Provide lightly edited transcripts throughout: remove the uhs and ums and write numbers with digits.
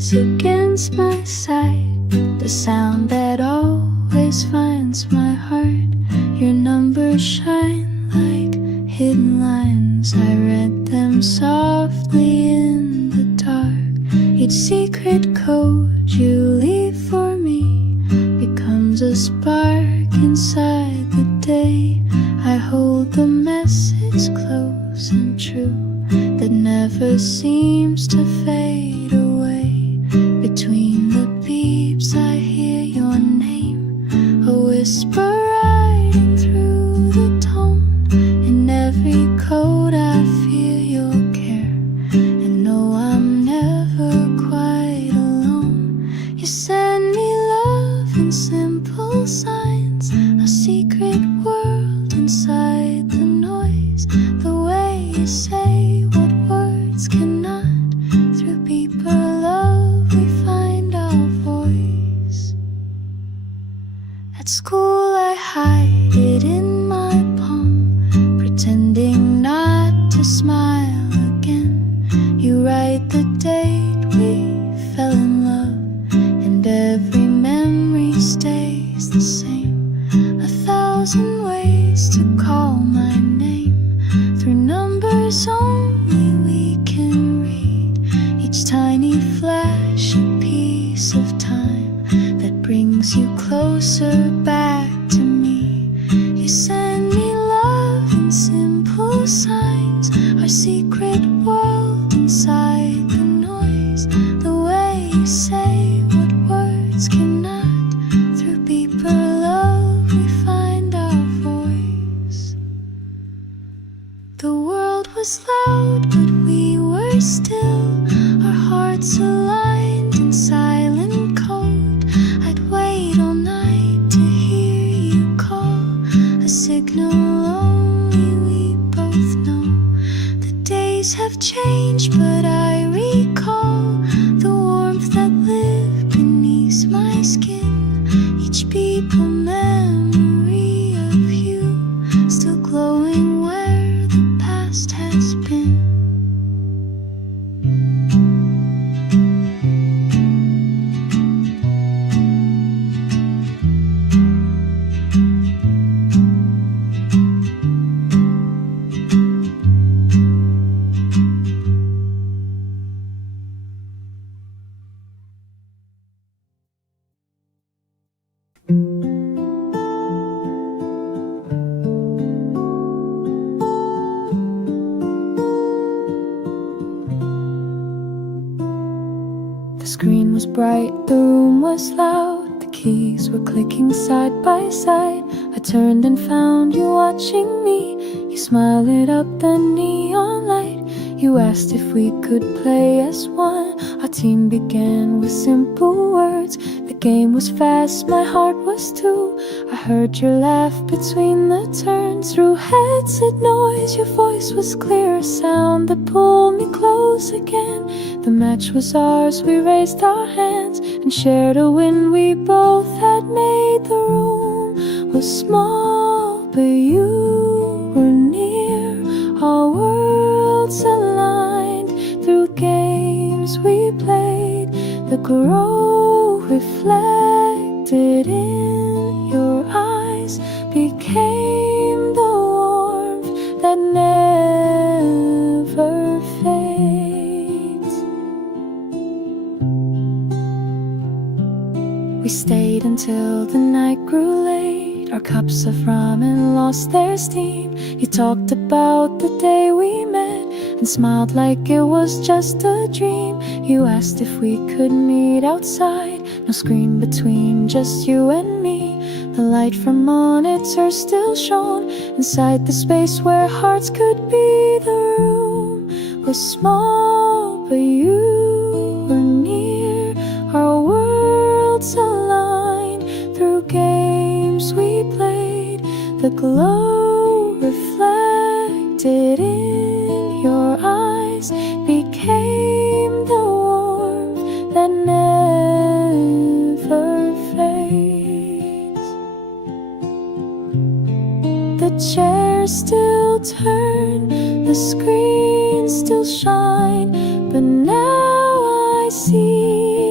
press against my side, the sound that always finds my heart. Your numbers shine like hidden lines. I read them softly in the dark. Each secret code you leave for me becomes a spark inside the day. I hold the message close and true that never seems to fade away. Between the beeps I hear your name, a whisper riding through the tone. In every code I feel your care, and know I'm never quite alone. You send me love in simple signs, a secret world inside the noise. The way you say what words cannot, through deeper love we find our voice. At school I hide it in my palm, pretending not to smile again. You write the date we fell in love, and every memory stays the same. 1,000 ways to call my name, through numbers only we can read. Each tiny flash a piece of time that brings you closer back to me. You send me love in simple signs, our secret world inside the noise. The way you say what words cannot, through deeper love we find our voice. The world was loud but we were still, our hearts aligned in silent code. I'd wait all night to hear you call, a signal only we both know. The days have changed but I recall the warmth that lived beneath my skin. Each beat a memory of you, still glowing where the past has been. The screen was bright, the room was loud, the keys were clicking side by side. I turned and found you watching me. You smiled, lit up the neon light. You asked if we could play as one. Our team began with simple words. The game was fast, my heart was too. I heard your laugh between the turns. Through headset noise, your voice was clear, a sound that pulled me close again. The match was ours, we raised our hands and shared a win. We both had made. The room was small, but you were near. Our worlds aligned through games we played. The glow reflected in your eyes became the warmth that never fades. We stayed until the night grew late. Our cups of ramen lost their steam. You talked about the day we met and smiled like it was just a dream. You asked if we could meet outside, no screen between, just you and me. The light from monitors still shone inside the space where hearts could be. The room was small, but you were near. Our worlds aligned through games we played. The glow reflected in your eyes became the warmth that never fades. The chairs still turn, the screens still shine, but now I see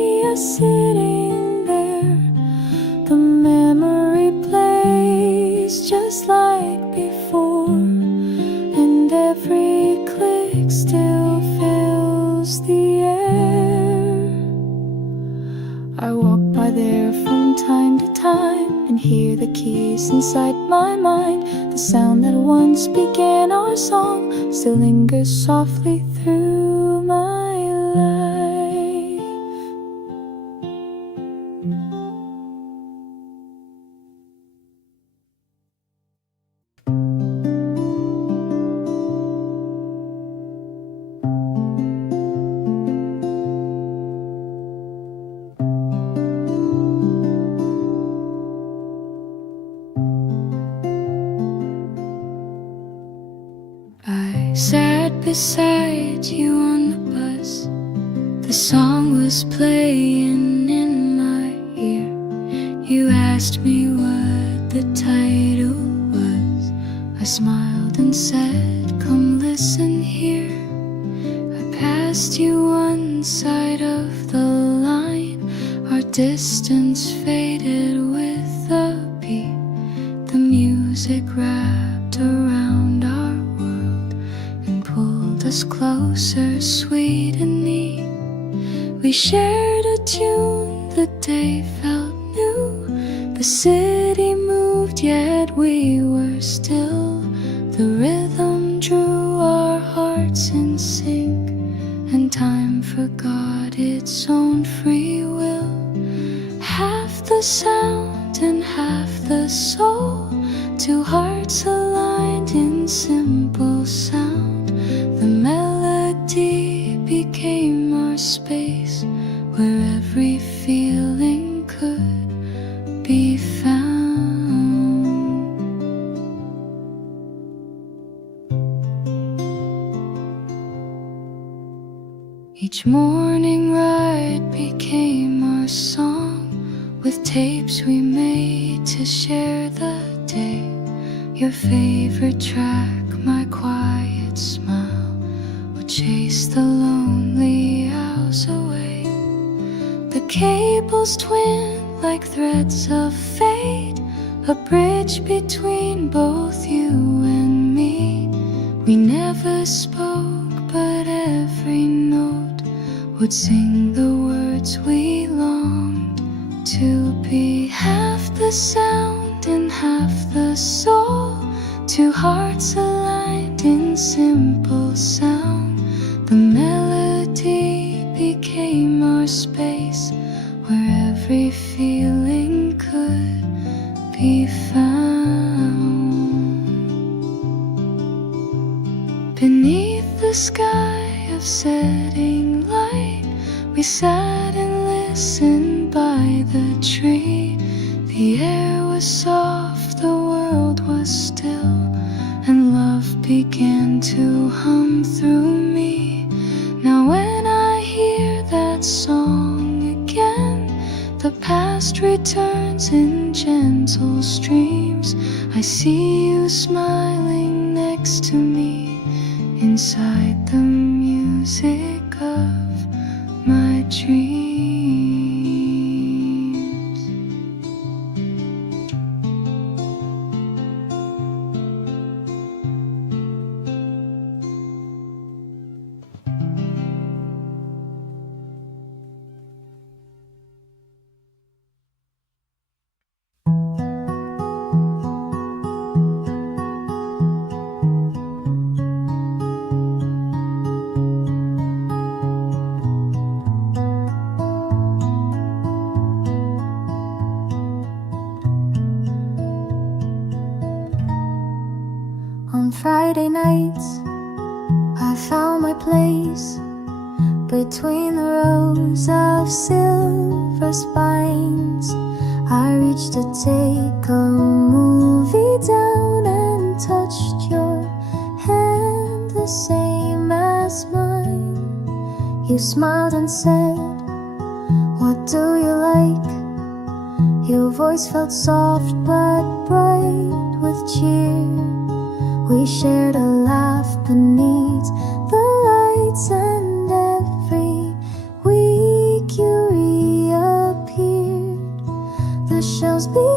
just sitting there. The memory plays just like before, and every click still fills the air. I walk by there from time to time and hear the keys inside my mind. The sound that once began our song still lingers softly through my life. I sat beside you on the bus. The song was playing in my ear. You asked me what the title was. I smiled and said, come listen here. I passed you one side of the line. Our distance faded with the beat. The music wrapped around our world and pulled us closer, sweet and neat. We shared a tune, the day felt new. The city moved, yet we were still. The rhythm drew our hearts in sync, and time forgot its own free will. Half the sound and half the soul, two hearts aligned in simple sound. The melody became our space, where every feeling could be found. Each morning ride became our song, with tapes we made to share the day. Your favorite track, my quiet smile, would chase the lonely hours away. The cables twin like threads of fate, a bridge between both you and me. We never spoke, but every note would sing the words we longed to be. Half the sound and half the soul, two hearts aligned in simple sound. The melody became our space, where every feeling could be found. Beneath the sky of setting light, we sat and listened by the tree. The air was soft, the world was still, and love began to hum through me. Now when I hear that song again, the past returns in gentle streams. I see you smiling next to me, inside the music of my dreams. On Friday nights, I found my place between the rows of silver spines. I reached to take a movie down and touched your hand, the same as mine. You smiled and said, what do you like? Your voice felt soft but bright with cheer. We shared a laugh beneath the lights, and every week you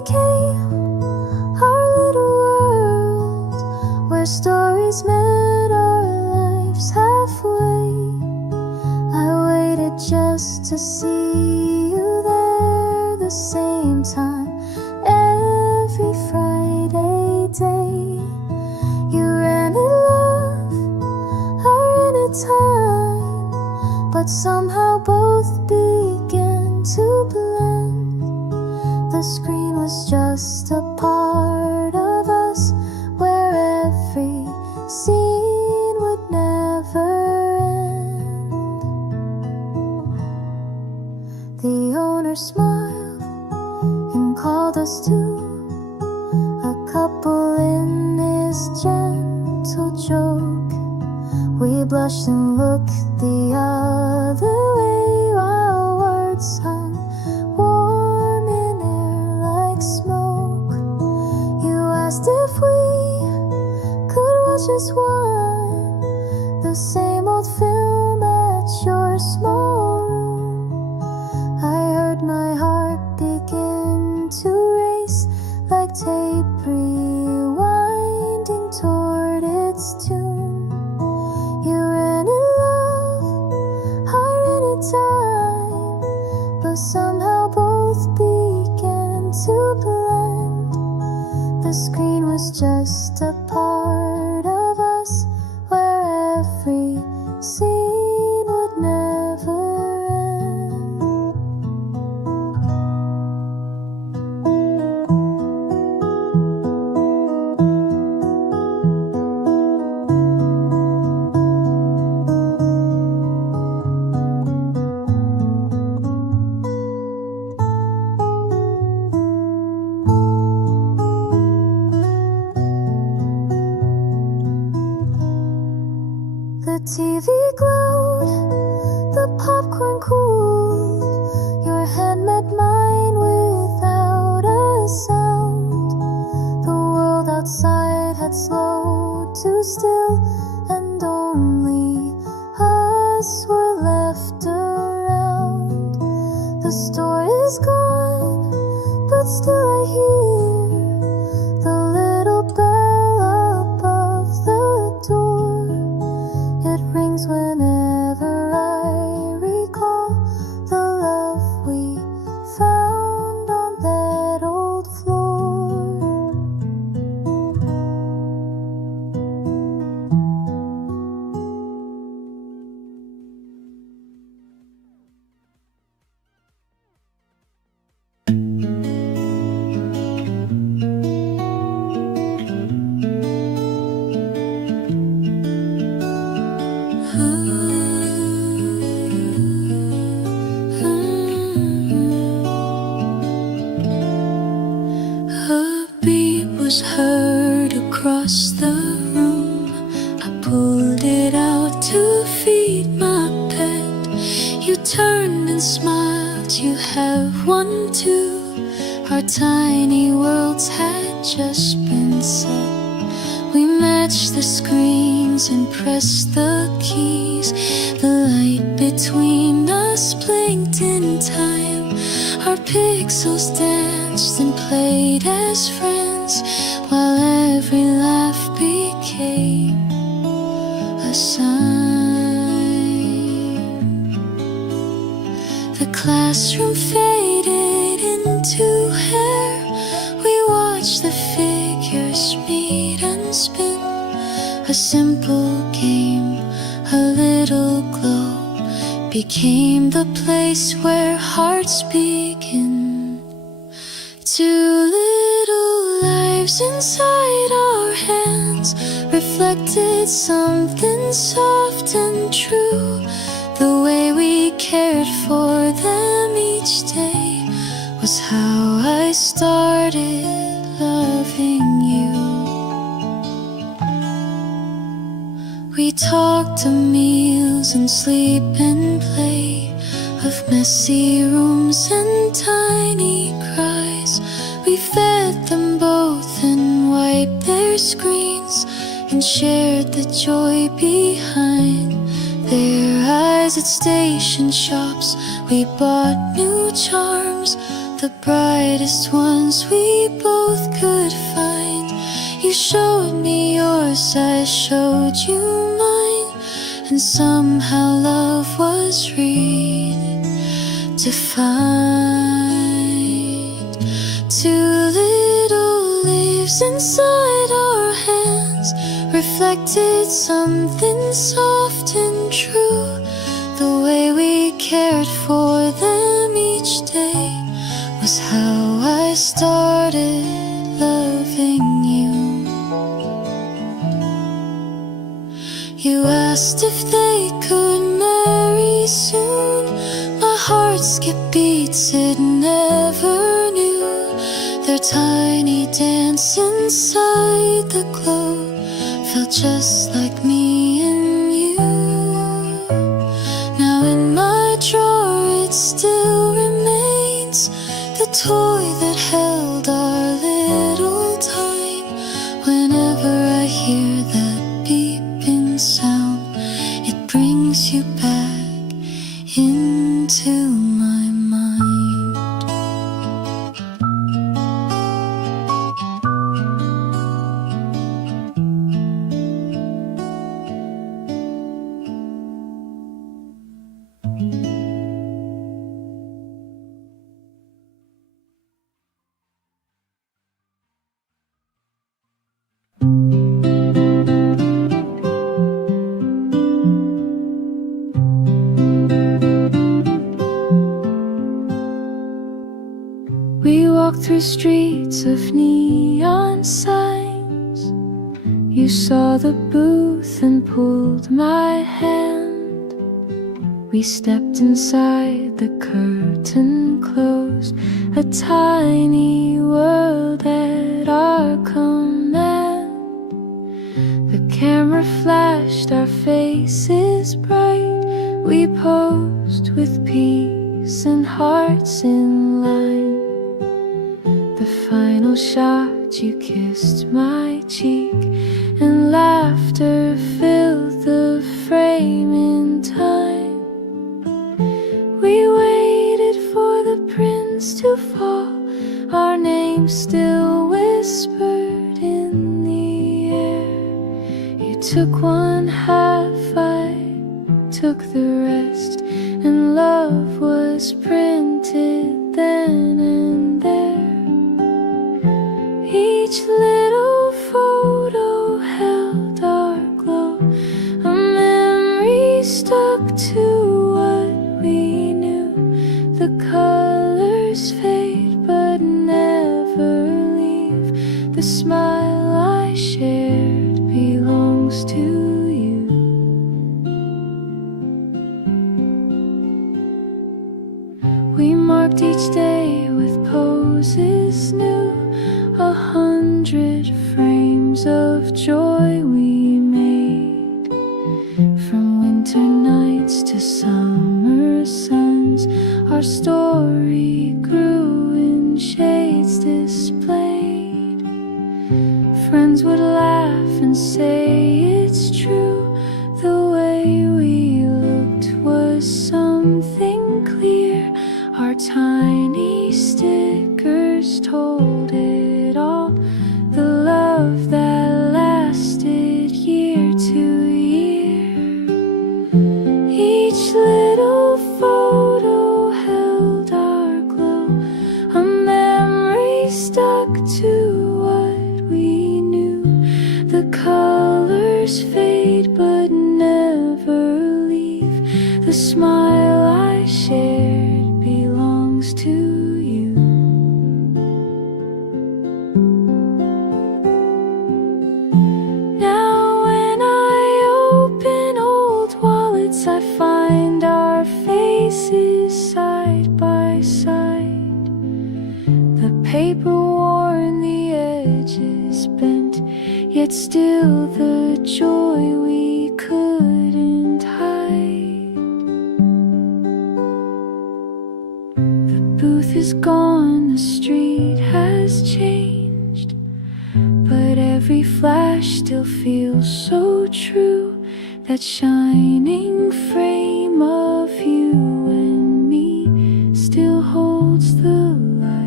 became our little world, where stories met our lives halfway. I waited just to see you there the same time every Friday day. You ran in love, I ran in time, but somehow both began to blend. The screen was just a part of us, where every scene would never end. The owner smiled and called us to a couple in his gentle joke. We blushed and looked the other way while words hung warm in air like smoke. You asked if we could watch as one the same old film at your small room. I heard my heart begin to race like tape rewinding toward its tune. You ran in love, I ran in time, but somehow both began to blend. The screen was just a part of us, where every scene would never end. The TV glowed, the popcorn cooled, your hand met mine without a sound. The world outside had slowed to still, and only us were left around. The store is gone, but still I hear the little bell above the door. It rings whenever I recall the love we found on that old floor. A beat was heard across the room. I pulled it out to feed my pet. You turned and smiled, you have one too. Our tiny worlds had just been set. We matched the screens and pressed the keys. The light between us blinked in time. Our pixels danced and played as friends, while every laugh became a sign. The classroom faded into hair. We watched the figures meet and spin. A simple game, a little glow, became the place where hearts begin. Two little lives inside our hands reflected something soft and true. The way we cared for them each day was how I started loving you. We talked of meals and sleep and play, of messy rooms and tiny cries. We fed them both and wiped their screens, and shared the joy behind their eyes. At station shops we bought new charms, the brightest ones we both could find. You showed me yours, I showed you mine, and somehow love was redefined. Two little leaves inside our hands reflected something soft and true. The way we cared for them each day was how I started loving you. You asked if they could marry soon. My heart skipped beats it never knew. Their tiny dance inside the glow felt just like me and you. Now in my drawer it still remains, the toy that held our little time. Whenever I hear that beeping sound, it brings you back into my mind. We walked through streets of neon signs. You saw the booth and pulled my hand. We stepped inside, the curtain closed, a tiny world at our command. The camera flashed, our faces bright. We posed with peace and hearts in line. The final shot, you kissed my cheek, and laughter filled the frame in time. We waited for the prince to fall, our names still whispered in the air. You took one half, I took the rest, and love was printed then and there. Each little photo held our glow, a memory stuck to what we knew. The colors fade but never leave. The smile I shared belongs to you. We marked each day with poses new, 100 frames of joy we made. From winter nights to summer suns, our story grew in shades displayed. Friends would laugh and say it's true. The way we looked was something clear. Our tiny stickers told it all. The love that lasted year to year. Each little photo held our glow, a memory stuck to what we knew. The colors fade but never leave. The smile I shared belongs to you. Now when I open old wallets, I find our faces side by side. The paper worn, the edges bent, yet still the joy we couldn't hide. The booth is gone, the street has changed, but every flash still feels so true. That shining frame of you and me still holds the light.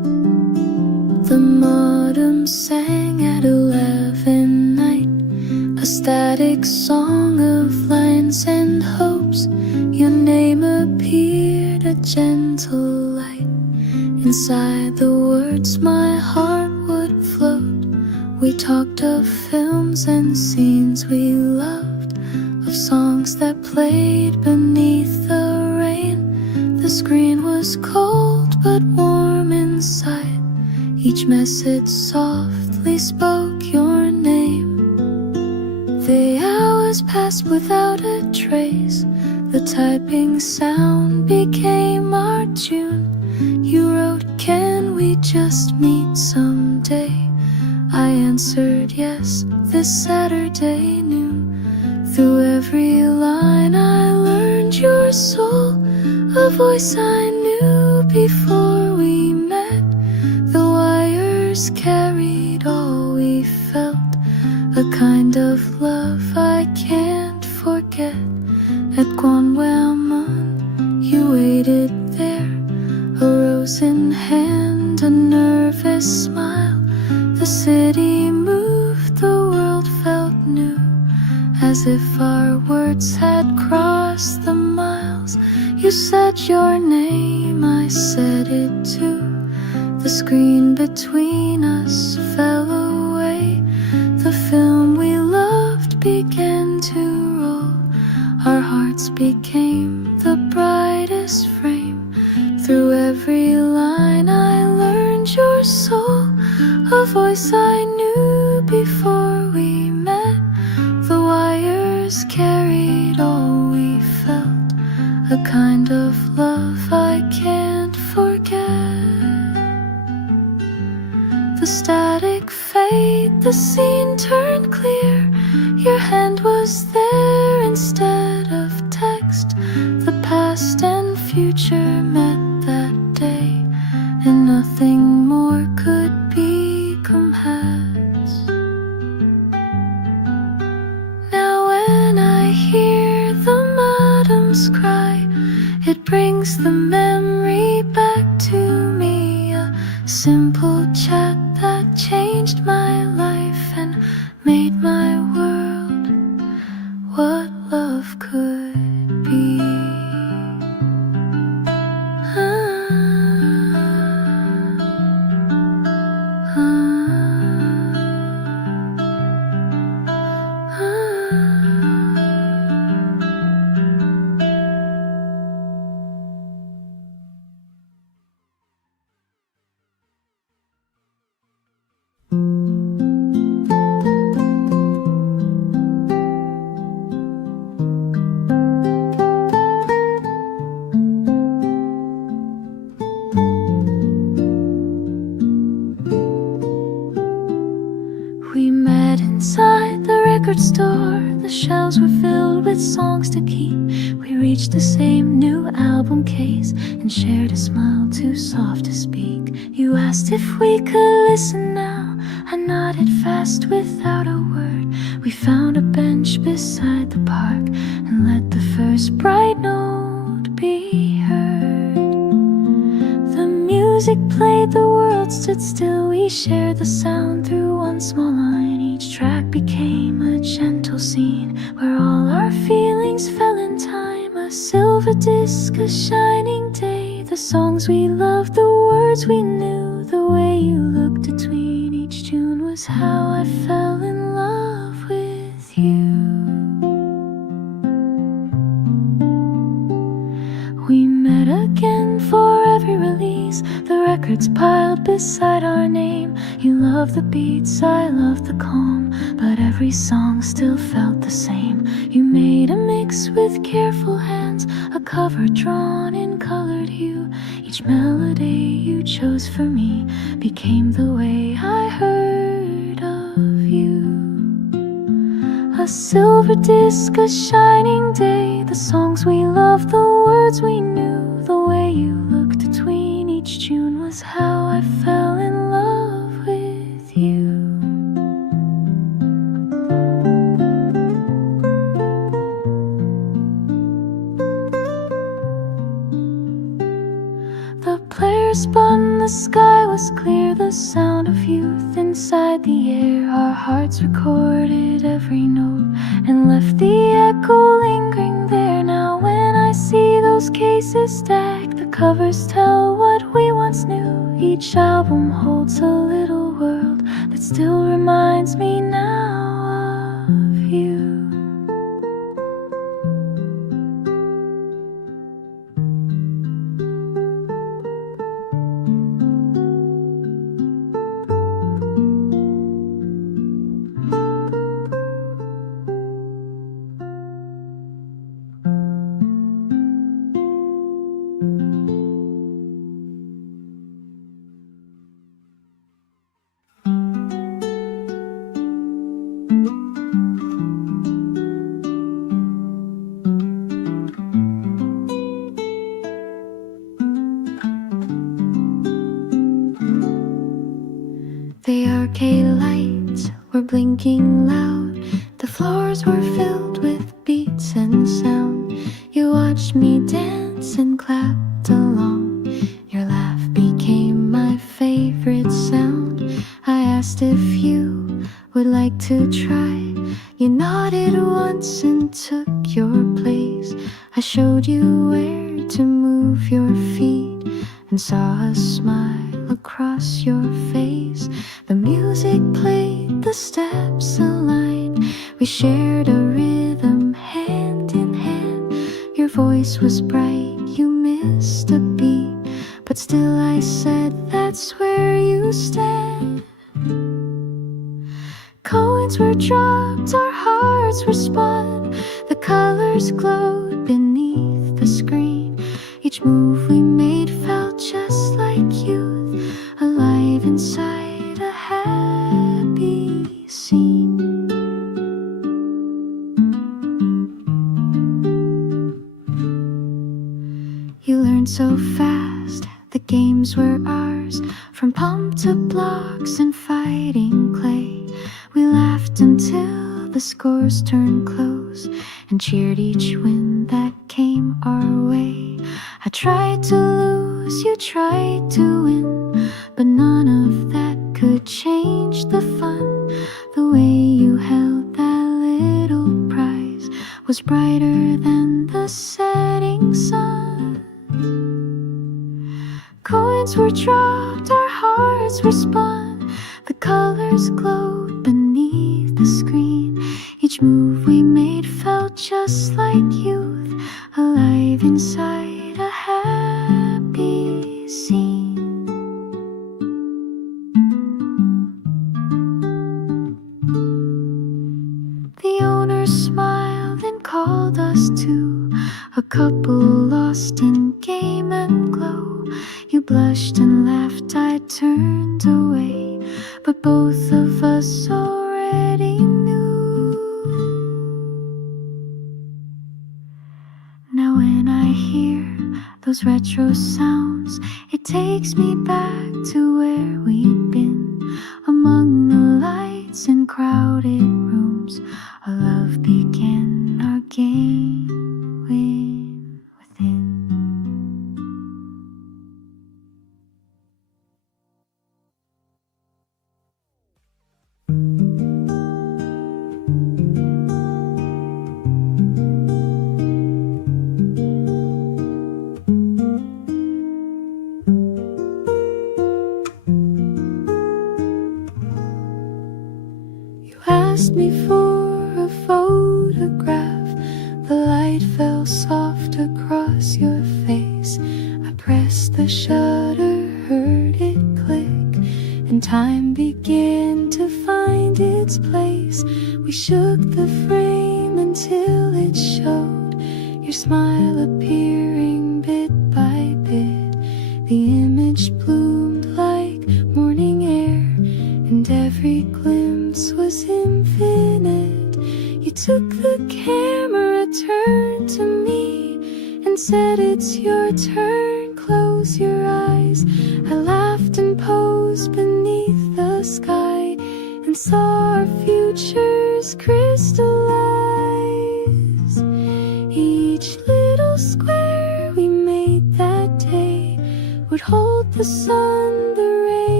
static song of lines and hopes. Your name appeared, a gentle light. Inside the words my heart would float. We talked of films and scenes we loved, of songs that played beneath the rain. The screen was cold but warm inside. Each message softly spoke your name. The hours passed without a trace. The typing sound became our tune. You wrote, "Can we just meet someday?" I answered yes, this Saturday noon. Through every line I learned your soul, a voice I knew before we met. The wires carried all we felt, a kind of love I can't forget. At Gwanwhamon, you waited there, a rose in hand, a nervous smile. The city moved, the world felt new, as if our words had crossed the miles. You said your name, I said it too. The screen between us fell away. The film we loved began to roll. Our hearts became the brightest frame. Through every line I learned your soul, a voice I knew before we met. The wires carried all we felt, a kind of love I can't forget. The static fade, the scene turned clear. Your hand was there instead of text. The past and future met that day, and nothing more could become has. Now when I hear the madams cry, it brings the memory back to me. A simple chat that changed my life and made my world what love could be. We met inside the record store. The shelves were filled with songs to keep. We reached the same new album case and shared a smile too soft to speak. You asked if we could listen now. I nodded fast without a word. We found a bench beside the park and let the first bright note be heard. The music played, the world stood still. We shared the sound through one small line. Each track became a gentle scene where all our feelings fell in time. A silver disc, a shining day. The songs we loved, the words we knew. The way you looked between each tune was how I fell in love with you. We met again for every release. The records piled beside our name. You loved the beats, I loved the calm, but every song still felt the same. You made a mix with careful hands, a cover drawn in colored hue. Each melody you chose for me became the way I heard of you. A silver disc, a shining day. The songs we loved, the words we knew. The way you looked between each tune was how I fell in love with you. The player spun, the sky was was clear, the sound of youth inside the air. Our hearts recorded every note and left the echo lingering there. Now when I see those cases stacked, the covers tell what we once knew. Each album holds a little world that still reminds me now of you. The arcade lights were blinking loud. The floors were filled with beats and sound. You watched me dance and clapped along. Your laugh became my favorite sound. I asked if you would like to try. You nodded once and took your place. I showed you where to move your feet and saw a smile across your face. The music played, the steps aligned. We shared a rhythm hand in hand. Your voice was bright, you missed a beat, but still I said that's where you stand. Coins were dropped, our hearts were spun. The colors glowed beneath the screen. Each move we made felt just like youth, alive inside a happy scene. You learned so fast, the games were ours. From pump to blocks and fighting clay, we laughed until the scores turned close and cheered each win that came our way. I tried to lose, you tried to win, but none of that could change the fun. The way you held that little prize was brighter than the setting sun. Coins were dropped, our hearts were spun. The colors glowed beneath the screen. Each move we made felt just like youth, alive inside a happy scene. The owner smiled and called us to a couple lost in game and glow. You blushed and laughed, I turned away, but both of us already knew. Now when I hear those retro sounds, it takes me back to where we'd been, among the lights in crowded rooms. Our love began, our game went within. Asked me for a photograph. The light fell soft across your face. I pressed the shutter, heard it click, and time began to find its place. We shook the frame until it showed your smile appearing bit by bit. The image bloomed like morning air, and every glimpse was infinite. You took the camera, turned to me, and said it's your turn, close your eyes. I laughed and posed beneath the sky and saw our futures crystallize. Each little square we made that day would hold the sun, the rain,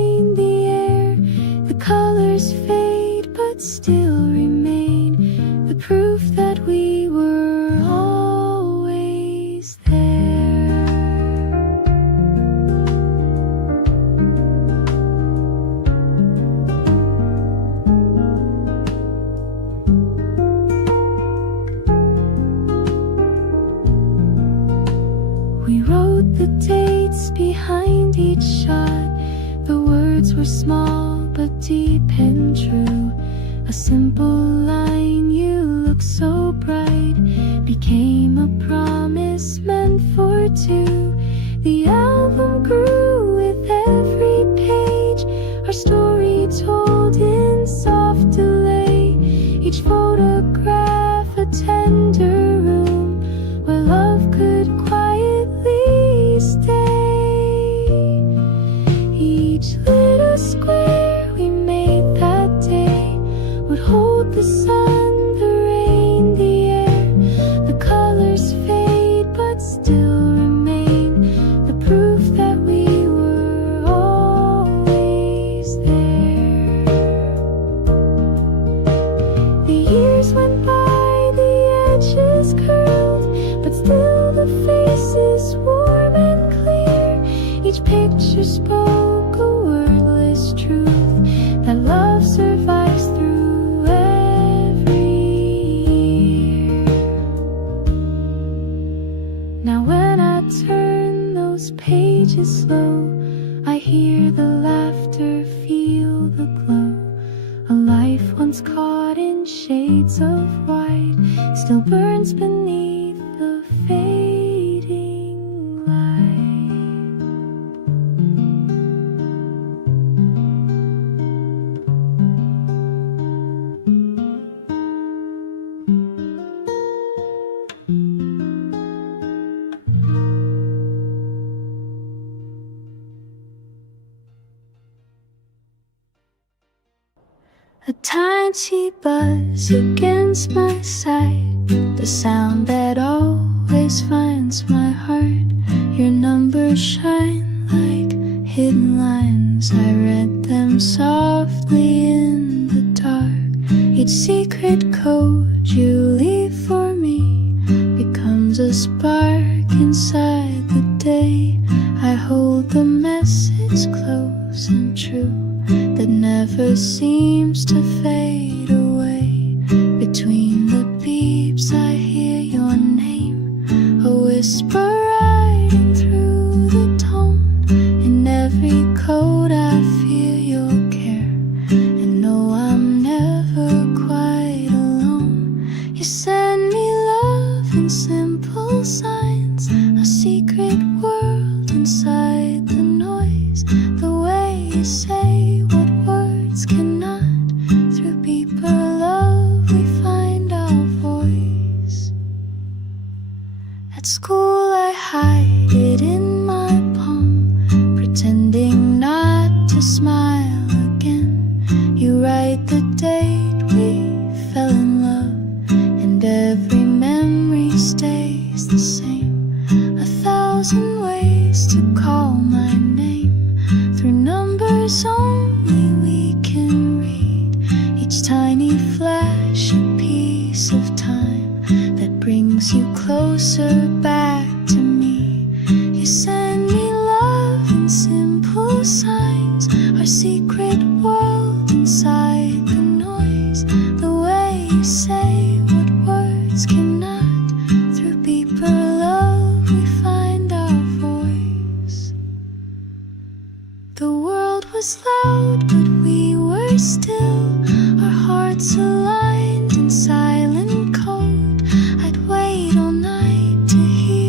still remain, the proof that we were always there. We wrote the dates behind each shot. The words were small but deep and true. A simple line, you look so bright, became a promise meant for two. The album grew with every page, our story told in soft delay. Each photograph a tender room where love could quietly stay. Each little square we made that day would hold the sun, the rain, the air. The colors fade but still remain, the proof that we were always there. The years went by, the edges curled, but still the faces warm and clear. Each picture spoke a wordless truth, that love survives through every year. Now when I turn those pages slow, I hear the laughter, feel the glow. A life once caught in shades of white still burns beneath the fading light. A tiny buzz against my side, the sound that always finds my heart. Your numbers shine like hidden lines, I read them softly in the dark. Each secret code you leave for me becomes a spark inside the day. I hold the message close and true, that never seems to fade away. Between the beeps I hear your name, a whisper riding through the tone. In every code I feel your care, and know I'm never quite alone. You send me love in simple signs, a secret world inside the noise. The way you say what words cannot, through deeper love we find our voice. At school I hide it in my palm, pretending not to smile again. You write the date we fell in love, and every memory stays the same. 1,000 ways to call my name, through numbers only we can read. Each tiny flash a piece of time that brings you closer back to me. You send me love in simple signs, our secret world inside the noise. The way you say what words cannot, through deeper love we find our voice. The world was loud but we were still, our hearts aligned in silent code. I'd wait all night to hear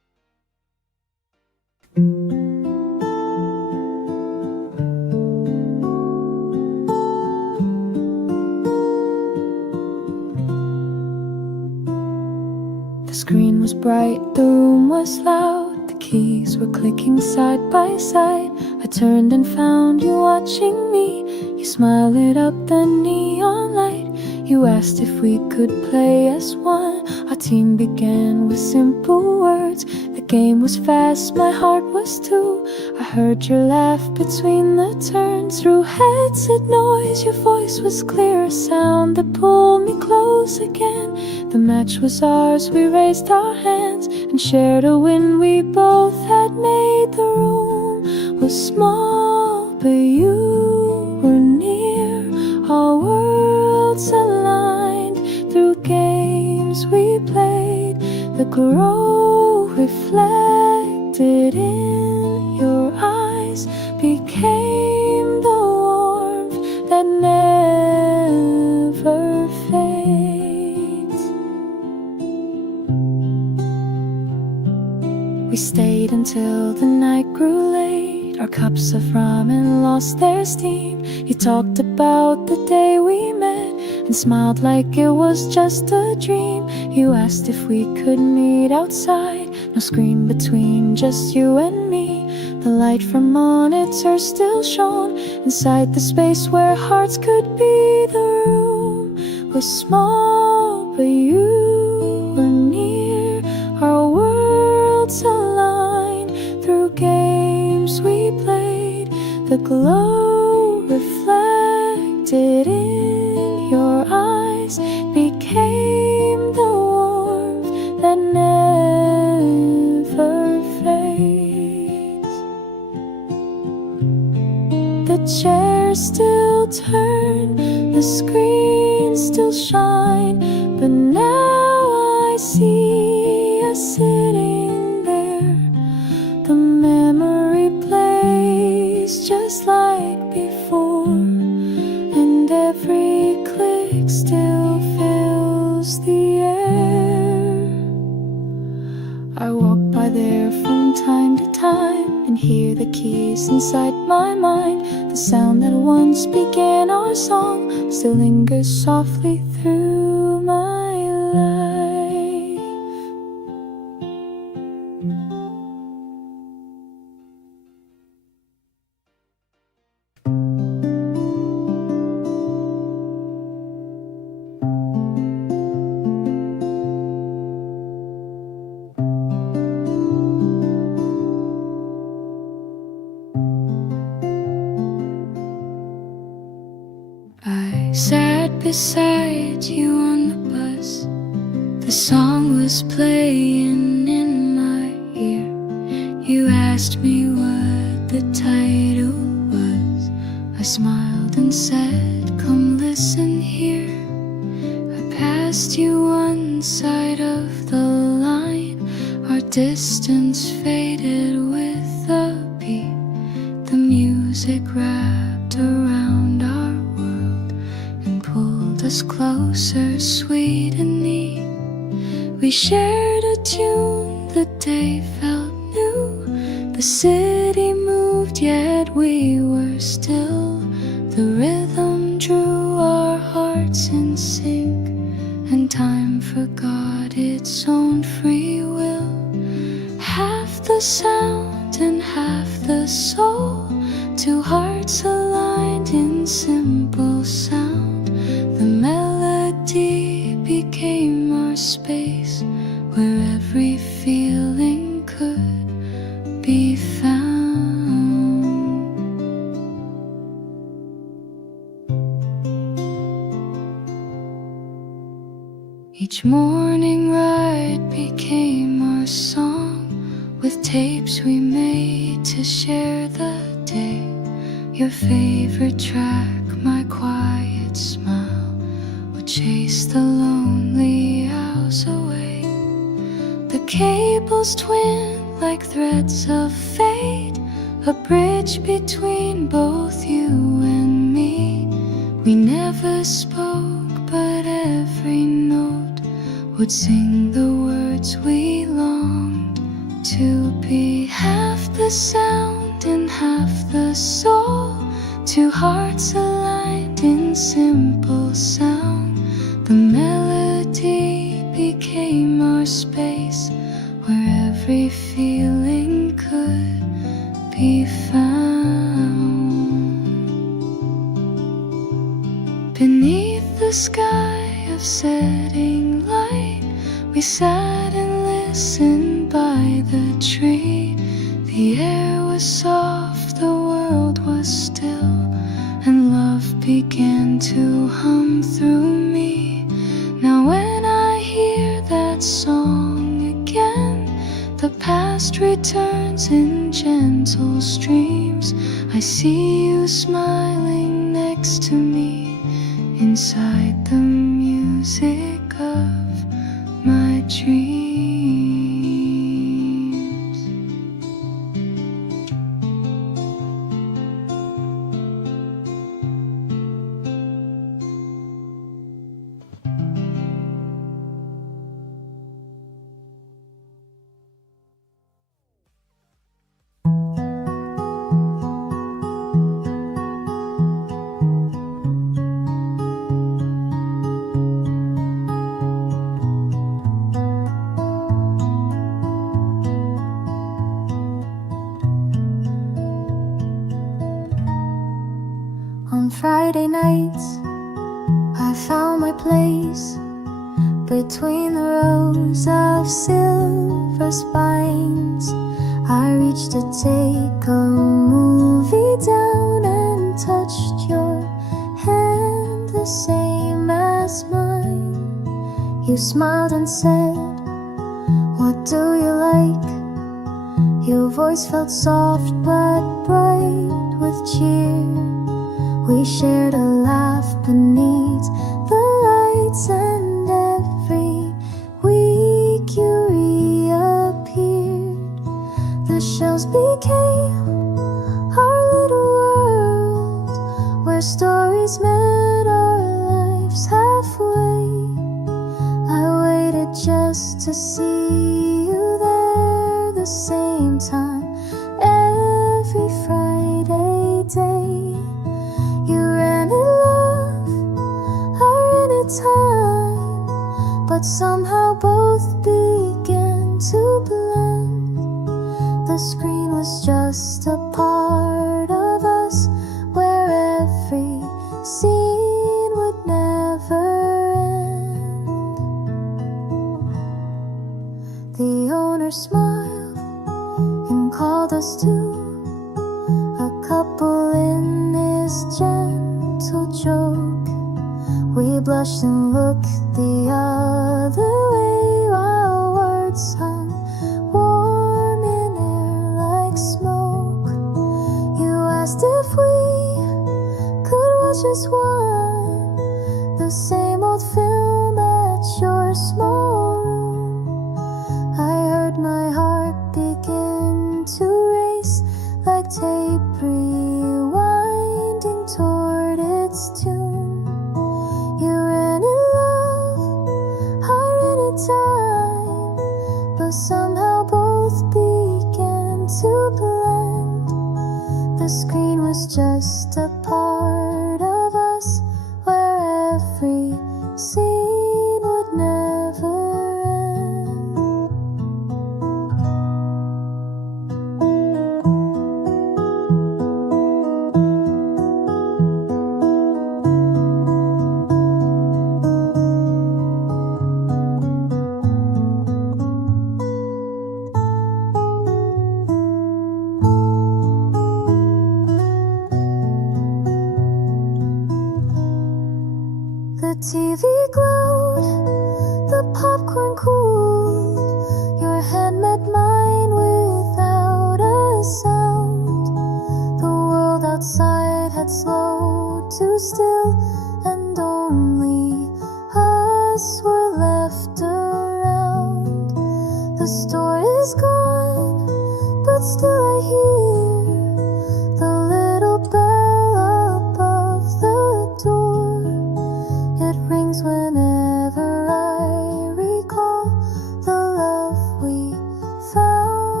The screen was bright, the room was loud, the keys were clicking side by side. I turned and found you watching me. You smiled, lit up the neon light. You asked if we could play as one. Our team began with simple words. The game was fast, my heart was too. I heard your laugh between the turns. Through headset noise, your voice was clear, a sound that pulled me close again. The match was ours, we raised our hands and shared a win we both had made. The room was small, but you were near. Our worlds aligned through games we played. The glow reflected in your eyes became the warmth that never fades. We stayed until the night grew late. Our cups of ramen lost their steam. You talked about the day we met and smiled like it was just a dream. You asked if we could meet outside. No screen between, just you and me. The light from monitors still shone inside the space where hearts could be. The room was small, but you were near. Our worlds aligned through games we played. The glow reflected in your eyes became the warmth that never fades. The chairs still turn, the screens still shine, but now I see us sitting there. The memory plays just like before, and every click still fills the air. I walk by there from time to time and hear the keys inside my mind. The sound that once began our song still lingers softly through my life. I sat beside you on the bus. The song was playing in my ear. You asked me what the title was. I smiled and said, come listen here. I passed you one side of the line. Our distance faded with the beat. The music wrapped around our world and pulled us closer, sweet and neat. We shared a tune, the day felt new. The city moved, yet we were still. The rhythm drew our hearts in sync, and time forgot its own free will. Half the sound and half the soul, two hearts aligned in simple sound. The melody became our space, where every feeling could be found. Each morning ride became our song, with tapes we made to share the day. Your favorite track, my quiet smile, would chase the lonely hours away. The cables twin like threads of fate, a bridge between both you and me. We never spoke, but every note would sing the words we longed to be half the sound and half the soul, two hearts aligned in simple sound. The melody became our space where every feeling could be found. Beneath the sky of setting light, we sat and listened by the tree. The air was soft, the world was still, and love began to hum through me. Now when I hear that song again, the past returns in gentle streams. I see you smiling next to me inside the music of my dreams. On Friday nights, I found my place between the rows of silver spines. I reached to take a movie down and touched your hand the same as mine. You smiled and said, "What do you like?" Your voice felt soft but bright with cheer. We shared a laugh beneath the lights, and every week you reappeared. The shelves became our little world, where stories met our lives halfway. I waited just to see you there the same time every Friday day. You ran in love, I ran in time, but somehow both began to blend. The screen was just a part of us, where every scene would never end. The owner smiled and called us to a couple in his gentle joke. We blushed and looked the other way while words hung warm in air like smoke. You asked if we could watch as one the same old film at your small room. I heard my heart begin to race like tape rewinding toward its tune. You ran in love, I ran in time, but somehow both began to blend. The screen was just a part of us, where every scene would never end. The TV glowed, the popcorn cooled, your hand met mine without a sound. The world outside had slowed to still, and only us were left around. The store is gone, but still I hear the little bell above the door. It rings whenever I recall the love we found.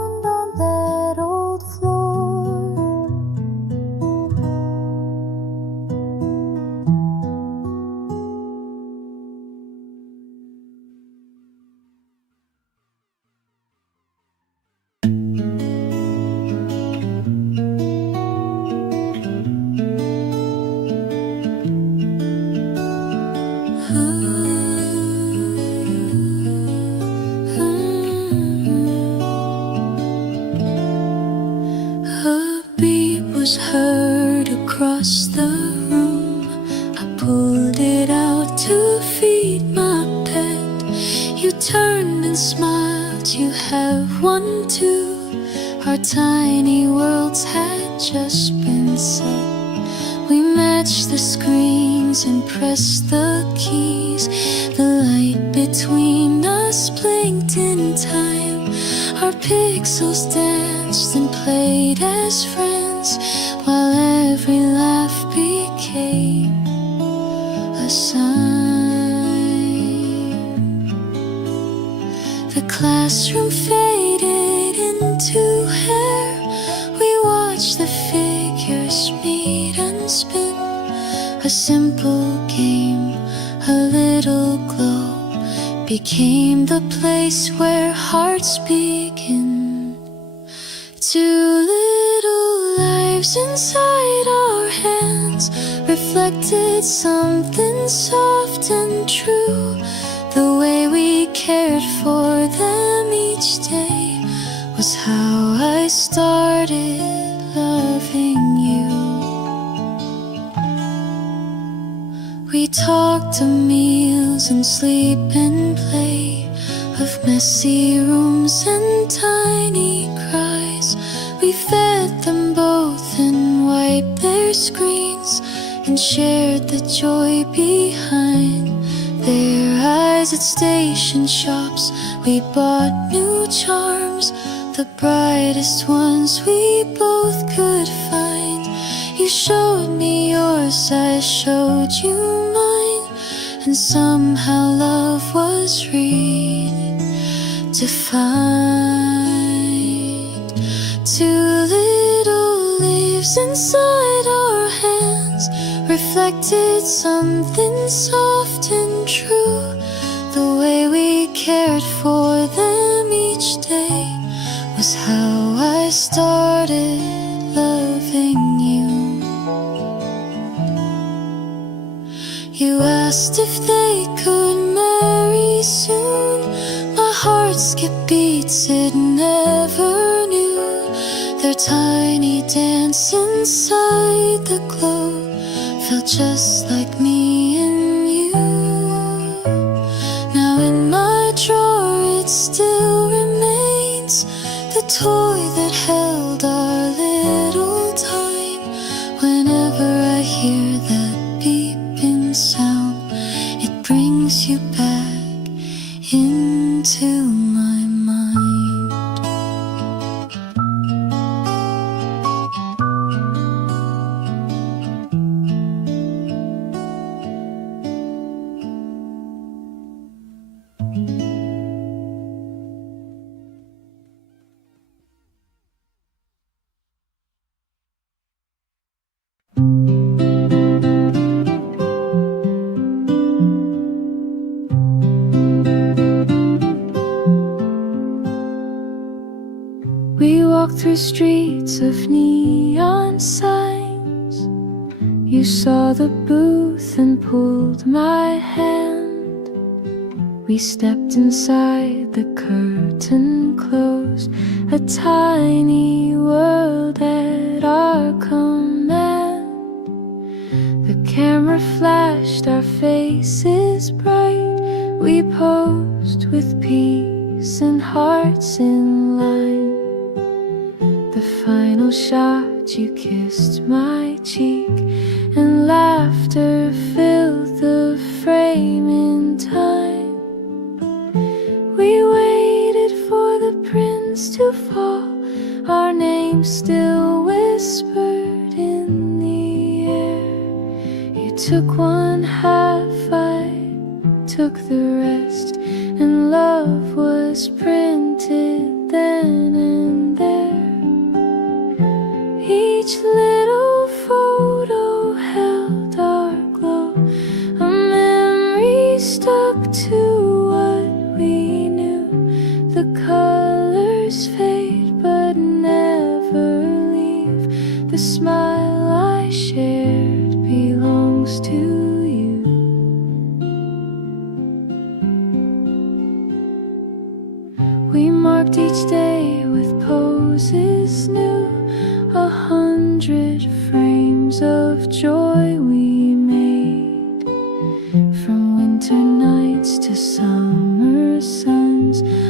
turned and smiled. You have one too. Our tiny worlds had just been set. We matched the screens and pressed the keys. The light between us blinked in time. Our pixels danced and played as friends, while every laugh became a sign. The classroom faded into hair. We watched the figures meet and spin. A simple game, a little glow, became the place where hearts begin. Two little lives inside our hands reflected something soft and true. The way we cared for them each day was how I started loving you. We talked of meals and sleep and play, of messy rooms and tiny cries. We fed them both and wiped their screens, and shared the joy behind their eyes. At station shops we bought new charms, the brightest ones we both could find. You showed me yours, I showed you mine, and somehow love was redefined. Two little leaves inside our hands reflected something soft and true. The way we cared for them each day was how I started loving you. You asked if they could marry soon. My heart skipped beats it never knew. Their tiny dance inside the glow felt just like me and you. Now in my drawer it still remains, the toy that held our little time. Whenever I hear that beeping sound, it brings you back into my mind. We walked through streets of neon signs. You saw the booth and pulled my hand. We stepped inside, the curtain closed, a tiny world at our command. The camera flashed, our faces bright. We posed with peace and hearts in line. The final shot, you kissed my cheek, and laughter filled the frame in time. We waited for the prince to fall, our names still whispered in the air. You took one half, I took the rest, and love was printed then and there. Each little photo held our glow, a memory stuck to what we knew. The colors fade but never leave. The smile I shared belongs to you. We marked each day with poses new, 100 frames of joy we made. From winter nights to summer suns,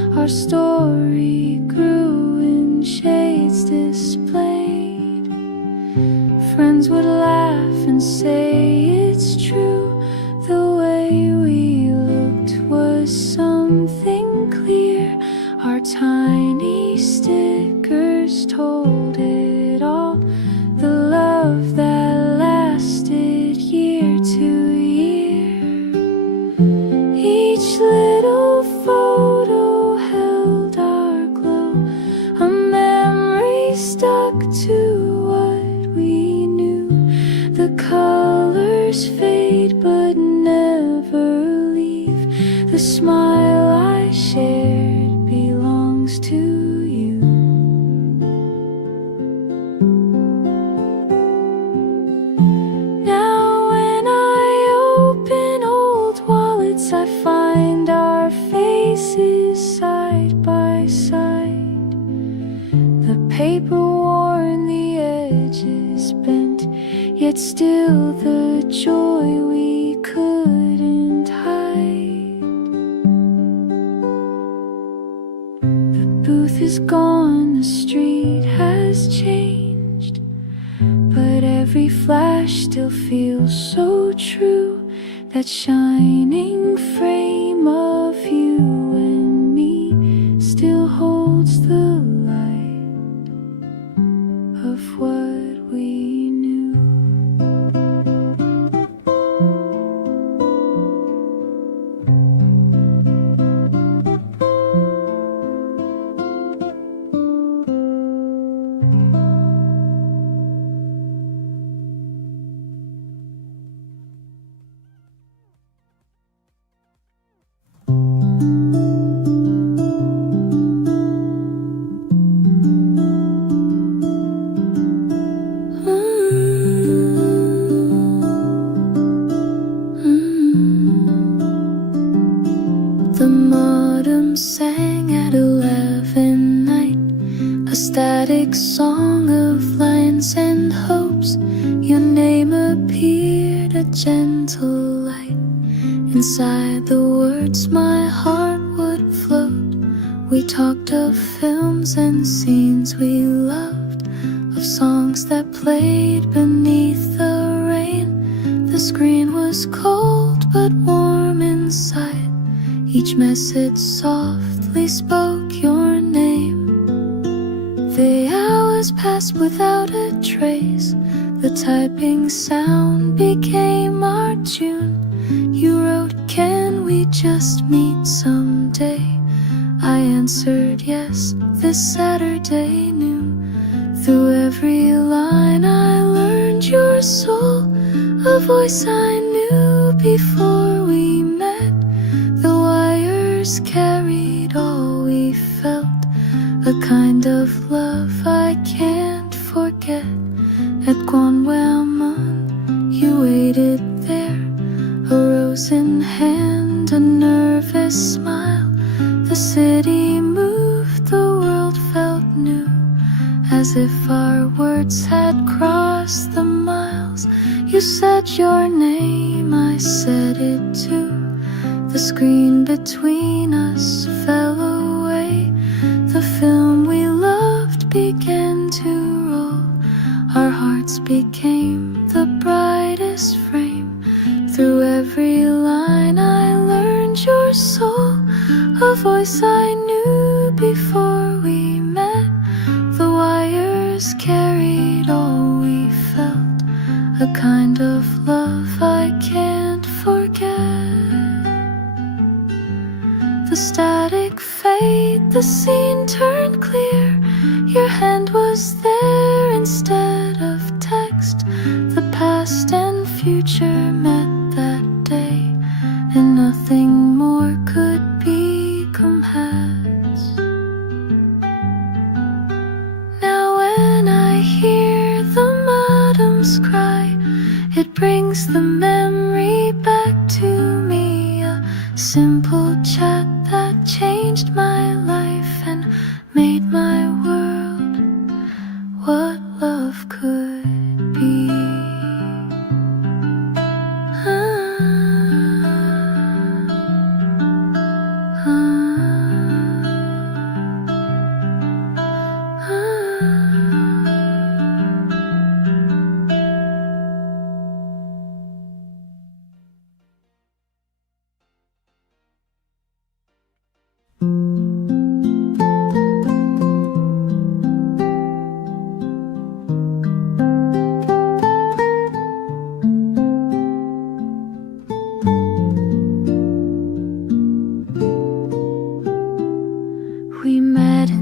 Our story grew in shades displayed. Friends would laugh and say it's true. The way we looked was something clear. Our tiny stickers told it all. The love that lasted year to year. Each little photo held our glow. A memory stuck to what we knew. The colors fade but never leave. The smile I shared belongs to you. Now when I open old wallets, I find our faces side by side. The paper worn, the edges bent, yet still the joy we couldn't hide. The booth is gone, the street has changed, but every flash still feels so true. That shining frame of you and me still holds the light of what we knew. The modem sang at 11 night, a static song of lines and hopes. Your name appeared, a gentle light. Inside the words my heart would float. We talked of films and scenes we loved, of songs that played beneath the rain. The screen was cold but warm inside. Each message softly spoke your name. The hours passed without a trace. The typing sound became our tune. You wrote, can we just meet someday? I answered yes, this Saturday noon. Through every line I learned your soul, a voice I knew before we met. The wires carried all we felt, a kind of love I can't forget. At Guanwelman, you waited there, a rose in hand, a nervous smile. The city moved, the world felt new, as if our words had crossed the miles. You said your name, I said it too. The screen between us fell away. The film we loved began to roll. Our hearts became the brightest frame. Through every line I learned your soul, a voice I knew before we met. The wires carried all we felt, a kind of love I can't forget. The static fade, the scene turned clear. Your hand was there instead of text. The past and future met that day, and nothing more could become has. Now when I hear the modems cry, it brings the memory back to me. A simple chat that changed my life and made my world what love could be.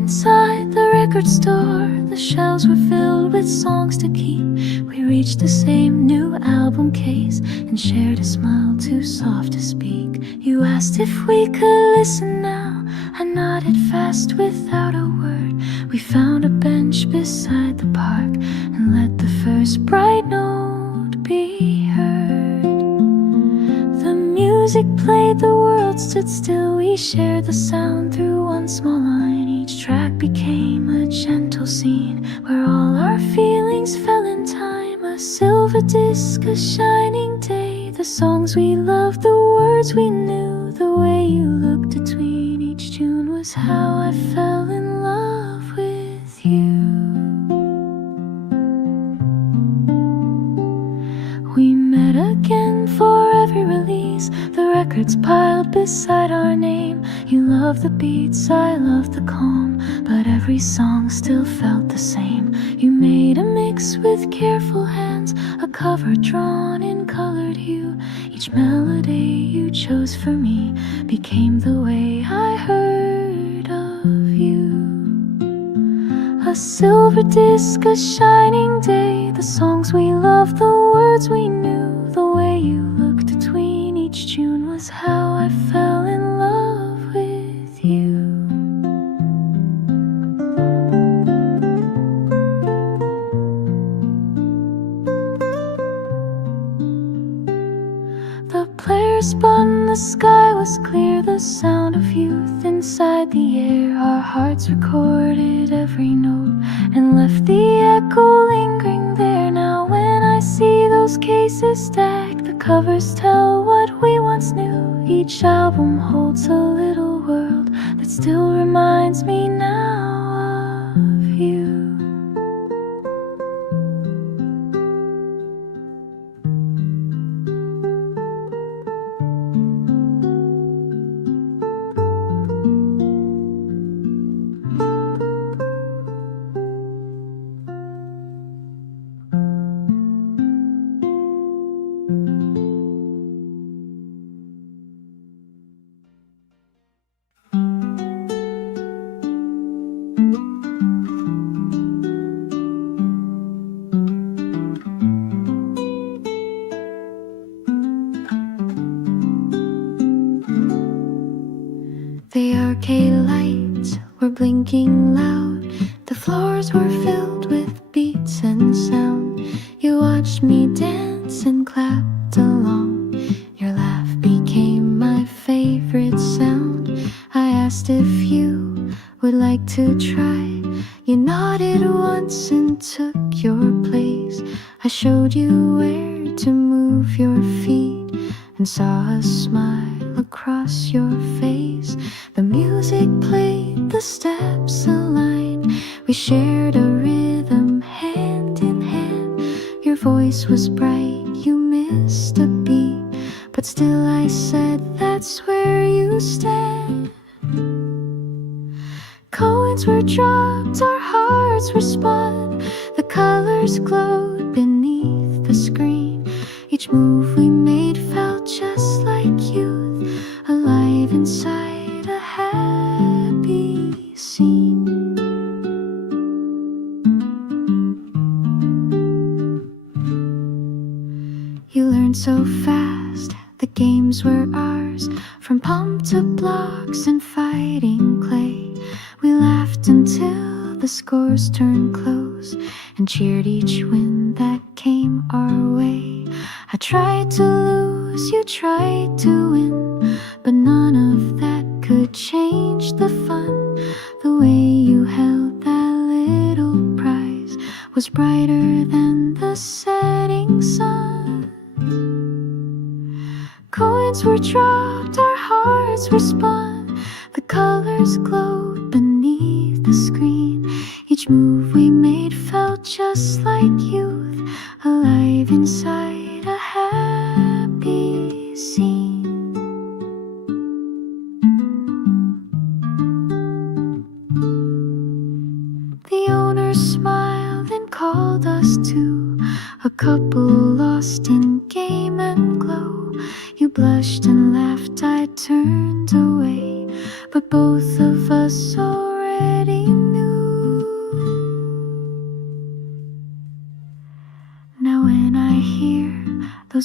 inside the record store. The shelves were filled with songs to keep. We reached the same new album case and shared a smile too soft to speak. You asked if we could listen now. I nodded fast without a word. We found a bench beside the park and let the first bright note be heard. The music played, the world stood still. We shared the sound through one small line. Each track became a gentle scene where all our feelings fell in time. A silver disc, a shining day. The songs we loved, the words we knew. The way you looked between each tune was how I fell in love with you. We met again for every release. The records piled beside our name. You loved the beats, I loved the calm, but every song still felt the same. You made a mix with careful hands, a cover drawn in colored hue. Each melody you chose for me became the way I heard of you. A silver disc, a shining day. The songs we loved, the words we knew. The way you looked between each tune was how I fell in love with you. The player spun, the sky was clear. The sound of youth inside the air. Our hearts recorded every note and left the echo lingering there. Now when I see those cases stacked, the covers tell what we once knew. Each album holds a little world that still reminds me now of you. The arcade lights were blinking loud. The floors were filled with beats and sound. You watched me dance and clapped along. Your laugh became my favorite sound. I asked if you would like to try. You nodded once and took your place. I showed you where to move your feet and saw a smile across your face. The music played, the steps aligned. We shared a rhythm hand in hand. Your voice was bright, you missed a beat, but still I said that's where you stand. Coins were dropped, our hearts were spun. The colors glowed beneath the screen. Each move we made felt just like youth, alive inside a happy scene. You learned so fast, the games were ours. From pump to blocks and fighting clay, we laughed until the scores turned close and cheered each win that came our way. I tried to lose, you tried to win, but none of that could change the fun. The way you held that little prize was brighter than the setting sun. Coins were dropped, our hearts were spun. The colors glowed beneath the screen. Each move we made felt just like youth, alive inside a happy scene. The owner smiled and called us to a couple lost in game and glow. You blushed and laughed, I turned away, but both of us already knew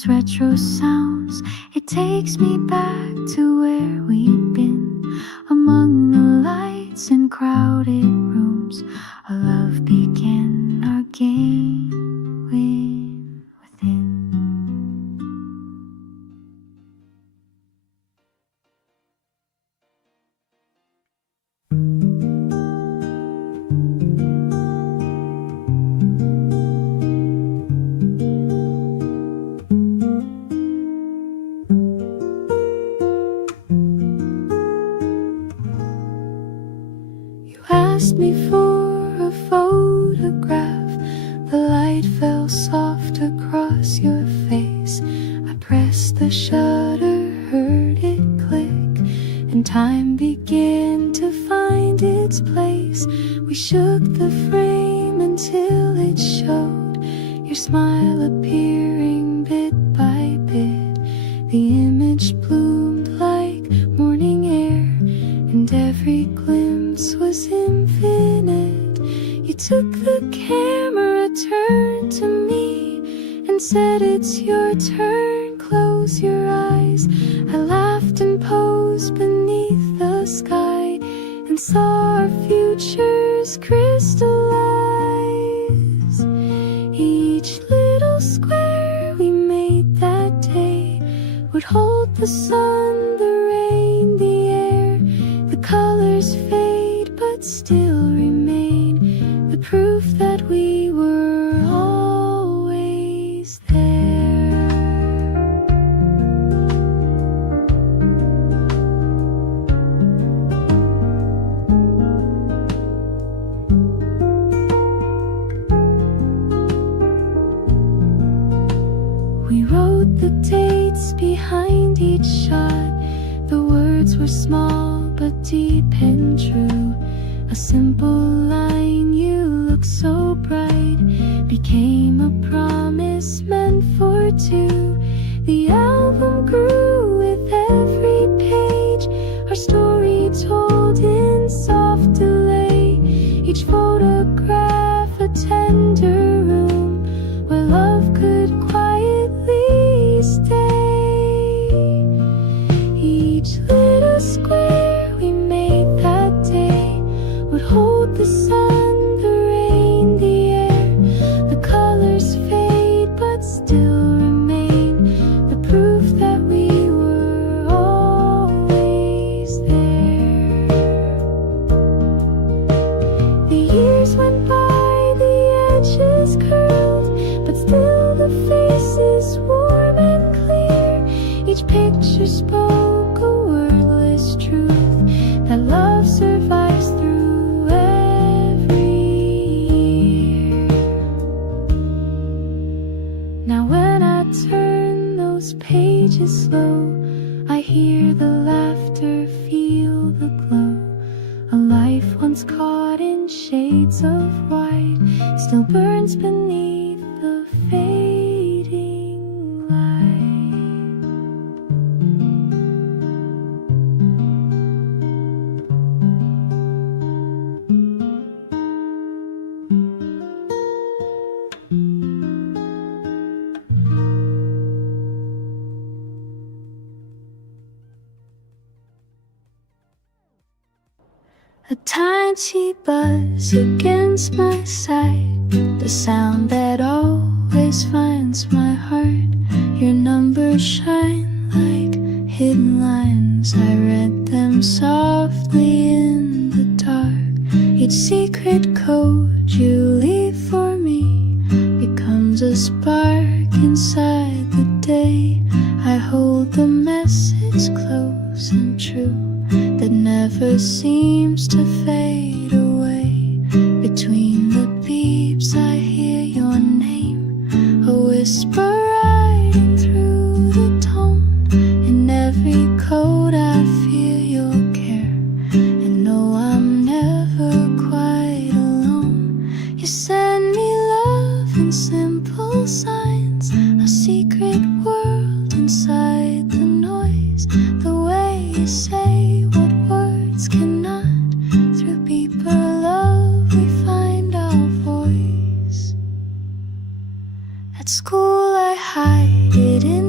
those retro sounds. It takes me back to where we've been, among the lights in crowded rooms. Our love began, our game within. Asked me for a photograph. The light fell soft across your face. I pressed the shutter, heard it click, and time began to find its place. We shook the frame until it showed your smile appearing bit by bit. The image bloomed like morning air, and every glimpse was infinite. You took the camera, turned to me, and said, "It's your turn, close your eyes." I laughed and posed beneath the sky, and saw our futures crystallize. Each little square we made that day would hold the sun, the rain, the air. The colors fade but still remain, the proof that we were always there. We wrote the dates behind each shot. The words were small but deep and true. A simple line, "You look so bright," became a promise meant for two. The album grew with every page, our story told in soft delay. Each photograph a tender room where love could quietly stay. Each little square we made that day would hold the sun, the rain, the air. The colors fade but still remain, the proof that we were always there. The years went by, the edges curled, but still the faces warm and clear. Each picture spoke a wordless truth, that love survives through every year. Now when I turn those pages slow, I hear the laughter, feel the glow. A life once caught in shades of white still burns beneath the fading light. A tiny buzz against my side, the sound that always finds my heart. Your numbers shine like hidden lines, I read them softly in the dark. Each secret code you leave for me becomes a spark inside the day. I hold the message close and true, that never seems to fade away. Between the beeps I hear your name, a whisper riding through the tone. In every code I feel your care, and know I'm never quite alone. You send me love in simple signs, a secret world inside the noise. The way you say what words cannot, through deeper love we find our voice. At school I hide it in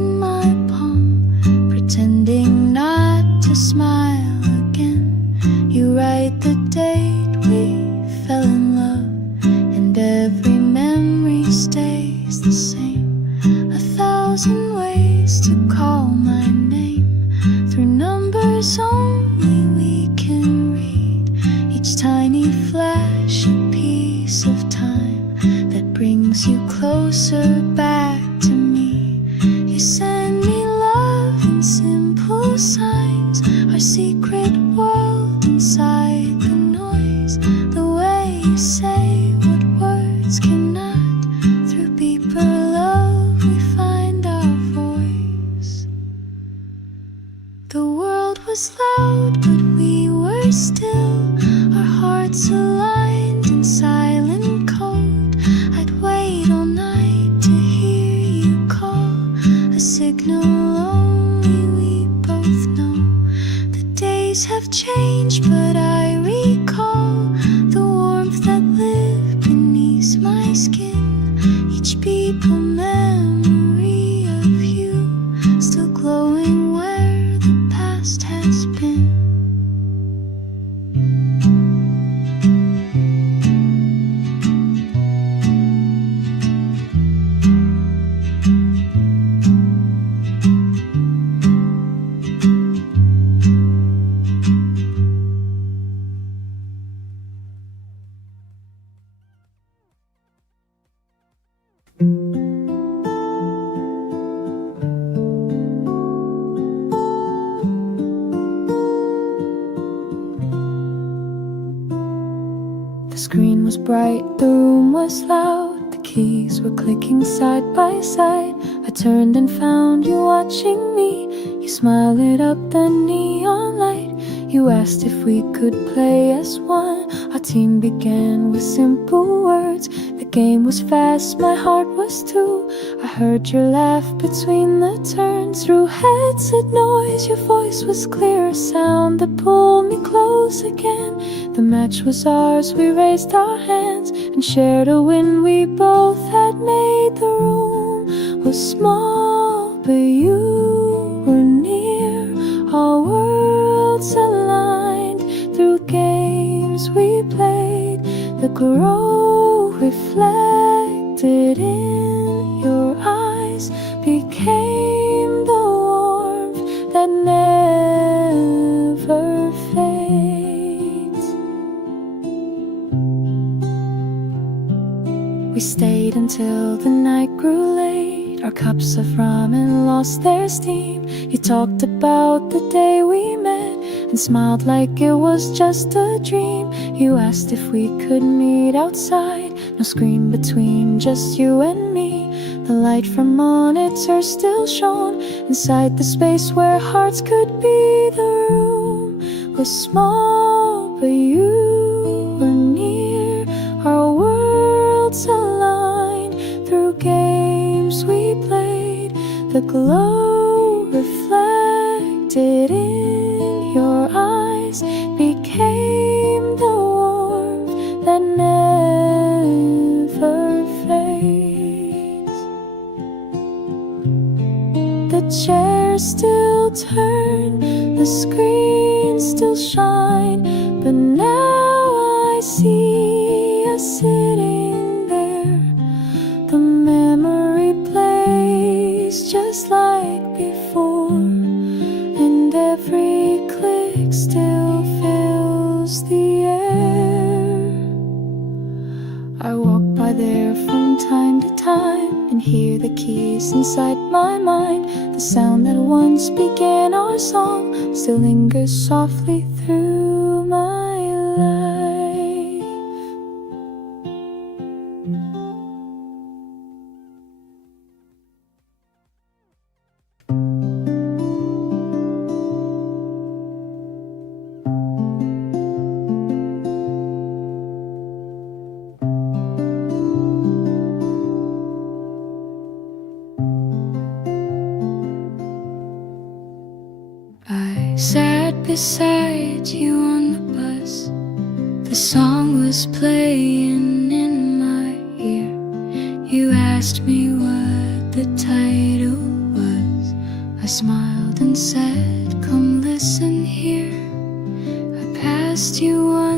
the date we fell in love, and every memory stays the same. 1,000 ways to call my name, through numbers only we can read. Each tiny flash a piece of time that brings you closer back to me. You send me love in simple signs, our secret world inside the noise. The way you say what words cannot, through deeper love we find our voice. The world was loud but we were still, our hearts aligned in silent code. I'd wait all night to hear you call, a signal only we both know. The days have changed but I recall the warmth that lived beneath my skin. Each beat a memory of you, still glowing where the past has been. The screen was bright, the room was loud, the keys were clicking side by side. I turned and found you watching me. You smiled, lit up the neon light. You asked if we could play as one. Our team began with simple words. The game was fast, my heart was too. I heard your laugh between the turns. Through headset noise, your voice was clear, a sound that pulled me close again. The match was ours, we raised our hands and shared a win we both had made. The room was small, but you were near. Our worlds aligned through games we played. The glow reflected in your eyes became the warmth that never fades. We stayed until the night grew late. Our cups of ramen lost their steam. You talked about the day we met and smiled like it was just a dream. You asked if we could meet outside, no screen between, just you and me. The light from monitors still shone inside the space where hearts could be. The room was small, but you were near. Our worlds aligned through games we played. The glow reflected in your eyes became the warmth that never fades. The chairs still turn, the screens still shine, but now I see us sitting there. The memory plays just like before, and every click still fills the air. I walk by there from time to time and hear the keys inside my mind. The sound that once began our song still lingers softly through my life. I sat beside you on the bus. The song was playing in my ear. You asked me what the title was. I smiled and said, come listen here. I passed you one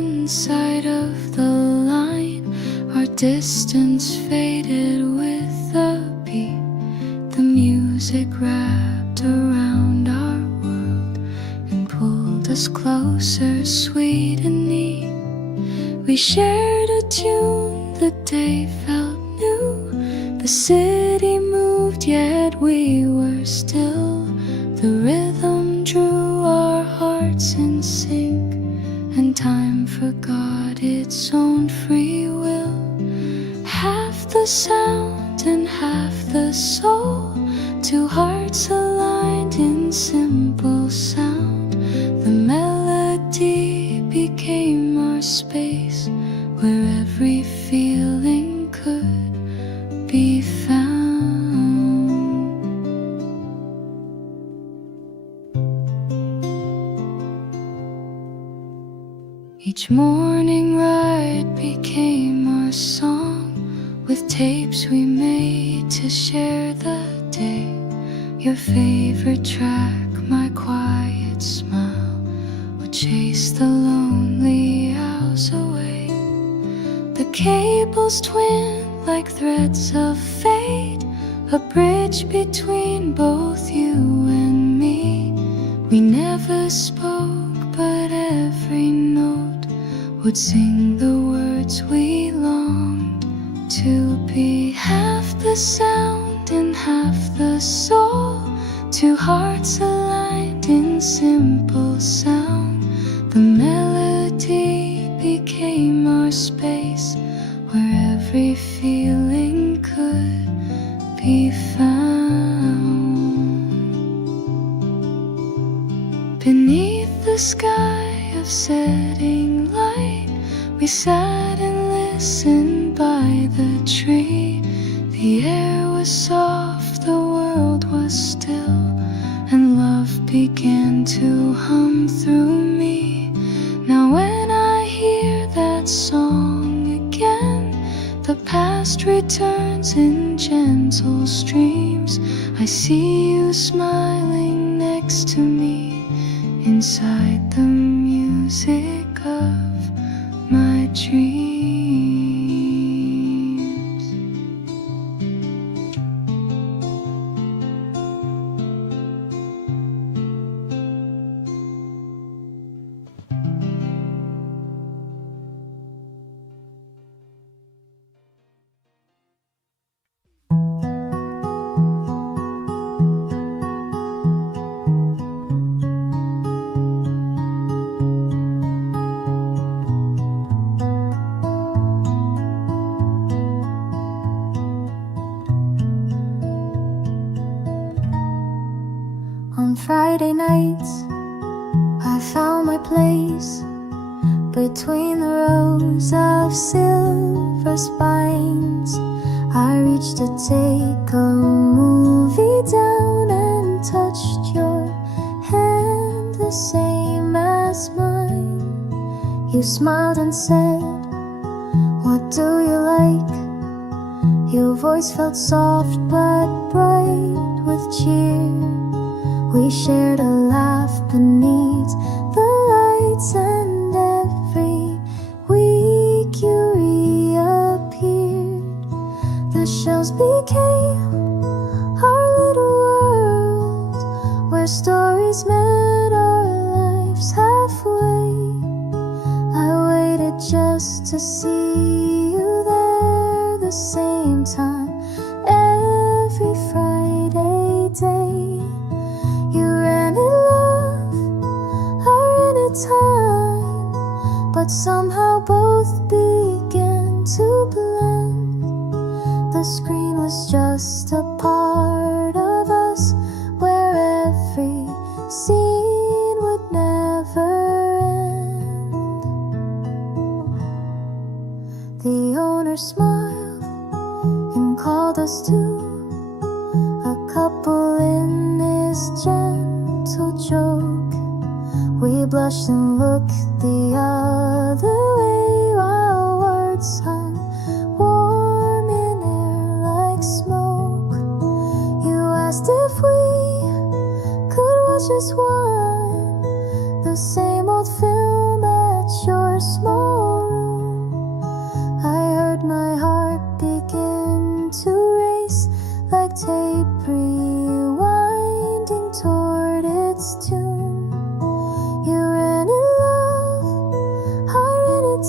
one side of the line. Our distance faded with the beat. The music wrapped around our world and pulled us closer, sweet and neat. We shared a tune, the day felt new. The city moved, yet we were still. The rhythm drew our hearts in sync, and time forgot its own free will. Half the sound and half the soul, two hearts aligned in simple sound. The melody became our space, where every feeling could be found. Each morning ride became our song, with tapes we made to share the day. Your favorite track, my quiet smile, would chase the lonely hours away. The cables twin like threads of fate, a bridge between both you and me. We never spoke, but every note would sing the words we longed to be. Half the sound and half the soul, two hearts aligned in simple sound. The melody became our space, where every feeling could be found. Beneath the sky of setting light, we sat and listened by the tree. The air was soft, the world was still, and love began to hum through me. Now when I hear that song again, the past returns in gentle streams. I see you smiling next to me, inside the music of my dreams. On Friday nights, I found my place between the rows of silver spines. I reached to take a movie down and touched your hand, the same as mine. You smiled and said, "What do you like?" Your voice felt soft but bright with cheer. We shared a laugh beneath the lights, and every week you reappeared. The shells became our little world, where stories met our lives halfway. I waited just to see you there, the same time every Friday day. Time, but somehow both began to blend. The screen was just a part of us, where every scene would never end. The owner smiled and called us to a couple in his gentle joke. We blushed and looked the other way, while words hung warm in air like smoke. You asked if we could watch as one, the same old film at your small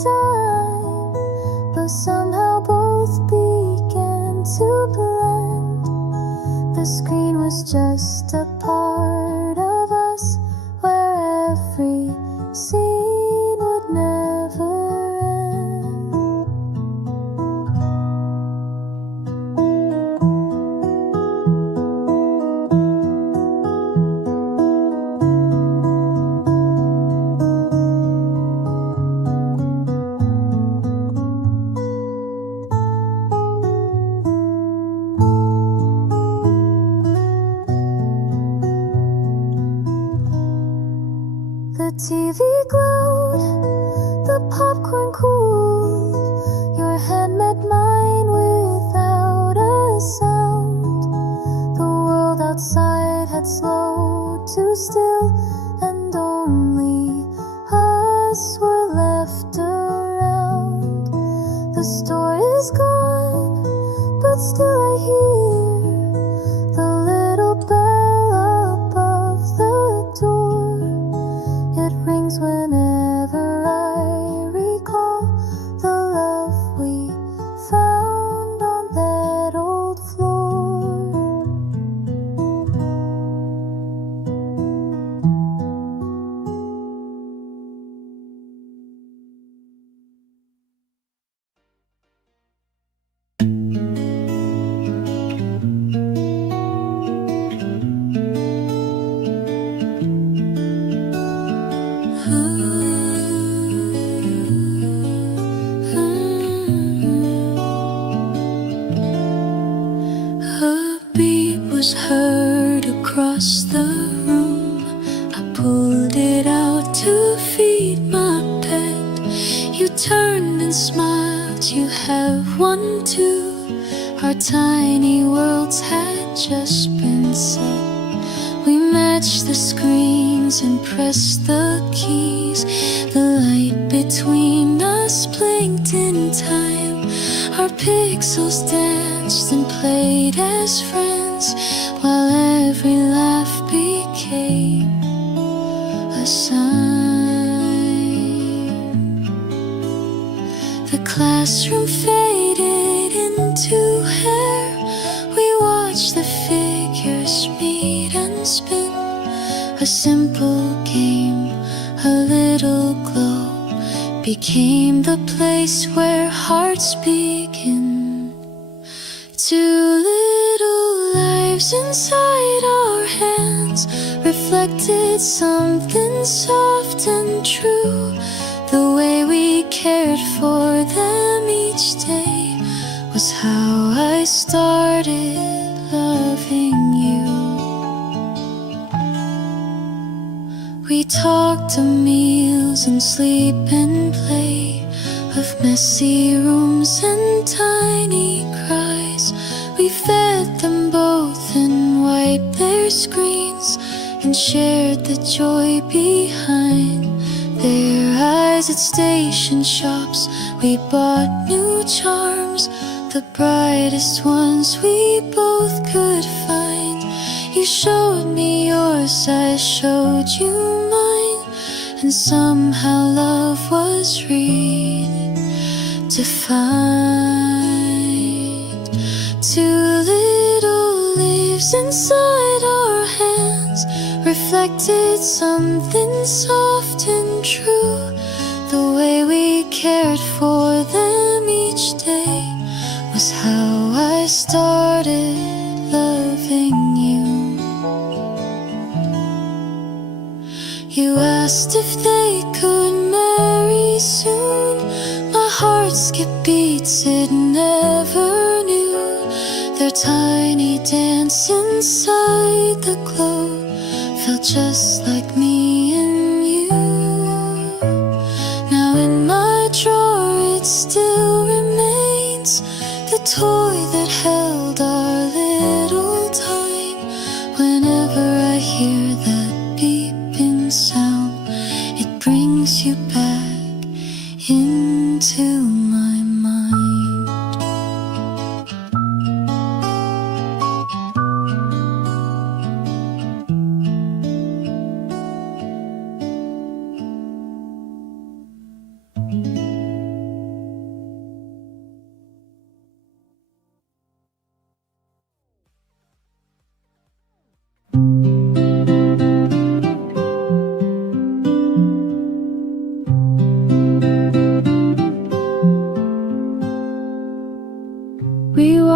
time, but somehow both began to blend. The screen was just a part of us, where every scene would never end. The TV glowed, the popcorn cooled, your hand met mine without a sound. The world outside had slowed to still, and only us were left around. The store is gone, but still I hear the little bell above the door. It rings whenever I recall the love we found on that old floor. A beat was heard across the room. I pulled it out to feed my pet. You turned and smiled, you have one too. Our tiny worlds had just been set. We matched the screens and pressed the keys. The light between us blinked in time. Our pixels danced and played as friends, while every laugh became a sign. The classroom faded into hair. We watched the figures meet and spin. A simple game, a little glow, became the place where hearts begin. Two little lives inside our hands reflected something soft and true. The way we cared for them each day was how I started loving you. We talked of meals and sleep and play, of messy rooms and tiny cries. We fed them both and wiped their screens, and shared the joy behind their eyes. At station shops we bought new charms, the brightest ones we both could find. You showed me yours, I showed you mine, and somehow love was redefined. Two little leaves inside our hands reflected something soft and true. The way we cared for them each day was how I started loving you. You asked if they could marry soon. My heart skipped beats it never knew. Their tiny dance inside the glow felt just like me and you. Now in my drawer it still remains, the toy that held our little time. Whenever I hear that beeping sound, it brings you back into my mind.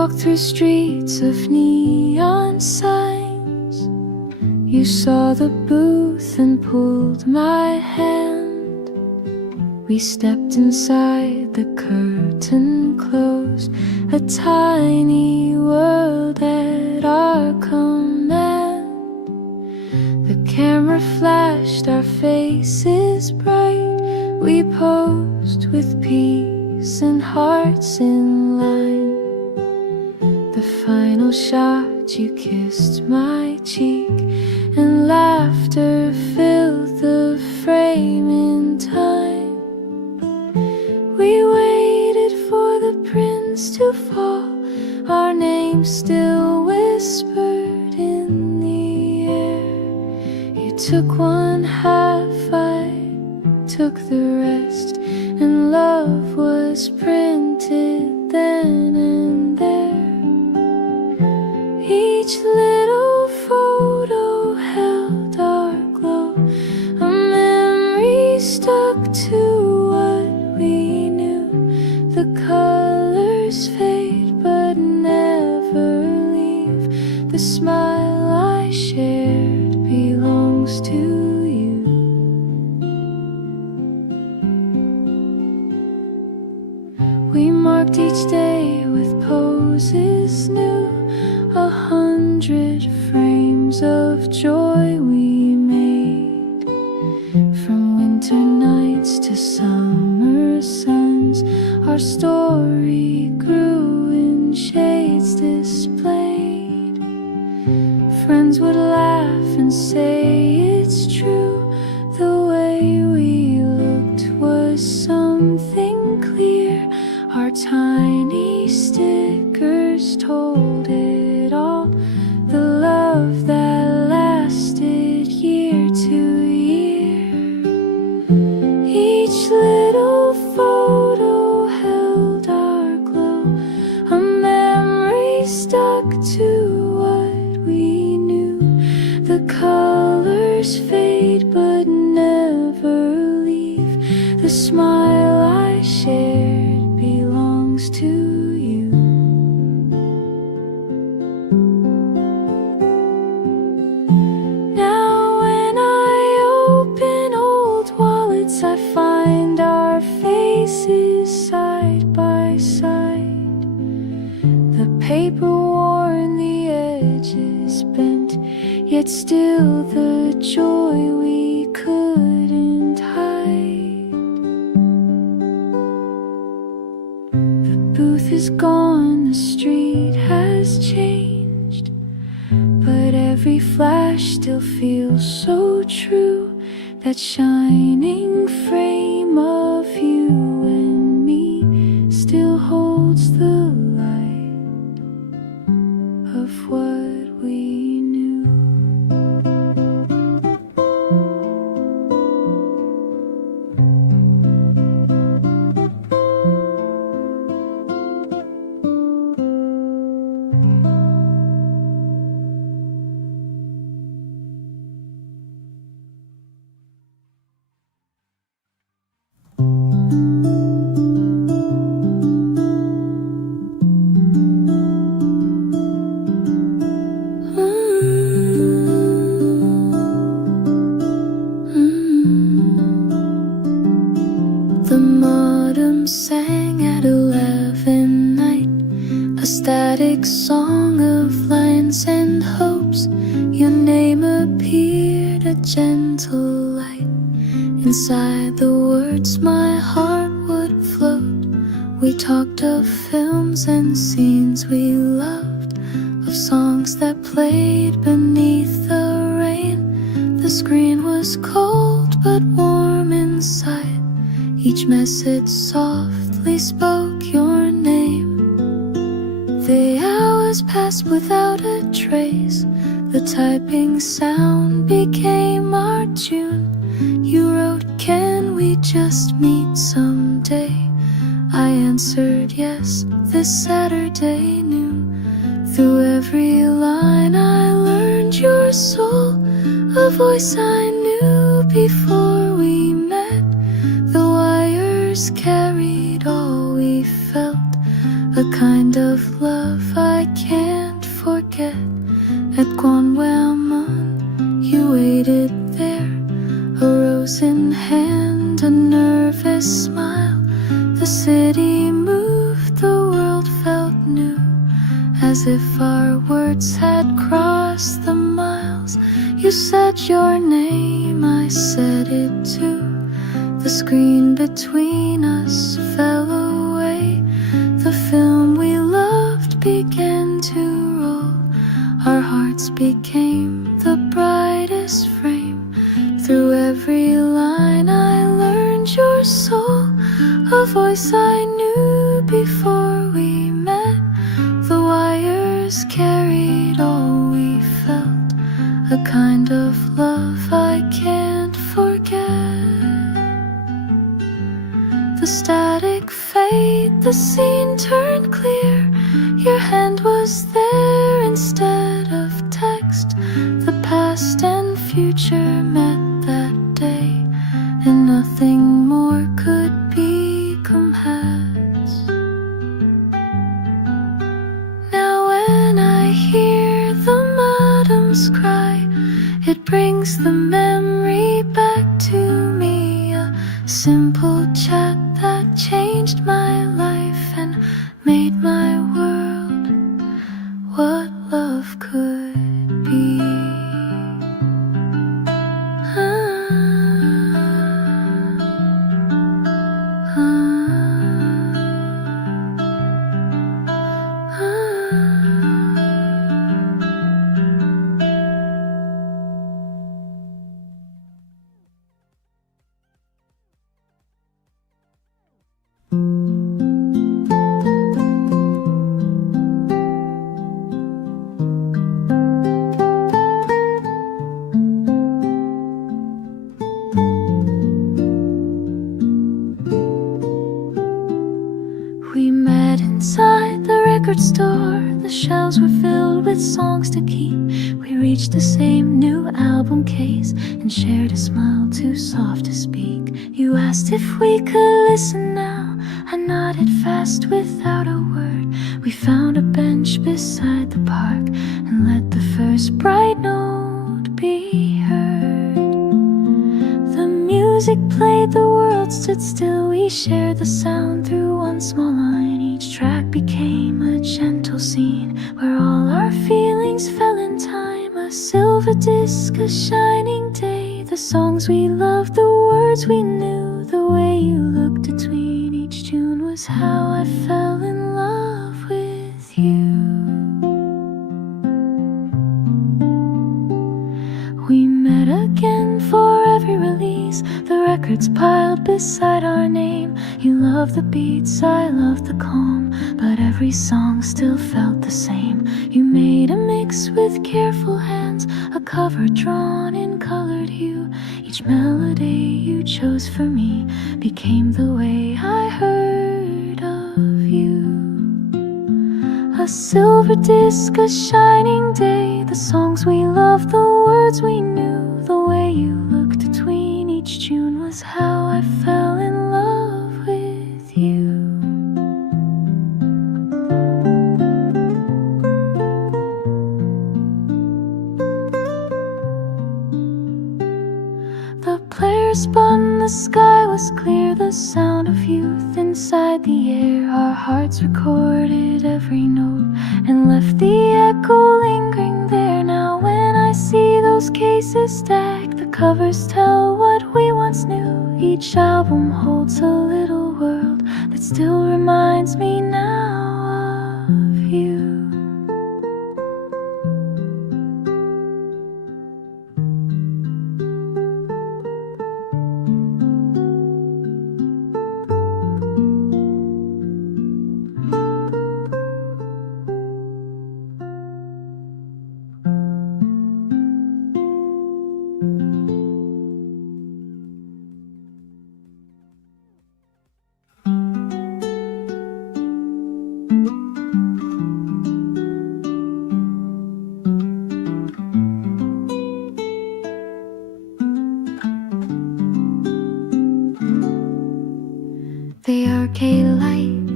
walked through streets of neon signs. You saw the booth and pulled my hand. We stepped inside, the curtain closed, a tiny world at our command. The camera flashed, our faces bright. We posed with peace and hearts in line. The final shot, you kissed my cheek, and laughter filled the frame in time. We waited for the prince to fall, our names still whispered in the air. You took one half, I took the rest, and love was printed then and there. Each little photo held our glow, a memory stuck to what we knew. The colors fade but never leave. The smile I shared belongs to you. We marked each day with poses new, 100 frames of joy we made. From winter nights to summer suns, our story grew in shades displayed. Friends would laugh and say it's true. The way we looked was something clear. Our tiny stickers told it all. The love that lasted year to year. Each little photo held our glow, a memory stuck to what we knew. The colors fade but never leave. The smile I shared belongs to you. Now when I open old wallets, I find our faces side by side. The paper worn, the edges bent, yet still the joy we couldn't hide. The booth is gone, the street has changed, but every flash still feels so true. That shining frame of you and me still holds the light of what we knew. The modem sang at 11 night, a static song of lines and hopes. Your name appeared, a gentle light. Inside the words my heart would float. We talked of films and scenes we loved, of songs that played beneath the rain. The screen was cold but warm inside. Each message softly spoke your name. The hours passed without a trace. The typing sound became our tune. You wrote, can we just meet someday? I answered yes, this Saturday noon. Through every line I learned your soul, a voice I knew before we met. The wires carried all we felt, a kind of love I can't forget. At Gwanwhamon, you waited there, a rose in hand, a nervous smile. The city moved, the world felt new, as if our words had crossed the miles. You said your name, I said it too. The screen between us fell away. The film we loved began to roll. Our hearts became the brightest frame. Through every line I learned your soul, a voice I knew before we met. The wires carried all we felt, a kind of love I can't forget. The static fade, the scene turned clear. Your hand was there instead of text. The past and future met that day, and nothing more could become has. Now when I hear the madams cry, it brings the memory back to me. A simple chat that changed my life and made my world what love could be. We met inside the record store. The shelves were filled with songs to keep. We reached the same new album case and shared a smile too soft to speak. You asked if we could listen now. I nodded fast without a word. We found a bench beside the park and let the first bright note be heard. The music played, the world stood still. We shared the sound through one small line. Each track became a gentle scene where all our feelings fell in time. A silver disc, a shining day. The songs we loved, the words we knew. The way you looked between each tune was how I fell in love with you. We met again for every release. The records piled beside our name. You loved the beats, I loved the calm, but every song still felt the same. You made a mix with careful hands, a cover drawn in colored hue. Each melody you chose for me became the way I heard of you. A silver disc, a shining day. The songs we loved, the words we knew. The way you looked between each tune was how I fell in love with you. The player spun, the sky was clear. The sound of youth inside the air. Our hearts recorded every note and left the echo lingering there. Now when I see those cases stacked, the covers tell what we once knew. Each album holds a little world that still reminds me now of you.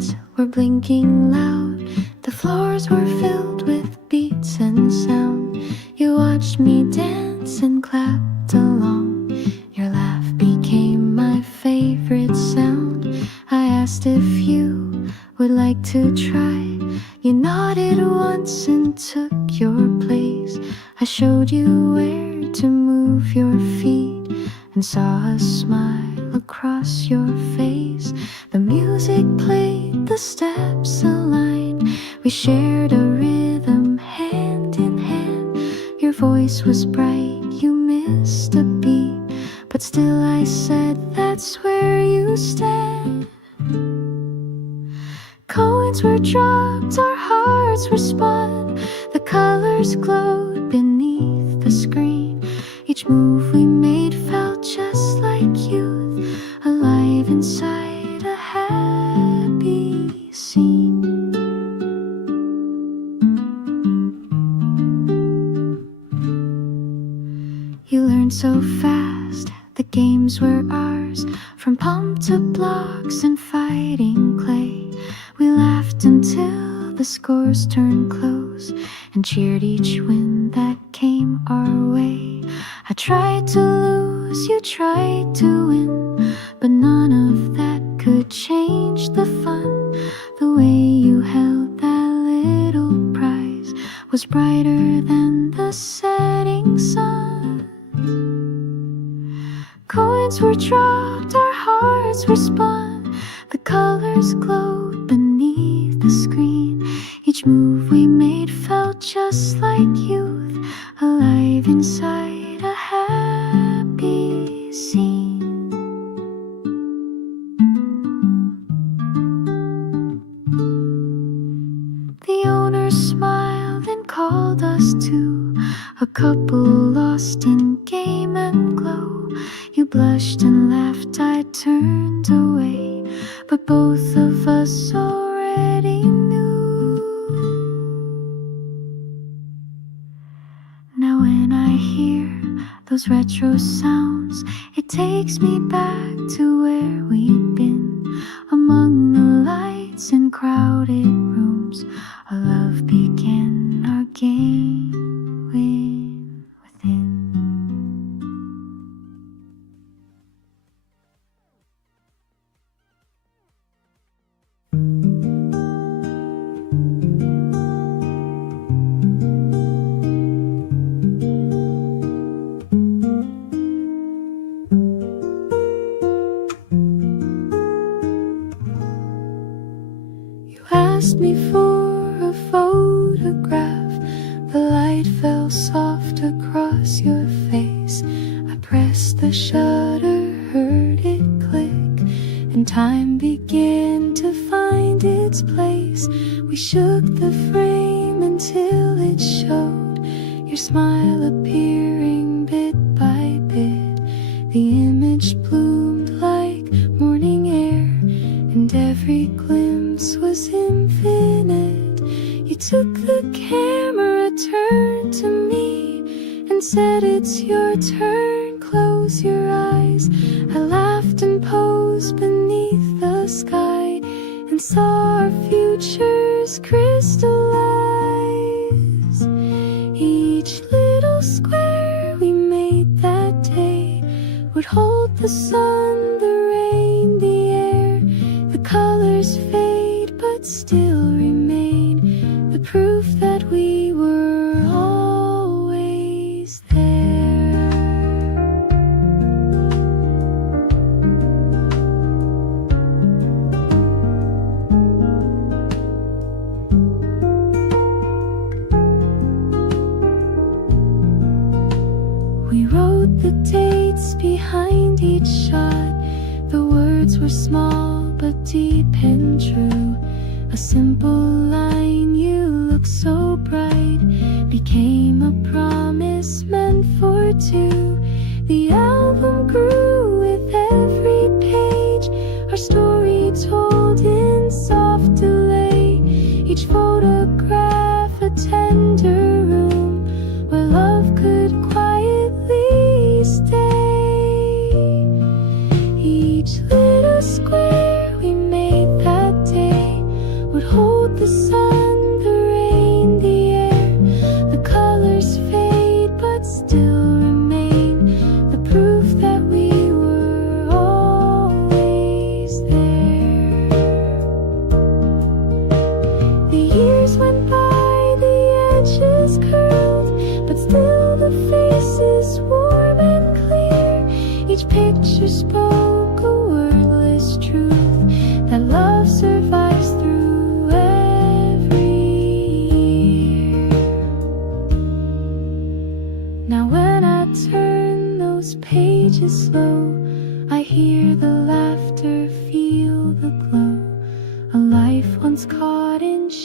lights were blinking loud. The floors were filled with beats and sound. You watched me dance and clapped along. Your laugh became my favorite sound. I asked if you would like to try. You nodded once and took your place. I showed you where to move your feet and saw a smile across your face. The music played, the steps aligned. We shared a rhythm hand in hand. Your voice was bright, you missed a beat, but still I said that's where you stand. Coins were dropped, our hearts were spun. The colors glowed beneath the screen. Each move we made felt just like youth, alive inside a happy scene. You learned so fast, the games were ours, from pump to blocks and fighting clay. We laughed until the scores turned close and cheered each win that came our way. I tried to lose, you tried to win, but none of that could change the fun. The way you held that little prize was brighter than the setting sun. Coins were dropped, our hearts were spun. The colors glowed beneath the screen. Each move we made felt just like youth, alive inside a happy scene. The owner smiled and called us to a couple lost in game and glow. You blushed and laughed, I turned away, but both of us already knew. Now when I hear those retro sounds, it takes me back to where we'd been, among the lights in crowded rooms. Our love began, our game win within. Asked me for a photograph. The light fell soft across your face. I pressed the shutter, heard it click, and time began to find its place. We shook the frame until it showed your smile appearing bit by bit. The image bloomed like morning air, and every glimpse was infinite. You took the camera, turned to me, and said it's your turn, close your eyes. I laughed and posed beneath the sky and saw our futures crystallize. Each little square we made that day would hold the sun, the rain, the air. The colors fade but still remain, the proof that we were always there. We wrote the dates behind each shot. The words were small but deep and true. A simple line, you look so bright, became a promise meant for two. The album grew with every page, our story told in soft delay. Each photograph a tender room where love could quietly stay. Each little square we made that day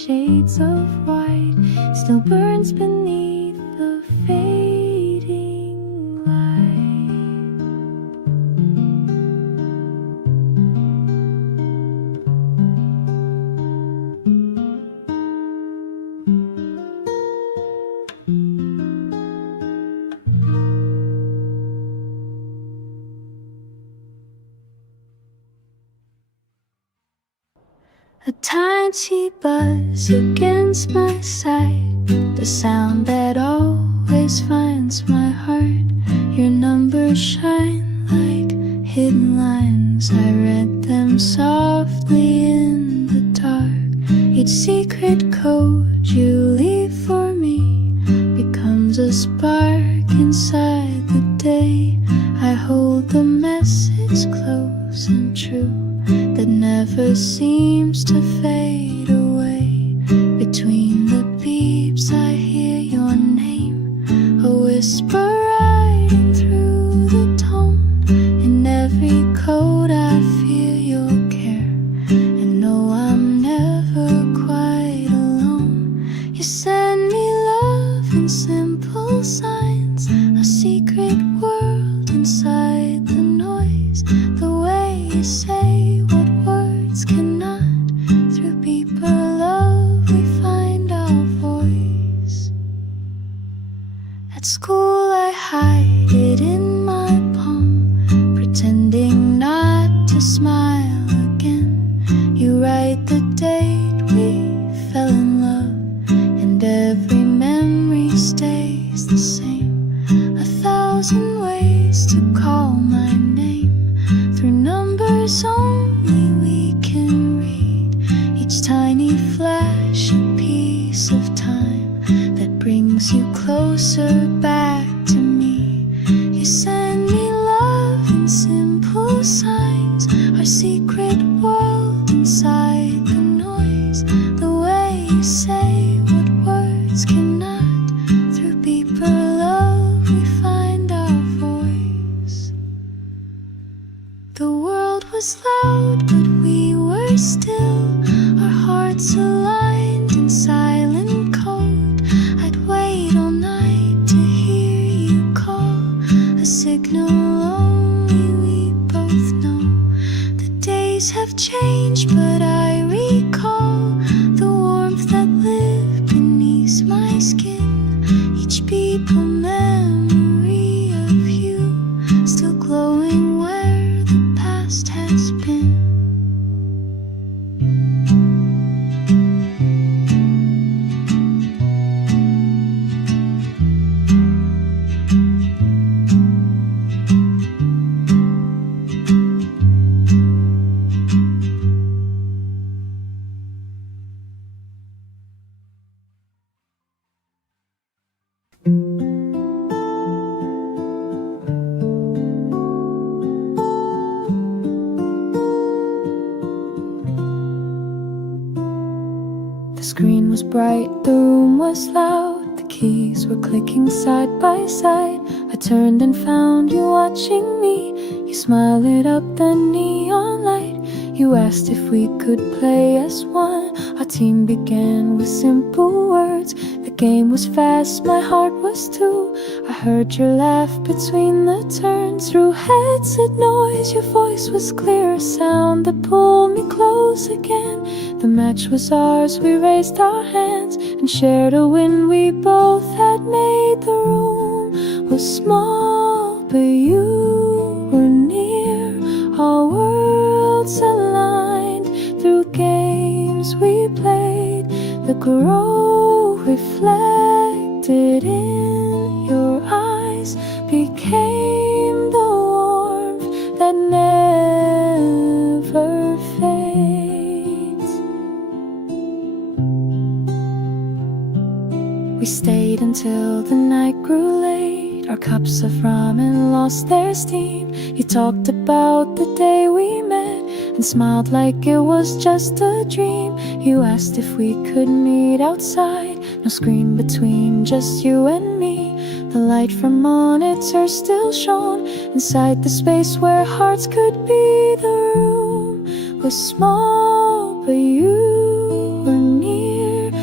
shades of white still burns beneath the fading light. A tiny buzz against my side, the sound that always finds my heart. Your numbers shine like hidden lines. I read them softly in the dark. Each secret code you leave for me becomes a spark inside the day. I hold the message close and true that never seems to fade away. Between the beeps I hear your name, a whisper riding through the tone. In every code I feel your care, and know I'm never quite alone. You send me love in simple signs, a secret world inside the noise. The way you say what words cannot, through deeper love we find our voice. At school I hide it in my palm, pretending not to smile again. You write the date we fell in love, and every memory stays the same. 1,000 ways to call my name, through numbers only we can read. Each tiny flash a piece of time that brings you closer back to me. You send me love in simple signs, our secret world inside the noise. The way you say what words cannot, through deeper love we find our voice. The world was loud but we were still, our hearts aligned in silent code. I'd wait all night to hear you call, a signal only we both know. The days have changed but I recall the warmth that lived beneath my skin. Each beep a memory of you, still glowing where the past has been. The screen was bright, the room was loud, the keys were clicking side by side. I turned and found you watching me. You smiled, lit up the neon light. You asked if we could play as one. Our team began with simple words. The game was fast, my heart was too. I heard your laugh between the turns. Through headset noise, your voice was clear, a sound that pulled me close again. The match was ours, we raised our hands and shared a win we both had made. The room was small, but you were near. Our worlds aligned through games we played. The glow reflected in your eyes became the warmth that never fades. We stayed until the night grew late. Our cups of ramen lost their steam. You talked about the day we met and smiled like it was just a dream. You asked if we could meet outside, no screen between, just you and me. The light from monitors still shone inside the space where hearts could be. The room was small, but you were near.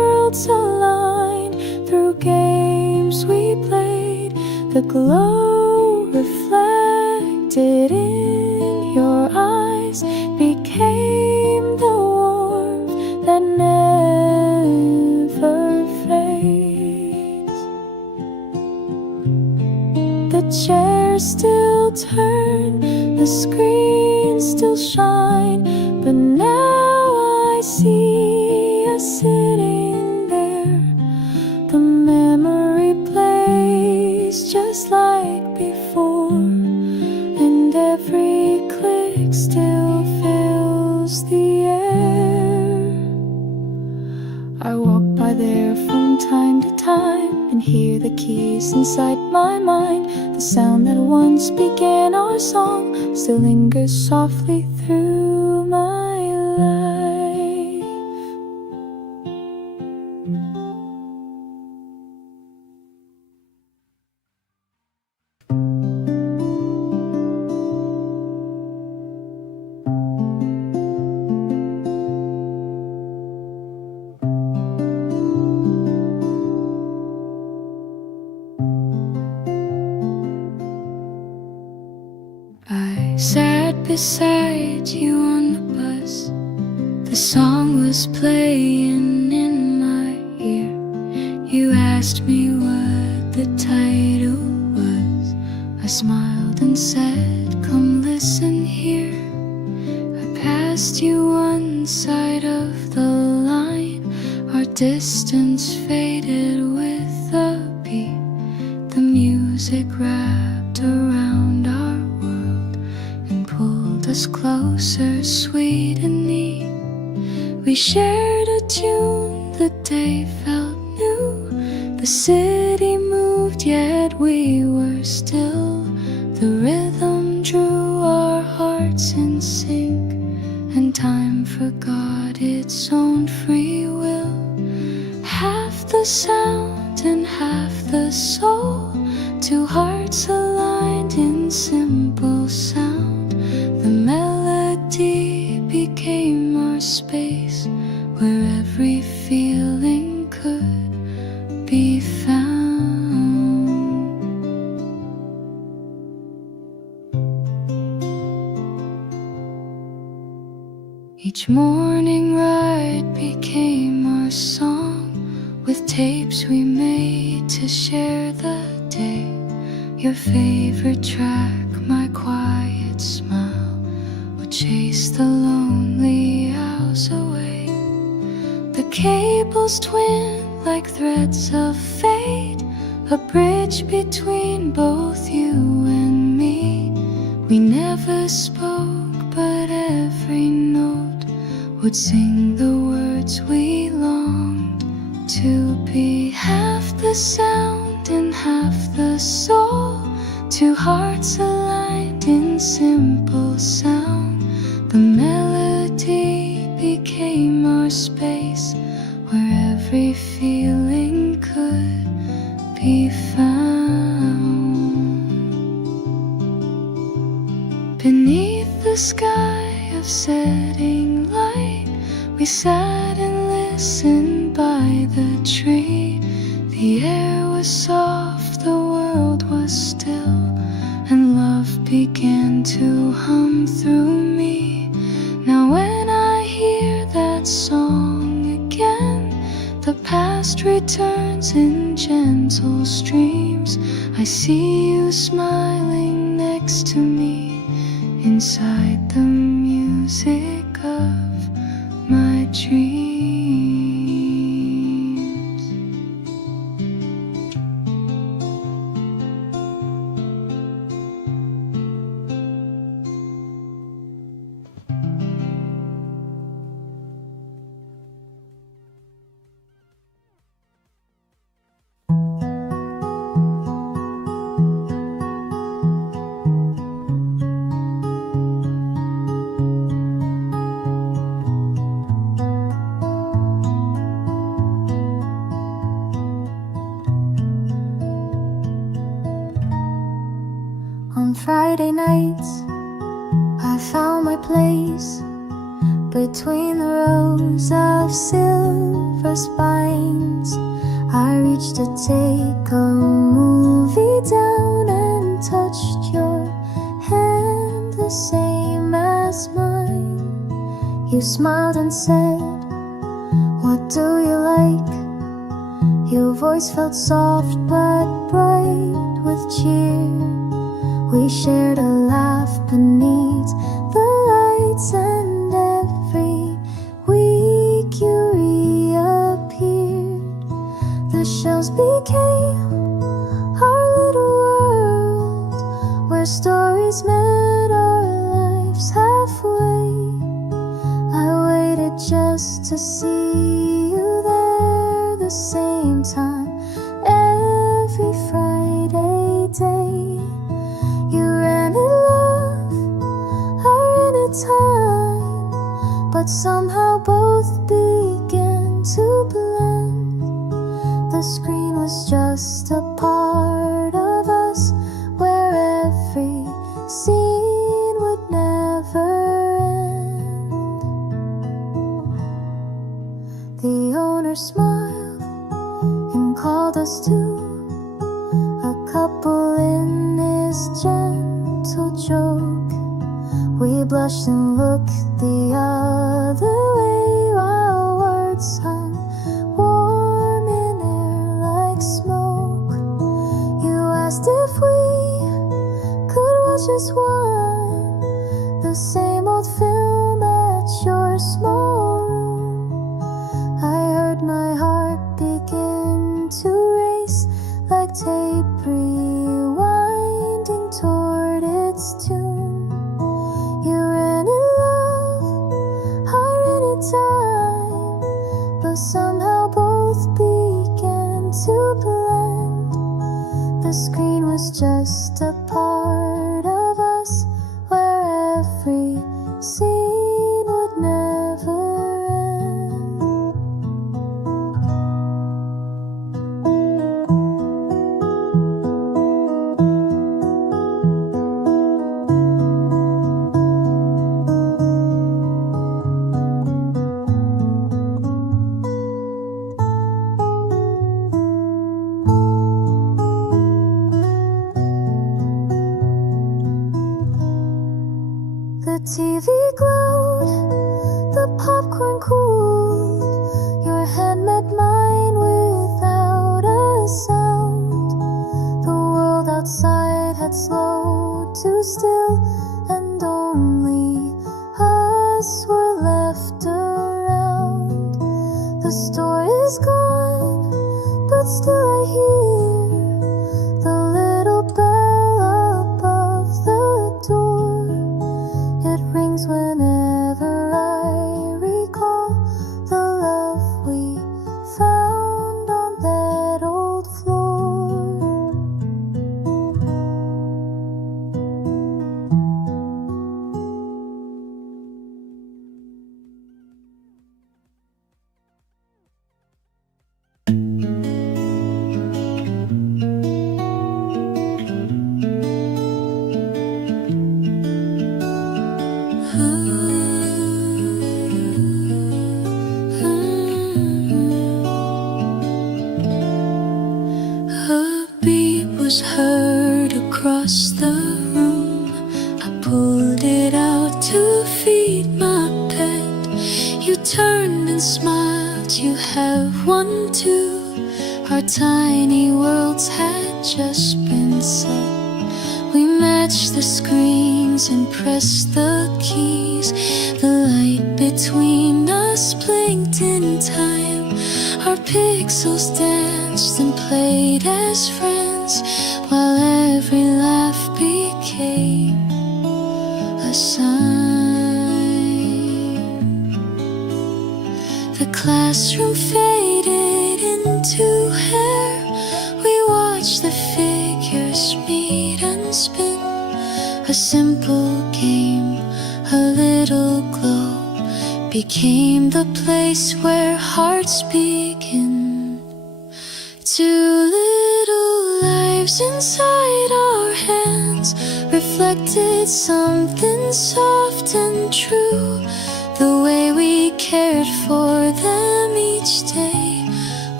glow reflected in your eyes became the warmth that never fades. The chairs still turn, the screens still shine, but now I see us sitting there. The memory plays just like before, and every click still fills the air. I walk by there from time to time and hear the keys inside my mind. The sound that once began our song still lingers softly through my life. I sat beside you on the bus. The song was playing in my ear. You asked me what the title was. I smiled and said, come listen here. I passed you one side of the line. Our distance faded with the beat. The music wrapped around our world and pulled us closer, sweet and neat. We shared a tune, the day felt new. The city moved, yet we were still. The rhythm drew our hearts in sync, and time forgot its own free will. Half the sound and half the soul, two hearts aligned in simple sound. The melody became our space, where every feeling could be found. Each morning ride became our song, with tapes we made to share the day. Your favorite track, my quiet smile, would chase the lonely hours away. The cables twin like threads of fate, a bridge between both you and me. We never spoke, but every note would sing the words we longed to be. Half the sound and half the soul, two hearts aligned in simple sound. The melody became our space, where every feeling could be found. Beneath the sky of setting light, we sat and listened by the tree. The air was soft, the world was still, and love began to hum through me. Now when I hear that song again, the past returns in gentle streams. I see you smiling next to me, inside the music of my dreams. Friday nights, I found my place between the rows of silver spines. I reached to take a movie down and touched your hand, the same as mine. You smiled and said, "What do you like?" Your voice felt soft but bright with cheer. We shared a laugh beneath the lights, and every week you reappeared. The shelves became our little world, where stories met our lives halfway. I waited just to see you there the same time every Friday day. You ran in love, I ran in time, but somehow both began to blend. The screen was just a part of us, where every scene would never end. The owner smiled and called us to a couple in his gentle joke. We blushed and looked the other way while words hung warm in air like smoke. You asked if we could watch as one, the same old film at your small room. I heard my heart begin to race like tape rewinding toward its tune. You ran in love, I ran in time, but somehow both began to blend. The screen was just a part of us, where every scene would never end. The TV glowed, the popcorn cooled, your hand met mine without a sound. The world outside had slowed to still, and only us were left around. The store is gone, but still I hear the little bell above the door. It rings whenever I recall the love we found on that old floor. A beat was heard across the room. I pulled it out to feed my pet. You turned and smiled, you have one too. Our tiny worlds had just been set. We matched the screens and pressed the keys. The light between us blinked in time. Our pixels danced and played as friends, while every laugh became a sign. The classroom faded into hair. We watched the figures meet and spin. A simple game, a little glow, became the place where hearts begin. Two little lives inside our hands reflected something soft and true. The way we cared for them each day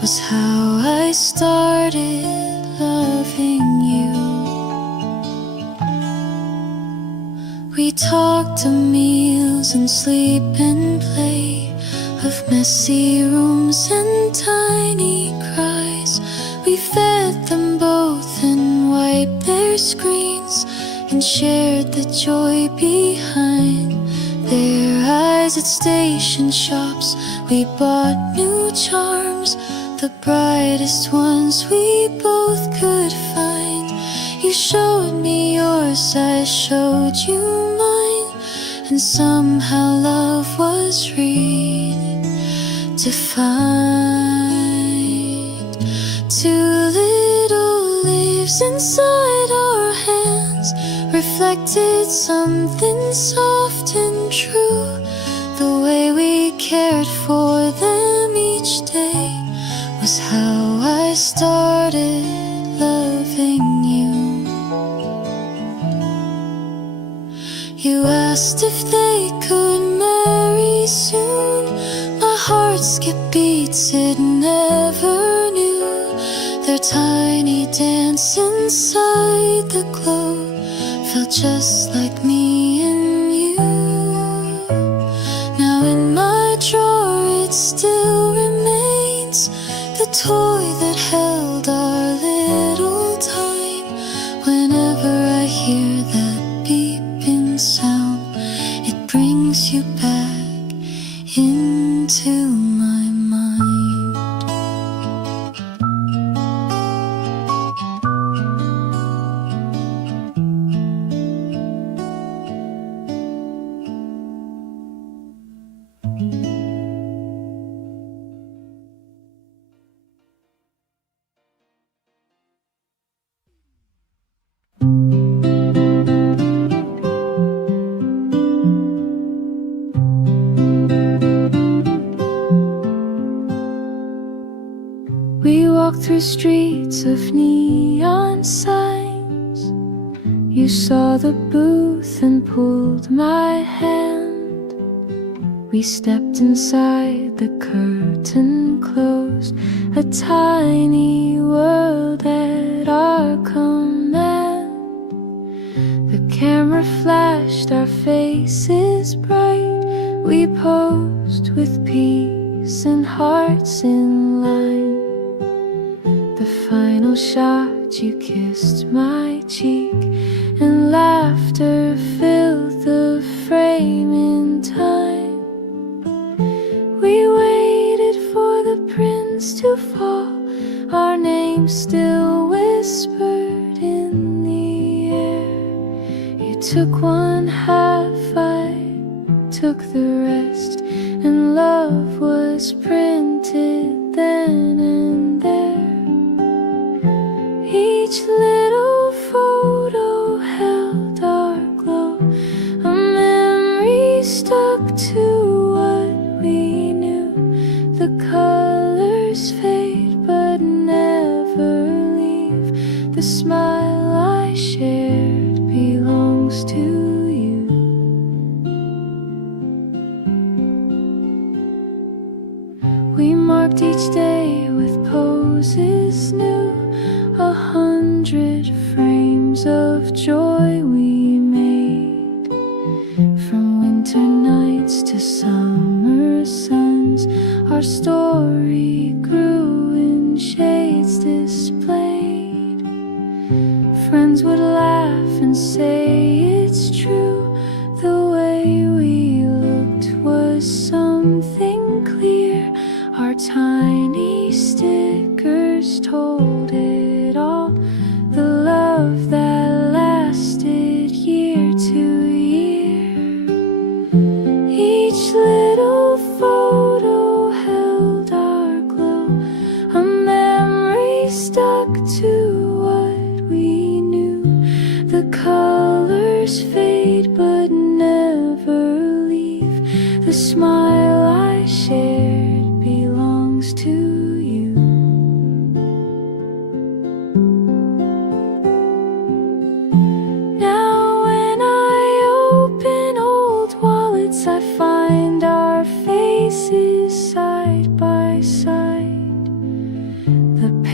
was how I started loving you. We talked of meals and sleep and play, of messy rooms and tiny cries. We fed them both and wiped their screens, and shared the joy behind their eyes. At station shops we bought new charms, the brightest ones we both could find. You showed me yours, I showed you mine, and somehow love was redefined. Two little leaves inside our hands reflected something soft and true. The way we cared for them each day was how I started loving you. You asked if they could marry soon. My heart skipped beats it never knew. Their tiny dance inside the glow felt just like me and you. Now in my drawer it still remains, the toy that held our little time. Whenever I hear that beeping sound, it brings you back into my mind. We walked through streets of neon signs. You saw the booth and pulled my hand. We stepped inside, the curtain closed, a tiny world at our command. The camera flashed, our faces bright. We posed with peace and hearts in line. The final shot, you kissed my cheek, and laughter filled the frame in time. We waited for the prince to fall, our names still whispered in the air. You took one half, I took the rest, and love was printed then and there. Each little photo held our glow, a memory stuck to what we knew. The colors fade but never leave. The smile I shared belongs to you. We marked each day with poses new, 100 frames of joy we made. From winter nights to summer suns, our story grew in shades displayed. Friends would laugh and say it's true. The way we looked was something clear. Our tiny stickers told it all. The love that lasted year to year. Each little photo held our glow, a memory stuck to what we knew. The colors fade but never leave. The smile I shared belongs to you. Now when I open old wallets, I find our faces side by side.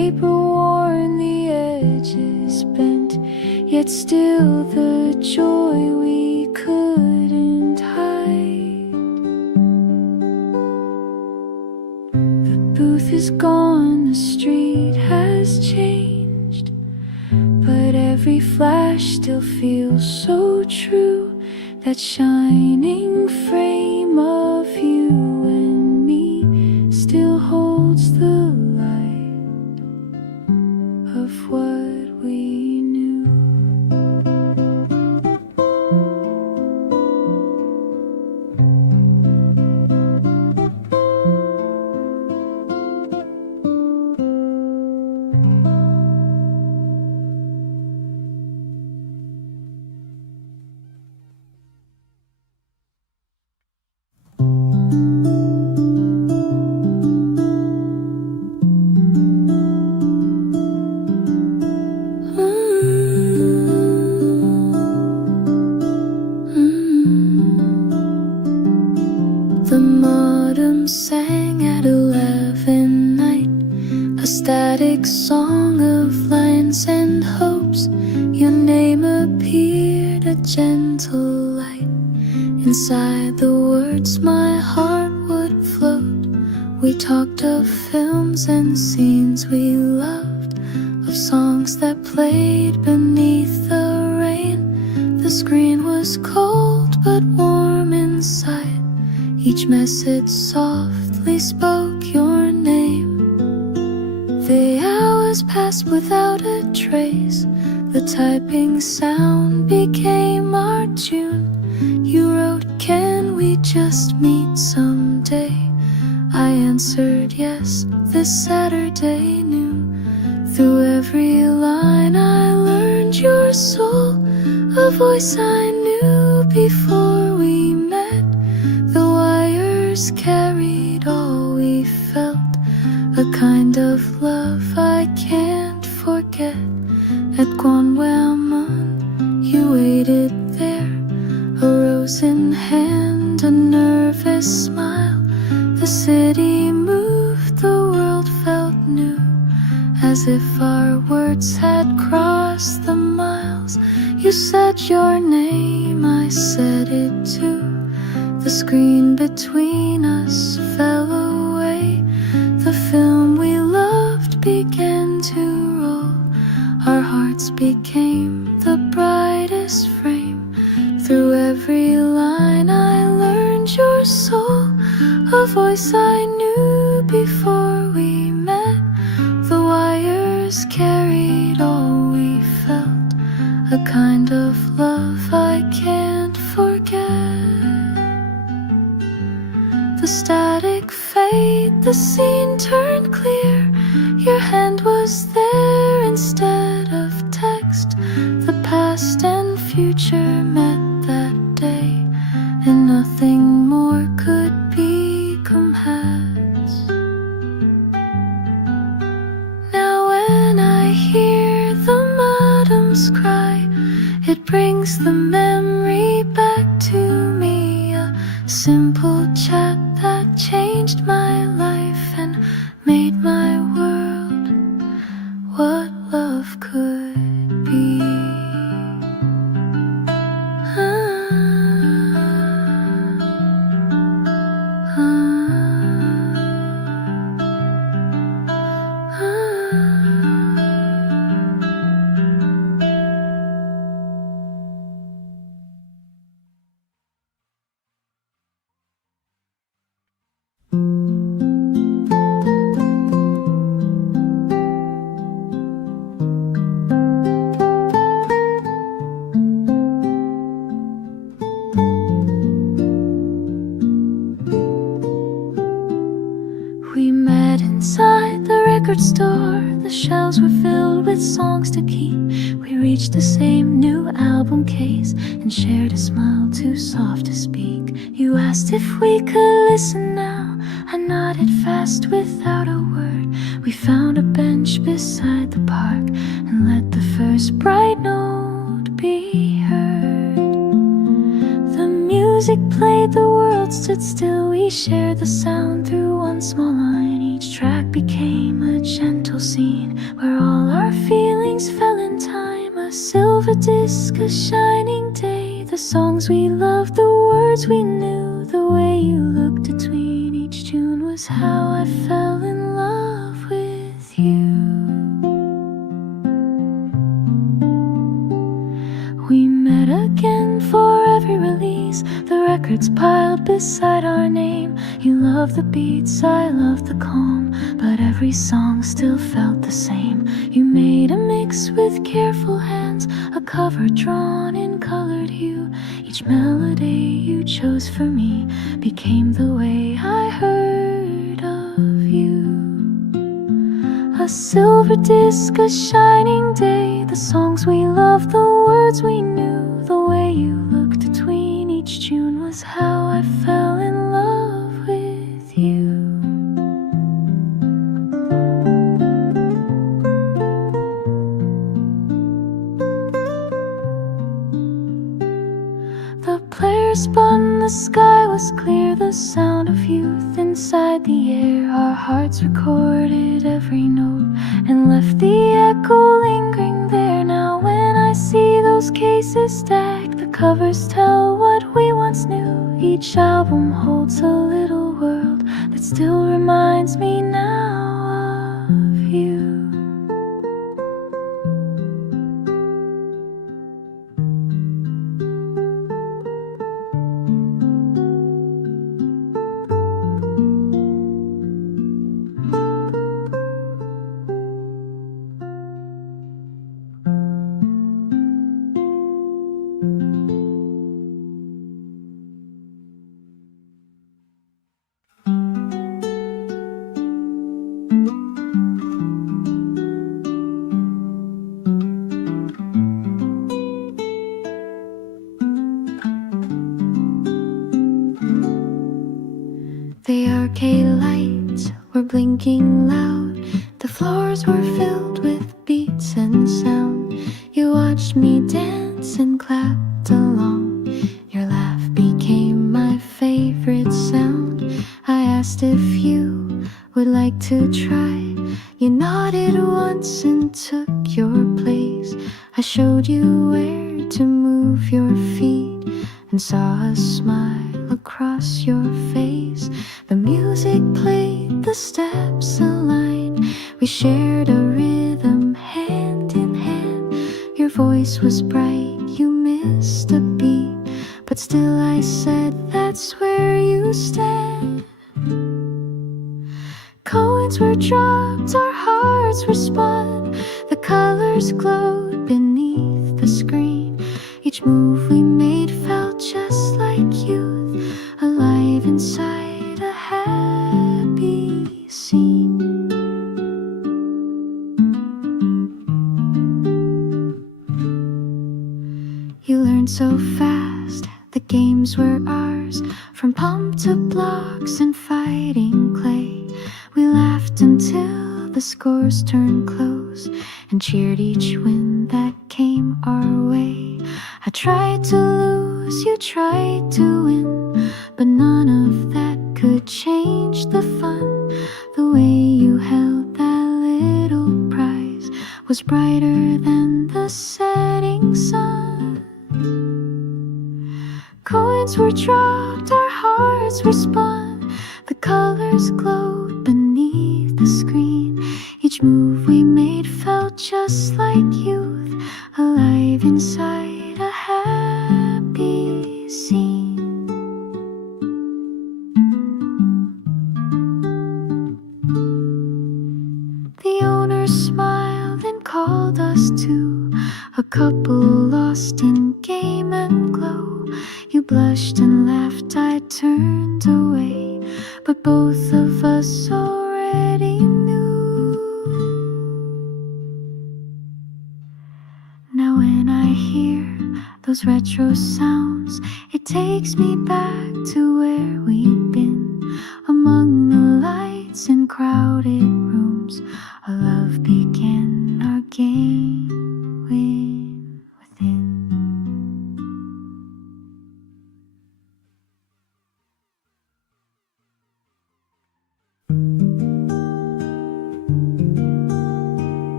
paper worn, the edges bent, yet still the joy we couldn't hide. The booth is gone, the street has changed, but every flash still feels so true. That shining frame of you and me still holds the light of what we knew. The modem sang at 11 night, a static song of lines and hopes. Your name appeared, a gentle light. Inside the words my heart would float. We talked of films and scenes we loved, of songs that played beneath the rain. The screen was cold but warm inside. Each message softly spoke your name. The hours passed without a trace. The typing sound became our tune. You wrote, "Can we just meet someday?" I answered yes, this Saturday noon. Through every line I learned your soul, a voice I knew before we met. The wires carried all we felt, a kind of love I can't forget. At Gwanwamon, you waited there, a rose in hand, a nervous smile. The city moved, the world felt new, as if our words had crossed the miles. You said your name, I said it too. The screen between us fell away. The film we loved began to roll. Our hearts became the brightest frame. Through every line I learned your soul, a voice I knew before we met. The wires carried all we felt, a kind of love I can't forget. The static fade, the scene turned clear. Your hand was there instead of text. The past and future met that day, and nothing more could become has. Now when I hear the modems cry, it brings the memory back to me. A simple chat that changed my life and made my world what love could be. Store, the shelves were filled with songs to keep. We reached the same new album case and shared a smile too soft to speak. You asked if we could listen now. I nodded fast without a word. We found a bench beside the park and let the first bright note be heard. The music music played, the world stood still. We shared the sound through one small line. Each track became a gentle scene where all our feelings fell in time. A silver disc, a shining day. The songs we loved, the words we knew. The way you looked between each tune was how I fell in love with you. We met again for every release. The records piled beside our name. You loved the beats, I loved the calm, but every song still felt the same. You made a mix with careful hands, a cover drawn in colored hue. Each melody you chose for me became the way I heard of you. A silver disc, a shining day. The songs we loved, the words we knew. The way you looked between each tune was how I fell in love with you. The player spun, the sky was clear. The sound of youth inside the air. Our hearts recorded every note and left the echo lingering there. Now when I see those cases stacked, the covers tell what we once knew. Each album holds a little world that still reminds me now of you. The arcade lights were blinking loud. The floors were filled with beats and sound. You watched me dance and clapped along. Your laugh became my favorite sound. I asked if you would like to try. You nodded once and took your place. I showed you where to move your feet and saw a smile across your face. The music played, the steps aligned. We shared a rhythm hand in hand. Your voice was bright, you missed a beat, but still I said that's where you stand. Coins were dropped, our hearts were spun. The colors glowed beneath the screen. Each move we made felt just like youth, alive inside a happy scene. You learned so fast, the games were ours. From pump to blocks and fighting clay, we laughed until the scores turned close and cheered each win that came our way. I tried to lose, you tried to win, but none of that could change the fun. The way you held that little prize was brighter than the setting sun. Coins were dropped, our hearts were spun. The colors glowed beneath the screen. Each move we made felt just like youth, alive inside a happy scene. The owner smiled and called us to a couple lost in game and glow. You blushed and laughed, I turned away, but both of us already knew. Now when I hear those retro sounds, it takes me back to where we'd been, among the lights in crowded rooms. Our love began, our game within.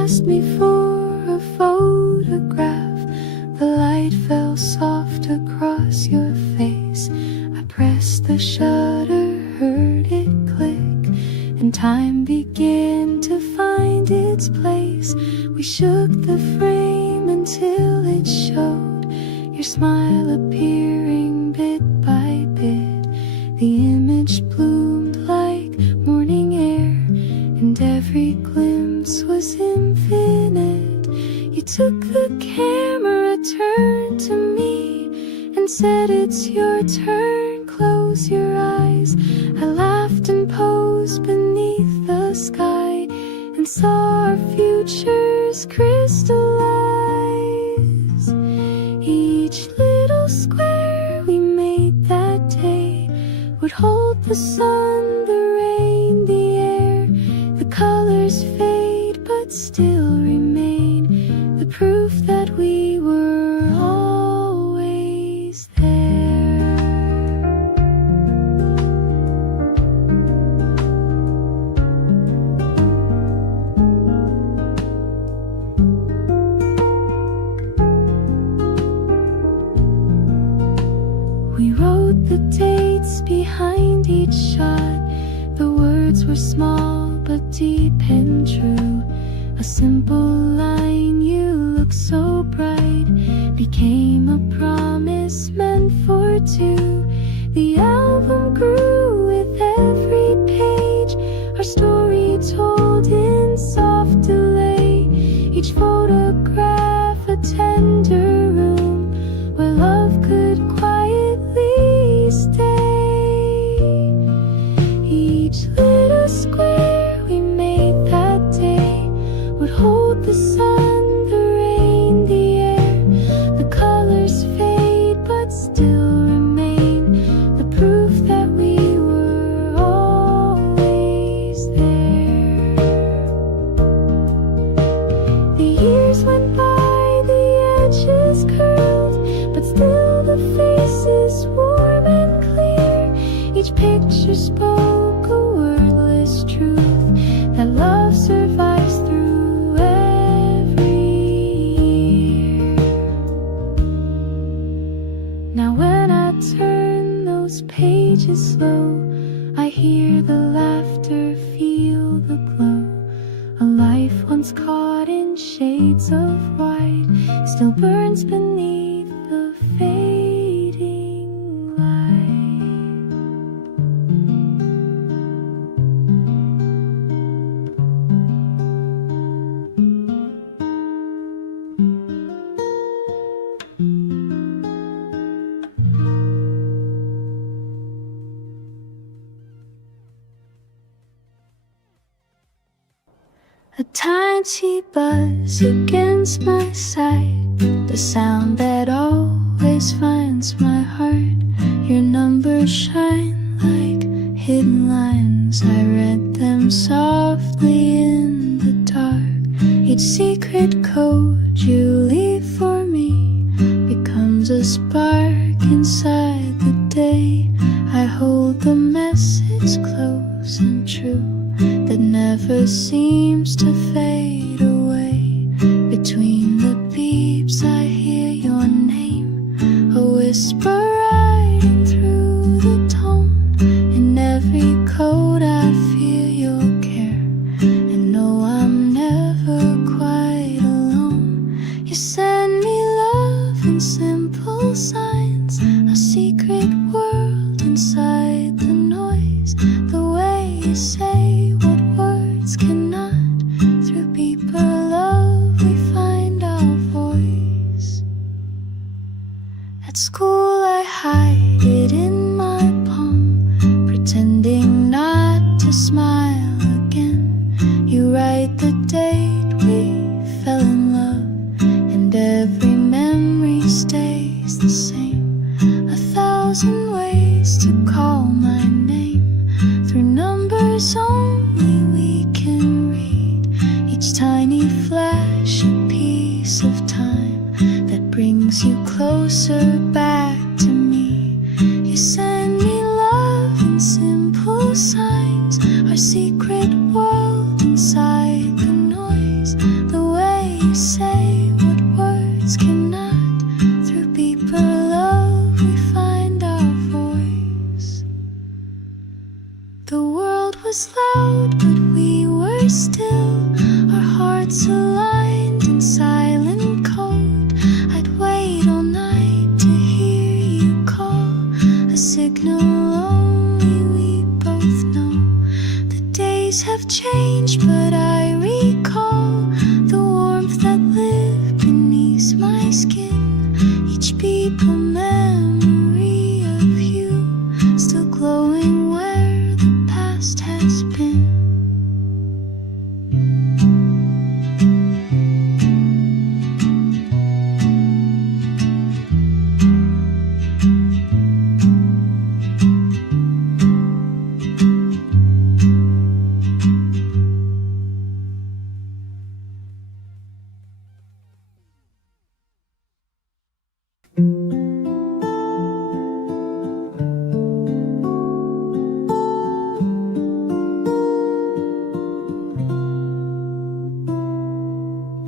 asked me for a photograph. The light fell soft across your face. I pressed the shutter, heard it click, and time began to find its place. We shook the frame until it showed your smile appearing bit by bit. The image bloomed like morning air, and every glimpse was infinite. You took the camera, turned to me, and said, "It's your turn, close your eyes." I laughed and posed beneath the sky and saw our futures crystallize. Each little square we made that day would hold the sun, the rain, the air. The colors fade but still remain, the proof that we were always there. We wrote the dates behind each shot. The words were small but deep and true. A simple line, "You look so bright," became a promise meant for two. The album grew with every page, our story told in soft delay. Each photograph a tender room where love could quietly stay. Each little square we made that day would hold the sun, the rain, the air. The colors fade but still remain, the proof that we were always there. The years went by, the edges curled, but still the faces warm and clear. Each picture spoke a wordless truth, that love survives through every year. Now when I turn those pages slow, I hear the laughter, feel the glow. A life once caught in shades of white still burns beneath the fading light. A tiny buzz against my side, the sound that always finds my heart. Your numbers shine like hidden lines, I read them softly in the dark. Each secret code you leave for me becomes a spark inside the day. I hold the message close and true, that never seems to fade away. Between the beeps I hear your name, a whisper riding through the tone. In every code I feel your care, and know I'm never quite alone. You send me love in simple signs, a secret world inside the noise. The way you say what words cannot, through people love we find our voice. At school I hide it in my palm, pretending not to smile again. You write the date we fell in love, and every memory stays the same. 1,000 ways to call my name, through numbers only we can read. Each tiny flash a piece of time that brings you closer back to me. You send me love in simple signs, our secret world inside the noise. The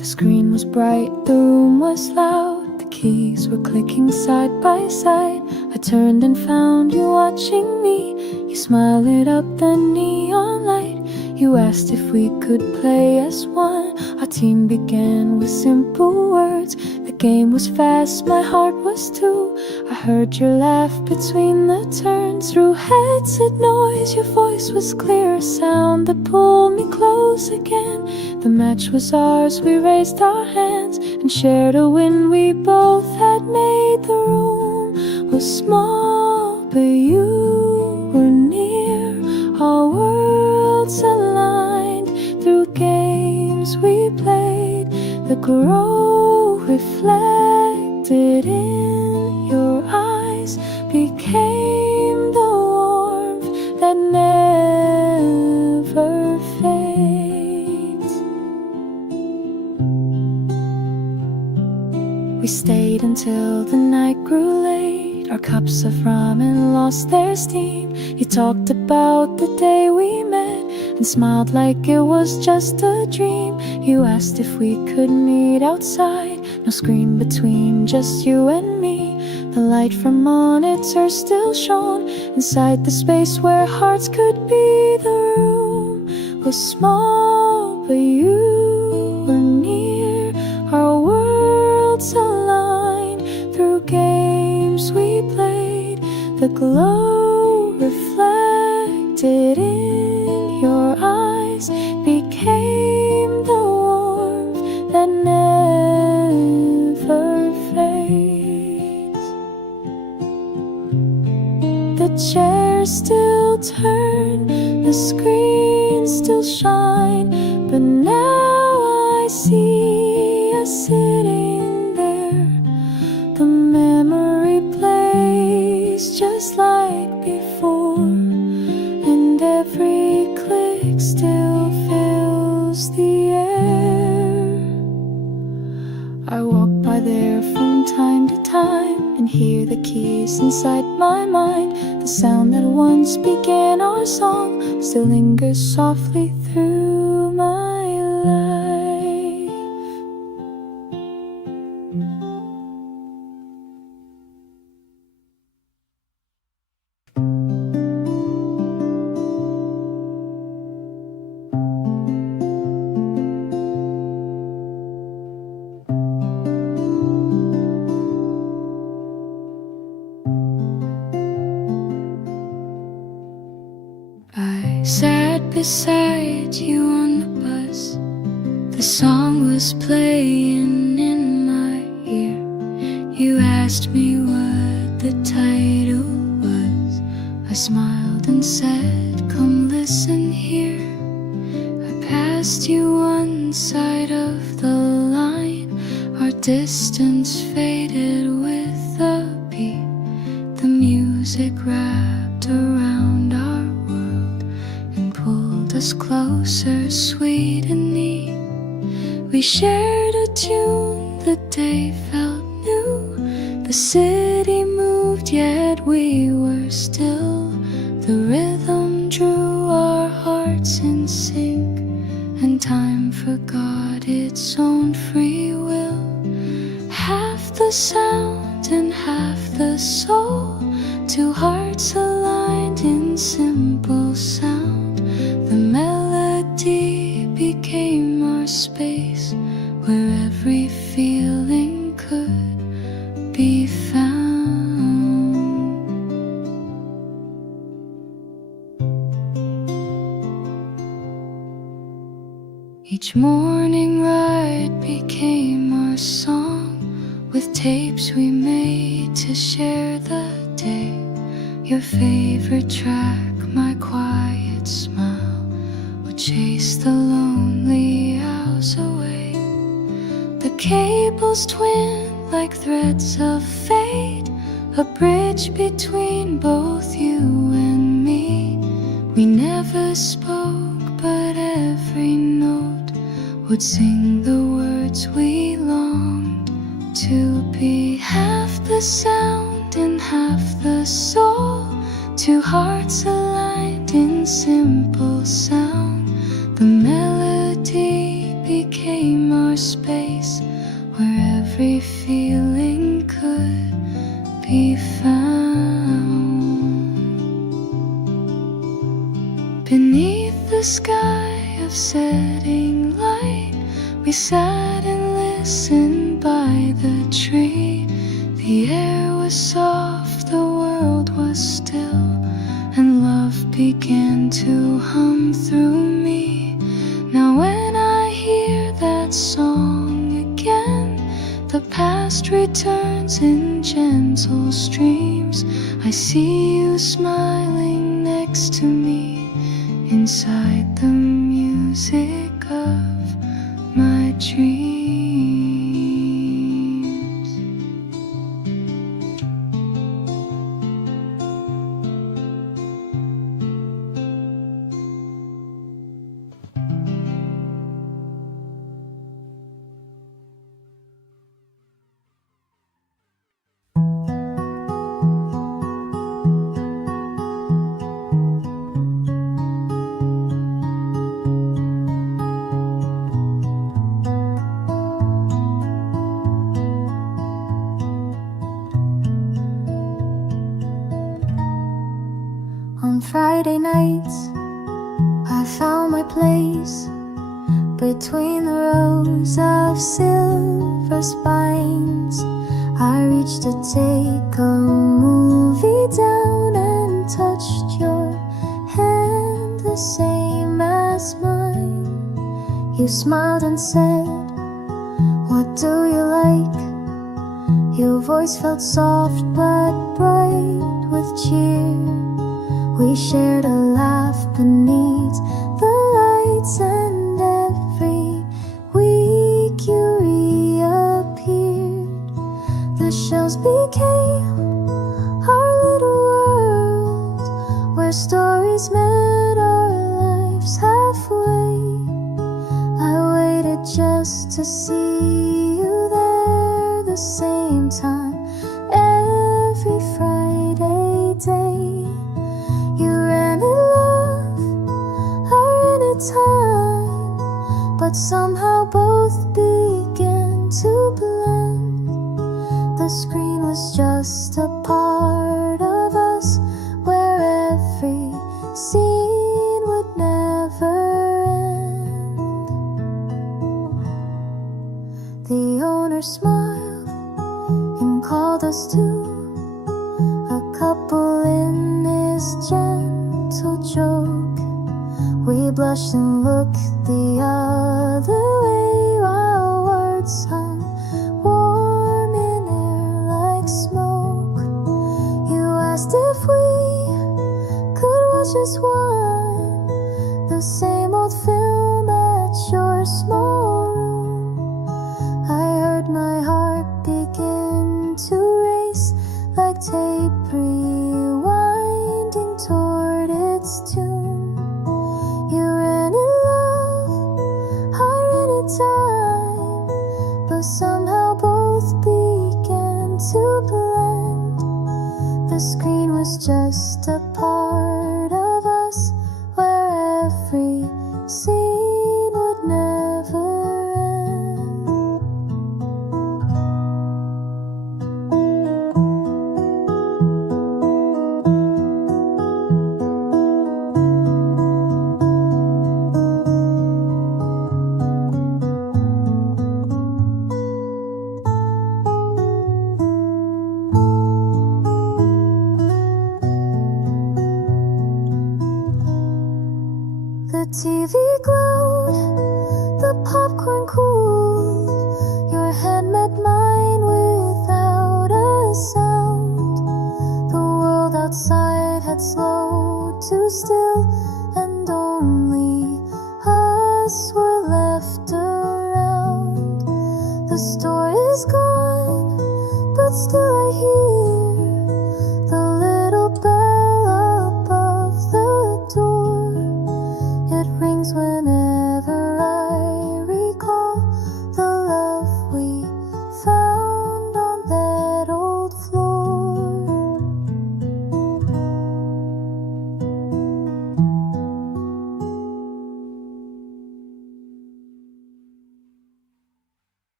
The screen was bright, the room was loud, the keys were clicking side by side. I turned and found you watching me. You smiled, lit up the neon light. You asked if we could play as one. Our team began with simple words. The game was fast, my heart was too. I heard your laugh between the turns. Through headset noise, your voice was clear, a sound that pulled me close again. The match was ours, we raised our hands and shared a win we both had made. The room was small, but you were near. Our worlds aligned through games we played. The glow reflected in your eyes became the warmth that never fades. We stayed until the night grew late. Our cups of ramen lost their steam. You talked about the day we met and smiled like it was just a dream. You asked if we could meet outside. No screen between, just you and me. The light from monitors still shone inside the space where hearts could be. The room was small, but you were near. Our worlds aligned through games we played. The glow reflected in your eyes became the warmth that never fades. The chairs still turn, the screens still shine, but now I see us sitting there. The memory plays just like before, and every click still fills the air. I walk by there from time to time and hear the keys inside my mind. The sound that once began our song still lingers softly through my life. I sat beside you on the bus. The song was playing in my ear. You asked me what the title was. I smiled and said, come listen here. I passed you one side of the line. Our distance faded with the beat. The music wrapped around our world and pulled us closer, sweet and neat. We shared a tune, the day felt new. The city moved, yet we were still. The rhythm drew our hearts in sync, and time forgot its own free will. Half the sound and half the soul, two hearts aligned in simple sound. The melody became our space, where every feeling could be found. Each morning ride became our song, with tapes we made to share the day. Your favorite track, my quiet smile, would chase the lonely hours away. The cables twined like threads of fate, a bridge between both you and me. We never spoke, but every note would sing the words we longed to be. Half the sound and half the soul, two hearts aligned in simple sound. The melody became our more space where every feeling could be found. Beneath the sky of setting light, we sat and listened by the tree. The air was soft, the world was still, and love began to hum through me. Now when I hear that song again, the past returns in gentle streams. I see you smiling next to me inside the music of my dreams. Friday nights, I found my place between the rows of silver spines. I reached to take a movie down and touched your hand, the same as mine. You smiled and said, "What do you like?" Your voice felt soft but bright with cheer. We shared a laugh beneath the lights, and every week you reappeared. The shelves became our little world, where stories met our lives halfway. I waited just to see you there the same time every Friday day. Time, but somehow both began to blend. The screen was just a part of us, where every scene would never end. The owner smiled and called us to a couple in his gentle joke. We blushed and looked the other way while words hung warm in air like smoke. You asked if we could watch as one the same old film at your small room. I heard my heart begin to race like tape rewinding toward its tune. Time, but somehow both began to blend. The screen was just a part of us, where every scene would never end.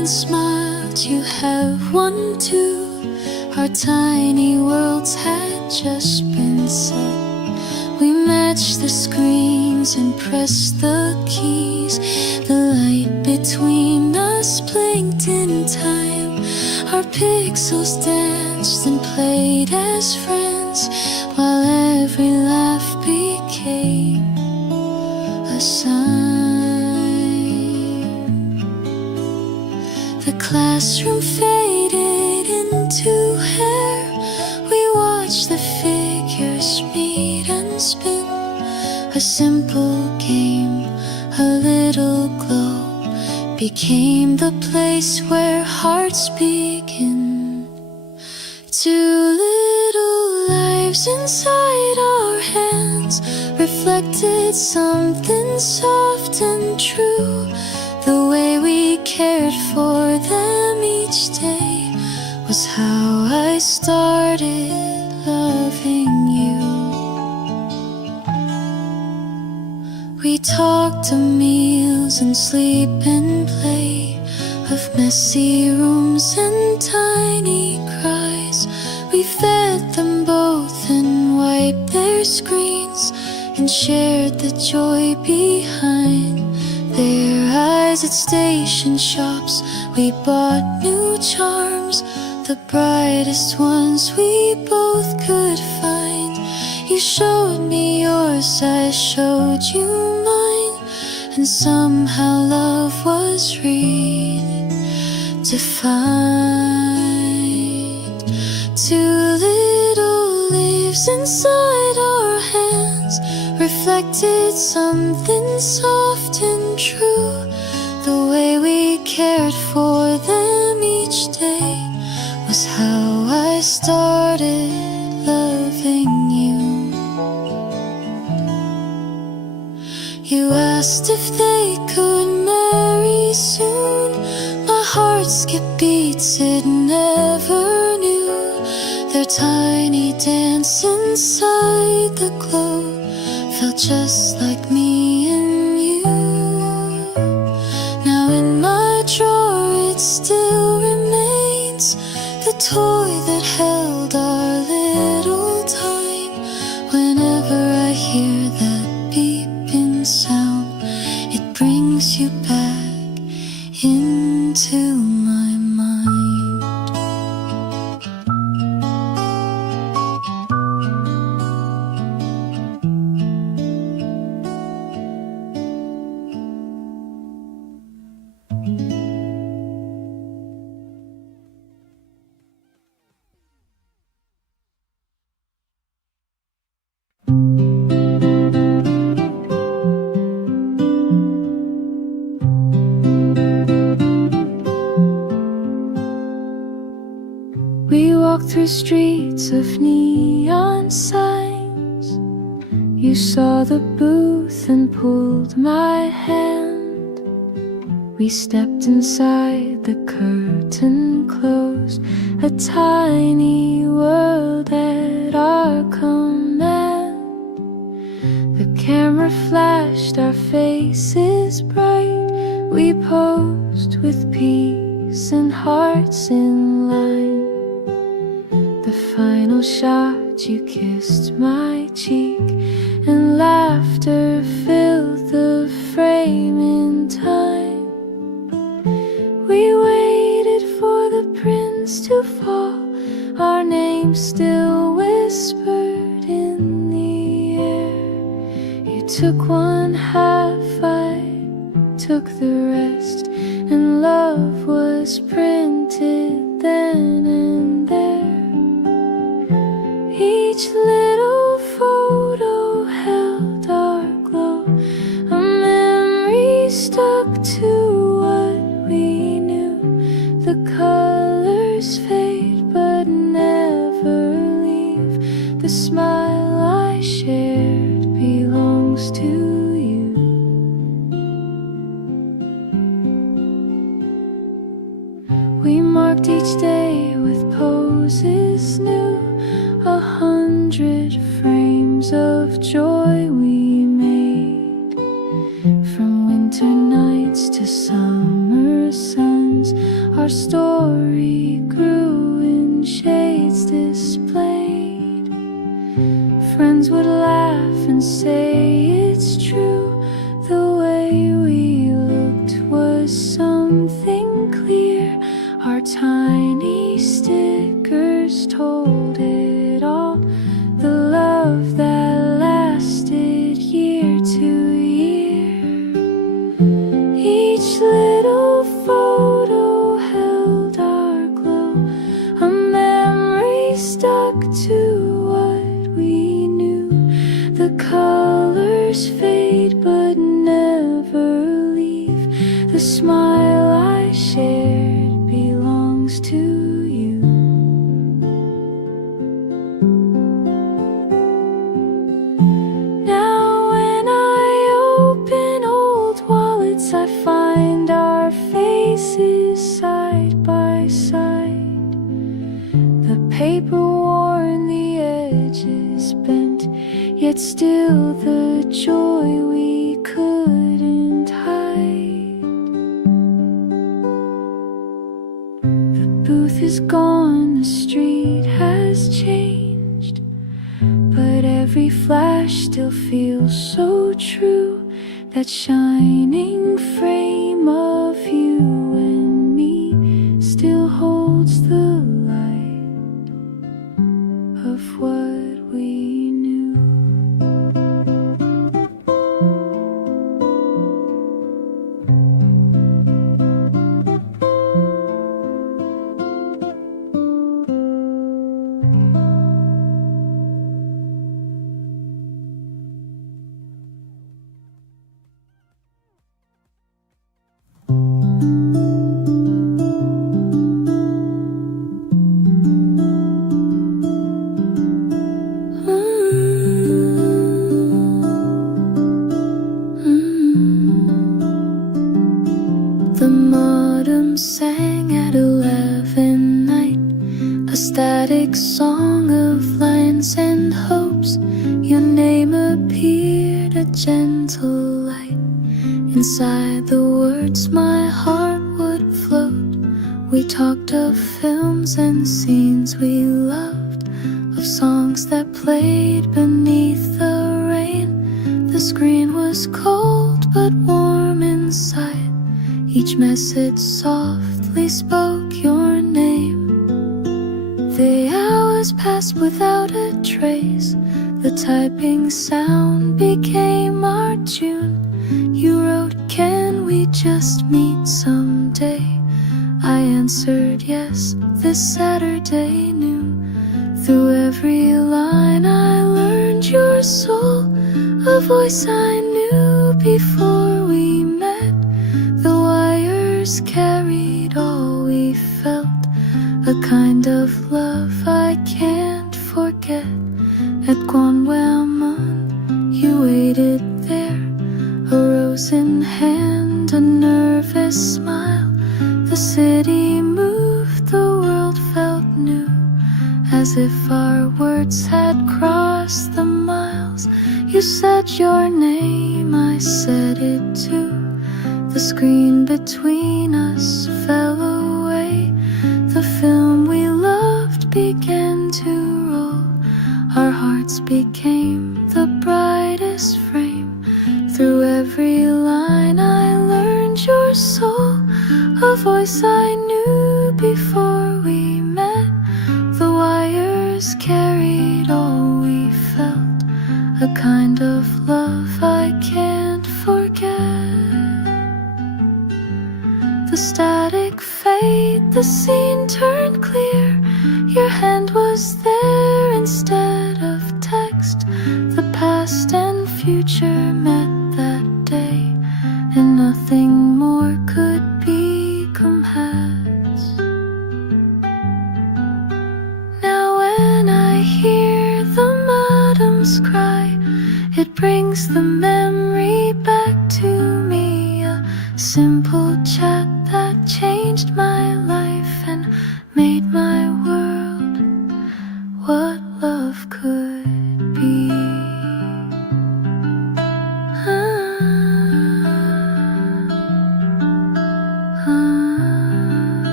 and smiled. You have one too. Our tiny worlds had just been set. We matched the screens and pressed the keys. The light between us blinked in time. Our pixels danced and played as friends, while every laugh became a sign. The classroom faded into hair. We watched the figures meet and spin. A simple game, a little glow, became the place where hearts begin. Two little lives inside our hands reflected something soft and true. The way we cared for them each day was how I started loving you. We talked of meals and sleep and play, of messy rooms and tiny cries. We fed them both and wiped their screens, and shared the joy behind their eyes. At station shops we bought new charms, the brightest ones we both could find. You showed me yours, I showed you mine, and somehow love was redefined. Two little leaves inside our hands reflected something soft and true. The way we cared for them each day was how I started loving you. You asked if they could marry soon. My heart skipped beats it never knew. Their tiny dance inside the glow felt just like me and you. Now in my drawer it still remains, the toy that held our little time. Whenever I hear that beeping sound, it brings you back into my mind. We walked through streets of neon signs. You saw the booth and pulled my hand. We stepped inside, the curtain closed, a tiny world at our command. The camera flashed, our faces bright. We posed with peace and hearts in line. The final shot, you kissed my cheek, and laughter filled the frame in time. We waited for the prince to fall, our names still whispered in the air. You took one half, I took the rest, and love was printed then and there. Each little photo held our glow, a memory stuck to what we knew. The colors fade but never leave. The smile I shared belongs to you. We marked each day with poses new, 100 frames of joy we made. From winter nights to summer suns, Our story grew in shades displayed. Friends would laugh and say it's true. The way we looked was something clear. Our tiny stickers told it all. The love that lasted year to year. Each little photo held our glow. A memory stuck to what we knew. The colors fade but never leave. The smile I shared belongs to you. Now when I open old wallets, I find our faces side by side. The paper worn, the edges bent, yet still the joy we couldn't hide. The booth is gone, the street has changed, but every flash still feels so true. That shining frame of you and me still holds the light of what we knew. The modem sang at 11 night, a static song of lines and hopes. Your name appeared, a gentle light. Inside the words my heart would float. We talked of films and scenes we loved, of songs that played beneath the rain. The screen was cold but warm inside. Each message softly spoke your name. The hours passed without a trace. The typing sound became our tune. You wrote, can we just meet someday? I answered yes, this Saturday noon. Through every line I learned your soul, a voice I knew before we met. The wires carried all we felt, a kind of love I can't forget. At Gwanwhamon, you waited there, a rose in hand, a nervous smile. The city moved, the world felt new, as if our words had crossed the miles. You said your name, I said it too. The screen between us fell away. The film we loved began to roll. Our hearts became the brightest frame. Through every line I learned your soul, a voice I knew before we met. The wires carried all we felt, a kind of love I can't forget. The static fade, the scene turned clear. Your hand was there instead of text. The past and future met that day, and nothing more could become has. Now when I hear the modems cry, it brings the memory back to me. A simple chat that changed my life and made my world what love could be.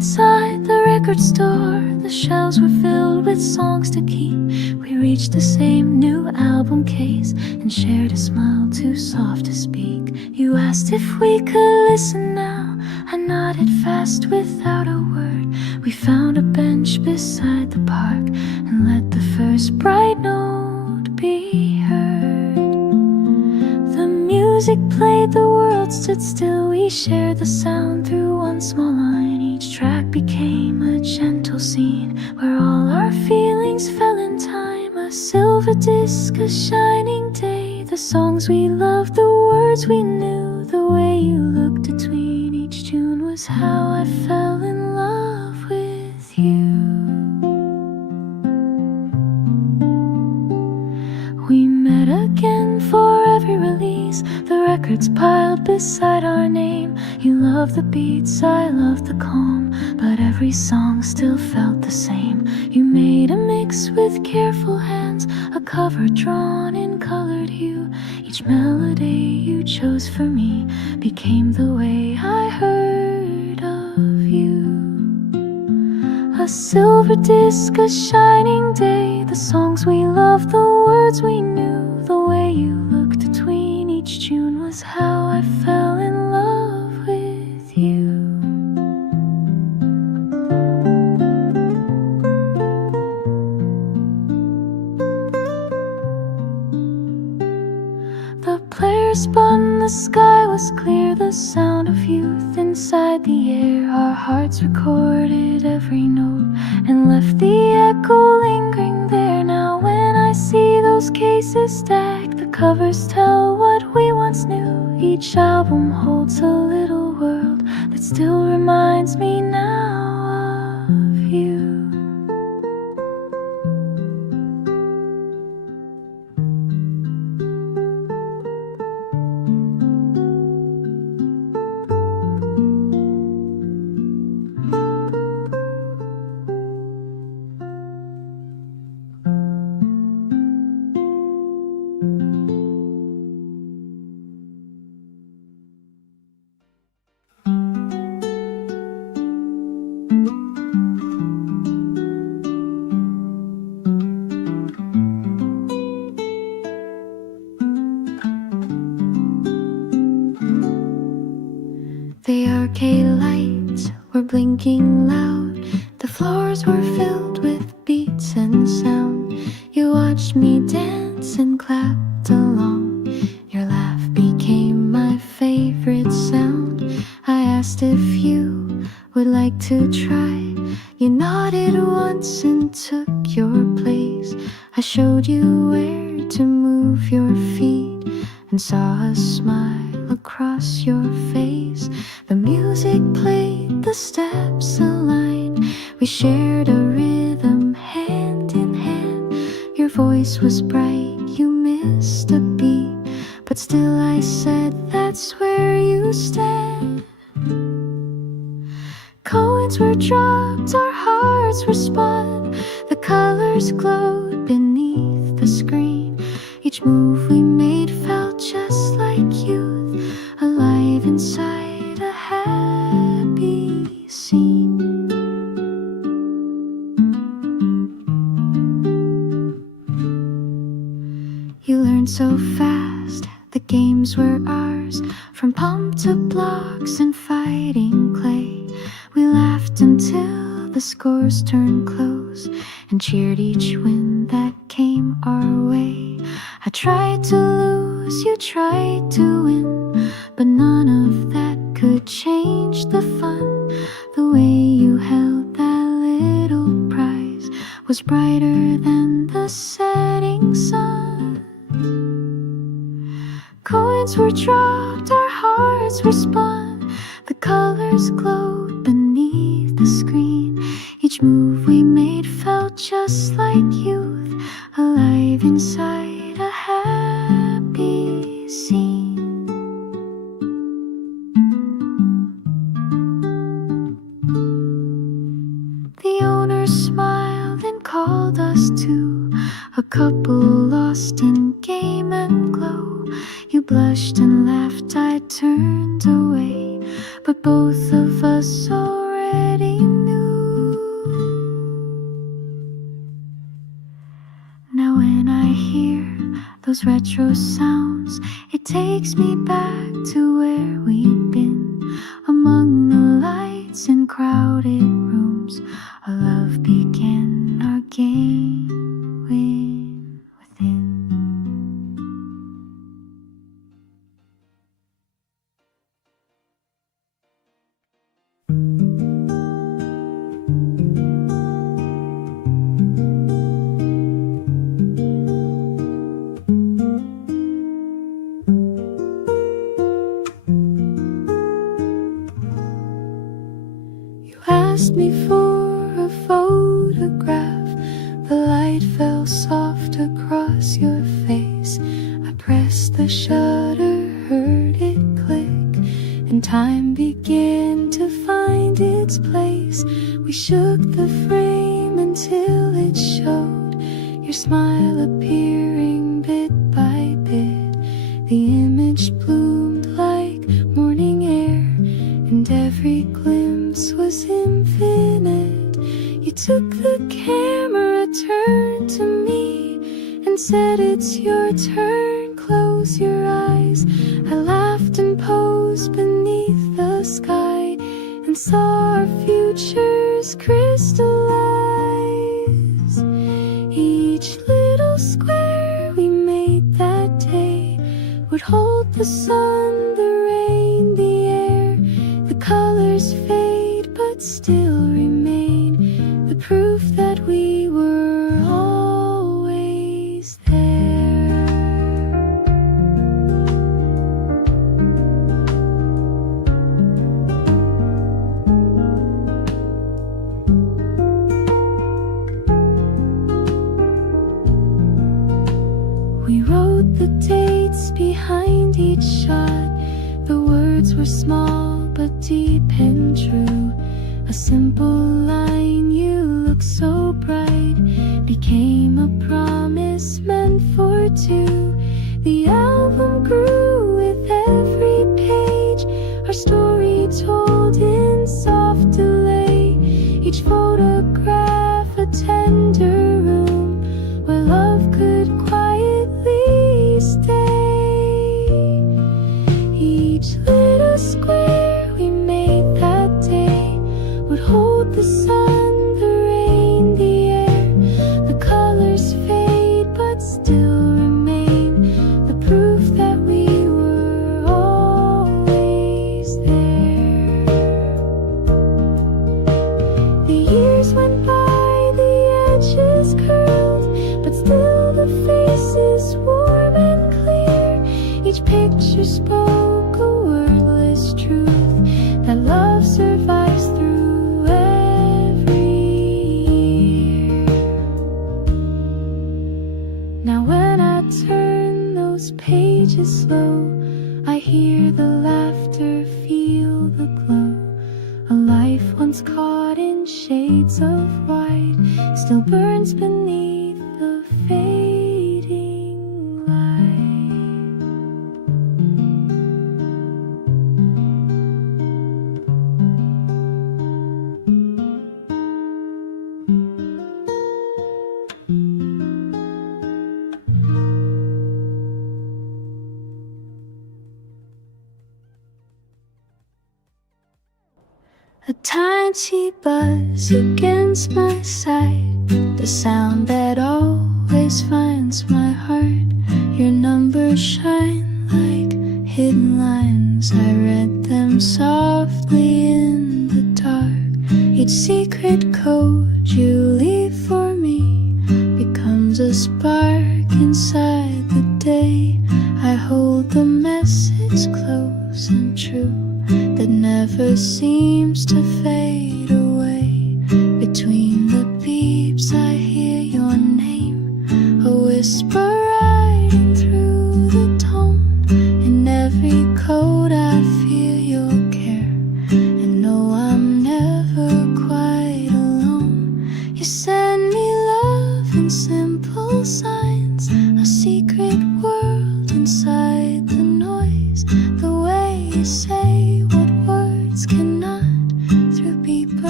inside the record store. The shelves were filled with songs to keep. We reached the same new album case and shared a smile too soft to speak. You asked if we could listen now. I nodded fast without a word. We found a bench beside the park and let the first bright note be heard. The music played, the world stood still. We shared the sound through one small line. Each track became a gentle scene where all our feelings fell in time. A silver disc, a shining day. The songs we loved, the words we knew. The way you looked between each tune was how I fell in love with you. We met again for every release. The records piled beside our name. You loved the beats, I loved the calm, but every song still felt the same. You made a mix with careful hands, a cover drawn in colored hue. Each melody you chose for me became the way I heard of you. A silver disc, a shining day. The songs we loved, the words we knew. The way you looked between each tune was how I fell in love with you. The player spun, the sky was clear. The sound of youth inside the air. Our hearts recorded every note and left the echo lingering there. Now when I see those cases stacked, the covers tell what we once knew. Each album holds a little world that still reminds me now of you. The arcade lights were blinking loud. The floors were filled with beats and sound. You watched me dance and clapped along. Your laugh became my favorite sound. I asked if you would like to try. You nodded once and took your place. I showed you where to move your feet and saw a smile across your face. The music played, the steps aligned. We shared a rhythm hand in hand. Your voice was bright, you missed a beat, but still I said that's where you stand. Coins were dropped, our hearts were spun. The colors glowed beneath the screen. Each move we made felt just like youth, alive inside a happy scene. You learned so fast, the games were ours. From pump to blocks and fighting clay, we laughed until the scores turned close and cheered each win that came our way. I tried to lose, you tried to win, but none of that could change the fun. The way you held that little prize was brighter than the setting sun. Coins were dropped, our hearts were spun. The colors glowed beneath the screen. Each move we made felt just like youth, alive inside a happy scene. The owner smiled and called us to a couple lost in game and glow. You blushed and laughed, I turned away, but both of us already already knew. Now when I hear those retro sounds, it takes me back to where we've been, among the lights in crowded rooms. Our love began, our game within. Asked me for a photograph. The light fell soft across your face. I pressed the shutter, heard it click, and time began to find its place. We shook the frame until it showed your smile appearing bit by bit. The image bloomed like morning air, and every glimpse was infinite. You took the camera, turned to me, and said, "It's your turn, close your eyes." I laughed and posed beneath the sky, and saw our futures crystallize. Each little square we made that day would hold the sun, the rain, the air. The colors fade but still remain, the proof that we were always there. We wrote the dates behind each shot. The words were small but deep and true. A simple line, "You look so bright," became a promise meant for two. The album grew with every page, our story told in soft delay. Each photograph a tender room where love could quietly stay. Each little square we made that day would hold the sun, the rain, the air. The colors fade but still remain, the proof that we were always there. The years went by, the edges curled, but still the faces warm and clear. Each picture spoke a wordless truth, that love survives through every year. Now when I turn those pages slow, I hear the laughter, feel the glow. A life once caught in shades of white still burns beneath the fading light. A tiny buzz against my side, the sound that always finds my heart. Your numbers shine like hidden lines, I read them softly in the dark. Each secret code you leave for me becomes a spark inside the day. I hold the message close and true, that never seems to fade away. Between the beeps I hear your name, a whisper riding through the tone. In every code I feel your care, and know I'm never quite alone. You send me love in simple signs, a secret world inside the noise. The way you say what words cannot, through beep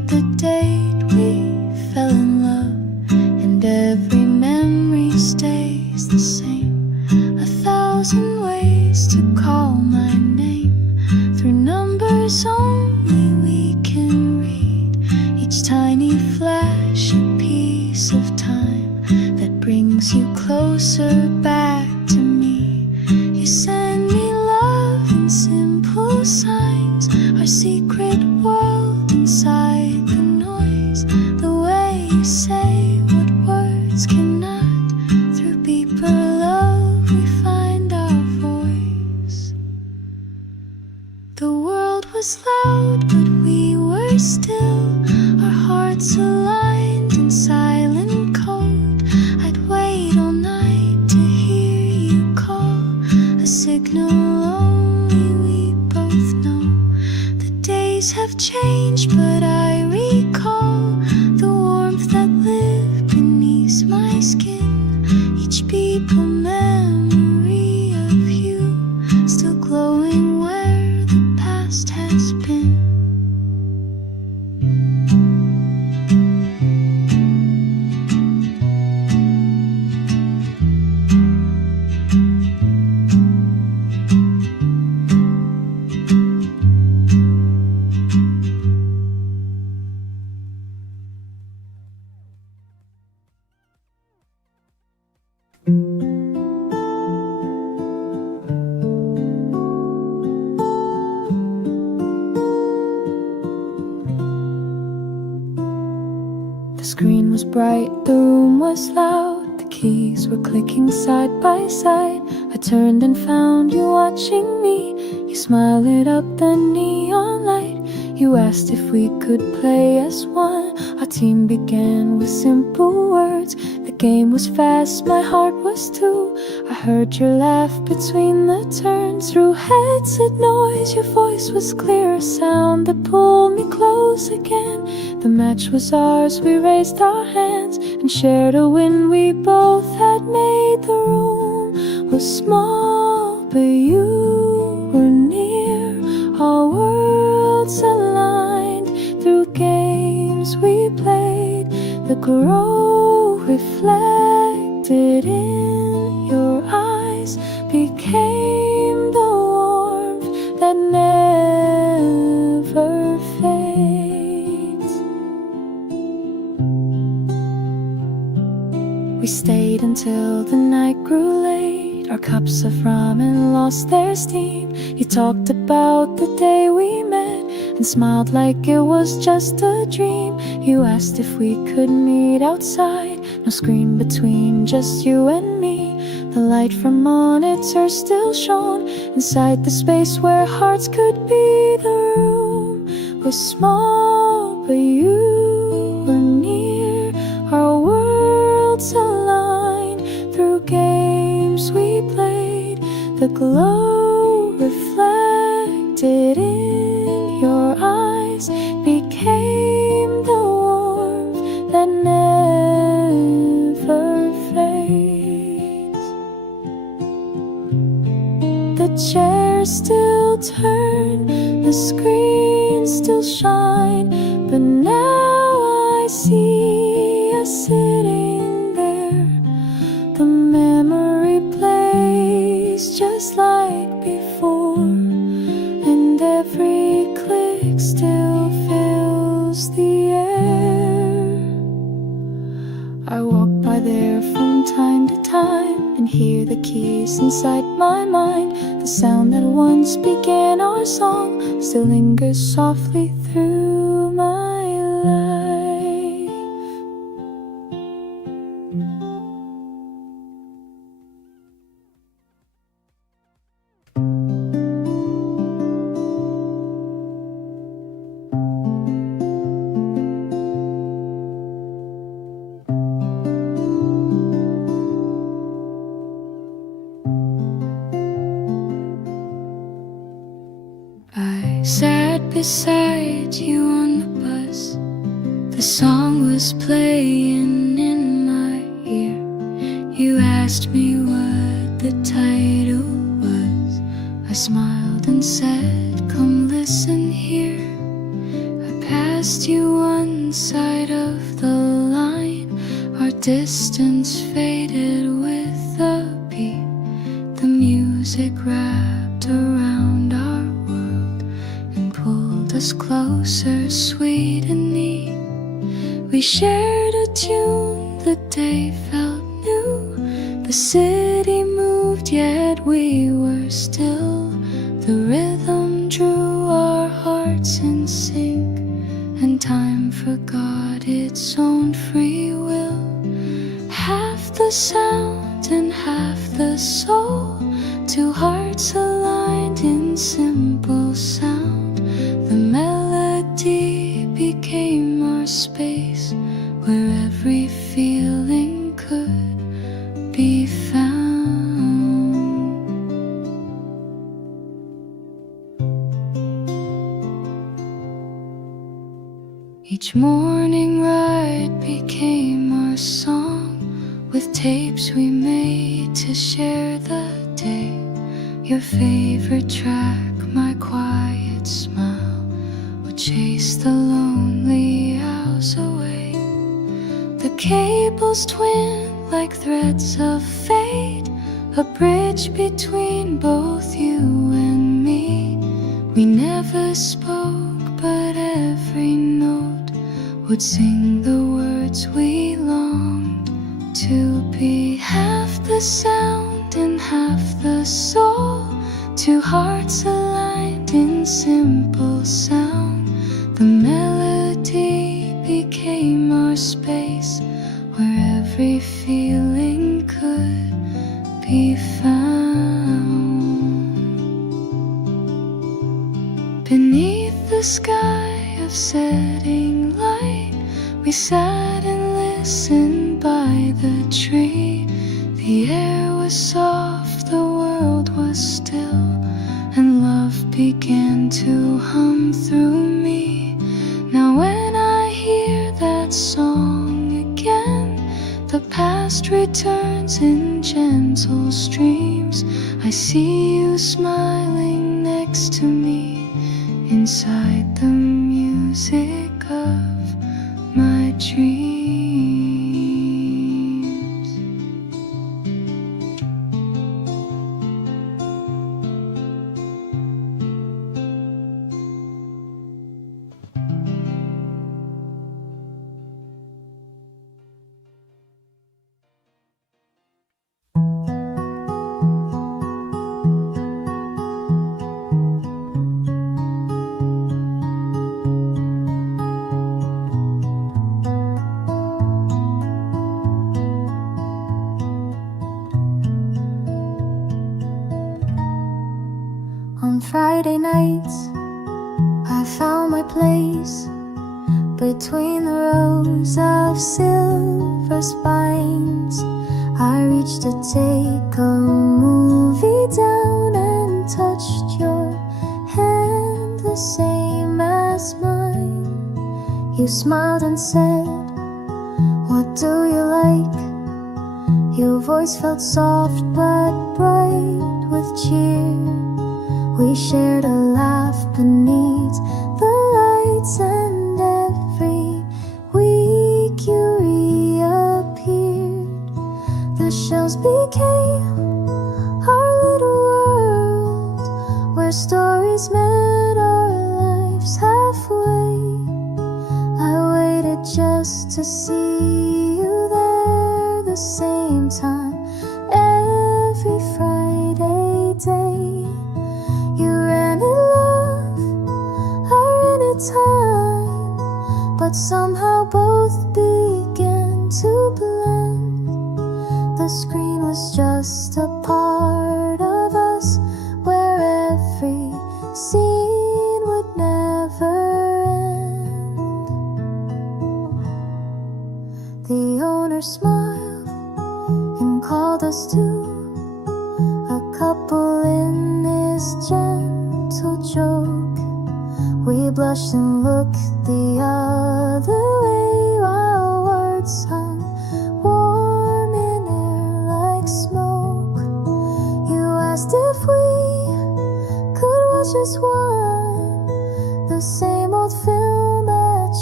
about the date we fell in love, and every memory stays the same. 1,000 ways to call my name, through numbers only we can read. Each tiny flash a piece of time that brings you closer back to me. You send me love in simple signs, our secret world inside the noise. The way you say what words cannot, through deeper love we find our voice. The world was loud but we were still, our hearts aligned in silent code. I'd wait all night to hear you call, a signal only we both know. The days have changed but I recall the warmth that lived beneath my skin. Each beat a memory of you, still glowing where the past has been. The screen was bright, the room was loud, the keys were clicking side by side. I turned and found you watching me. You smiled, lit up the neon light. You asked if we could play as one. Our team began with simple words. The game was fast, my heart was too. I heard your laugh between the turns. Through headset noise, your voice was clear, a sound that pulled me close again. The match was ours, we raised our hands and shared a win we both had made. The room was small, but you were near. Our worlds aligned through games we played. The glow reflected in your eyes became the warmth that never fades. We stayed until the night grew late. Our cups of ramen lost their steam. You talked about the day we met and smiled like it was just a dream. You asked if we could meet outside, no screen between, just you and me. The light from monitors still shone inside the space where hearts could be. The room was small, but you were near. Our worlds aligned through games we played. The glow reflected in your eyes became the warmth that never fades. The chairs still turn, the screens still shine, but now I see us sitting there. The memory plays just like before, and every click still fills the air. I walk by there from time to time and hear the keys inside my mind. The sound that once began our song still lingers softly through my life. I sat beside you on the bus. The song was playing in my ear. You asked me what the title was. I smiled and said, come listen here. I passed passed you one side of the line. Our distance faded with the beat. The music wrapped around our world and pulled us closer, sweet and neat. We shared a tune, the day felt new. The city moved, yet we were still. The rhythm drew our hearts in sync, and time forgot its own free will. Half the sound and half the soul, two hearts aligned in simple sound. The melody became our space, where every feeling could be found. Each morning ride became our song, with tapes we made to share the day. Your favorite track, my quiet smile, would chase the lonely hours away. The cables twined like threads of fate, a bridge between both you and me. We never spoke, but every note would sing the words we longed to be. Half the sound and half the soul, two hearts aligned in simple sound. The melody became our space, where every feeling could be found. Beneath the sky of setting light, we sat and listened by the tree. The air was soft, the world was still, and love began to hum through me. Now when I hear that song again, the past returns in gentle streams. I see you smiling next to me, inside the music of my dreams. Friday nights, I found my place between the rows of silver spines. I reached to take a movie down and touched your hand, the same as mine. You smiled and said, "What do you like?" Your voice felt soft but bright with cheer. We shared a laugh beneath the lights, and every week you reappeared. The shelves became our little world, where stories met our lives halfway. I waited just to see you there, the same time every Friday day. Time, but somehow both began to blend. The screen was just a part of us, where every scene would never end. The owner smiled and called us to a couple in his gentle joke. We blushed and looked the other way, while words hung warm in air like smoke. You asked if we could watch as one, the same old film at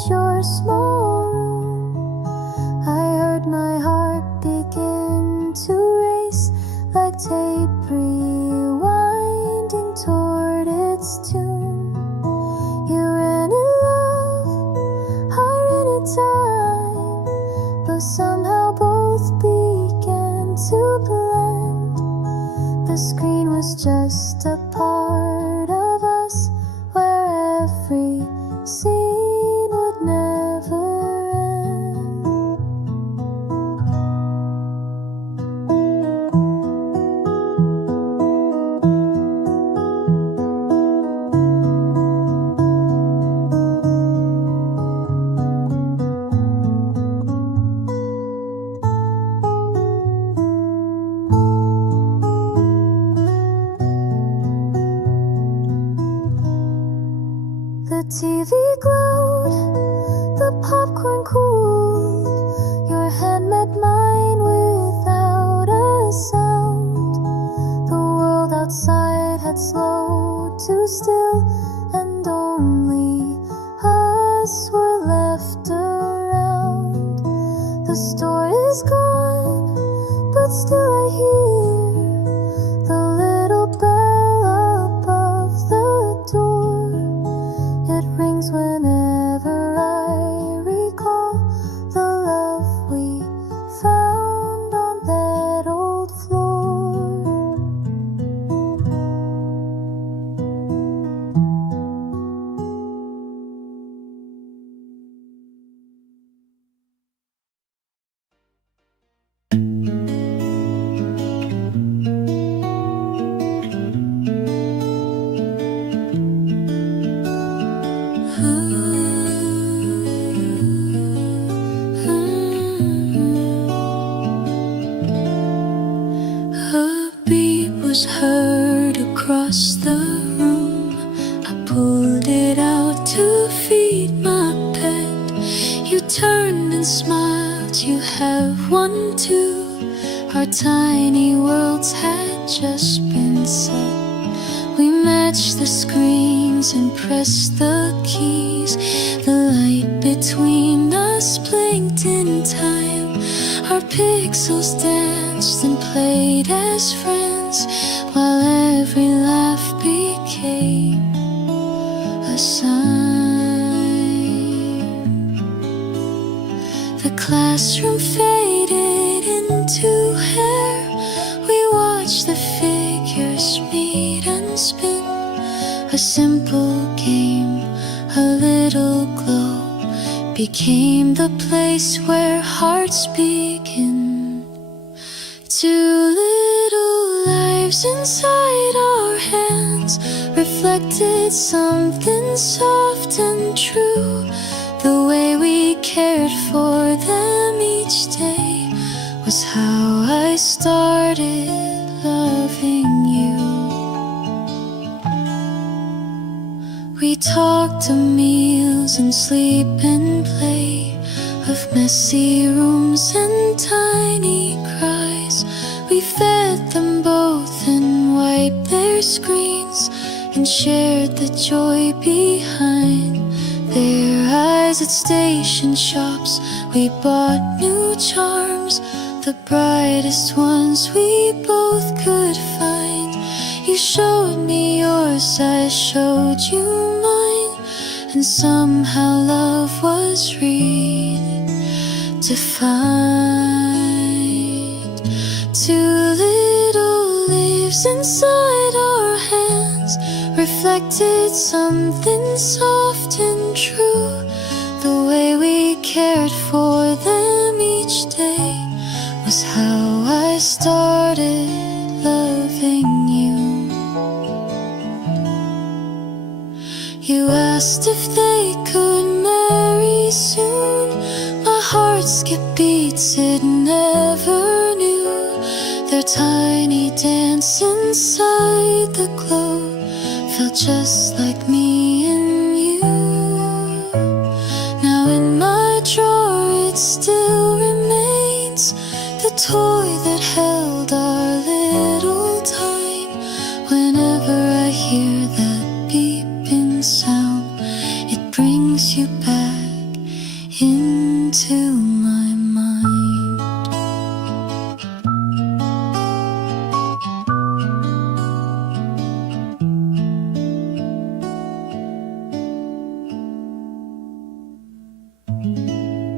time, but somehow both began to blend. The screen was just a part of us, where every scene would never end. The TV glowed, the popcorn cooled, your hand met mine without a sound. The world outside had slowed to still, and only us were left around. The store is gone, but still I hear the little bell above the door. It rings whenever I recall the love we found on that old floor. A beat was heard across the room. I pulled it out to feed my pet. You turned and smiled, you have one too. Our tiny worlds had just been set. We matched the screens and pressed the keys. The light between us blinked in time. Our pixels danced and played as friends, while every laugh became a sign. The classroom faded into hair. We watched the figures meet and spin. A simple game, a little glow, became the place where hearts begin. Two little lives inside our hands reflected something soft and true. The way we cared for them each day was how I started loving you. We talked of meals and sleep and play, of messy rooms and tiny cries. We fed them both and wiped their screens, and shared the joy behind their eyes. At station shops we bought new charms, the brightest ones we both could find. You showed me yours, I showed you mine, and somehow love was redefined. Two little leaves inside our hands reflected something soft and true. The way we cared for them each day was how I started loving you. You asked if they could marry soon. My heart skipped beats it never knew. Their tiny dance inside the glow felt just like me and you. Now in my drawer it still remains, the toy that held our little time. Whenever I hear that beeping sound, it brings you back into my mind.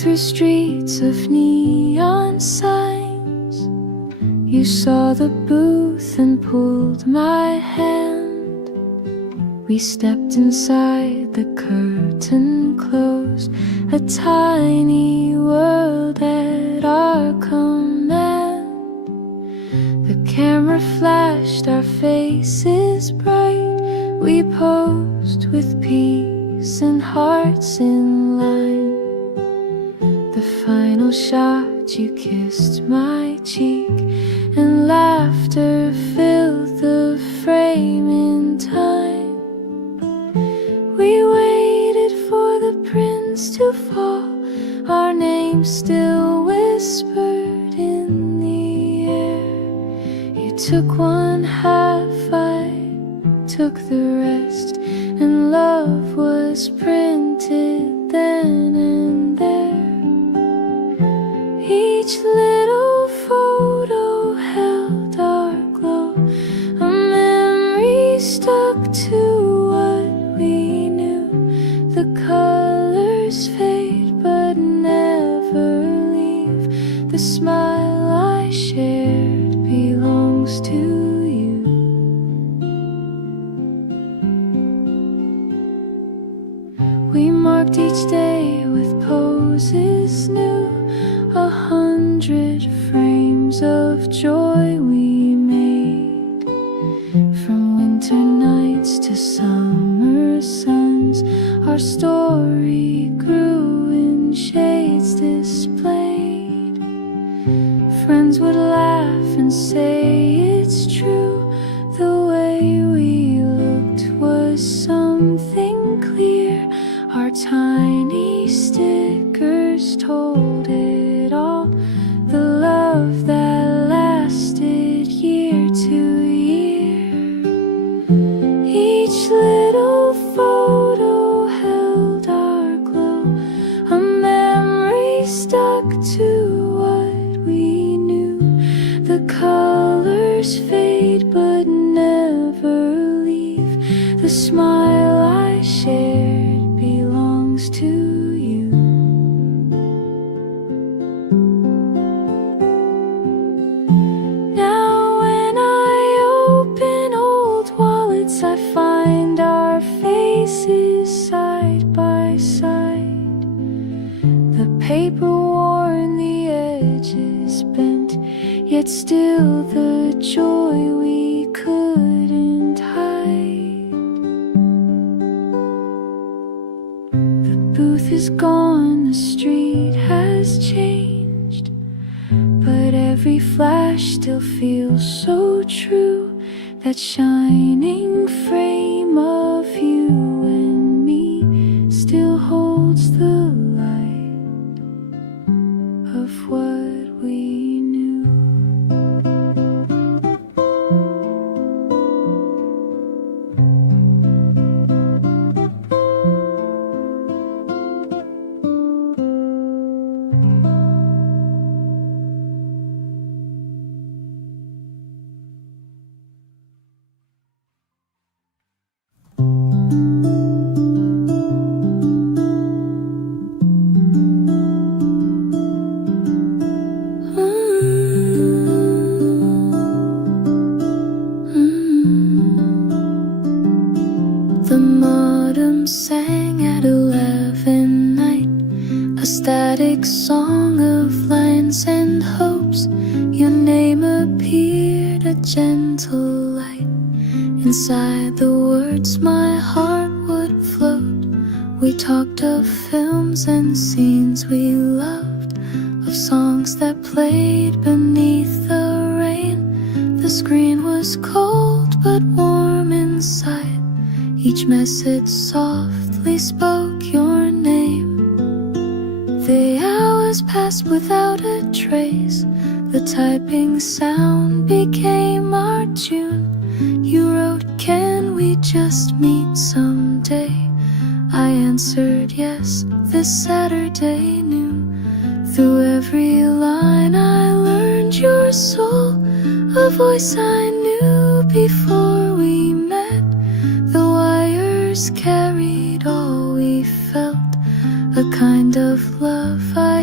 through streets of neon signs. You saw the booth and pulled my hand. We stepped inside, the curtain closed, a tiny world at our command. The camera flashed, our faces bright. We posed with peace and hearts in line. The final shot, you kissed my cheek, and laughter filled the frame in time. We waited for the prince to fall, our names still whispered in the air. You took one half, I took the rest, and love was printed then and there. Each little photo held our glow, a memory stuck to what we knew. The colors fade but never leave. The smile I shared belongs to you. We marked each day with poses new, 100 frames of joy we made. From winter nights to summer suns, our story grew in shades displayed. Friends would laugh and say it's true. The way we looked was something clear. Our tiny stickers told it all. The love that lasted year to year. Each little photo held our glow, a memory stuck to what we knew. The colors fade but never leave. The smile I shared belongs to you. Now when I open old wallets, I find our faces side by side. The paper worn, the edges bent, yet still the joy we couldn't hide. The booth is gone, the street has changed, but every flash still feels so true. That shining frame of you and me still holds the light of what we knew. The modem sang at 11 night, a static song of lines and hopes. Your name appeared, a gentle light. Inside the words my heart would float. We talked of films and scenes we loved, of songs that played beneath the rain. The screen was cold but warm inside. Each message softly spoke your name. The hours passed without a trace. The typing sound became our tune. You wrote, can we just meet someday? I answered yes, this Saturday noon. Through every line I learned your soul, a voice I knew before we met. The wires carried all we felt, a kind of love I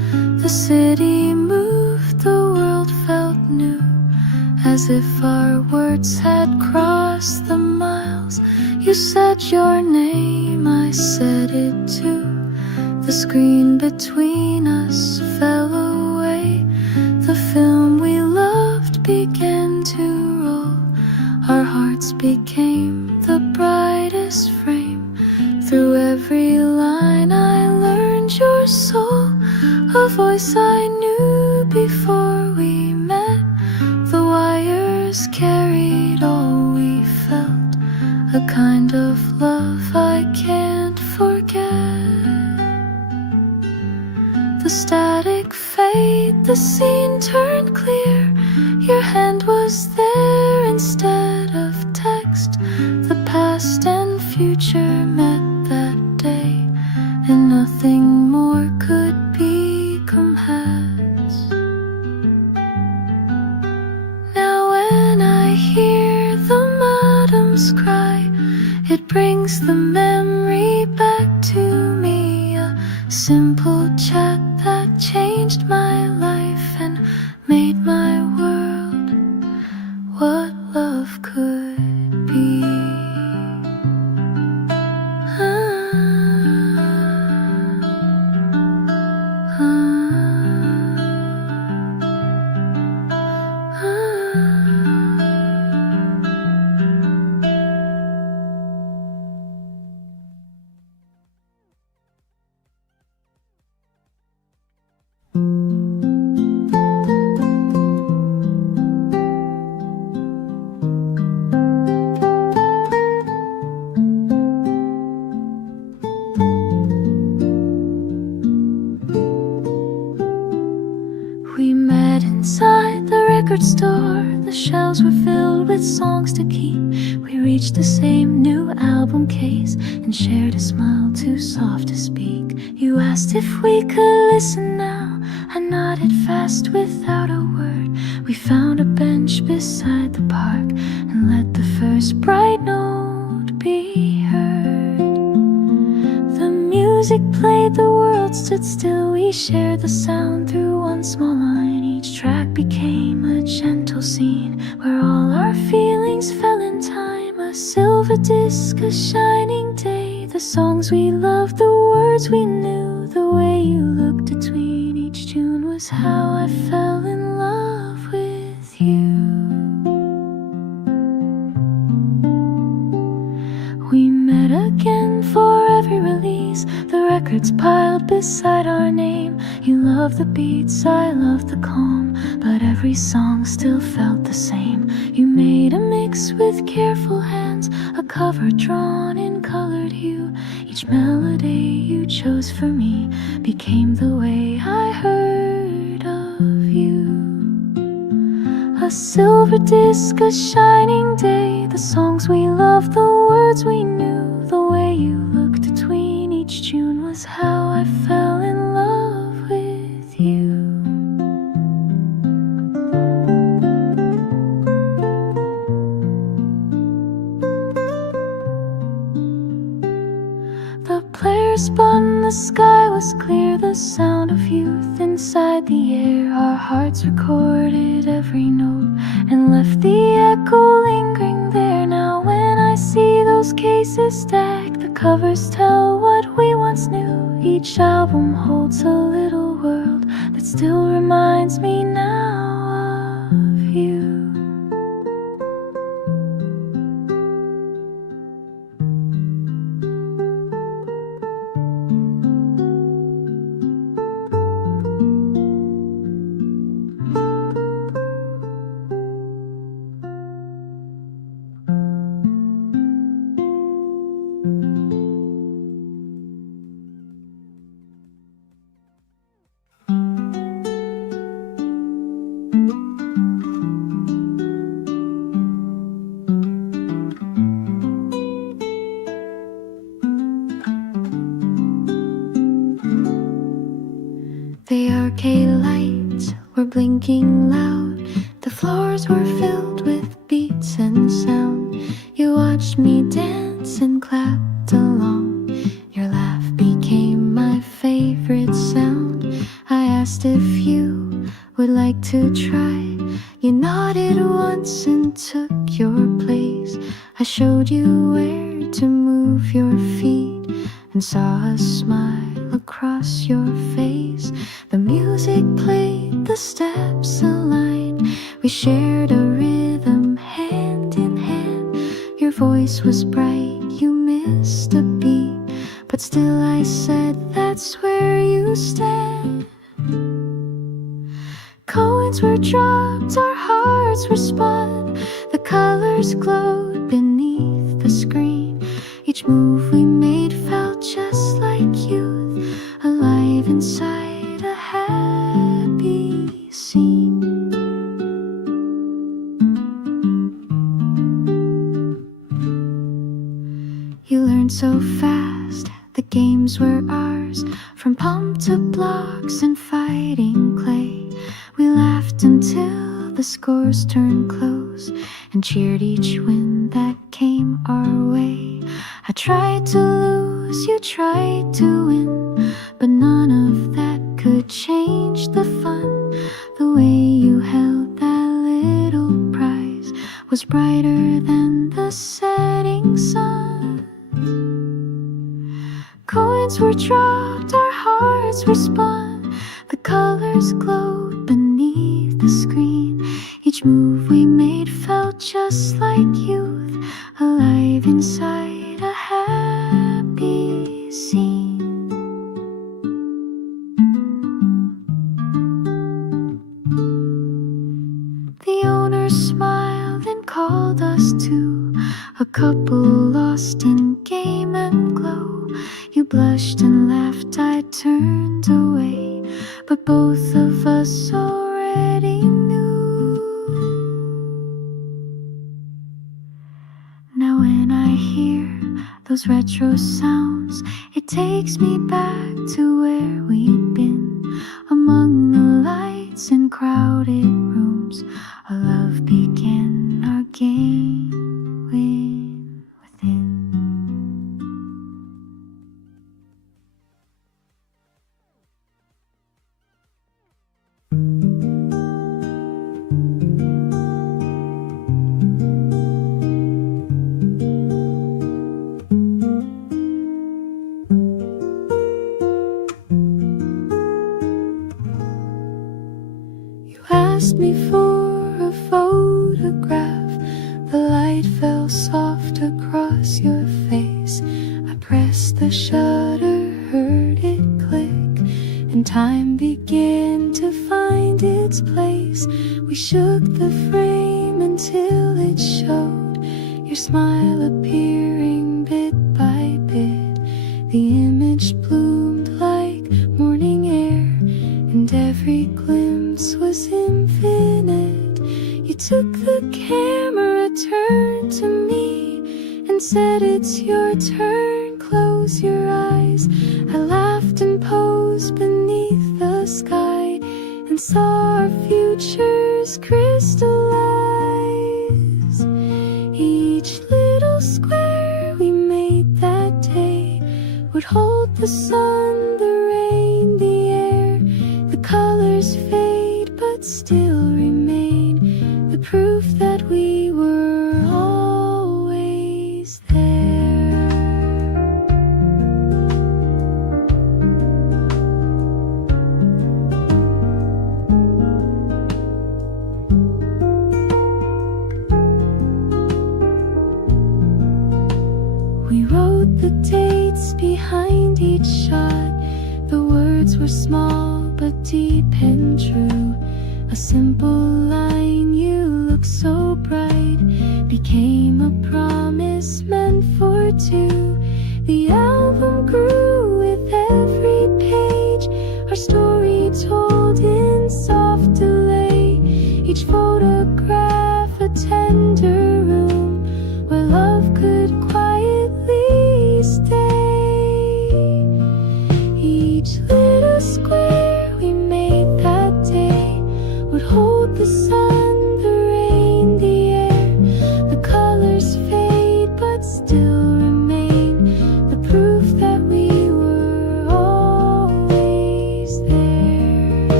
city moved, the world felt new, as if our words had crossed the miles. You said your name, I said it too. The screen between us fell away. The film we loved began to roll. Our hearts became the brightest frame. Through every line I learned your soul, a voice I knew before we met. The wires carried all we felt, a kind of love I can't forget. The static fade, the scene turned clear. Your hand was there instead of text. The past and future met that day, and nothing more could become has. Now when I hear the madams cry, it brings the memory back to me. A simple chat that changed my life and made my world what love could be. Store, the shelves were filled with songs to keep. We reached the same new album case and shared a smile too soft to speak. You asked if we could listen now. I nodded fast without a word. We found a bench beside the park and let the first bright note be heard. The music played, the world stood still. We shared the sound through one small line. Each track became a gentle scene where all our feelings fell in time. A silver disc, a shining day. The songs we loved, the words we knew. The way you looked between each tune was how I fell in love with you. We met again for every release. The records piled beside our name. You loved the beats, I loved the calm, but every song still felt the same. You made a mix with careful hands, a cover drawn in colored hue. Each melody you chose for me became the way I heard of you. A silver disc, a shining day. The songs we loved, the words we knew. The way you looked between each tune was how I fell in love with you. The player spun, the sky was clear. The sound of youth inside the air. Our hearts recorded every note and left the echo lingering there. Now when I see those cases stacked, the covers tell what we once knew. Each album holds a little world that still reminds me now of you. The arcade lights were blinking loud. The floors were filled with beats and sound. You watched me dance and clapped along. Your laugh became my favorite sound. I asked if you would like to try. You nodded once and took your place. I showed you where to move your feet and saw a smile across your face. The music played, the steps aligned. We shared a rhythm hand in hand. Your voice was bright, you missed a beat, but still I said that's where you stand. Coins were dropped, our hearts were spun. The colors glowed beneath the screen. Each move we made felt just like youth, alive inside a happy scene. You learned so fast, the games were ours, from pump to blocks and fighting clay. We laughed until the scores turned close and cheered each win that came our way. I tried to lose, you tried to win, but none of that could change the fun. The way you held that little prize was brighter than the setting sun. Coins were dropped, our hearts were spun. The colors glowed beneath the screen. Each move we made felt just like youth, alive inside a happy scene. The owner smiled and called us to a couple lost in game and glow. You blushed and laughed, I turned away, but both of us already knew. Now when I hear those retro sounds, it takes me back to where we'd been, among the lights in crowded rooms. Our love began, our game win within. Asked me for a photograph. The light fell soft across your face. I pressed the shutter, heard it click, and time began to find its place. We shook the frame until it showed your smile appearing bit by bit. The image bloomed like morning air, and every glimpse was infinite. You took the camera, turned to me, and said it's your turn, close your eyes. I laughed and posed beneath the sky and saw our futures crystallize. Each little square we made that day would hold the sun, the rain, the air. The colors fade but still remain, the proof that we were always there. We wrote the dates behind each shot. The words were small but deep and true. A simple line, you look so bright, became a promise meant for two. The album grew with every page, our story told in soft delay. Each photograph a tender room where love could quietly stay. Each little square we made that day would hold the sun, the rain, the air. The colors fade but still remain, the proof that we were always there.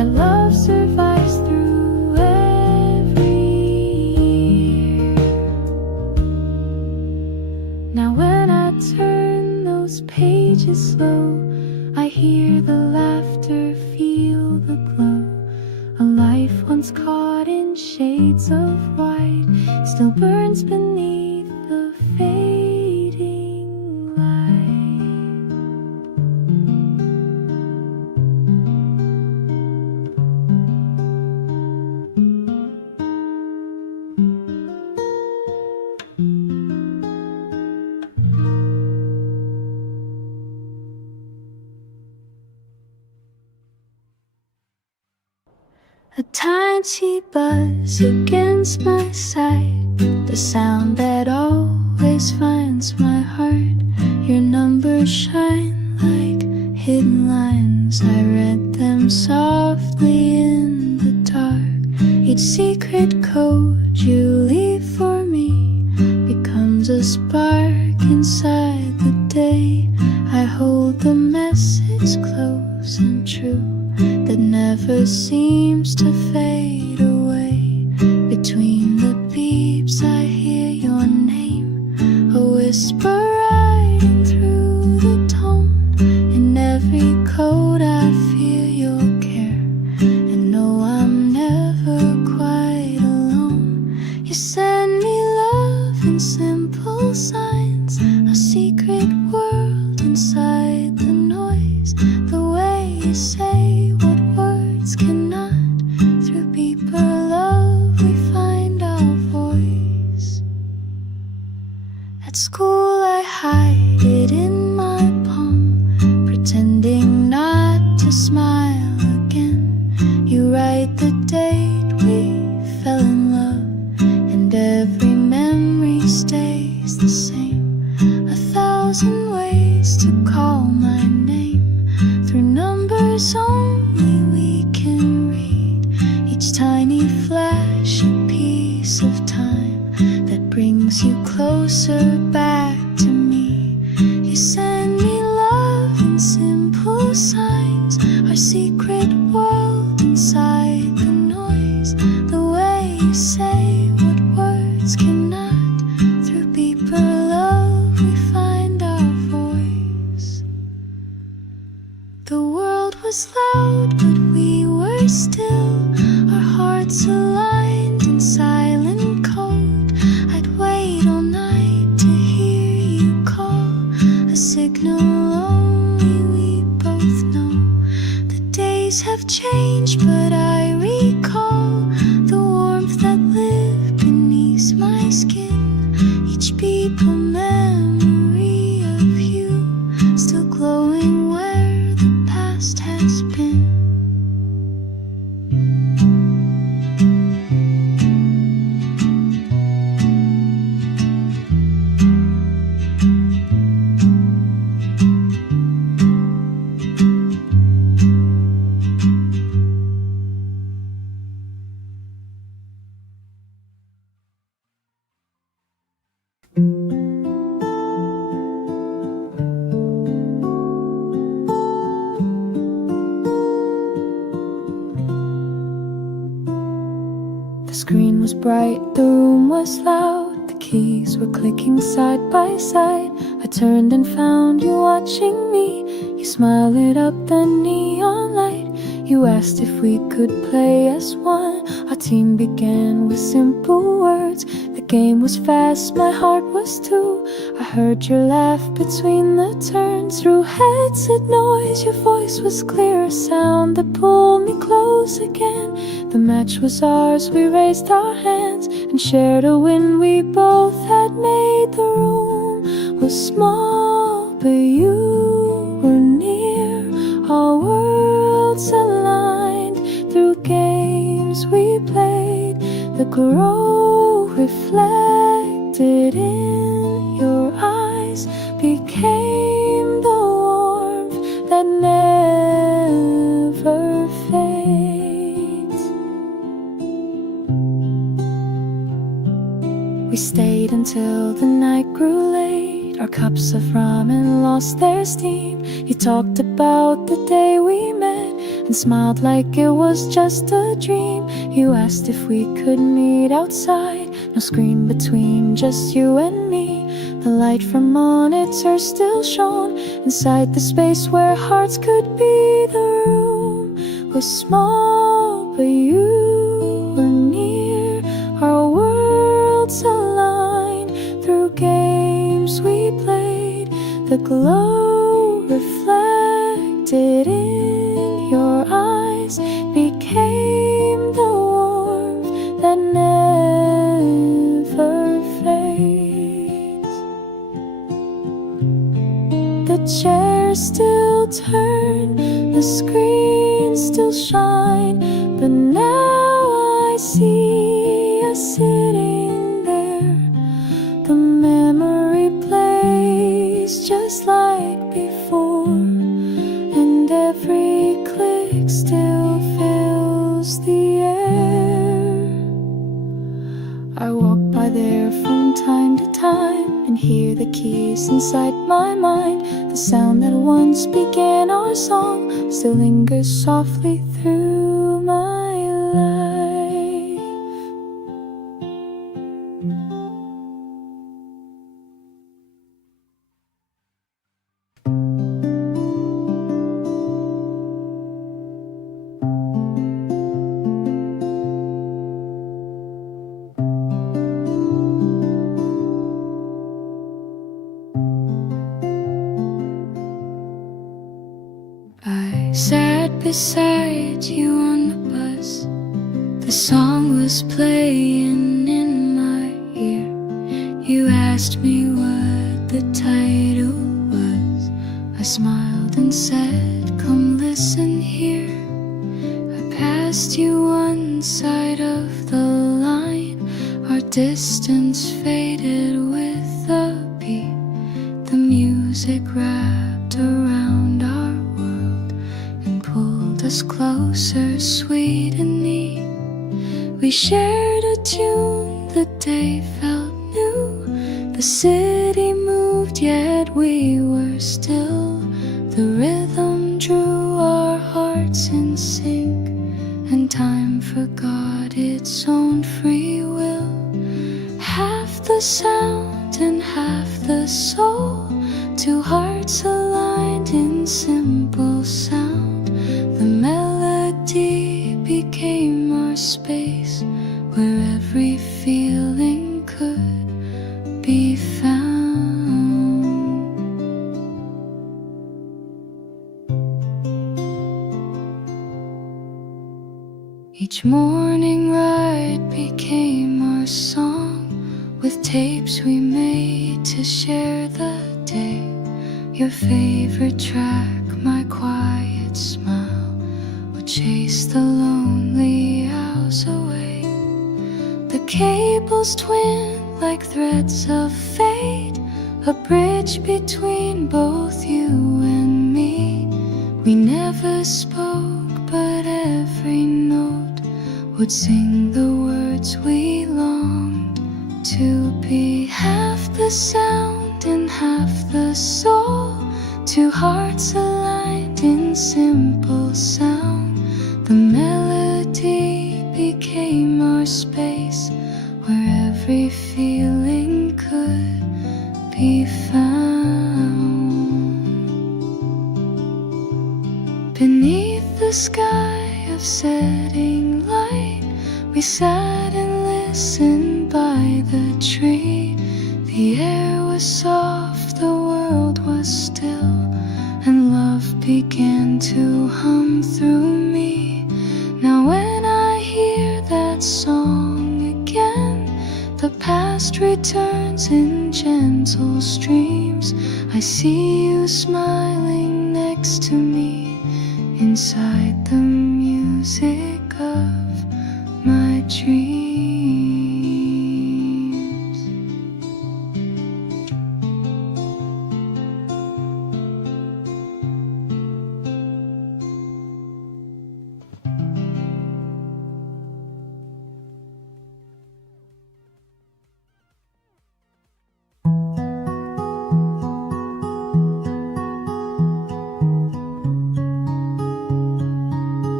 that love survives through every year. Now when I turn those pages slow, I hear the laughter, feel the glow. A life once caught in shades of white still burns beneath the fading light. A tiny buzz against my side, the sound that always finds my heart. Your numbers shine like hidden lines. I read them softly in the dark. Each secret code you leave for me becomes a spark inside the day. I hold the message close and true that never seems to fade away. Between the beeps I hear your name, a whisper riding through the tone. In every code I feel your care, and know I'm never quite alone. You send me love in simple signs, a secret world inside the noise. The way you say what words cannot, through deeper love we find our voice. At school I hide it in my palm, pretending not to smile again. You write the date we fell in love, and every memory stays the same. 1,000 ways to call my name, through numbers only we can read. Each tiny flash, a piece of time that brings you closer back to me. You send me love in simple signs, our secret world inside the noise. The way you say what words cannot, through deeper love we find our voice. The world was loud, but we were still, our hearts aligned in silent code. I'd wait all night to hear you call, a signal only we both know. The days have changed, but I recall the warmth that lived beneath my skin. Each beat a memory of you, still glowing where the past has been. The screen was bright, the room was loud, the keys were clicking side by side. I turned and found you watching me. You smiled, lit up the neon light. You asked if we could play as one. Our team began with simple words. The game was fast, my heart was too. I heard your laugh between the turns. Through headset noise, your voice was clear, a sound that pulled me close again. The match was ours, we raised our hands and shared a win. We both had made. The room was small, but you were near. Our worlds aligned through games we played. The glow reflected in your eyes became the warmth that never fades. We stayed until the night grew late. Our cups of ramen lost their steam. You talked about the day we met and smiled like it was just a dream. You asked if we could meet outside, no screen between, just you and me. The light from monitors still shone inside the space where hearts could be. The room was small, but you were near. Our worlds aligned through games we played. The glow reflected in your eyes became the warmth that never fades. The chairs still turn, the screens still shine, but now I see us sitting there. The memory plays just like before, and every click still fills the air. I walk by there from time to time and hear the keys inside my mind. The sound that once began our song still lingers softly through my life. I sat beside you on the bus. The song was playing in my ear. You asked me what the title was. I smiled and said, come listen here. I passed you one side of the line. Our distance faded with the beat. The music wrapped around our world and pulled us closer, sweet and neat. We shared a tune, the day felt new. The city moved, yet we were still. The rhythm drew our hearts in sync, and time forgot its own free will. Half the sound and half the soul, two hearts aligned in simple sound. The melody became our space, where every feeling could be found. Each morning ride became our song, with tapes we made to share the day. Your favorite track, my quiet smile, would chase the lonely hours away. The cables twin like threads of fate, a bridge between both you and me. We never spoke, but every note would sing the words we longed to be. Half the sound and half the soul, two hearts aligned in simple sound. The melody became our space, where every feeling could be found. Beneath the sky of setting light, we sat and listened by the tree. The air was soft, the world was still, and love began to hum through me. Now when I hear that song again, the past returns in gentle streams. I see you smiling next to me, inside the music of my dreams.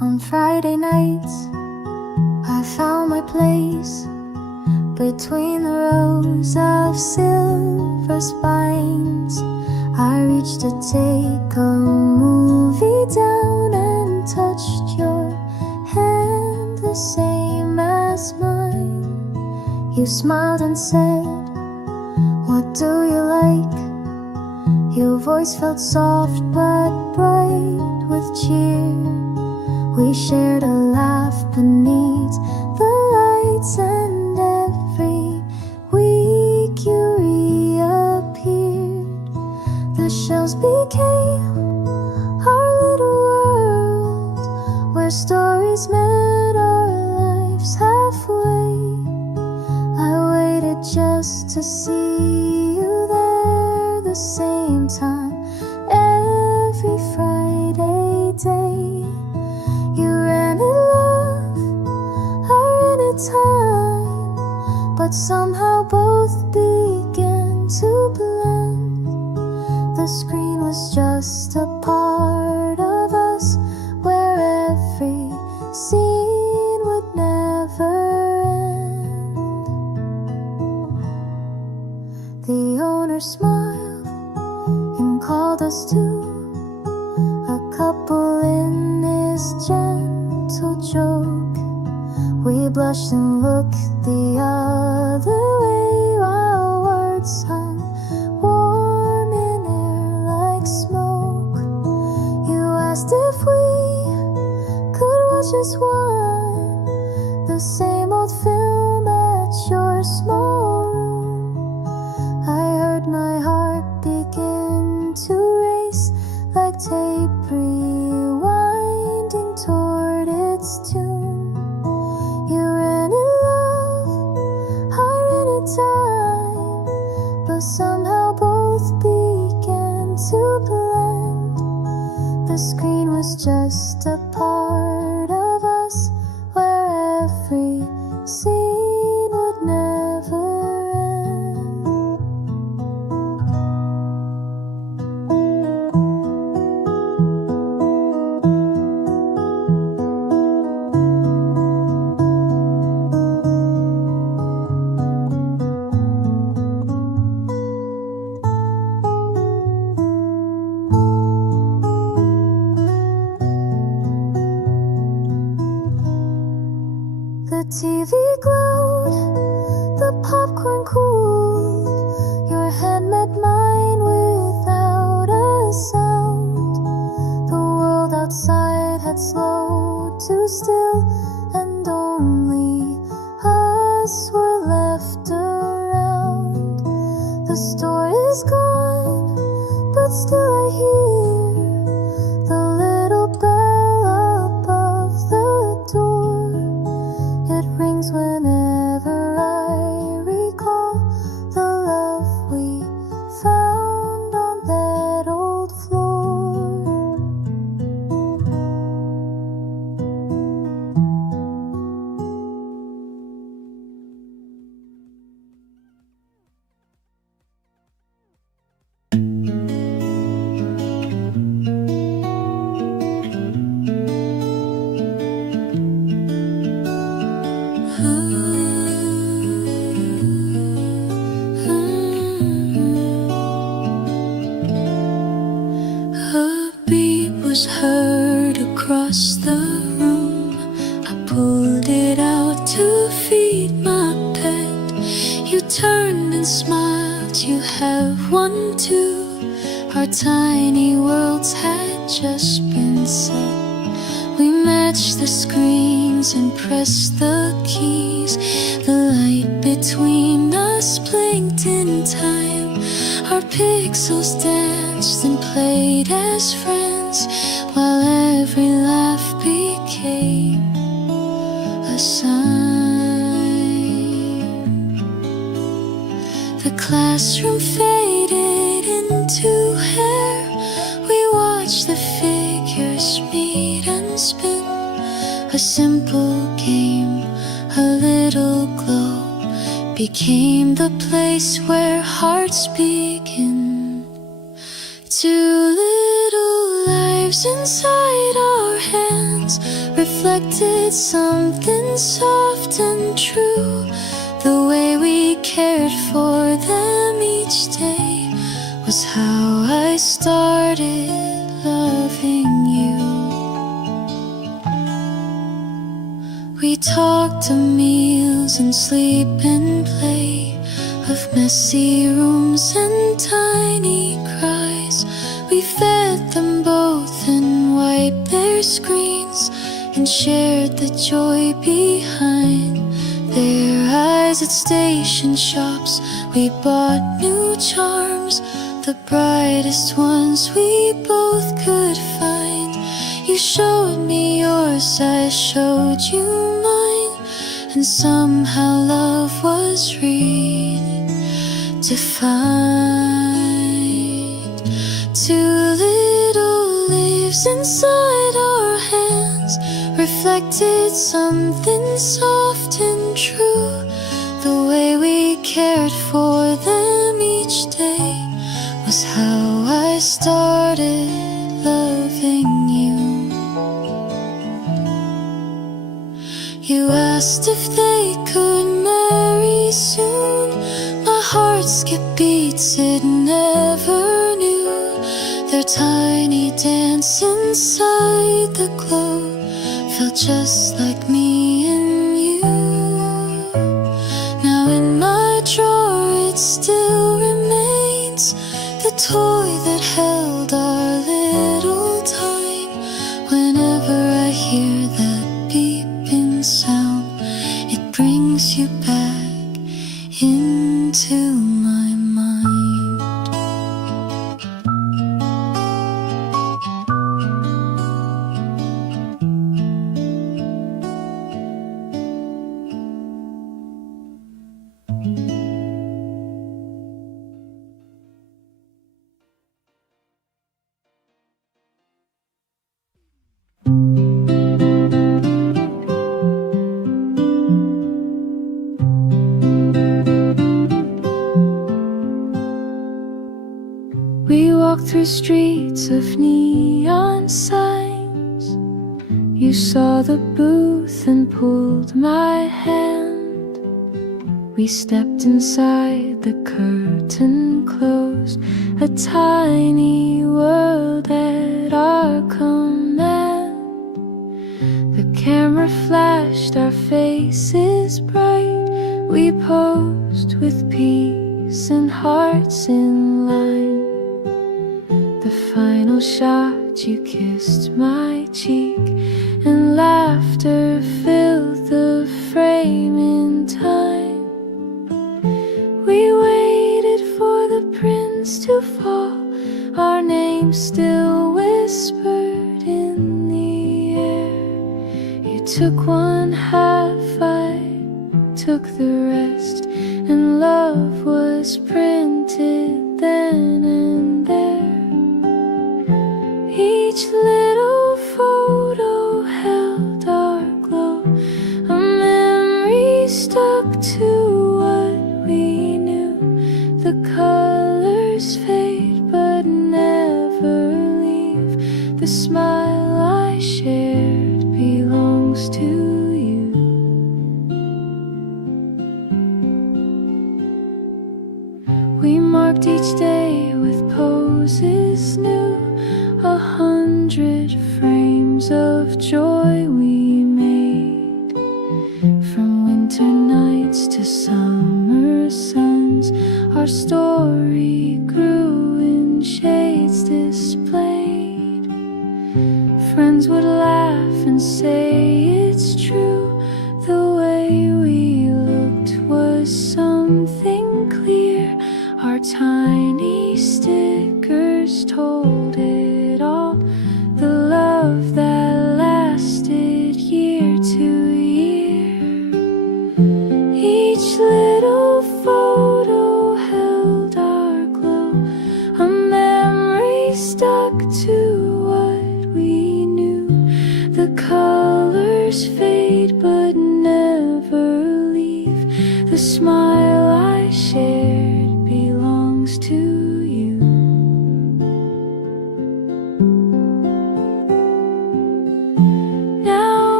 trees, between the rows of silver spines. I reached to take a movie down and touched your hand, the same as mine. You smiled and said, "What do you like?" Your voice felt soft but bright with cheer. We shared a laugh beneath the lights, and every week you reappeared. The shelves became our little world, where stories met our lives halfway. I waited just to see you there the same time every Friday day. You ran in love, I ran in time, but somehow both began to blend. The screen was just a part of us, where every scene would never end. The owner smiled and called us to a couple in his gentle joke. We blushed and looked the other way while words hung warm in air like smoke. You asked if we could watch as one, the same old film at your small room. I heard my heart begin to race like tape rewinding toward its tune. You ran in love, I ran in time, but somehow both began to blend. The screen was just a part of us, where every scene would never end. The TV glowed, the popcorn cooled, your hand met mine without a sound. The world outside had slowed to still, and only us were left around. The store is gone, but still I hear the little bell above the door. It rings whenever I recall the love we found on that old floor. A beep was heard across the room. I pulled it out to feed my pet. You turned and smiled, you have one too. Our tiny worlds had just been set. We matched the screens and pressed the keys. The light between us blinked in time. Our pixels danced and played as friends, while every laugh became a sign. The classroom faded into hair. We watched the figures meet and spin. A simple game, a little glow, became the place where hearts begin. Two little lives inside our hands, reflected something soft and true. The way we cared for them each day was how I started loving you. We talked of meals and sleep and play, of messy rooms and tiny cries. We fed them both and wiped their screens and shared the joy behind their eyes. At station shops we bought new charms, the brightest ones we both could find. You showed me yours, I showed you mine, and somehow love was redefined. Two little leaves inside our hands reflected something soft and true. The way we cared for them each day was how I started loving you. You asked if they could marry soon. My heart skipped beats it never knew. Their tiny dance inside the glow felt just like me and you. Now in my drawer it still remains, the toy that held our little time. Whenever I hear that beeping sound, it brings you back into my mind. We walked through streets of neon signs. You saw the booth and pulled my hand. We stepped inside, the curtain closed, a tiny world at our command. The camera flashed, our faces bright. We posed with peace and hearts in line. The final shot, you kissed my cheek, and laughter filled the frame in time. We waited for the prince to fall, our names still whispered in the air. You took one half, I took the rest, and love was printed then and there. Each little photo held our glow, a memory stuck to what we knew. The colors fade but never leave. The smile I shared belongs to you. We marked each day with poses new, 100 frames of joy we made. From winter nights to summer suns, our story grew in shades displayed. Friends would laugh and say it's true. The way we looked was something clear. Our tiny stickers told it all. The love that lasted year to year. Each little photo held our glow, a memory stuck to what we knew. The colors fade but never leave. The smile I shared belongs to you. Now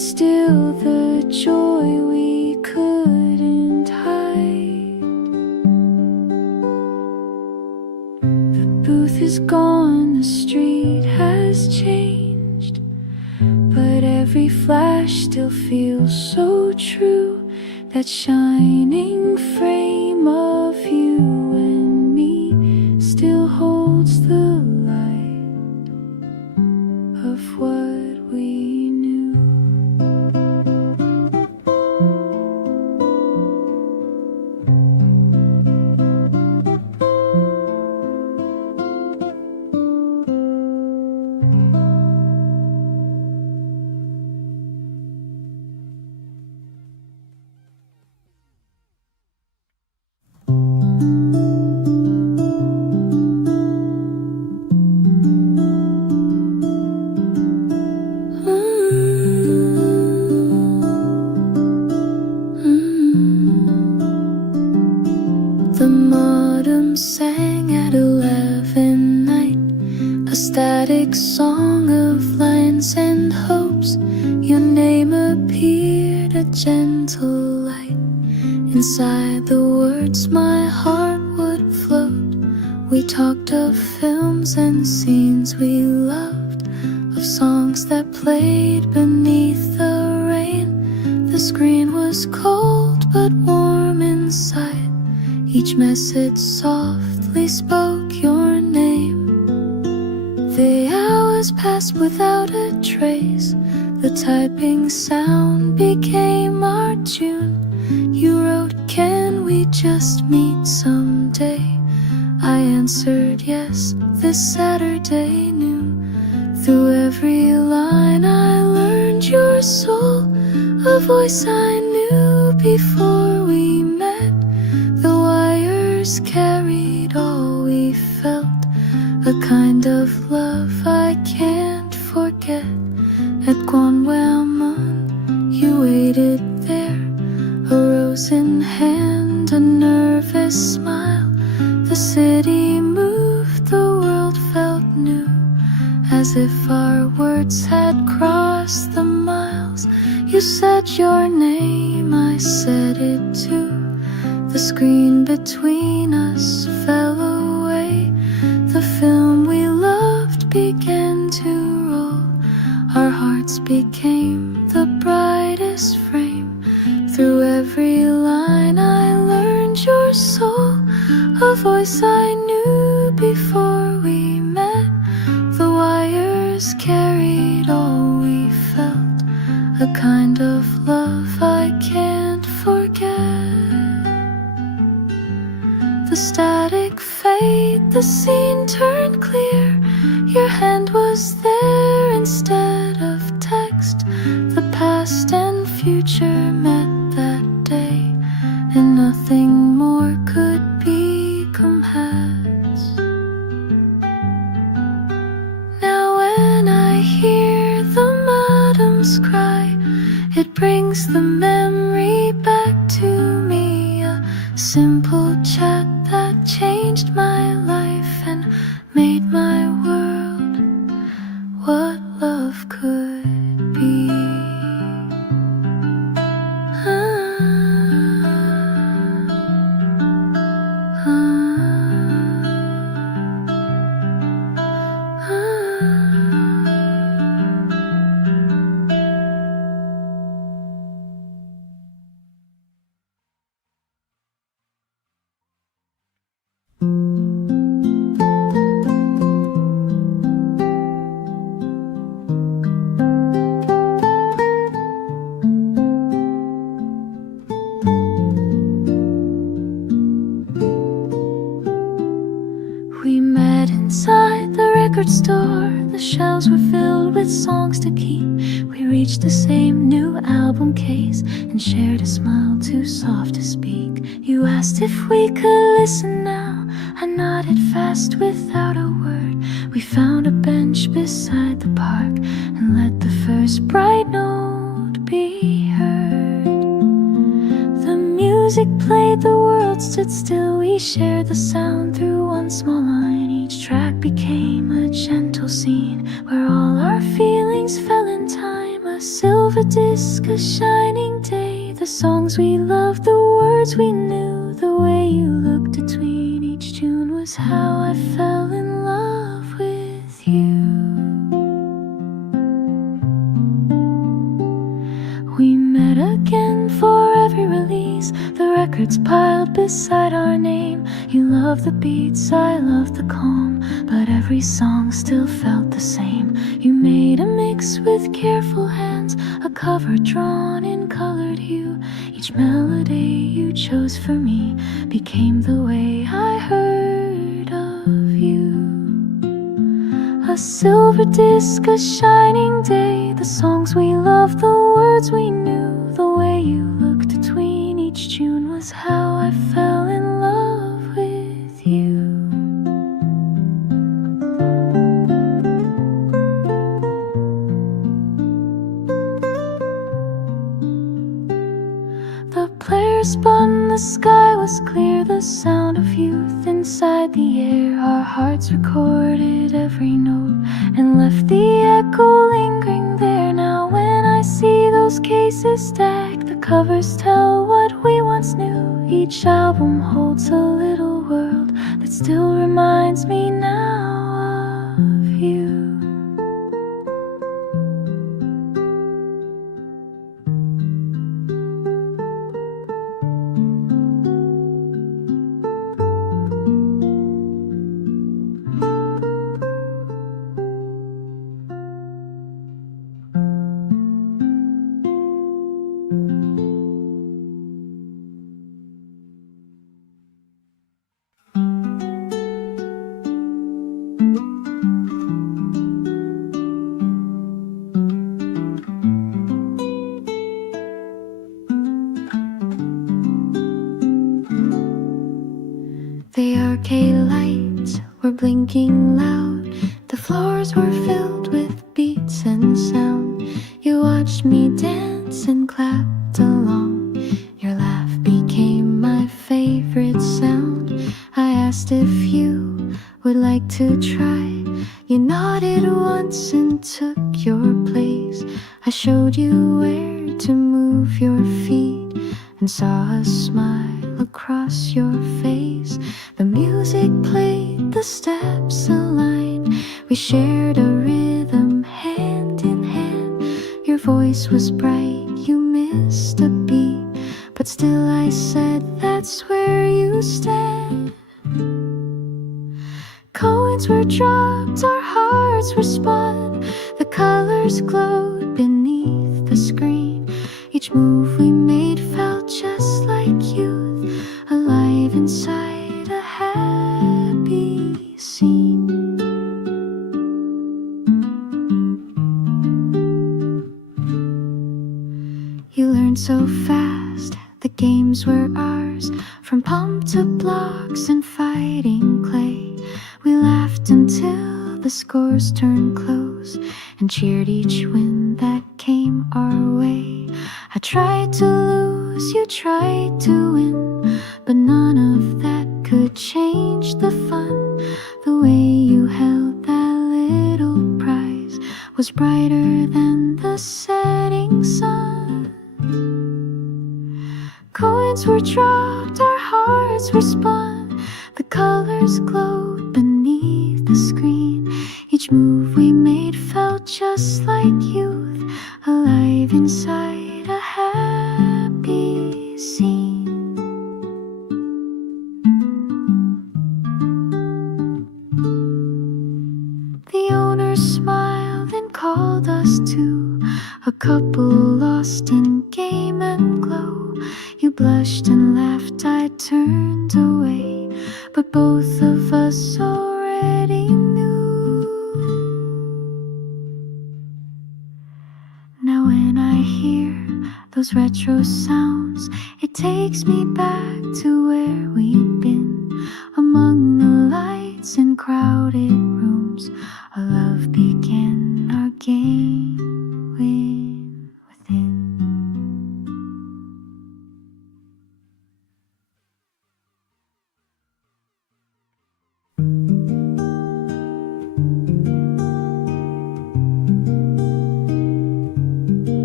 still the joy we couldn't hide. The booth is gone, the street has changed, but every flash still feels so true. That shining frame of you and me still holds the light of what we knew. The modem sang at 11 night, a static song of lines and hopes. Your name appeared, a gentle light. Inside the words my heart would float. We talked of films and scenes we loved, of songs that played beneath the rain. The screen was cold but warm inside. Each message softly spoke your name. The hours passed without a trace. The typing sound became our tune. You wrote, "Can we just meet someday?" I answered yes, this Saturday noon. Through every line I learned your soul, a voice I knew before we met. The wires carried all we felt, a kind of love I can't forget. At Gwanwhamon, you waited there, a rose in hand, a nervous smile. The city moved, the world felt new, as if our words had crossed the miles. You said your name, I said it too. The screen between us fell away. The film we loved began to roll. Our hearts became the brightest frame. Through every line I learned your soul, a voice I knew before we met. The wires carried all we felt, a kind of love I can't forget. The static fade, the scene turned clear. Your hand was there instead of text. The past and future met that day, and nothing more could become has. Now when I hear the modems cry, it brings the memory back to me. A simple chat that changed my life and made my world what love could be. Store, the shelves were filled with songs to keep. We reached the same new album case and shared a smile too soft to speak. You asked if we could listen now. I nodded fast without a word. We found a bench beside the park and let the first bright note be heard. The music played, the world stood still. We shared the sound through one small line. Each track became a gentle scene where all our feelings fell in time. A silver disc, a shining day. The songs we loved, the words we knew. The way you looked between each tune was how I fell in love with you. We met again for every release, the records piled beside our name. You loved the beats, I loved the calm, but every song still felt the same. You made a mix with careful hands, a cover drawn in colored hue. Each melody you chose for me became the way I heard of you. A silver disc, a shining day. The songs we loved, the words we knew. The way you looked between each tune was how I fell in love with you. The player spun, the sky was clear. The sound of youth inside the air. Our hearts recorded every note and left the echo lingering there. Now when I see those cases stacked, the covers tell what we once knew. Each album holds a little world that still reminds me now of you. The arcade lights were blinking loud. The floors were filled with beats and sound. You watched me dance and clapped along. Your laugh became my favorite sound. I asked if you would like to try. You nodded once and took your place. I showed you where to move your feet and saw a smile across your face. The music played, the steps aligned. We shared a rhythm hand in hand. Your voice was bright, you missed a beat, but still I said that's where you stand. Coins were dropped, our hearts were spun. The colors glowed beneath the screen. Each move we made felt just like youth, alive inside a happy scene. You learned so fast, the games were ours. From pump to blocks and fighting clay, we laughed until the scores turned close and cheered each win that came our way. I tried to lose, you tried to win, but none of that could change the fun. The way you held that little prize was brighter than the setting sun. Coins were dropped, our hearts were spun. The colors glowed beneath the screen. Each move we made felt just like youth, alive inside a happy scene. The owner smiled and called us to a couple lost in game and glow. You blushed and laughed, I turned away, but both of us already knew. Now when I hear those retro sounds, it takes me back to where we'd been, among the lights in crowded rooms. Our love began, our game within.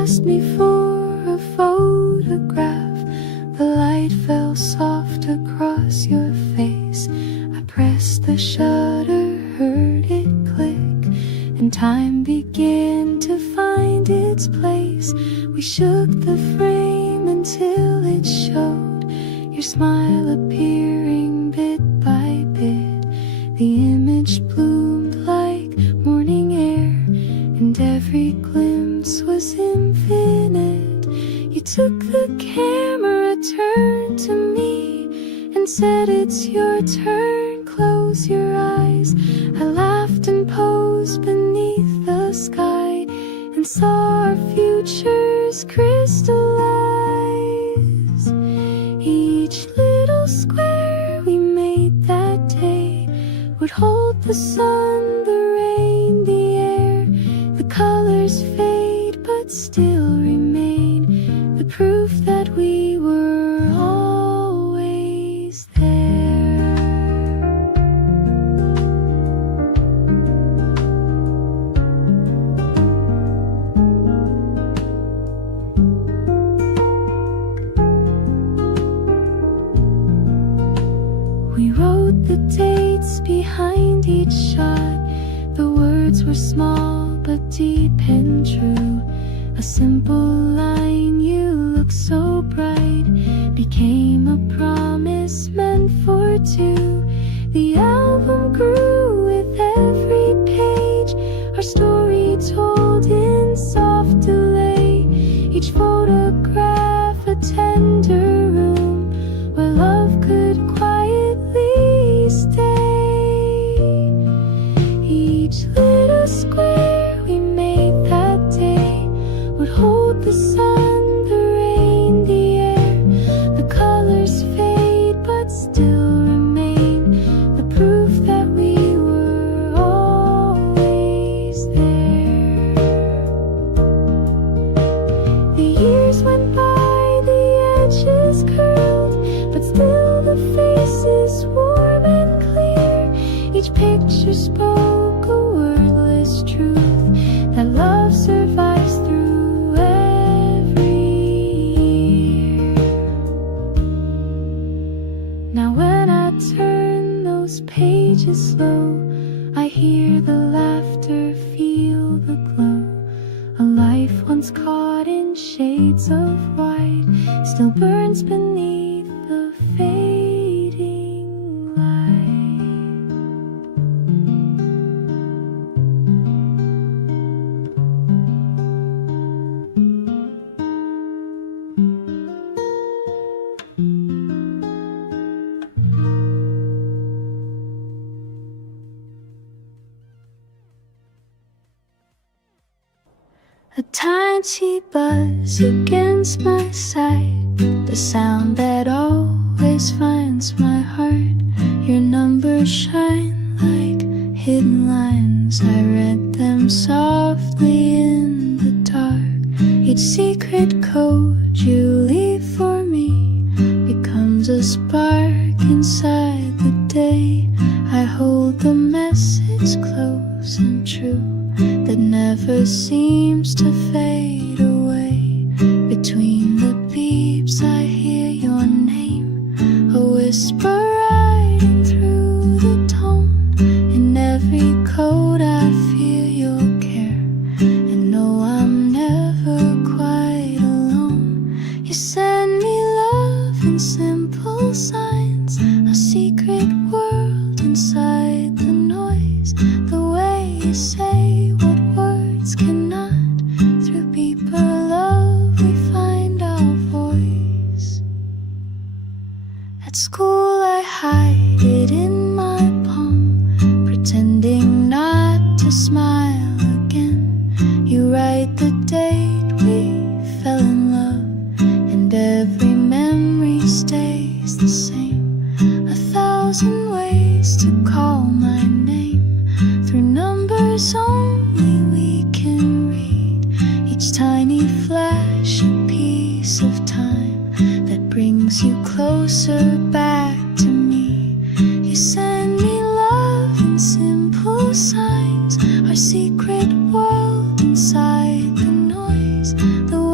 asked me for a photograph. The light fell soft across your face. I pressed the shutter, heard it click, and time began to find its place. We shook the frame until it showed your smile appearing bit by bit. The image bloomed like morning air, and every glimpse was infinite. You took the camera, turned to me, and said, "It's your turn, close your eyes." I laughed and posed beneath the sky and saw our futures crystallize. Each little square we made that day would hold the sun, the rain, the air. The colors fade but still remain, the proof that we were always there. We wrote the dates behind each shot. The words were small but deep and true. A simple line, "You look so bright," became a promise meant for two. The album grew with every page, our story told in soft delay. Each photograph a tender room where love could quietly stay. Each little square we made that day would hold the sun, the rain, the air. The colors fade but still remain, the proof that we were always there. The years went by, the edges curled, but still the faces warm and clear. Each picture spoke a wordless truth, that love survives through every year. Now when I turn those pages slow, I hear the laughter, feel the glow. A life once caught in shades of white still burns beneath the fading light. A tiny buzz against my side, the sound that always finds my heart. Your numbers shine like hidden lines, I read them softly in the dark. Each secret code you leave for me becomes a spark inside the day. I hold the message close and true, that never seems to fade away. Between the beeps I hear your name, a whisper riding through the tone. In every code I feel your care, and know I'm never quite alone. You send me love in simple signs, a secret world inside the noise. The way you say what words cannot, through deeper love we find our voice. At school I hide it in my palm, pretending not to smile again. You write the date we fell in love, and every memory stays the same. 1,000 ways to call my name, through numbers only we can read. Each tiny flash, a piece of time that brings you closer back to me. You send me love in simple signs, our secret world inside the noise. The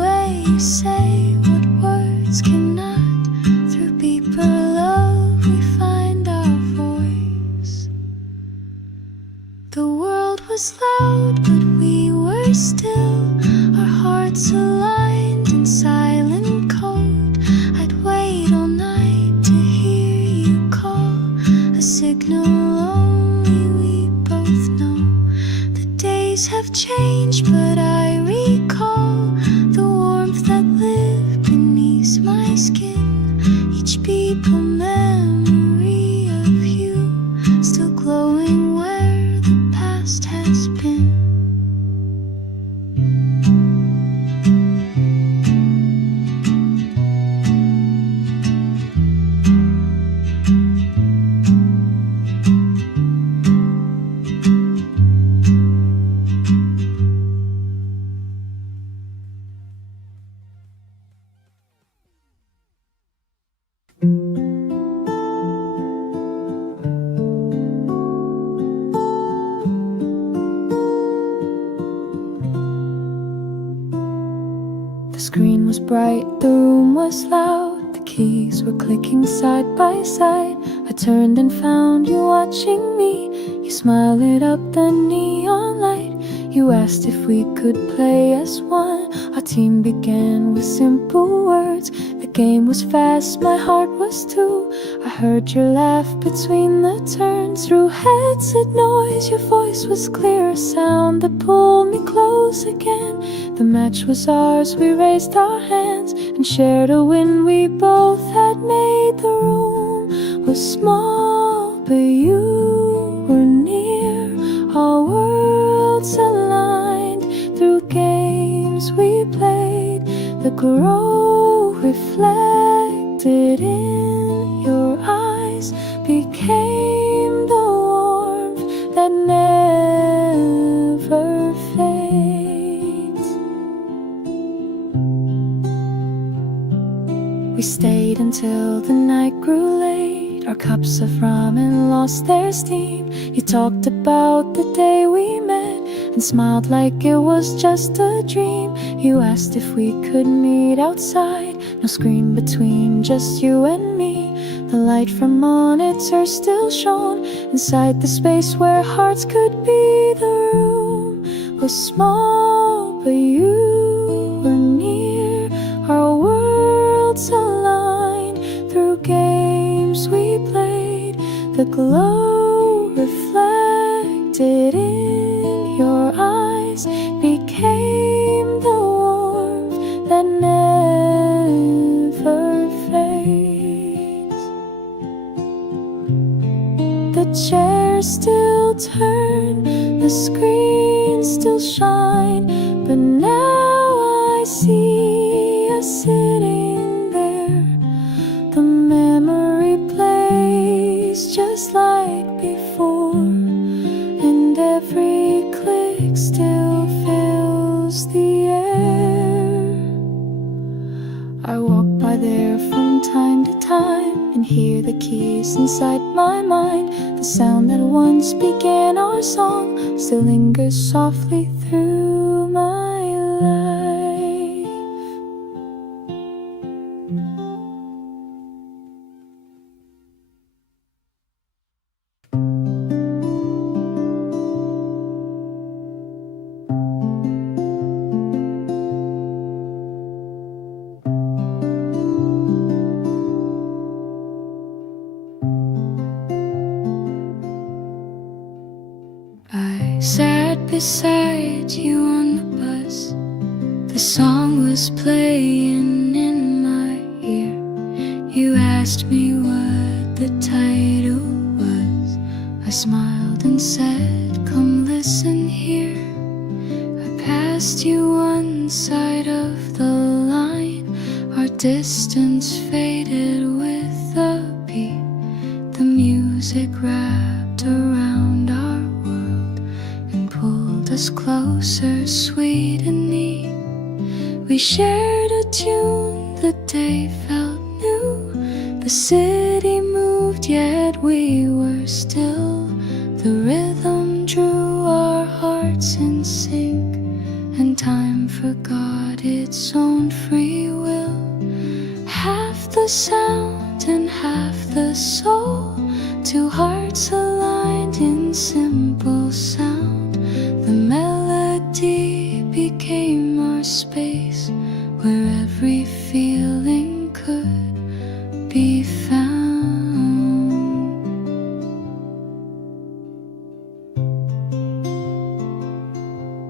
days have changed, but I recall the warmth that lived beneath my skin. Each beat a memory of you, still glowing where the past has been. The screen was bright, the room was loud, the keys were clicking side by side. I turned and found you watching me. You smiled, lit up the neon light. You asked if we could play as one. Our team began with simple words. The game was fast, my heart was too. I heard your laugh between the turns. Through headset noise, your voice was clear, a sound that pulled me close again. The match was ours, we raised our hands and shared a win. We both had made. The room was small, but you were near. Our worlds aligned through games we played. The glow reflected in your eyes became the warmth that never fades. We stayed until the night grew late. Our cups of ramen lost their steam. You talked about the day we met and smiled like it was just a dream. You asked if we could meet outside. No screen between, just you and me. The light from monitors still shone inside the space where hearts could be. The room was small, but you were near. Our worlds aligned through games we played. The glow reflected in your eyes became the warmth that never fades. The chairs still turn, the screens still shine, but now I see us sitting there. The memory plays just like before, and every click still fills the air. I walk by there from time to time and hear the keys inside my mind. The sound that once began our song still lingers softly through my life. I sat beside you on the bus. The song was playing in my ear. You asked me what the title was. I smiled and said, come listen here. I passed you one side of the line. Our distance faded with the beat. The music wrapped around our world and pulled us closer, sweet and neat. We shared a tune, the day felt new. The city moved, yet we were still. The rhythm drew our hearts in sync, and time forgot its own free will. Half the sound and half the soul, two hearts aligned in simple sound. The melody became our space, where every feeling could be found.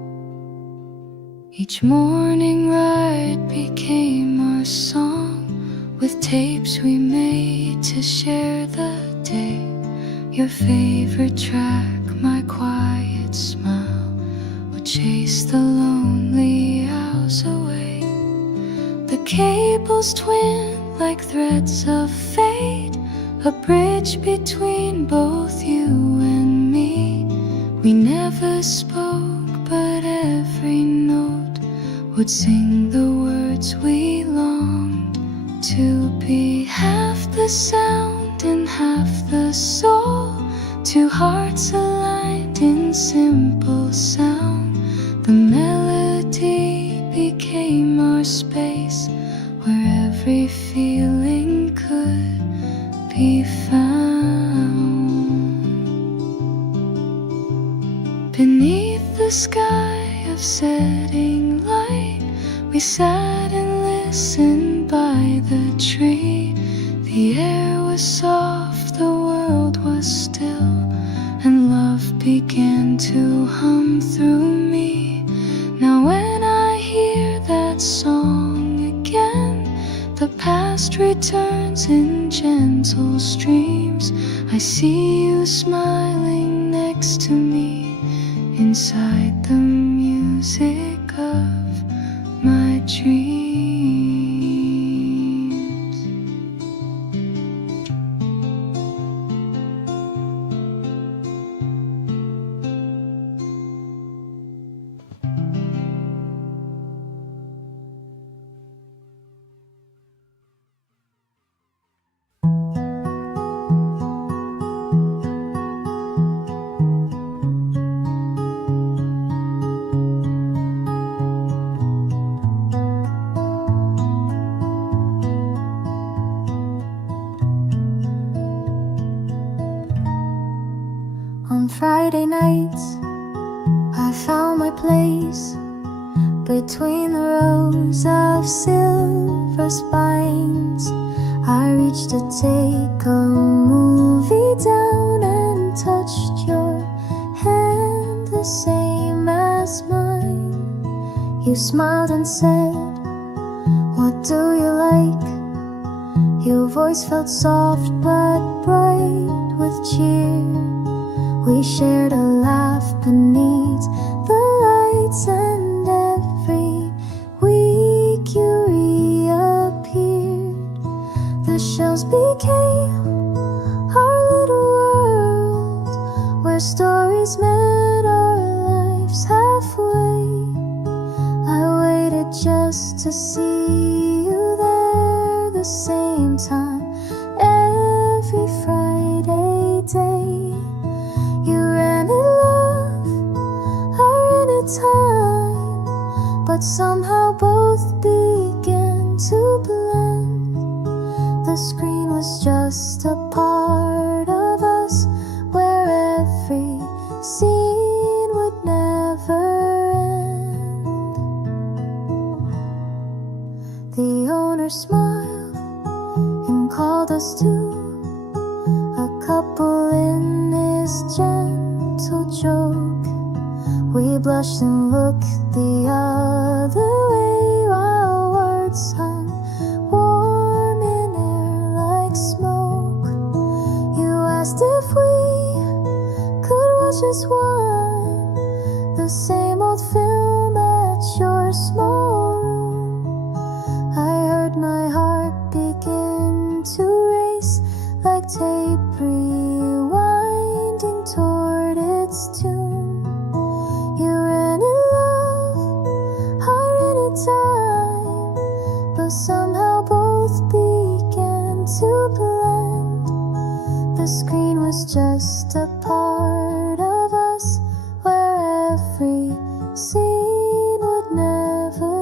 Each morning ride became our song, with tapes we made to share the day. Your favorite track, my quiet smile, would chase the lonely hours away. The cables twin like threads of fate, a bridge between both you and me. We never spoke, but every note would sing the words we longed to be. Half the sound and half the soul, two hearts aligned in simple sound. The melody became our space, where every feeling could be found. Beneath the sky of setting light, we sat and listened by the tree. The air was soft, the world was still, and love began to hum through me. Now when I hear that song again, the past returns in gentle streams. I see you smiling next to me, inside the music of my dreams. On Friday nights, I found my place between the rows of silver spines. I reached to take a movie down and touched your hand, the same as mine. You smiled and said, "What do you like?" Your voice felt soft but bright with cheer. We shared a laugh beneath the lights, and every week you reappeared. The shelves became our little world, where stories met our lives halfway. I waited just to see you there, the same time every Friday day. You ran in love, I ran in time, but somehow both began to blend. The screen was just a part of us, where every scene would never end. The owner smiled and called us to a couple in his gentle joke. We blushed and looked the other way, while words hung warm in air like smoke. You asked if we could watch as one, the same old film at your small room. I heard my heart begin to race like tape rewinding toward its tune. You ran in love, I ran in time, but somehow both began to blend. The screen was just a part of us, where every scene would never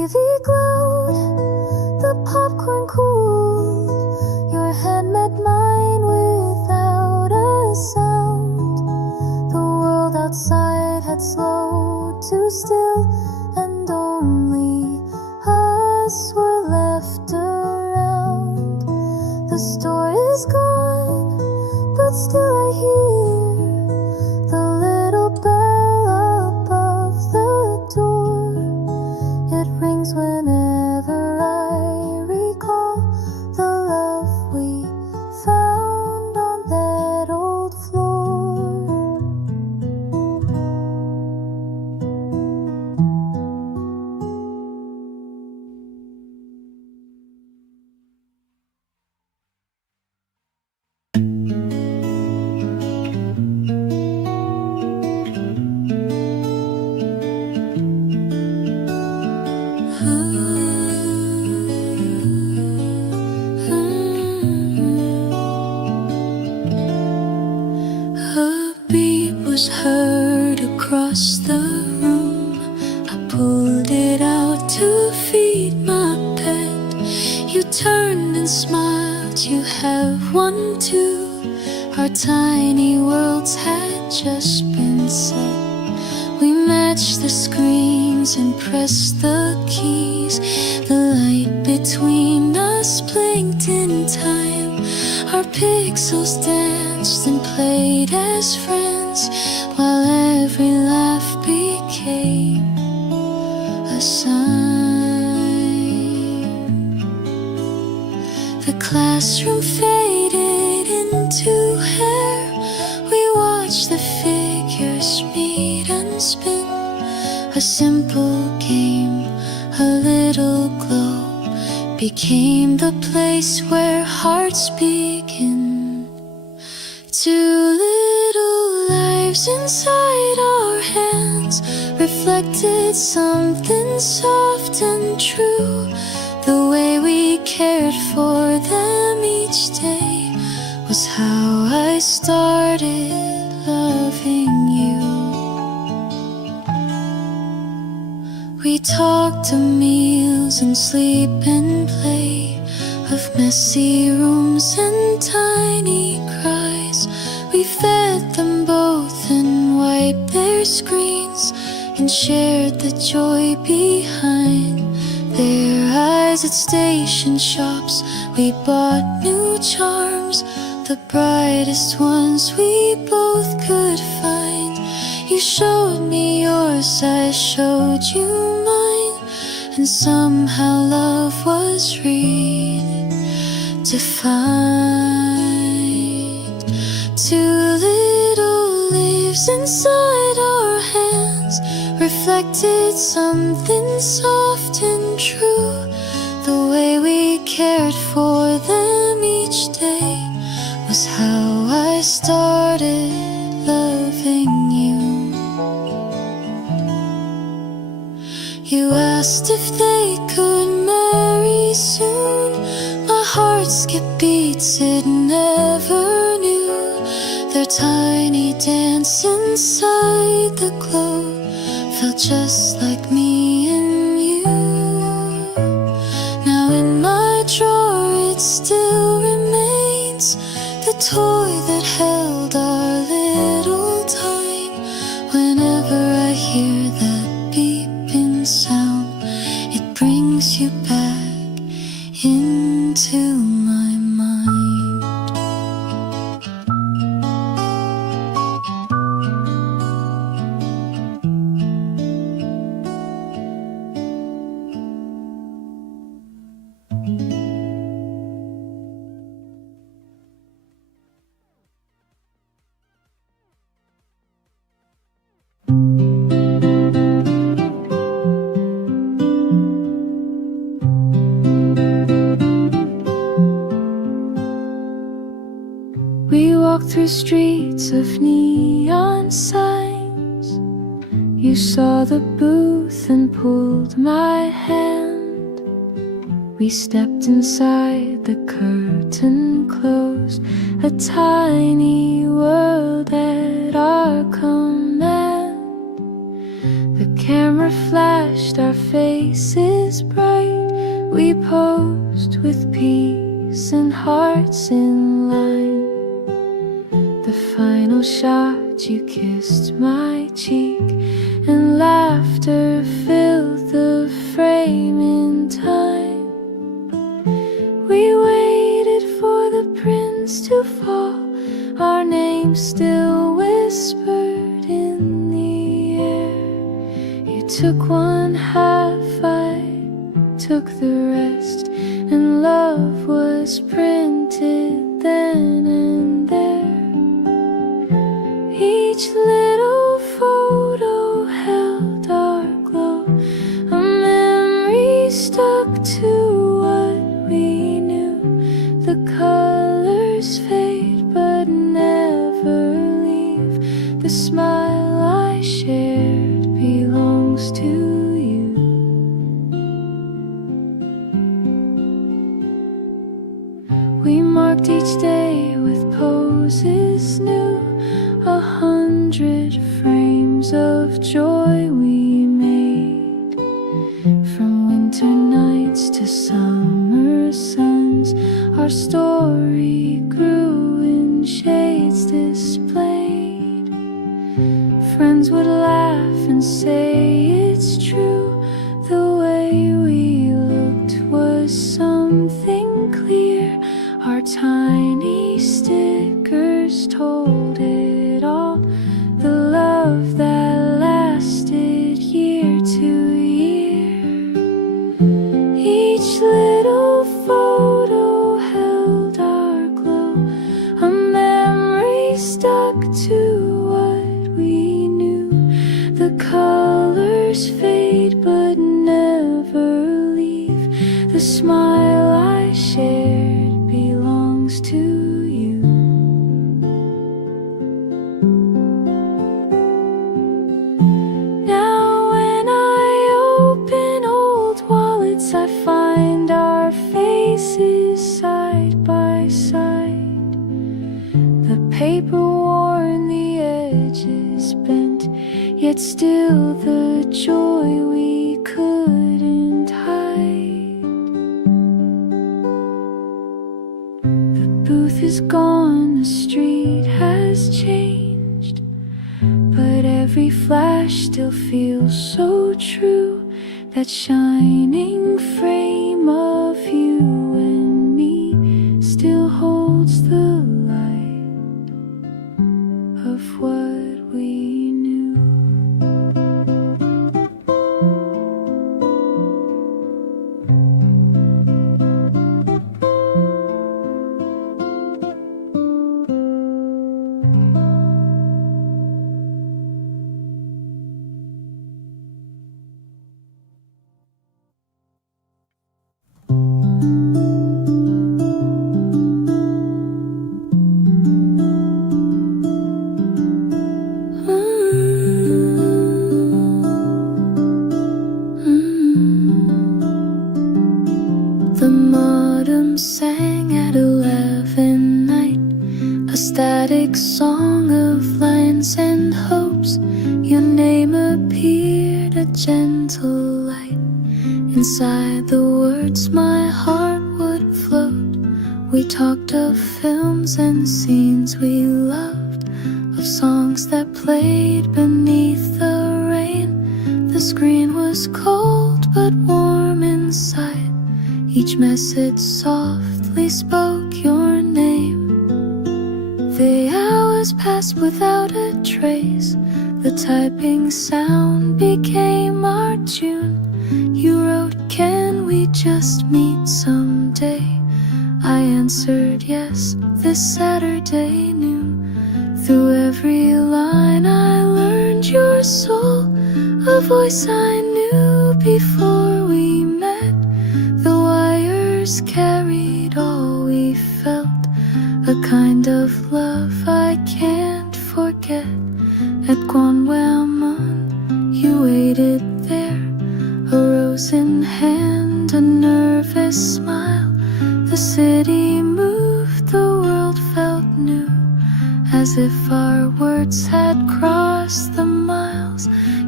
TV glowed, the popcorn cooled, your hand met mine without a sound. The world outside had slowed to still, and only us were left around. The store is gone, but still I hear the little bell above the door. It rings whenever I recall the love we found on that old floor. A beat was heard across the room. I pulled it out to feed my pet. You turned and smiled, you have one too. Our tiny worlds had just been set. We matched the screens and pressed the keys. The light between us blinked in time. Our pixels danced and played as friends, while every laugh became a sign. The classroom faded into hair. We watched the figures meet and spin. A simple game, a little glow, became the place where hearts begin. Two little lives inside our hands reflected something soft and true. The way we cared for them each day was how I started loving you. We talked of meals and sleep and play, of messy rooms and tiny cries. We fed them both and wiped their screens, and shared the joy behind their eyes. At station shops we bought new charms, the brightest ones we both could find. You showed me yours, I showed you mine, and somehow love was redefined. Two little leaves inside our hands reflected something soft and true. The way we cared for them each day was how I started loving you. You asked if they could marry soon. My heart skipped beats it never knew. Their tiny dance inside the glow felt just like me and you. Now in my drawer it still remains, the toy that held our little time. Whenever I hear that beeping sound, it brings you back into my mind. We walked through streets of neon signs. You saw the booth and pulled my hand. We stepped inside, the curtain closed, a tiny world at our command. The camera flashed, our faces bright. We posed with peace and hearts in line. The final shot, you kissed my cheek, and laughter filled the frame in time. We waited for the prince to fall, our names still whispered in the air. You took one half, I took the rest, and love was printed then and there. Each little photo held our glow, a memory stuck to what we knew. The colors fade but never leave. The smile I shared belongs to you. We marked each day with poses new, 100 frames of joy we made. From winter nights to summer suns, our story grew in shades displayed. Friends would laugh and say it's true. The way we looked was something clear. Our tiny stickers told it all. The love that lasted year to year. Each little photo held our glow, a memory stuck to what we knew. The colors fade but never leave. The smile I shared belongs to you. Now when I open old wallets, I find our faces side by side. The paper worn, the edges bent, yet still the joy we couldn't hide. The booth is gone, the street has changed, but every flash still feels so true. That shining frame of you and me still holds the light of what we knew. The modem sang at 11 night, a static song of lines and hopes. Your name appeared, a gentle light. Inside the words my heart would float. We talked of films and scenes we loved, of songs that played beneath the rain. The screen was cold but warm inside. Each message softly spoke your name. The hours passed without a trace. The typing sound became our tune. You wrote, "Can we just meet someday?" I answered yes, this Saturday noon. Through every line I learned your soul, a voice I knew before we met. The wires carried all we felt, a kind of love I can't forget. At Gwanwhamon, you waited there, a rose in hand, a nervous smile. The city moved, the world felt new, as if our words had crossed the miles.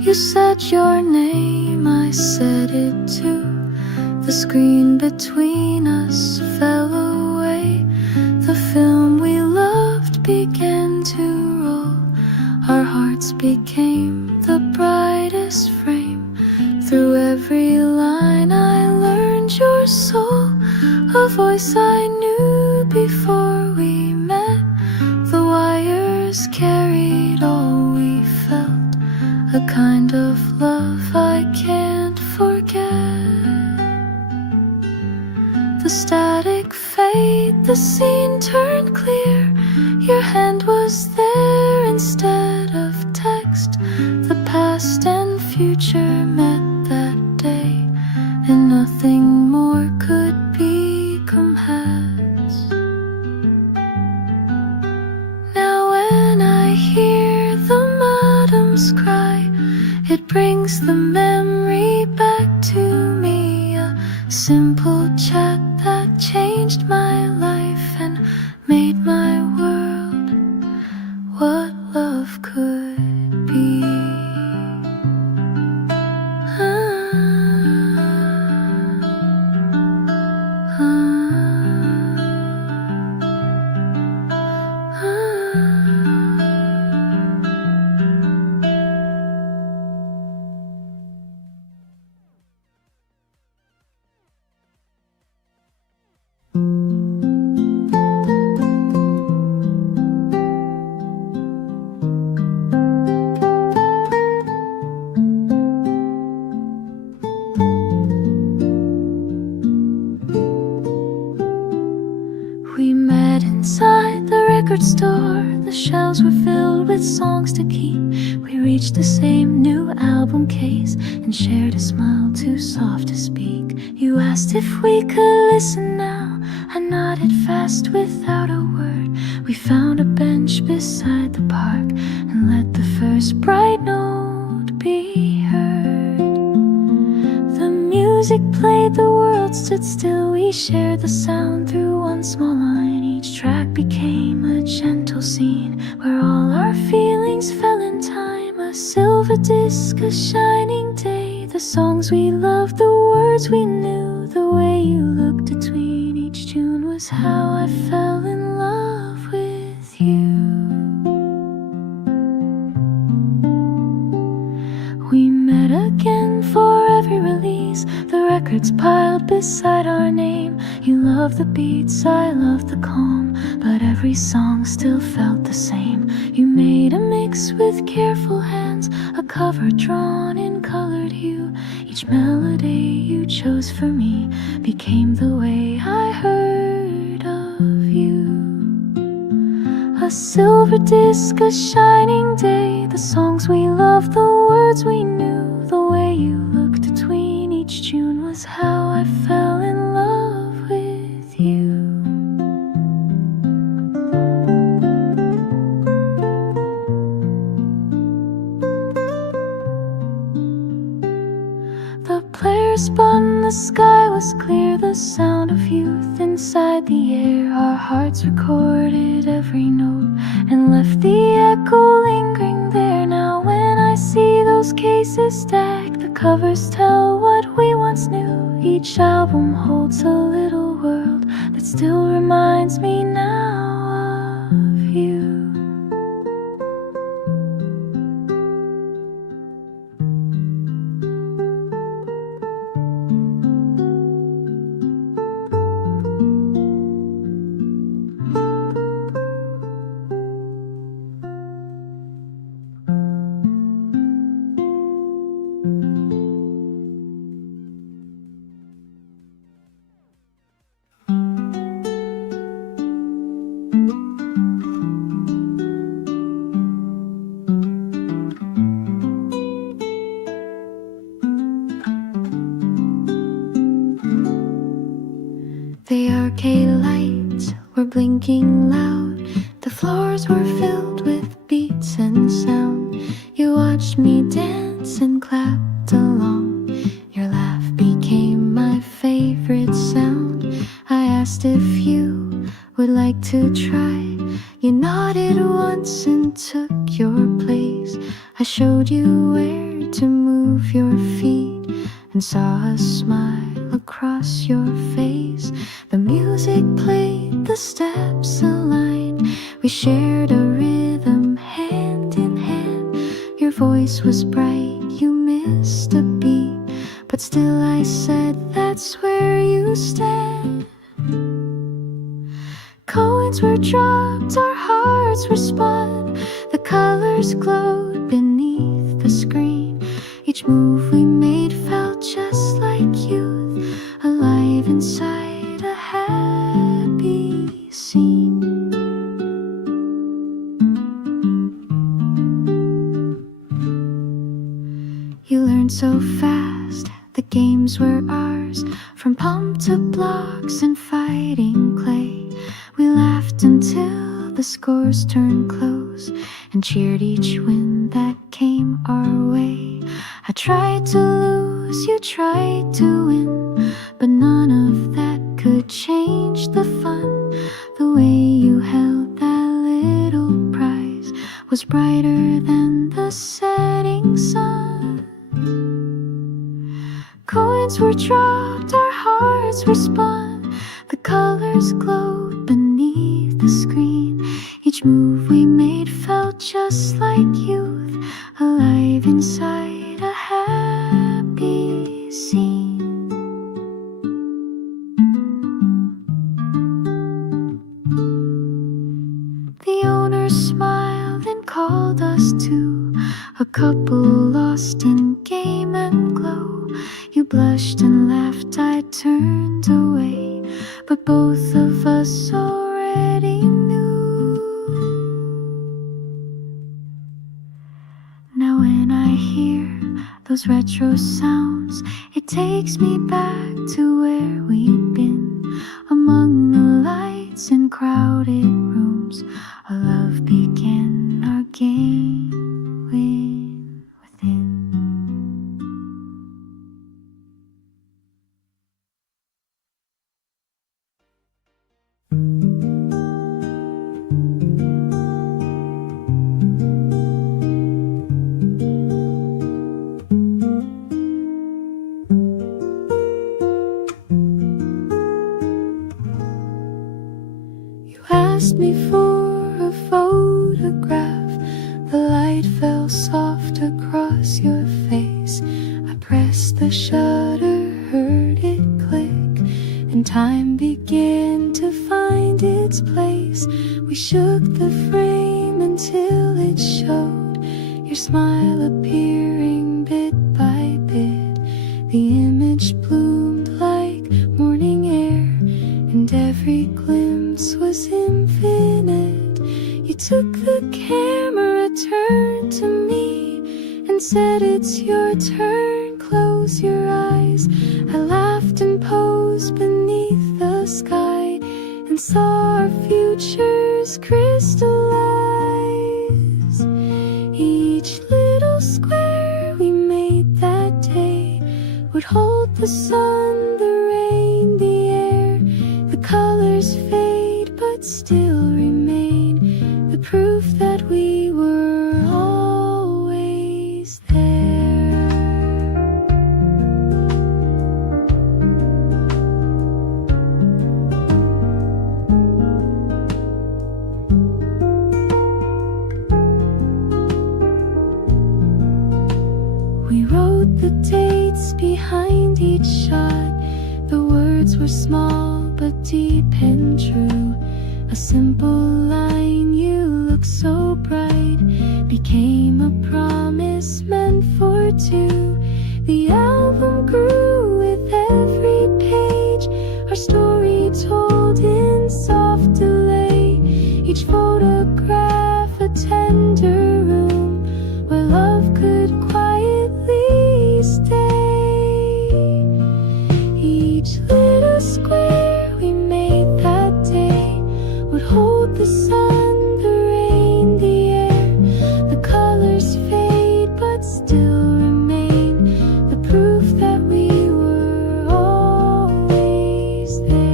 You said your name, I said it too. The screen between us fell away. The film we loved began to roll. Our hearts became the brightest frame. Through every line I learned your soul, a voice I knew before we met. The wires carried all we felt, a kind of love I can't forget. The static fade, the scene turned clear. Your hand was there instead of text. The past and future met that day, and nothing more could become heads. Now when I hear the madams cry, it brings the memory back to me. A simple chat that changed my life and made my world what love could be. We met inside the record store. The shelves were filled with songs to keep. We reached the same new album case and shared a smile too soft to speak. You asked if we could listen now. I nodded fast without a word. We found a bench beside the park and let the first bright note be heard. The music played, the world stood still. We shared the sound through one small line. Each track became a gentle scene where all our feelings fell in time. A silver disc, a shining day. The songs we loved, the words we knew. The way you looked between each tune was how I fell in love with you. We met again for every release. The records piled beside our name. You loved the beats, I loved the calm, but every song still felt the same. You made a mix with careful hands, a cover drawn in colored hue. Each melody you chose for me became the way I heard of you. A silver disc, a shining day. The songs we loved, the words we knew. The way you looked between each tune was how I fell in love with you. The player spun, the sky was clear. The sound of youth inside the air. Our hearts recorded every note and left the echo lingering there. Now when I see those cases stacked, the covers tell what we once knew. Each album holds a little world that still reminds me now of you. The arcade lights were blinking loud. The floors were filled with beats and sound. You watched me dance and clapped along. Your laugh became my favorite sound. I asked if you would like to try. You nodded once and took your place. I showed you where to move your feet and saw a smile across your face. The music played, the steps aligned. We shared a rhythm hand in hand. Your voice was bright, you missed a beat, but still I said that's where you stand. Coins were dropped, our hearts were spun. The colors glowed beneath the screen. Each move we made felt just like youth, alive inside a happy scene. You learned so fast, the games were ours, from pump to blocks and fighting clay. We laughed until the scores turned close and cheered each win that came our way. I tried to lose, you tried to win, but none of that could change the fun. The way you held that little prize was brighter than the setting sun. Coins were dropped, our hearts were spun. The colors glowed beneath the screen. Each move we made felt just like youth, alive inside a happy scene. The owner smiled and called us to a couple lost in game and glow. You blushed and laughed, I turned away, but both of us already knew. Now when I hear those retro sounds, it takes me back to where we'd been, among the lights in crowded rooms. Our love began, our game within. Asked me for a photograph. The light fell soft across your face. I pressed the shutter, heard it click, and time began to find its place. We shook the frame until it showed your smile appearing bit by bit. The image bloomed like morning air, and every glimpse was infinite. You took the camera, turned to me, and said it's your turn, close your eyes. I laughed and posed beneath the sky and saw our futures crystallize. Each little square we made that day would hold the sun, the rain, the air. The colors fade but still remain, the proof that we were always there. We wrote the dates behind each shot. The words were small but deep and true. A simple line, you look so bright, became a promise meant for two. The album grew with every page, our story told in soft delay. Each photograph a tender room where love could quietly stay. Each little square we made that day would hold the sun, the rain, the air. The colors fade but still remain, the proof that we were always there.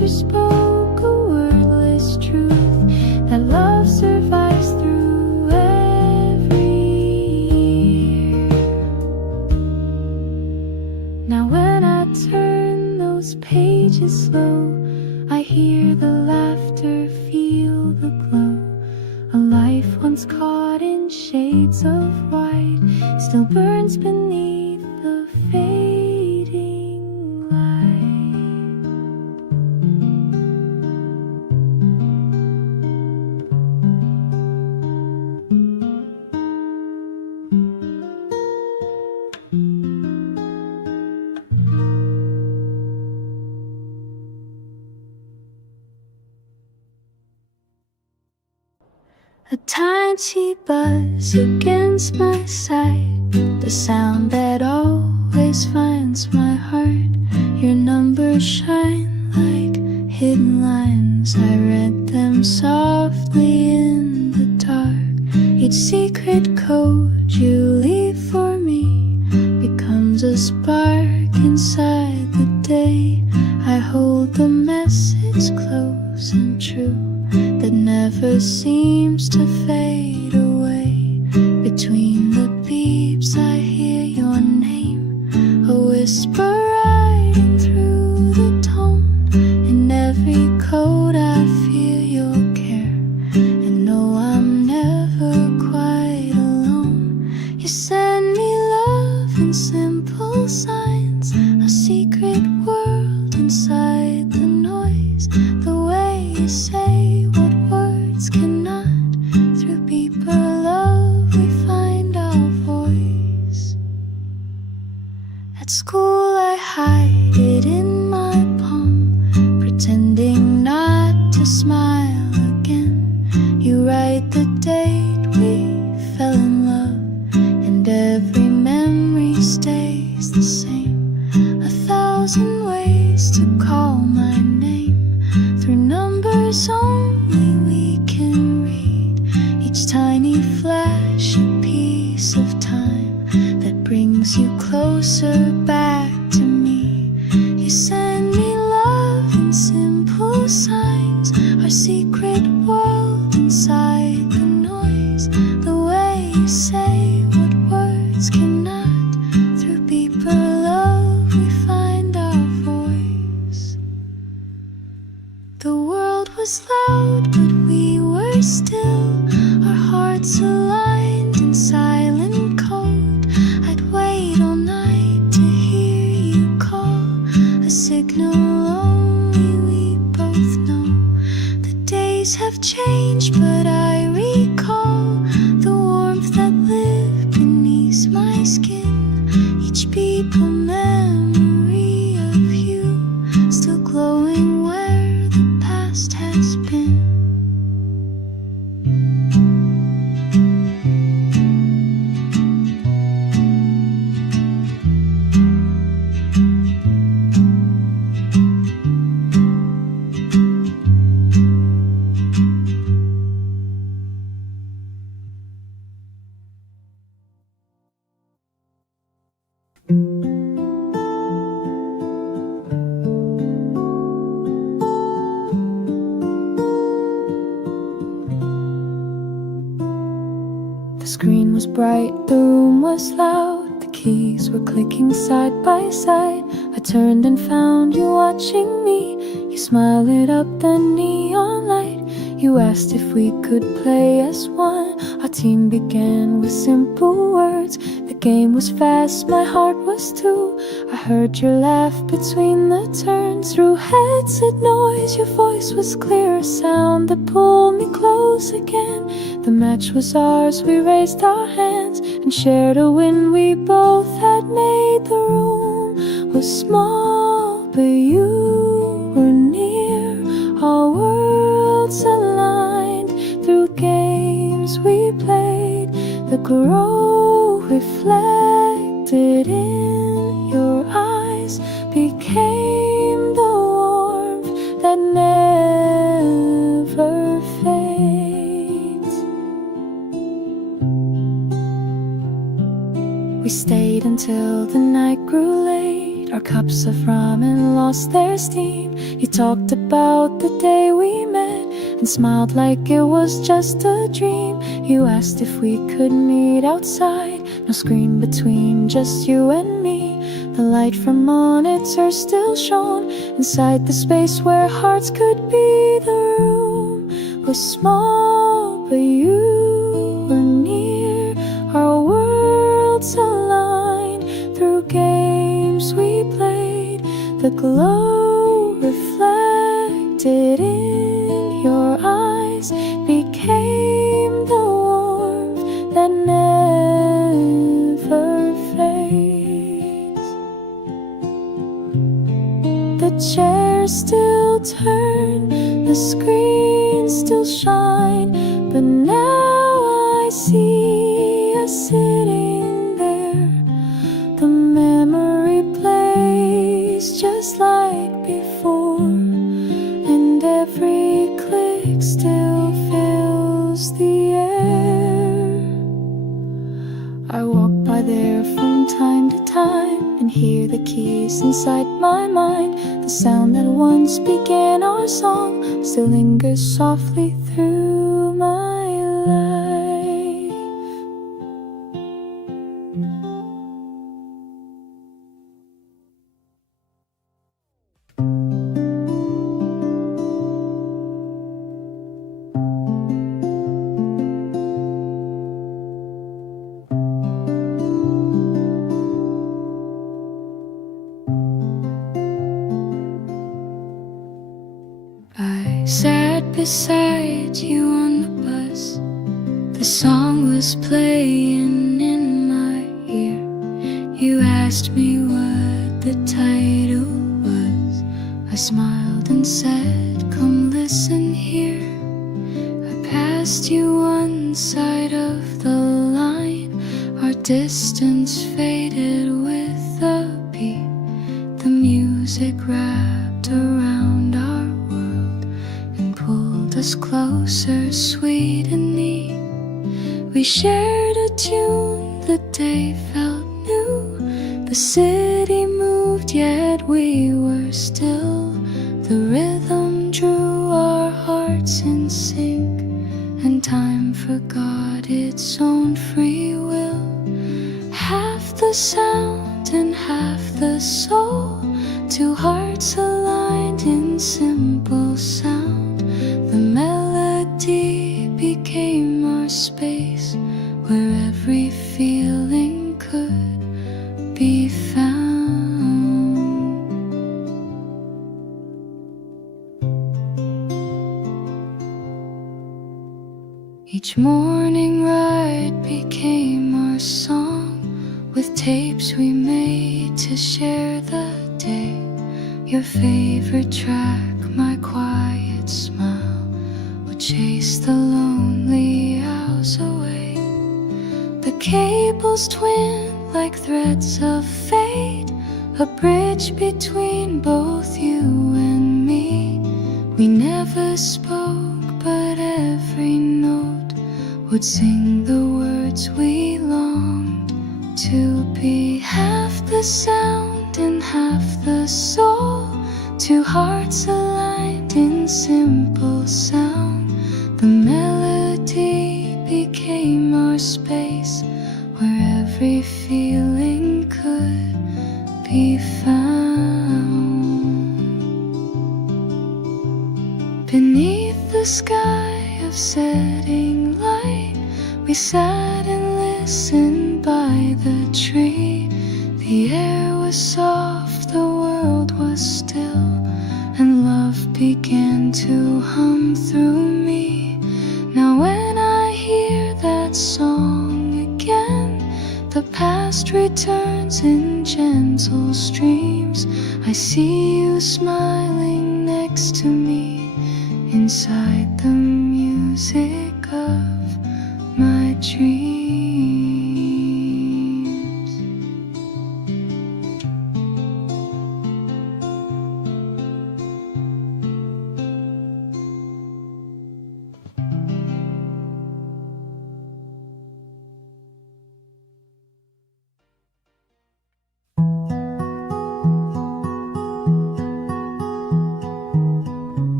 you spoke a wordless truth, that love survives through every year. Now when I turn those pages slow, I hear the laughter, feel the glow. A life once caught in shades of white still burns beneath the fading light. A tiny buzz against my side, the sound that always finds my heart. Your numbers shine like hidden lines, I read them softly in the dark. Each secret code you leave for me becomes a spark inside the day. I hold the message close and true, that never seems to fade away. Between the beeps I hear your name, a whisper riding through the tone. In every code I feel your care, and know I'm never quite alone. You send me love in simple signs, a secret world inside the noise. The way you say what words cannot, through deeper love we find our voice. At school I hide it in my palm, pretending not to smile again. You write the date we fell in love, and every memory stays the same. 1,000 ways to call my name, through numbers only we can read. Each tiny flash a piece of time that brings you closer back to me. You send me love in simple signs, our secret world inside the noise. The way you say what words cannot, through deeper love we find our voice. The world was loud but we were still, our hearts aligned in silent code. I'd wait all night to hear you call, a signal only we both know. The days have changed but I recall the warmth that lived beneath my skin. Each beep a memory of you, still glowing where the past has been. The screen was bright, the room was loud, the keys were clicking side by side. I turned and found you watching me. You smiled, lit up the neon light. You asked if we could play as one. Our team began with simple words. The game was fast, my heart was too. I heard your laugh between the turns. Through headset noise, your voice was clear, a sound that pulled me close again. The match was ours, we raised our hands and shared a win. We both had made. The room was small, but you were near. Our worlds aligned through games we played. The glow reflected in your eyes became the warmth that never fades. We stayed until the night grew late. Our cups of ramen lost their steam. You talked about about the day we met and smiled like it was just a dream. You asked if we could meet outside, no screen between, just you and me. The light from monitors still shone inside the space where hearts could be. The room was small, but you were near. Our worlds aligned through games we played. The glow reflected in your eyes became the warmth that never fades. The chairs still turn, the screens still shine, but now I see us sitting there. The memory plays just like before, and every click still fills the air. I walk by there from time to time and hear the keys inside my mind. The sound that once began our song still lingers softly through my life. I sat beside you on the bus. The song was playing in my ear. You asked me what the title was. I smiled and said, come listen here. I passed you one side of the line. Our distance faded with the beat. The music wrapped around our world and pulled us closer, sweet and neat. We shared a tune, the day felt new. The city moved, yet we were still. The rhythm drew our hearts in sync, and time forgot its own free will. Half the sound and half the soul, two hearts aligned in simple sound. The melody became our space, where every feeling could be found. Each morning ride became our song, with tapes we made to share the day. Your favorite track, my quiet smile, would chase the lonely hours away. The cables twin like threads of fate, a bridge between both you and me. We never spoke, but every note would sing the words we longed to be. Half the sound and half the soul, two hearts aligned in simple sound. The melody became our space, where every feeling could be found. Beneath the sky of setting light, we sat and listened by the tree. The air was soft, the world was still, and love began to hum through me. Now when I hear that song again, the past returns in gentle streams. I see you smiling next to me, inside the music of my dreams.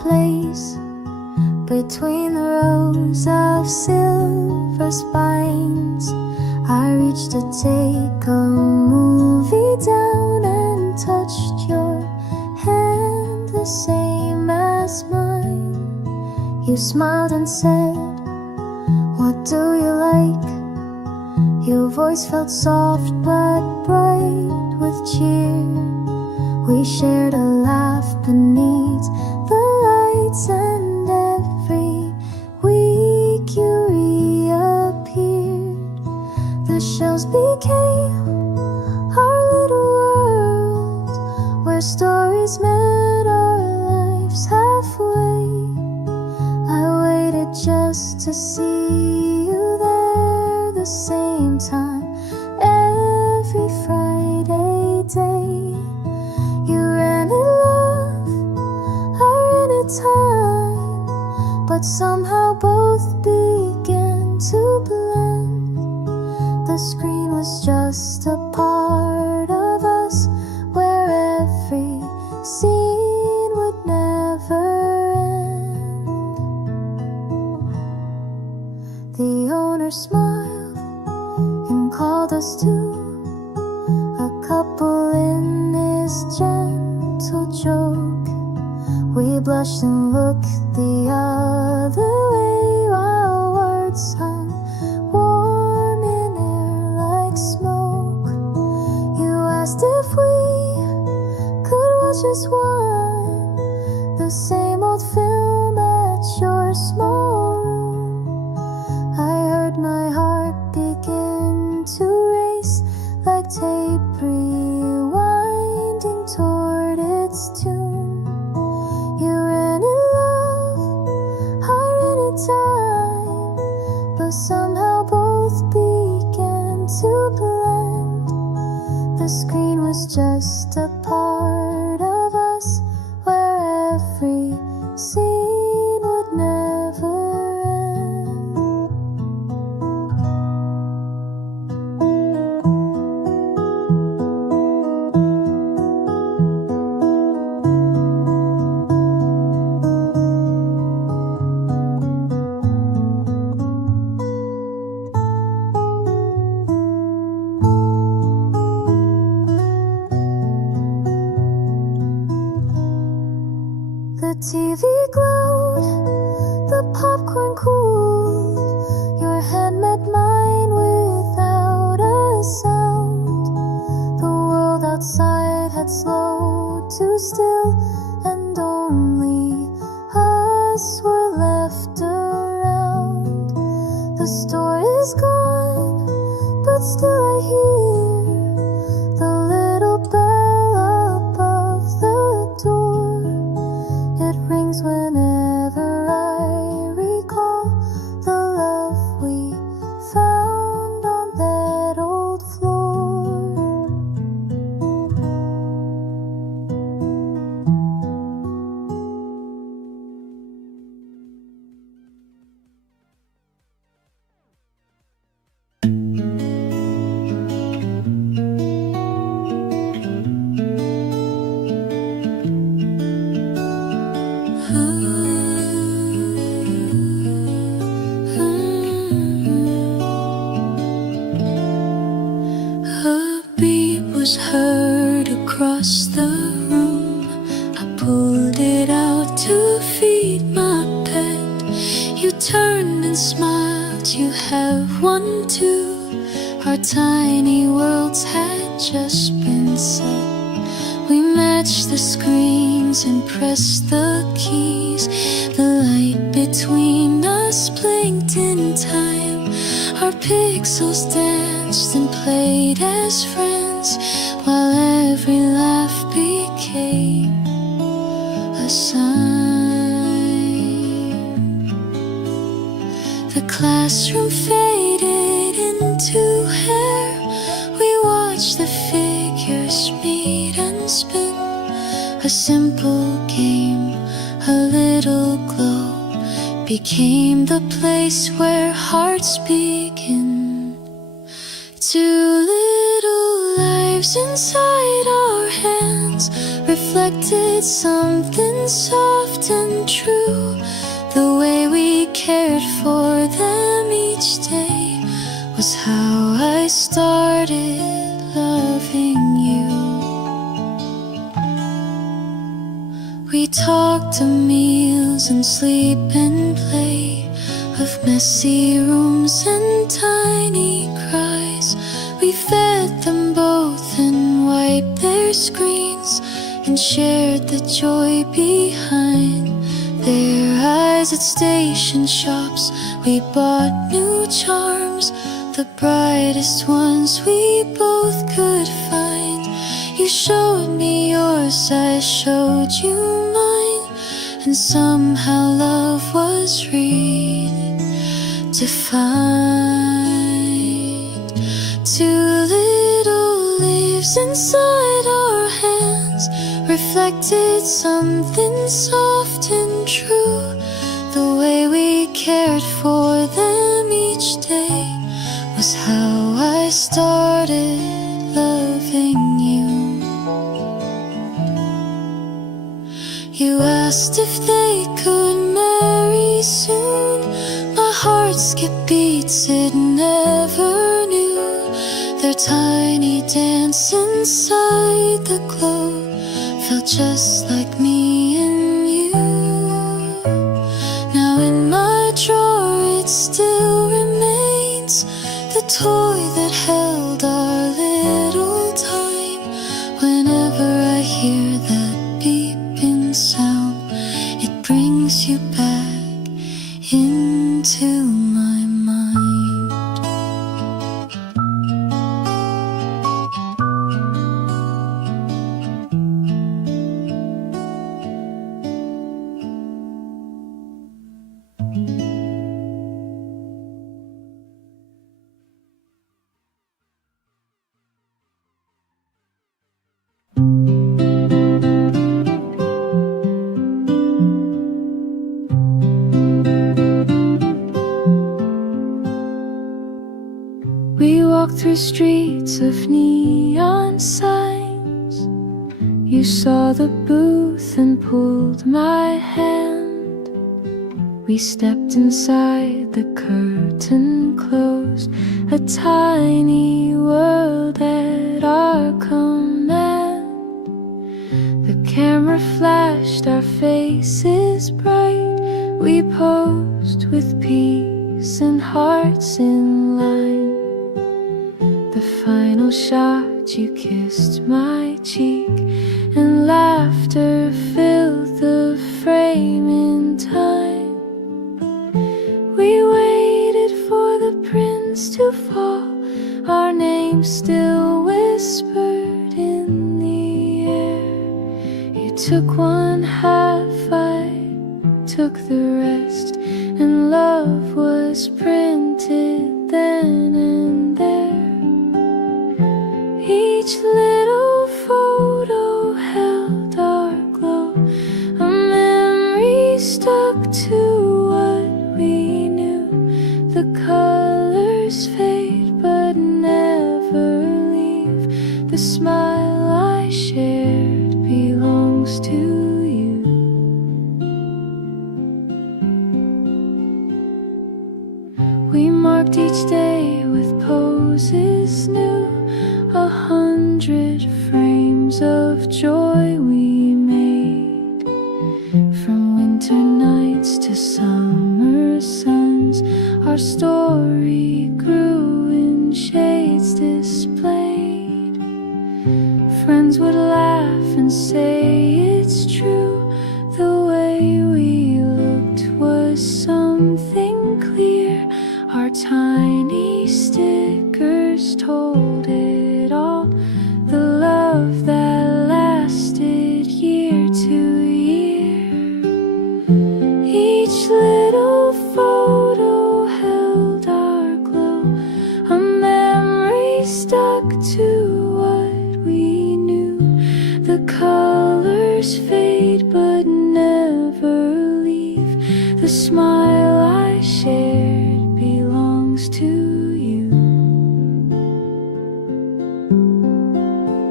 place between the rows of silver spines. I reached to take a movie down and touched your hand, the same as mine. You smiled and said, "What do you like?" Your voice felt soft but bright with cheer. We shared a laugh beneath the lights, and every week you reappeared. The shelves became our little world, where stories met our lives halfway. I waited just to see you there the same time every Friday day. You ran in love, I ran in time, but somehow both began to blend. The screen was just a part of us, where every scene would never end. The owner smiled and called us to a couple in his gentle joke. We blushed and looked the other way while words hung warm in air like smoke. You asked if we could watch as one the same old film at your small room. I heard my heart begin to race like tape rewinding toward its tune. You ran in love, I ran in time, but somehow both began to blend. The screen was just a part of us, where every scene would never end. The TV glowed, the popcorn cooled, your hand met mine without a sound. The world outside had slowed to still, and only us were left around. The store is gone, but still I hear the little bell above the door. It rings whenever I recall the love we found on that old floor. A beep was heard across the room. I pulled it out to feed my pet. You turned and smiled, you have one too. Our tiny worlds had just been set. We matched the screens and pressed the keys. The light between us blinked in time. Our pixels danced and played as friends, while every laugh became a sign. The classroom faded into hair. We watched the figures meet and spin. A simple game, a little glow, became the place where hearts begin. Two little lives lives inside our hands reflected something soft and true. The way we cared for them each day was how I started loving you. We talked of meals and sleep and play, of messy rooms and tiny cries. We fed them both and wiped their screens and shared the joy behind their eyes. At station shops we bought new charms, the brightest ones we both could find. You showed me yours, I showed you mine, and somehow love was redefined. Two little leaves inside our hands reflected something soft and true. The way we cared for them each day was how I started loving you. You asked if they could marry soon. My heart skipped beats it never knew. Their tiny dance inside the glow felt just like me and you. Now in my drawer it still remains, the toy that held our little time. Whenever I hear that beeping sound, it brings you back into my mind. We walked through streets of neon signs. You saw the booth and pulled my hand. We stepped inside, the curtain closed, a tiny world at our command. The camera flashed, our faces bright. We posed with peace and hearts in line. The final shot, you kissed my cheek, and laughter filled the frame in time. We waited for the prince to fall, our names still whispered in the air. You took one half, I took the rest, and love was printed then and there. Each little photo held our glow, a memory stuck to what we knew. The colors fade but never leave. The smile I shared belongs to you. We marked each day with poses new, 100 frames of joy we made. From winter nights to summer suns, our story grew in shades displayed. Friends would laugh and say it's true. The way we looked was something clear. Our tiny stickers told it all. The love that lasted year to year. Each little photo held our glow, a memory stuck to what we knew. The colors fade but never leave. The smile I shared belongs to you.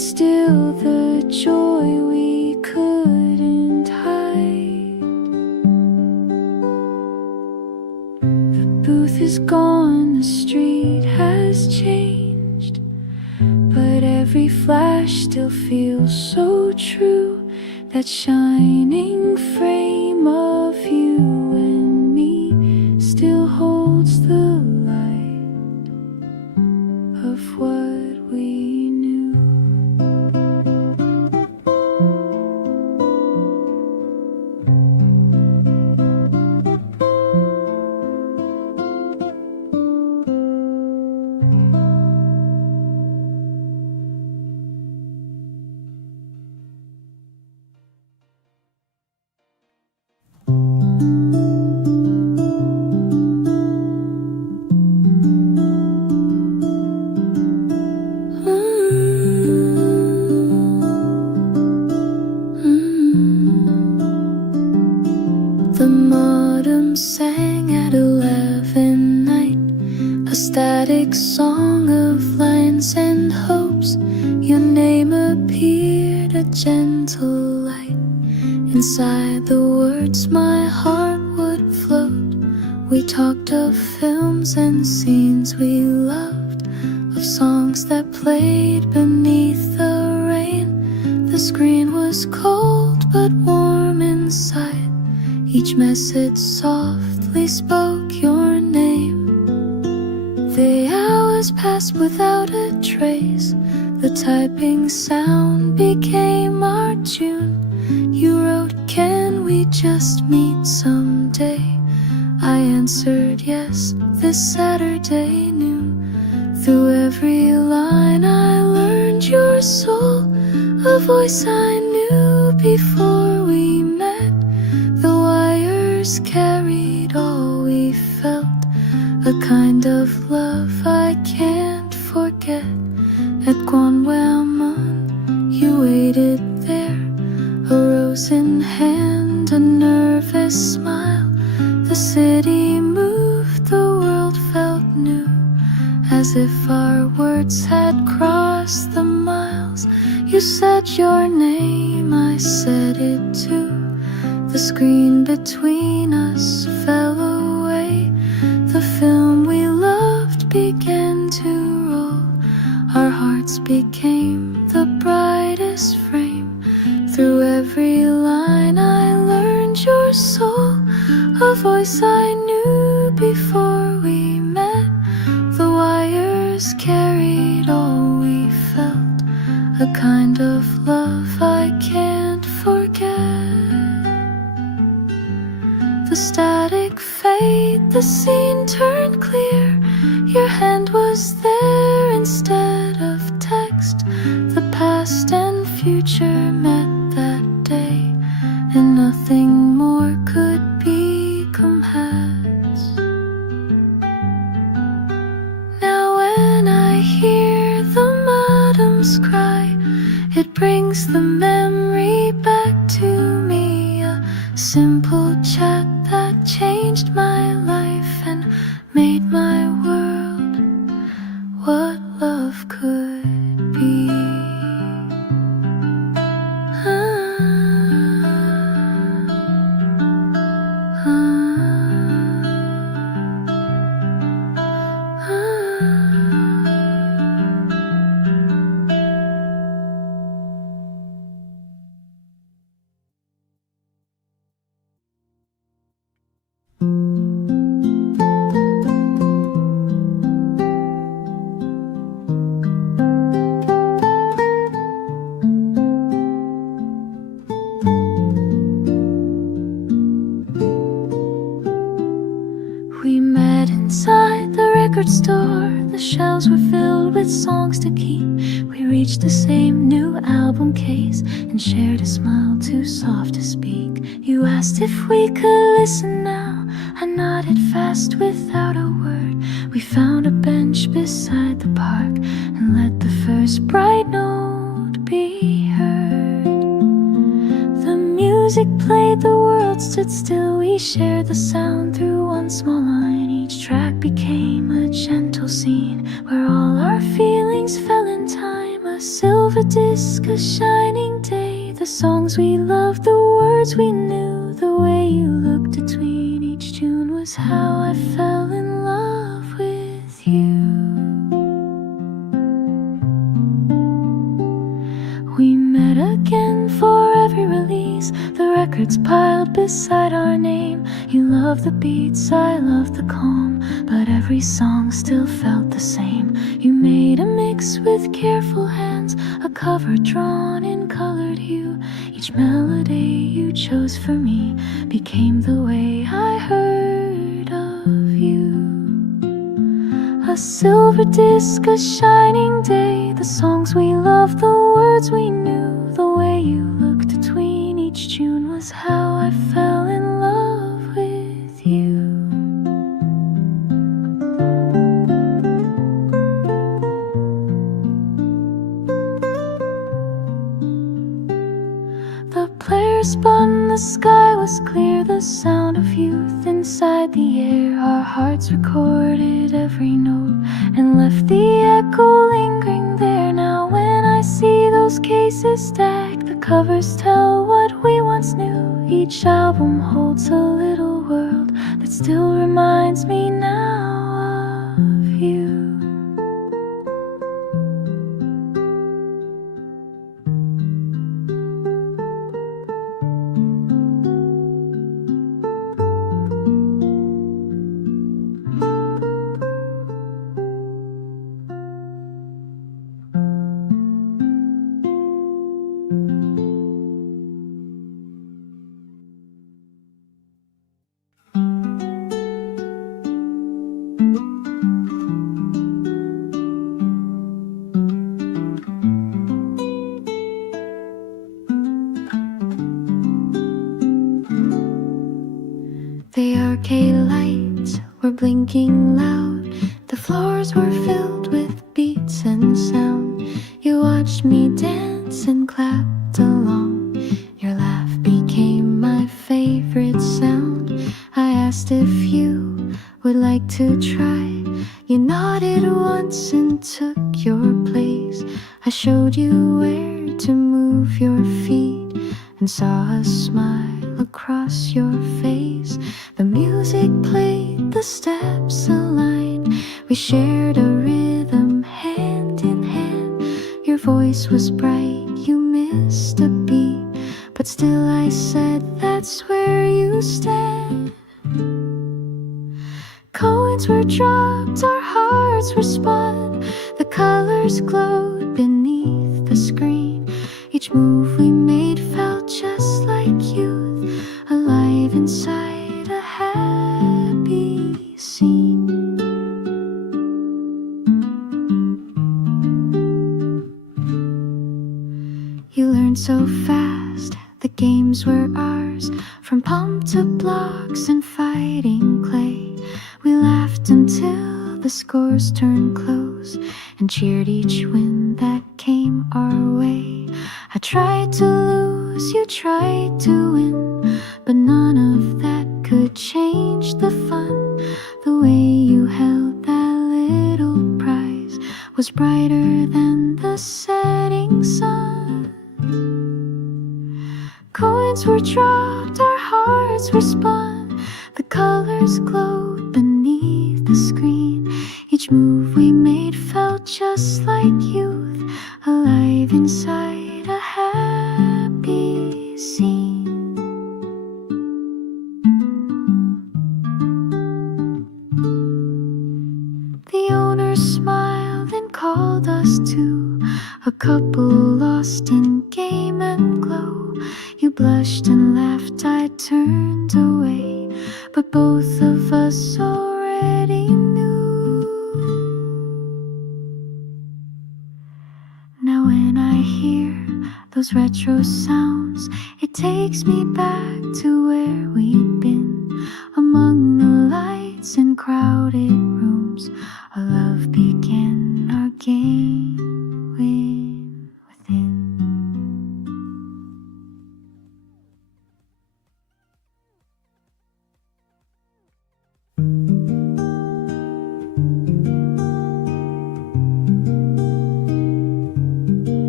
still the joy we couldn't hide. The booth is gone, the street has changed, but every flash still feels so true. That shining frame of you and me still holds the light of what we knew. The modem sang at 11 night, a static song of lines and hopes. Your name appeared, a gentle light. Inside the words my heart would float. We talked of films and scenes we loved, of songs that played beneath the rain. The screen was cold but warm inside. Each message softly spoke your name. The hours passed without a trace. The typing sound became our tune. You wrote, "Can we just meet someday?" I answered yes, this Saturday noon. Through every line I learned your soul, a voice I knew before we met. The wires carried all we felt, a kind of love I can't forget. At Gwanwhamon, you waited there, a rose in hand, a nervous smile. The city moved, the world felt new, as if our words had crossed the miles. You said your name, I said it too. The screen between us fell away. The film we loved began to roll. Our hearts became the brightest frame. Through every line I learned your soul, a voice I knew before we met. The wires carried all we felt, a kind of love I can't forget. The static fade, the scene turned clear. Your hand was there instead of text. The past and future met that day, and nothing more could become has. Now when I hear the modems cry, it brings the memory back to me. A simple chat that changed my life and made my world what love could be. We met inside the record store. The shelves were filled with songs to keep. We reached the same new album case and shared a smile too soft to speak. You asked if we could listen now. I nodded fast without a word. We found a bench beside the park and let the first bright note be heard. The music played, the world stood still. We shared the sound through one small line. Each track became a gentle scene where all our feelings fell in time. A silver disc, a shining day. The songs we loved, the words we knew. The way you looked between each tune was how I fell in love with you. We met again for every release, the records piled beside our name. You loved the beats, I loved the calm, but every song still felt the same. You made a mix with careful hands, a cover drawn in colored hue. Each melody you chose for me became the way I heard of you. A silver disc, a shining day. The songs we loved, the words we knew. The way you looked between each tune was how I fell in love with you. The player spun, the sky was clear. The sound of youth inside the air. Our hearts recorded every note and left the echo lingering there. Now when I see those cases stacked, the covers tell what we once knew. Each album holds a little world that still reminds me now of you. The arcade lights were blinking loud. The floors were filled with beats and sound. You watched me dance and clapped along. Your laugh became my favorite sound. I asked if you would like to try. You nodded once and took your place. I showed you where to move your feet and saw a smile across your face. The music played, the steps aligned. We shared a rhythm hand in hand. Your voice was bright, you missed a beat, but still I said that's where you stand. Coins were dropped, our hearts were spun. The colors glowed beneath the screen. Each move we made felt just like youth, alive inside a happy scene. You learned so fast, the games were ours. From pump to blocks and fighting clay, we laughed until the scores turned close and cheered each win that came our way. I tried to lose, you tried to win, but none of that could change the fun. The way you held that little prize was brighter than the setting sun. Coins were dropped, our hearts were spun. The colors glowed beneath the screen. Each move we made felt just like youth, alive inside a happy scene. The owner smiled and called us to a couple lost in game and glow. You blushed and laughed, I turned away, but both of us already knew. Now when I hear those retro sounds, it takes me back to where we'd been, among the lights in crowded rooms. Our love began, our game win within.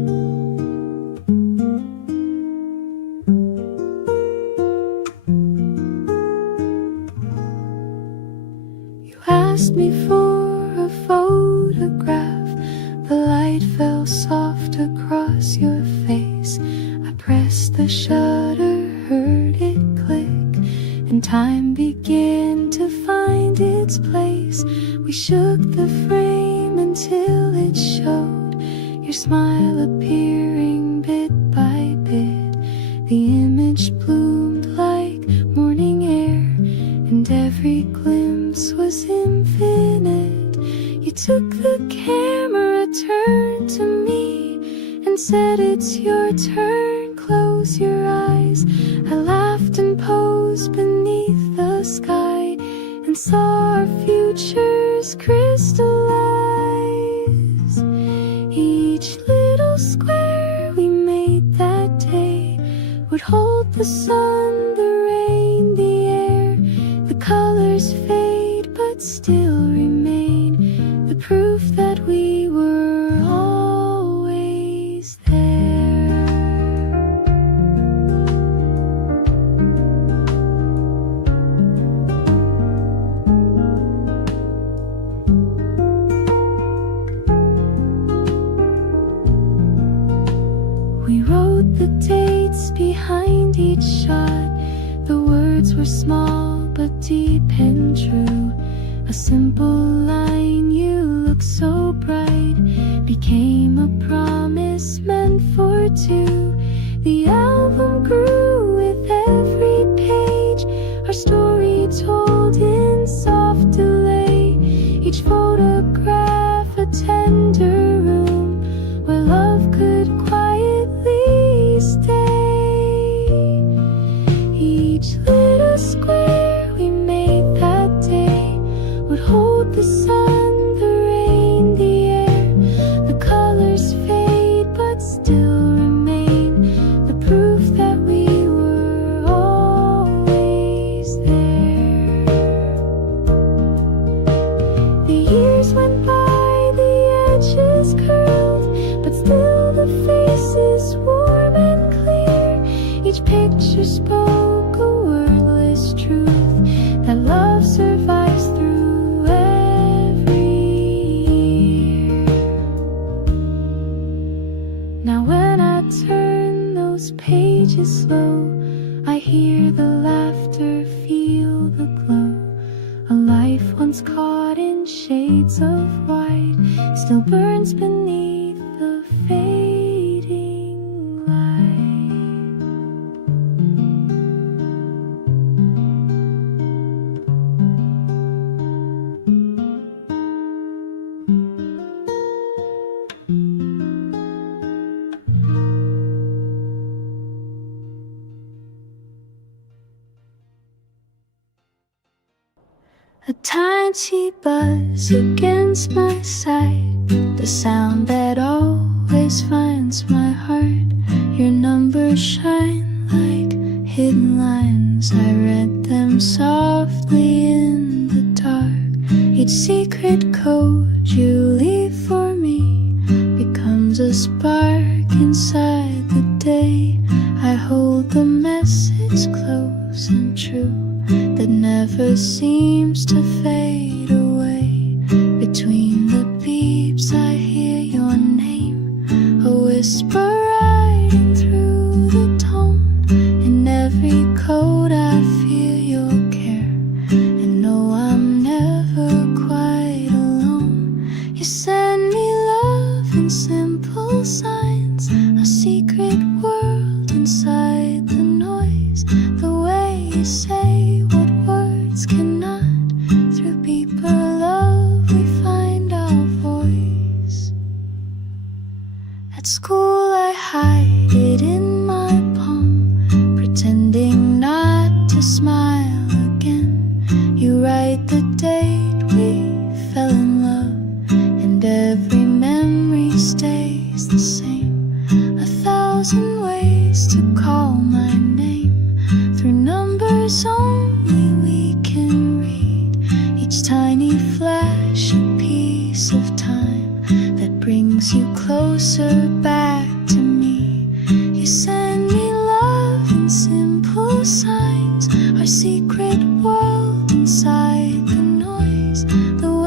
asked me for a photograph. The light fell soft across your face. I pressed the shutter, heard it click, and time began to find its place. We shook the frame until it showed your smile appearing bit by bit. The image bloomed like morning air, and every glimpse was infinite. You took the camera, turned to me, and said, "It's your turn, close your eyes." I laughed and posed beneath the sky and saw our futures crystallize. Each little square we made that day would hold the sun, the rain, the air. The colors fade but still remain, the proof that we were always there. We wrote the dates behind each shot. The words were small but deep and true. A simple line, "You look so bright," became a promise meant for two. The album grew with every page, our story told in soft delay. Each photograph a tender room where love could quietly stay. Each little square we made that day would hold the sun, the rain, the air. The colors fade but still remain, the proof that we were always there. The years went by, the edges curled, but still the faces warm and clear. Each picture spoke a wordless truth, that love survives through every year. Now when I turn those pages slow, I hear the laughter, feel the glow. A life once caught in shades of white still burns beneath the fading light. A tiny buzz against my side, the sound that always finds my heart. Your numbers shine like hidden lines, I read them softly in the dark. Each secret code you leave for me becomes a spark inside the day. I hold the message close and true, that never seems to fade away. Between the beeps I hear your name, a whisper riding through the tone. In every code I feel your care, and know I'm never quite alone. You send me love in simple signs, a secret world inside the noise. The way you say what words cannot, through people love we find our voice. At school I hide it in my palm, pretending not to smile again. You write the date we fell in love, and every memory stays the same. 1,000 ways to call my name, through numbers only we can read. Each tiny flash a piece of time that brings you closer back to me. You send me love in simple signs, our secret world inside the noise. The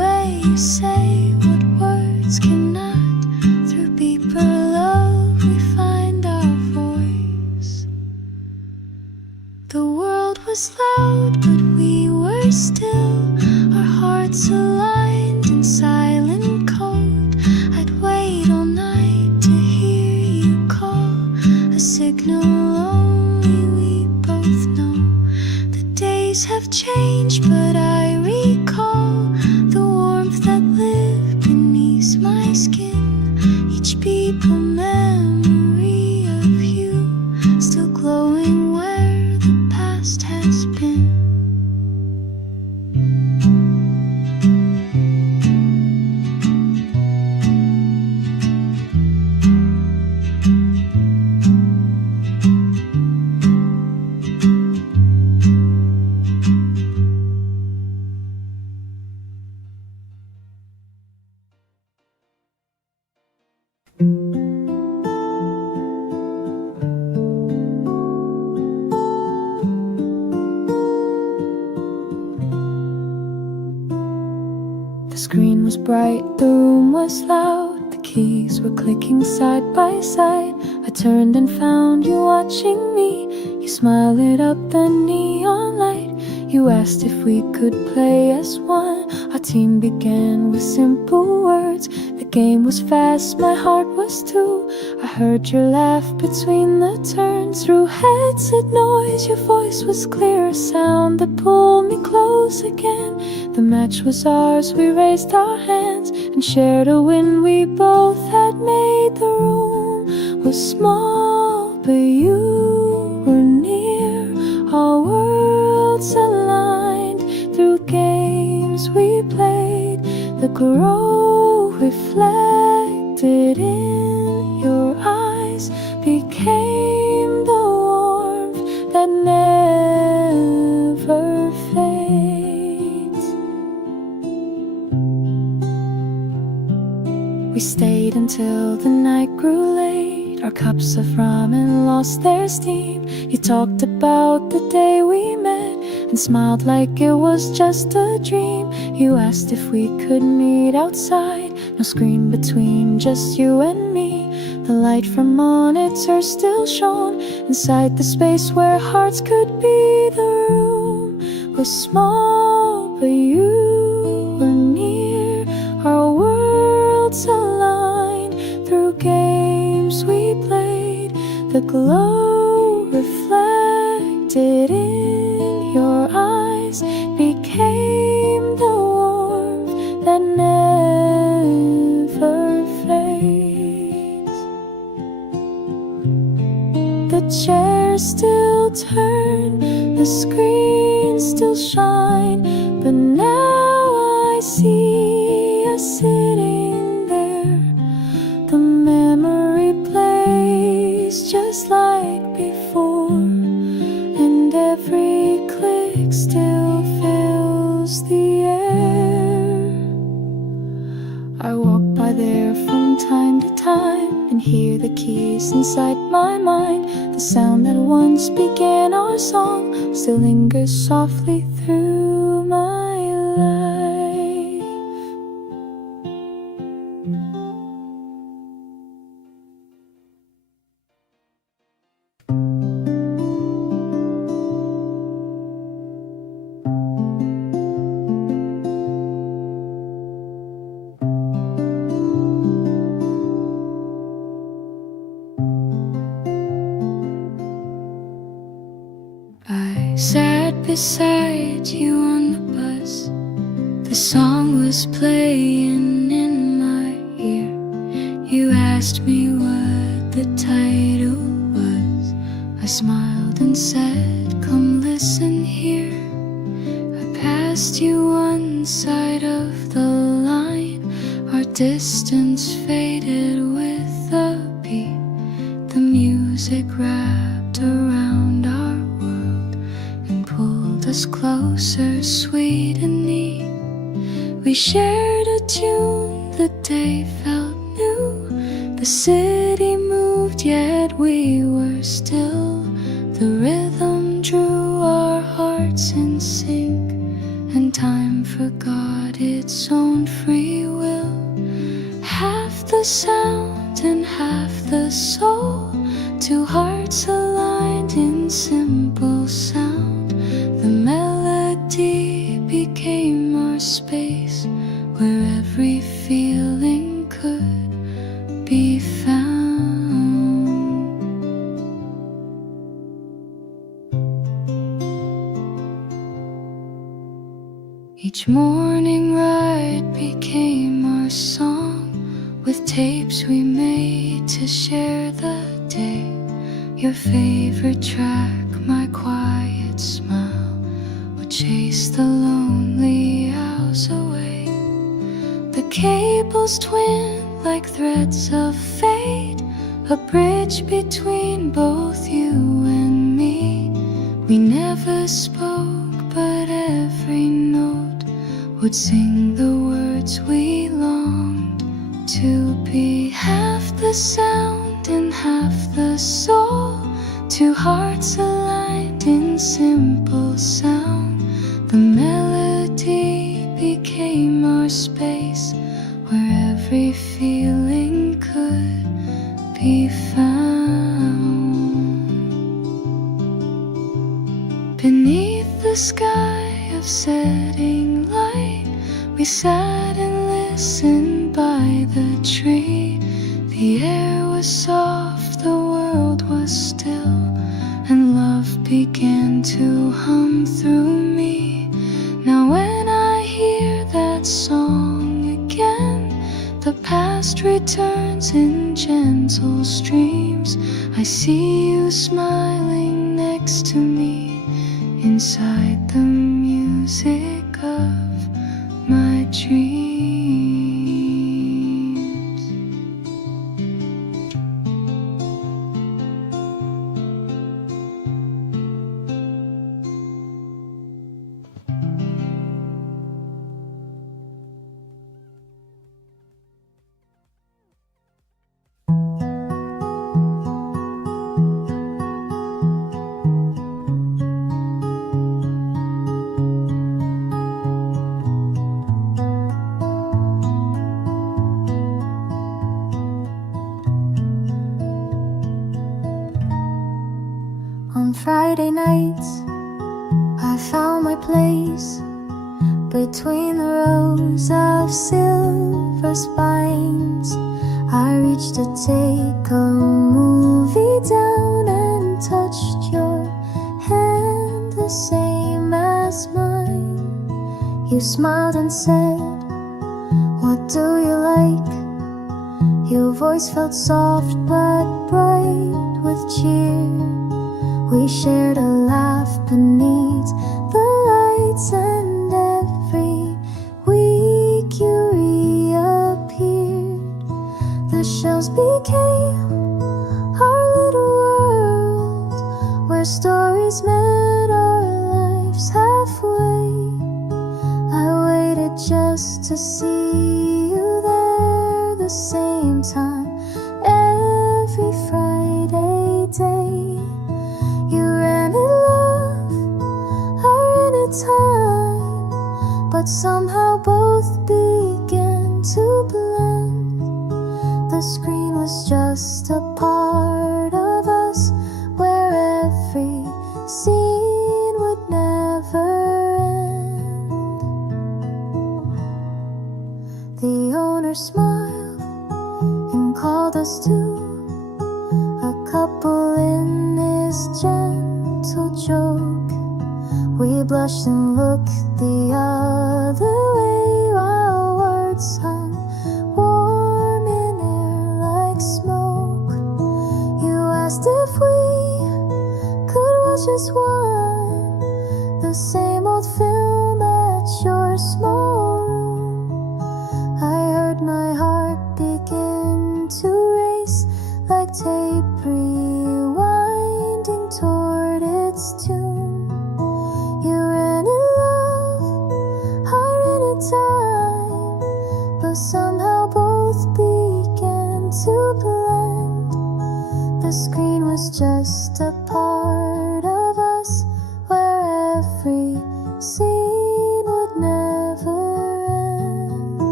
out, but we were still, our hearts aligned in silent code. I'd wait all night to hear you call, a signal only we both know. The days have changed, but I recall the warmth that lived beneath my skin. Each beat a memory of you, still glowing where the past has been. The screen was bright, the room was loud, the keys were clicking side by side. I turned and found you watching me. You smiled lit up the neon light. You asked if we could play as one. Our team began with simple words. The game was fast, my heart was too. I heard your laugh between the turns. Through headset noise, your voice was clear, a sound that pulled me close again. The match was ours, we raised our hands and shared a win we both had made. The room was small, but you were near. Our worlds aligned through games we played. The glow reflected in your eyes became the warmth that never fades. We stayed until the night grew late. Our cups of ramen lost their steam. You talked about the day we met and smiled like it was just a dream. You asked if we could meet outside. No screen between, just you and me. The light from monitors still shone inside the space where hearts could be. The room was small, but you were near. Our worlds aligned through games we played. The glow reflected in your eyes became the warmth that never fades. The chairs still turn, the screens still shine, but now I see us sitting there. The memory plays just like before, and every click still fills the air. I walk by there from time to time and hear the keys inside my mind. The sound that once began our song still lingers softly through my life. I sat beside you on the bus. The song was playing in my ear. You asked me what the title was. I smiled and said, come listen here. I passed you one side of the line. Our distance faded with the beat. The music wrapped around our world and pulled us closer, sweet and neat. We shared a tune, the day felt new. The city moved, yet we were still. The rhythm drew our hearts in sync, and time forgot its own free will. Half the sound and half the soul, two hearts aligned in simple sound. The melody became our space where every feeling could be found. Each morning ride became our song, with tapes we made to share the day. Your favorite track, my quiet smile, would chase the lonely hours away. The cables twined like threads of fate, a bridge between both you and me. We never spoke, but every note would sing the words we longed to be. Half the sound and half the soul, two hearts aligned in simple sound. The melody became our space where every feeling could be found. Beneath the sky of setting light, we sat and listened by the tree. The air was soft, the world was still, and love began to hum through me. Now when I hear that song again, the past returns in gentle streams. I see you smiling next to me inside the music of my dreams. On Friday nights, I found my place between the rows of silver spines. I reached to take a movie down and touched your hand, the same as mine. You smiled and said, "What do you like?" Your voice felt soft but bright with cheer. We shared a laugh beneath the lights, and every week you reappeared. The shelves became our little world, where stories met our lives halfway. I waited just to see you there the same time every Friday day. But somehow both began to blend. The screen was just a part of us, where every scene would never end. The owner smiled and called us to a couple in his gentle joke. We blushed and looked the other way while words hung warm in air like smoke. You asked if we could watch as one the same old film at your small room. I heard my heart begin to race like tape rewinding toward its tune. But somehow both began to blend. The screen was just a part of us, where every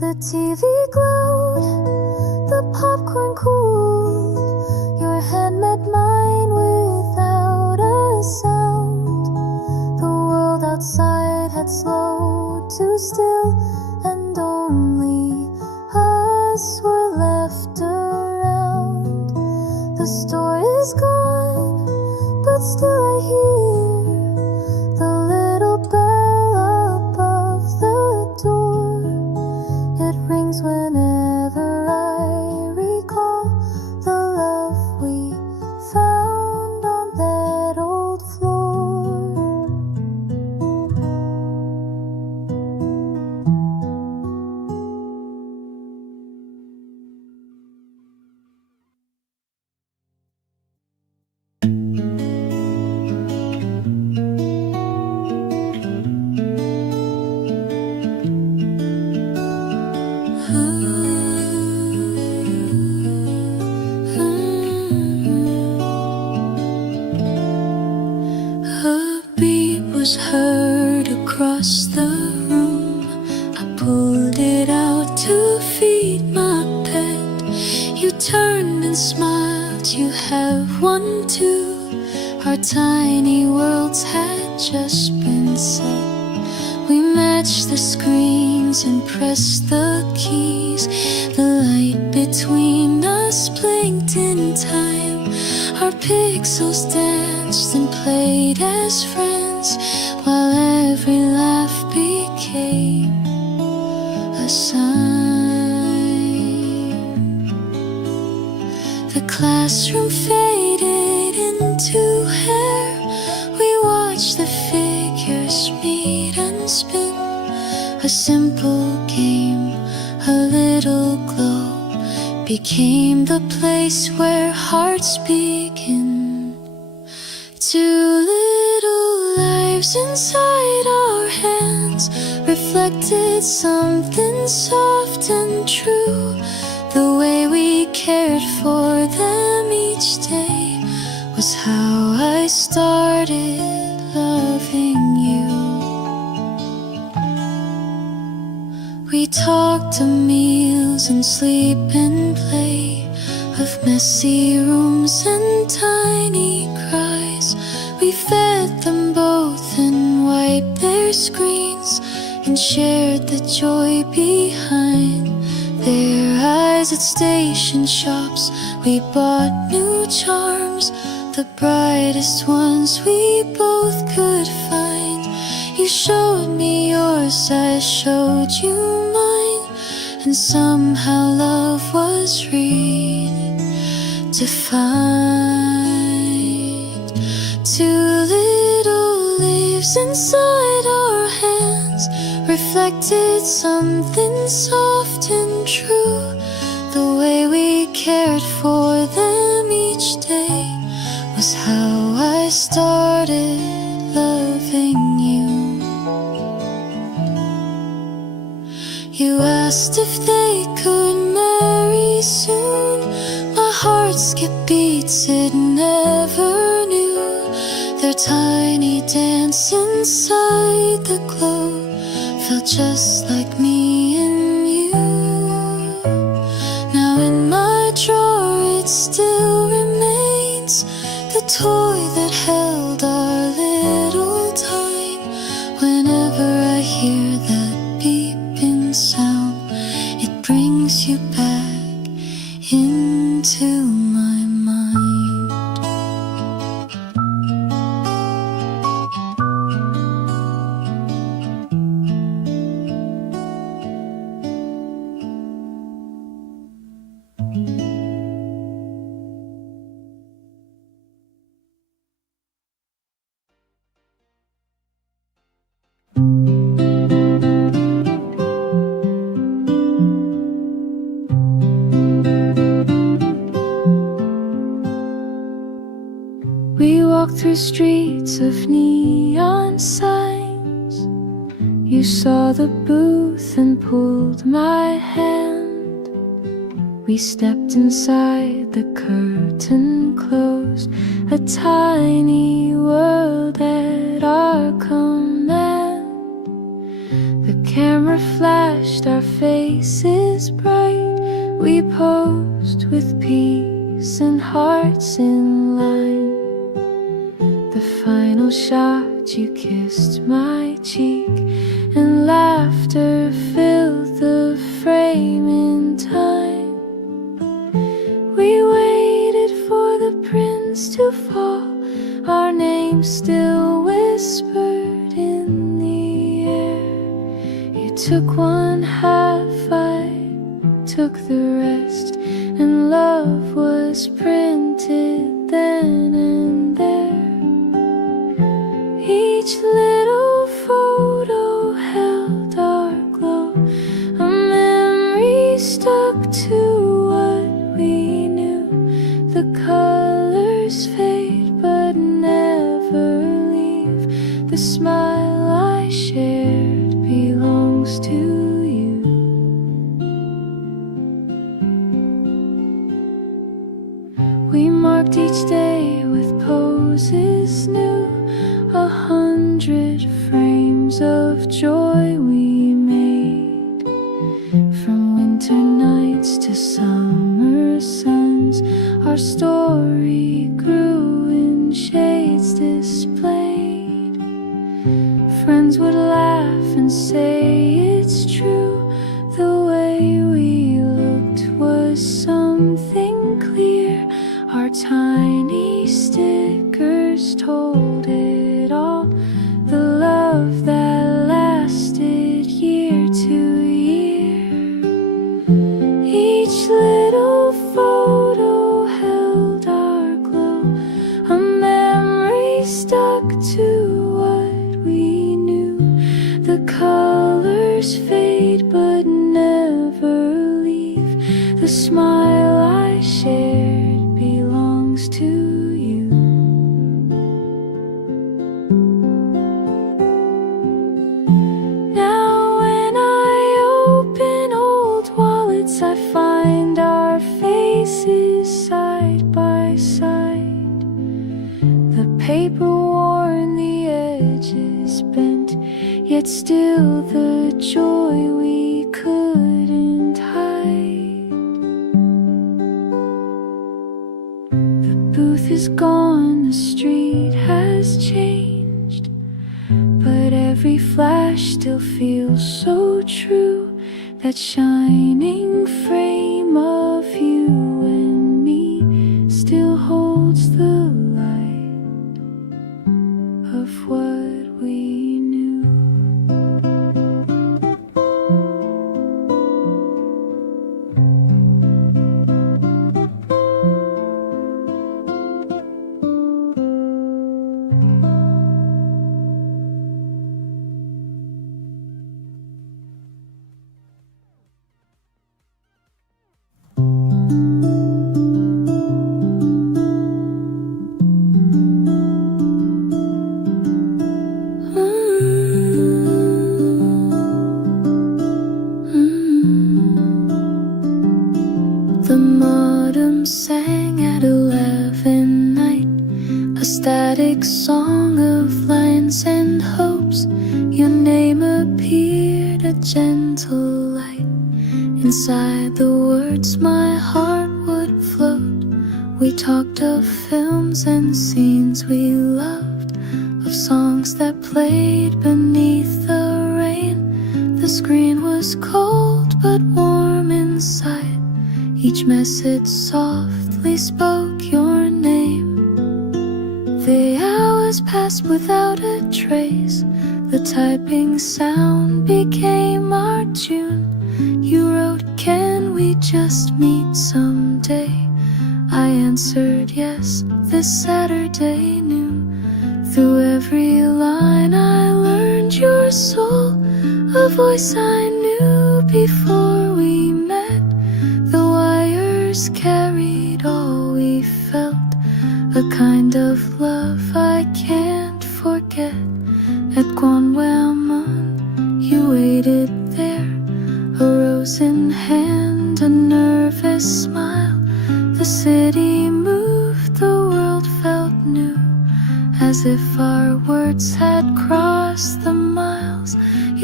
The TV glowed, the popcorn cooled, your hand met mine without a sound. The world outside had slowed to still, and only us were left around. The store is gone, but still I hear the little bell above the door. It rings whenever I recall the love we found on that old floor. A beat was heard across the room. I pulled it out to feed my pet. You turned and smiled, you have one too. Our tiny worlds had just been set. We matched the screens and pressed the keys. The light between us blinked in time. Our pixels danced and played as friends, while every laugh became a sign. The classroom faded into hair. We watched the figures meet and spin. A simple game, a little glow, became the place where hearts begin. Two little lives inside our hands reflected something soft and true. The way we cared for them each day was how I started loving you. We talked of meals and sleep and play, of messy rooms and tiny cries. We fed them both and wiped their screens, and shared the joy behind their eyes. At station shops we bought new charms, the brightest ones we both could find. You showed me yours, I showed you mine, and somehow love was redefined. Two little leaves inside our hands reflected something soft and true. The way we cared for them each day was how I started loving you. You asked if they could marry soon. My heart skipped beats it never knew. Their tiny dance inside the glow felt just like me and you. Now in my drawer it still remains, the toy that held our little time. Whenever I hear that beeping sound, it brings you back into my mind. We walked through streets of neon signs. You saw the booth and pulled my hand. We stepped inside, the curtain closed, a tiny world at our command. The camera flashed, our faces bright. We posed with peace and hearts in line. The final shot, you kissed my cheek, and laughter filled the frame in time. We waited for the prince to fall, our names still whispered in the air. You took one half, I took the rest, and love was printed then and there. Each little photo held our glow, a memory stuck to what we knew. The colors fade but never leave. The smile I shared belongs to you. We marked each day with poses new, 100 frames of joy we made. From winter nights to summer suns, our story grew in shades displayed. Friends would laugh and say it's true. The way we looked was something clear. Our tiny stickers told it all. The love that lasted year to year. Each little photo held our glow, a memory stuck to what we knew. The colors fade but never leave. The smile I shared belongs to you. Now when I open old wallets, I find our faces side by side. The paper worn, the edges bent, yet still the joy we couldn't hide. The booth is gone, the street has changed, but every flash still feels so true. That shining frame of you and me still holds the light of what we knew. The modem sang at 11 night, a static song of lines and hopes. Your name appeared, a gentle light. Inside the words my heart would float. We talked of films and scenes we loved, of songs that played beneath the rain. The screen was cold but warm inside. Each message softly spoke your name. The hours passed without a trace. The typing sound became our tune. You wrote, can we just meet someday? I answered yes, this Saturday noon. Through every line I learned your soul, a voice I knew before we met. The wires carried all we felt, a kind of love I can't forget. At Gwanwamon, you waited there, a rose in hand, a nervous smile. The city moved, the world felt new, as if our words had crossed the miles. You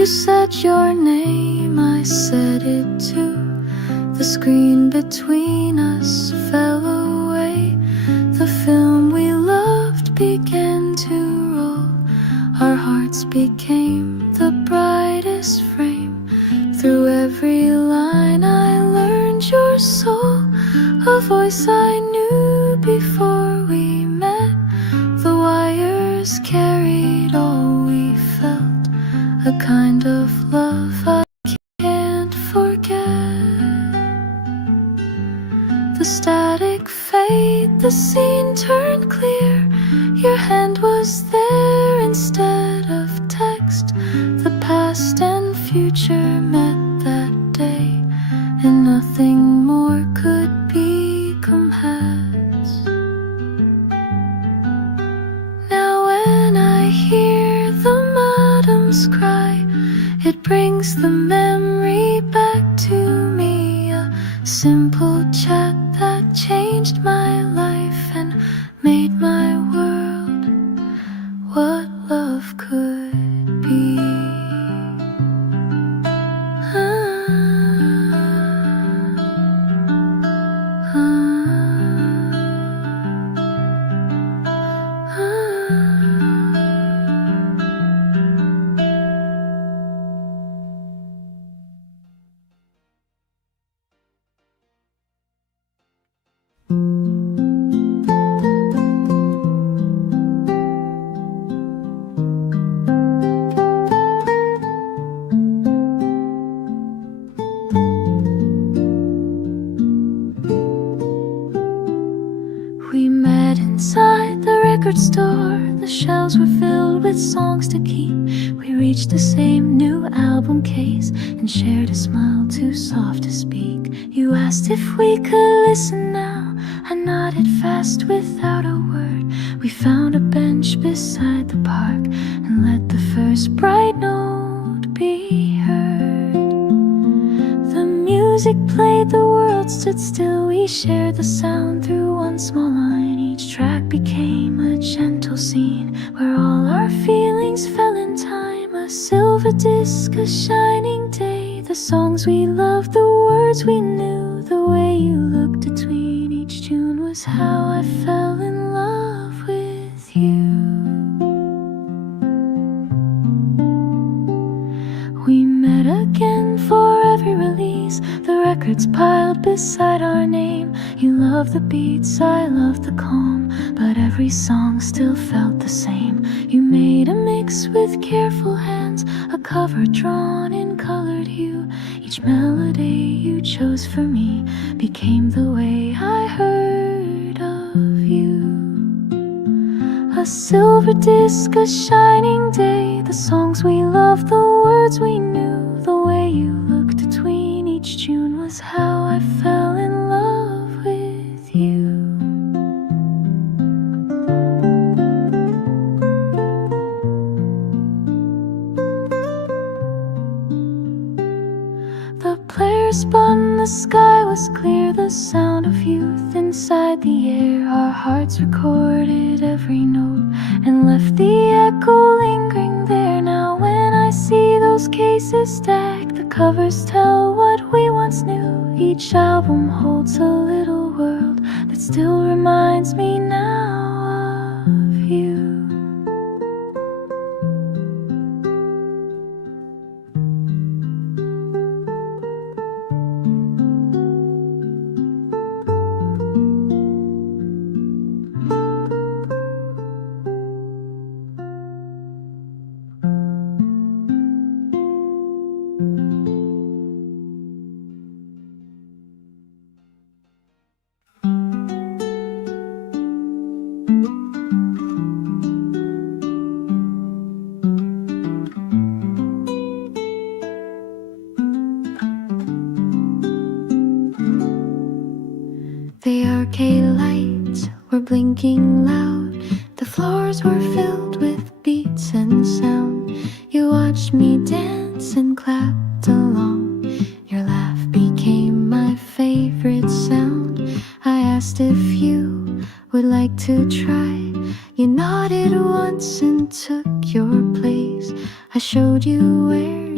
said your name, I said it too. The screen between us fell away. The film we loved began to roll. Our hearts became the brightest frame. Through every line I learned your soul, a voice I knew before we met. The wires carried all we felt, a kind of love I can't forget. The static fade, the scene turned clear. Your hand was there instead of text. The past and future met that day, and nothing more could become has. Now when I hear the madams cry, it brings the memory back to me. A simple chat that changed my life and made my world what love could be. We met inside the record store. The shelves were filled with songs to keep. We reached the same new album case and shared a smile too soft to speak. You asked if we could listen now. I nodded fast without a word. We found a bench beside the park and let the first bright note be heard. The music played, the world stood still. We shared the sound through one small line. Each track became a gentle scene where all our feelings fell in time. A silver disc, a shining day. The songs we loved, the words we knew. The way you looked between each tune was how I fell in love with you. We met again for every release. The records piled beside our name. You loved the beats, I loved the calm, but every song still felt the same. You made a mix with careful hands, a cover drawn in colored hue. Each melody you chose for me became the way I heard of you. A silver disc, a shining day. The songs we loved, the words we knew. The way you looked between each tune was how I fell in love with you. The player spun, the sky was clear. The sound of youth inside the air. Our hearts recorded every note and left the echo lingering there. Now when I see those cases stacked, the covers tell what we once knew. Each album holds a little world that still reminds me now of you. The arcade lights were blinking loud. The floors were filled with beats and sound. You watched me dance and clapped along. Your laugh became my favorite sound. I asked if you would like to try. You nodded once and took your place. I showed you where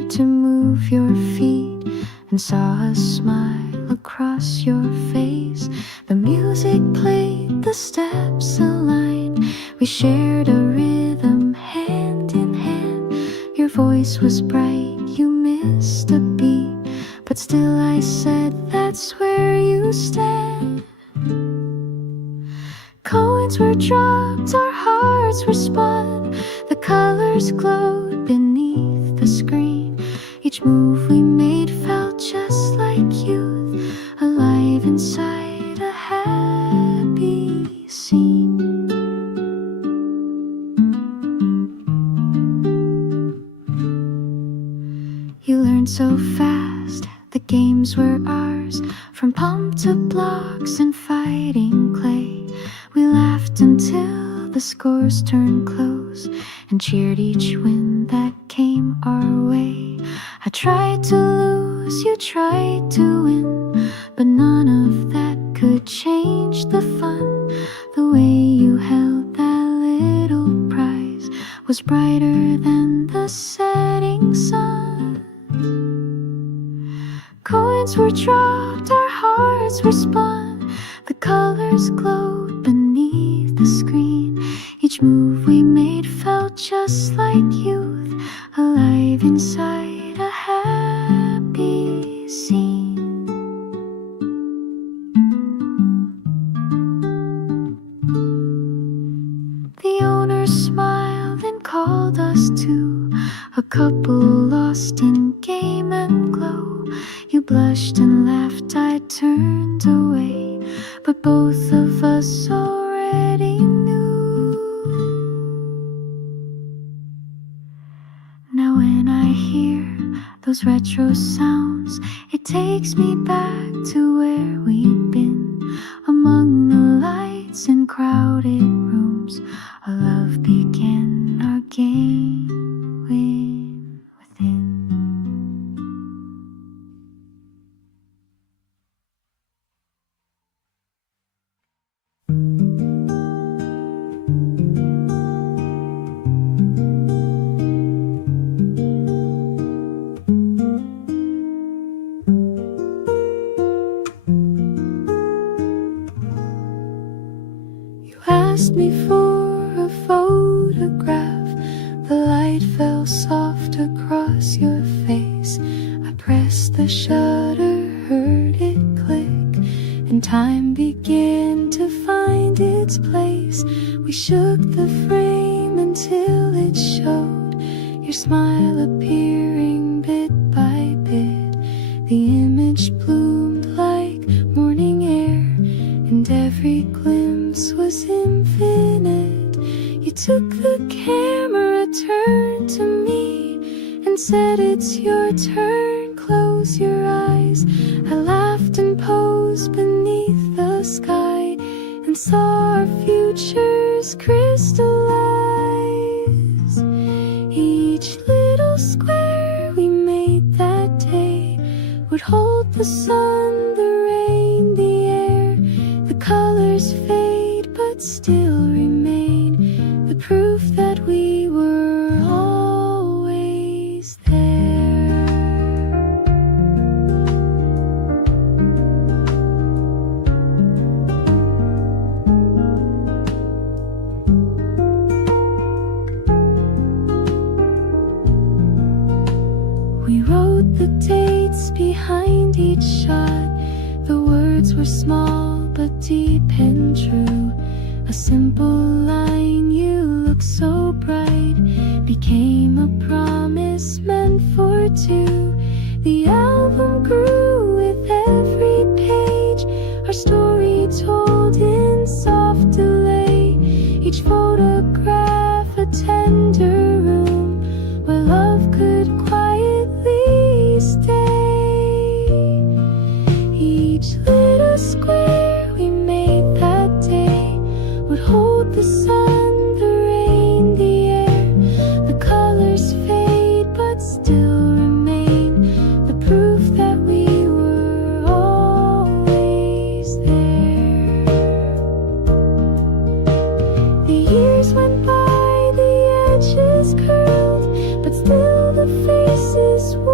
to move your feet and saw a smile across your face. The music played, the steps aligned. We shared a rhythm hand in hand. Your voice was bright, you missed a beat, but still I said, that's where you stand. Coins were dropped, our hearts were spun. The colors glowed beneath the screen. Each move we made felt just like youth, alive inside a happy scene. You learned so fast, the games were ours, from pump to blocks and fighting clay. We laughed until the scores turned close and cheered each win that came our way. I tried to lose, you tried to win, but none of that could change the fun. The way you held that little prize was brighter than the setting sun. Coins were dropped, our hearts were spun. The colors glowed beneath the screen. Each move we made felt just like youth, alive inside a happy scene. The owner smiled and called us to a couple lost in game and glow. You blushed and laughed, I turned away, but both of us already knew. Now when I hear those retro sounds, it takes me back to where we'd been, among the lights in crowded rooms. Our love began, our game win within. Asked me for a photograph. The light fell soft across your face. I pressed the shutter, heard it click, and time began to find its place. We shook the frame until it showed your smile appearing bit by bit. The image bloomed like morning air, and every glimpse was infinite. You took the camera, turned to me, and said, it's your turn, close your eyes. I laughed and posed beneath the sky, and saw our futures crystallize. Each little square we made that day would hold the sun, the rain, the air. The colors fade but still remain, the proof that we were always there. We wrote the dates behind each shot. The words were small but deep and true. A simple line, you look so bright, became a promise meant for two. The album grew with every page, our story told in soft delay. Each photograph a tender room where love could quietly stay. Each little square we made that day would hold the sun, the rain, the air. The colors fade but still remain, the proof that we were always there. The years went by, the edges curled, but still the faces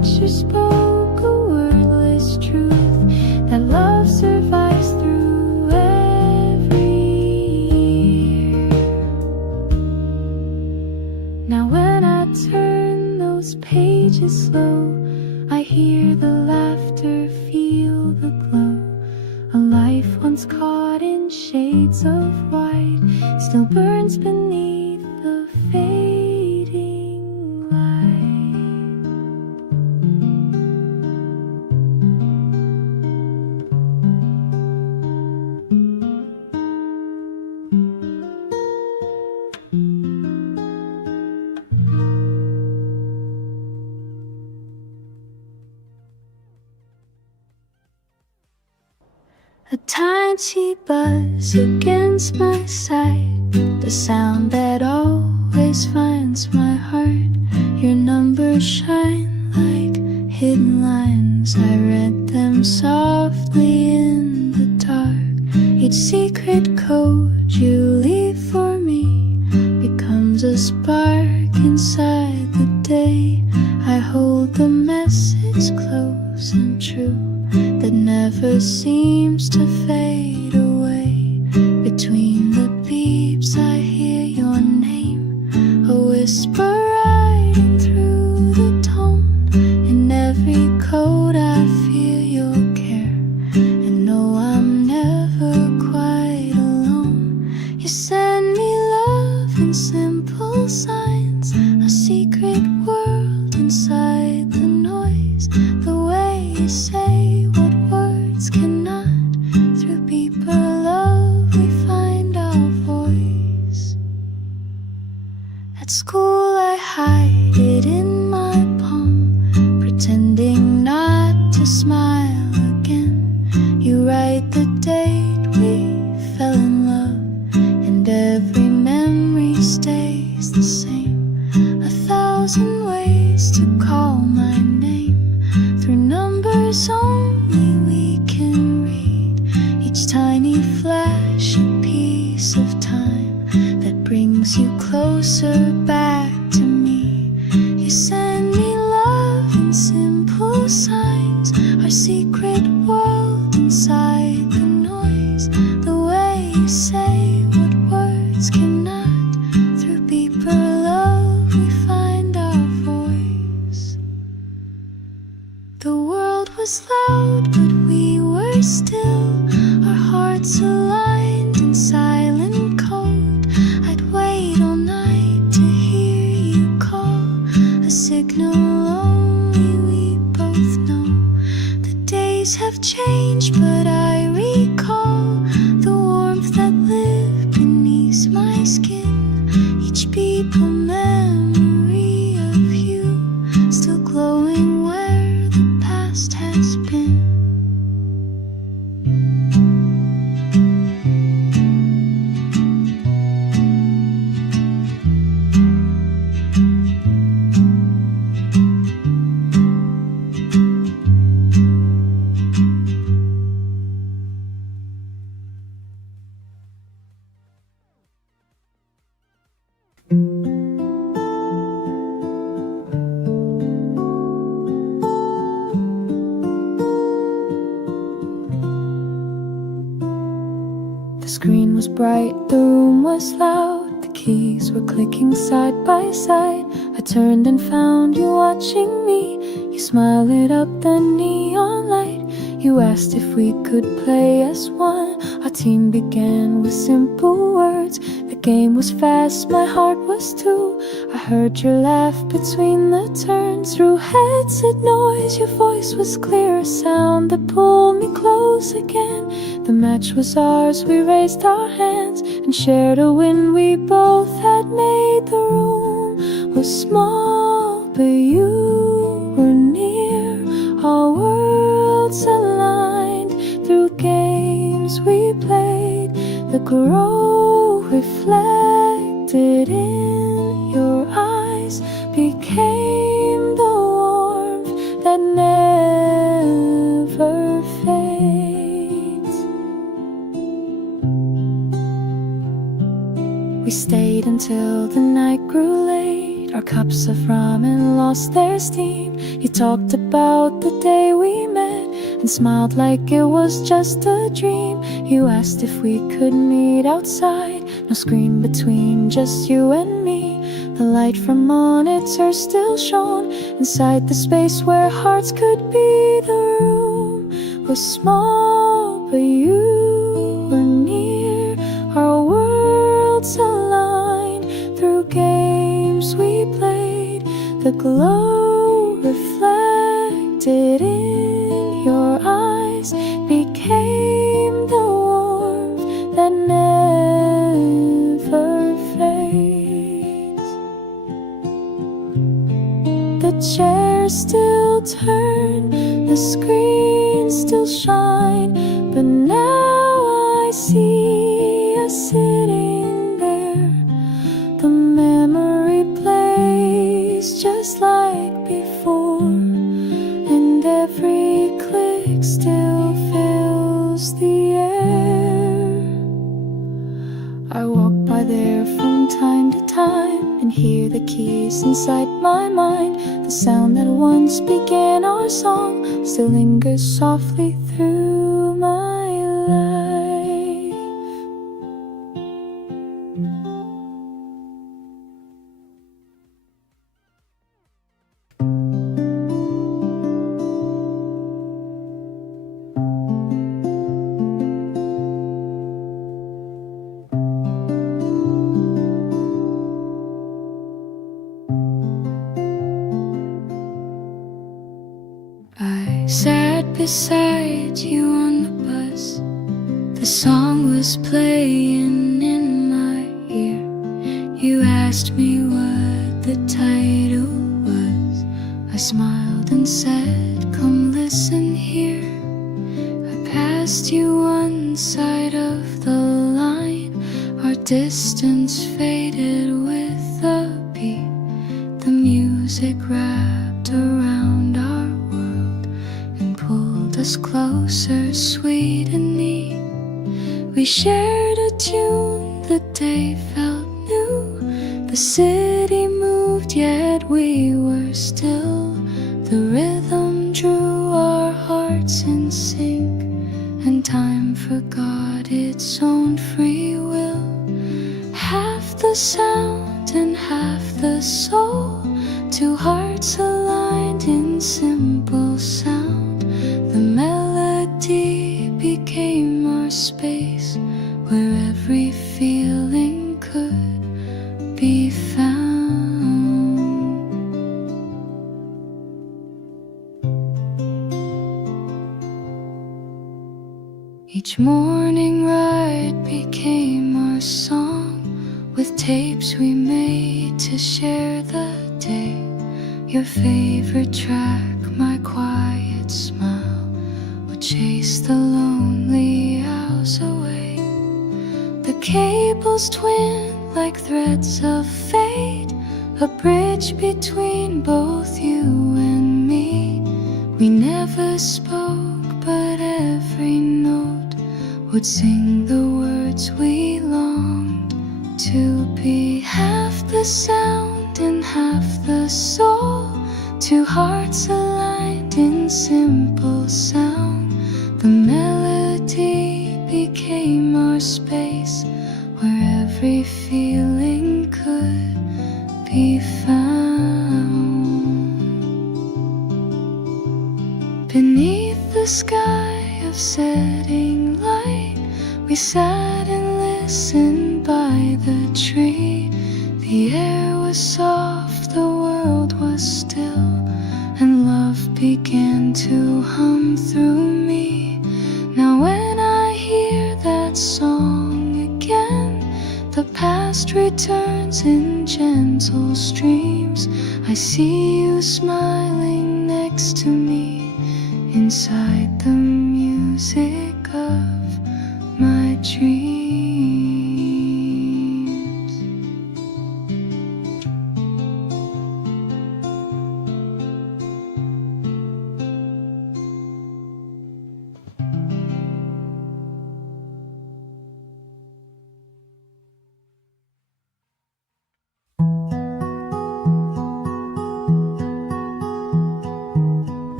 spoke a wordless truth, that love survives through every year. Now when I turn those pages slow, I hear the laughter, feel the glow. A life once caught in shades of white still burns beneath the fading light. A tiny buzz against my side, the sound that always finds my heart. Your numbers shine like hidden lines, I read them softly in the dark. Each secret code you leave for me becomes a spark inside the day. I hold the message close and true, that never seems to fade away. Between the beeps I hear your name, a whisper riding through the tone. In every code I feel your care, and know I'm never quite alone. You send me love in simple signs, a secret world inside the noise. The way you say what words cannot, through deeper love we find our voice. At school I hide it in my palm, pretending not to smile again. You write the date we fell in love, and every memory stays the same. 1,000 ways to call my name, through numbers only we can read. Each tiny flash a piece of time that brings you closer back to me. You send me love in simple signs, our secret world inside the noise. The way you say what words cannot, through deeper love we find our voice. The world was loud but we were still, our hearts aligned in silent code. I'd wait all night to hear you call, a signal only we both know. The days have changed but I recall the warmth that lived beneath my skin. Each beat a memory of you, still glowing where the past has been. The screen was bright, the room was loud, the keys were clicking side by side. I turned and found you watching me. You smiled, lit up the neon light. You asked if we could play as one. Our team began with simple words. The game was fast, my heart was too. I heard your laugh between the turns. Through headset noise, your voice was clear, a sound that pulled me close again. The match was ours, we raised our hands and shared a win. We both had made. The room was small, but you were near. Our worlds aligned through games we played. The glow reflected in your eyes became the warmth that never fades. We stayed until the night grew late. Our cups of ramen lost their steam. You talked talked about the day we met and smiled like it was just a dream. You asked if we could meet outside, no screen between, just you and me. The light from monitors still shone inside the space where hearts could be. The room was small, but you were near. Our worlds aligned through games we played. The glow reflected in your eyes became the warmth that never fades. The chairs still turn, the screens still shine, but now I see us sitting there. The memory plays just like before, and every click still fills the air. I walk by there from time to time and hear the keys inside my mind. The sound that once began our song still lingers softly through my life. I sat beside you on the bus. The song was playing in my ear. You asked me what the title was. I smiled and said, come listen here. I passed you one side of the line. Our distance faded with the beat. The music wrapped around our world and pulled us closer, sweet and neat. We shared a tune, the day felt new. The city moved, yet we were still. The rhythm drew our hearts in sync, and time forgot its own free will. Half the sound and half the soul, two hearts aligned in simple sound. The melody became our space, where every feeling could be found. Each morning ride became our song, with tapes we made to share the day. Your favorite track, my quiet smile, would chase the lonely hours away. The cables twin like threads of fate, a bridge between both you and me. We never spoke, but every note would sing the words we longed to be. Half the sound and half the soul, two hearts aligned in simple sound. The melody became our space, where every feeling could be found. Beneath the sky of setting light, we sat and listened by the tree. The air was soft, the world was still, and love began to hum through me. Now when I hear that song again, the past returns in gentle streams. I see you smiling next to me, inside the music of my dreams.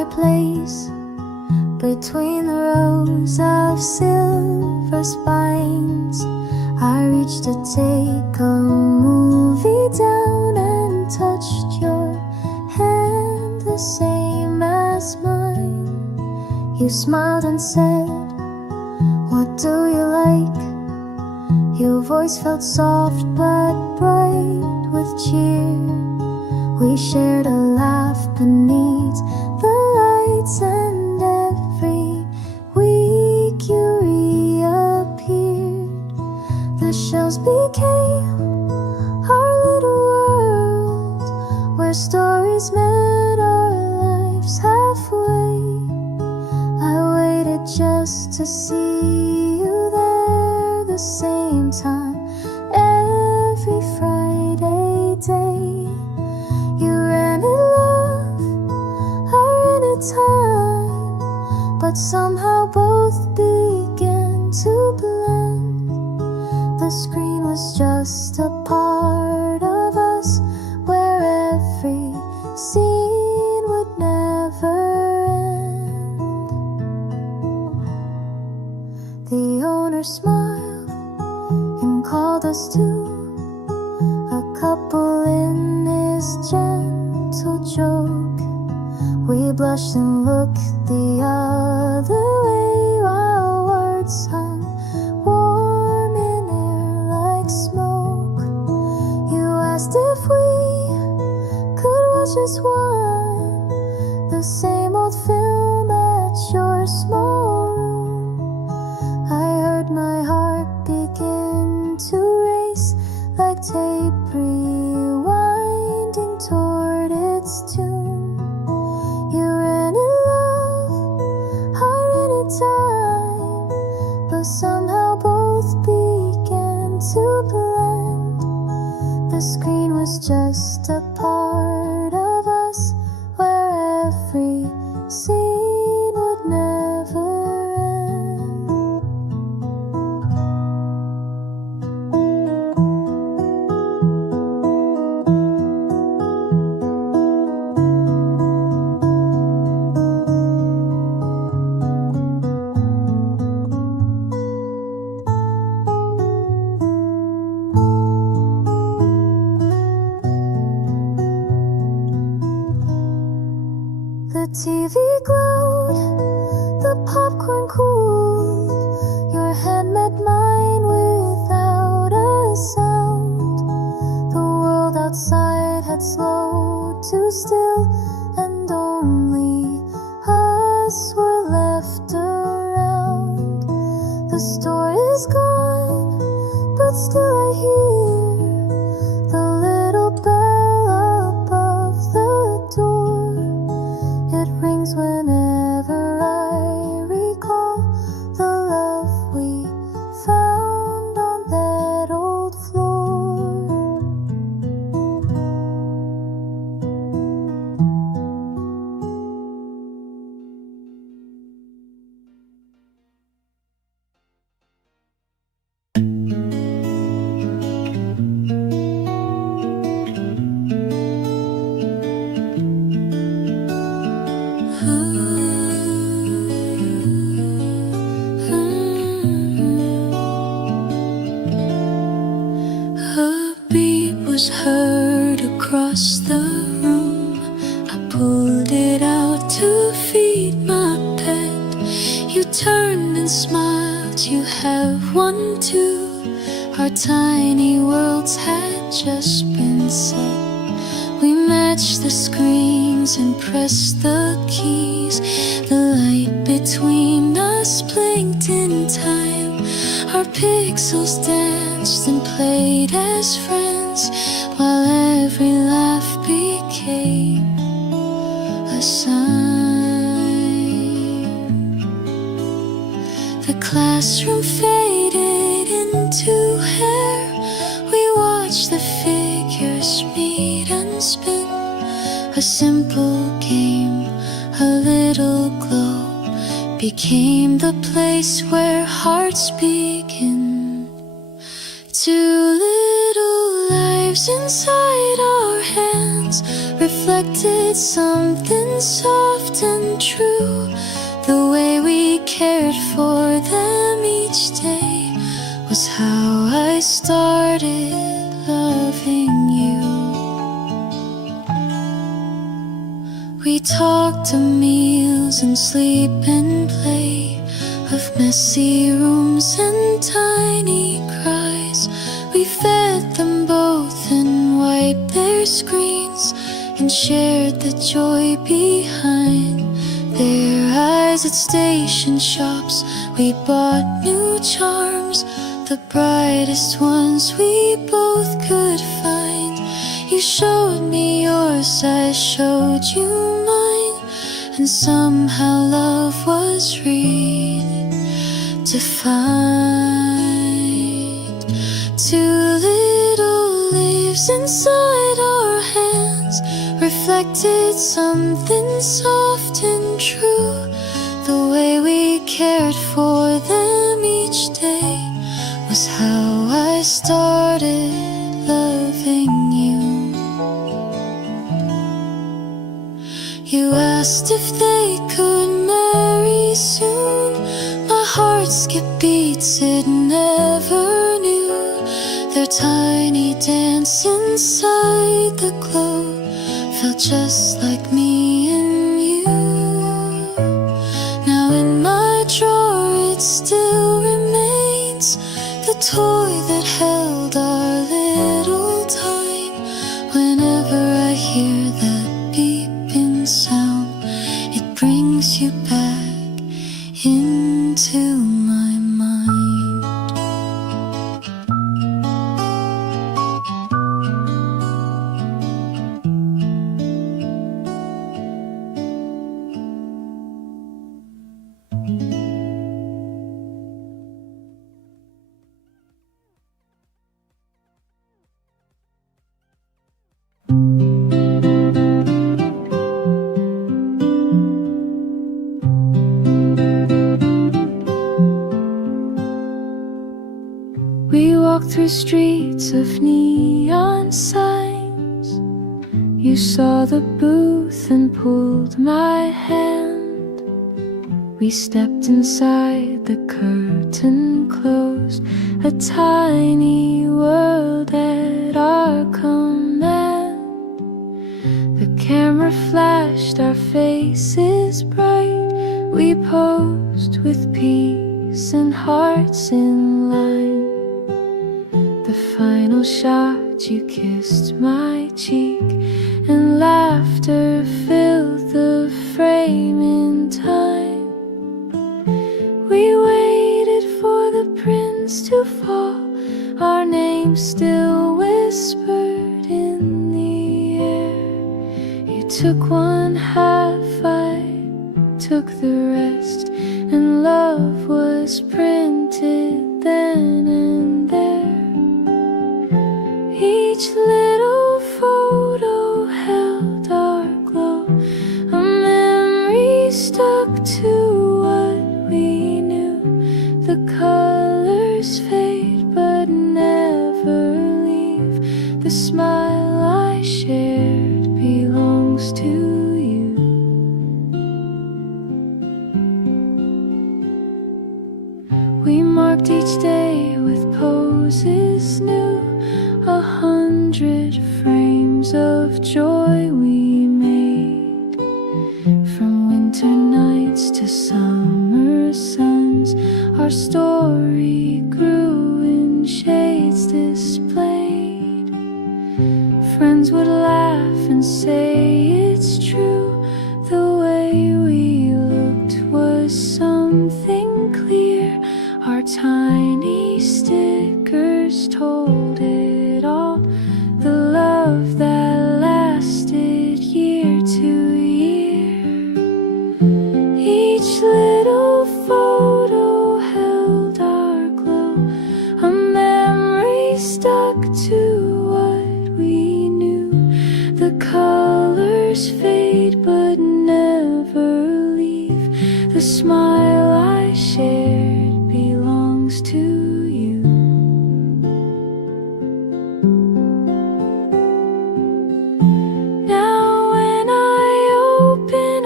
my place between the rows of silver spines. I reached to take a movie down and touched your hand, the same as mine. You smiled and said, "What do you like?" Your voice felt soft but bright with cheer. We shared a laugh beneath the lights, and every week you reappeared. The shelves became our little world, where stories met our lives halfway. I waited just to see you there the same time every Friday day. You ran in love, I ran in time, but somehow both began to blend. The screen was just a part of us, where every scene would never end. The owner smiled and called us to a couple in his gentle joke. We blushed and looked the other way while words hung warm in air like smoke. You asked if we could watch as one the same old film at your small room. I heard my heart begin to race like tape rewinding toward its tune. You ran in love, I ran in time, but somehow both began to blend. The screen was just a part of us, where every scene would never end. The TV glowed, the popcorn cooled, your hand met mine without a sound. The world outside had slowed to still, and only us were left around. The store is gone, but still I hear the little bell above the door. It rings whenever I recall the love we found on that old floor. A beat was heard across the room. I pulled it out to feed my pet. You turned and smiled, you have one too. Our tiny worlds had just been set. We matched the screens and pressed the keys. The light between us blinked in time. Our pixels danced and played as friends, while every laugh became a sign. The classroom faded into hair. We watched the figures meet and spin. A simple game, a little glow, became the place where hearts begin. Two little lives inside our hands reflected something soft and true. The way we cared for them each day was how I started loving you. We talked of meals and sleep and play, of messy rooms and tiny cries. We fed them both and wiped their screens and shared the joy behind their eyes. At station shops we bought new charms, the brightest ones we both could find. You showed me yours, I showed you mine, and somehow love was redefined. Two little leaves inside our hands reflected something soft and true. The way we cared for them each day was how I started loving you. You asked if they could marry soon. My heart skipped beats it never knew. Their tiny dance inside the glow felt just like me and you. Now in my drawer it still remains, the toy that held our little time. Whenever I hear that beeping sound, it brings you back into my mind. We walked through streets of neon signs. You saw the booth and pulled my hand. We stepped inside, the curtain closed, a tiny world at our command. The camera flashed, our faces bright. We posed with peace and hearts in line. The final shot, you kissed my cheek, and laughter filled the frame in time. We waited for the prince to fall, our names still whispered in the air. You took one half, I took the rest, and love was printed then and there. Each little photo held our glow, a memory stuck to what we knew. The colors fade but never leave. The smile I shared belongs to you. We marked each day with poses new, 100 frames of joy we made. From winter nights to summer suns, our story grew in shades displayed. Friends would laugh and say it's true. The way we looked was something clear. Our tiny stickers told it all. The love that lasted year to year. Each little photo held our glow, a memory stuck to what we knew. The colors fade but never leave. The smile I shared belongs to you. Now when I open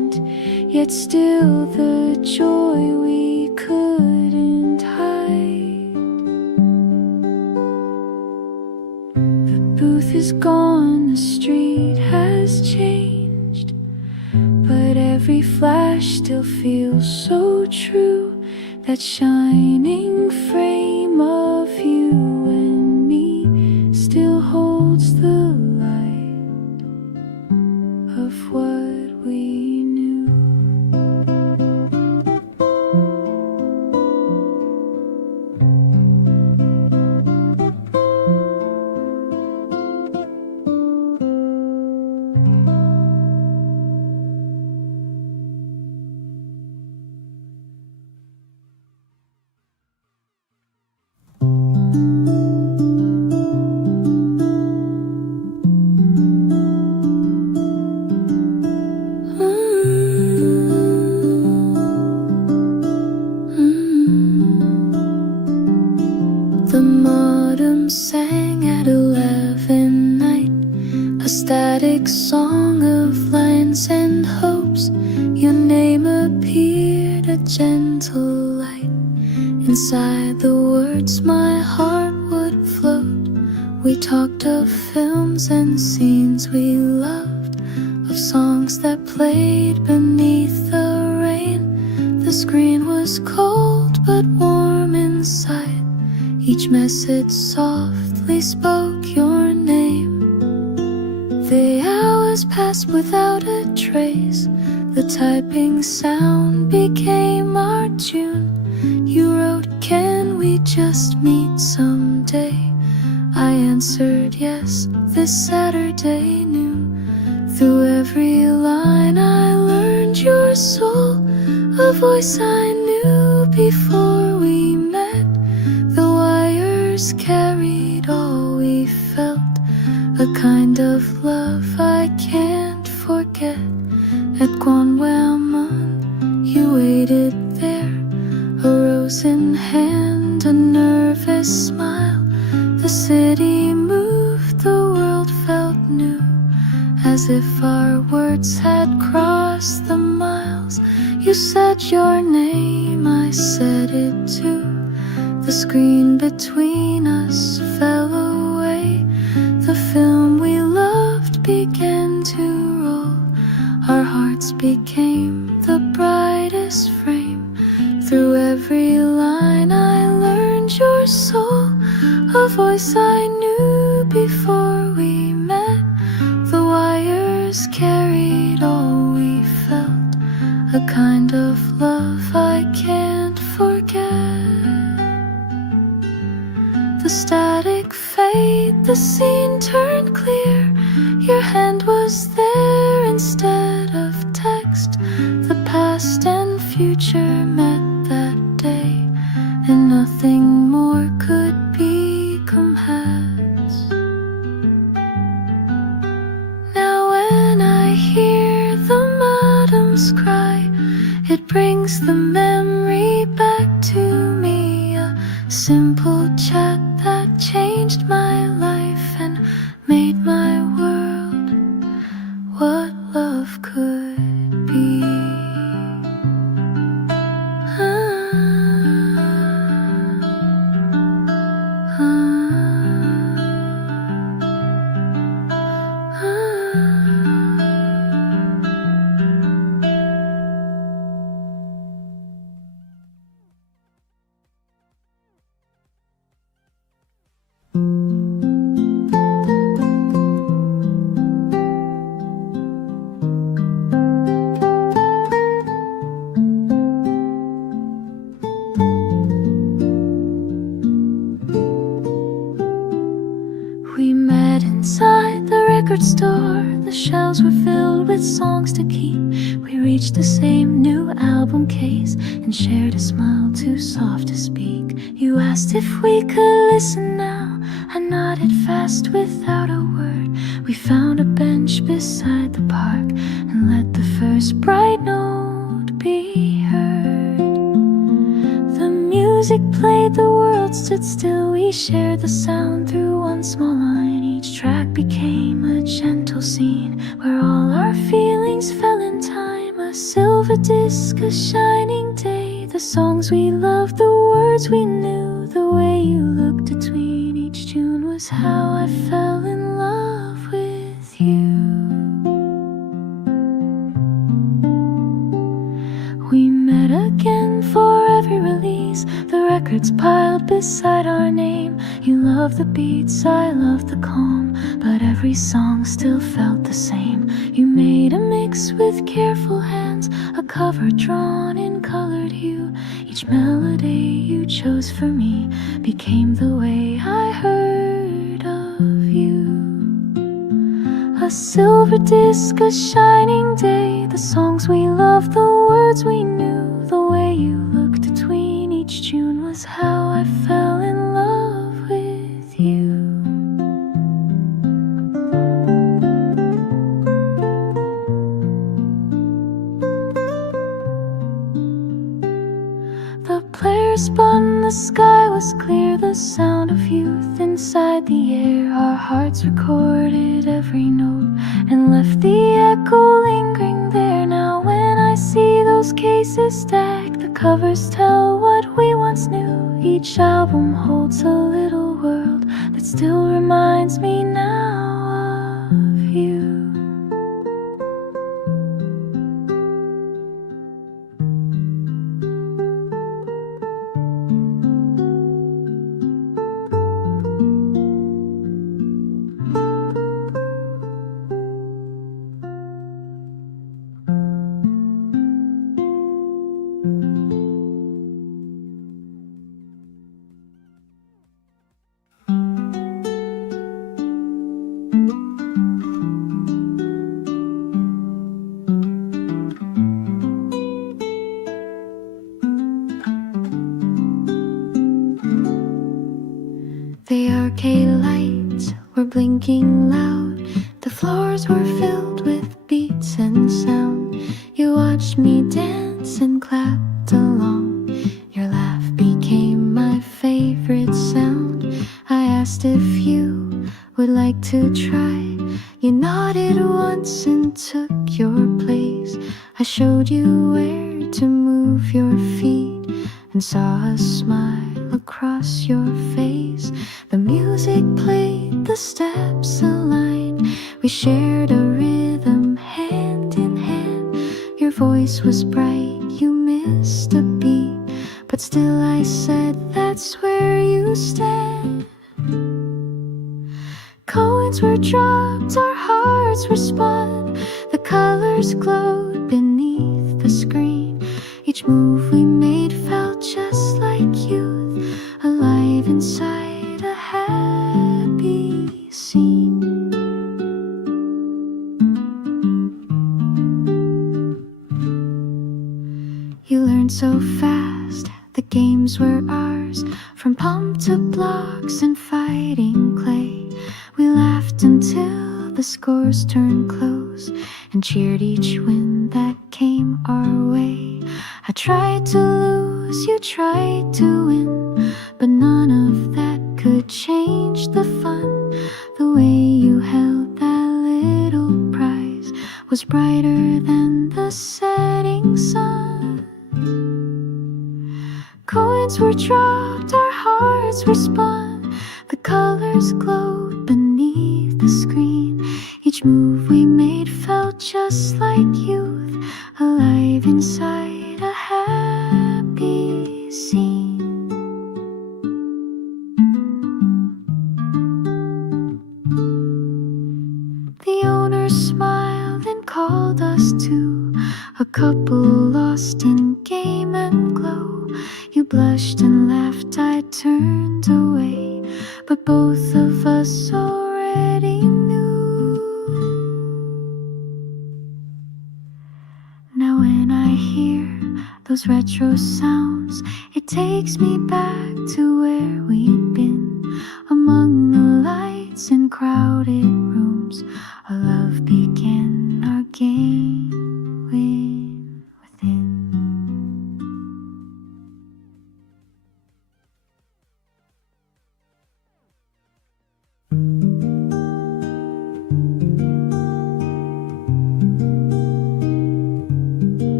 but still the joy we couldn't hide. The booth is gone, the street has changed, but every flash still feels so true. That shining frame of you and me still holds the light of what we knew. The modem sang at 11 night, a static song of lines and hopes. Your name appeared, a gentle light. Inside the words my heart would float. We talked of films and scenes we loved, of songs that played beneath the rain. The screen was cold but warm inside. Each message softly spoke your name. The hours passed without a trace. The typing sound became our tune. You wrote, "Can we just meet someday?" I answered yes, this Saturday noon. Through every line I learned your soul, a voice I knew before we met. The wires carried all we felt, a kind of love I can't forget. At Gwanwelmun, you waited there, a rose in hand, a nervous smile. The city moved, the world felt new, as if our words had crossed the miles. You said your name, I said it too. The screen between us fell away. The film we loved began to roll. Our hearts became the brightest frame. Through every line I learned your soul, a voice I knew before we met. The wires carried all we felt, a kind of love I can't forget. The static fade, the scene turned clear. Your hand was there instead of text. The past and future met that day, and nothing more could become has. Now when I hear the modems cry, it brings the memory back to me. A simple chat that changed my life and made my world what love could be. We met inside the record store. The shelves were filled with songs to keep. We reached the same new album case and shared a smile too soft to speak. You asked if we could listen now. I nodded fast without a word. We found a bench beside the park and let the first bright note be heard. The music played, the world stood still. We shared the sound through one small line. Each track became a gentle scene where all our feelings fell in time. A A silver disc, a shining day. The songs we loved, the words we knew. The way you looked between each tune was how I fell in love with you. We met again for every release. The records piled beside our name. You loved the beats, I loved the calm, but every song still felt the same. You made a mix with careful hands, a cover drawn in colored hue. Each melody you chose for me became the way I heard of you. A silver disc, a shining day. The songs we loved, the words we knew. The way you looked between each tune was how I fell in love with you. The player spun, the sky was clear. The sound of youth inside the air. Our hearts recorded every note and left the echo lingering there. Now when I see those cases stacked, the covers tell what we once knew. Each album holds a little world that still reminds me now of you. The arcade lights were blinking loud. The floors were filled with beats and sound. You watched me dance and clapped along. Your laugh became my favorite sound. I asked if you would like to try. You nodded once and took your place. I showed you where to move your feet and saw a smile across your face. The music played, the steps aligned. We shared a rhythm hand in hand. Your voice was bright, you missed a beat, but still I said that's where you stand. Coins were dropped, our hearts were spun. The colors glowed beneath the screen. Each move we made felt just like youth, alive inside a happy scene. You learned so fast, the games were ours. From pump to blocks and fighting clay, we laughed until the scores turned close and cheered each win that came our way. I tried to lose, you tried to win, but none of that could change the fun. The way you held that little prize was brighter than the setting sun. Coins were dropped, our hearts were spun. The colors glowed beneath the screen. Each move we made felt just like youth, alive inside a happy scene. The owner smiled and called us to a couple lost in game and glow. You blushed and laughed, I turned away, but both of us already knew. Now when I hear those retro sounds, it takes me back to where we'd been, among the lights in crowded rooms. Our love began, our game within.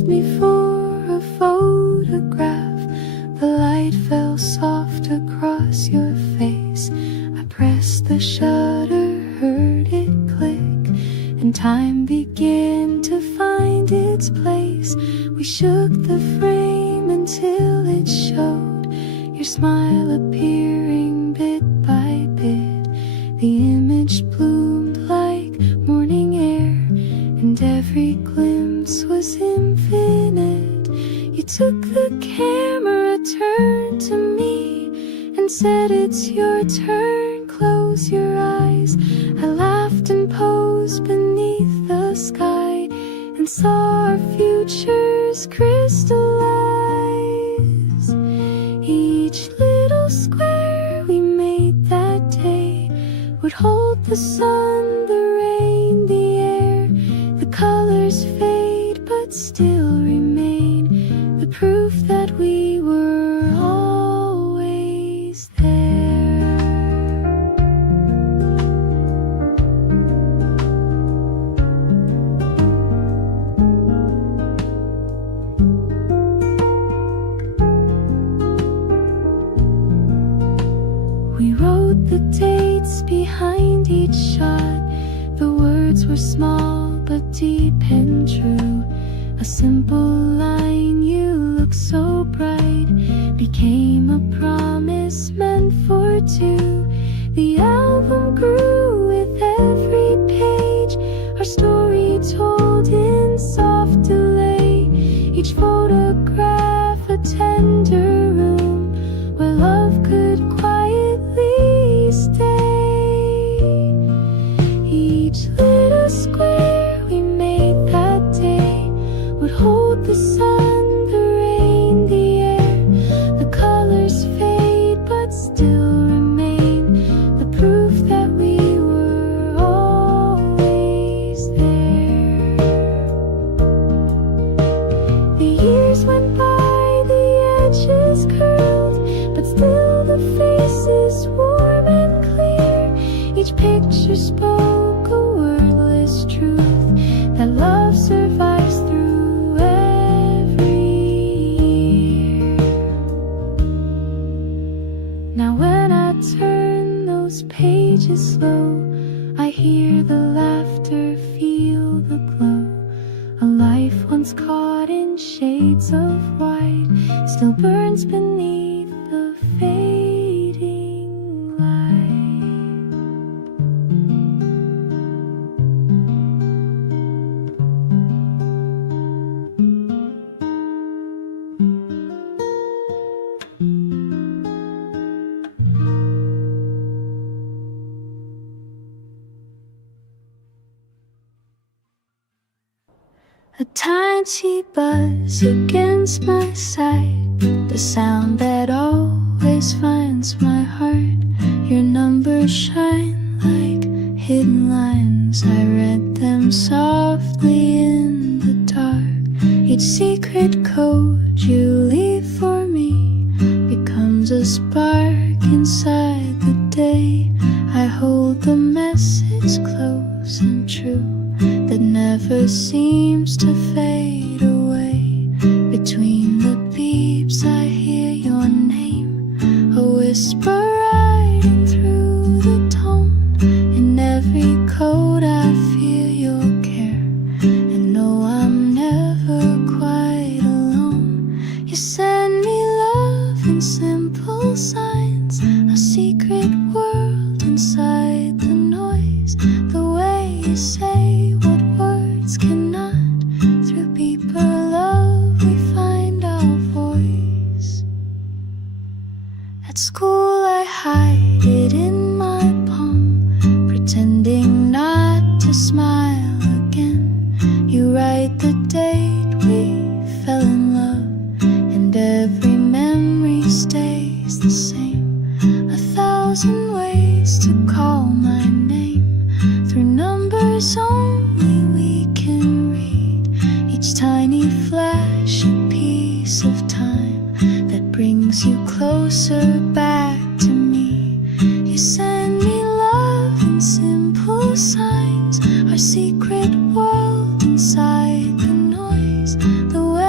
asked me for a photograph. The light fell soft across your face. I pressed the shutter, heard it click, and time began to find its place. We shook the frame until it showed your smile appearing bit by bit. The image bloomed like morning air, and every glimpse was infinite. You took the camera, turned to me, and said, "It's your turn, close your eyes." I laughed and posed beneath the sky and saw our futures crystallize. Each little square we made that day would hold the sun, the rain, the air. The colors fade but still remain, the proof that we were always there. We wrote the dates behind each shot. The words were small but deep and true. A simple line, "You look so bright," became a promise meant for two. The album grew with every page, our story told in soft delay. Each photograph a tender room where love could quietly stay. Each little square we made that day would hold the sun, the rain, the air. The colors fade but still remain, the proof that we were always there. The years went by, the edges curled, but still the faces warm and clear. Each picture spoke a wordless truth, that love survives through every year. Now when I turn those pages slow, I hear the laughter, feel the glow. A life once caught in shades of white still burns beneath the fading light. A tiny buzz against my side, the sound that always finds my heart. Your numbers shine like hidden lines, I read them softly in the dark. Each secret code you leave for me becomes a spark inside the day. I hold the message close and true, that never seems to fade away. Between the beeps I hear your name, a whisper riding through the tone. In every code I feel your care, and know I'm never quite alone. You send me love in simple signs, a secret world inside the noise. The way you say what words cannot, through people love we find our voice. At school I hide it in my palm, pretending not to smile again. You write the date we fell in love, and every memory stays the same. 1,000 ways to call my name, through numbers only we can read. Each tiny flash a piece of time that brings you closer back to me. You send me love in simple signs, our secret world inside the noise. The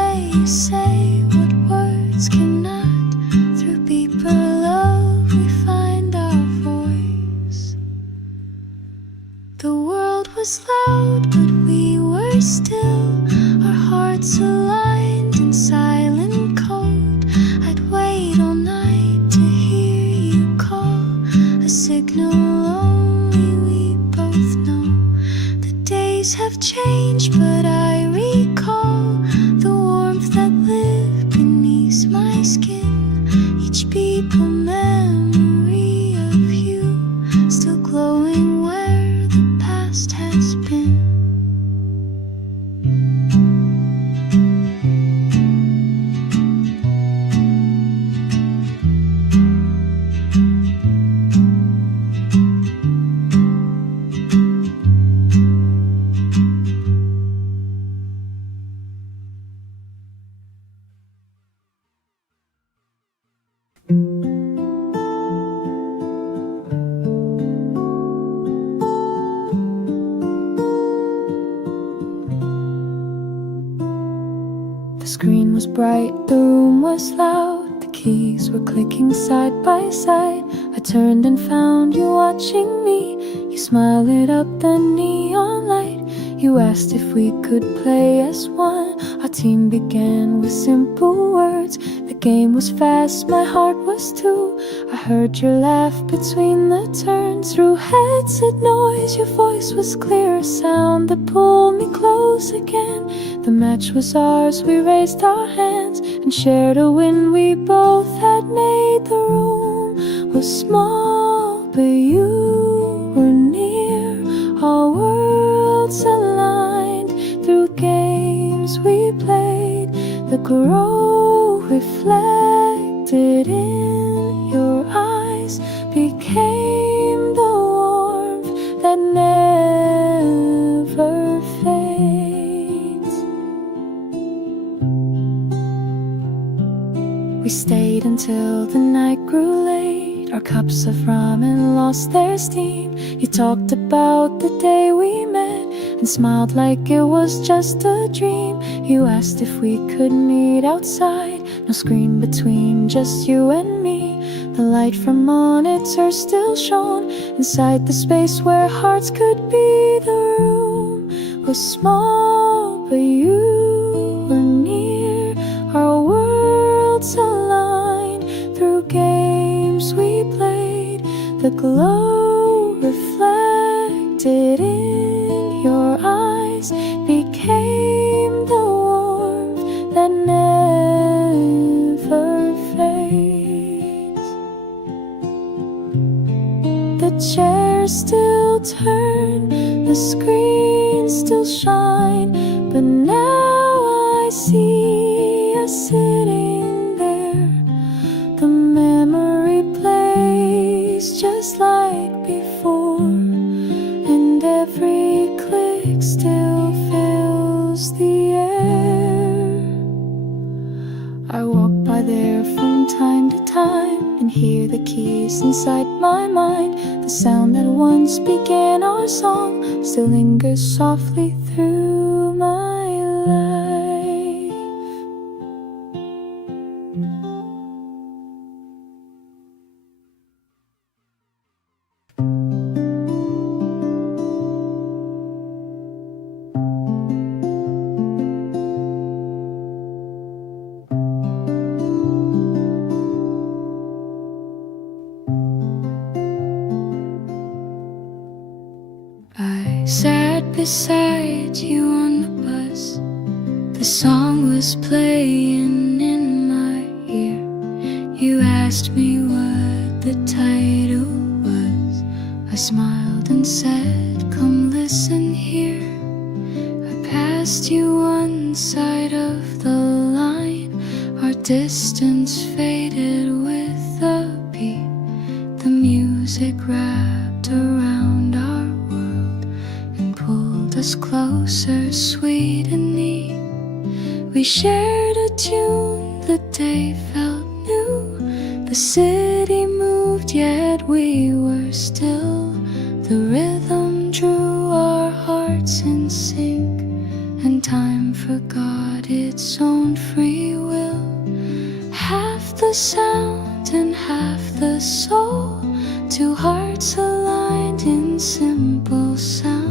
The world was loud, but we were still, our hearts aligned in silent code. I'd wait all night to hear you call, a signal only we both know. The days have changed, but I recall the warmth that lived beneath my skin. Each beat a memory of you, still glowing where the past has been. The screen was bright, the room was loud, the keys were clicking side by side. I turned and found you watching me. You smiled, lit up the neon light. You asked if we could play as one. Our team began with simple words. The game was fast, my heart was too. I heard your laugh between the turns. Through headset noise, your voice was clear, a sound that pulled me close again. The match was ours, we raised our hands and shared a win we both had made. The room was small, but you were near. Our worlds aligned through games we played. The glow reflected in your eyes became the warmth that never fades. We stayed until the night grew late. Our cups of ramen lost their steam. You talked about the day we met and smiled like it was just a dream. You asked if we could meet outside. No screen between, just you and me. The light from monitors still shone inside the space where hearts could be. The room was small, but you were near. Our worlds aligned through games we played. The glow reflected in your eyes became the warmth that never fades. The chairs still turn, the screens still shine, but now I see us sitting there. The memory plays just like before, and every click still fills the air. I walk by there from time to time and hear the keys inside my mind. The sound that once began our song still lingers softly through my life. I sat beside you on the bus. The song was playing in my ear. You asked me what the title was. I smiled and said, come listen here. I passed you one side of the line. Our distance faded with the beat. The music wrapped around our world and pulled us closer, sweet and neat. We shared a tune, the day felt new. The city moved, yet we were still. The rhythm drew our hearts in sync, and time forgot its own free will. Half the sound and half the soul, two hearts aligned in simple sound.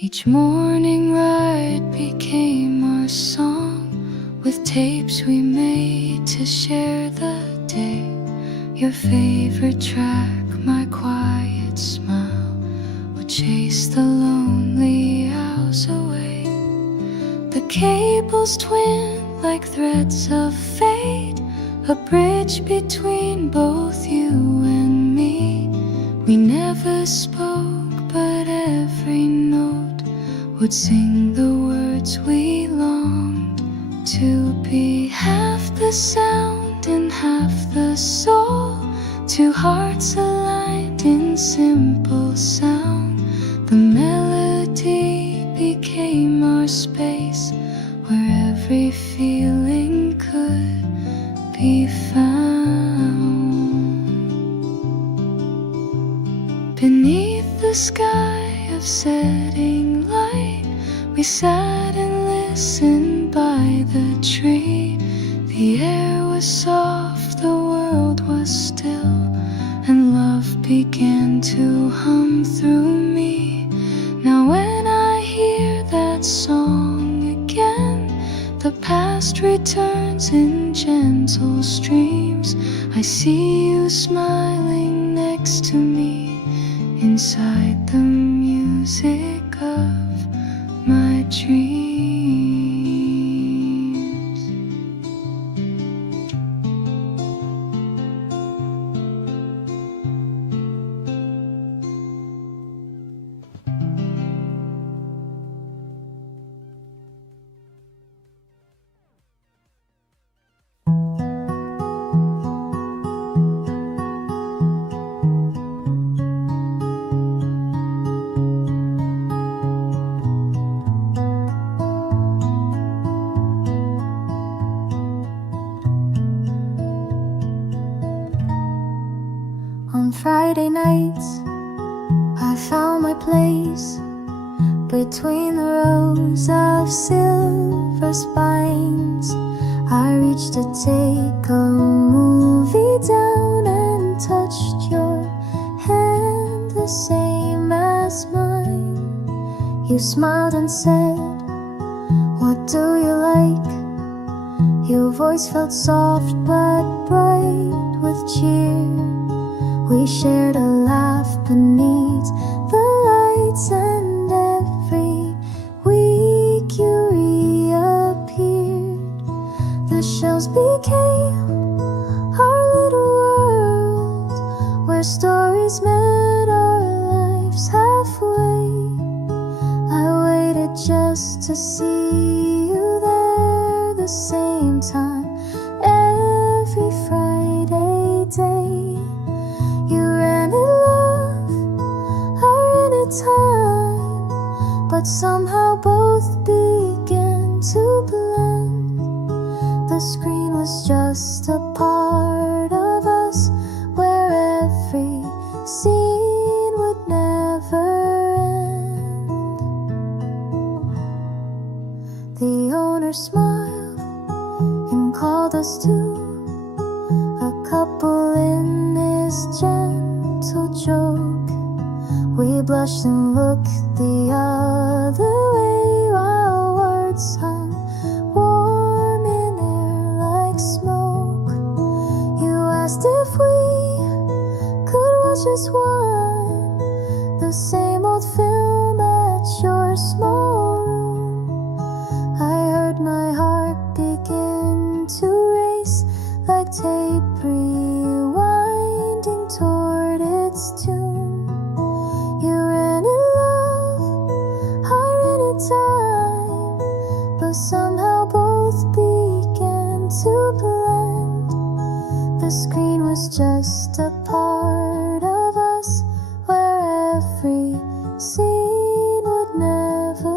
Each morning ride became our song, with tapes we made to share the day. Your favorite track, my quiet smile, would chase the lonely hours away. The cables twined like threads of fate, a bridge between both you and me. We never spoke, but every note would sing the words we longed to be. Half the sound and half the soul, two hearts aligned in simple sound. The melody became our space, where every feeling could be found. Beneath the sky of setting light, we sat and listened by the tree. The air was soft, the world was still, and love began to hum through me. Now when I hear that song again, the past returns in gentle streams. I see you smiling next to me, inside the music of my dreams. On Friday nights, I found my place between the rows of silver spines. I reached to take a movie down and touched your hand, the same as mine. You smiled and said, "What do you like?" Your voice felt soft but bright with cheer. We shared a laugh beneath the lights, and every week you reappeared. The shelves became our little world, where stories met our lives halfway. I waited just to see you there, the same time every Friday day. Time, but somehow both began to blend. The screen was just a part of us, where every scene would never end. The owner smiled and called us to a couple in his gentle joke. We blushed and looked the other way, while words hung warm in air like smoke. You asked if we could watch as one, the same old film at your small room. I heard my heart begin to race, like tape rewinding toward its tune. But somehow both began to blend. The screen was just a part of us, where every scene would never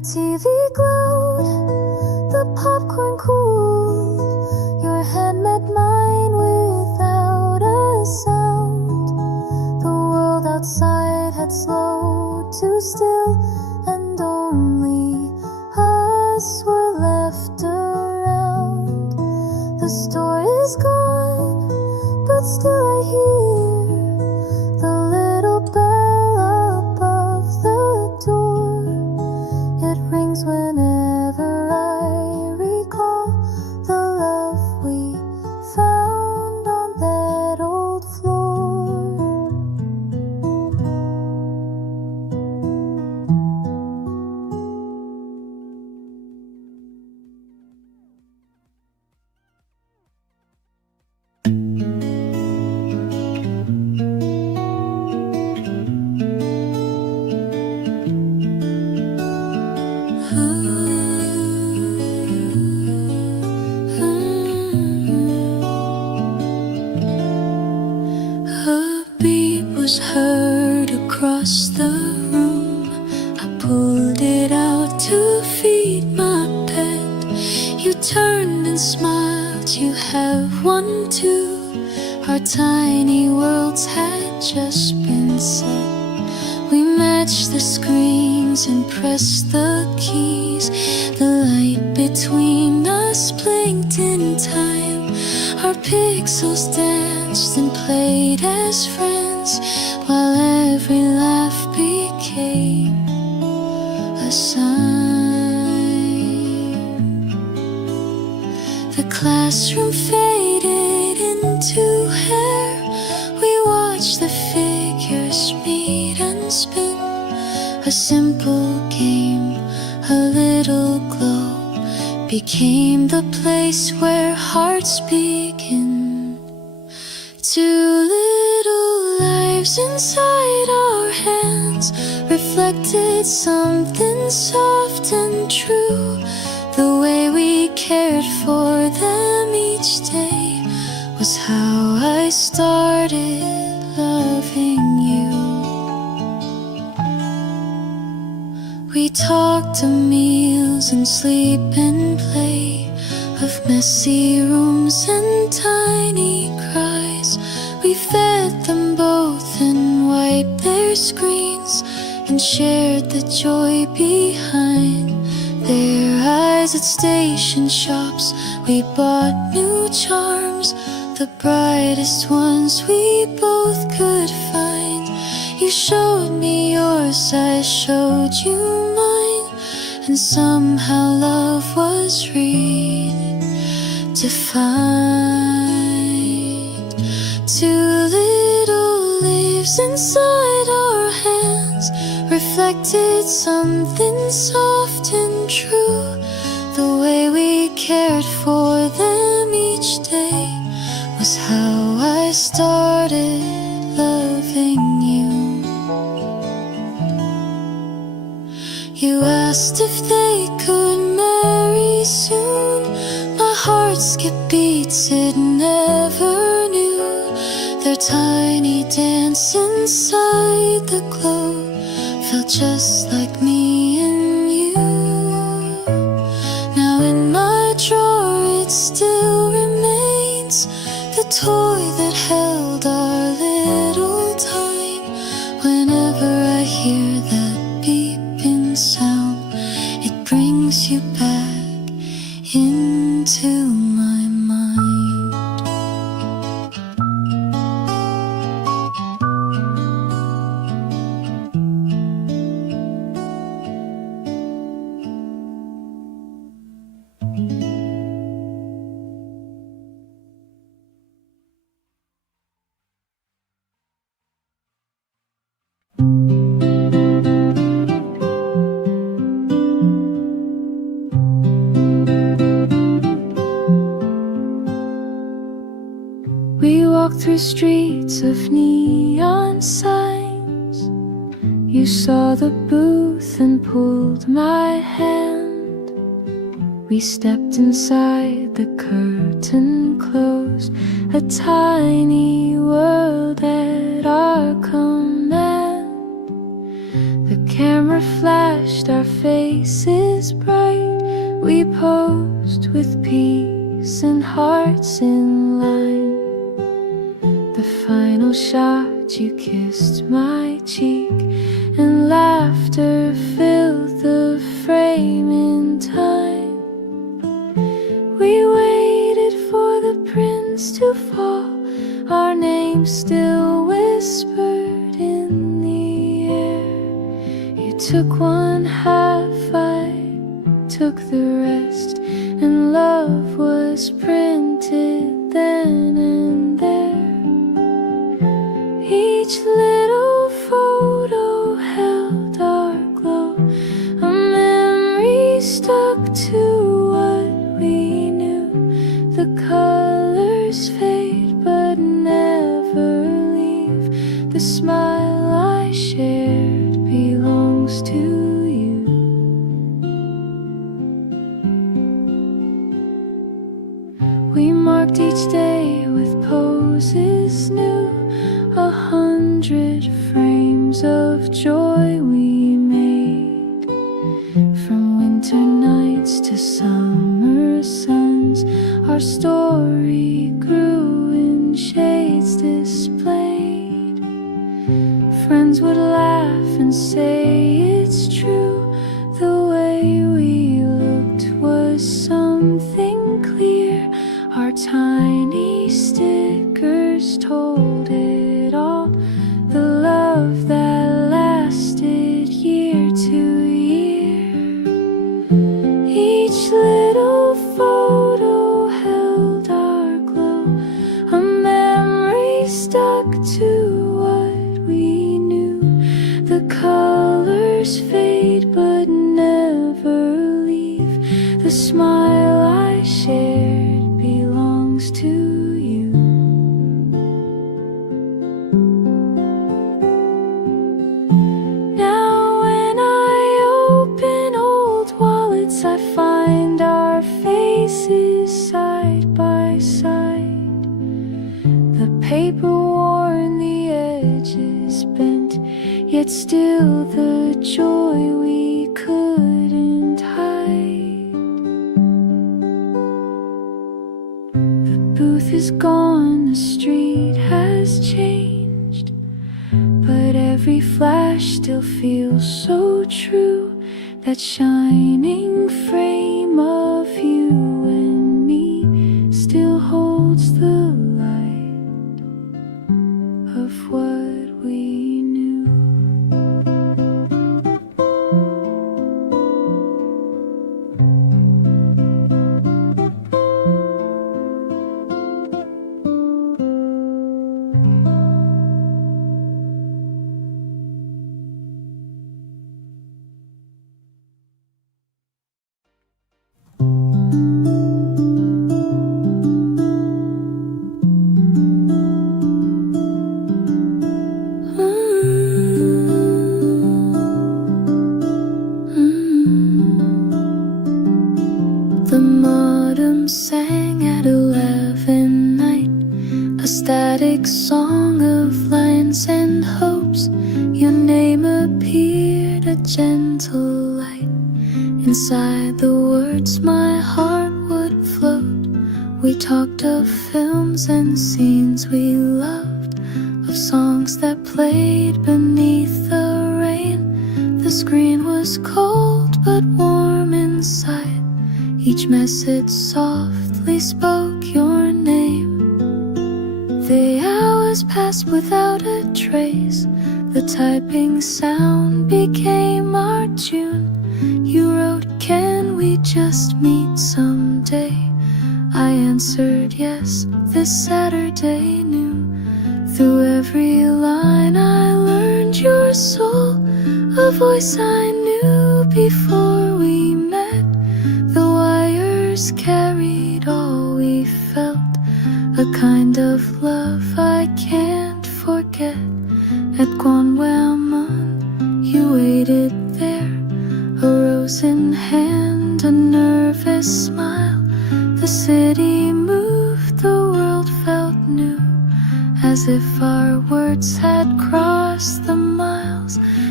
TV glowed, the popcorn cooled. Your hand met mine without a sound. The world outside had slowed to still, and only us were left around. The store is gone, but still I hear the little bell above the door. It rings whenever I recall the love we found on that old floor. A beat was heard across the room. I pulled it out to feed my pet. You turned and smiled, you have one too. Our tiny worlds had just been set. We matched the screens and pressed the keys. The light between us blinked in time. Our pixels danced and played as friends, while every laugh became a sign. The classroom faded into hair. We watched the figures meet and spin. A simple game, a little glow, became the place where hearts begin. Two little lives inside our hands reflected something soft and true. The way we cared for them each day was how I started loving you. We talked of meals and sleep and play, of messy rooms and tiny cries. We fed them both and wiped their screens, and shared the joy behind their eyes. At station shops we bought new charms, the brightest ones we both could find. You showed me yours, I showed you mine, and somehow love was redefined. Two little leaves inside our hands reflected something soft and true. The way we cared for them each day was how I started loving you. You asked if they could marry soon. My heart skipped beats it never knew. Their tiny dance inside the glow felt just like me and you. Now in my drawer it still remains, the toy that held our little time. Whenever I hear that beeping sound, it brings you back into my mind. We walked through streets of neon signs. You saw the booth and pulled my hand. We stepped inside, the curtain closed, a tiny world at our command. The camera camera flashed, our faces bright. We posed with peace and hearts in line. The final shot, you kissed my cheek, and laughter filled the frame in time. We waited for the prince to fall, our names still whispered in the air. You took one half, I took the rest, and love was printed then and there. Each little photo held our glow, a memory stuck to what we knew. The colors fade but never leave. The smile I shared belongs to you. We marked each day with poses new, 100 frames of joy we made. From winter nights to summer suns, our story grew in shades displayed. Friends would laugh and say it's true. The way we looked was something clear. Our tiny stickers told it all. The love that lasted year to year. Each little photo held our glow, a memory stuck to what we knew. The colors fade but never leave. The smile I shared belongs to you. Now when I open old wallets, I find our faces side by side. The paper worn, the edges bent, yet still the joy we couldn't hide. The booth is gone, the street has changed, but every flash still feels so true. That shining frame of you and me still holds the light of what we knew. The modem sang at 11 night, a static song of lines and hopes. Your name appeared, a gentle light. Inside the words my heart would float. We talked of films and scenes we loved, of songs that played beneath the rain. The screen was cold but warm inside. Each message softly spoke your name. The hours passed without a trace. The typing sound became our tune. You wrote, can we just meet someday? I answered yes, this Saturday noon. Through every line I learned your soul, a voice I knew before we met. The wires carried all we felt, a kind of love I can't forget. At Gwanwelmun, you waited there, a rose in hand, a nervous smile. The city moved, the world felt new, as if our words had crossed the miles.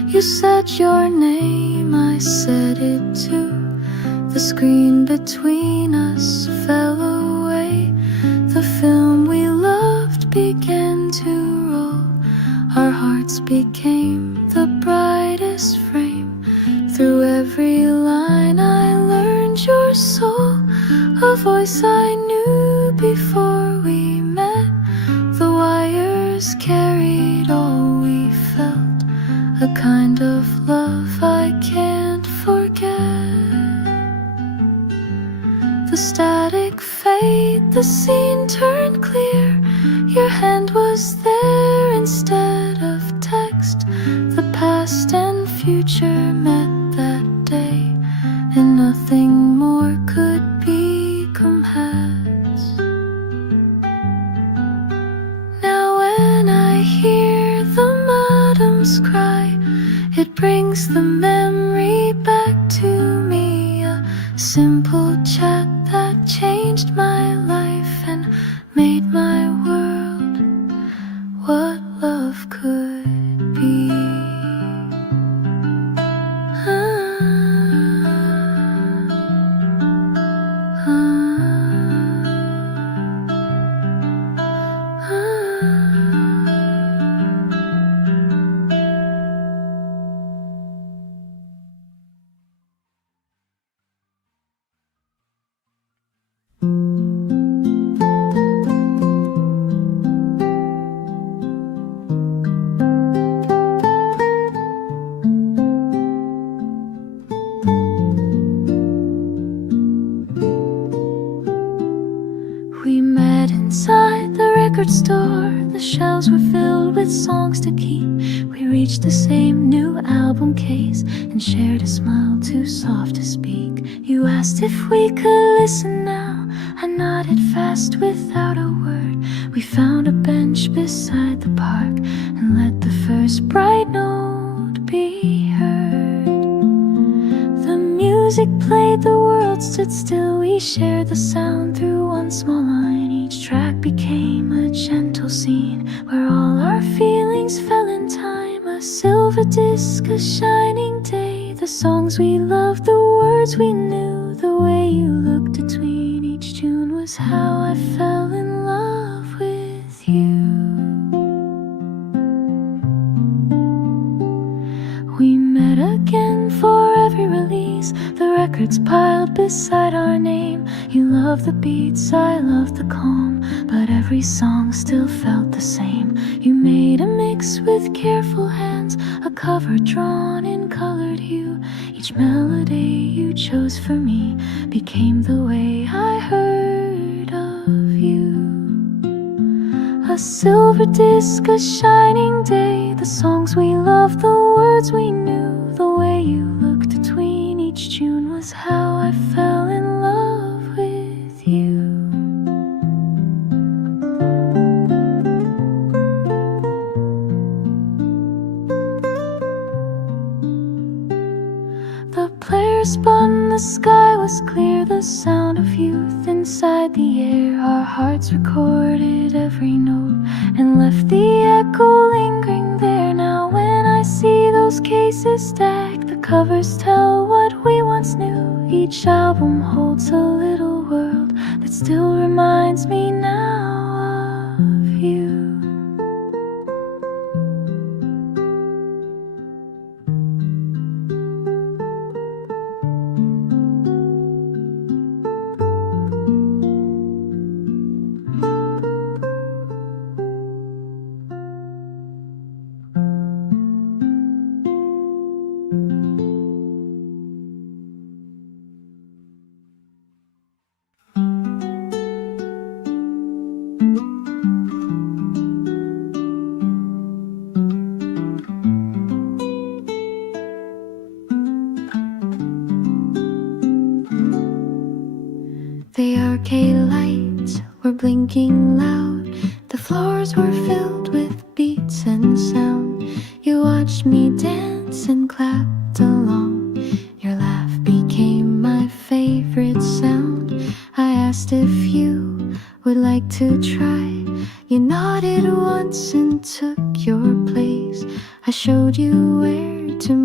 You said your name, I said it too. The screen between us fell away. The film we loved began to roll. Our hearts became the brightest frame. Through every line I learned your soul, a voice I knew before we met. The wires carried all we felt, a kind of love I can't forget. The static fade, the scene turned clear. Your hand was there instead of text. The past and future met that day, and nothing more could become has. Now when I hear the modems cry, it brings the memory back to me. A simple chat that changed my life and made my world what love could be. We met inside the record store. The shelves were filled with songs to keep. We reached the same new album case and shared a smile too soft to speak. You asked if we could listen now. I nodded fast without a word. We found a bench beside the park and let the first bright note be heard. The music played, the world stood still. We shared the sound through one small line. Each track became a gentle scene where all our feelings fell in time. A silver disc, a shining day. The songs we loved, the words we knew. The way you looked between each tune was how I fell in love with you. We met again for every release. The records piled beside our name. You loved the beats, I loved the calm, but every song still felt the same. You made a mix with careful hands, a cover drawn in colored hue. Each melody you chose for me became the way I heard of you. A silver disc, a shining day. The songs we loved, the words we knew. The way you looked between each tune was how I fell in love with you. The player spun, the sky was clear. The sound of youth inside the air. Our hearts recorded every note and left the echo lingering there. Now when I see those cases stacked, the covers tell what we once knew. Each album holds a little world that still reminds me now of you. The arcade lights were blinking loud. The floors were filled with beats and sound. You watched me dance and clapped along. Your laugh became my favorite sound. I asked if you would like to try. You nodded once and took your place. I showed you where to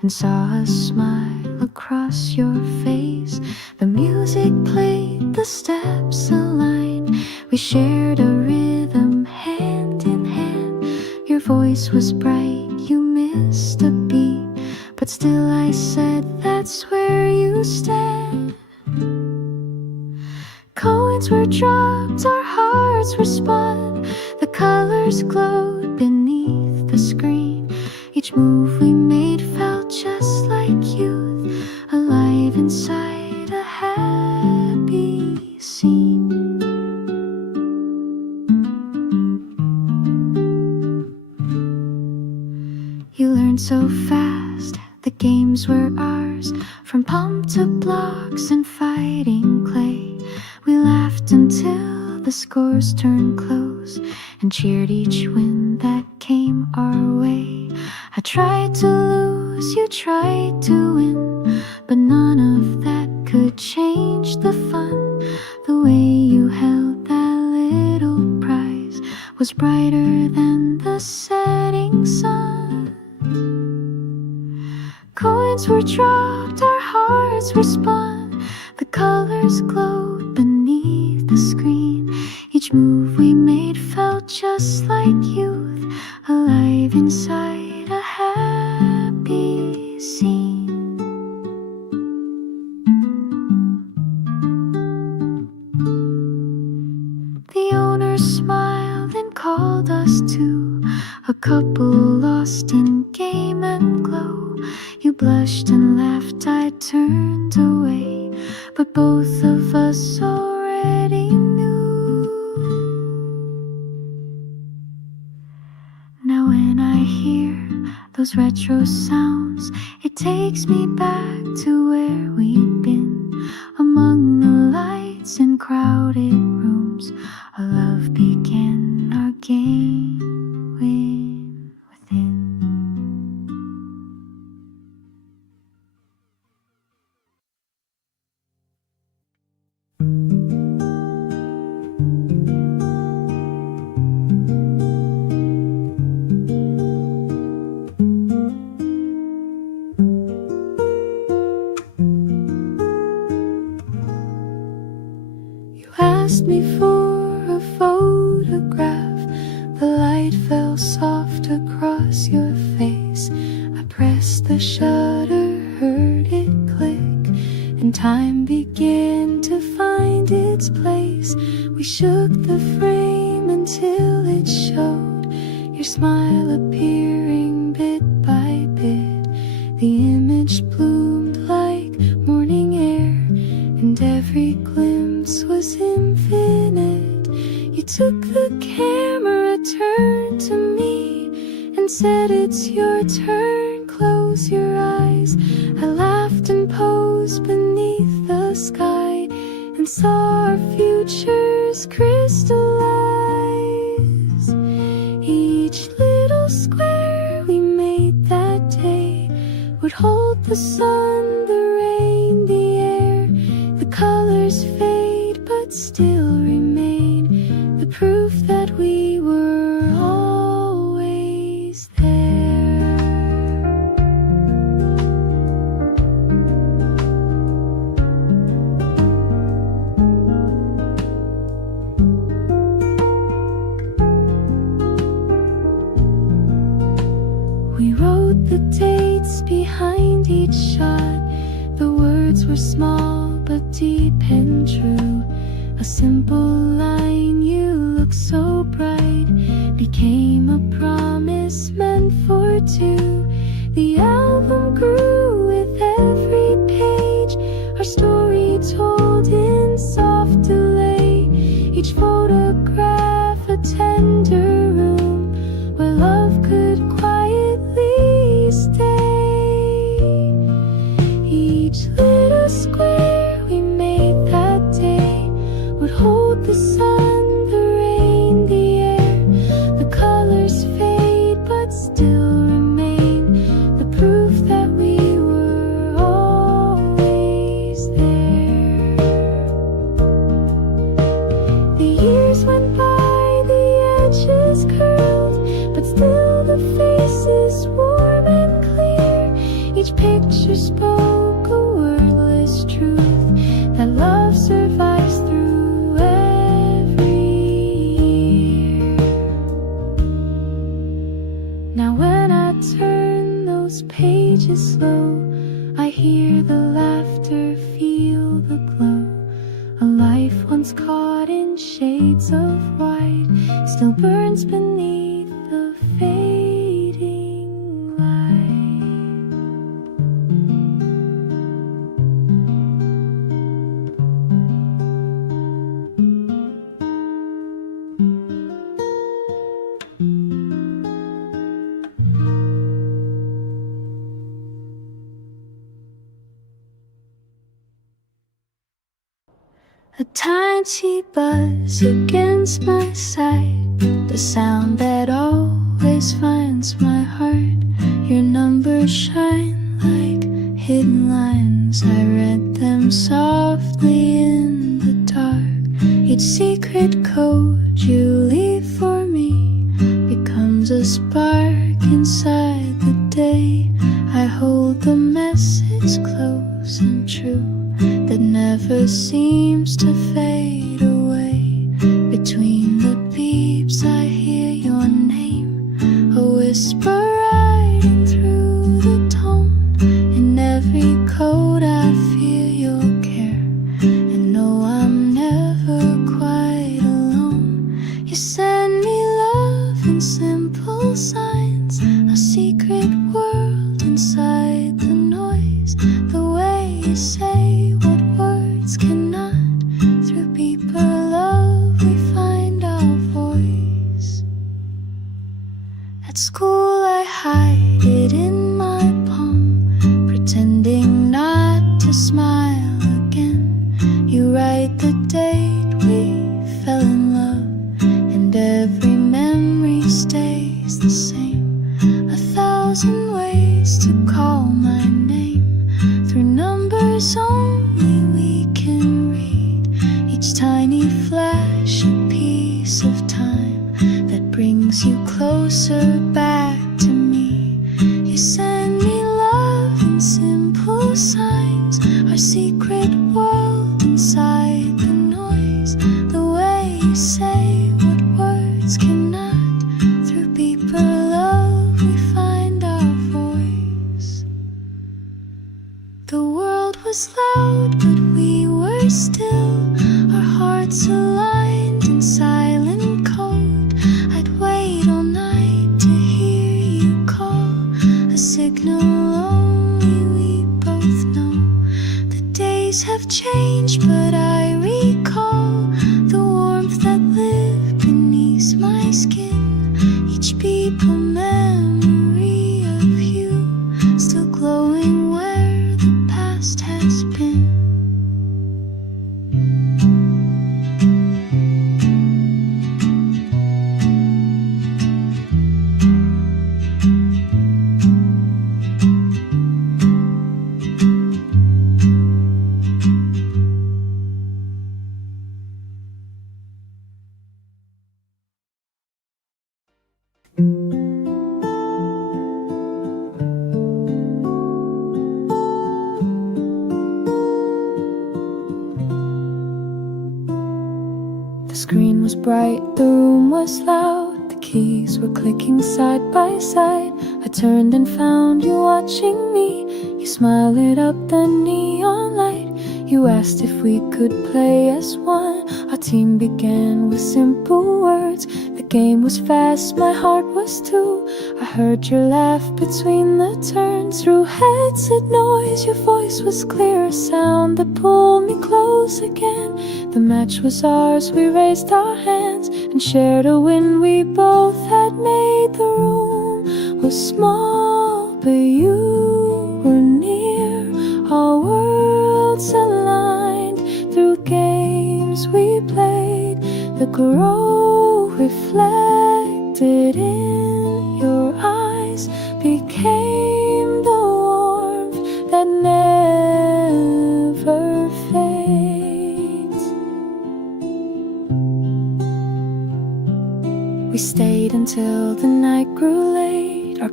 and saw a smile across your face. The music played, the steps aligned. We shared a rhythm hand in hand. Your voice was bright, you missed a beat, but still I said that's where you stand. Coins were dropped, our hearts were spun. The colors glowed beneath the screen. Each move we made felt just like youth, alive inside a happy scene. You learned so fast, the games were ours, from pump to blocks and fighting clay. We laughed until the scores turned close and cheered each win that came our way. I tried to lose, you tried to win, but none of that could change the fun. The way you held that little prize was brighter than the setting sun. Coins were dropped, our hearts were spun. The colors glowed beneath the screen. Each move we made felt just like youth, alive inside a happy scene. The owner smiled and called us to a couple lost in game and glow. You blushed and laughed, I turned away, but both of us already knew. Now when I hear those retro sounds, it takes me back to where we'd been, among the lights in crowded rooms. Our love began, our game win within. Asked me for a photograph. The light fell soft across your face. I pressed the shutter, heard it click, and time began to find its place. We shook the frame until it showed your smile appearing bit by bit. The image bloomed like morning air, and every glimpse was infinite. You took the camera, turned to me, and said it's your turn, close your eyes. I laughed and posed beneath the sky, and saw our futures crystallize. Each little square we made that day would hold the sun, the rain, the air. The colors fade but still remain, the proof that we were always there. We wrote the dates behind each shot. The words were small but deep and true. A simple line, you look so bright, became a promise meant for two. The album grew with every page, our story told in soft delay. Each photograph a tender room where love could quietly stay. Each little square we made that day would hold the sun, the rain, the air. The colors fade but still remain, the proof that we were always there. The years went by, the edges curled, but still the faces warm and clear. Each picture spoke a wordless truth, that love survives through every year. Now when I turn those pages slow, I hear the laughter, feel the glow. A life once caught in shades of white still burns beneath the fading light. A tiny buzz against my side, the sound that always finds my heart. Your numbers shine like hidden lines, I read them softly in the dark. Each secret code you leave for me becomes a spark inside the day. I hold the message close and true, that never seems to fade away. Between the beeps I hear your name, a whisper riding through the tone. In every code I feel your care, and know I'm never quite alone. You send me love in simple signs, a secret world inside the noise. The way you say what words cannot, through deeper love we find our voice. At school I hide it in my palm, pretending not to smile again. You write the date we fell in love, and every memory stays the same. 1,000 ways to call my name, through numbers only we can read. Each tiny flash a piece of time that brings you closer back to me. You send me love in simple signs, our secret world inside the noise. The way you say what words cannot, through deeper love we find our voice. The world was loud, but we were still, our hearts aligned in silent code. I'd wait all night to hear you call, a signal only we both know. The days have changed, but I recall the warmth that lived beneath my skin. Each beep a memory of you, still glowing where the past has been. The screen was bright, the room was loud, the keys were clicking side by side. I turned and found you watching me. You smiled, lit up the neon light. You asked if we could play as one. Our team began with simple words. The game was fast, my heart was too. I heard your laugh between the turns. Through headset noise, your voice was clear, a sound that pulled me close again. The match was ours, we raised our hands and shared a win we both had made. The room was small, but you were near. Our worlds aligned through games we played. The glow reflected in your eyes became the warmth that never fades. We stayed until the night grew late, our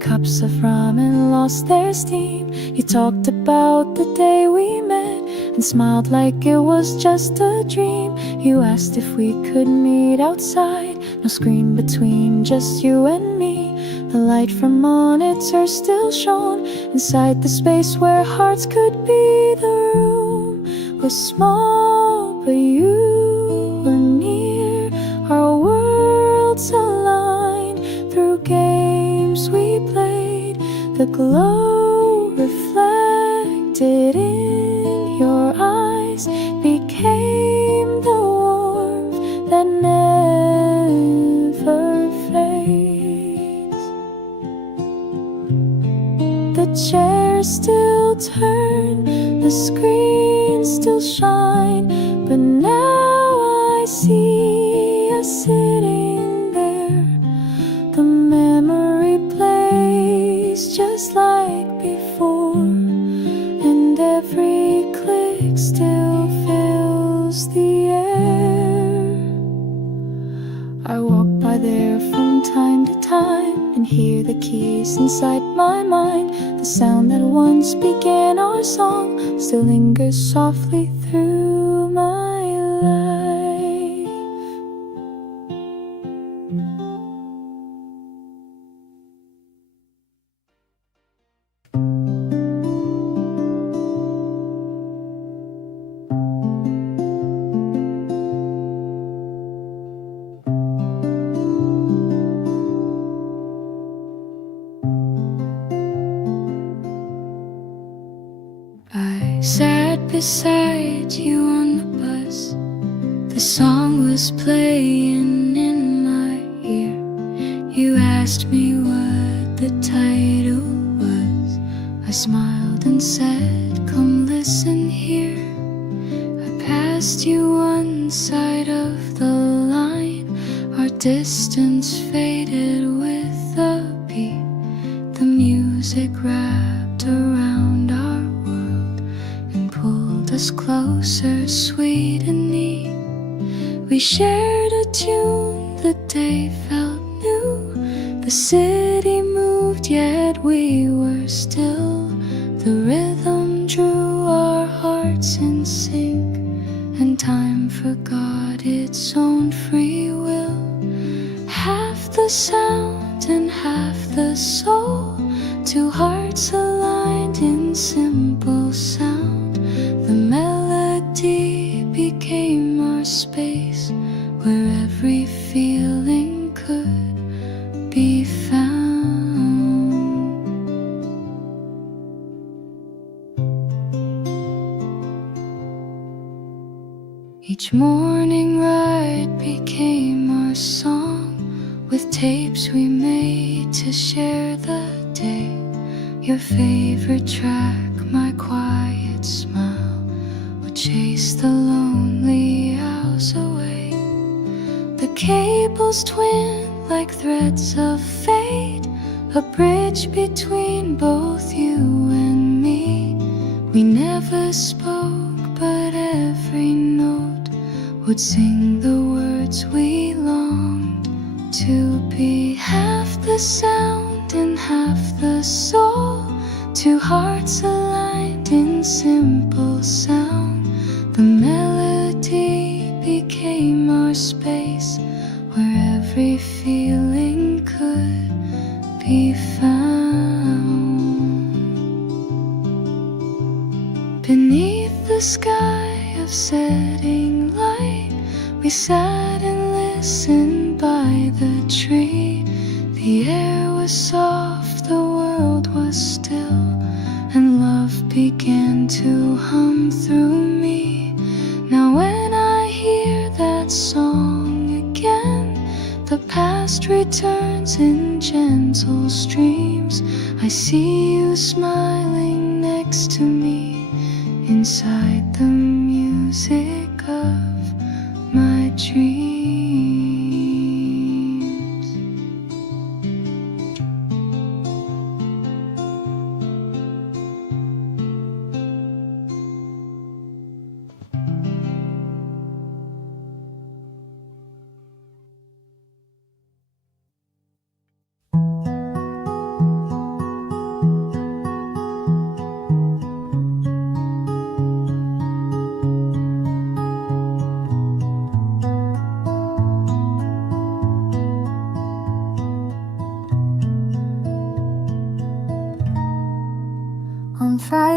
cups of ramen lost their steam. You talked about the day we met and smiled like it was just a dream. You asked if we could meet outside, no screen between, just you and me. The light from monitors still shone inside the space where hearts could be. The room was small, but you were near. Our worlds aligned through games we played. The glow reflected in your eyes became the warmth that never fades. The chairs still turn, the screens still shine, but now I see us sitting there. The memory plays just like before, and every click still fills the air. I walk by there from time to time and hear the keys inside my mind. The sound that once began our song still lingers softly through my life. I sat beside you on the bus. The song was playing in my ear. You asked me what the title was. I smiled and said, come listen here. I passed you one side of the line. Our distance faded with the beat. The music wrapped around our world and pulled us closer, sweet and neat. We shared a tune, the day felt new. The city moved, yet we were still. The rhythm drew our hearts in sync, and time forgot its own free will. Half the sound and half the soul, two hearts aligned in simple sound. The melody became our space, where every feeling could be found. Each morning ride became our song, with tapes we made to share the day. Your favorite track, my quiet smile, would chase the lonely hours away. The cables twin like threads of fate, a bridge between both you and me. We never spoke, but every note would sing the words we longed to be. Half the sound and half the soul, two hearts aligned in simple sound. The melody became our space, where every feeling could be found. Beneath the sky of setting light, we sat and listened by the tree. The air was soft, the world was still, and love began to hum through me. Now when I hear that song again, the past returns in gentle streams. I see you smiling next to me, inside the music of my dreams.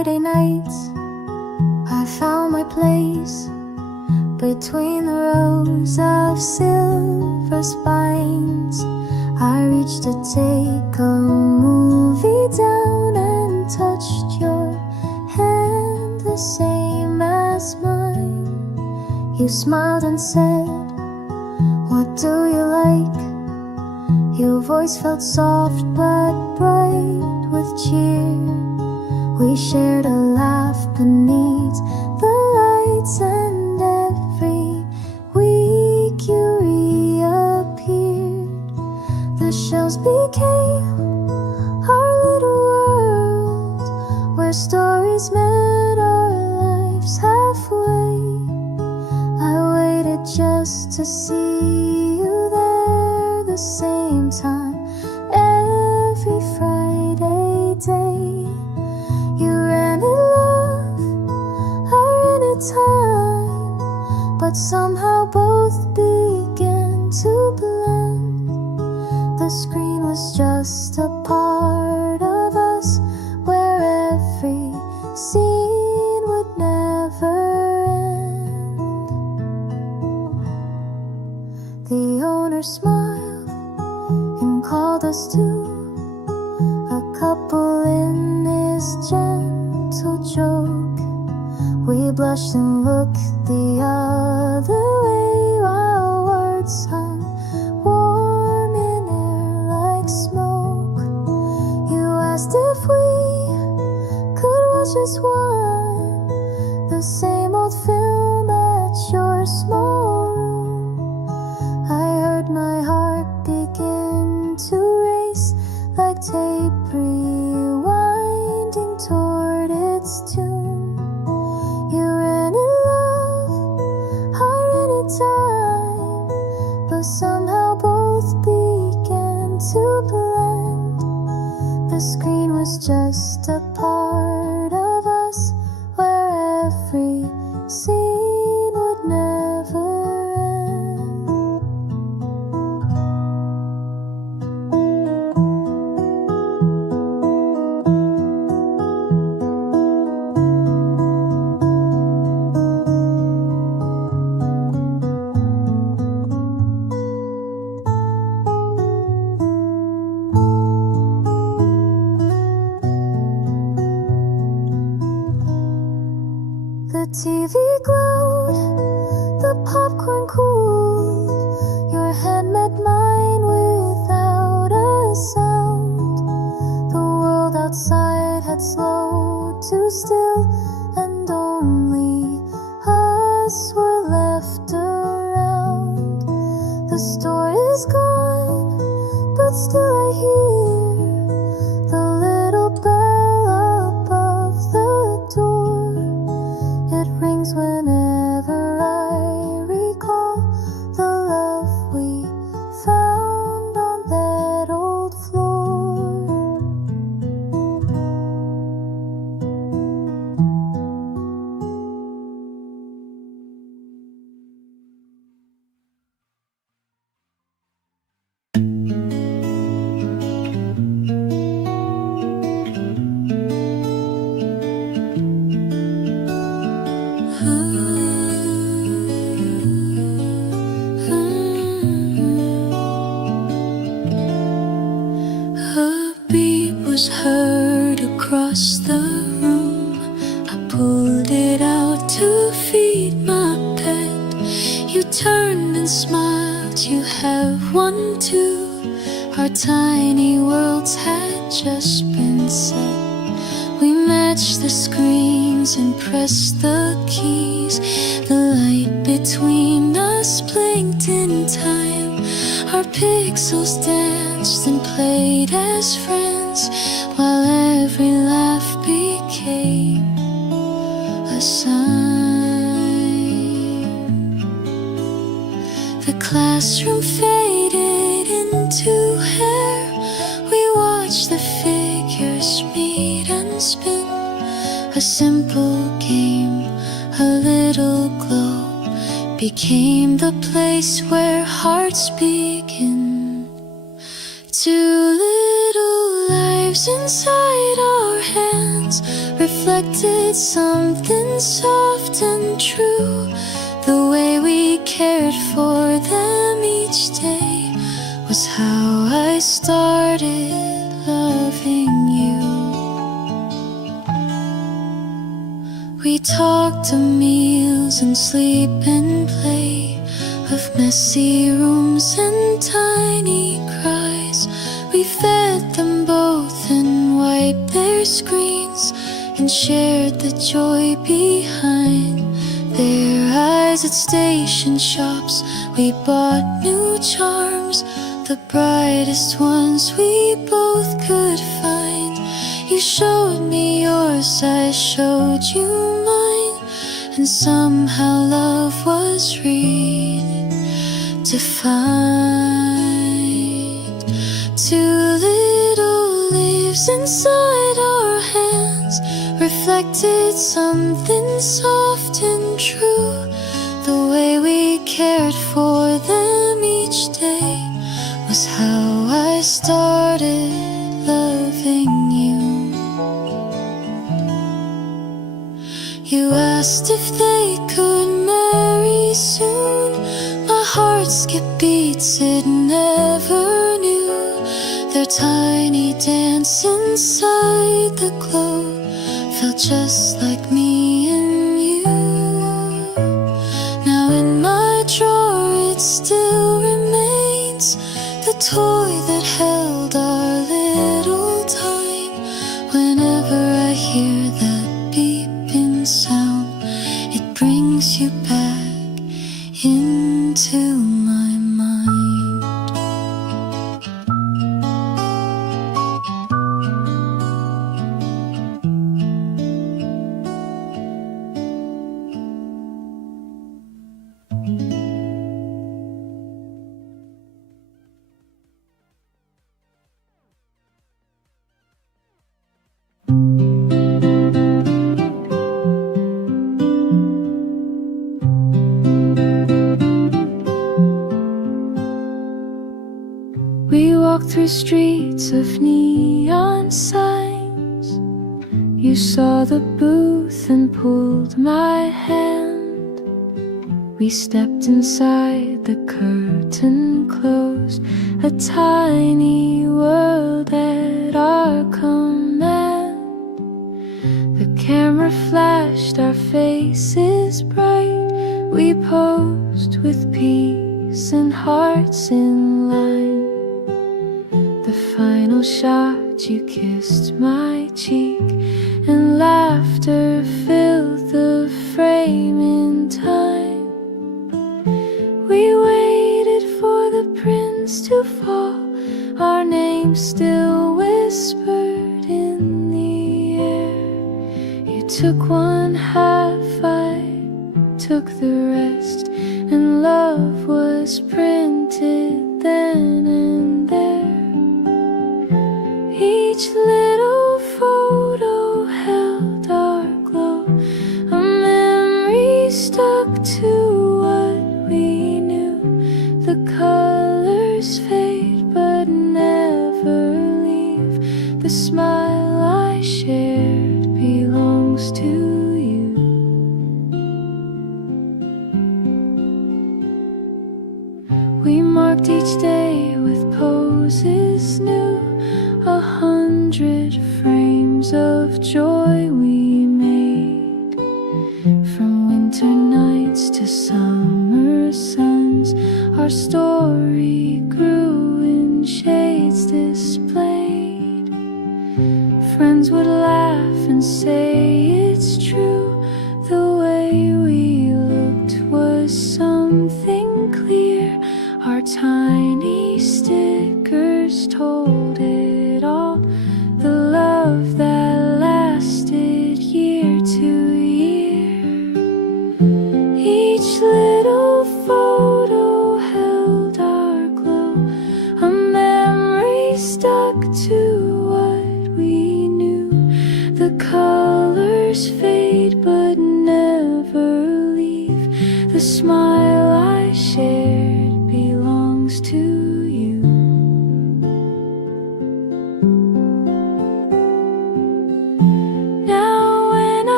Friday nights, I found my place between the rows of silver spines. I reached to take a movie down and touched your hand, the same as mine. You smiled and said, "What do you like?" Your voice felt soft but bright with cheer. We shared a laugh beneath the lights, and every week you reappeared. The shelves became our little world, where stories met our lives halfway. I waited just to see you there the same time every Friday day. You ran in love, I ran in time, but somehow both began to blend. The screen was just a part of us, where every scene would never end. The owner smiled and called us to a couple in his gentle joke. We blushed and looked the other way while words hung warm in air like smoke. You asked if we could watch as one, the same old film at your small room. I heard my heart begin to race like tape rewinding toward its tune. You ran in love, I ran in time, but somehow both began to blend. The screen was just a part of us, where every scene would never end. The TV glowed, the popcorn cooled, your hand met mine without a sound. The world outside had slowed to still, and only us were left around. The store is gone, but still I hear the little bell above the door. It rings whenever I recall the love we found on that old floor. A beat was heard across the room. I pulled it out to feed my pet. You turned and smiled, you have one too. Our tiny worlds had just been set. We matched the screens and pressed the keys. The light between us blinked in time. Our pixels danced and played as friends, while every laugh became a sign. The classroom faded into hair. We watched the figures meet and spin. A simple game, a little glow, became the place where hearts begin. Two little lives lives inside our hands reflected something soft and true. The way we cared for them each day was how I started loving you. We talked of meals and sleep and play, of messy rooms and tiny cries. We fed them both and wiped their screens and shared the joy behind their eyes. At station shops we bought new charms, the brightest ones we both could find. You showed me yours, I showed you mine, and somehow love was redefined. Two little leaves inside our hands reflected something soft and true. The way we cared for them each day was how I started loving you. You asked if they could marry soon. My heart skipped beats it never knew. Their tiny dance inside the glow felt just like me and you. Now in my drawer it still remains, the toy that held our little time. Whenever I hear that beeping sound, it brings you back into my mind. We walked through streets of neon signs. You saw the booth and pulled my hand. We stepped inside, the curtain closed, a tiny world at our command. The camera flashed, our faces bright. We posed with peace and hearts in line. The final shot, you kissed my cheek, and laughter filled the frame in time. We waited for the prince to fall, our names still whispered in the air. You took one half, I took the rest, and love was printed then and there. Each little photo held our glow, a memory stuck to what we knew. The colors fade but never leave. The smile I shared belongs to you. We marked each day with poses new, 100 frames of joy we made. From winter nights to summer suns, our story grew in shades displayed. Friends would laugh and say it's true. The way we looked was something clear. Our tiny stickers told it all. The love that lasted year to year. Each little photo held our glow, a memory stuck to what we knew. The colors fade but never leave. The smile I shared belongs to you.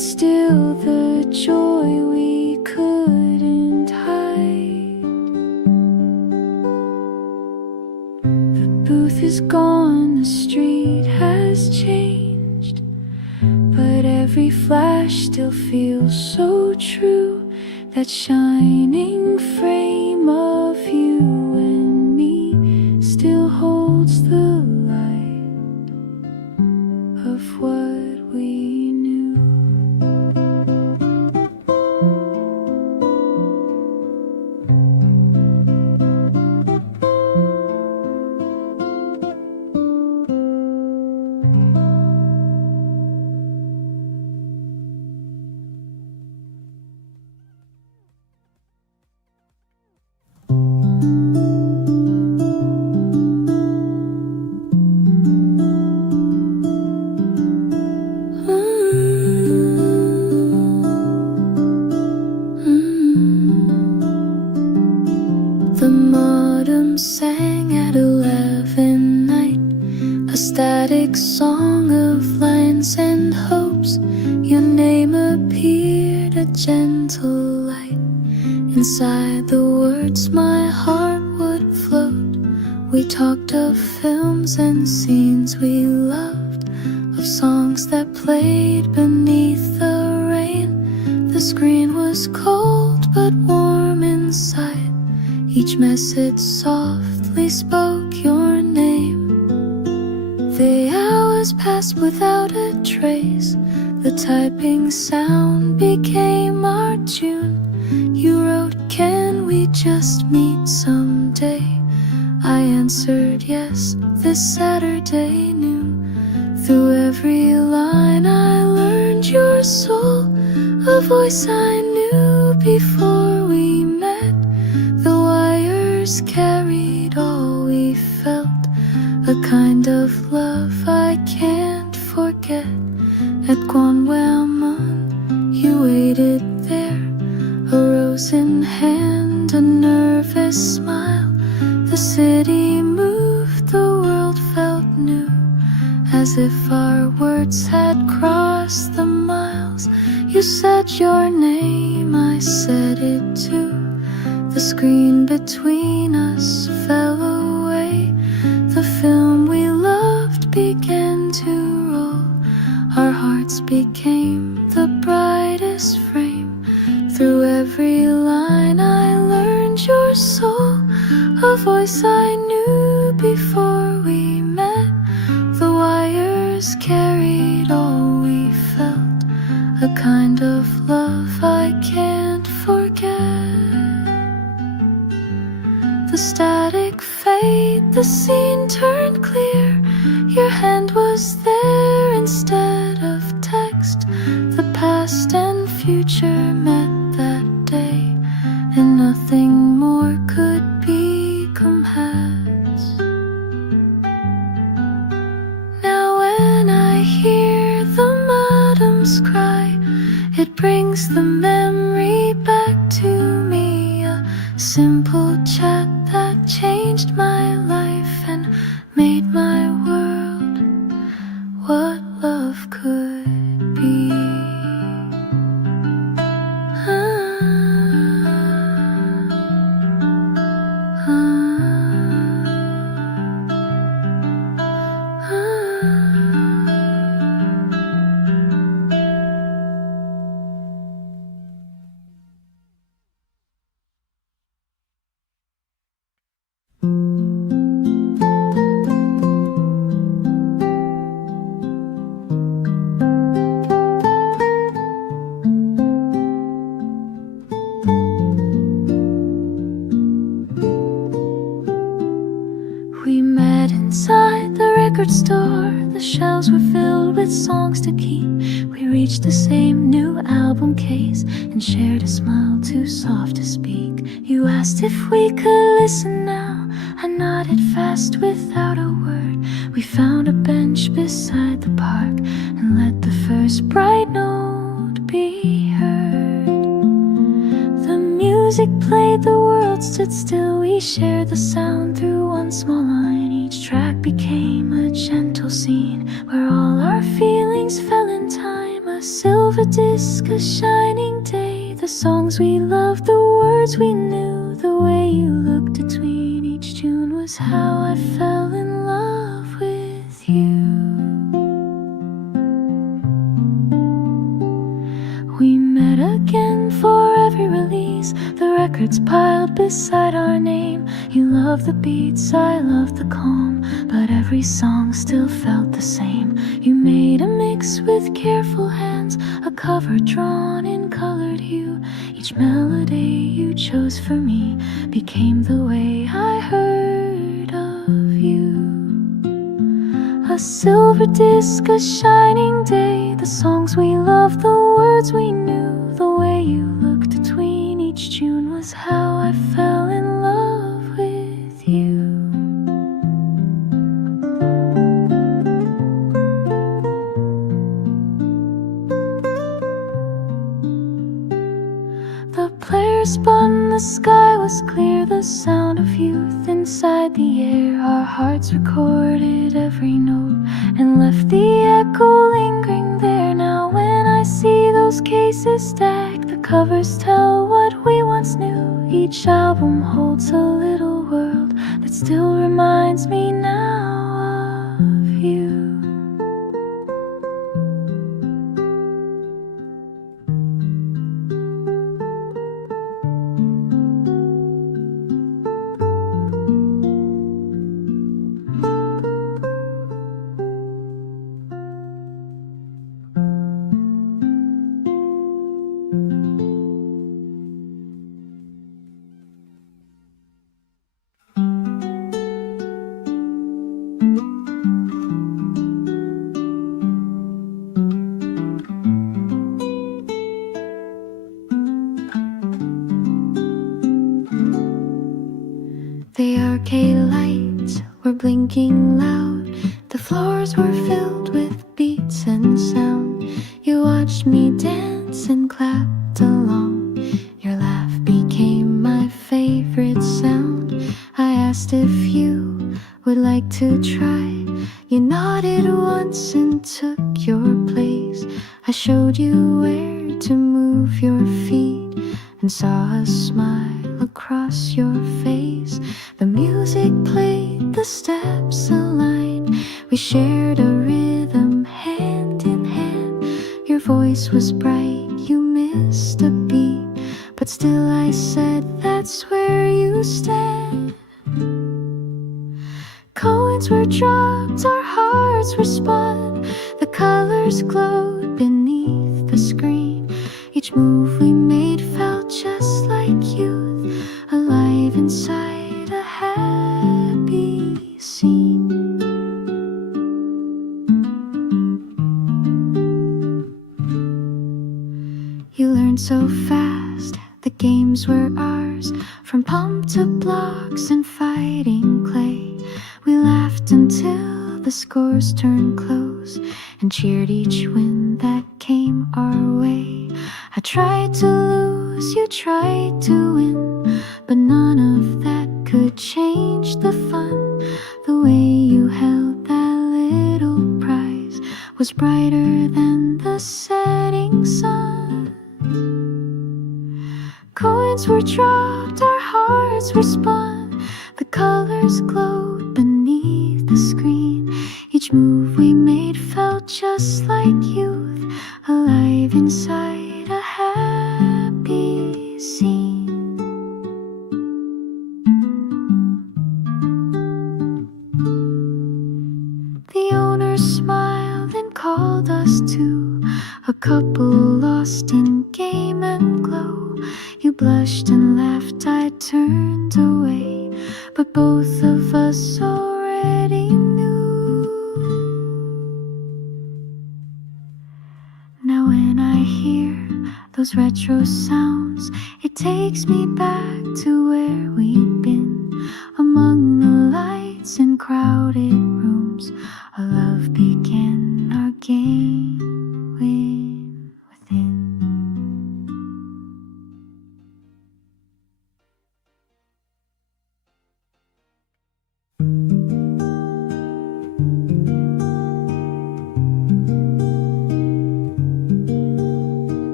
still the joy we couldn't hide. The booth is gone, the street has changed, but every flash still feels so true. That shining frame of you and me still holds the light of what we knew. The modem sang at 11 night, a static song of lines and hopes. Your name appeared, a gentle light. Inside the words my heart would float. We talked of films and scenes we loved, of songs that played beneath the rain. The screen was cold but warm inside. Each message softly spoke your name. The hours passed without a trace. The typing sound became our tune. You wrote, "Can we just meet someday?" I answered yes, this Saturday noon. Through every line I learned your soul, a voice I knew before we met. The wires carried all we felt, a kind of love I can't forget. At Gwanwhamon, you waited there, a rose in hand, a nervous smile. The city moved, the world felt new, as if our words had crossed the miles. You said your name, I said it too. The screen between us fell away. The film we loved began to roll. Our hearts became the brightest frame. Through every line I learned your soul, a voice I knew before we met. The wires carried all we felt, a kind of love I can't forget. The static fade, the scene turned clear. Your hand was there instead of text. The past and future met that day, and nothing more could become has. Now when I hear the modems cry, it brings the memory back to me. A simple chat that changed my life and made my world what love could be. We met inside the record store. The shelves were filled with songs to keep. We reached the same new album case and shared a smile too soft to speak. You asked if we could listen now. I nodded fast without a word. We found a bench beside the park and let the first bright note be heard. The music played, the world stood still. We shared the sound through one small line. Each track became a gentle scene where all our feelings fell in time. A A silver disc, a shining day. The songs we loved, the words we knew. The way you looked between each tune was how I fell in love with you. We met again for every release. The records piled beside our name. You loved the beats, I loved the calm, but every song still felt the same. You made a mix with careful hands, a cover drawn in colored hue. Each melody you chose for me became the way I heard of you. A silver disc, a shining day. The songs we loved, the words we knew. The way you looked between each tune was how I fell in love with you. The player spun, the sky was clear. The sound of youth inside the air. Our hearts recorded every note and left the echo lingering there. Now when I see those cases stacked, the covers tell what we once knew. Each album holds a little world that still reminds me now of you. The arcade lights were blinking loud. The floors were filled with beats and sound. You watched me dance and clapped along. Your laugh became my favorite sound. I asked if you would like to try. You nodded once and took your place. I showed you where to move your feet and saw a smile across your face. The music played, the steps aligned. We shared a rhythm hand in hand. Your voice was bright, you missed a beat, but still I said that's where you stand. Coins were dropped, our hearts were spun. The colors glowed beneath the screen. Each move we made felt just like youth, alive inside a happy scene. You learned so fast, the games were ours. From pump to blocks and fighting clay, we laughed until the scores turned close and cheered each win that came our way. I tried to lose, you tried to win, but none of that could change the fun. The way you held that little prize was brighter than the setting sun. Coins were dropped, our hearts were spun. The colors glowed beneath the screen. Each move we made felt just like youth, alive inside a happy scene. The owner smiled and called us to a couple lost in game and glow. You blushed and laughed, I turned away, but both of us already knew. Now when I hear those retro sounds, it takes me back to where we'd been, among the lights in crowded rooms. Our love began, our game within.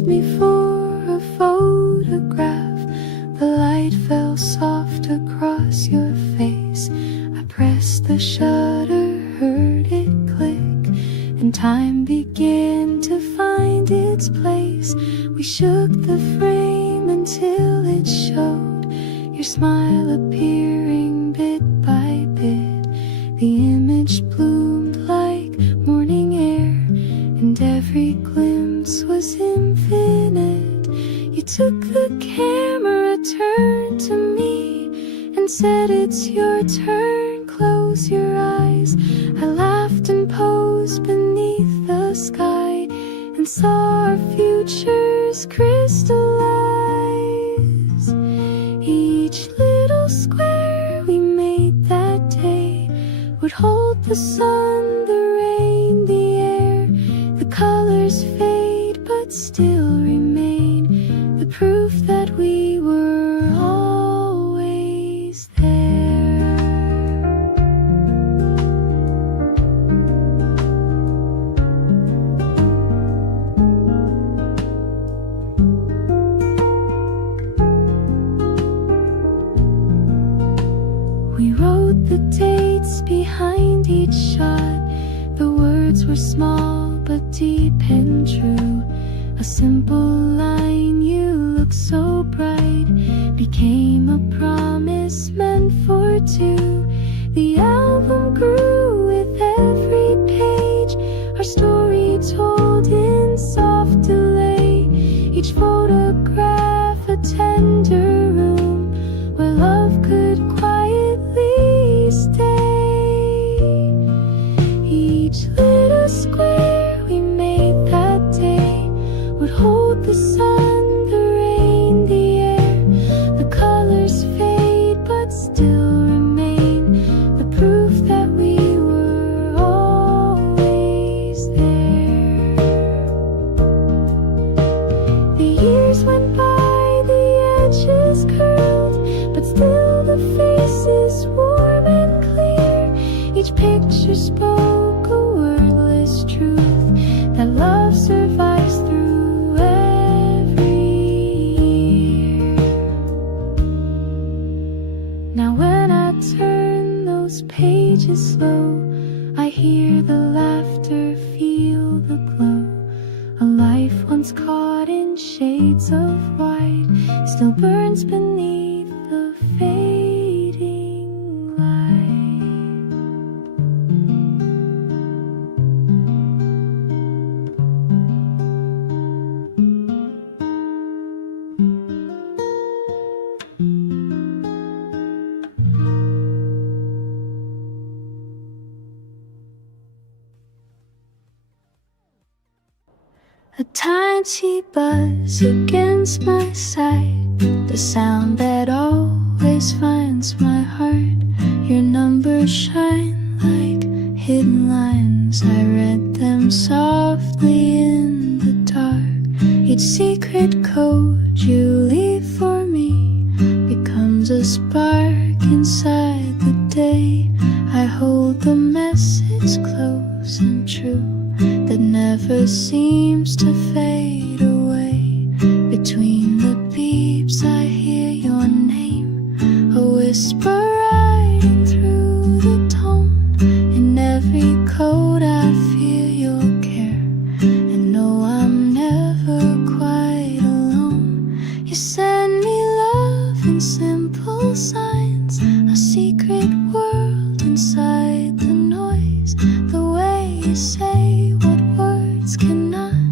asked me for a photograph. The light fell soft across your face. I pressed the shutter, heard it click, and time began to find its place. We shook the frame until it showed your smile appearing bit by bit. The image bloomed like morning air, and every glimpse was infinite. You took the camera, turned to me, and said, "It's your turn, close your eyes." I laughed and posed beneath the sky and saw our futures crystallize. Each little square we made that day would hold the sun, the rain, the air. The colors fade but still remain, the proof that we were always there. We wrote the dates behind each shot. The words were small but deep and true. A simple line, "You look so bright," became a promise meant for two. The album grew with every page, our story told in soft delay. Each photograph a tender room where love could quietly stay. Each little square we made that day would hold the sun, the rain, the air. The colors fade but still remain, the proof that we were always there. The years went by, the edges curled, but still the faces warm and clear. Each picture spoke a wordless truth, that love survives through every year. Now when I turn those pages slow, I hear the laughter, feel the glow. A life once caught in shades of white still burns beneath the fading light. A tiny buzz against my side, the sound that always finds my heart. Your numbers shine like hidden lines, I read them softly in the dark. Each secret code you leave for me becomes a spark inside the day. I hold the message close and true, that never seems to fade away. Between the beeps I hear your name, a whisper riding through the tone. In every code I feel your care, and know I'm never quite alone. You send me love in simple signs, a secret world inside the noise. The way you say what words cannot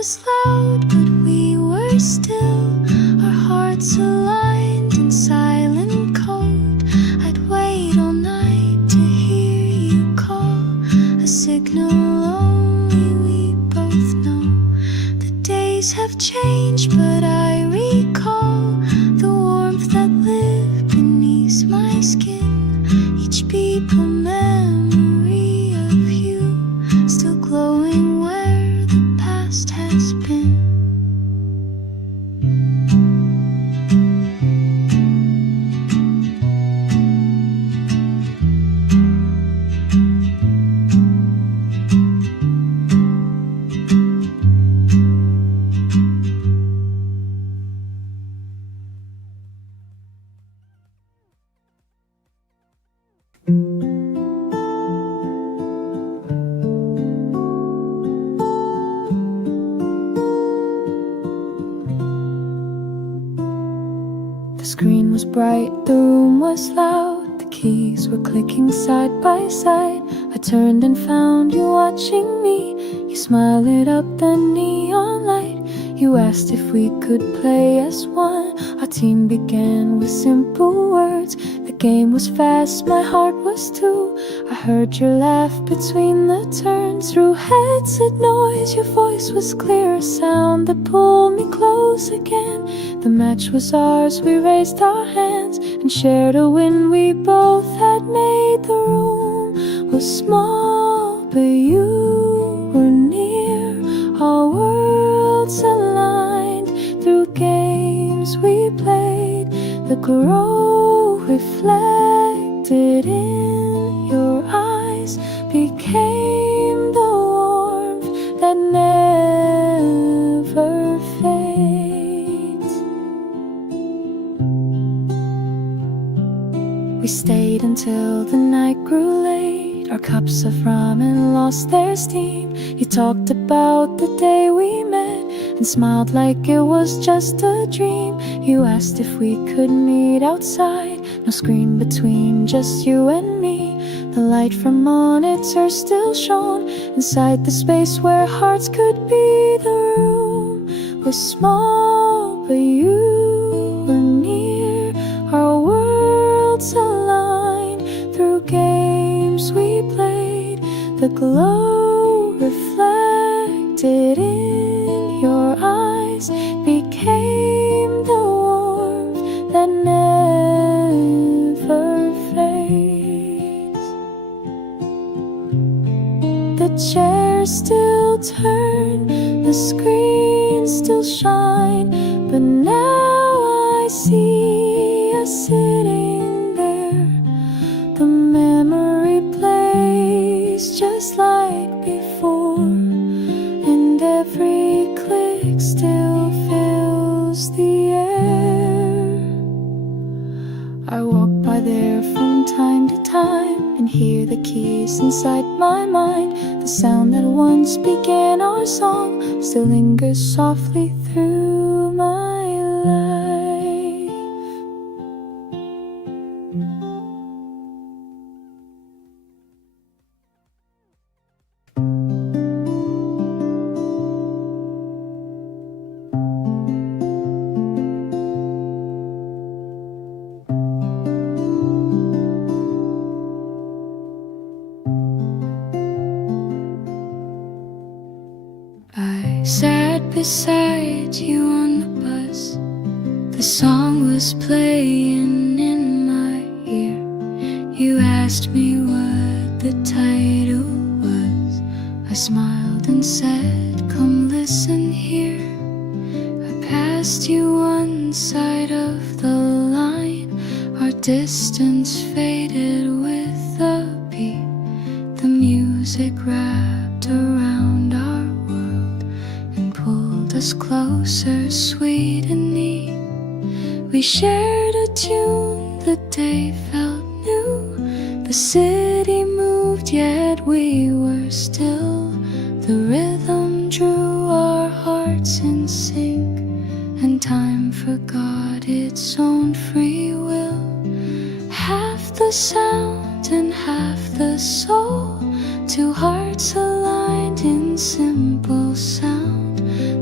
was loud, but we were still, our hearts aligned in silent code. I'd wait all night to hear you call, a signal only we both know. The days have changed, but I recall the warmth that lived beneath my skin. Each beat a memory of you, still glowing where the past has been. The screen was bright, the room was loud, the keys were clicking side by side. I turned and found you watching me. You smiled, lit up the neon light. You asked if we could play as one. Our team began with simple words. The game was fast, my heart was too. I heard your laugh between the turns. Through headset noise, your voice was clear, a sound that pulled me close again. The match was ours, we raised our hands and shared a win we both had made. The room was small, but you were near. Our worlds aligned through games we played. The glow reflected in your eyes became the warmth that never fades. We stayed until the night grew late. Our cups of ramen lost their steam. You talked about the day we met and smiled like it was just a dream. You asked if we could meet outside. No screen between, just you and me. The light from monitors still shone inside the space where hearts could be. The room was small, but you were near. Our worlds aligned through games we played. The glow reflected in your eyes became the warmth that never fades. The chairs still turn, the screens still shine, but now I see us sitting there. The memory plays just like before, and every click still fills the air. I walk by there from time to time and hear the keys inside my mind. The sound that once began our song still lingers softly through my life. I sat beside you on the bus. The song was playing in my ear. You asked me what the title was. I smiled and said, come listen here. I passed you one side of the line. Our distance faded with the beat. The music wrapped around our world and pulled us closer, sweet and neat. We shared a tune, the day felt new. The city moved, yet we were still. The rhythm drew our hearts in sync, and time forgot its own free will. Half the sound and half the soul, two hearts aligned in simple sound.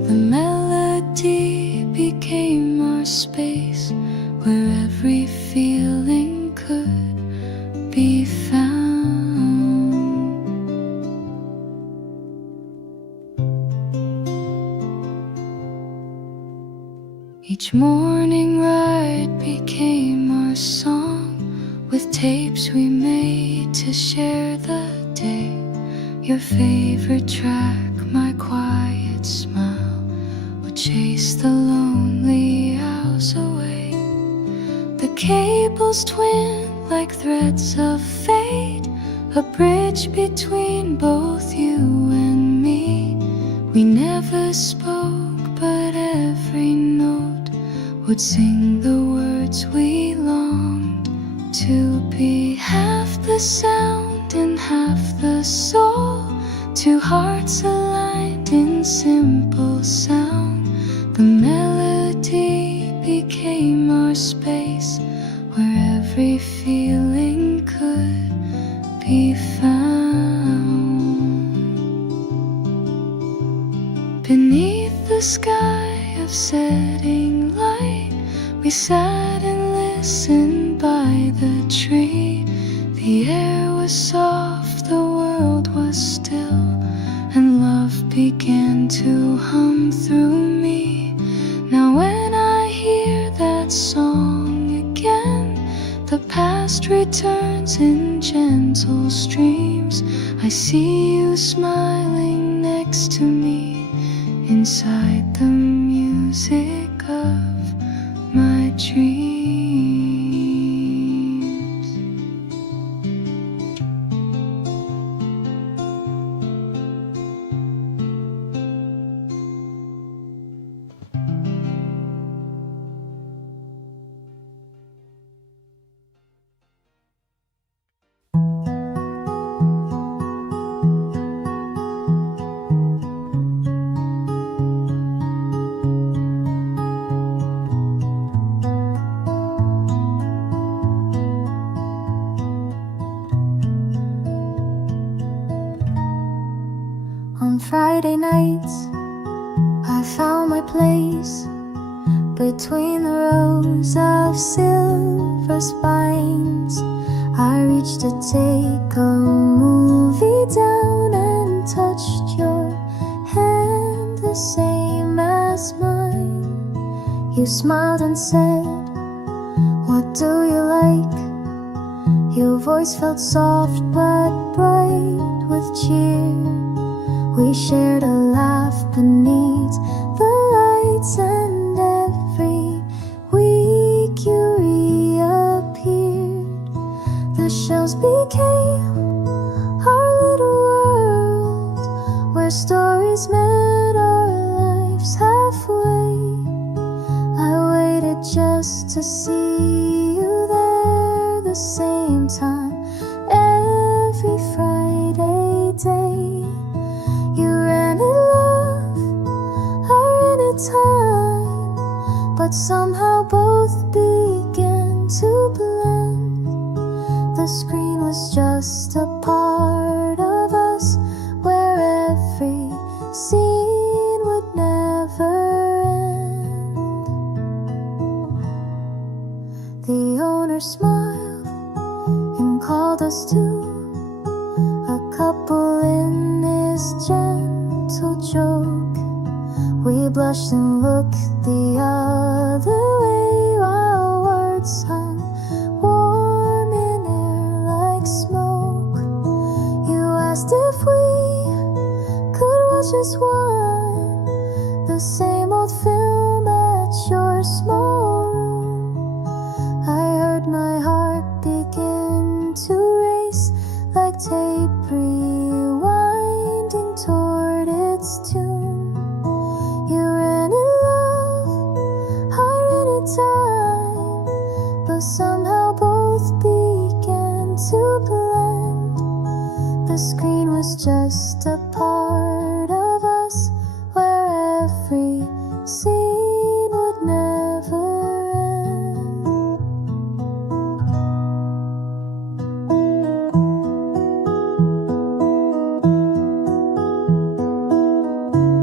Each morning ride became our song, with tapes we made to share the day. Your favorite track, my quiet smile, would chase the lonely hours away. The cables twined like threads of fate, a bridge between both you and me. We never spoke, but every note would sing the words we longed to be. Half the sound and half the soul, two hearts aligned in simple sound. The melody became our space, where every feeling could be found. Beneath the sky of setting light, we sat and listened by the tree. The air was soft, the world was still, and love began to hum through me. Now when I hear that song again, the past returns in gentle streams. I see you smiling next to me, inside the music of my dreams. Friday nights, I found my place between the rows of silver spines. I reached to take a movie down and touched your hand, the same as mine. You smiled and said, "What do you like?" Your voice felt soft but bright with cheer. We shared a laugh beneath the lights, and every week you reappeared. The shelves became our little world, where stories met our lives halfway. I waited just to see you there, the same time every Friday day. Time, but somehow both began to blend. The screen was just a part of us, where every scene would never end. The owner smiled and called us to a couple in his gentle joke. We blushed and looked the other way, while words hung warm in air like smoke. You asked if we could watch as one, the same old film at your small room. I heard my heart begin to race, like tape rewinding toward its tune. But somehow both began to blend. The screen was just a part of us, where every scene would never end.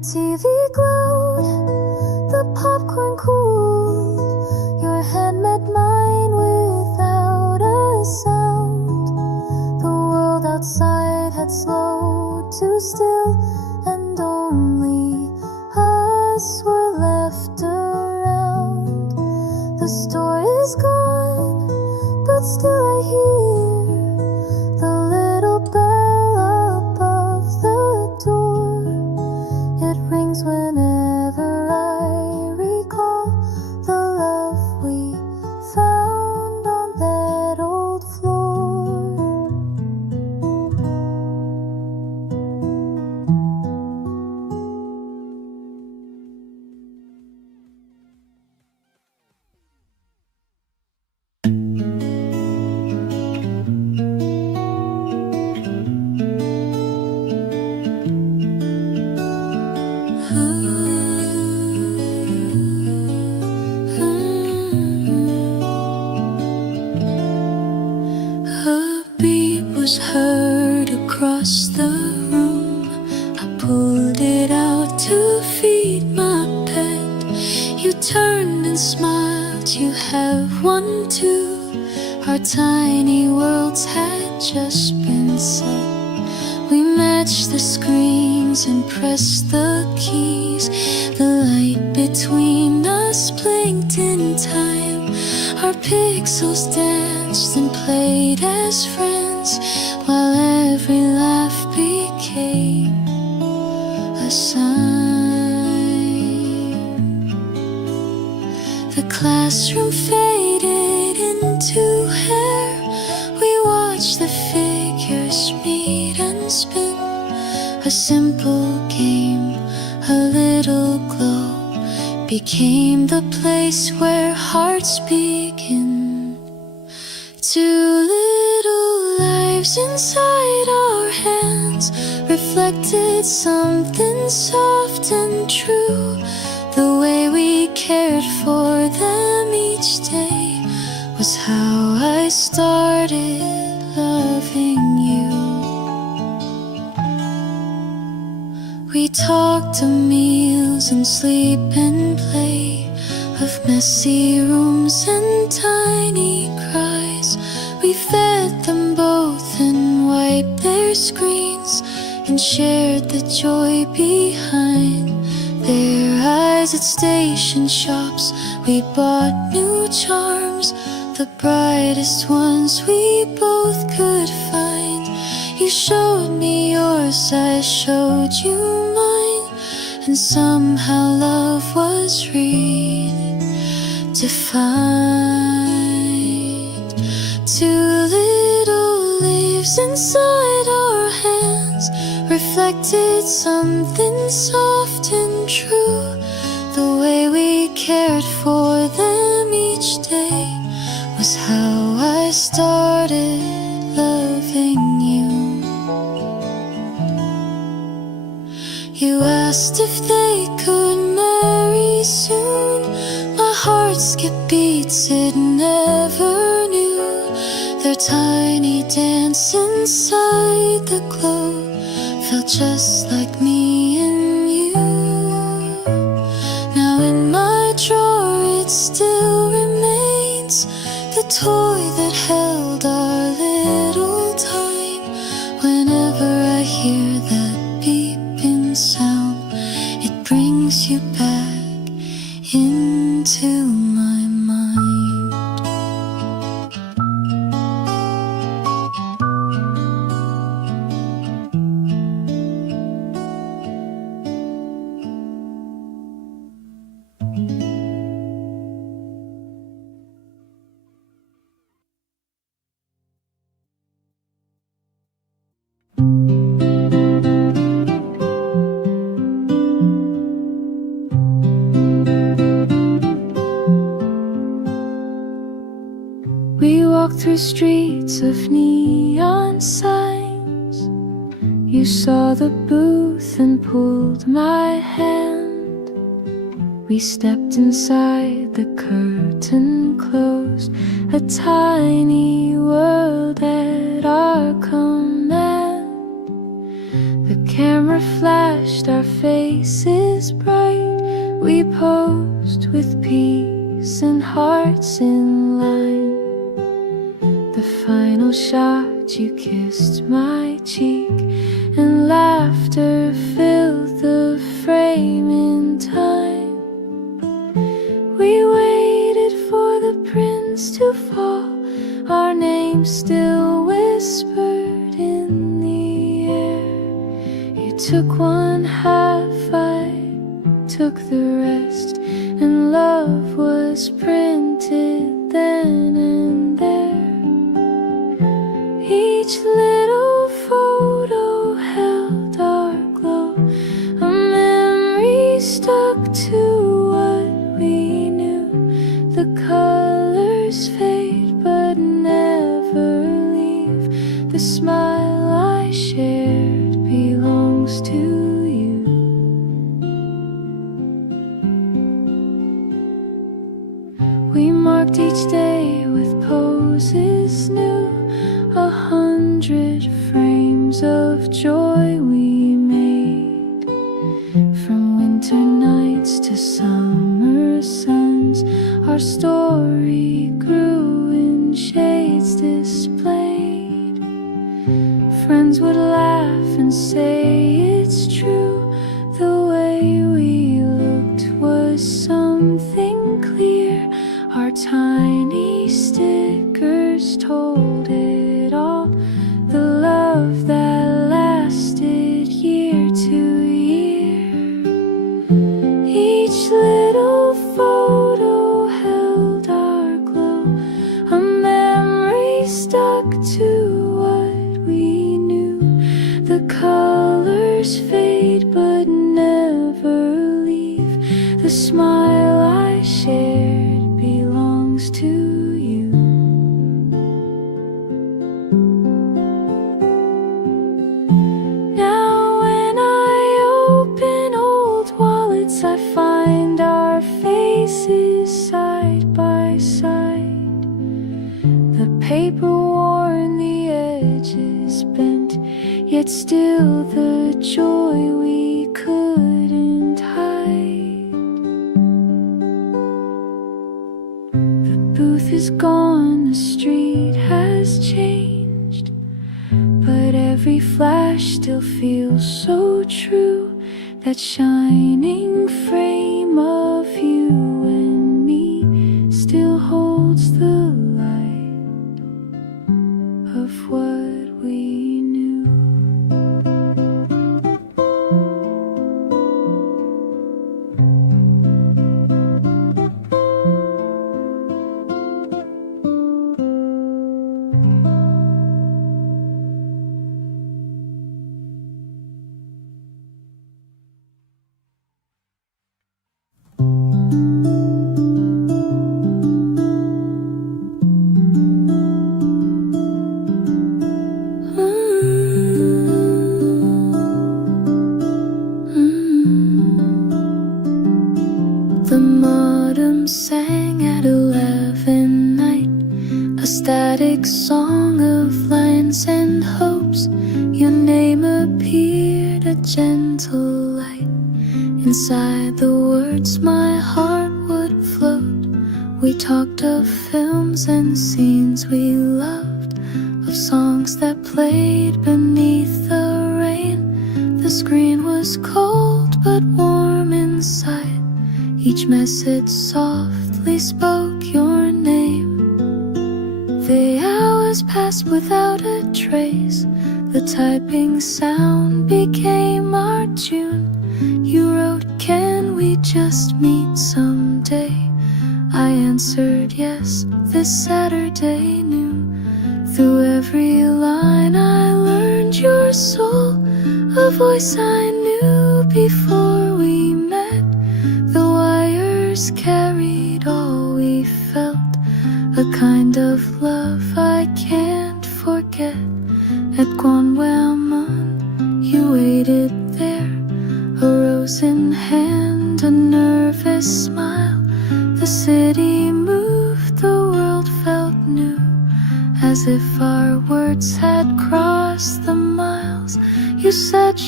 TV glowed, the popcorn cooled. Your hand met mine without a sound. The world outside had slowed to still, and only us were left around. The store is gone, but still I hear the little bell above the door. It rings whenever I recall the love we found on that old floor. A beat was heard across the room. I pulled it out to feed my pet. You turned and smiled, you have one too. Our tiny worlds had just been set. We matched the screens and pressed the keys. The light between us blinked in time. Our pixels danced and played as friends, while every laugh became a sign. The classroom faded into hair. We watched the figures meet and spin. A simple game, a little glow, became the place where hearts begin. Two little lives inside our hands reflected something soft and true. The way we cared for them each day was how I started loving you. We talked of meals and sleep and play, of messy rooms and tiny cries. We fed them both and wiped their screens, and shared the joy behind their eyes. At station shops we bought new charms, the brightest ones we both could find. You showed me yours, I showed you mine, and somehow love was redefined. Two little leaves inside our hands reflected something soft and true. The way we cared for them each day was how I started loving you. You asked if they could marry soon. My heart skipped beats it never knew. Their tiny dance inside the glow felt just like me and you. Now in my drawer it still remains, the toy that held our little time. Whenever I hear that beeping sound, it brings you back into my mind. We walked through streets of neon signs. You saw the booth and pulled my hand. We stepped inside, the curtain closed, a tiny world at our command. The camera flashed, our faces bright. We posed with peace and hearts in line. The final shot, you kissed my cheek, and laughter filled the frame in time. We waited for the prince to fall, our names still whispered in the air. You took one half, I took the rest, and love was printed then and there. Each little photo held our glow, a memory stuck to what we knew. The colors fade but never leave. The smile I shared belongs to you. We marked each day with poses new, 100 frames of joy we made. From winter nights to summer suns, our story grew in shades displayed. Friends would laugh and say it's true. The way we looked was something clear. Our tiny stickers told it all. The love that lasted year to year. Each little photo held our glow, a memory stuck to what we knew. The colors fade but never leave. The smile I shared belongs to you. Now when I open old wallets, I find our faces side by side. The paper worn, the edges bent, yet still the joy we couldn't hide. The booth is gone, the street has changed, but every flash still feels so true. That shining frame of you and me still holds the light of what we knew. The modem sang at 11 night, a static song of lines and hopes. Your name appeared, a gentle light. Inside the words my heart would float. We talked of films and scenes we loved, of songs that played beneath the rain. The screen was cold but warm inside. Each message softly spoke your name. The hours passed without a trace. The typing sound became our tune. You wrote, can we just meet someday? I answered yes, this Saturday noon. Through every line I learned your soul, a voice I knew before we met. The wires carried all we felt, a kind of love I can't forget. At Guanwamon, you waited there, a rose in hand, a nervous smile. The city moved, the world felt new, as if our words had crossed the miles. You said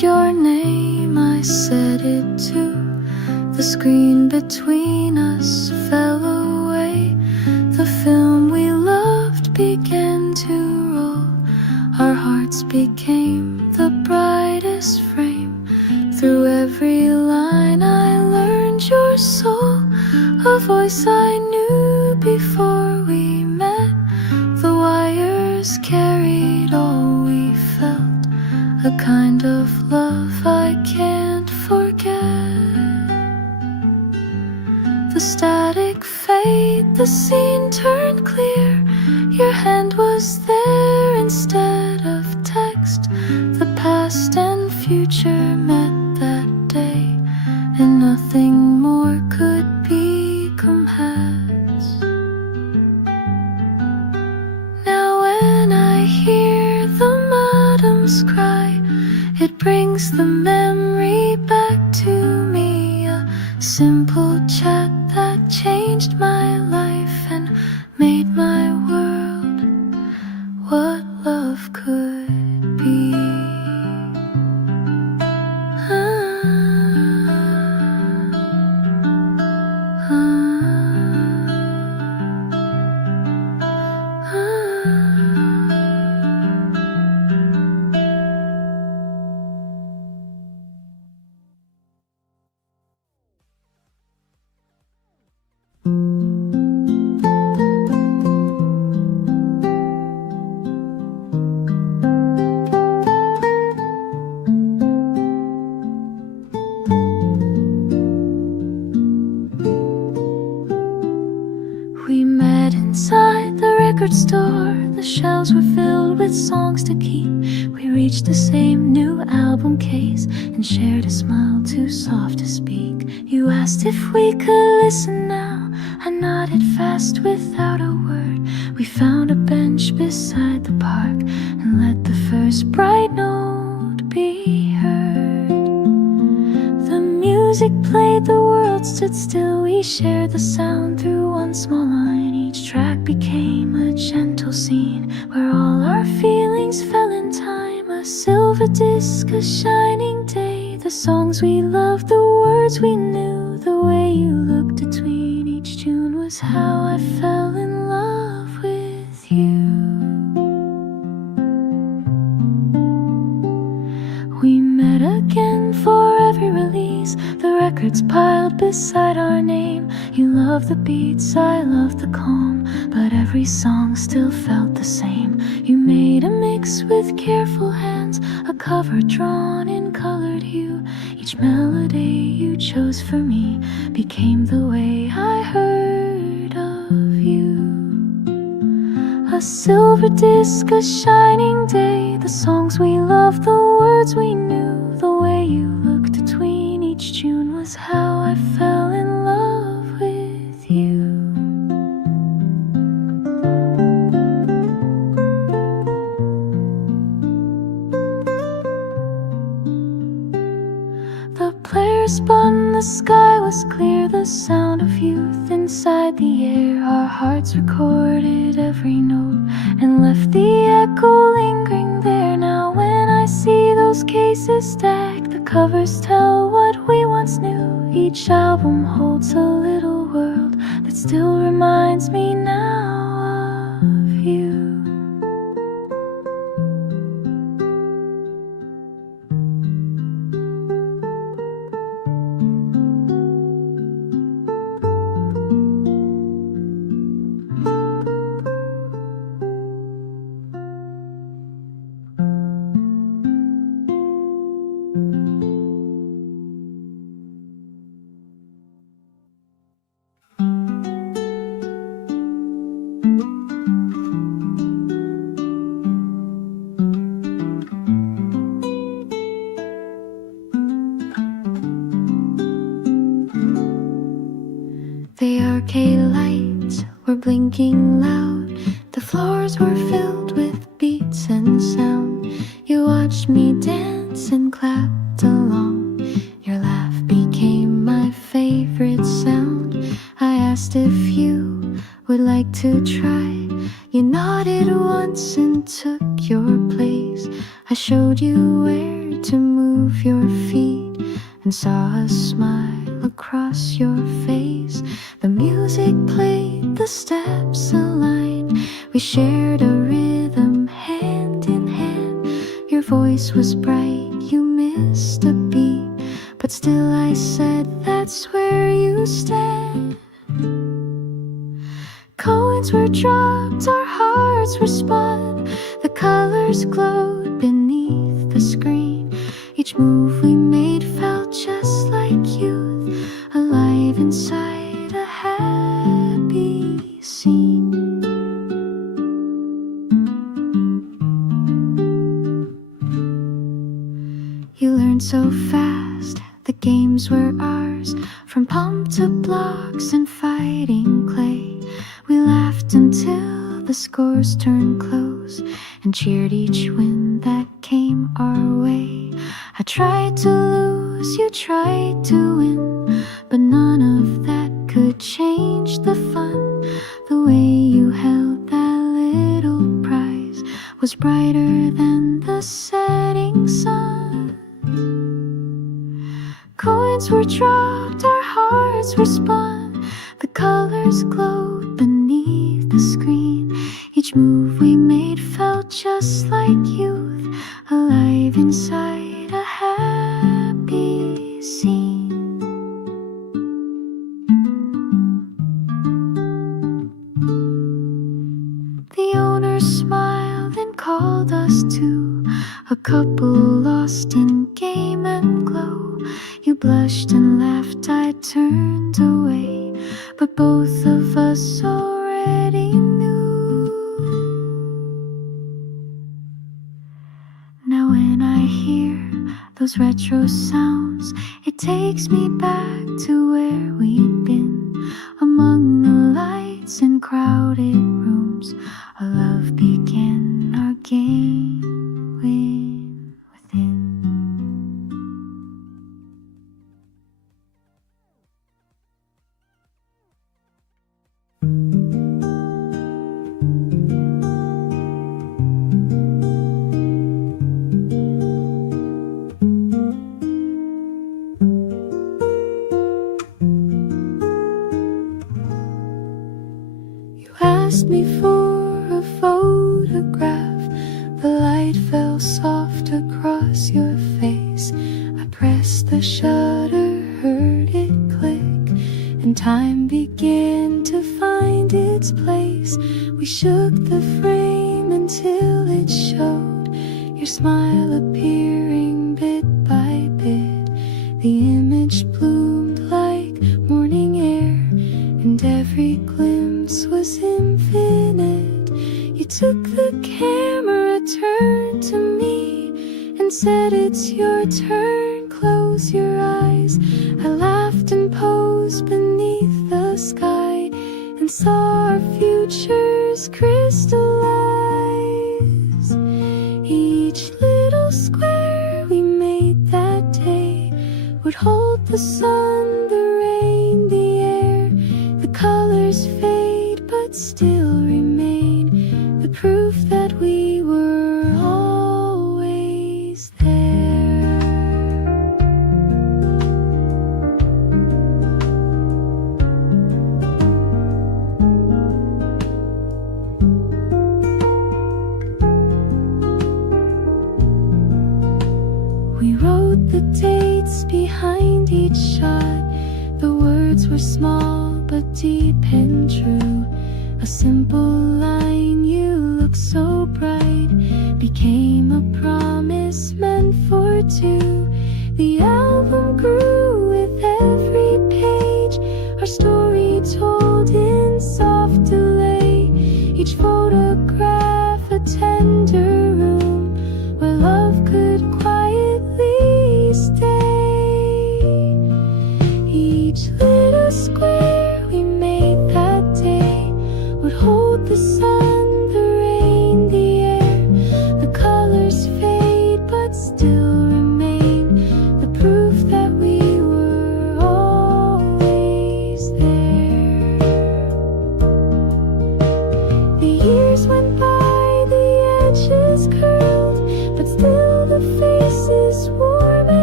your name, I said it too. The screen between us fell away. The film we loved began to roll. Our hearts became the brightest frame. Through every line I learned your soul, a voice I knew before we met. The wires carried all we felt, a kind of love I can't forget. The static fade, the scene turned clear. Your hand was there instead of text. The past and future met that day, and nothing more could become has. Now when I hear the madams cry, it brings the memory back to me. A simple chat that changed my life and made my world what love could be. Inside the record store, the shelves were filled with songs to keep. We reached the same new album case and shared a smile too soft to speak. You asked if we could listen now. I nodded fast without a word. We found a bench beside the park and let the first bright note be heard. The music played, the world stood still. We shared the sound through one small line. Each track became a gentle scene where all our feelings fell in time. A silver disc, a shining day. The songs we loved, the words we knew. The way you looked between each tune was how I fell in love with you. We met again for every release. The records piled beside our name. You loved the beats, I loved the calm, but every song still felt the same. You made a mix with careful hands, a cover drawn in colored hue. Each melody you chose for me became the way I heard of you. A silver disc, a shining day. The songs we loved, the words we knew. The way you looked between each tune was how I fell in love with you. The player spun, the sky was clear. The sound of youth inside the air. Our hearts recorded every note and left the echo lingering there. Now when I see those cases stacked, the covers tell what we once knew. Each album holds a little world that still reminds me now of you. The arcade lights were blinking loud. The floors were filled with beats and sound. You watched me dance and clapped along. Your laugh became my favorite sound. I asked if you would like to try. You nodded once and took your place. I showed you where to move move your feet and saw a smile across your face. The music played, the steps aligned. We shared a rhythm hand in hand. Your voice was bright, you missed a beat, but still I said that's where you stand. Coins were dropped, our hearts were spun. The colors glowed beneath the screen. Each move we made felt just like youth, alive inside a happy scene. You learned so fast, the games were ours, from pump to blocks and fighting clay. We laughed until the scores turned close and cheered each win that came our way. I tried to lose, you tried to win, but none of that could change the fun. The way you held that little prize was brighter than the setting sun. Coins were dropped, our hearts were spun. The colors glowed beneath the screen. Each move we made felt just like youth, alive inside a happy scene. The owner smiled and called us to a couple lost in game and glow. You blushed and laughed, I turned away, but both of us already knew. Now when I hear those retro sounds, it takes me back to where we'd been, among the lights in crowded rooms. Our love began, our game went within. Asked me for a photograph. The light fell soft across your face. I pressed the shutter, heard it click, and time began to find its place. We shook the frame until it showed your smile appearing bit by bit. The image bloomed like morning air, and every glimpse was infinite. You took the camera, turned to me, and said it's your turn, close your eyes. I laughed and posed beneath the sky, and saw our futures crystallize. Each little square we made that day would hold the sun, the rain, the air. The colors fade but still remain, the proof that we were always there. We wrote the dates behind each shot. The words were small but deep and true. A simple line, you look so bright, became a promise meant for two. The album grew with every page, our story told in soft delay. Each photograph a tender room where love could quietly stay. Each little square we made that day would hold the sun, the rain, the air. The colors fade but still remain, the proof that we were always there. The years went by, the edges curled, but still the faces warm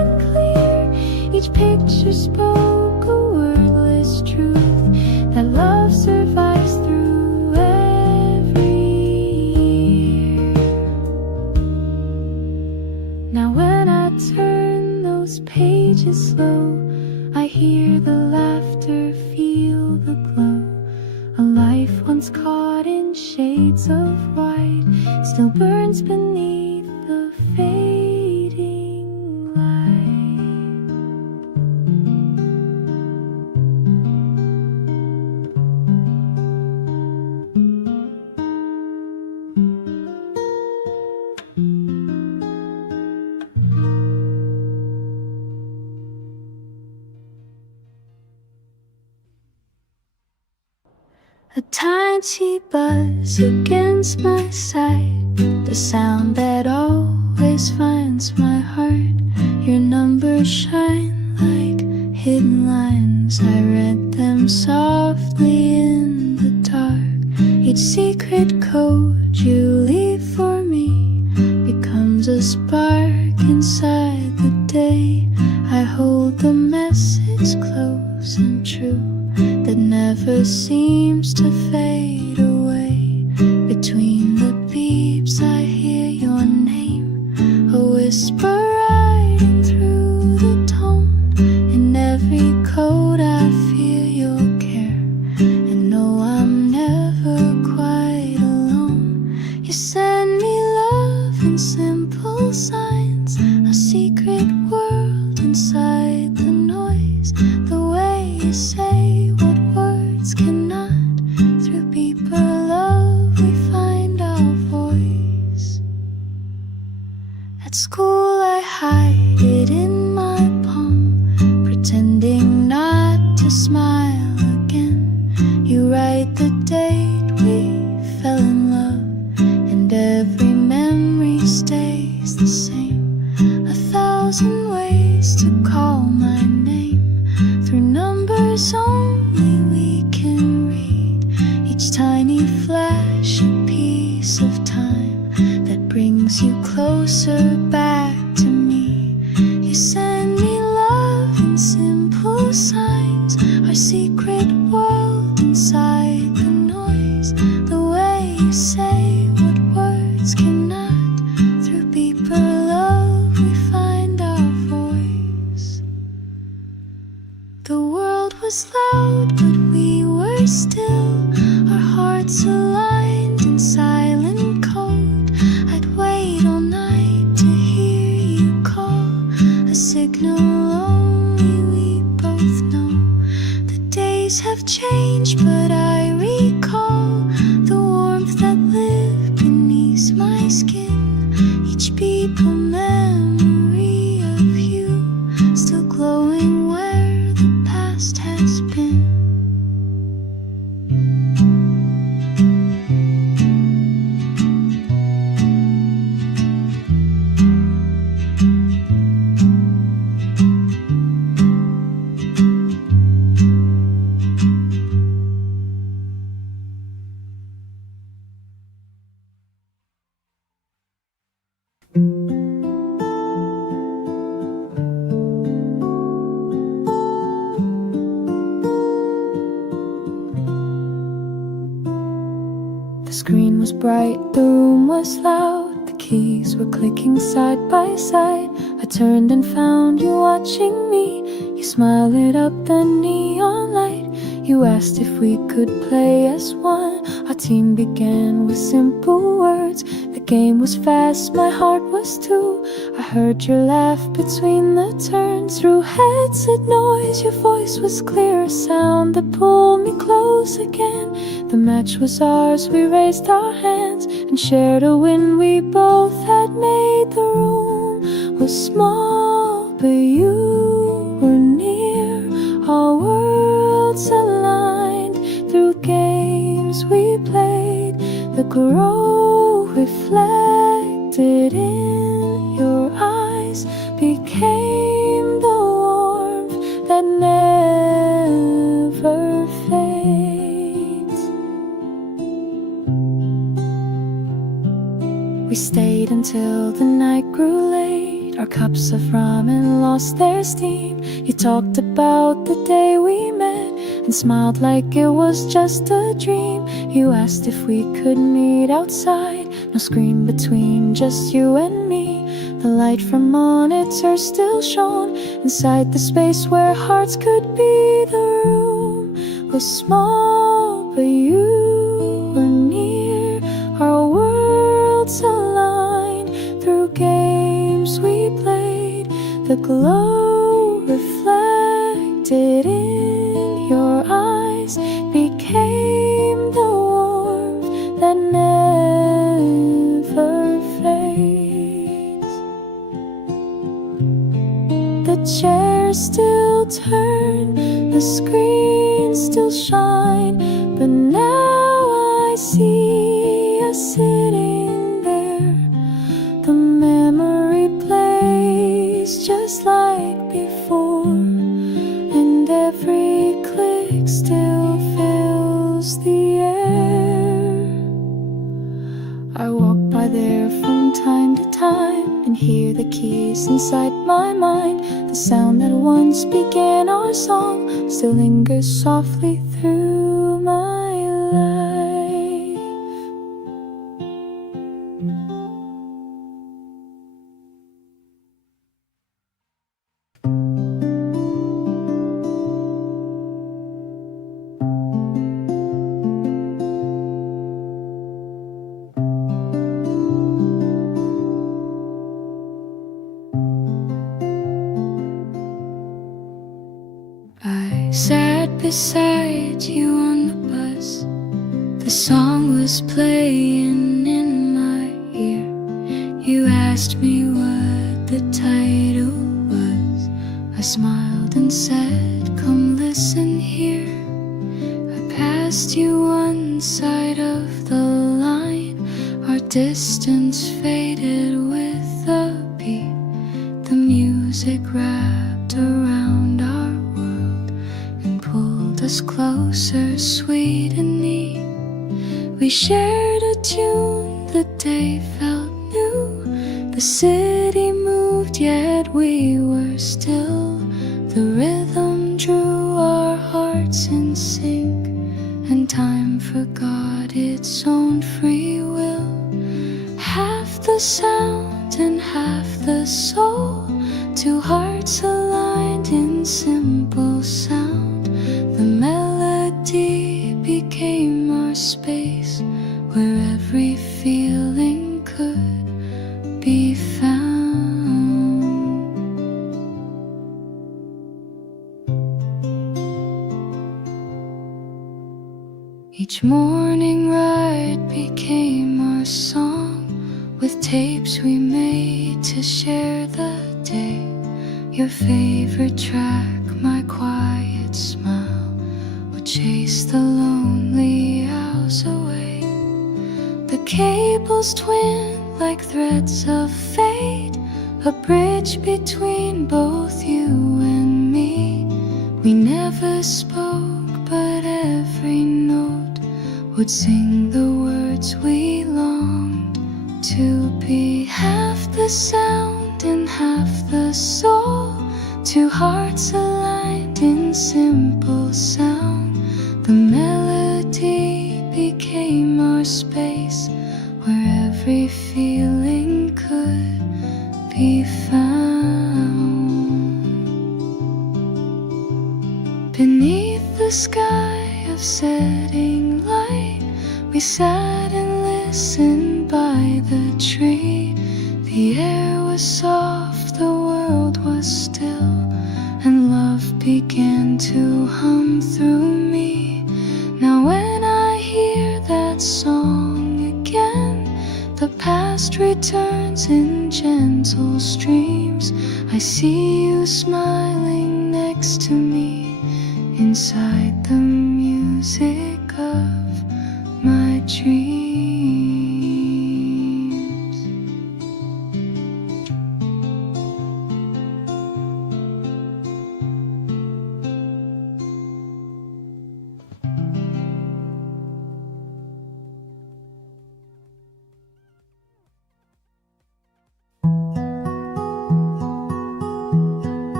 picture spoke a wordless truth, that love survives through every year. Now when I turn those pages slow, I hear the laughter, feel the glow. A life once caught in shades of white still burns beneath the fading light. A tiny buzz against my side, the sound that always finds my heart. Your numbers shine like hidden lines, I read them softly in the dark. Each secret code you leave for me becomes a spark inside the day. I hold the message close and true, that never seems to fade away. Between the beeps I hear your name, a whisper riding through the tone. In every code I feel your care, and know I'm never quite alone. You send me love in simple signs, a secret world inside the noise. The way you say what words cannot, through deeper love we find our voice. At school I hide it in my palm, pretending not to smile again. You write the date we fell in love, and every memory stays the same. 1,000 ways to call my name, through numbers only we can read. Each tiny flash a piece of time that brings you closer back to me. You send me love in simple signs, our secret world inside the noise. The way you say what words cannot, through deeper love we find our voice. The world was loud but we were still, our hearts aligned in silent code. I'd wait all night to hear you call, a signal only we both know. The days have changed but I recall the warmth that lived beneath my skin. Each beat a memory of you, still glowing where the past has been. The screen was bright, the room was loud, the keys were clicking side by side. I turned and found you watching me. You smiled, lit up the neon light. You asked if we could play as one. Our team began with simple words. The game was fast, my heart was too. I heard your laugh between the turns. Through headset noise, your voice was clear, a sound that pulled me close again. The match was ours, we raised our hands and shared a win we both had made. The room was small, but you were near. Our worlds aligned through games we played. The glow reflected in your eyes became the warmth that never fades. We stayed until the night grew late. Our cups of ramen lost lost their steam. You talked about the day we met and smiled like it was just a dream. You asked if we could meet outside, no screen between, just you and me. The light from monitors still shone inside the space where hearts could be. The room was small, but you were near. Our worlds aligned through games we played. The glow reflected in your eyes became the warmth that never fades. The chairs still turn, the screens still shine, but now I see us sitting there. The memory plays just like before, and every click still fills the air. I walk by there from time to time and hear the keys inside my mind. The sound that once began our song still lingers softly through my life. I sat beside you on the bus. The song was playing in my ear. You asked me what the title was. I smiled and said, come listen here. I passed you one side of the line. Our distance faded with the beat. The music wrapped around our world and pulled us closer, sweet and neat. We shared a tune, the day felt new. The city moved, yet we were still. The rhythm drew our hearts in sync, and time forgot its own free will. Half the sound and half the soul, two hearts aligned in simple sound. The melody became our space, where every feeling could be found. Each morning ride became our song, with tapes we made to share the day. Your favorite track, my quiet smile, would chase the lonely hours away. The cables twin like threads of fate, a bridge between both you and me. We never spoke, but every note would sing the words we longed to be. Half the sound and half the soul, two hearts aligned in simple sound. The melody became our space, where every feeling could be found. Beneath the sky of setting light, we sat and listened by the tree. The air was soft, the world was still, and love began to hum through me. Now when I hear that song again, the past returns in gentle streams. I see you smiling next to me, inside the music of my dreams.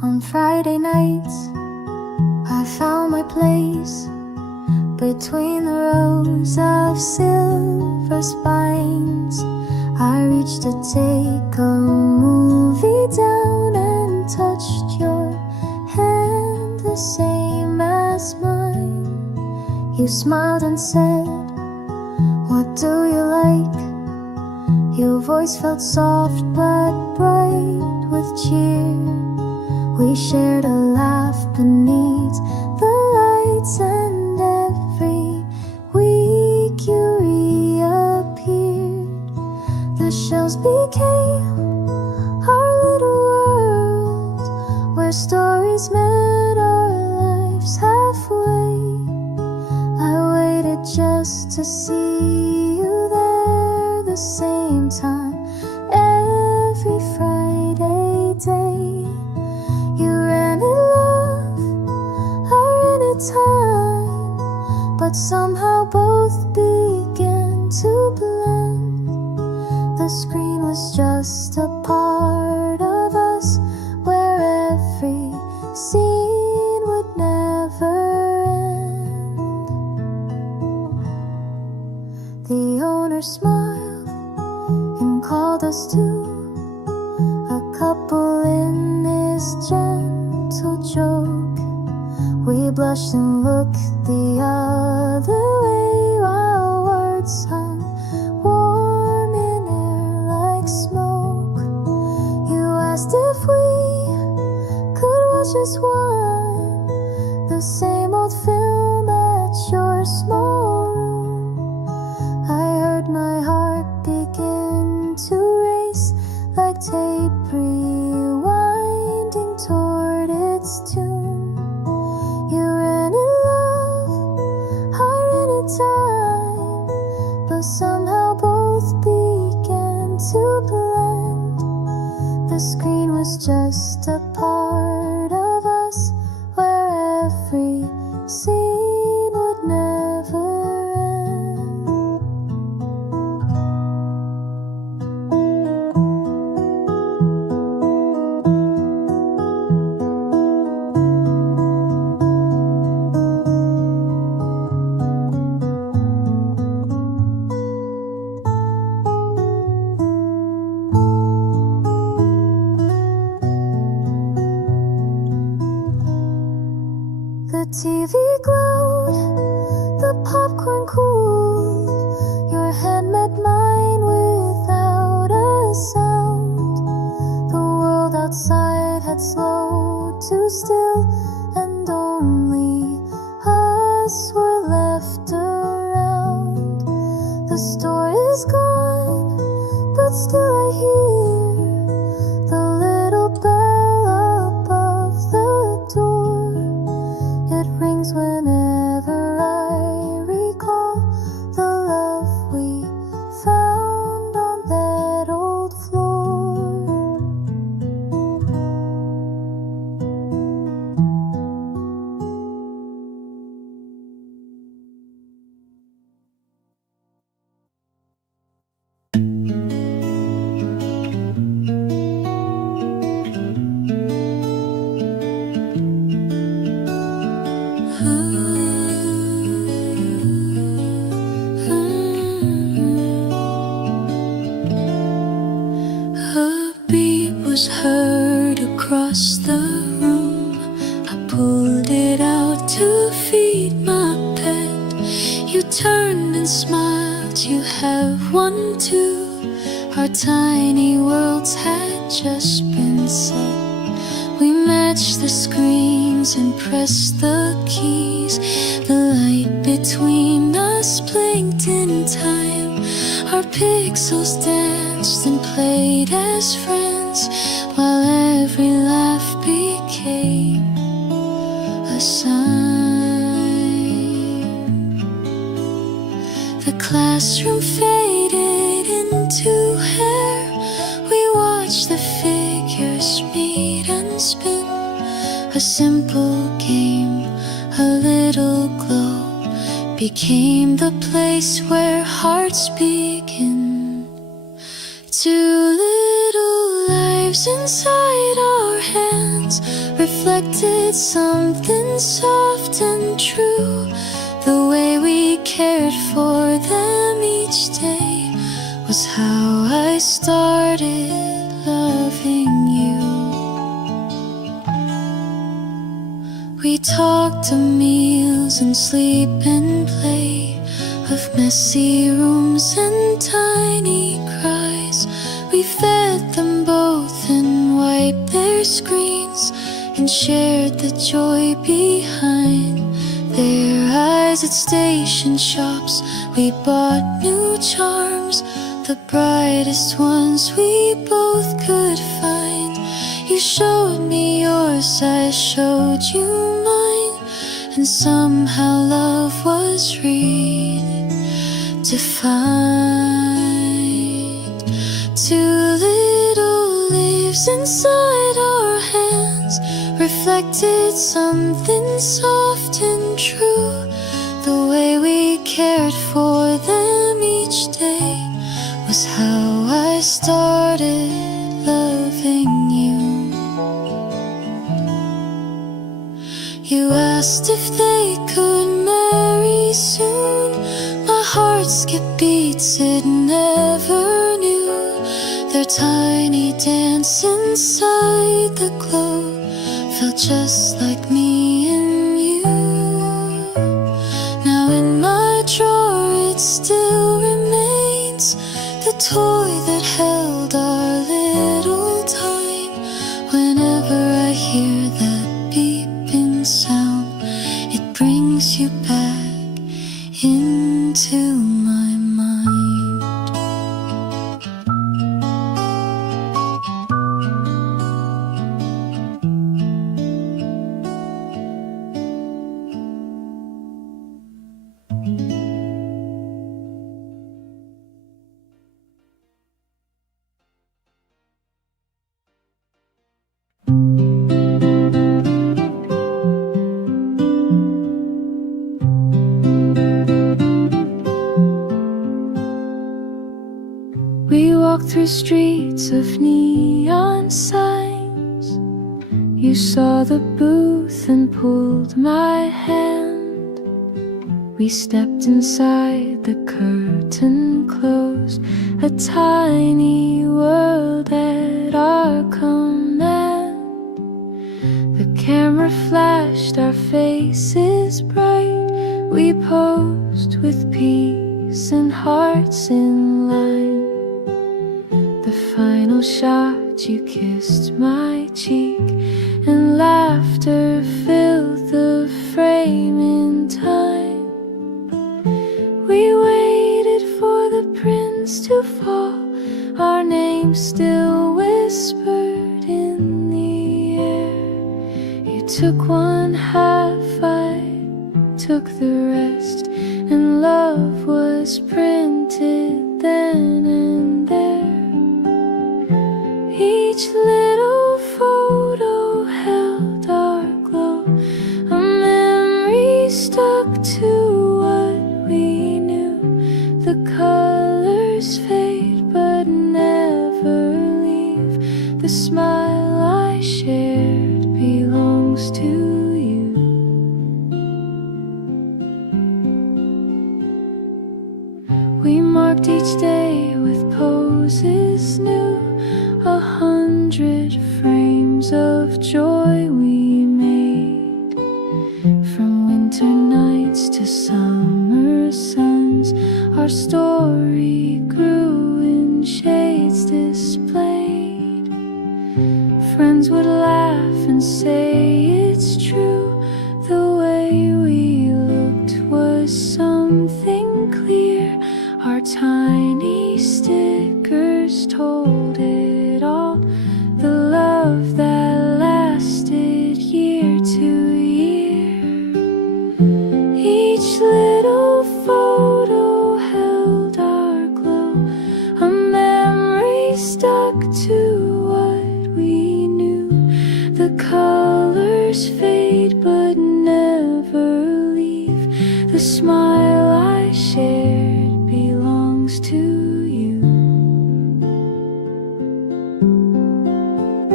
On Friday nights, I found my place between the rows of silver spines. I reached to take a movie down and touched your hand, the same as mine. You smiled and said, "What do you like?" Your voice felt soft but bright with cheer. We shared a laugh beneath the lights, and every week you reappeared. The shelves became our little world, where stories met our lives halfway. I waited just to see you there the same time every Friday day. You ran in love, I ran in time, but somehow both began to blend. The screen was just a part of us, where every scene would never end. The owner smiled and called us to a couple in his gentle joke. We blushed and looked the other way while words hung warm in air like smoke. You asked if we could watch as one, the same old film at your small room. I heard my heart begin to race like tape rewinding toward its tune. You ran in love, I ran in time, but somehow both began to blend. The screen was just a part of us, where every scene would never end. The TV glowed, the popcorn cooled. Your hand met mine without a sound. The world outside had slowed to still, and only us were left around. The store is gone, but still I hear the little bell above the door. It rings whenever I recall the love we found on that old floor. A beat was heard across the room. I pulled it out to feed my pet. You turned and smiled, you have one too. Our tiny worlds had just been set. We matched the screens and pressed the keys. The light between us blinked in time. Our pixels danced and played as friends, while every laugh became a sign. The classroom faded into hair. We watched the figures meet and spin. A simple game, a little glow, became the place where hearts begin. Two little lives leaves inside our hands reflected something soft and true. The way we cared for them each day was how I started loving you. We talked of meals and sleep and play, of messy rooms and tiny cries. We fed them both and wiped their screens and shared the joy behind their eyes. At station shops we bought new charms, the brightest ones we both could find. You showed me yours, I showed you mine, and somehow love was redefined. Two little leaves inside our hands reflected something soft and true. The way we cared for them each day was how I started loving you. You asked if they could marry soon. My heart skipped beats it never knew. Their tiny dance inside the glow felt just like me and you. Now in my drawer it still remains, the toy that held our little time. Whenever I hear that beeping sound, it brings you back into my mind. We walked through streets of neon signs. You saw the booth and pulled my hand. We stepped inside, the curtain closed, a tiny world at our command. The camera flashed, our faces bright. We posed with peace and hearts in line. The final shot, you kissed my cheek, and laughter filled the frame in time. We waited for the prince to fall, our names still whispered in the air. You took one half, I took the rest, and love was printed then and there. Each little photo held our glow, a memory stuck to what we knew. The colors fade but never leave. The smile I shared belongs to you. We marked each day with poses new, 100 frames of joy we made. From winter nights to summer suns, our story grew in shades displayed. Friends would laugh and say it's true. The way we looked was something clear. Our tiny stickers told it all. The love that lasted year to year. Each little photo held our glow, a memory stuck to what we knew. The colors fade but never leave. The smile I shared belongs to you.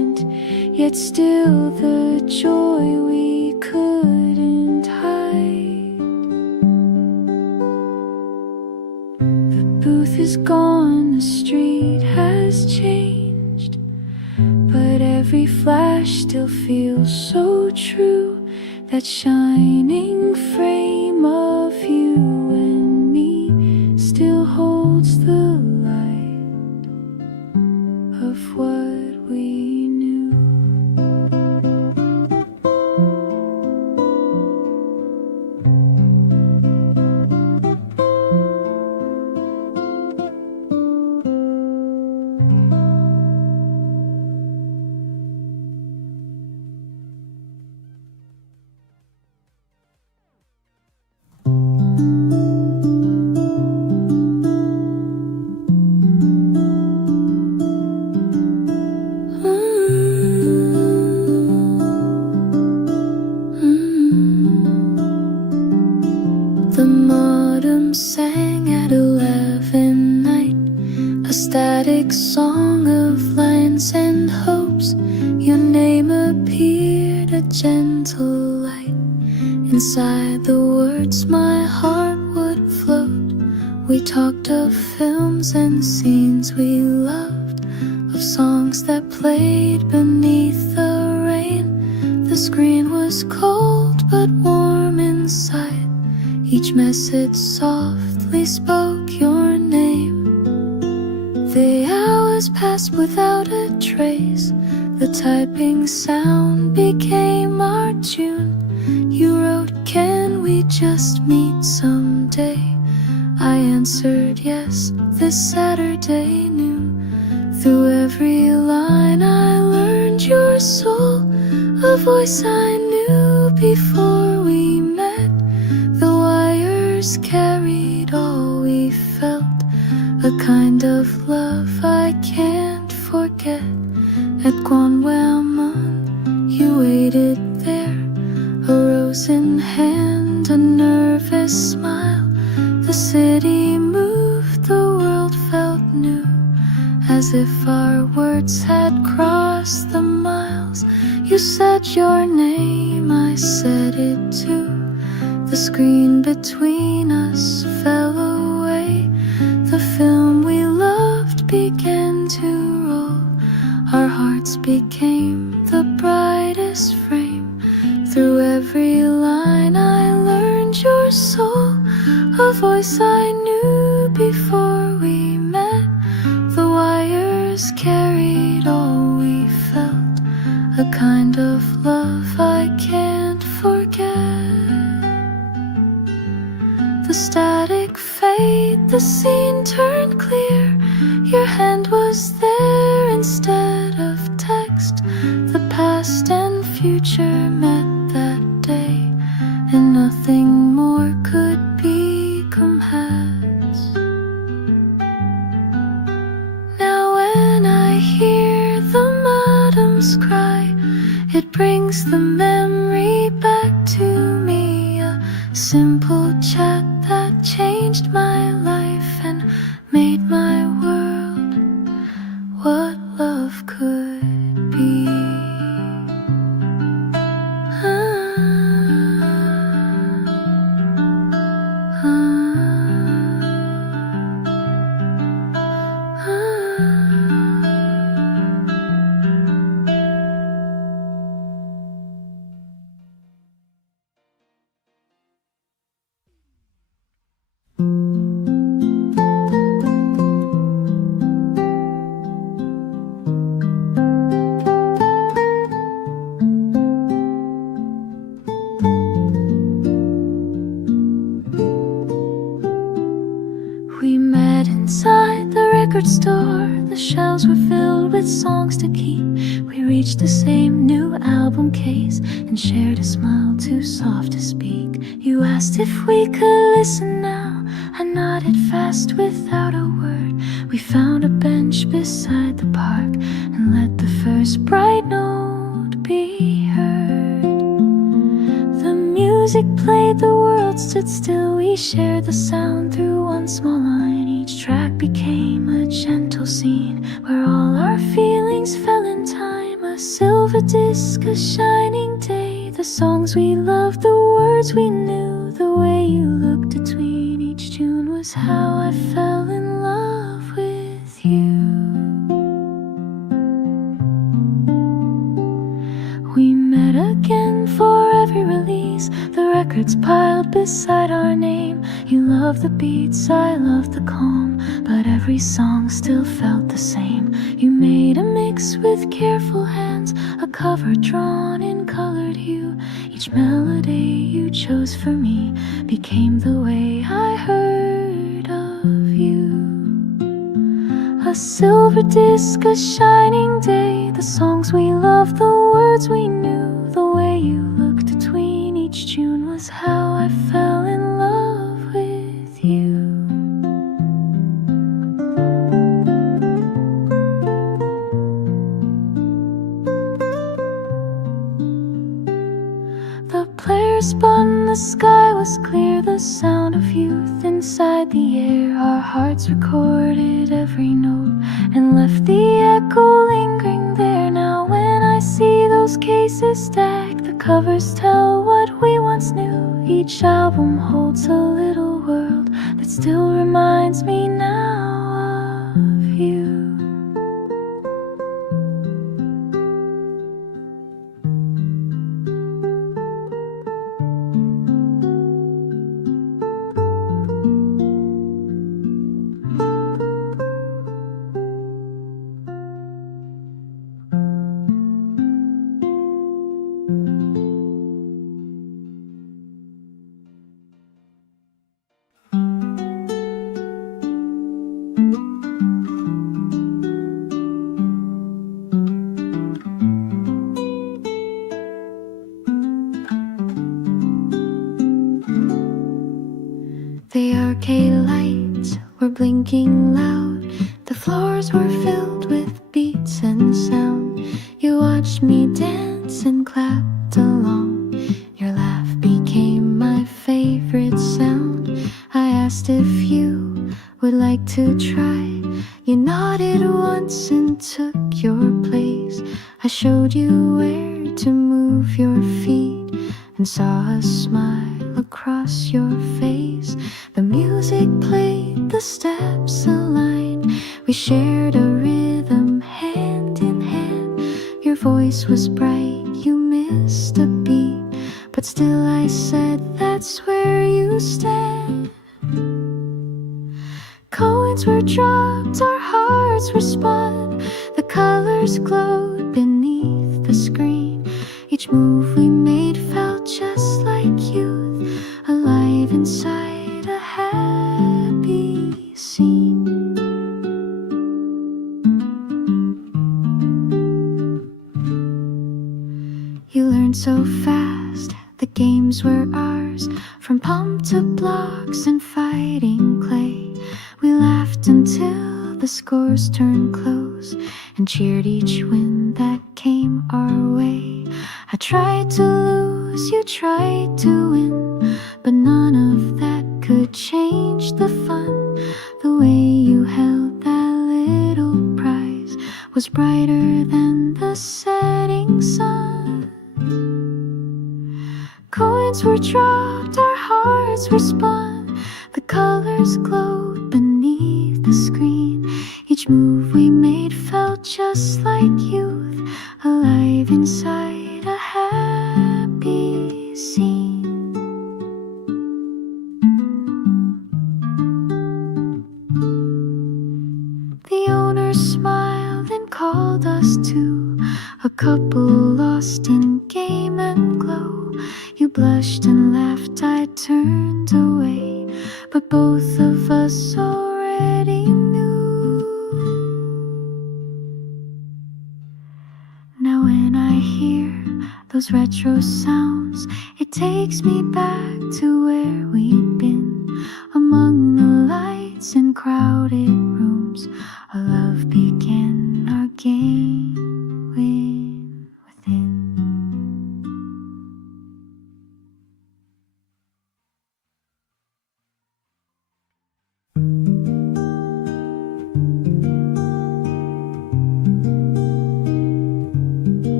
still the joy we couldn't hide. The booth is gone, the street has changed, but every flash still feels so true. That shining frame of you and me still holds the light of what we knew. The modem sang at 11 night, a static song of lines and hopes. Your name appeared, a gentle light. Inside the words my heart would float. We talked of films and scenes we loved, of songs that played beneath the rain. The screen was cold but warm inside. Each message softly spoke your name. The hours passed without a trace. The typing sound became our tune. You wrote, "Can we just meet someday?" I answered yes, this Saturday noon. Through every line I learned your soul, a voice I knew before we met. The wires carried all we felt, a kind of love I can't forget. At Gwanwhamon, you waited there, a rose in hand, a nervous smile. The city moved, the world felt new, as if our words had crossed the miles. You said your name, I said it too. The screen between us fell away. The film we loved began to roll. Our hearts became the brightest frame. Through every line I learned your soul, a voice I knew before we met. The wires carried all we felt, a kind of love I can't forget. The static fade, the scene turned clear. Your hand was there instead of text. The past and future met that day, and nothing more could become has. Now when I hear the modems cry, it brings the memory back to me. A simple chat that changed my life and made my world what love could be. Store, the shelves were filled with songs to keep. We reached the same new album case and shared a smile too soft to speak. You asked if we could listen now. I nodded fast without a word. We found a bench beside the park and let the first bright note be heard. The music played, the world stood still. We shared the sound through one small line. Each track became a gentle scene where all our feelings fell in time. A silver disc, a shining day. The songs we loved, the words we knew. The way you looked between each tune was how I fell in love with you. We met again for every release, the records piled beside our name. You loved the beats, I loved the calm, but every song still felt the same. You made a mix with careful hands, a cover drawn in colored hue. Each melody you chose for me became the way I heard of you. A silver disc, a shining day. The songs we loved, the words we knew. The way you looked between each tune was how I fell in love with you. The player spun, the sky was clear. The sound of youth inside the air. Our hearts recorded every note and left the echo lingering there. Now when I see those cases stacked, the covers tell what we once knew. Each album holds a little world that still reminds me now of you. The arcade lights were blinking loud. The floors were filled with beats and sound. You watched me dance and clapped along. Your laugh became my favorite sound. I asked if you would like to try. You nodded once and took your place. I showed you where to move your feet and saw a smile across your face. The music played, the steps aligned. We shared a rhythm hand in hand. Your voice was bright, you missed a beat, but still I said that's where you stand. Coins were dropped, our hearts were spun. The colors glowed beneath the screen. Each move we made felt just like youth, alive inside a happy scene. You learned so fast, the games were ours. From pump to blocks and fighting clay, we laughed until the scores turned close and cheered each win that came our way. I tried to lose, you tried to win, but none of that could change the fun. The way you held that little prize was brighter than the setting sun. Coins were dropped, our hearts were spun. The colors glowed beneath the screen. Each move we made felt just like youth, alive inside a happy scene. The owner smiled and called us to a couple lost in game and glow. You blushed and laughed, I turned away, but both of us already knew. Now when I hear those retro sounds, it takes me back to where we'd been, among the lights in crowded rooms. Our love began, our game within.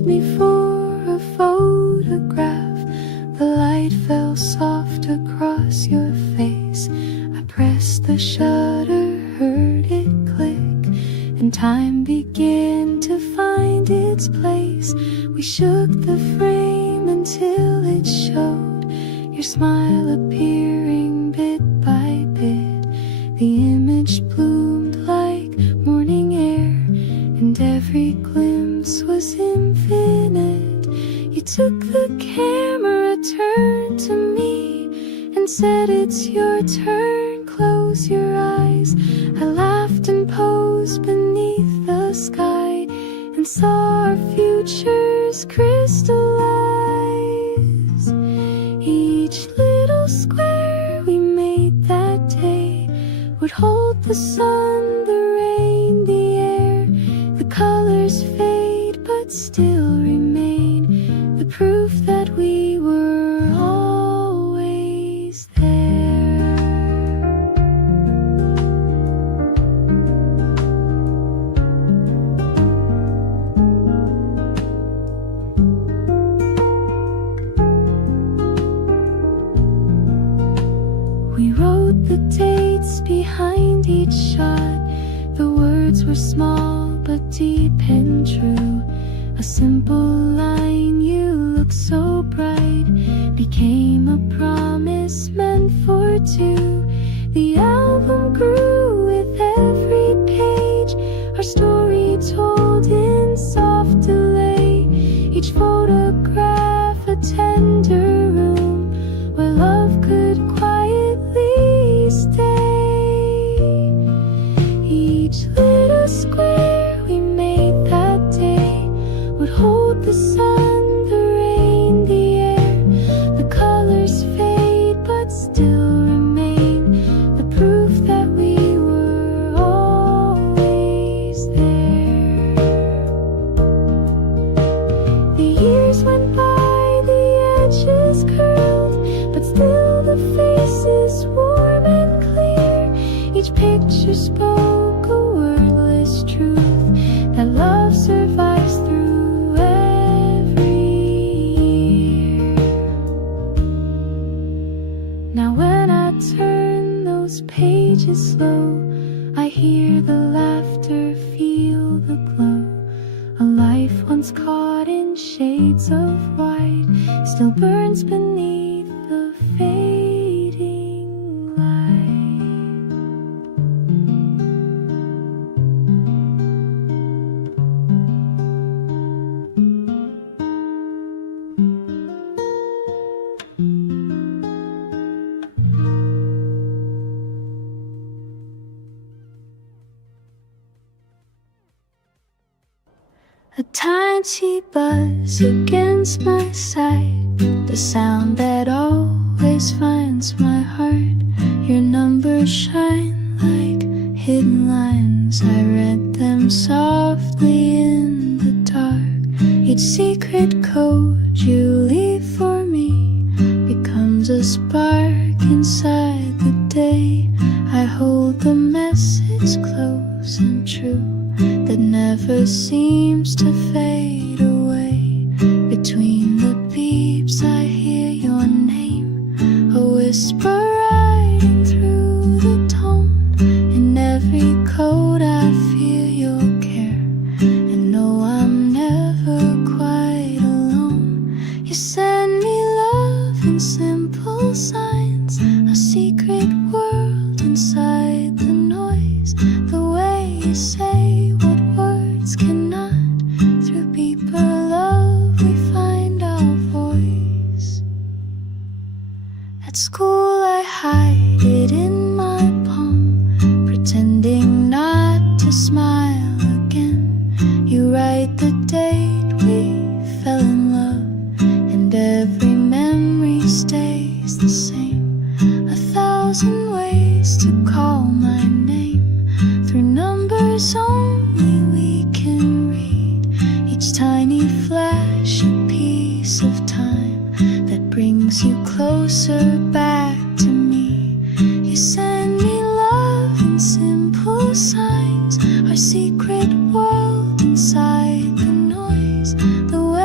asked me for a photograph. The light fell soft across your face. I pressed the shutter, heard it click, and time began to find its place. We shook the frame until it showed your smile appearing bit by bit. The image bloomed like morning air, and every glimpse was infinite. You took the camera, turned to me, and said, "It's your turn, close your eyes." I laughed and posed beneath the sky and saw our futures crystallize. Each little square we made that day would hold the sun, the rain, the air. The colors fade but still remain, the proof that we were always there. We wrote the dates behind each shot. The words were small but deep and true. A simple line, "You look so bright," became a promise meant for two. The album grew with every page, our story told in soft delay. Each photograph a tender room where love could quietly stay. Each little square we made that day would hold the sun, the rain, the air. The colors fade but still remain, the proof that we were always there. The years went by, the edges curled, but still the faces warm and clear. Each picture spoke a wordless truth, that love survives through every year. Now when I turn those pages slow, I hear the laughter, feel the glow. A life once caught in shades of white still burns beneath the fading light. A tiny buzz against my side, the sound that always finds my heart. Your numbers shine like hidden lines, I read them softly in the dark. Each secret code you leave for me becomes a spark inside the day. I hold the message close and true, that never seems to fade away. Between the beeps I hear your name, a whisper riding through the tone. In every code I feel your care, and know I'm never quite alone. You send me love in simple signs, a secret world inside the noise. The way you say what words cannot, through deeper love we find our voice. At school I hide it in my palm, pretending not to smile again. You write the date we fell in love, and every memory stays the same. 1,000 ways to call my name, through numbers only we can read. Each tiny flash a piece of time that brings you closer back to me. You send me love in simple signs, our secret world inside the noise. The way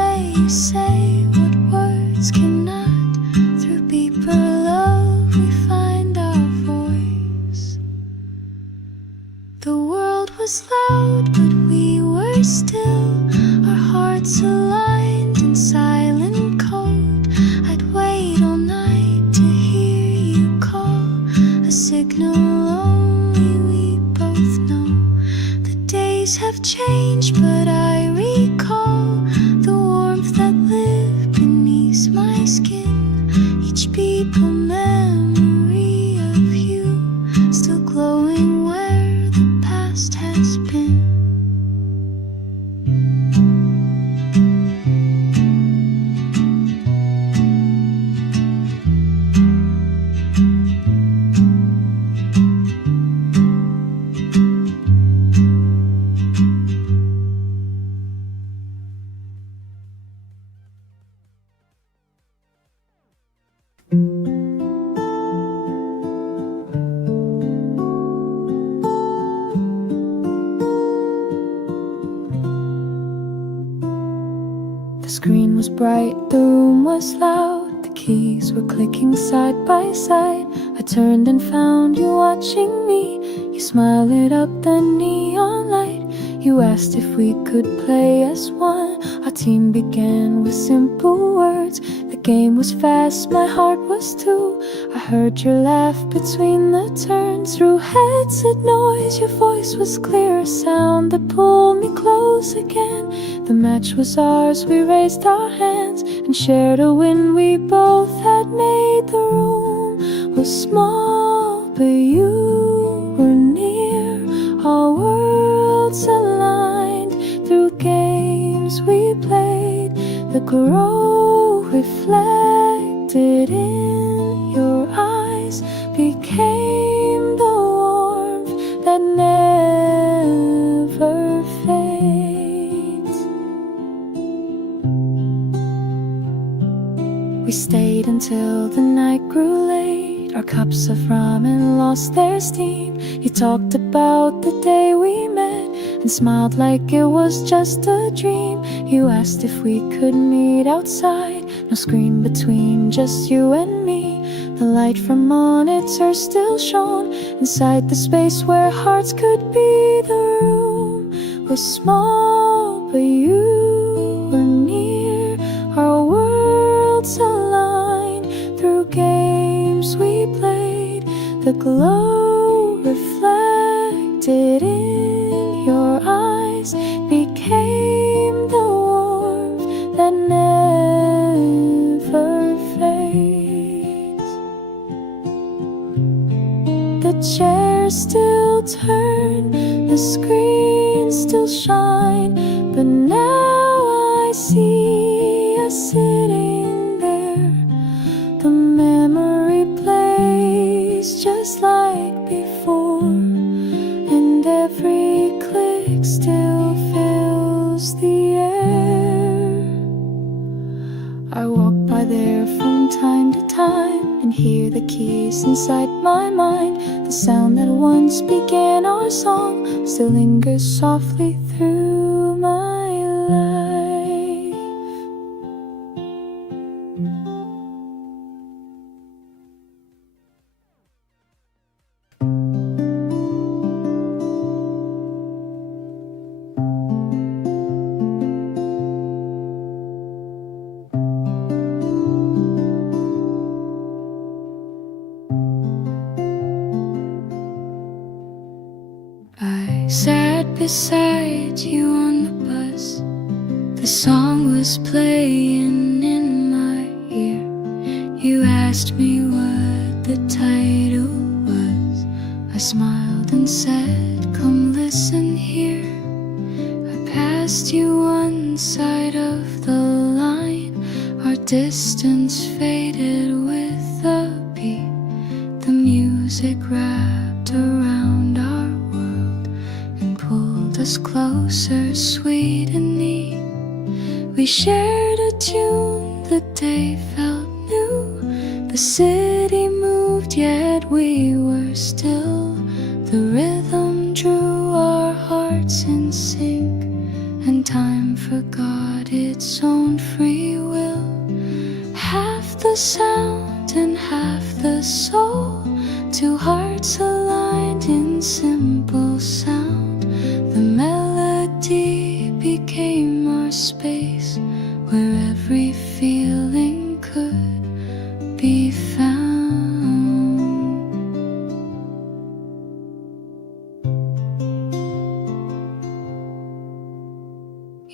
was loud, but we were still, our hearts aligned in silent code. I'd wait all night to hear you call, a signal only we both know. The days have changed, but I recall the warmth that lived beneath my skin. Each beat a memory of you, still glowing where the past has been. The screen was bright, the room was loud, the keys were clicking side by side. I turned and found you watching me. You smiled, lit up the neon light. You asked if we could play as one. Our team began with simple words. The game was fast, my heart was too. I heard your laugh between the turns. Through headset noise, your voice was clear, a sound that pulled me close again. The match was ours, we raised our hands and shared a win. We both had made. The room was small, but you were near. Our worlds aligned through games we played. The glow reflected in your eyes became the warmth that never fades. We stayed until the night grew late. Our cups of ramen lost their steam. You talked about the day we met and smiled like it was just a dream. You asked if we could meet outside. No screen between, just you and me. The light from monitors still shone inside the space where hearts could be. The room was small, but you were near. Our worlds aligned through games we played. The glow reflected in your eyes became the warmth that never fades. The chairs still turn, the screens still shine, but now I see us sitting there. The memory plays just like before, and every click still fills the air. I walk by there from time to time and hear the keys inside my mind. The sound that once began our song still lingers softly through my life. I sat beside you on the bus. The song was playing in my ear. You asked me what the title was. I smiled and said, come listen here. I passed you one side of the line. Our distance faded with the beat. The music wrapped around our world and pulled us closer, sweet and neat. We shared a tune, the day felt new. The city moved, yet we were still. The rhythm drew our hearts in sync, and time forgot its own free will. Half the sound and half the soul, two hearts aligned in simple sound.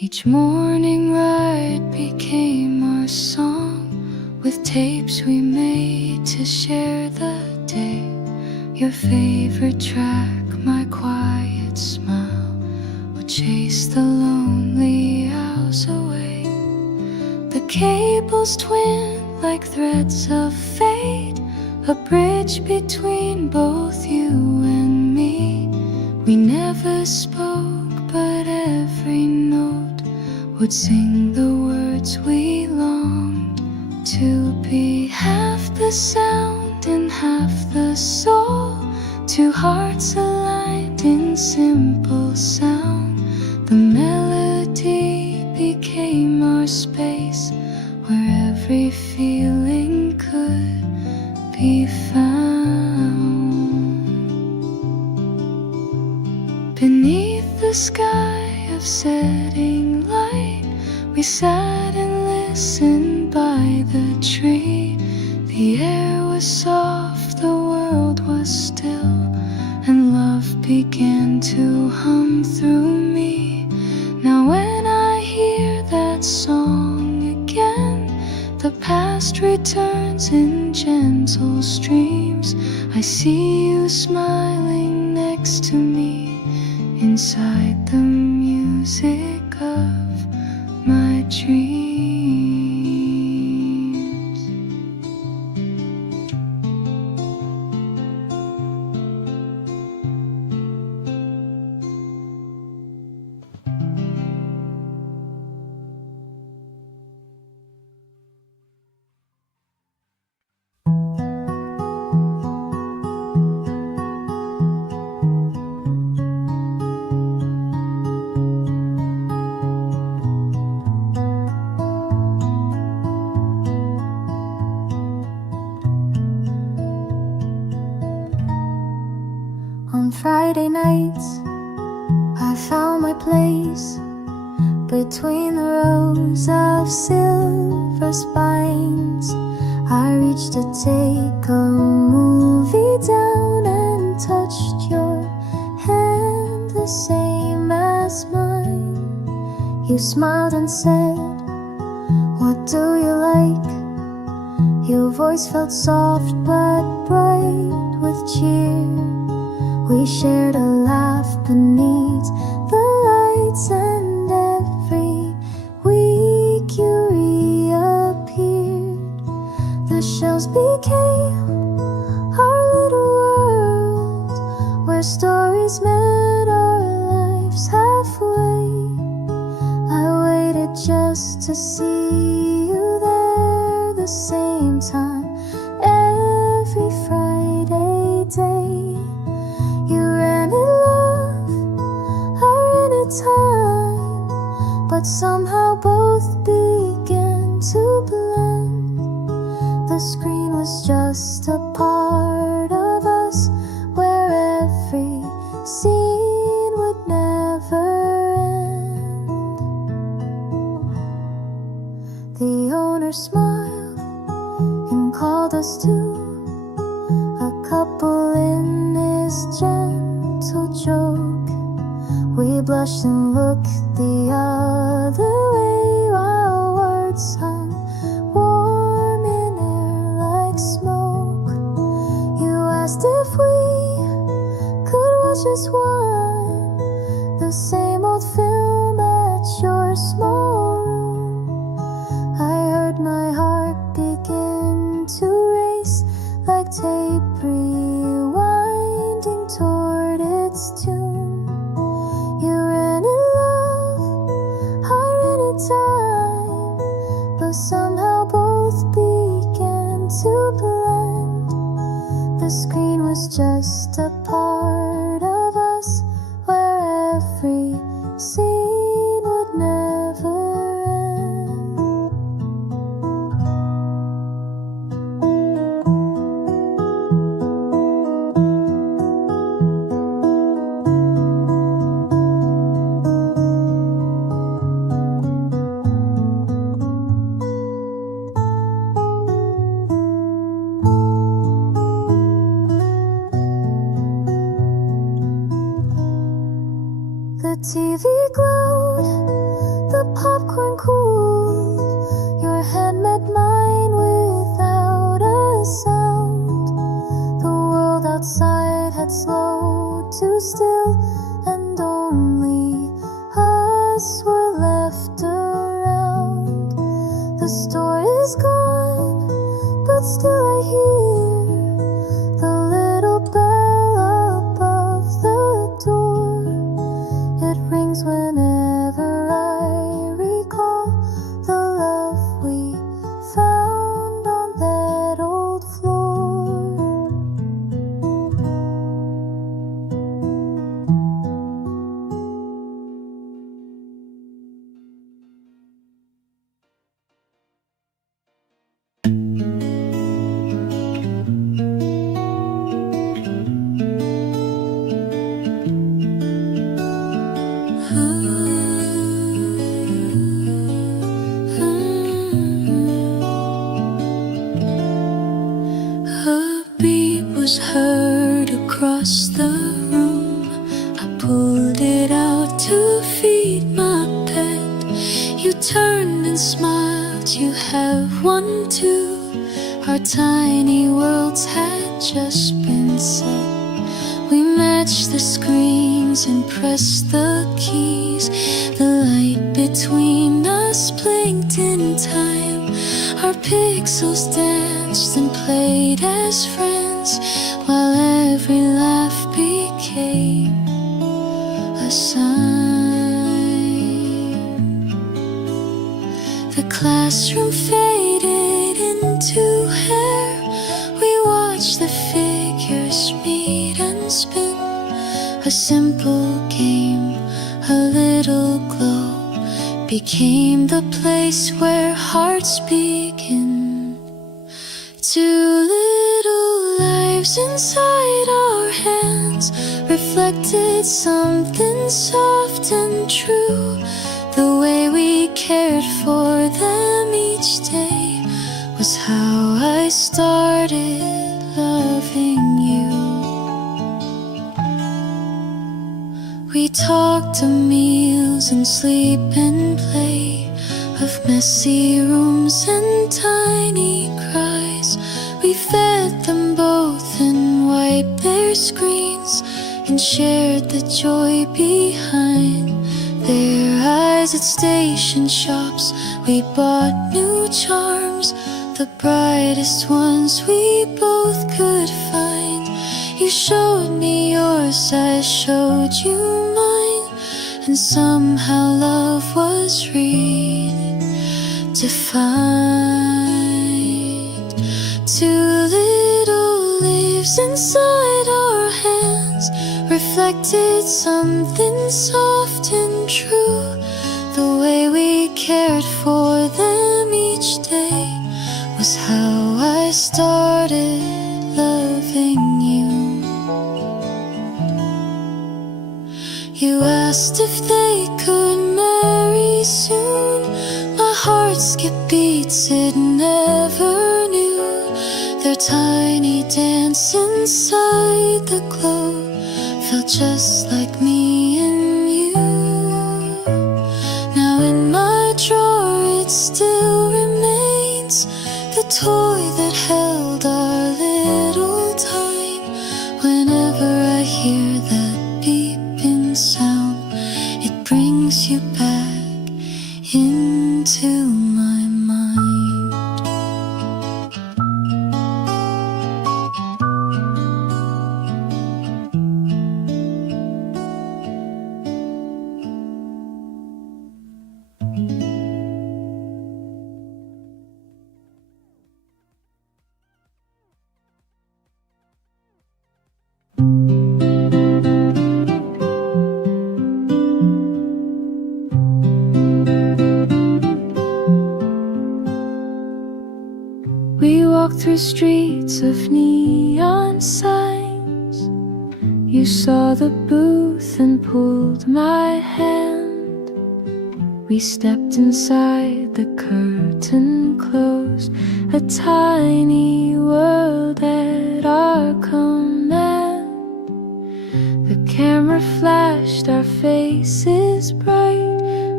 Each morning ride became our song, with tapes we made to share the day. Your favorite track, my quiet smile, would chase the lonely hours away. The cables twin like threads of fate, a bridge between both you and me. We never spoke, but every note would sing the words we longed to be. Half the sound and half the soul, two hearts aligned in simple sound. The melody became our space, where every feeling could be found. Beneath the sky of setting light, we sat and listened by the tree. The air was soft, the world was still, and love began to hum through me. Now when I hear that song again, the past returns in gentle streams. I see you smiling next to me, inside the music of my dreams. On Friday nights, I found my place between the rows of silver spines. I reached to take a movie down and touched your hand, the same as mine. You smiled and said, "What do you like?" Your voice felt soft but bright with cheer. We shared a laugh beneath the lights, and every week you reappeared. The shelves became our little world, where stories met our lives halfway. I waited just to see you there, the same time every Friday day. Time, but somehow both began to blend. The screen was just a part of us, where every scene would never end. The owner smiled and called us to a couple in his gentle joke. We blushed and looked the other way, while words hung warm in air like smoke. You asked if we could watch as one, the same old film at your small room. I heard my heart begin to race, like tape rewinding toward its tune. Time, but somehow both began to blend. The screen was just a part of us, where every scene would never end. The TV glowed, the popcorn cool. Your hand met mine without a sound. The world outside had slowed to still, and only us were left around. The store is gone, but still I hear the little bell above the door. It rings whenever I recall the love we found on that old floor. A beat was heard across the room. I pulled it out to feed my pet. You turned and smiled, you have one too. Our tiny worlds had just been set. We matched the screens and pressed the keys. The light between us blinked in time. Our pixels danced and played as friends, while every laugh became a sign. The classroom faded into hair. We watched the figures meet and spin. A simple game, a little glow, became the place where hearts begin. Two little lives inside our hands reflected something soft and true. The way we cared for them each day was how I started loving you. We talked of meals and sleep and play, of messy rooms and tiny cries. We fed them both and wiped their screens, and shared the joy behind their eyes. At station shops we bought new charms, the brightest ones we both could find. You showed me yours, I showed you mine, and somehow love was redefined. Two little leaves inside our hands reflected something soft and true. The way we cared for them each day was how I started loving you. You asked if they could marry soon. My heart skipped beats it never knew. Their tiny dance inside the glow felt just like me and you. Now in my drawer it still remains, the toy that held our little time. Whenever I hear that beeping sound, it brings you back into my mind. We walked through streets of neon signs. You saw the booth and pulled my hand. We stepped inside, the curtain closed, a tiny world at our command. The camera flashed, our faces bright.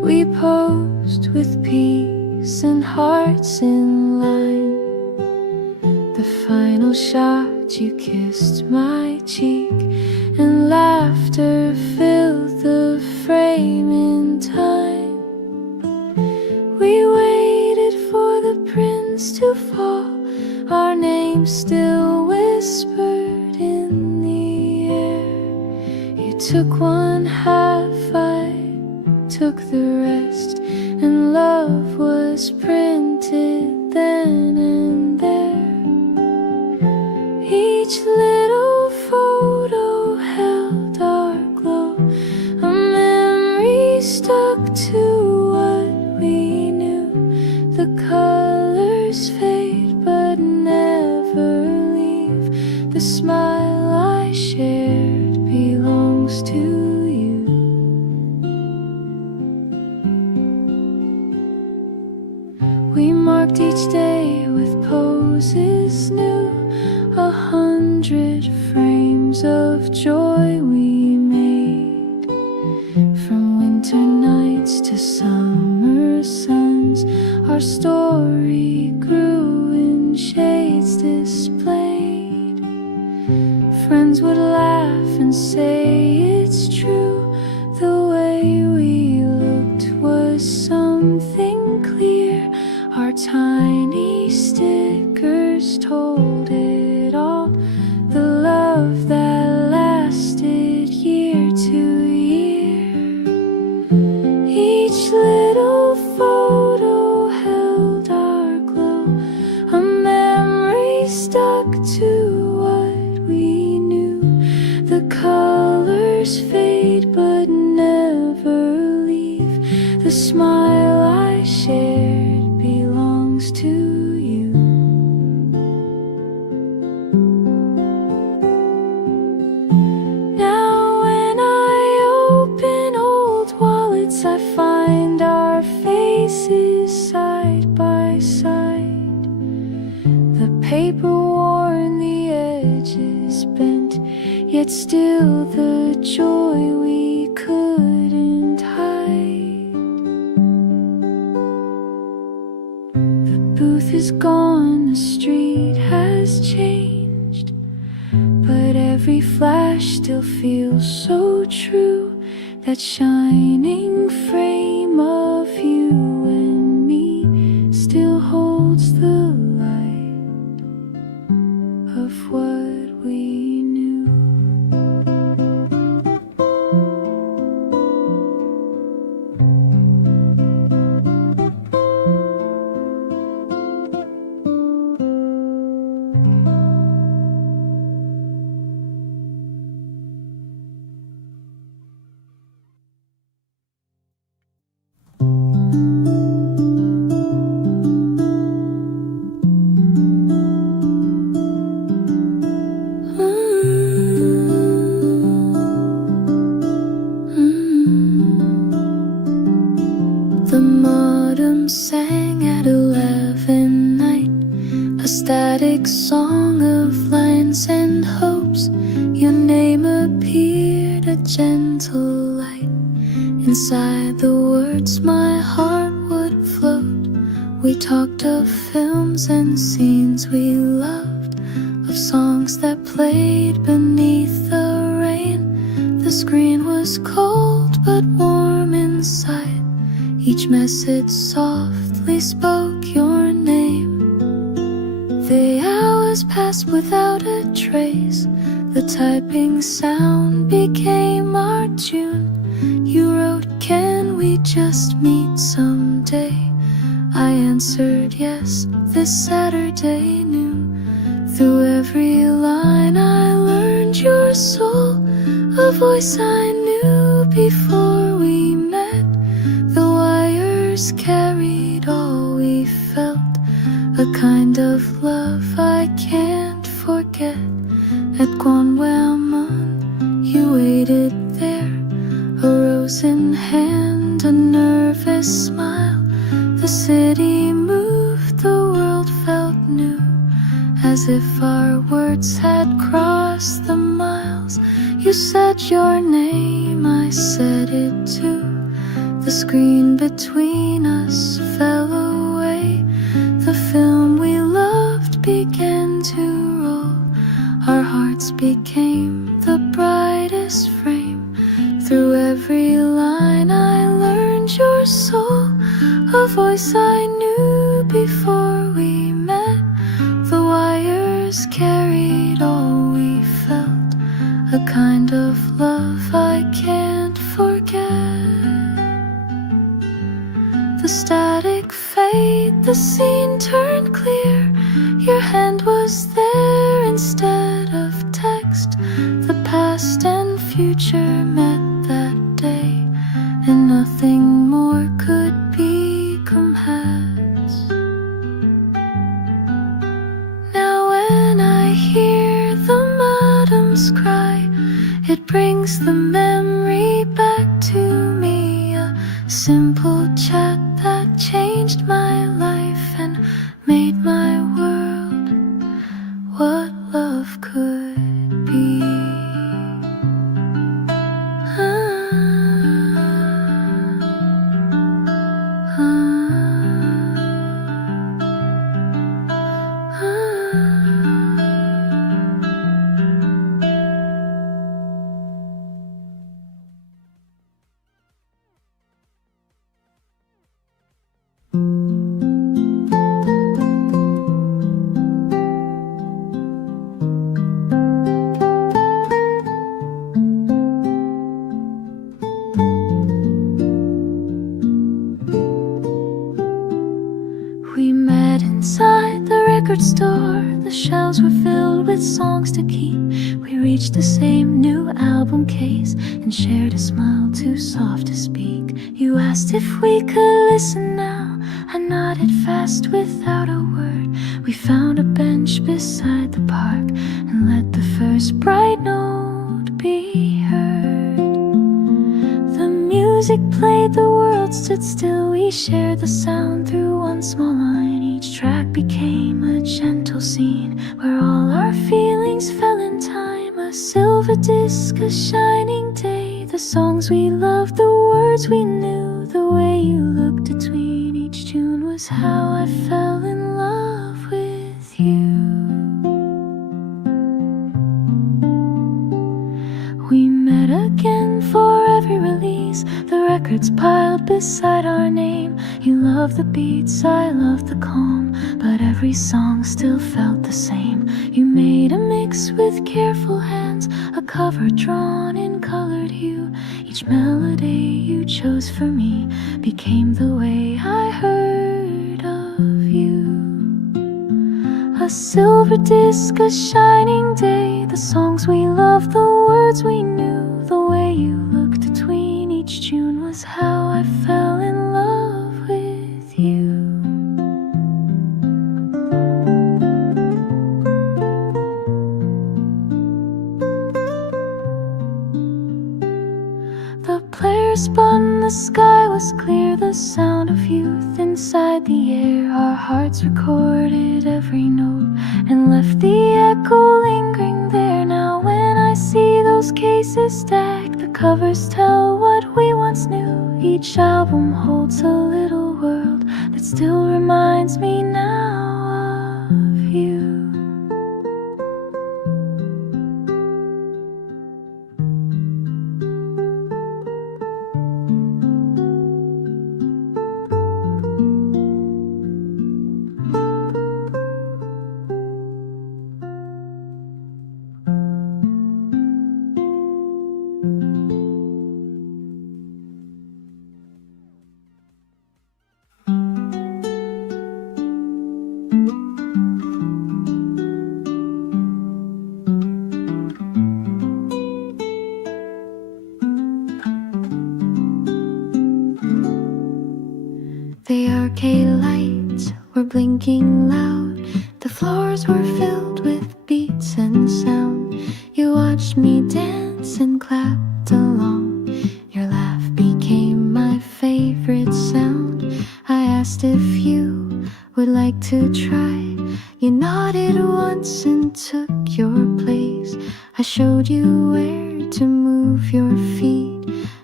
We posed with peace and hearts in line. The final shot, you kissed my cheek, and laughter filled the frame in time. We waited for the prince to fall, our names still whispered in the air. You took one half, I took the rest, and love was printed then and there. Each little photo held our glow, a memory stuck to what we knew. The colors fade but never leave. The smile I shared belongs to you. We marked each day with poses new, 100 frames of joy we made. From winter nights to summer suns, our story grew in shades displayed. Friends would laugh and say it's true, the way we looked was something clear. Our tiny stickers told it all, the love that lasted year to year. Each little photo held our glow, a memory stuck to what we knew. The colors fade but never leave. The smile I shared belongs to you. Now when I open old wallets, I find our faces side by side. The paper worn, the edges bent, yet still the joy we couldn't hide. The booth is gone, the street has changed, but every flash still feels so true. That shining frame of you and me still holds the light of what we knew. The modem sang at 11 night, a static song of lines and hopes. Your name appeared, a gentle light. Inside the words my heart would float. We talked of films and scenes we loved, of songs that played beneath the rain. The screen was cold but warm inside. Each message softly spoke your name. The hours passed without a trace. The typing sound became our tune. You wrote, can we just meet someday? I answered yes, this Saturday noon. Through every line I learned your soul, a voice I knew before we met. The wires carried all we felt, a kind of love I can't forget. At Gwanwhamon, you waited there, a rose in hand, a nervous smile. The city moved, the world felt new, as if our words had crossed the miles. You said your name, I said it too. The screen between us fell away. The film we loved began to roll. Our hearts became the brightest frame. Through every line I learned your soul, a voice I knew before we met. The wires carried all we felt, a kind of love I can't forget. The static fade, the scene turned clear. Your hand was there instead of text. The past and future met that day, and nothing more could become has. Now when I hear the madams cry, it brings the memory back to me. A simple chat that changed my life and made my world what love could be. Store. The shelves were filled with songs to keep. We reached the same new album case and shared a smile too soft to speak. You asked if we could listen now. I nodded fast without a word. We found a bench beside the park and let the first bright note be heard. The music played, the world stood still. We shared the sound through one small line. Each track became a gentle scene where all our feelings fell in time. A silver disc, a shining day. The songs we loved, the words we knew. The way you looked between each tune was how I fell in love with you. We met again for every release. The records piled beside our name. You loved the beats, I loved the calm, but every song still felt the same. You made a mix with careful hands, a cover drawn in colored hue. Each melody you chose for me became the way I heard of you. A silver disc, a shining day. The songs we loved, the words we knew. The way you looked between each tune was how I fell in love with you. The player spun, the sky was clear. The sound of youth inside the air. Our hearts recorded every note and left the echo lingering there. Now when I see those cases stacked, the covers tell what we once knew. Each album holds a little world that still reminds me now of you. The arcade lights were blinking loud. The floors were filled with beats and sound. You watched me dance and clapped along. Your laugh became my favorite sound. I asked if you would like to try. You nodded once and took your place. I showed you where to move your feet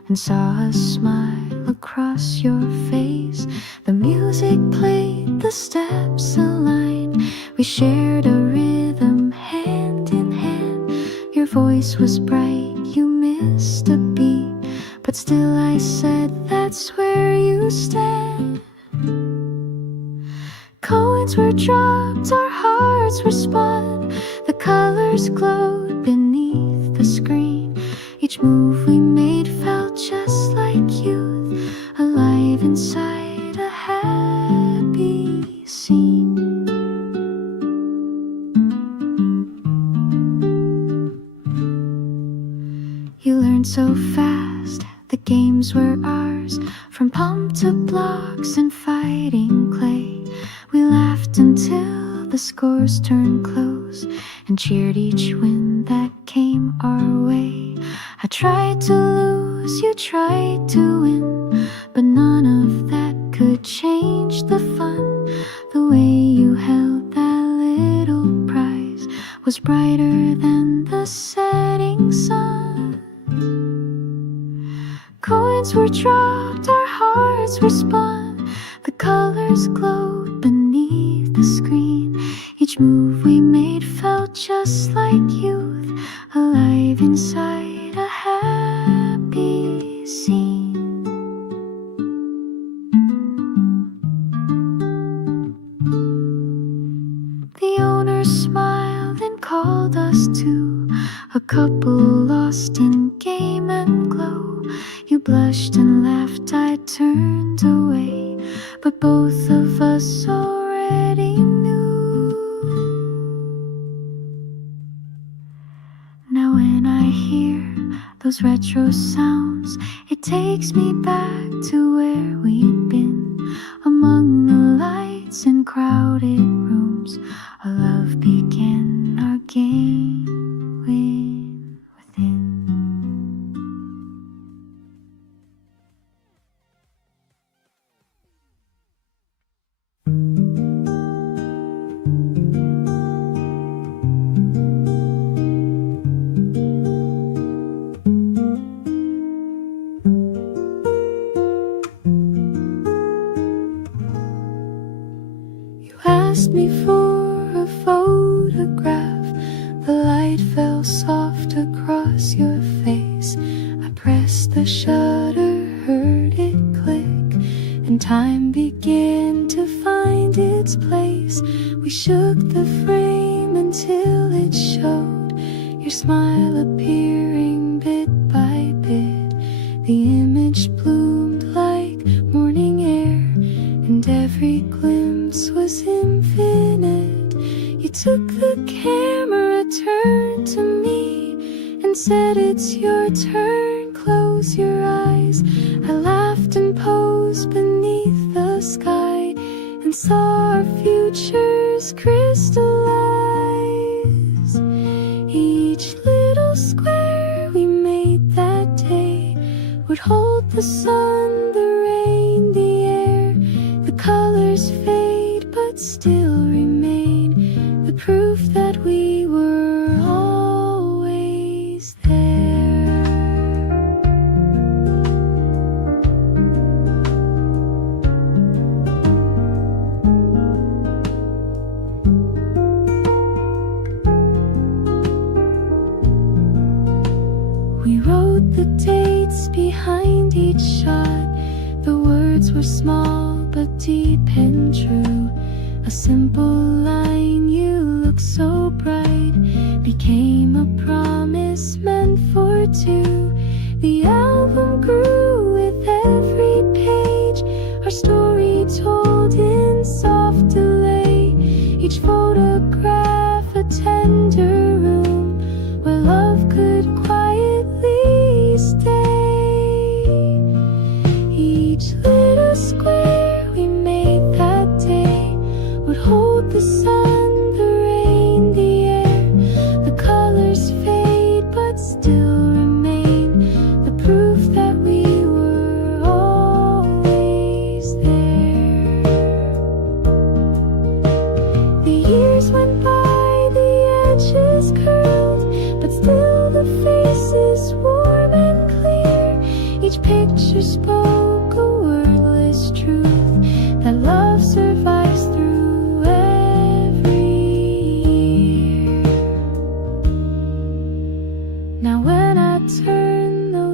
and saw a smile across your face. The music played, the steps aligned. We shared a rhythm hand in hand. Your voice was bright, you missed a beat, but still I said that's where you stand. Coins were dropped, our hearts were spun. The colors glowed beneath the screen. Each move we made felt just like youth, alive inside a happy scene. You learned so fast, the games were ours, from pump to blocks and fighting clay. We laughed until the scores turned close and cheered each win that came our way. I tried to lose, you tried to win, but none of that could change the fun. The way you held that little prize was brighter than the setting sun. Coins were dropped, our hearts were spun. The colors glowed beneath the screen. Each move we made felt just like youth, alive inside a happy scene. The owner smiled and called us to a couple lost in game and glow. You blushed and laughed, I turned away, but both of us already knew. Now when I hear those retro sounds, it takes me back to where we'd been, among the lights in crowded rooms. Our love began, our game went within. Asked me for a photograph. The light fell soft across your face. I pressed the shutter, heard it click, and time began to find its place. We shook the frame until it showed your smile appearing bit by bit. The image bloomed like morning air, and every glimpse was infinite. You took the camera, turned to me, and said it's your turn, close your eyes. I laughed and posed beneath the sky, and saw our futures crystallize. Each little square we made that day would hold the sun, the rain, the air. The colors fade but still remain, the proof that we were always there. We wrote the dates behind each shot. The words were small but deep and true. A simple line, you look so bright, became a promise meant for two. The album grew with every page, our story told in soft delay. Each photograph a tender room where love could quietly stay. Each little square we made that day would hold the sun, the rain, the air. The colors fade but still remain, the proof that we were always there.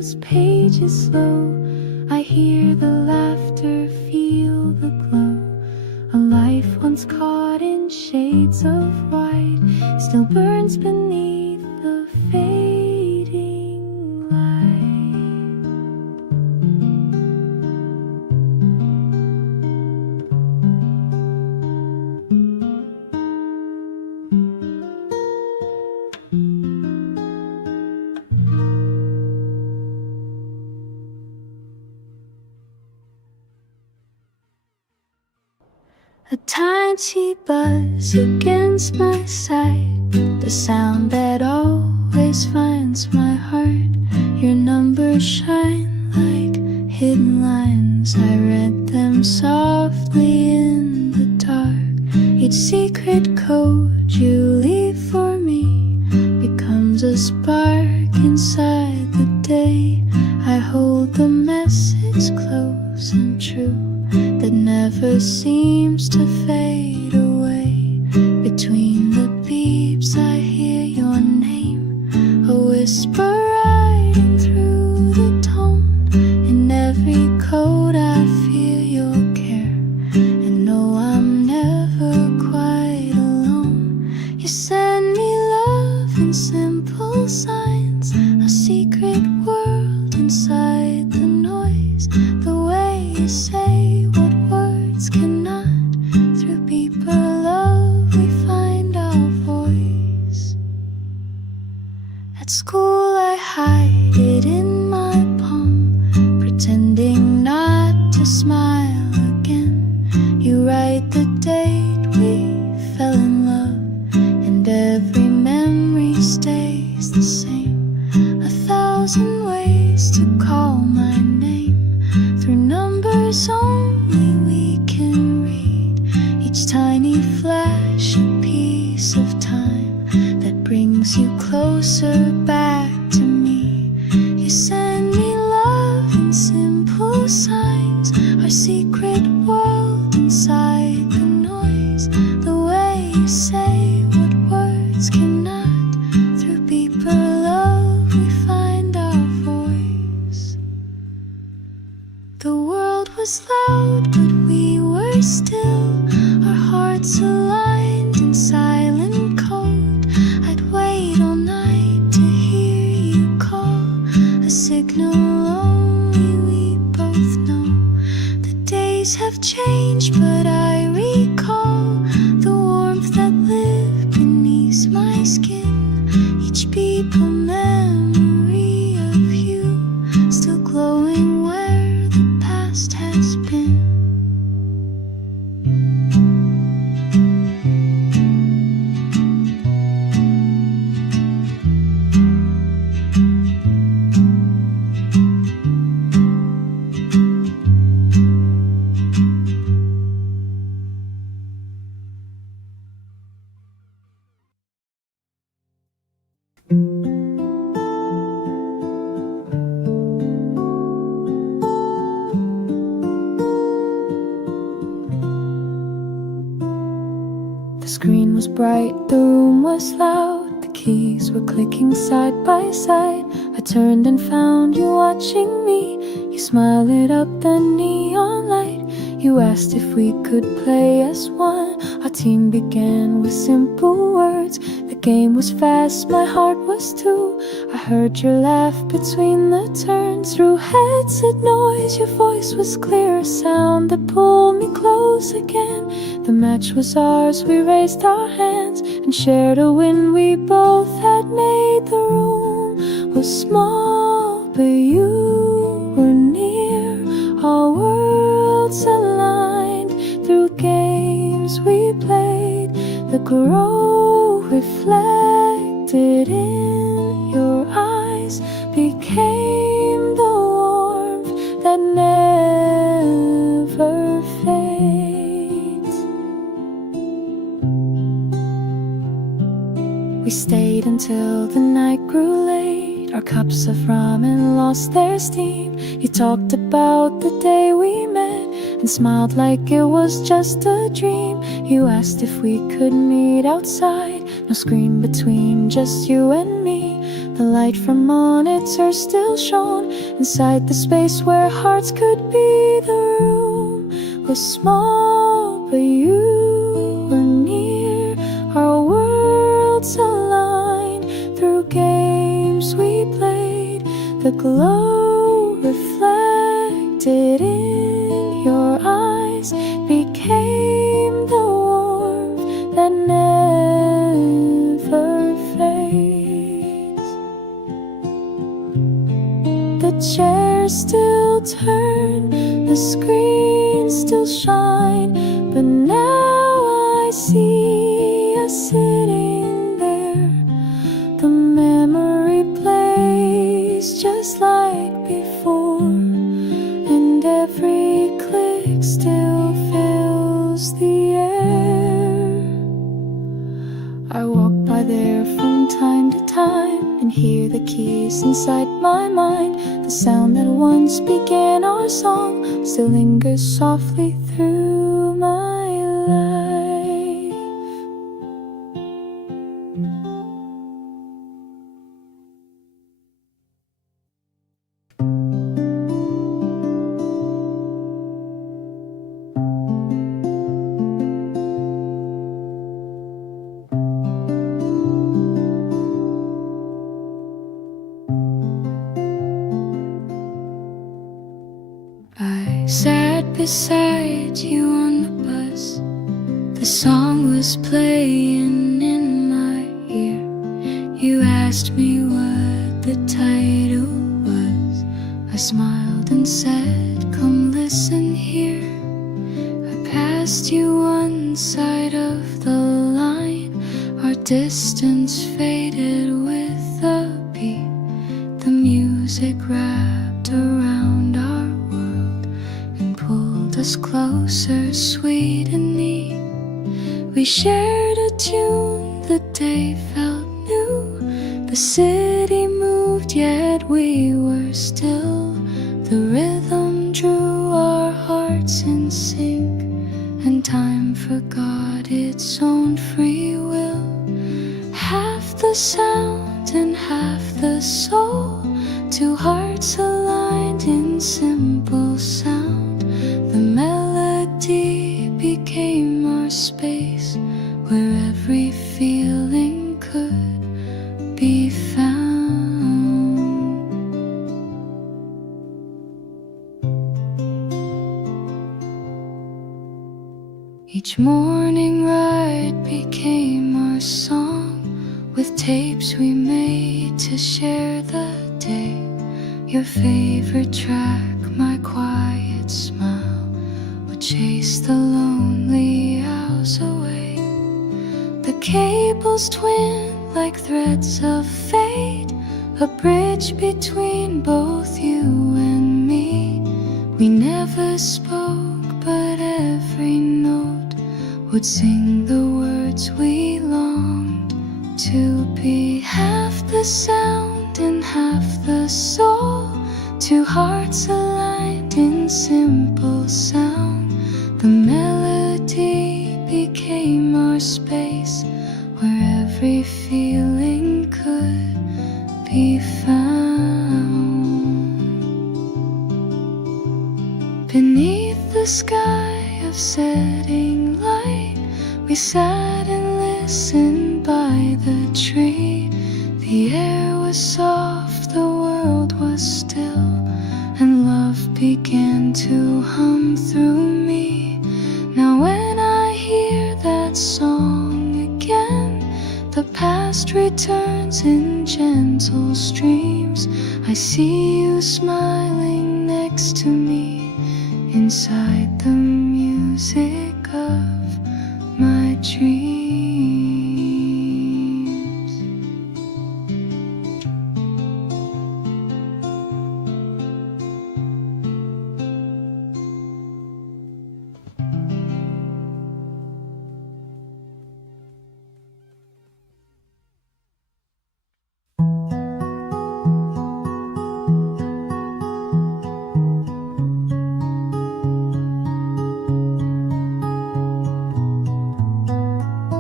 those pages slow. I hear the laughter, feel the glow. A life once caught in shades of white still burns beneath the fading light. A tiny buzz against my side, the sound that always finds my heart. Your numbers shine like hidden lines. I read them softly in the dark. Each secret code you leave for me becomes a spark inside the day. I hold the message close and true that never seems to fade away. Between the beeps I hear your name, a whisper riding through the tone. In every code I feel your care, and know I'm never quite alone. You send me love in simple signs, a secret world inside the noise. The way you say what words cannot, through deeper love we find our voice. At school I hide it in my palm, pretending not to smile again. You write the date we fell in love, and every memory stays the same. 1,000 ways to call my name, through numbers only we can read. Each tiny flash, a piece of time that brings you closer back to me. You send me love in simple signs, our secret world inside the noise. The way you say what words cannot, through deeper love we find our voice. The world was loud, but we were still, our hearts aligned in silent code. I'd wait all night to hear you call, a signal only we both know. The days have changed, but I recall the warmth that lived beneath my skin. Each beep a memory of you, still glowing where the past has been. The screen was bright, the room was loud, the keys were clicking side by side. I turned and found you watching me. You smiled, lit up the neon light. You asked if we could play as one. Our team began with simple words. The game was fast, my heart was too. I heard your laugh between the turns. Through headset noise, your voice was clear, a sound that pulled me close again. The match was ours, we raised our hands and shared a win. We both had made. The room was small, but you were near. Our worlds aligned through games we played. The glow reflected in your eyes became the warmth that never fades. We stayed until the night grew late. Our cups of ramen lost their steam. You talked about the day we met and smiled like it was just a dream. You asked if we could meet outside, no screen between, just you and me. The light from monitors still shone inside the space where hearts could be. The room was small, but you were near. Our worlds aligned through games we played. The glow reflected in your eyes became the warmth that never fades. The chairs still turn, the screens still shine, but now I see us sitting there. The memory plays just like before, and every click still fills the air. I walk by there from time to time and hear the keys inside my mind. The sound that once began our song still lingers softly through my life. I sat beside you on the bus. The song was playing in my ear. You asked me what the title was. I smiled and said, come listen here. I passed you one side of the line. Our distance faded with the beat. The music wrapped around our world and pulled us closer, sweet and neat. We shared a tune, the day felt new. The city moved, yet we were still. The rhythm drew our hearts in sync, and time forgot its own free will. Half the sound and half the soul, two hearts aligned in simple sound. The melody became our space, where every feeling could be found. Each morning ride became our song, with tapes we made to share the day. Your favorite track, my quiet smile, would chase the lonely hours away. The cables twin like threads of fate, a bridge between both you and me. We never spoke, but every note would sing the words we longed to be. Half the sound and half the soul, two hearts aligned in simple sound. The melody became our space, where every feeling could be found. Beneath the sky of setting light, we sat and listened by the tree. The air was soft, the world was still, and love began to hum through me. Now when I hear that song again, the past returns in gentle streams. I see you smiling next to me, inside the music of my dreams.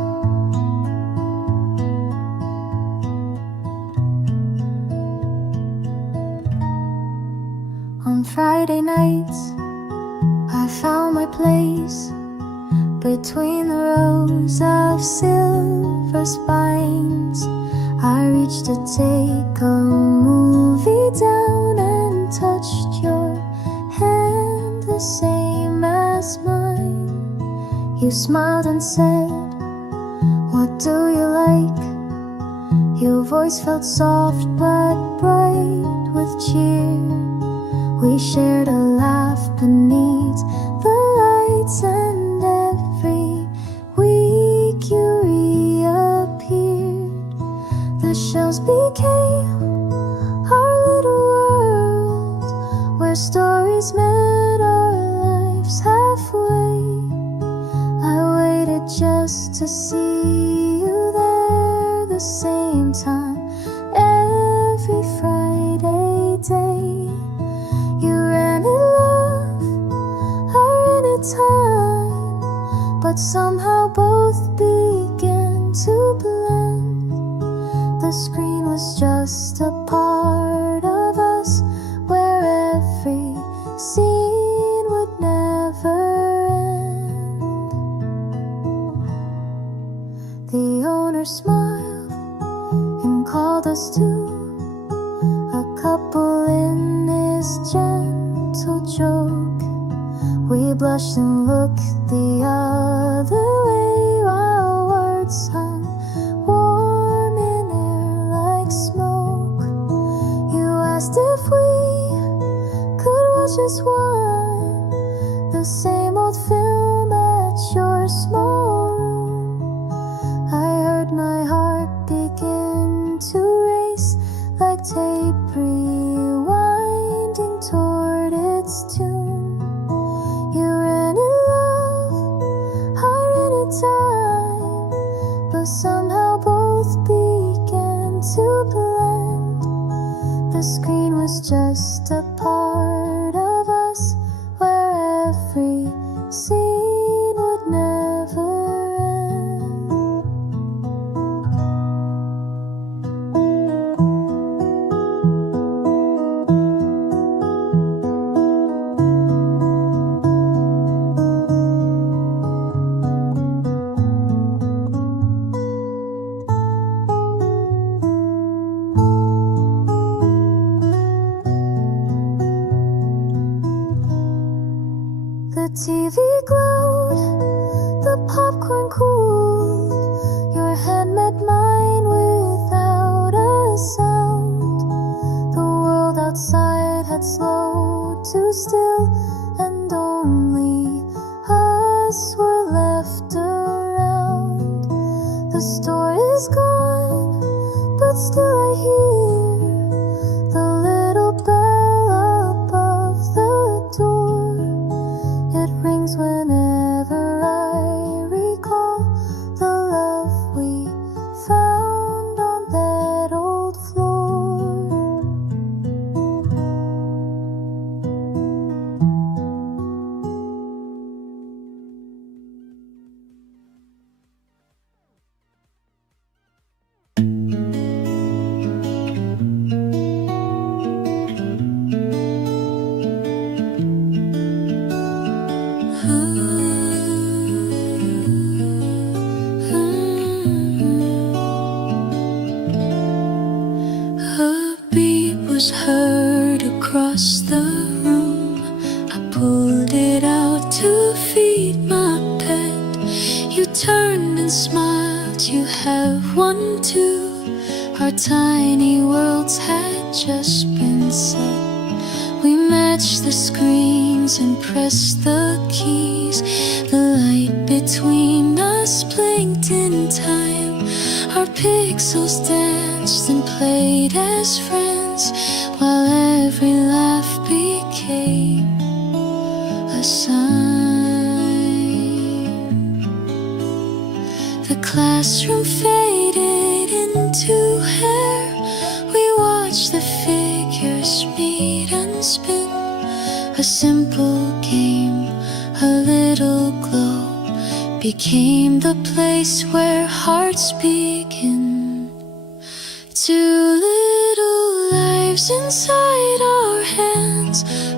On Friday nights, I found my place between the rows of silver spines. I reached to take a movie down and touched your hand, the same as mine. You smiled and said, "What do you like?" Your voice felt soft but bright with cheer. We shared a laugh beneath the lights, and every week you reappeared. The shelves became our little world, where stories met our lives halfway. I waited just to see you there the same time every Friday day. You ran in love, I ran in time, but somehow both began to blend. The screen was just a part of us, where every scene would never end. The owner smiled and called us to a couple in his gentle joke. We blushed and looked the other way while words hung warm in air like smoke. You asked if we could watch as one, the same old film at your small room. I heard my heart begin to race like tape rewinding toward its tune. You ran in love, I ran in time, but somehow both began to blend. The screen was just a part of us, where every scene would never end. The TV glowed, the popcorn cooled, your hand met mine without a sound. The world outside had slowed to still, and only us were left around. The store is gone, but still I hear the little bell above the door. It rings whenever I recall the love we found on that old floor. A beat was heard across the room. I pulled it out to feed my pet. You turned and smiled, you have one too. Our tiny worlds had just been set. We matched the screens and pressed the keys. The light between us blinked in time. Our pixels danced and played as friends, while every laugh became a sign. The classroom faded into hair. We watched the figures meet and spin. A simple game, a little glow, became the place where hearts begin. Two little lives inside our hands,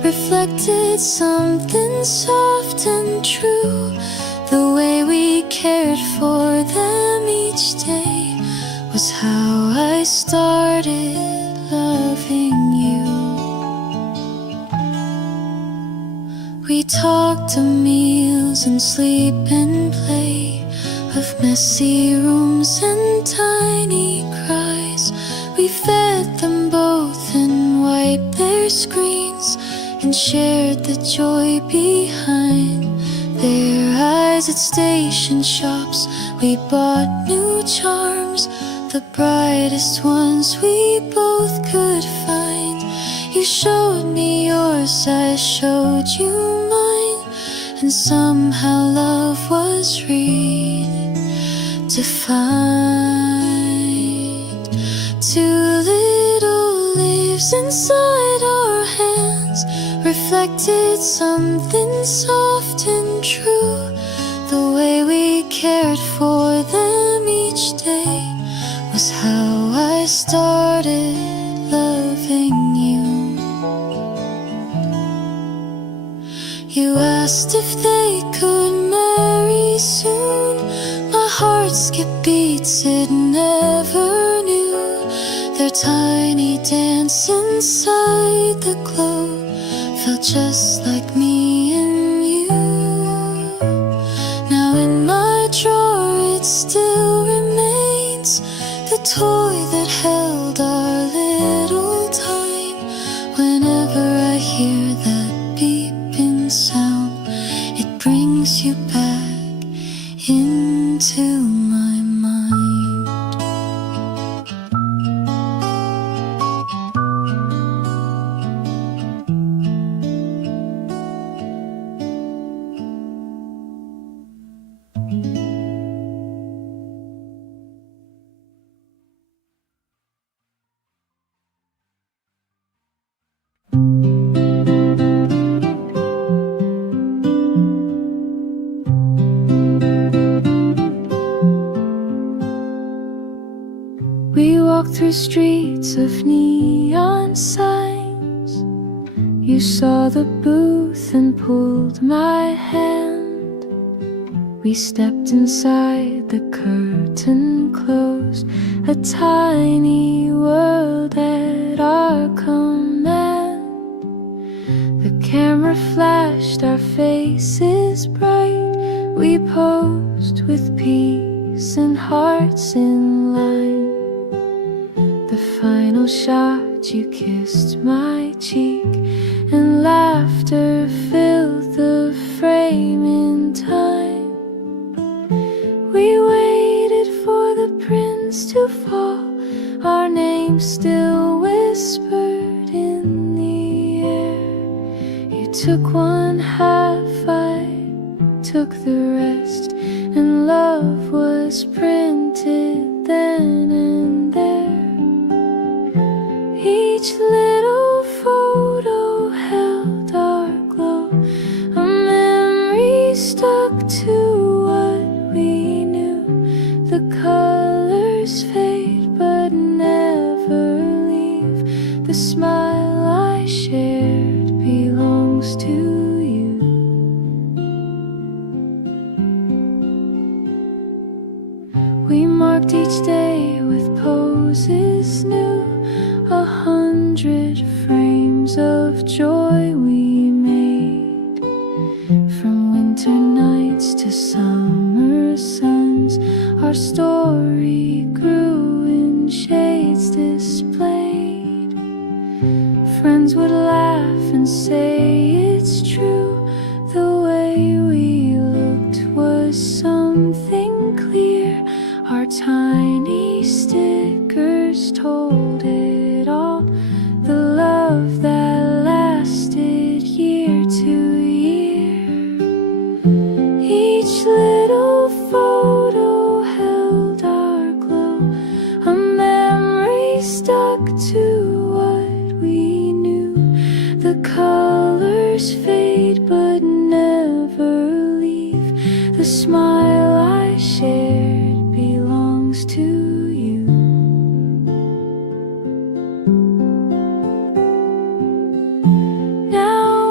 reflected something soft and true. The way we cared for them each day was how I started loving you. We talked of meals and sleep and play, of messy rooms and tiny cries. We fed them both and wiped their screens and shared the joy behind their eyes. At station shops we bought new charms, the brightest ones we both could find. You showed me yours, I showed you mine, and somehow love was redefined. Two little leaves inside our hands reflected something soft and true. The way we cared for them each day was how I started loving you. You asked if they could marry soon. My heart skipped beats it never knew. Their tiny dance inside the glow felt just like me and you. Now in my drawer it still remains, the toy that held our little time. Whenever I hear that beeping sound, it brings you back into my mind. We walked through streets of neon signs. You saw the booth and pulled my hand. We stepped inside, the curtain closed, a tiny world at our command. The camera flashed, our faces bright. We posed with peace and hearts in line. The final shot, you kissed my cheek, and laughter filled the frame in time. We waited for the prince to fall, our names still whispered in the air. You took one half, I took the rest, and love was printed then and there. Each little photo held our glow, a memory stuck to what we knew. The colors fade but never leave. The smile I shared belongs to you. We marked each day with poses new, 100 frames of joy we made. From winter nights to summer suns, our story grew in shades displayed. Friends would laugh and say it's true. The way we looked was something clear. Our tiny stickers told it all. The love that lasted year to year. Each little photo held our glow, a memory stuck to what we knew. The colors fade but never leave. The smile I shared belongs to you. Now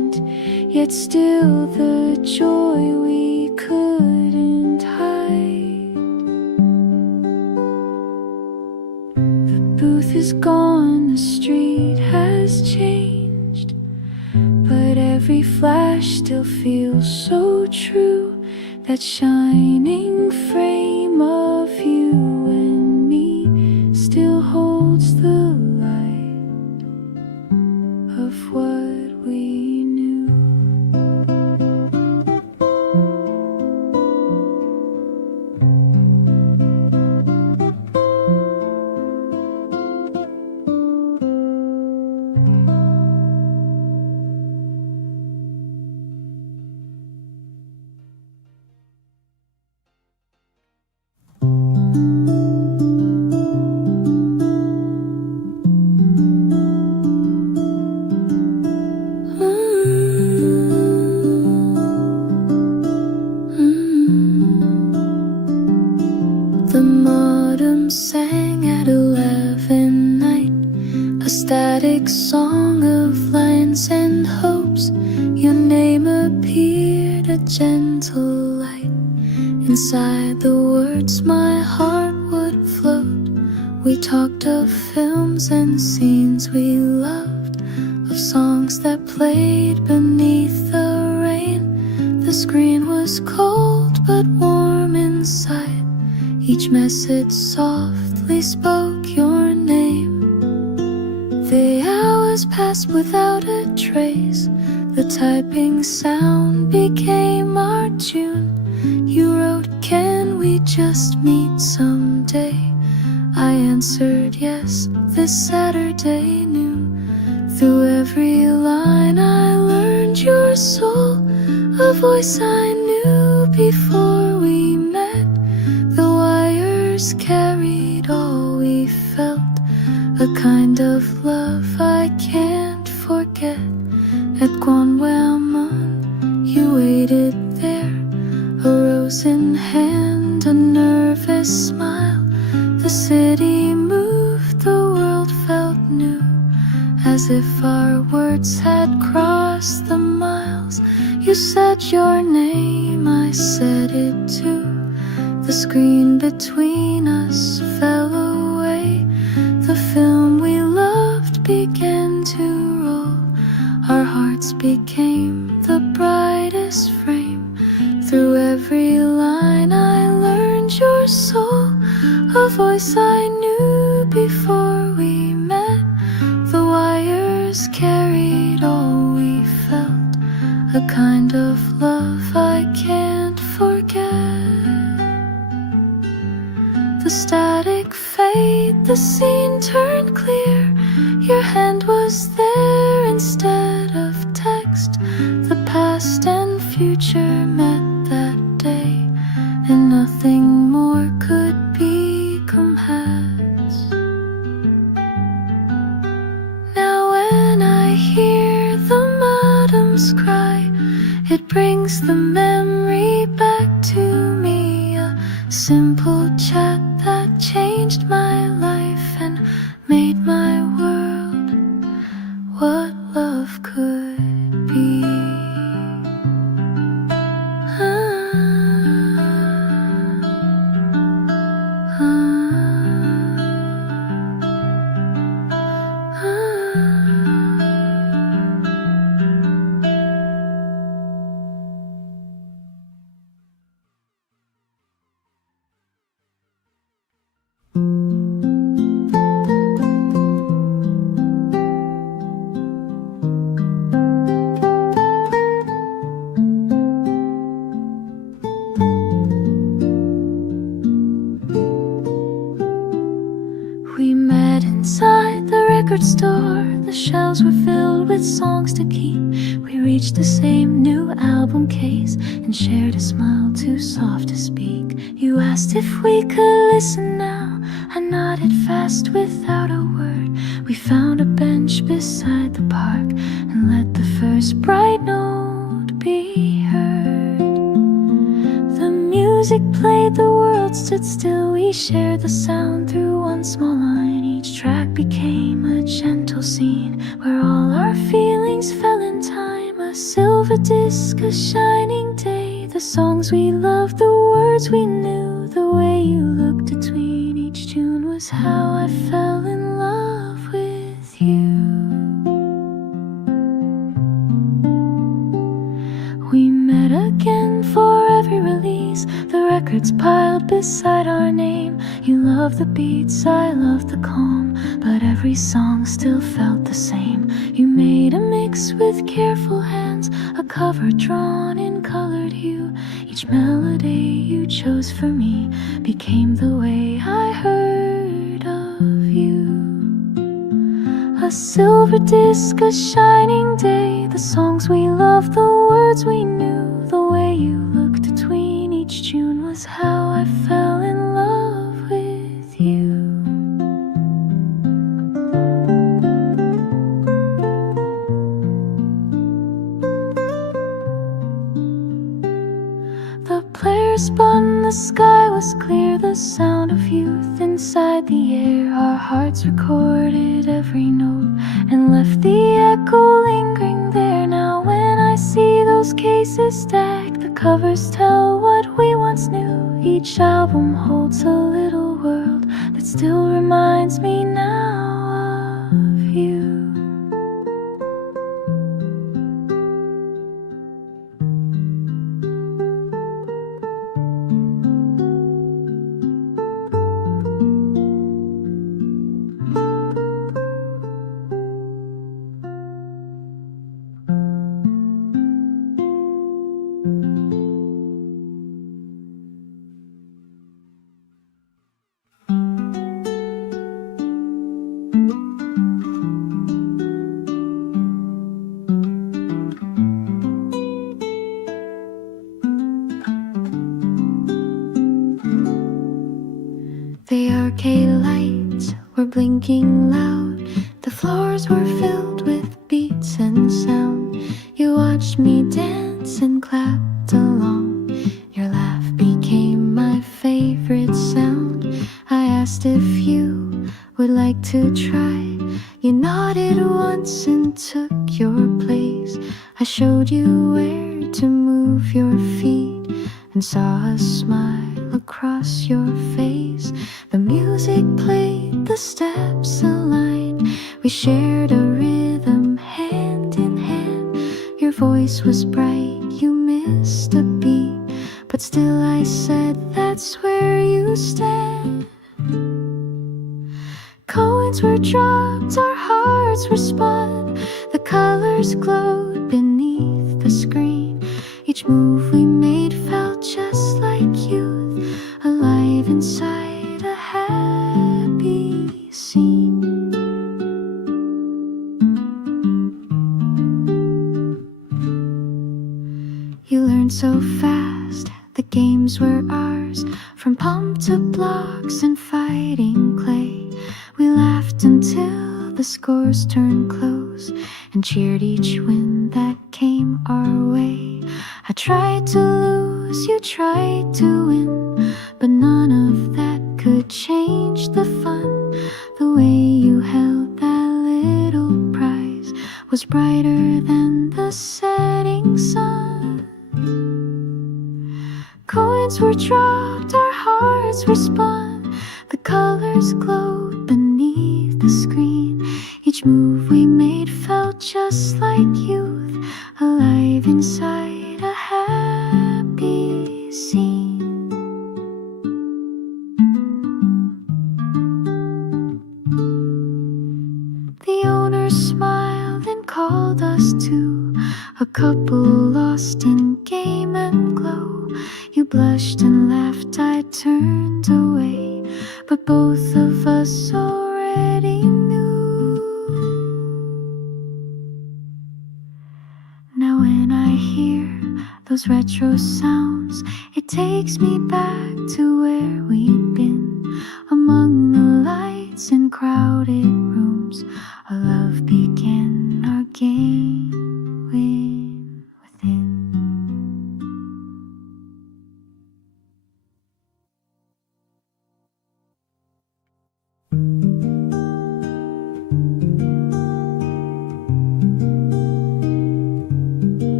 still the joy we couldn't hide. The booth is gone, the street has changed, but every flash still feels so true. That shining frame of you and me still holds the light of what we knew. The modem sang at 11 night, a static song of lines and hopes. Your name appeared, a gentle light. Inside the words my heart would float. We talked of films and scenes we loved, of songs that played beneath the rain. The screen was cold but warm inside. Each message softly spoke your name. The hours passed without a trace. The typing sound became our tune. You wrote, "Can we just meet someday?" I answered yes, this Saturday noon. Through every line I learned your soul, a voice I knew before we met. The wires carried all we felt, a kind of love I can't forget. At Gwanwhamon, you waited there, a rose in hand, a nervous smile. The city moved, the world felt new, as if our words had crossed the miles. You said your name, I said it too. The screen between us fell away. The film we loved began to roll. Our hearts became the brightest frame. Through every line I learned your soul, a voice I knew before we met. The wires carried all we felt, a kind of love I can't forget. The static fade, the scene turned clear. Your hand was there instead of text. The past and future met that day, and nothing more could become has. Now when I hear the modems cry, it brings the memory back to me. A simple chat that changed my life and made my world what love could be. We met inside the record store. The shelves were filled with songs to keep. We reached the same new album case and shared a smile too soft to speak. You asked if we could listen now. I nodded fast without a word. We found a bench beside the park and let the first bright note be heard. The music played, the world stood still. We shared the sound through one small line. Each track became a gentle scene where all our feelings fell in time. A silver disc, a shining day. The songs we loved, the words we knew. The way you looked between each tune was how I fell in love with you. We met again for every release, the records piled beside our name. You loved the beats, I loved the calm, but every song still felt the same. You made a mix with careful hands, a cover drawn in colored hue. Each melody you chose for me became the way I heard of you. A silver disc, a shining day. The songs we loved, the words we knew. The way you looked between each tune was how I fell in love with you. The player spun, the sky was clear. The sound of youth inside the air. Our hearts recorded every note and left the echo lingering there. Now when I see those cases stacked, the covers tell what we once knew. Each album holds a little world that still reminds me now of you. The arcade lights were blinking loud. The floors were filled with beats and sound. You watched me dance and clapped along. Your laugh became my favorite sound. I asked if you would like to try. You nodded once and took your place. I showed you where to move your feet and saw a smile across your face. The music played, the steps aligned. We shared a rhythm hand in hand. Your voice was bright, you missed a beat, but still I said that's where you stand. Coins were dropped, our hearts were spun. The colors glowed beneath the screen. Each move we made felt just like youth, alive inside a happy scene. You learned so fast, the games were ours. From pump to blocks and fighting clay, we laughed until the scores turned close and cheered each win that came our way. I tried to lose, you tried to win, but none of that could change the fun. The way you held that little prize was brighter than the setting sun. Coins were dropped, our hearts were spun. The colors glowed beneath the screen. Each move we made felt just like youth, alive inside a happy scene. The owner smiled and called us to a couple lost in game and glow. You blushed and laughed, I turned away, but both of us already knew. Now when I hear those retro sounds, it takes me back to where we'd been, among the lights in crowded rooms. Our love began, our game win within.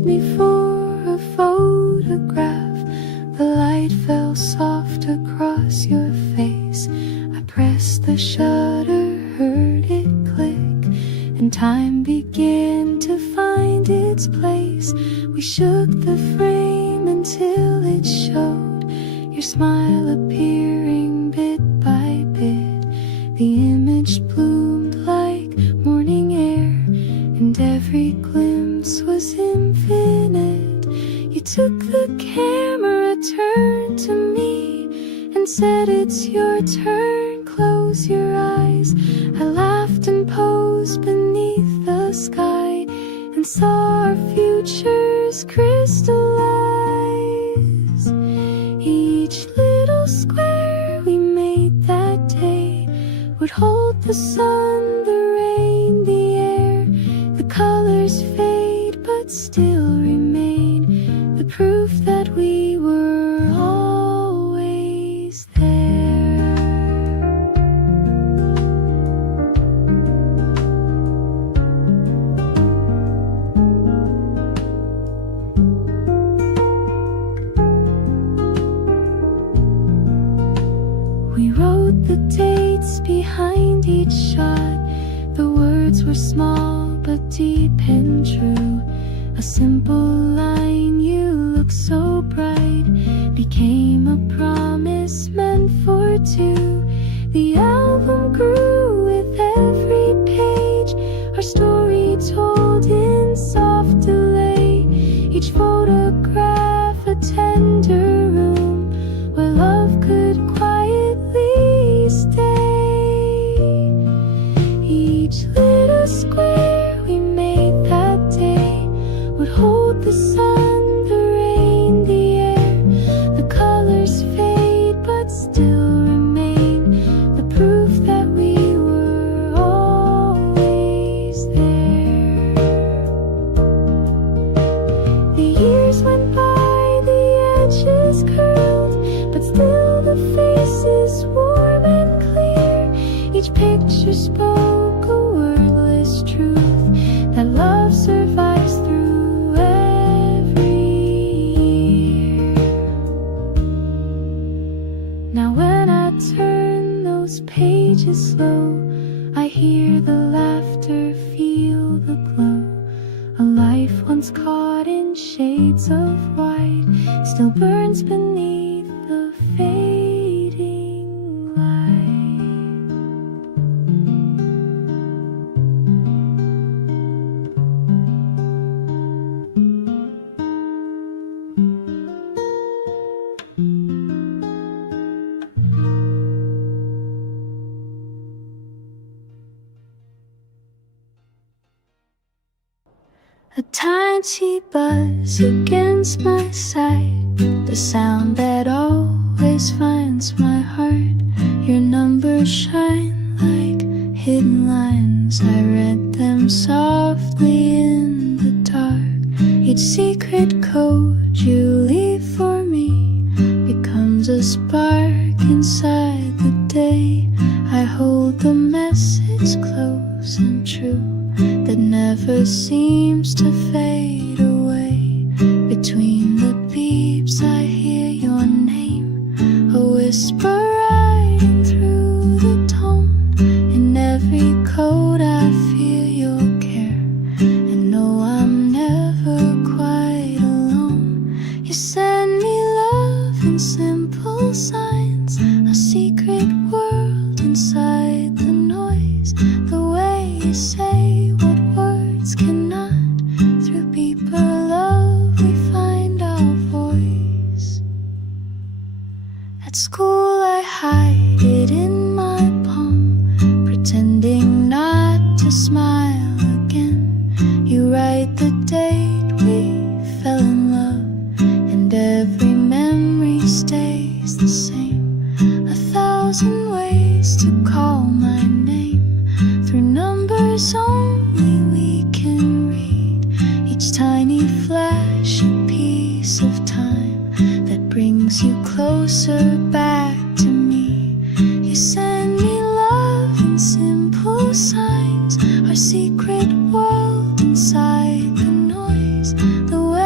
asked me for a photograph. The light fell soft across your face. I pressed the shutter, heard it click, and time began to find its place. We shook the frame until it showed your smile appearing bit by bit. The image bloomed like morning air, and every glimpse was infinite. You took the camera, turned to me, and said, "It's your turn, close your eyes." I laughed and posed beneath the sky and saw our futures crystallize. Each little square we made that day would hold the sun, the rain, the air. The colors fade but still remain, the proof that we were always there. We wrote the dates behind each shot. The words were small but deep and true. A simple line, "You look so bright," became a promise meant for two. The album grew with every page, our story told in soft delay. Each photograph a tender room where love could quietly stay. Each little square we made that day would hold the sun, the rain, the air. The colors fade but still remain, the proof that we were always there. The years went by, the edges curled, but still the faces warm and clear. Each picture spoke a wordless truth, that love survives through every year. Now when I turn those pages slow, I hear the laughter, feel the glow. A life once caught in shades of white still burns beneath the fading light. A tiny buzz against my side, the sound that always finds my heart. Your numbers shine like hidden lines, I read them softly in the dark. Each secret code you leave for me becomes a spark inside the day. I hold the message close and true, that never seems to fade away. Between the beeps I hear your name, a whisper riding through the tone. In every code I feel your care, and know I'm never quite alone. You send me love in simple signs, a secret world inside the noise. The way you say what words cannot, through deeper love we find our voice. At school I hide it in my palm, pretending not to smile again. You write the date we fell in love, and every memory stays the same. 1,000 ways to call my name, through numbers only we can read. Each tiny flash, a piece of time that brings you closer back to me. You send me love in simple signs, our secret world inside the noise. The way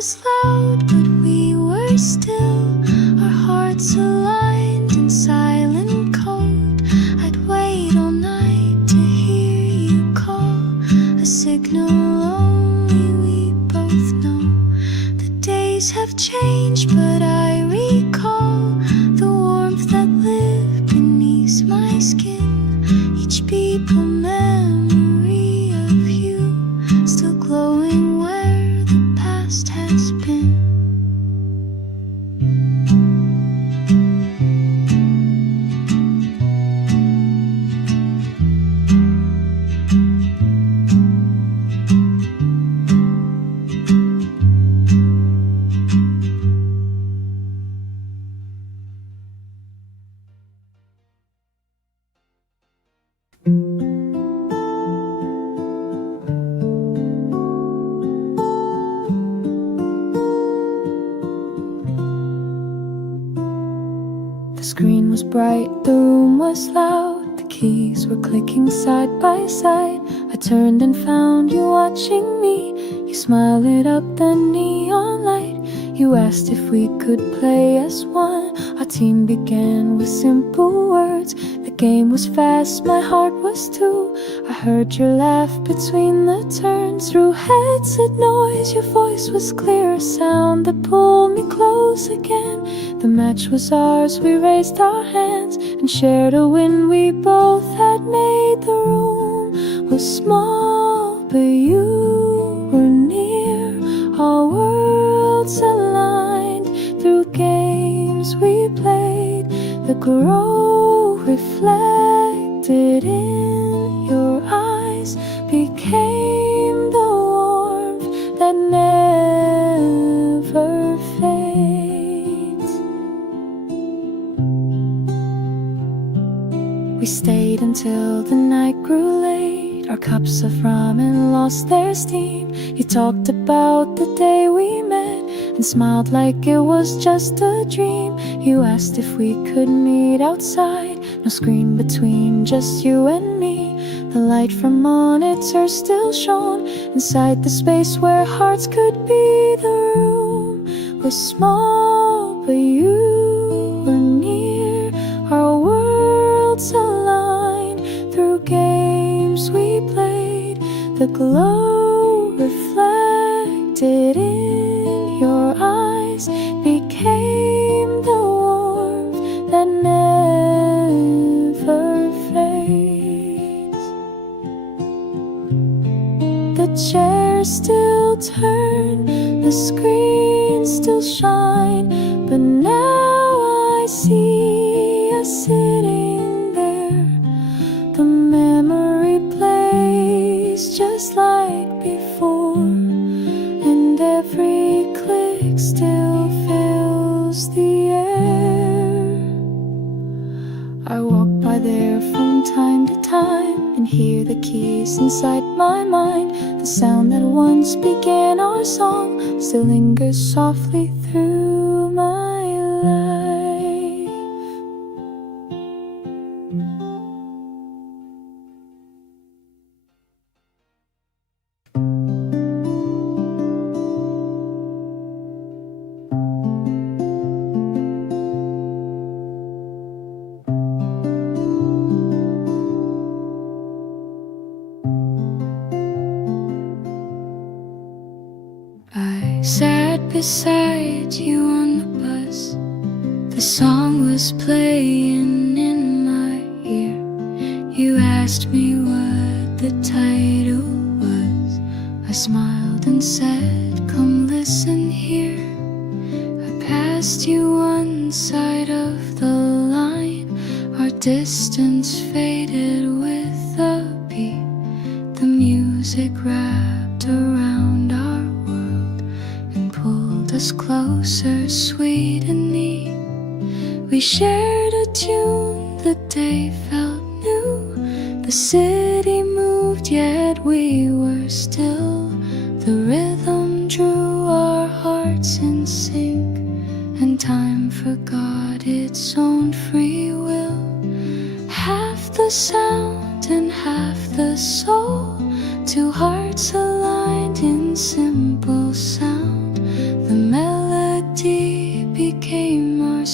was loud, but we were still, our hearts aligned in silent code. I'd wait all night to hear you call, a signal only we both know. The days have changed, but I recall the warmth that lived beneath my skin. Each beat a memory of you, still glowing where the past has been. The screen was bright, the room was loud, the keys were clicking side by side. I turned and found you watching me. You smiled lit up the neon light. You asked if we could play as one. Our team began with simple words. The game was fast, my heart was too. I heard your laugh between the turns. Through headset noise, your voice was clear, a sound that pulled me close again. The match was ours, we raised our hands and shared a win we both had made. The room was small, but you were near. Our worlds aligned through games we played. The glow reflected in your eyes became the warmth that never fades. We stayed until the night grew late. Our cups of ramen lost their steam. You talked about the day we met and smiled like it was just a dream. You asked if we could meet outside. No screen between, just you and me. The light from monitors still shone inside the space where hearts could be. The room was small, but you were near. Our worlds aligned through games we played. The glow reflected in your eyes became the warmth that never fades. The chairs still turn, the screens still shine, but now I see us sitting there. The memory plays just like before, and every click still fills the air. I walk by there from time to time and hear the keys inside my mind. The sound that once began our song still lingers softly through my life. I sat beside you on the bus. The song was playing in my ear. You asked me what the title was. I smiled and said, come listen here. I passed you one side of the line. Our distance faded with the beat. The music wrapped around our world and pulled us closer, sweet and neat. We shared a tune, the day felt new. The city moved, yet we were still. The rhythm drew our hearts in sync, and time forgot its own free will. Half the sound and half the soul, two hearts aligned in simple sound.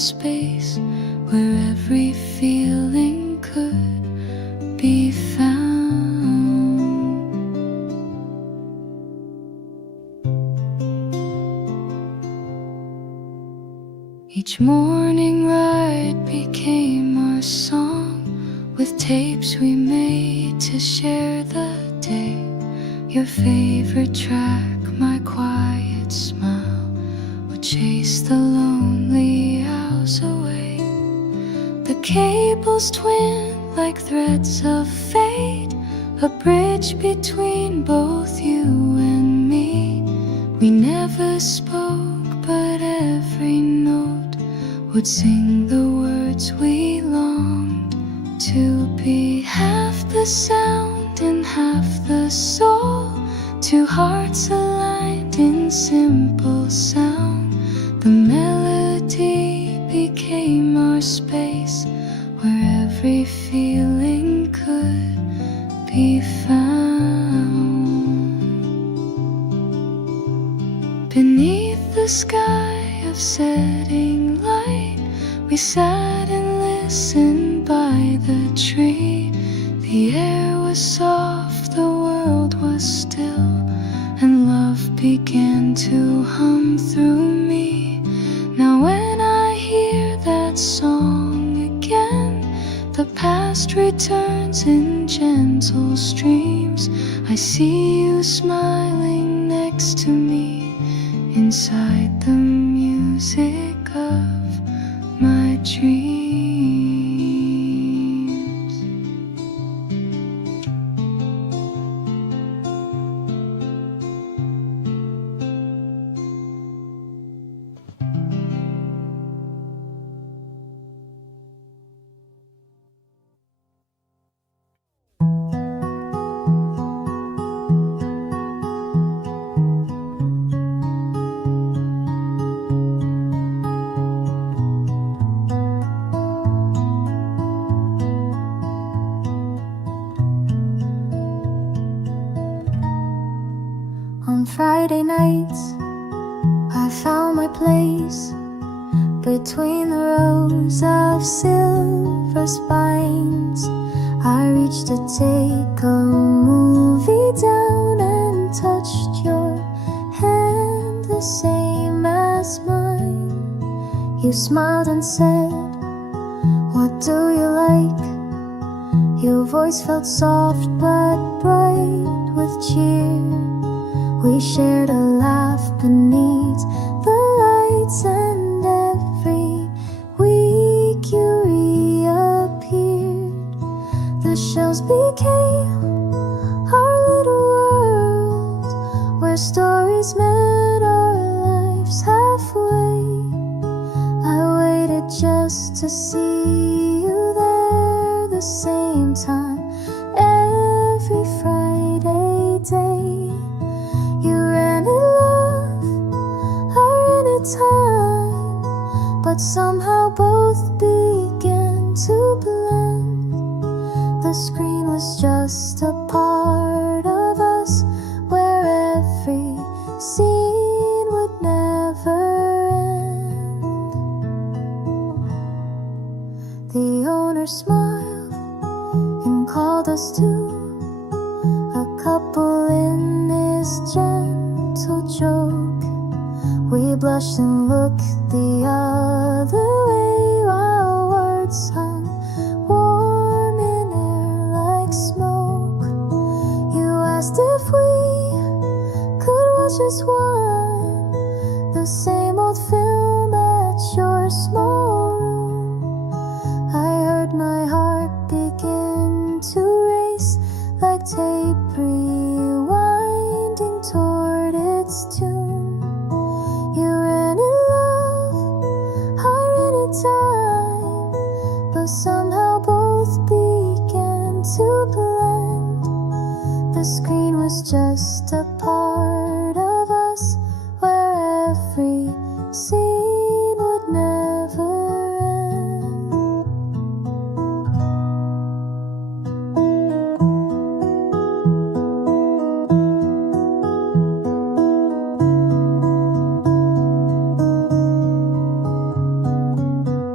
space where every feeling could be found. Each morning ride became our song, with tapes we made to share the day. Your favorite track, my quiet smile, would chase the lonely hours away. The cables twin like threads of fate, a bridge between both you and me. We never spoke, but every note would sing the words we longed to be. Half the sound and half the soul, two hearts aligned in simple sound. The melody became our space where every feeling could be found. Beneath the sky of setting light, we sat and listened by the tree. The air was soft, the world was still, and love began to hum through me. Now when I hear that song again, the past returns in gentle streams. I see you smiling next to me, inside the music of my dreams. On Friday nights, I found my place between the rows of silver spines. I reached to take a movie down and touched your hand, the same as mine. You smiled and said, "What do you like?" Your voice felt soft but bright with cheer. We shared a laugh beneath the lights, and every week you reappeared. The shelves became our little world, where stories met our lives halfway. I waited just to see you there, the same time every Friday day. You ran in love, I ran in time, but somehow both began to blend. The screen was just a part of us, where every scene would never end. The owner smiled and called us to a couple in his gentle joke. We blushed and looked the other way while words hung warm in air like smoke. You asked if we could watch as one, the same old film at your small room. I heard my heart begin to race like tape rewinding toward its tune. You ran in love, I ran in time, but somehow both began to blend. The screen was just a part of us, where every scene would never end.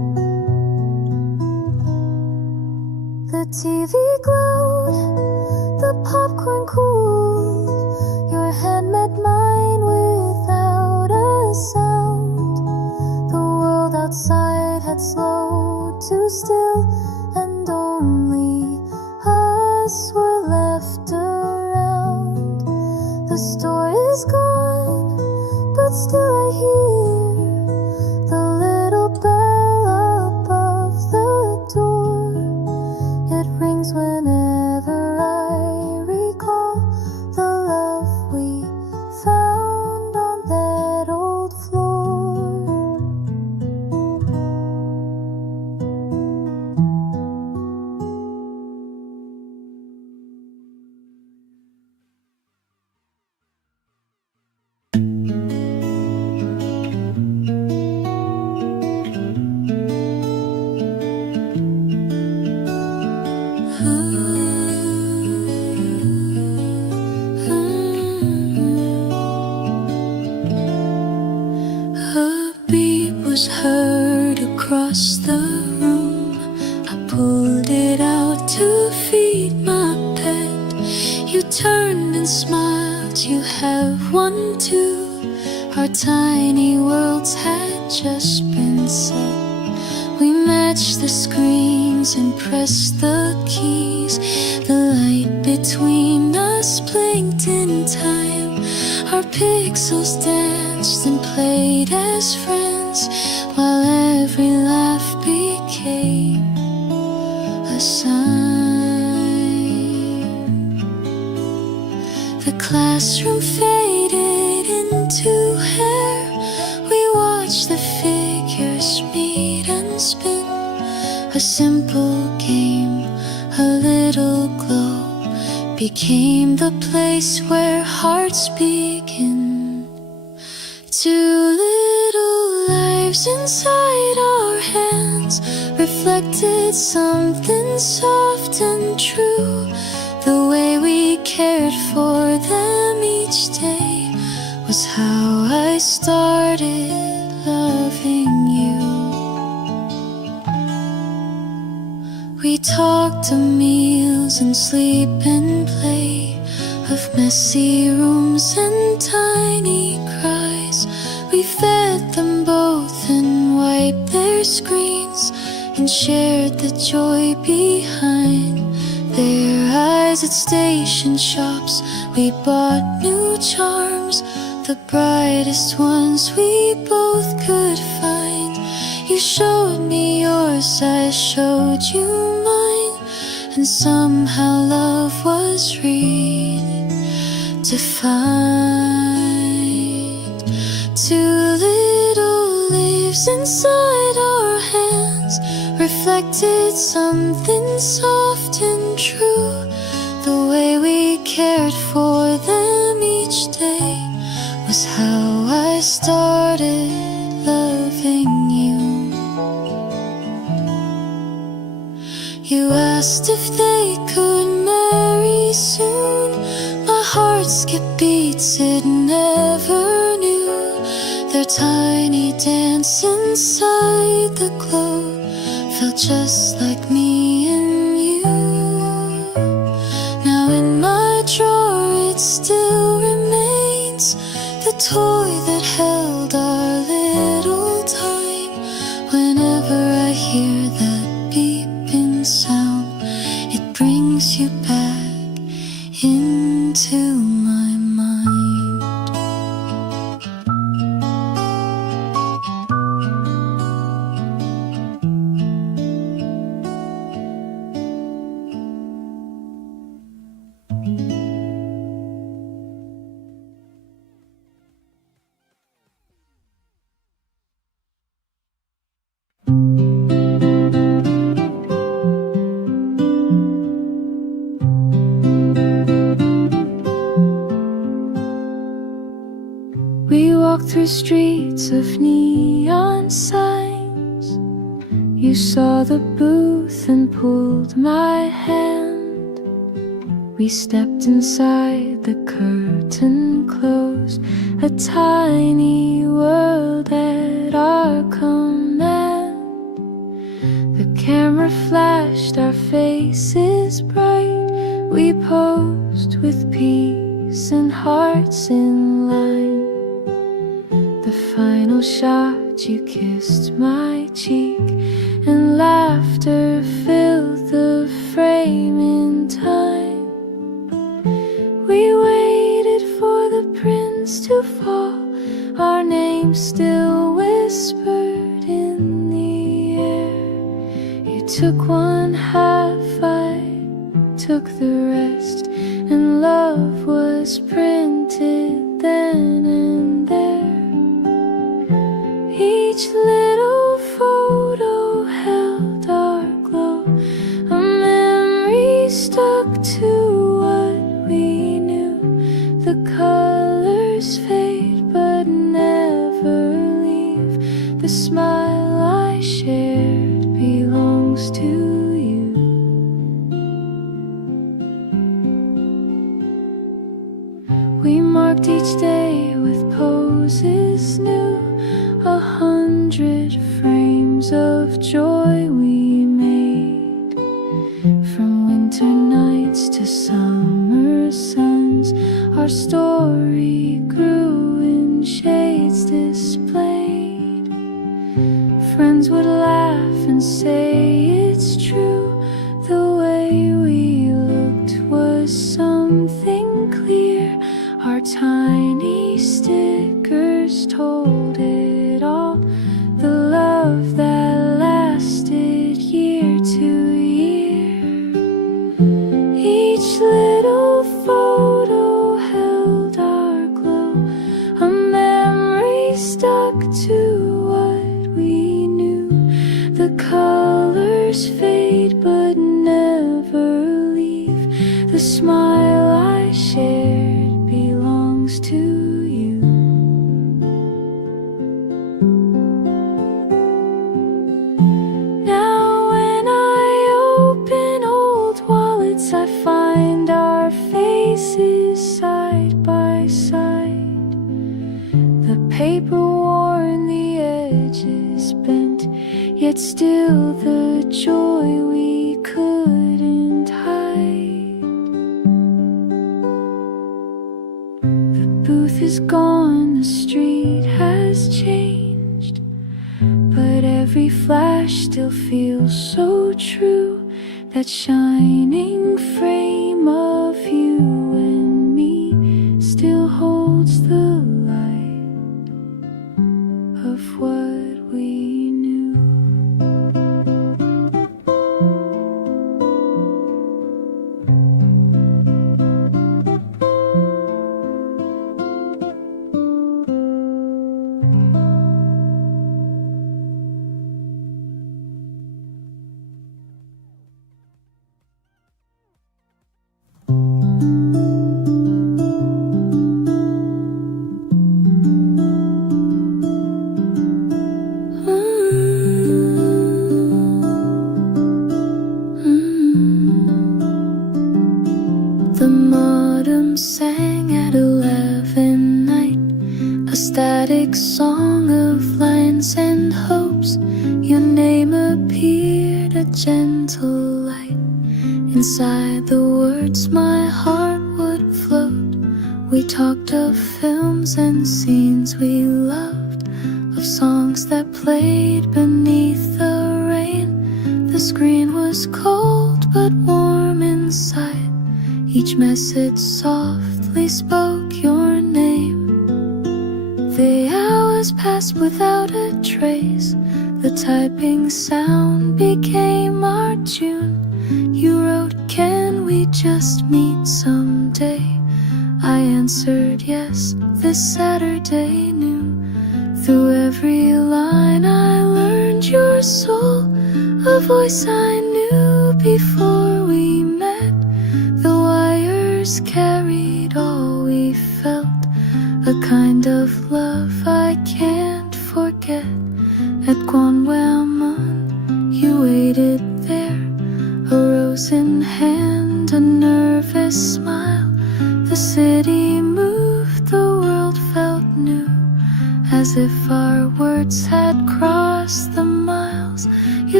TV glowed, the popcorn cooled, your hand met mine without a sound. The world outside had slowed to still, and only us were left around. The store is gone, but still I hear the little bell above the door. It rings whenever I recall the love we found on that old floor. A beep was heard across the room. I pulled it out to feed my pet. You turned and smiled, you have one too. Our tiny worlds had just been set. We matched the screens and pressed the keys. The light between us blinked in time. Our pixels danced and played as friends, while every laugh became a sign. The classroom faded into hair. We watched the figures meet and spin. A simple game, a little glow, became the place where hearts begin. Two little lives inside our hands reflected something soft and true. The way we cared for them each day was how I started loving you. We talked of meals and sleep and play, of messy rooms and tiny cries. We fed them both and wiped their screens, and shared the joy behind their eyes. At station shops we bought new charms, the brightest ones we both could find. You showed me yours, I showed you mine, and somehow love was redefined. Two little leaves inside our hands reflected something soft and true. The way we cared for them each day was how I started loving you. You asked if they could marry soon. My heart skipped beats it never knew. Their tiny dance inside the glow felt just like me and you. Now in my drawer it still remains, the toy that held our little time. Whenever I hear that beeping sound, it brings you back into my mind. We walked through streets of neon signs. You saw the booth and pulled my hand. We stepped inside, the curtain closed, a tiny world at our command. The camera camera flashed, our faces bright. We posed with peace and hearts in line. The final shot, you kissed my cheek, and laughter filled the frame in time. We waited for the prince to fall, our names still whispered in the air. You took one half, I took the rest, and love was printed then and there. Each little photo held our glow, a memory stuck to what we knew. The colors fade but never leave. The smile I shared belongs to you. We marked each day with poses new, 100 frames of joy we made. From winter nights to summer suns, our story grew in shades displayed. Friends would laugh and say it's true. The way we looked was something clear. Our tiny stickers told it all. The love that lasted year to year. Each little photo held our glow, a memory stuck to what we knew. The colors fade but never leave. The smile I shared belongs to you. Now when I open old wallets, I find our faces side by side. The paper worn, the edges bent, yet still the joy we couldn't hide. The booth is gone, the street has changed, but every flash still feels so true. That shining frame of you and me still holds the light of what we knew. The modem sang at 11 night, a static song of lines and hopes. Your name appeared, a gentle light. Inside the words my heart would float. We talked of films and scenes we loved, of songs that played beneath the rain. The screen was cold but warm inside. Each message softly spoke your name. The hours passed without a trace. The typing sound became our tune. You wrote, can we just meet someday? I answered yes, this Saturday noon. Through every line I learned your soul, a voice I knew before we met. The wires carried all we felt, a kind of love I can't forget. At Gwanwamon, you waited there, a rose in hand, a nervous smile. The city moved, the world felt new, as if our words had crossed the miles. You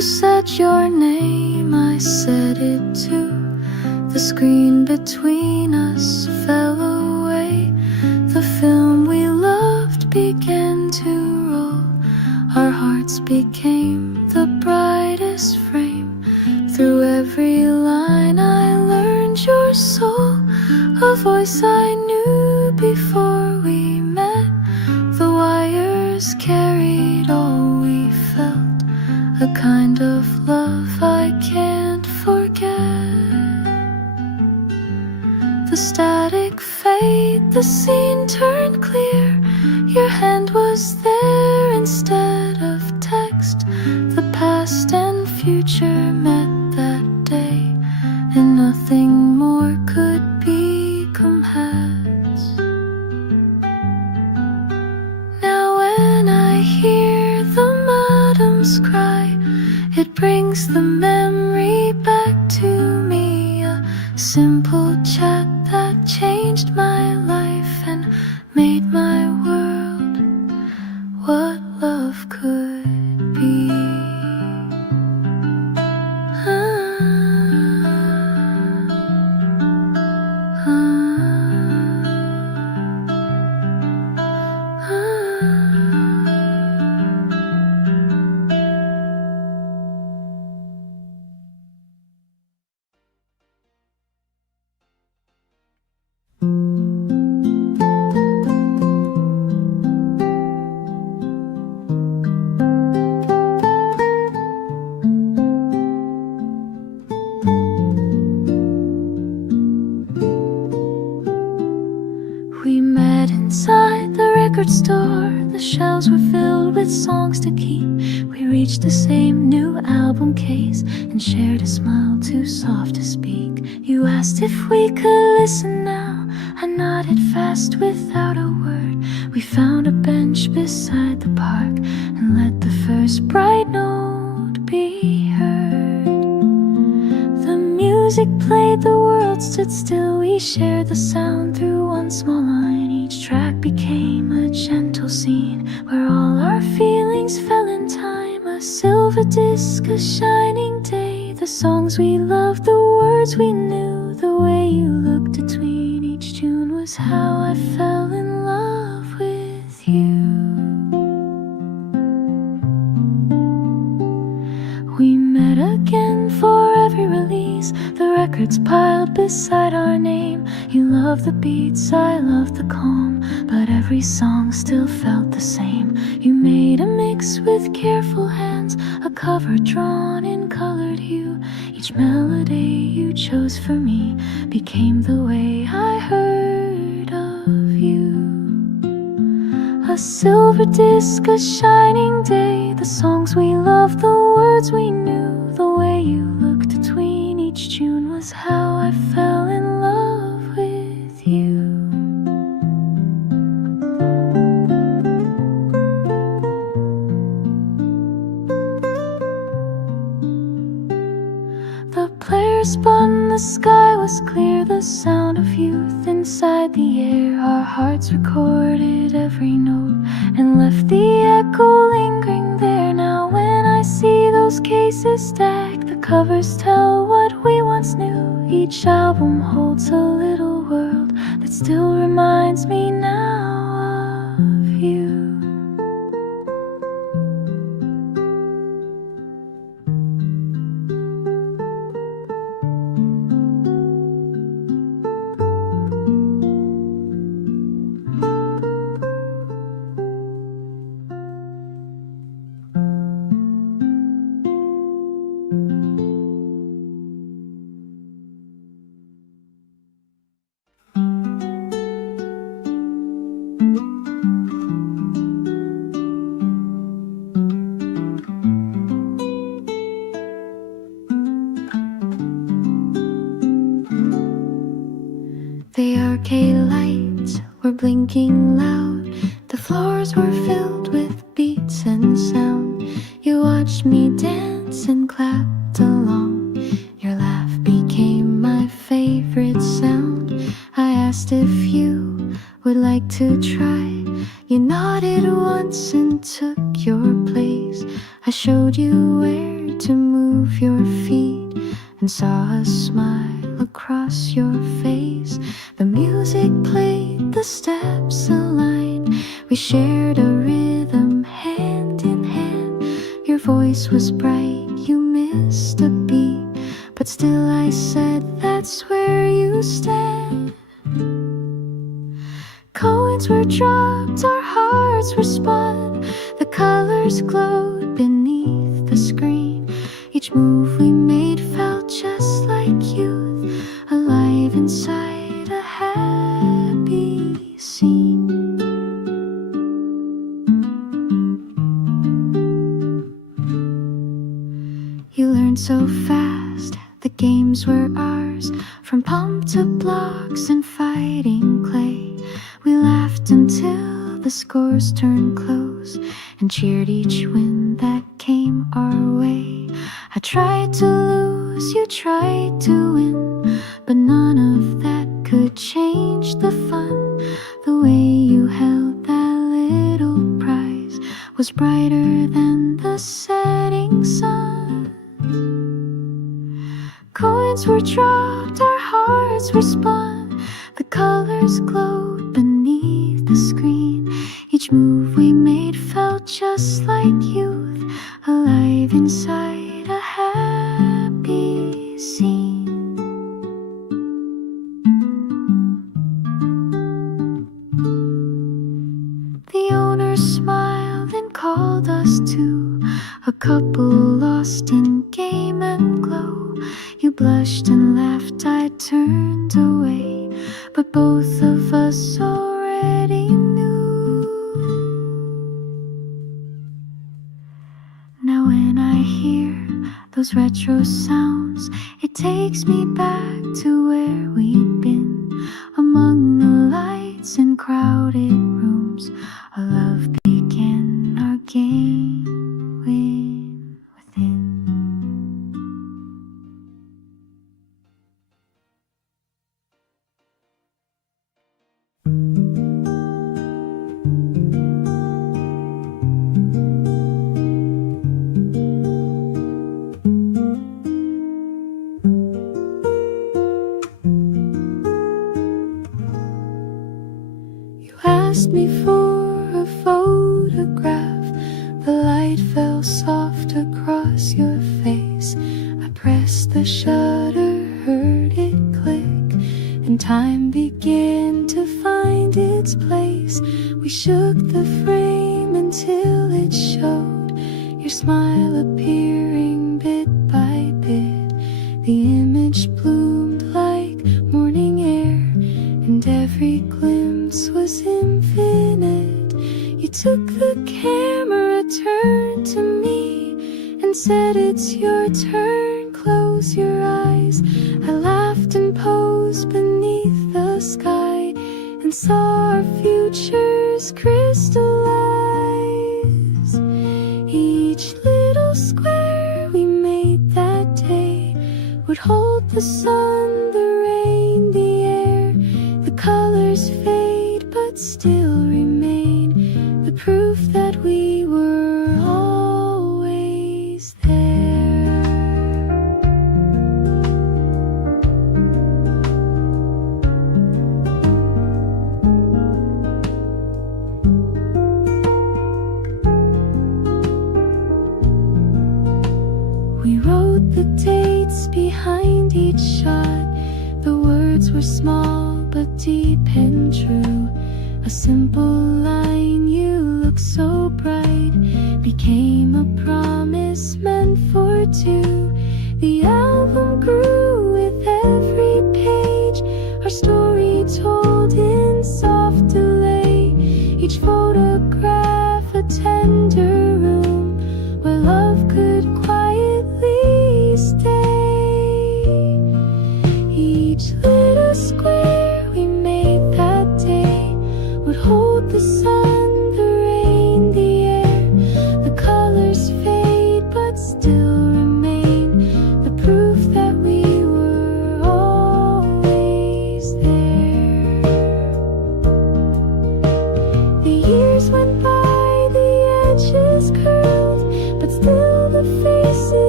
said your name, I said it too. The screen between us fell away. The film we loved began to roll. Our hearts became the brightest frame. Through every line I learned your soul, a voice I knew before we met. The wires carried all we felt, a kind of love I can't forget. The static fade, the scene turned clear. Your hand was there instead of text. The past and future met that day, and nothing more could become heads. Now when I hear the madams cry, it brings the memory back to me. A simple chat that changed my life and made my world what love could be. We met inside the record store. The shelves were filled with songs to keep. We reached the same new album case and shared a smile too soft to speak. You asked if we could listen now. I nodded fast without a word. We found a bench beside the park and let the first bright note be heard. The music played, the world stood still. We shared the sound through one small line. Each track became a gentle scene where all our feelings fell in time. A silver disc, a shining day. The songs we loved, the words we knew. The way you looked between each tune was how I fell in love with you. We met again for every release. The records piled beside our name. You loved the beats, I loved the calm, but every song still felt the same. You made a mix with careful hands, a cover drawn in colored hue. Each melody you chose for me became the way I heard of you. A silver disc, a shining day. The songs we loved, the words we knew. The way you looked between each tune was how I fell in love with you. The player spun, the sky was clear. The sound of youth inside the air. Our hearts recorded every note and left the echo lingering there. Now when I see those cases stacked, the covers tell what we once knew. Each album holds a little world that still reminds me now of you. The arcade lights were blinking loud. The floors were filled with beats and sound. You watched me dance and clapped along. Your laugh became my favorite sound. I asked if you would like to try. You nodded once and took your place. I showed you where to move your feet and saw a smile across your face. The music played, the steps aligned. We shared a rhythm hand in hand. Your voice was bright, you missed a beat, but still I said that's where you stand. Coins were dropped, our hearts were spun. The colors glowed beneath the screen. Each move we made felt just like youth, alive inside a happy scene. You learned so fast, the games were ours, from pump to blocks and fighting clay. We laughed until the scores turned close and cheered each win that came our way. I tried to lose, you tried to win, but none of that could change the fun. The way you held that little prize was brighter than the setting sun. Coins were dropped, our hearts were spun. The colors glowed beneath the screen. Each move we made felt just like youth, alive inside a happy scene. The owner smiled and called us to a couple lost in game and glow. You blushed and laughed, I turned away, but both of us already knew. Now when I hear those retro sounds, it takes me back to where we'd been, among the lights in crowded rooms. Our love began, our game win within. Asked me for a photograph. The light fell soft across your face. I pressed the shutter, heard it click, and time began to find its place. We shook the frame until it showed your smile appearing bit by bit. The image bloomed like morning air, and every glimpse was infinite. You took the camera, turned to me, and said it's your turn, close your eyes. I laughed and posed beneath the sky and saw our futures crystallize. Each little square we made that day would hold the sun, the rain, the air. The colors fade but still remain, the proof that we were always there. We wrote the dates behind each shot. The words were small but deep and true. A simple line, you look so bright, became a promise meant for two. The album grew with every page, our story told in soft delay. Each photograph a tender room where love could quietly stay. Each little square we made that day would hold the sun, the rain, the air. The colors fade but still remain, the proof that we were always there. The years went by, the edges curled, but still the faces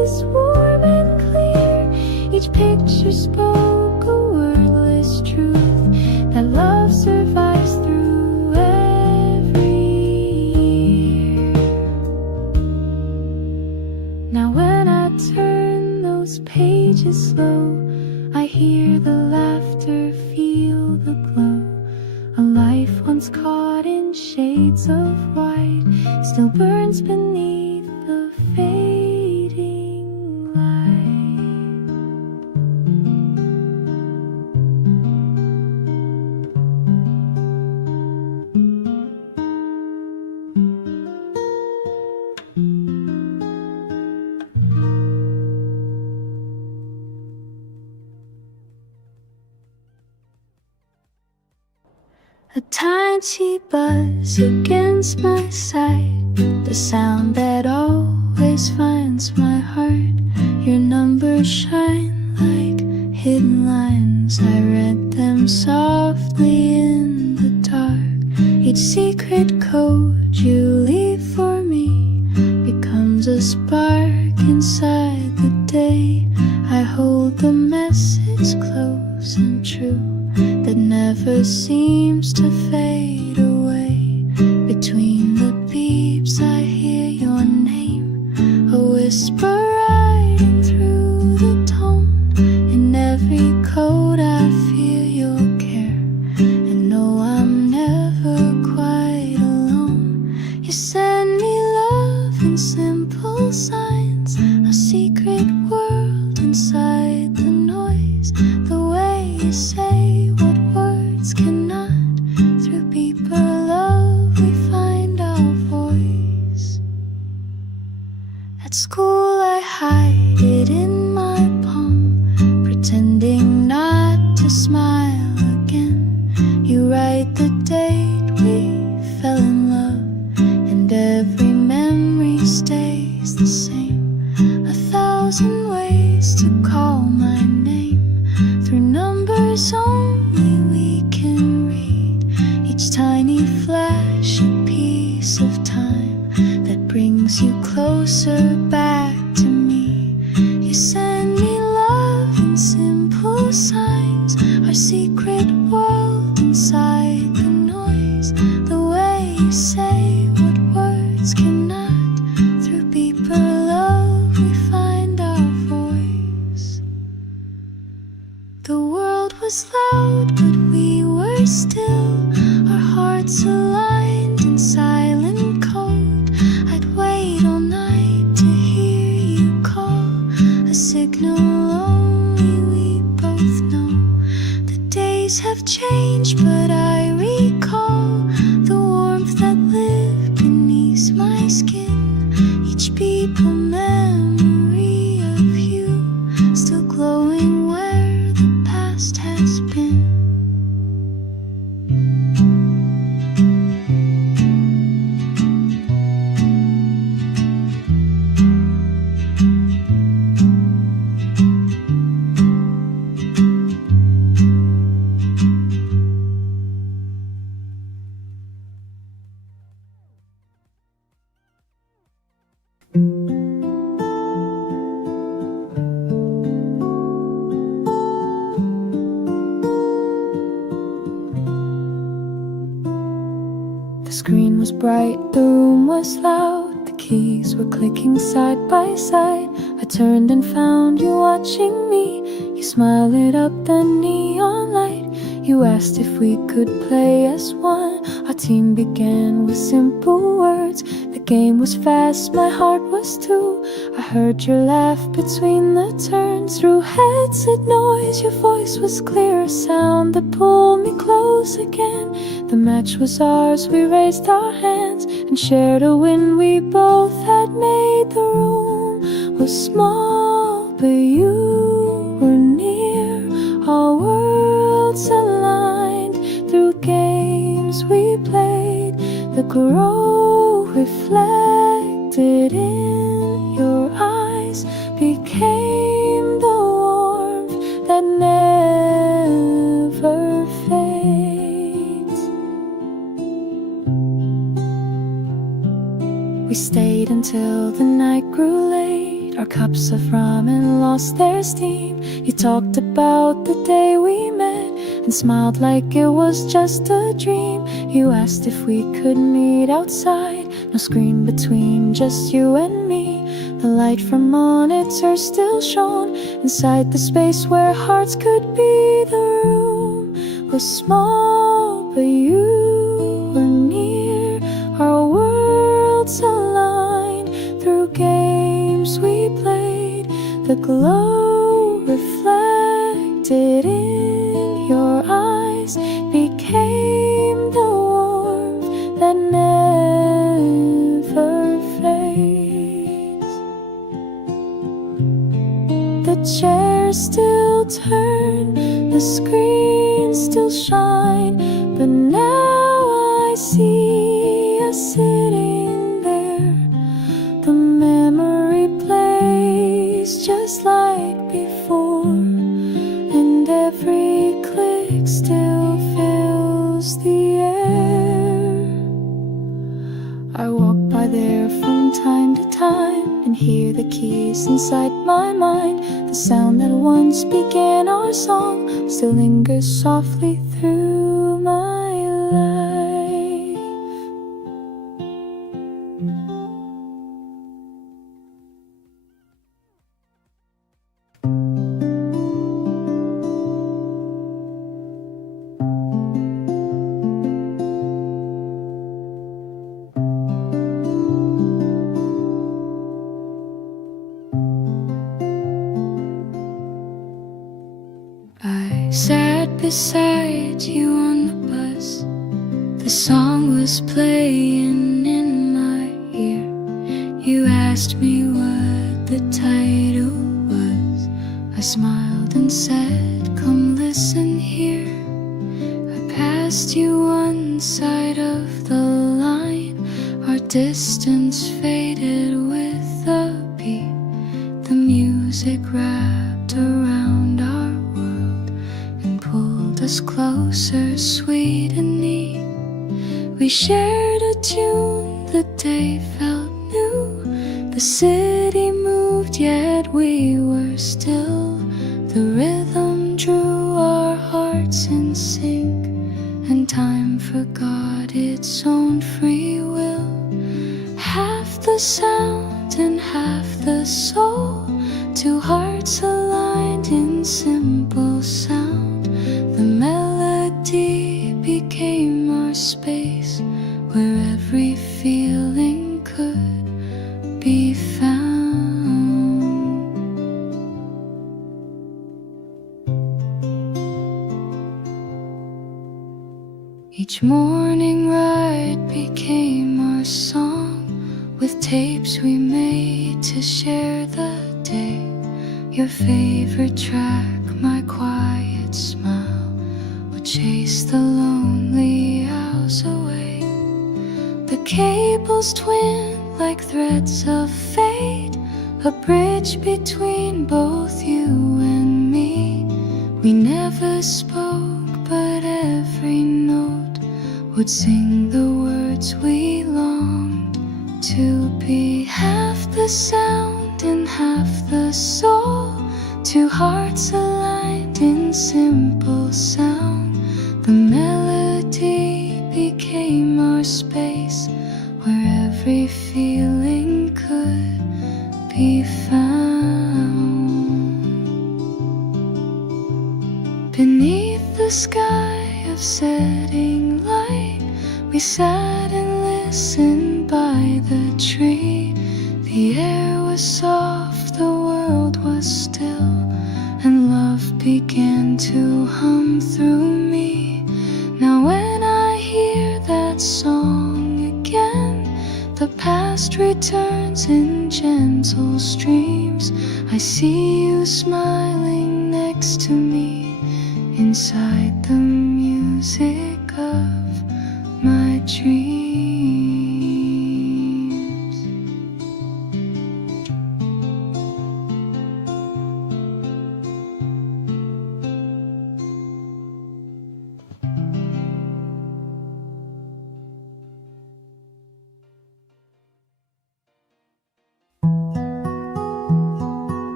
was warm and clear. Each picture spoke a wordless truth, that love survives through every year. Now when I turn those pages slow, I hear the laughter, feel the glow. A life once caught in shades of white still burns beneath the fading light. A tiny buzz against my side, the sound that always finds my heart. Your numbers shine like hidden lines, I read them softly in the dark. Each secret code you leave for me becomes a spark inside the day. I hold the message close and true, that never seems to fade away. Between the beeps I hear your name, a whisper riding through the tone. In every code I feel your care, and know I'm never quite alone. You send me love in simple signs, a secret world inside the noise. The way you say what words cannot, through deeper love we find our voice. At school I hide it in my palm, pretending not to smile again. You write the date we fell in love, and every memory stays the same. 1,000 ways to call my name, through numbers only we can read. Each tiny flash a piece of time that brings you closer back to me. You send me love in simple signs, our secret world inside the noise. The way you say what words cannot, through deeper love we find our voice. The world was loud, but we were still, our hearts aligned in silent code. I'd wait all night to hear you call, a signal only we both know. The days have changed, but I recall the warmth that lived beneath my skin. Each beep a memory of you, still glowing where the past has been. The screen was bright, the room was loud, the keys were clicking side by side. I turned and found you watching me. You smiled, lit up the neon light. You asked if we could play as one. Our team began with simple words. The game was fast, my heart was too. I heard your laugh between the turns. Through headset noise, your voice was clear, a sound that pulled me close again. The match was ours, we raised our hands and shared a win we both had made. The room was small, but you were near. Our worlds aligned through games we played. The glow reflected in your eyes became the warmth that never fades. We stayed until the night grew late. night, our cups of ramen lost their steam. You talked about the day we met and smiled like it was just a dream. You asked if we could meet outside, no screen between, just you and me. The light from monitors still shone inside the space where hearts could be. The room was small, but you were near. Our worlds aligned through games we played. The glow reflected in your eyes became the warmth that never fades. The chairs still turn, the screens still shine, but now I see us sitting there. The memory plays just like before, and every click still fills the air. I walk by there from time to time and hear the keys inside my mind. The sound that once began our song still lingers softly through my life. I sat beside you on the bus. The song was playing in my ear. You asked me what the title was. I smiled and said, come listen here. I passed you one side of the line. Our distance faded with the beat. The music wrapped around our world and pulled us closer, sweet and neat. We shared a tune, the day felt new. The city moved, yet we were still. The rhythm drew our hearts in sync, and time forgot its own free will. Half the sound and half the soul, two hearts aligned in simple sound. The melody became our space, where every feeling could be found. Each morning ride became our song, with tapes we made to share the day. Your favorite track, my quiet smile, would chase the lonely hours away. The cables twin like threads of fate, a bridge between both you and me. We never spoke, but every note would sing the words we longed to be. Half the sound and half the soul, two hearts aligned in simple sound. The melody became our space, where every feeling could be found. Beneath the sky of setting light, we sat and listened by the tree. The air was soft, the world was still, and love began to hum through me. Now when I hear that song again, the past returns in gentle streams. I see you smiling next to me, inside the music of my dreams.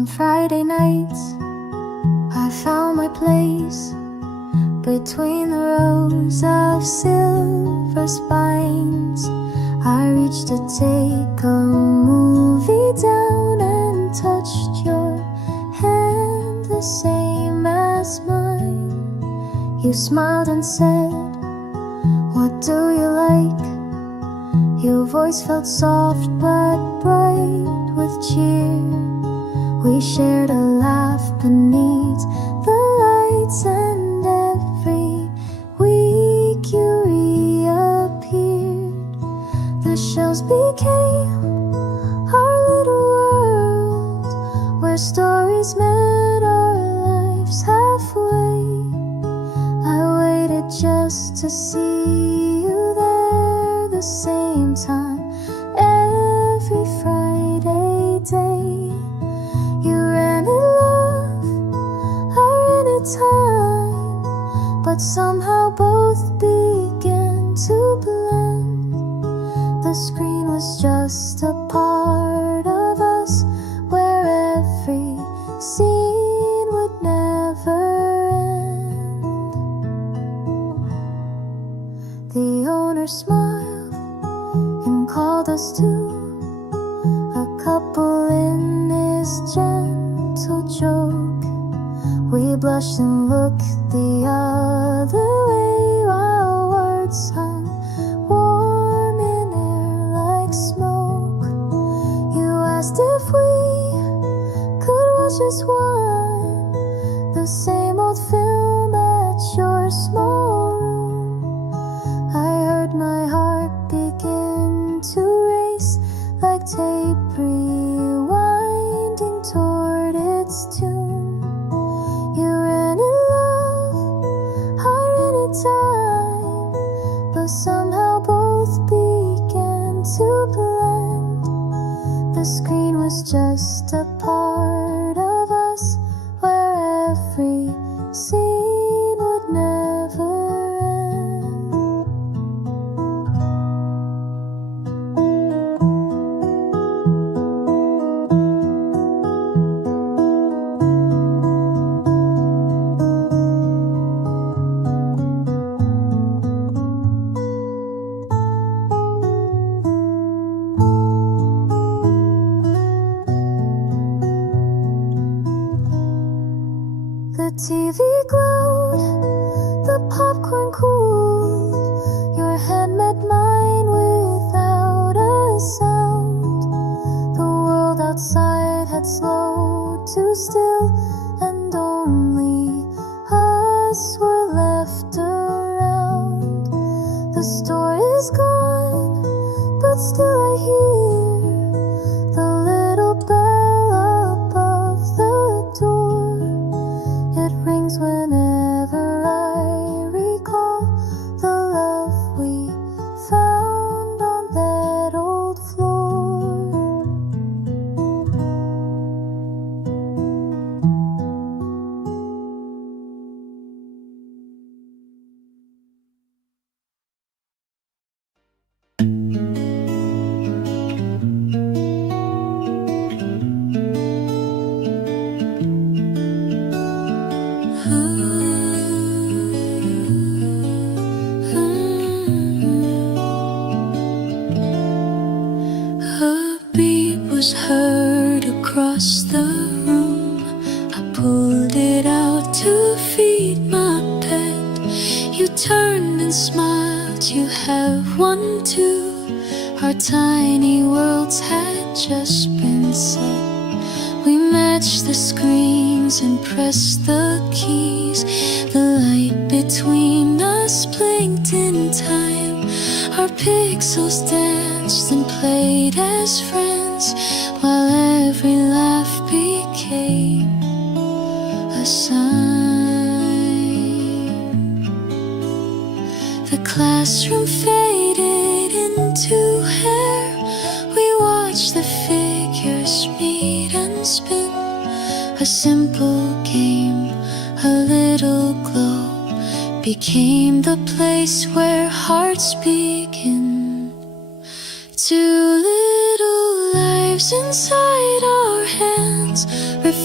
On Friday nights, I found my place between the rows of silver spines. I reached to take a movie down and touched your hand, the same as mine. You smiled and said, "What do you like?" Your voice felt soft but bright with cheer. We shared a laugh beneath the lights, and every week you reappeared. The shelves became our little world, where stories met our lives halfway. I waited just to see you there, the same time every Friday day. You ran in love, I ran in time, but somehow both began to blend. The screen was just a part of us, where every scene would never end. The owner smiled and called us to a couple in his gentle joke. We blushed and looked the other way while words hung warm in air like smoke. You asked if we could watch as one, the same old film at your small room. I heard my heart begin to race like tape rewinding toward its tune. You ran in love, I ran in time, but somehow both began to blend. The screen was just a part of us, where every scene would never end. The TV glowed, the popcorn cooled. Your hand met mine without a sound. The world outside had slowed to still, and only us were left around. The store is gone, but still I hear the little bell above the door. It rings whenever I recall the love we found on that old floor. A beat was heard across the room. I pulled it out to feed my pet. You turned and smiled, you have one too. Our tiny worlds had just been set. We matched the screens and pressed the keys. The light between us blinked in time. Our pixels danced and played as friends, while every laugh became a sign. The classroom faded into hair. We watched the figures meet and spin. A simple game, a little glow, became the place where hearts begin. Two little lives inside our hands,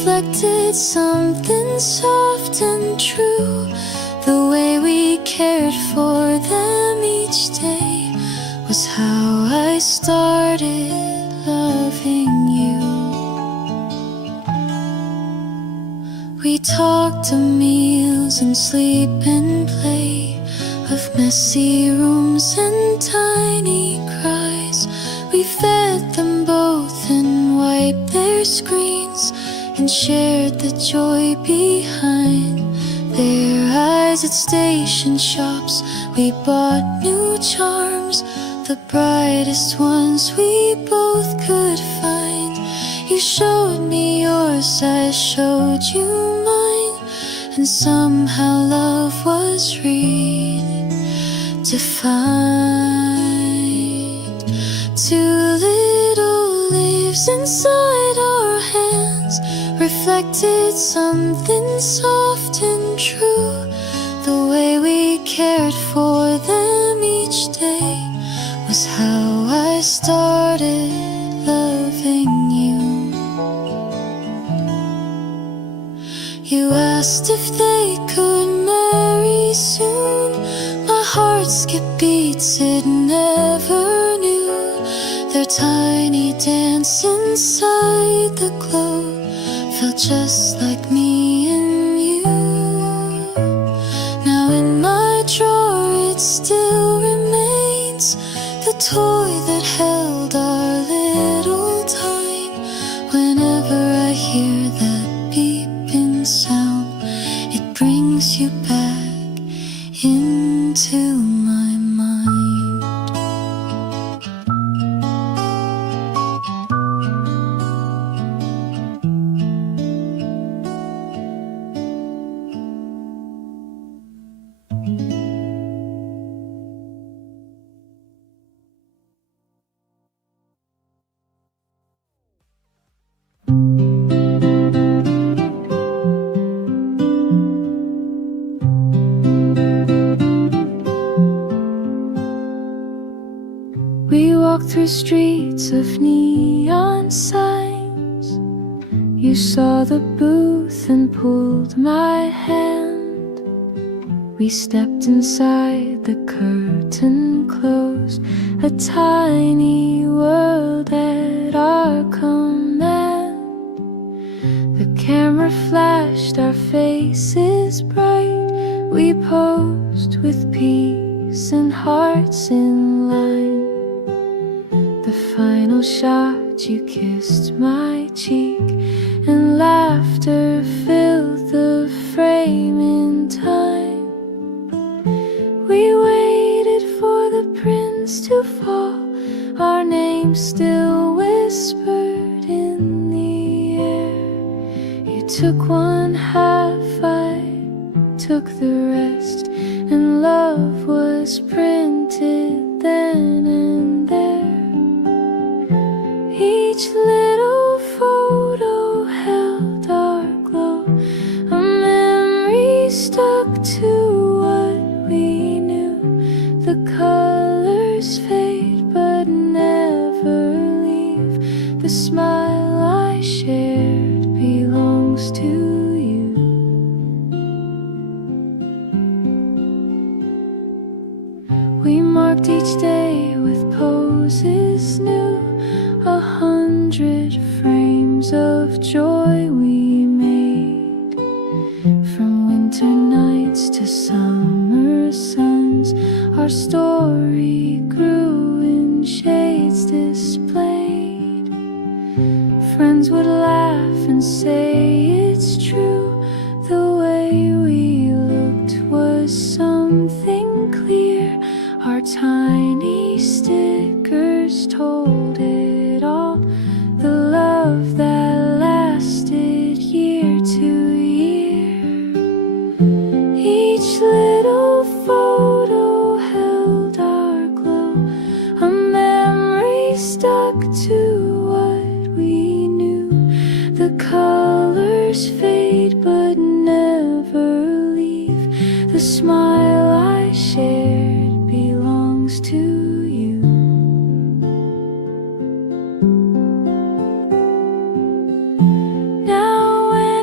reflected something soft and true. The way we cared for them each day was how I started loving you. We talked of meals and sleep and play, of messy rooms and tiny cries. We fed them both and wiped their screens and shared the joy behind their eyes. At station shops we bought new charms, the brightest ones we both could find. You showed me yours, I showed you mine, and somehow love was redefined. Two little leaves inside our hands reflected something soft and true. The way we cared for them each day was how I started loving you. You asked if they could marry soon. My heart skipped beats it never knew. Their tiny dance inside the glow felt just like me and you. Now in my drawer it still remains, the toy that held our little time. Whenever I hear that beeping sound, it brings you back into my mind. We walked through streets of neon signs. You saw the booth and pulled my hand. We stepped inside, the curtain closed, a tiny world at our command. The camera flashed, our faces bright. We posed with peace and hearts in line. The final shot, you kissed my cheek, and laughter filled the frame in time. We waited for the prince to fall, our names still whispered in the air. You took one half, I took the rest, and love was printed then and there. Each little photo held our glow, a memory stuck to what we knew. The colors fade but never leave. The smile I shared belongs to you. We marked each day with poses new, 100 frames of joy we made. From winter nights to summer suns, our story grew in shades displayed. Friends would laugh and say it's true. The way we looked was something clear. Our tiny stickers told it all. The love that lasted year to year. Each little photo held our glow, a memory stuck to what we knew. The colors fade but never leave. The smile I shared belongs to you. Now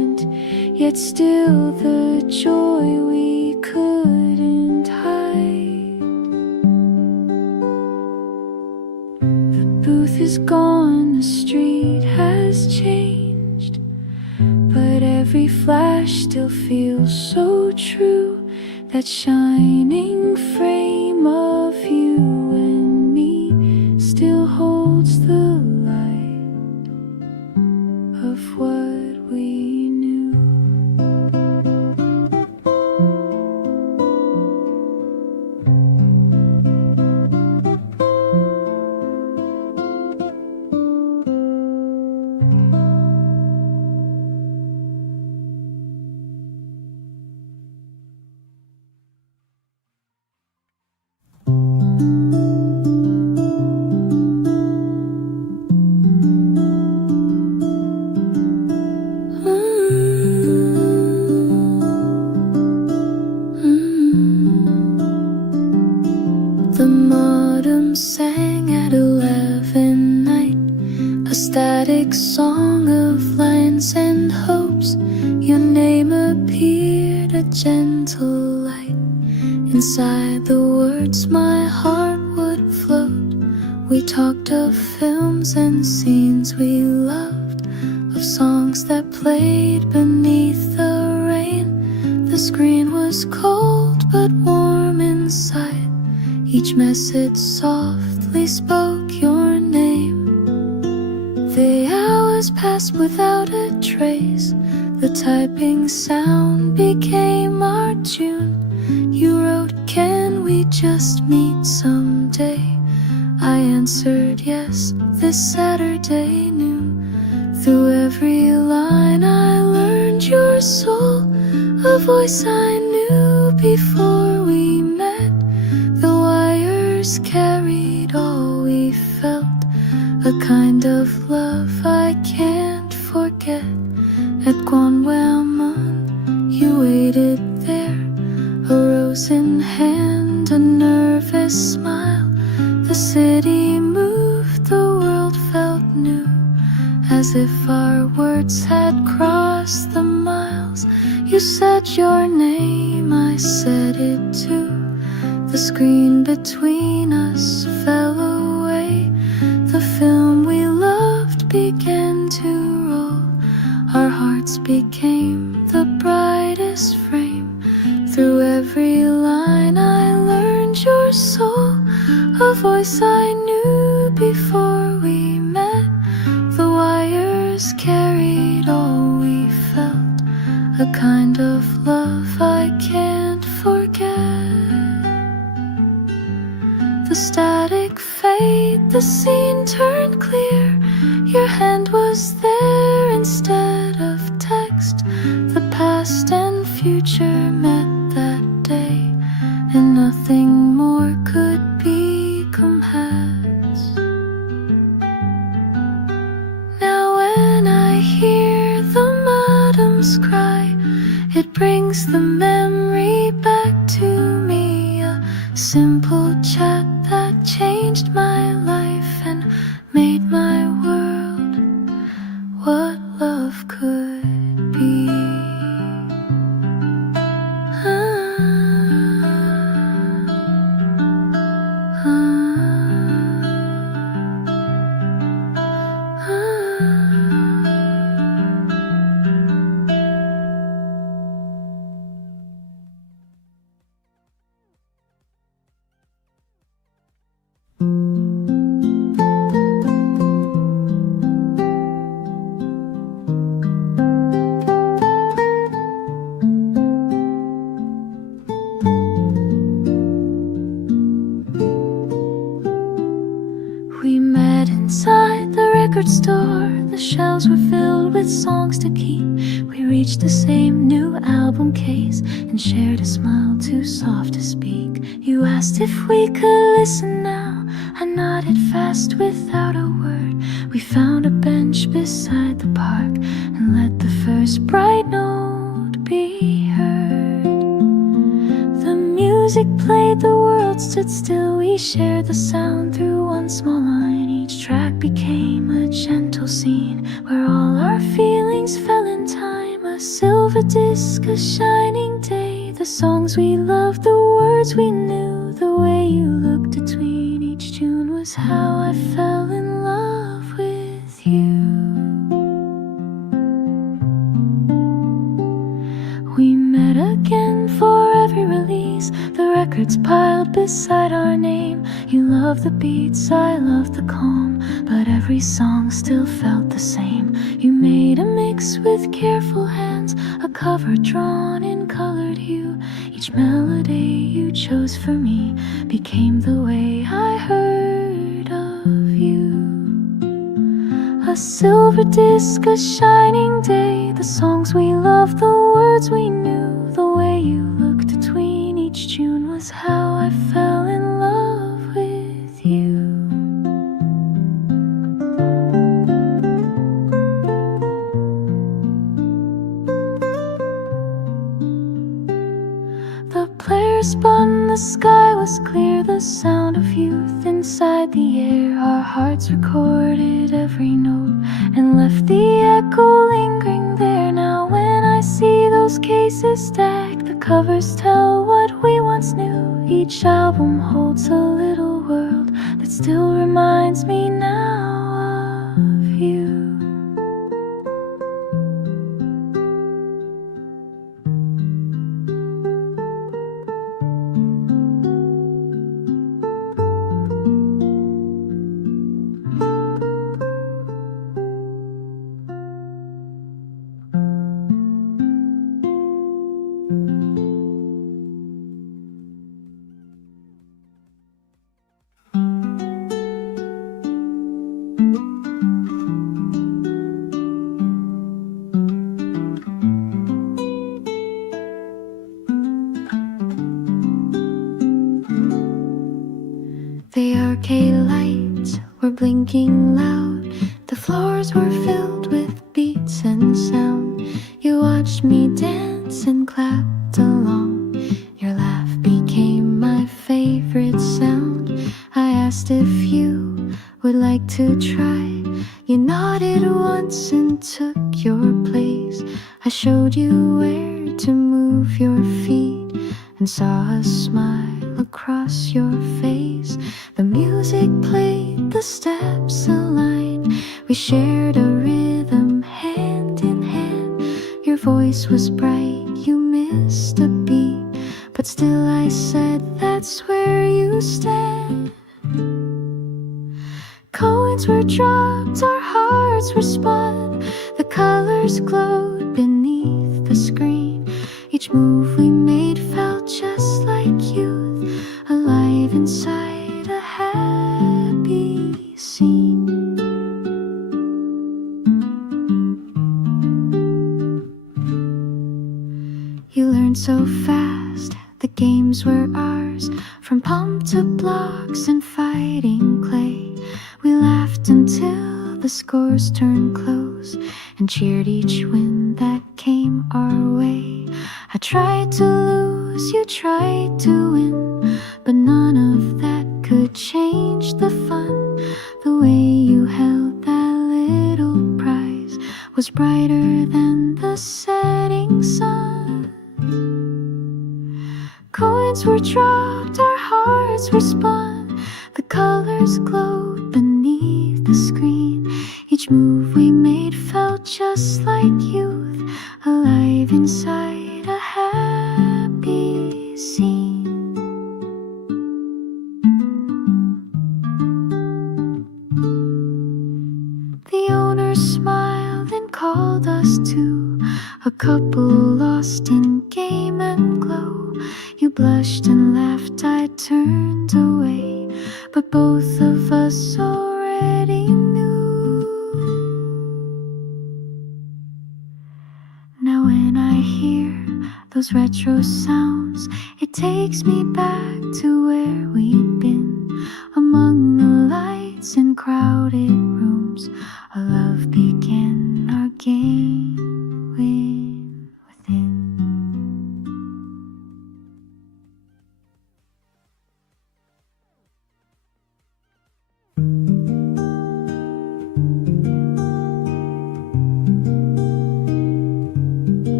moment, yet still the joy we couldn't hide. The booth is gone, the street has changed, but every flash still feels so true. That shining frame of you and me still holds the light of what we knew. The modem sang at 11 night, a static song of lines and hopes. Your name appeared, a gentle light. Inside the words my heart would float. We talked of films and scenes we loved, of songs that played beneath the rain. The screen was cold but warm inside. Each message softly spoke your name. The hours passed without a trace. The typing sound became our tune. You wrote, "Can we just meet someday?" I answered yes, this Saturday noon. Through every line I learned your soul, a voice I knew before we met. The wires carried all we felt, a kind of love I can't forget. At Gwanwelmun, you waited there, a rose in hand, a nervous smile. The city moved, the world felt new, as if our words had crossed the miles. You said your name, I said it too. The screen between us fell away. The film we loved began to roll. Our hearts became the brightest frame. Through every line I learned your soul, a voice I knew before we met. The wires carried all we felt, a kind of love I can't forget. The static fade, the scene turned clear. Your hand was there instead of text. The past and future met that day, and nothing more could become hats. Now when I hear the modems cry, it brings the memory back to me. A simple chat that changed my life and made my world what love could be. We met inside the record store. The shelves were filled with songs to keep. We reached the same new album case and shared a smile too soft to speak. You asked if we could listen now. I nodded fast without a word. We found a bench beside the park and let the first bright note be heard. The music played, the world stood still. We shared the sound through one small line. Each track became a gentle scene where all our feelings fell in time. a silver disc, a shining day. The songs we loved, the words we knew. The way you looked between each tune was how I fell in love with you. We met again for every release, the records piled beside our name. You loved the beats, I loved the calm, but every song still felt the same. You made a mix with careful hands, a cover drawn in colored hue. Each melody you chose for me became the way I heard of you. A silver disc, a shining day. The songs we loved, the words we knew. The way you looked between each tune was how I fell in love with you. The players spun, the sky was clear. The sound of youth inside the air. Our hearts recorded every note and left the echo lingering there. Now when I see those cases stacked, the covers tell what we once knew. Each album holds a little world that still reminds me now of you. The arcade lights were blinking loud. The floors were filled with beats and sound. You watched me dance and clapped along. Your laugh became my favorite sound. I asked if you would like to try. You nodded once and took your place. I showed you where to move your feet and saw a smile across your face. The music played, the steps aligned. We shared a rhythm hand in hand. Your voice was bright, you missed a beat, but still I said that's where you stand. Coins were dropped, our hearts were spun. The colors glowed beneath the screen. Each move we made felt just like youth, alive inside a happy scene. You learned so fast, the games were ours. From pump to blocks and fighting clay. We laughed until the scores turned close and cheered each win that came our way. I tried to lose, you tried to win, but none of that could change the fun. The way you held that little prize was brighter than the setting sun. Coins were dropped, our hearts were spun. The colors glowed beneath the screen. Each move we made felt just like youth, alive inside a happy scene. The owner smiled and called us to a couple lost in game and glow. You blushed and laughed, I turned away, but both of us already knew. Now when I hear those retro sounds, it takes me back to where we'd been, among the lights in crowded rooms. Our love began, our game went within.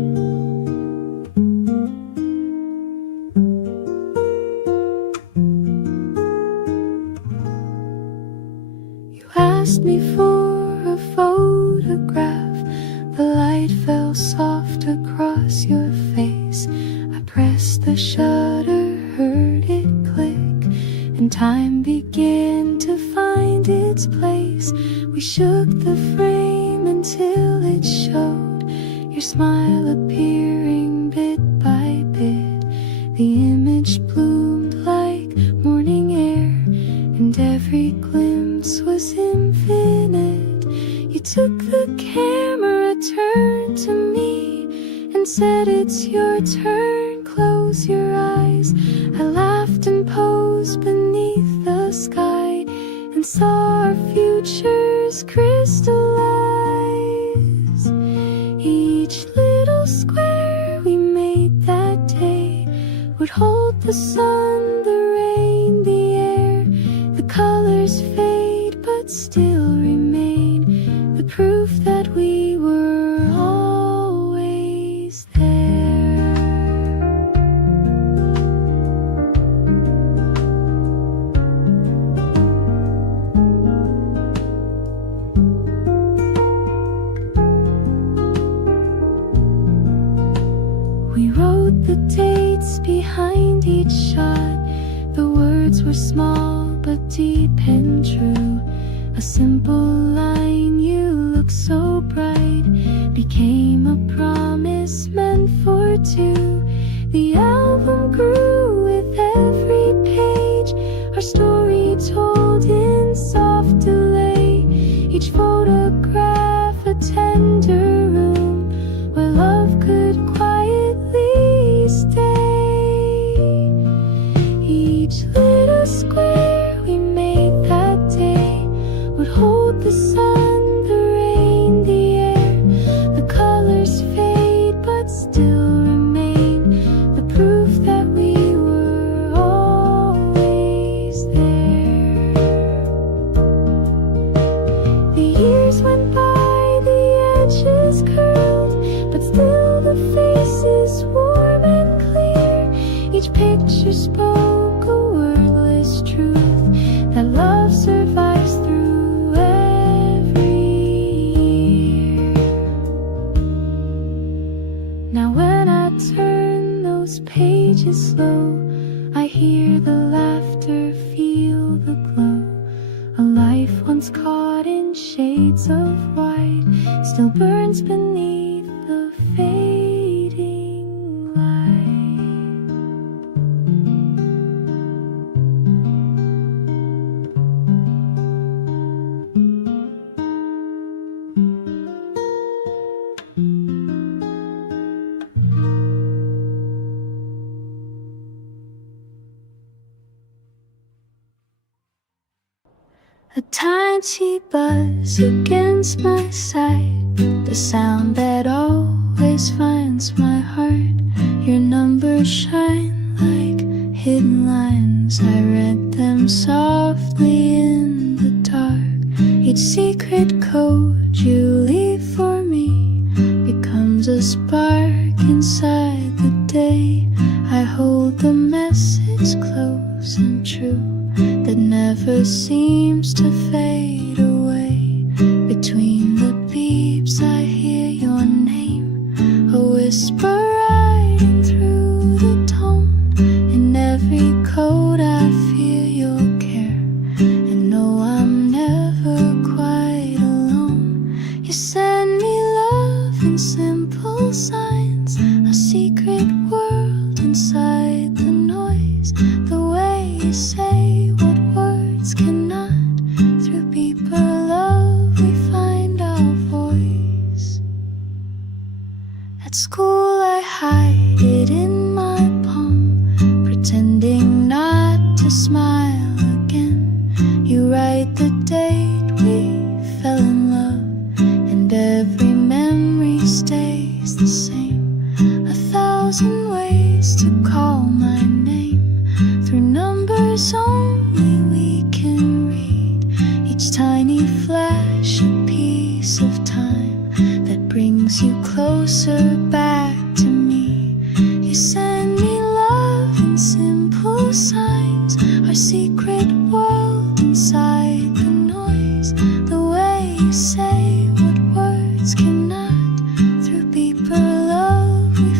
across your face. I pressed the shutter, heard it click, and time began to find its place. We shook the frame until it showed your smile appearing bit by bit. The image bloomed like morning air, and every glimpse was infinite. You took the camera, turned to me, and said it's your turn, close your eyes. I laughed and posed beneath the sky, and saw our futures crystallize. Each little square we made that day would hold the sun, the rain, the air. The colors fade but still remain, the proof that we were always there. We wrote the dates behind each shot. The words were small but deep and true. A simple line, you look so bright, became a promise meant for two. The album grew with every page, our story told in soft delay. Each photograph a tender room where love could quietly stay. Each little square we made that day would hold the sun, the rain, the air. The colors fade but still remain, the proof that we were always there. The years went by, the edges curled, but still the faces warm and clear. Each picture spoke a wordless truth, that love survives through every year. Now when I turn those pages slow, I hear the laughter, feel the glow. A life once caught in shades of white still burns beneath the fading light. A tiny buzz against my side, the sound that always finds my heart. Your numbers shine like hidden lines, I read them softly in the dark. Each secret code you leave for me becomes a spark inside the day. I hold the message close and true, that never seems to fade away. Between the beeps I hear your name, a whisper riding through the tone. In every code I feel your care, and know I'm never quite alone. You send me love in simple signs, a secret world inside the noise. The way you say what words cannot, through deeper love we find our voice. At school I hide it in my palm, pretending not to smile again. You write the date we fell in love, and every memory stays the same. 1,000 ways to call my name, through numbers only we can read. Each tiny flash a piece of time that brings you closer back to me. You send me love in simple signs, our secret world inside the noise. The way you say what words cannot, through deeper love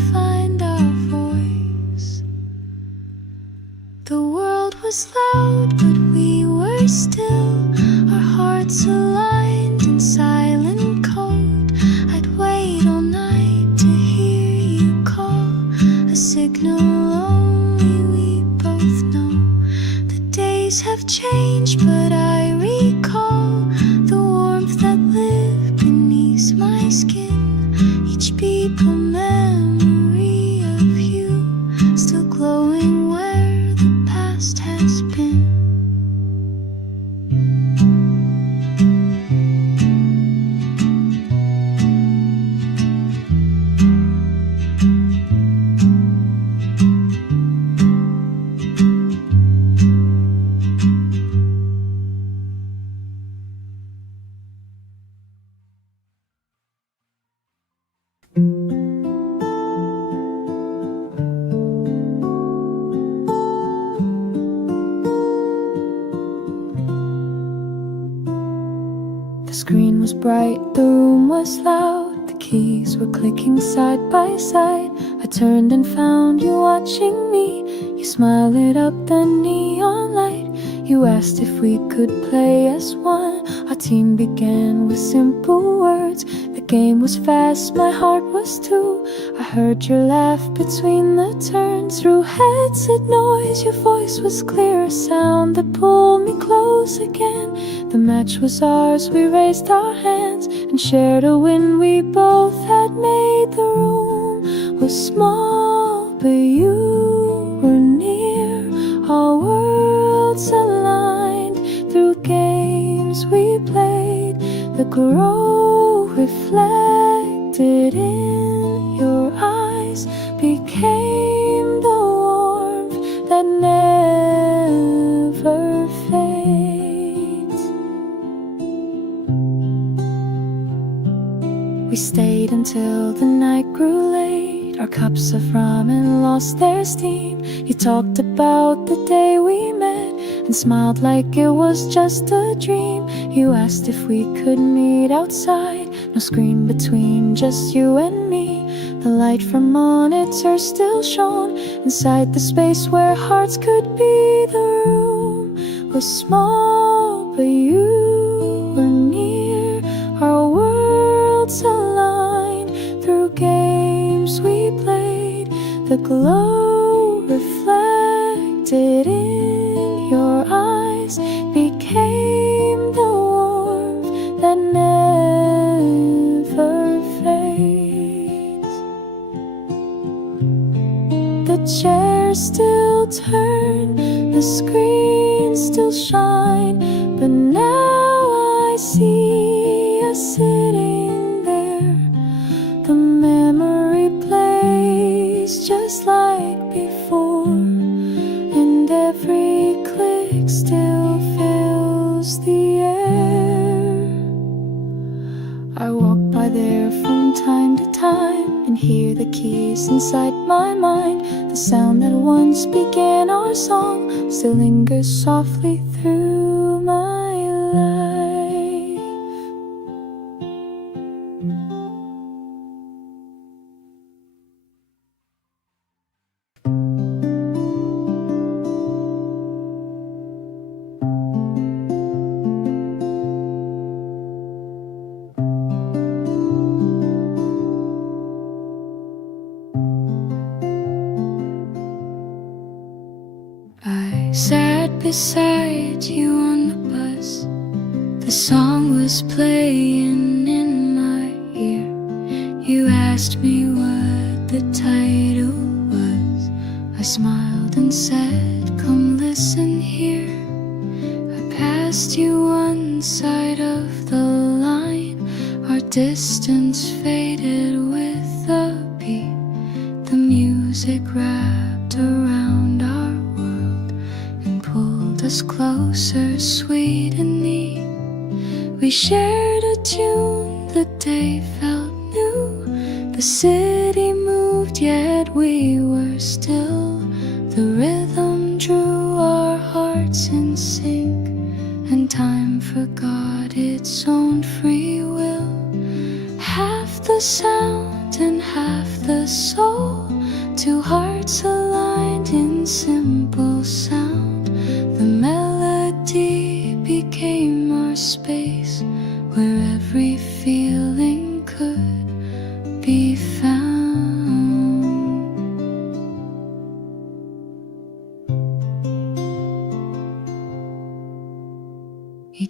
signal only we both know. The days have changed, but I recall the warmth that lived beneath my skin. Each beat a memory of you, still glowing where the past has been. The screen was bright, the room was loud, the keys were clicking side by side. I turned and found you watching me. You smiled, lit up the neon light. You asked if we could play as one. Our team began with simple words. The game was fast, my heart was too. I heard your laugh between the turns. Through headset noise, your voice was clear, a sound that pulled me close again. The match was ours, we raised our hands and shared a win we both had made. The room was small, but you were near. Our worlds aligned through games we played. The glow reflected in your eyes became the warmth that never fades. We stayed until the night grew late. Our cups of ramen lost their steam. You talked about the day we met and smiled like it was just a dream. You asked if we could meet outside. No screen between, just you and me. The light from monitors still shone inside the space where hearts could be. The room was small, but you were near. Our worlds aligned through games we played. The glow reflected in your eyes became the warmth that never fades. The chairs still turn, the screens still shine, but now I see us sitting there. The memory plays just like before, and every click still fills the air. I walk by there from time to time and hear the keys inside my mind. The sound that once began our song still lingers softly through my life. I sat beside you on the bus. The song was playing in my ear. You asked me what the title was. I smiled and said, come listen here. I passed you one side of the line. Our distance faded with the beat. The music wrapped around our world and pulled us closer, sweet and neat. We shared a tune, the day felt new. The city moved, yet we were still. The rhythm drew our hearts in sync, and time forgot its own free will. Half the sound and half the soul, two hearts aligned in simple sound. The melody became our space, where every feeling could be found.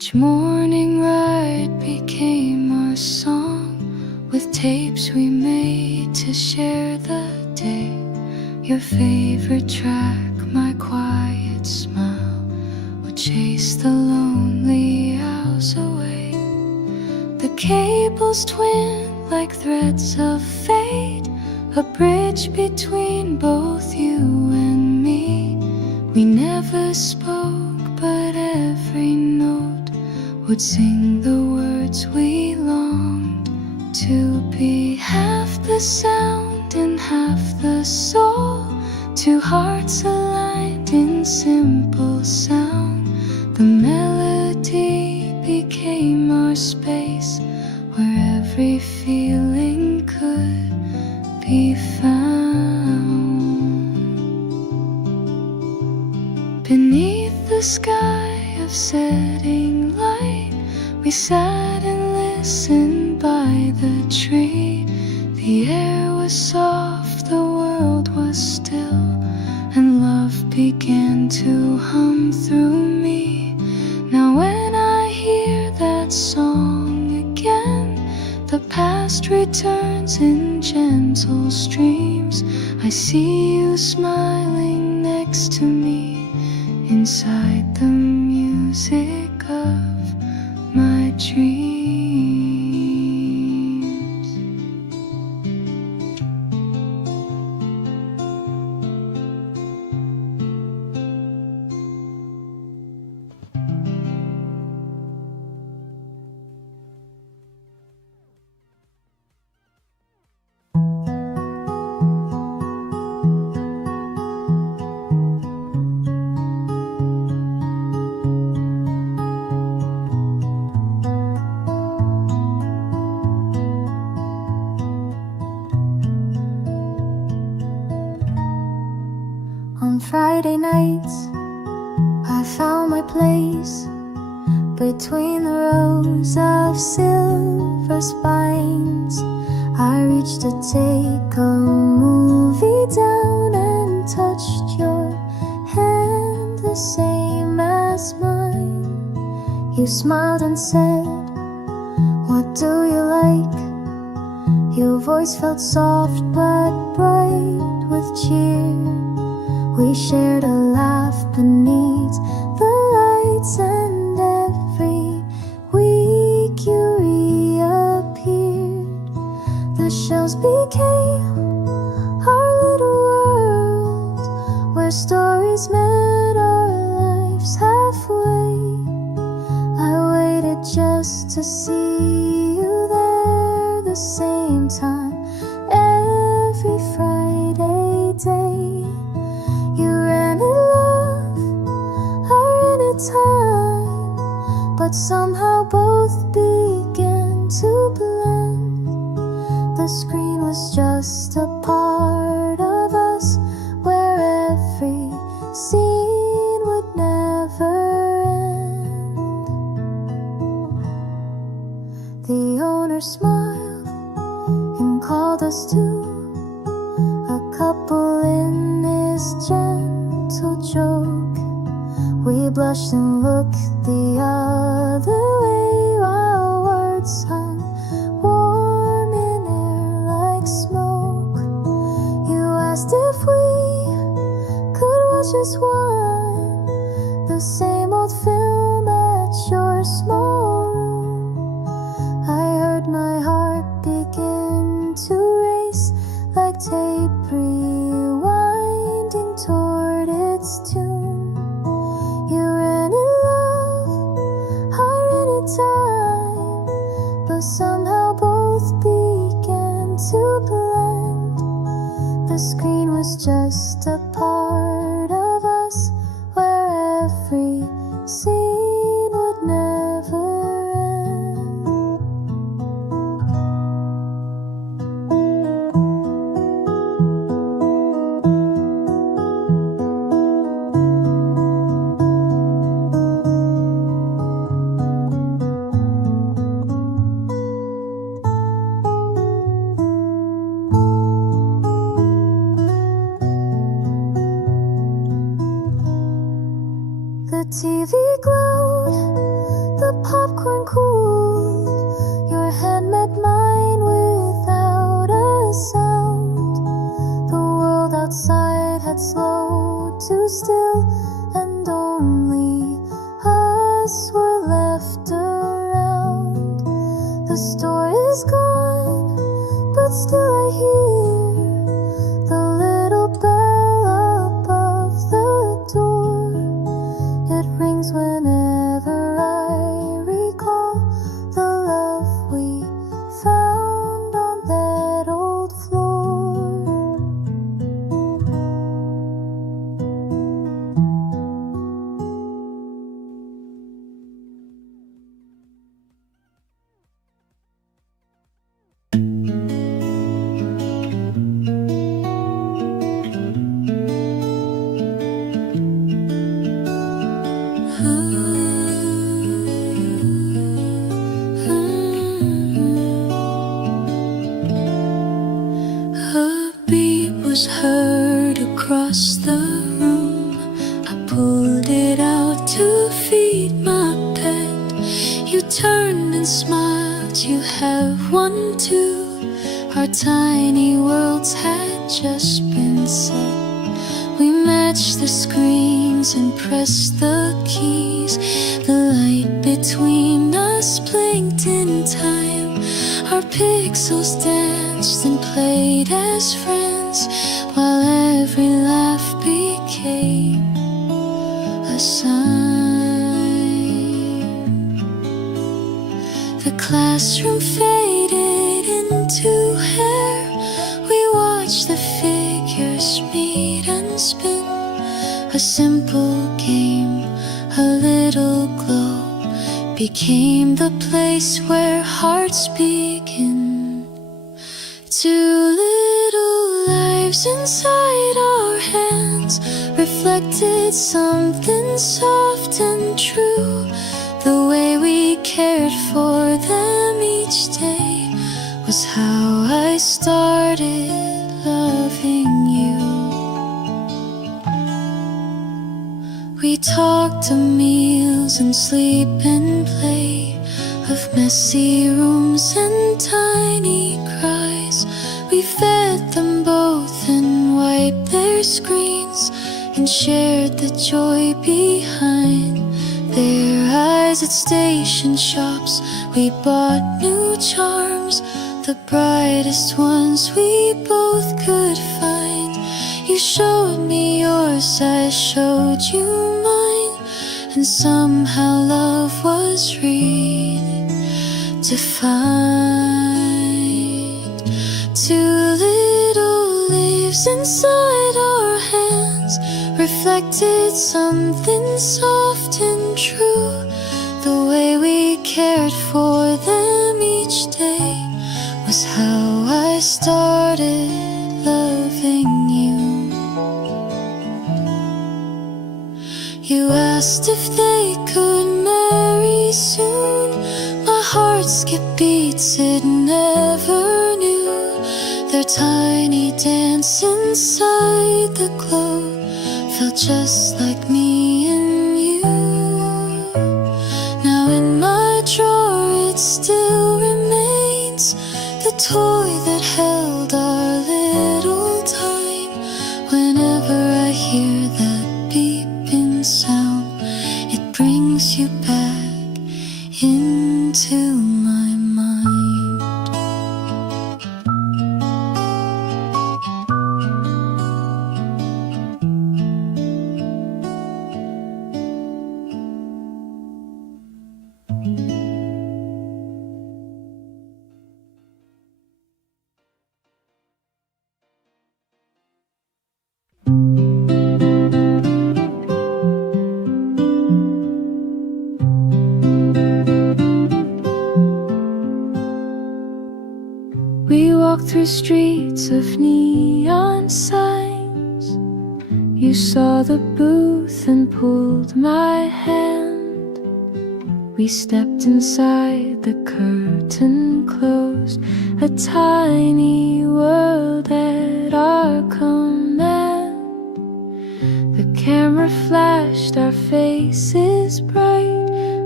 Each morning ride became our song, with tapes we made to share the day. Your favorite track, my quiet smile, would chase the lonely hours away. The cables twin like threads of fate, a bridge between both you and me. We never spoke, but every note would sing the words we longed to be. Half the sound and half the soul, two hearts aligned in simple sound. The melody became our space, where every feeling could be found. Beneath the sky of setting light, we sat and listened by the tree. The air was soft, the world was still, and love began to hum through me. Now when I hear that song again, the past returns in gentle streams. I see you smiling next to me, inside the music of my dreams. On Friday nights, I found my place between the rows of silver spines. I reached to take a movie down and touched your hand, the same as mine. You smiled and said, "What do you like?" Your voice felt soft but bright with cheer. We shared a laugh beneath the lights, and every week you reappeared. The shows became our little world, where stories met our lives halfway. I waited just to see you there, the same time every Friday day. You ran in love, I ran in time, but somehow both began to blend. The screen was just a part of us, where every scene would never end. The owner smiled and called us to a couple in his gentle joke. We blushed and looked the other way, while words hung warm in air like smoke. You asked if we could watch as one, the same old film at your small room. I heard my heart begin to race like tape rewinding toward its tune. You ran in love, I ran in time, but somehow both began to blend. The screen was just a part of us, where every scene would never end. The TV glowed the popcorn cooled. Your hand met mine without a sound. The world outside had slowed to still, and only us were left around. The store is gone, but still I hear the little bell above the door. It rings whenever I recall the love we found on that old floor. A beat was heard across the room. I pulled it out to feed my pet. You turned and smiled, you have one too. Our tiny worlds had just been set. We matched the screens and pressed the keys. The light between us blinked in time. Our pixels danced and played as friends, while every laugh became a sign. The classroom faded into hair. We watched the figures meet and spin. A simple game, a little glow, became the place where hearts begin. Two little lives inside our hands reflected something soft and true. The way we cared for them each day was how I started loving you. We talked of meals and sleep and play, of messy rooms and tiny cries. We fed them both and wiped their screens, and shared the joy behind their eyes. At station shops we bought new charms, the brightest ones we both could find. You showed me yours, I showed you mine, and somehow love was redefined. Two little leaves inside our hands reflected something soft and true. The way we cared for them each day was how I started loving you. You asked if they could marry soon. My heart skipped beats it never knew. Their tiny dance inside the glow felt just like me and you. Now in my drawer it still remains, the toy that held our little time. Whenever I hear that beeping sound, it brings you back into my mind. We walked through streets of neon signs. You saw the booth and pulled my hand. We stepped inside, the curtain closed, a tiny world at our command. The camera flashed, our faces bright,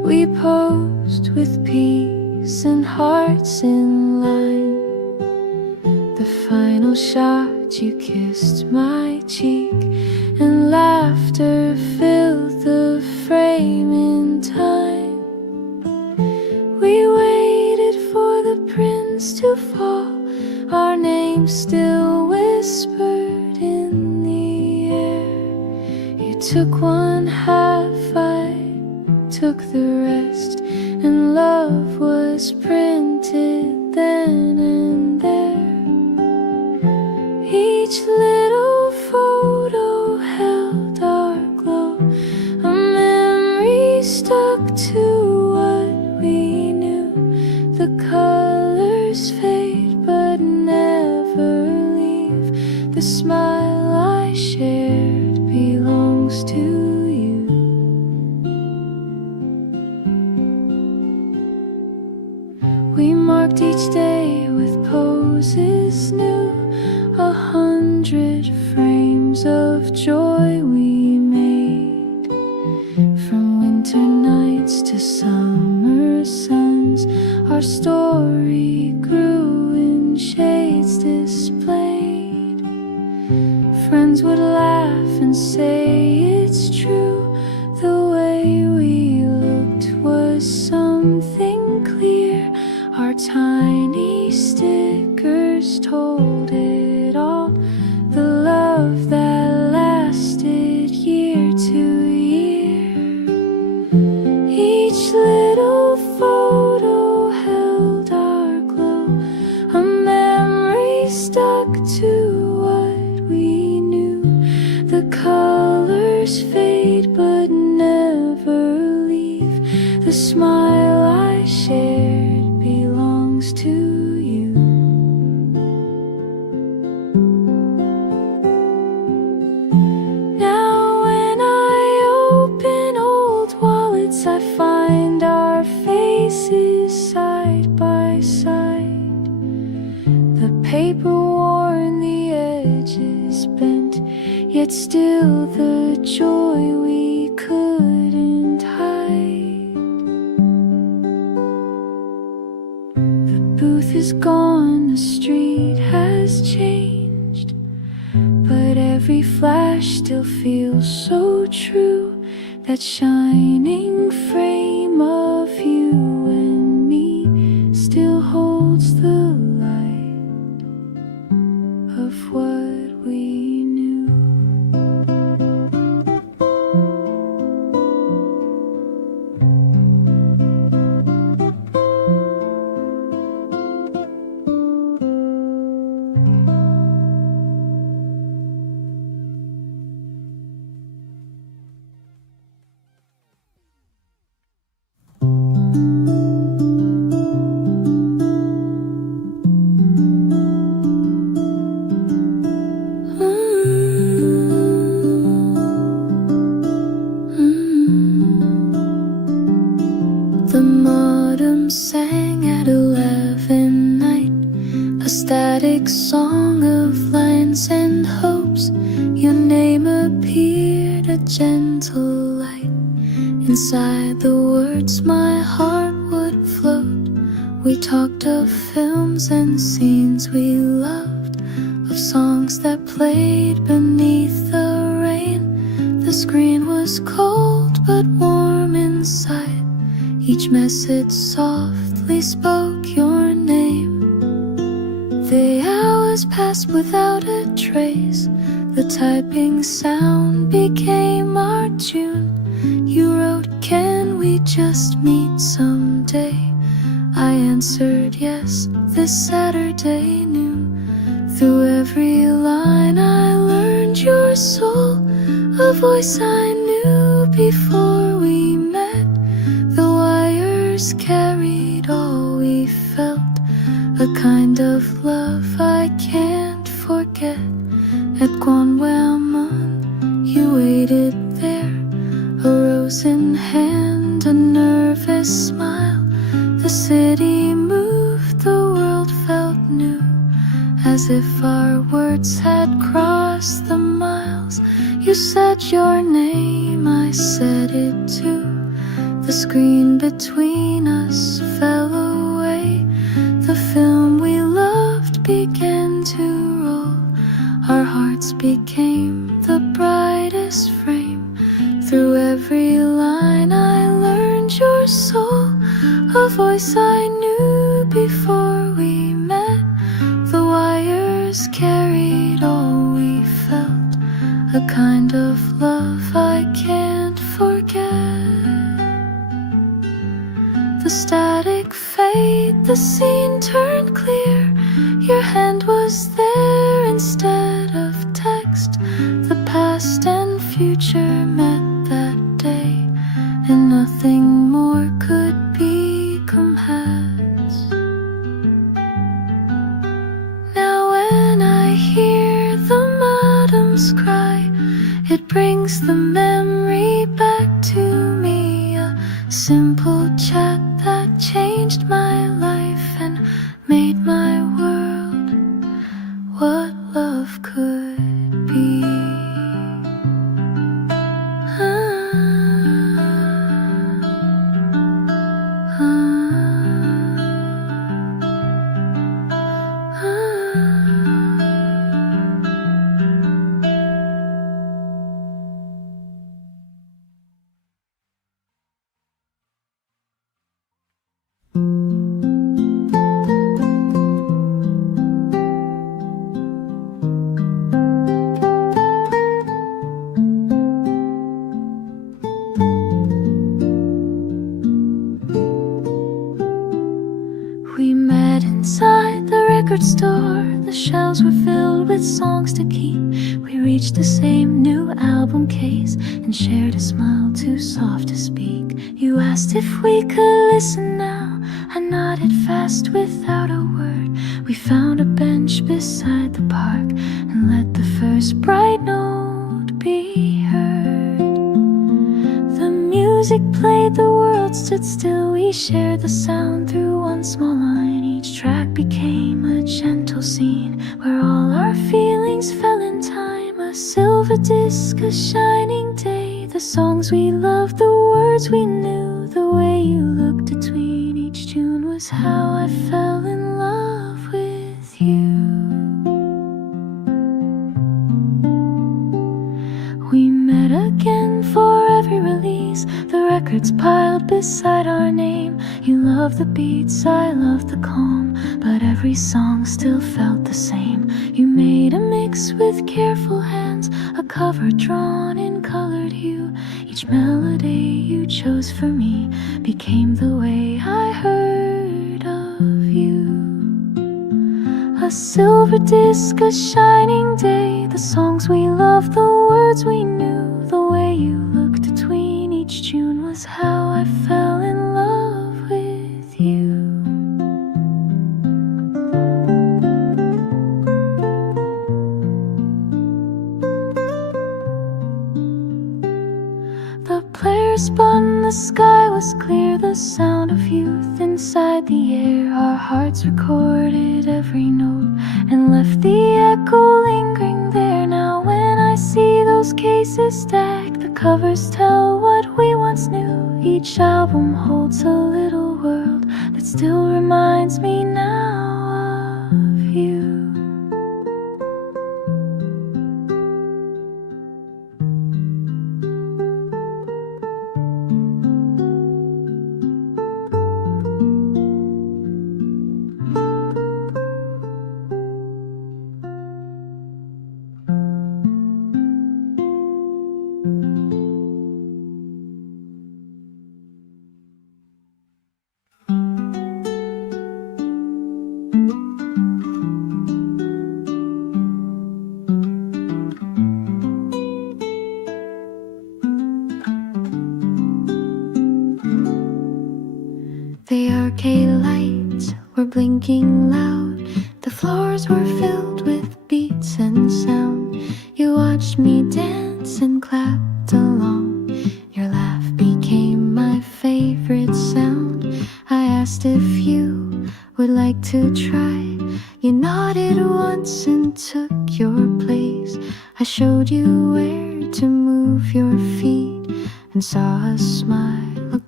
We posed with peace and hearts in line. The final shot, you kissed my cheek, and laughter filled the frame in time. We waited for the prince to fall, our names still whispered in the air. You took one half, I took the rest, and love was printed then and there. Each little photo held our glow, a memory stuck to what we knew. The colors fade but never leave. The smile I shared belongs to you. We marked each day with poses new, 100 frames of joy we made. From winter nights to summer suns, our story grew in shades displayed. Friends would laugh and say it's true. The way we looked was something clear. Our tiny stickers told it all. The love that lasted year to year. Each little photo held our glow, a memory stuck to what we knew. The colors fade but never leave. The smile I shared belongs to you. Now when I open old wallets, I find our faces side by side. The paper worn, the edges bent, yet still the joy we couldn't hide. The booth is gone, the street has changed, but every flash still feels so true. That shining frame of you and me still holds the light of what we knew. The modem sang at 11 night, a static song of lines and hopes. Your name appeared, a gentle light. Inside the words my heart would float. We talked of films and scenes we loved, of songs that played beneath the rain. The screen was cold but warm inside. Each message softly spoke your name. The hours passed without a trace. The typing sound became our tune. You wrote, can we just meet someday? I answered yes, this Saturday noon. Through every line I learned your soul, a voice I knew before we met. The wires carried all we felt, a kind of love I can't forget. At Gwanwelmun, you waited there, a rose in hand, a nervous smile. The city moved, the world felt new, as if our words had crossed the miles. You said your name, I said it too. The screen between us fell away. The film we loved began to roll. Our hearts became the brightest frame. Through every line I learned your soul, a voice I knew before we met. The wires carried all we felt, a kind of love I can't forget. The static fade, the scene turned clear. Your hand was there instead of text. The past and future met that day, and nothing more could become heads. Now when I hear the madams cry, it brings the memory back to me. A simple chat that changed my life and made my world what love could be. We met inside the record store. The shelves were filled with songs to keep. We reached the same new album case and shared a smile too soft to speak. You asked if we could listen now. I nodded fast without a word. We found a bench beside the park and let the first bright note be heard. The music played, the world stood still. We shared the sound through one small line. Each track became a gentle scene where all our feelings fell in time. A silver disc, a shining day. The songs we loved, the words we knew. The way you looked between each tune was how I fell in love with you. We met again for every release. The records piled beside our name. You loved the beats, I loved the calm, but every song still felt the same. You made a mix with careful hands, a cover drawn in colored hue. Each melody you chose for me became the way I heard of you. A silver disc, a shining day. The songs we loved, the words we knew. The way you looked between each tune was how I fell in love with you. The player spun, the sky was clear. The sound of youth inside the air. Our hearts recorded every note and left the echo lingering there. Now when I see those cases stacked, the covers tell what we once knew. Each album holds a little world that still reminds me now of you. The arcade lights were blinking loud. The floors were filled with beats and sound. You watched me dance and clapped along. Your laugh became my favorite sound. I asked if you would like to try. You nodded once and took your place. I showed you where to move your feet and saw a smile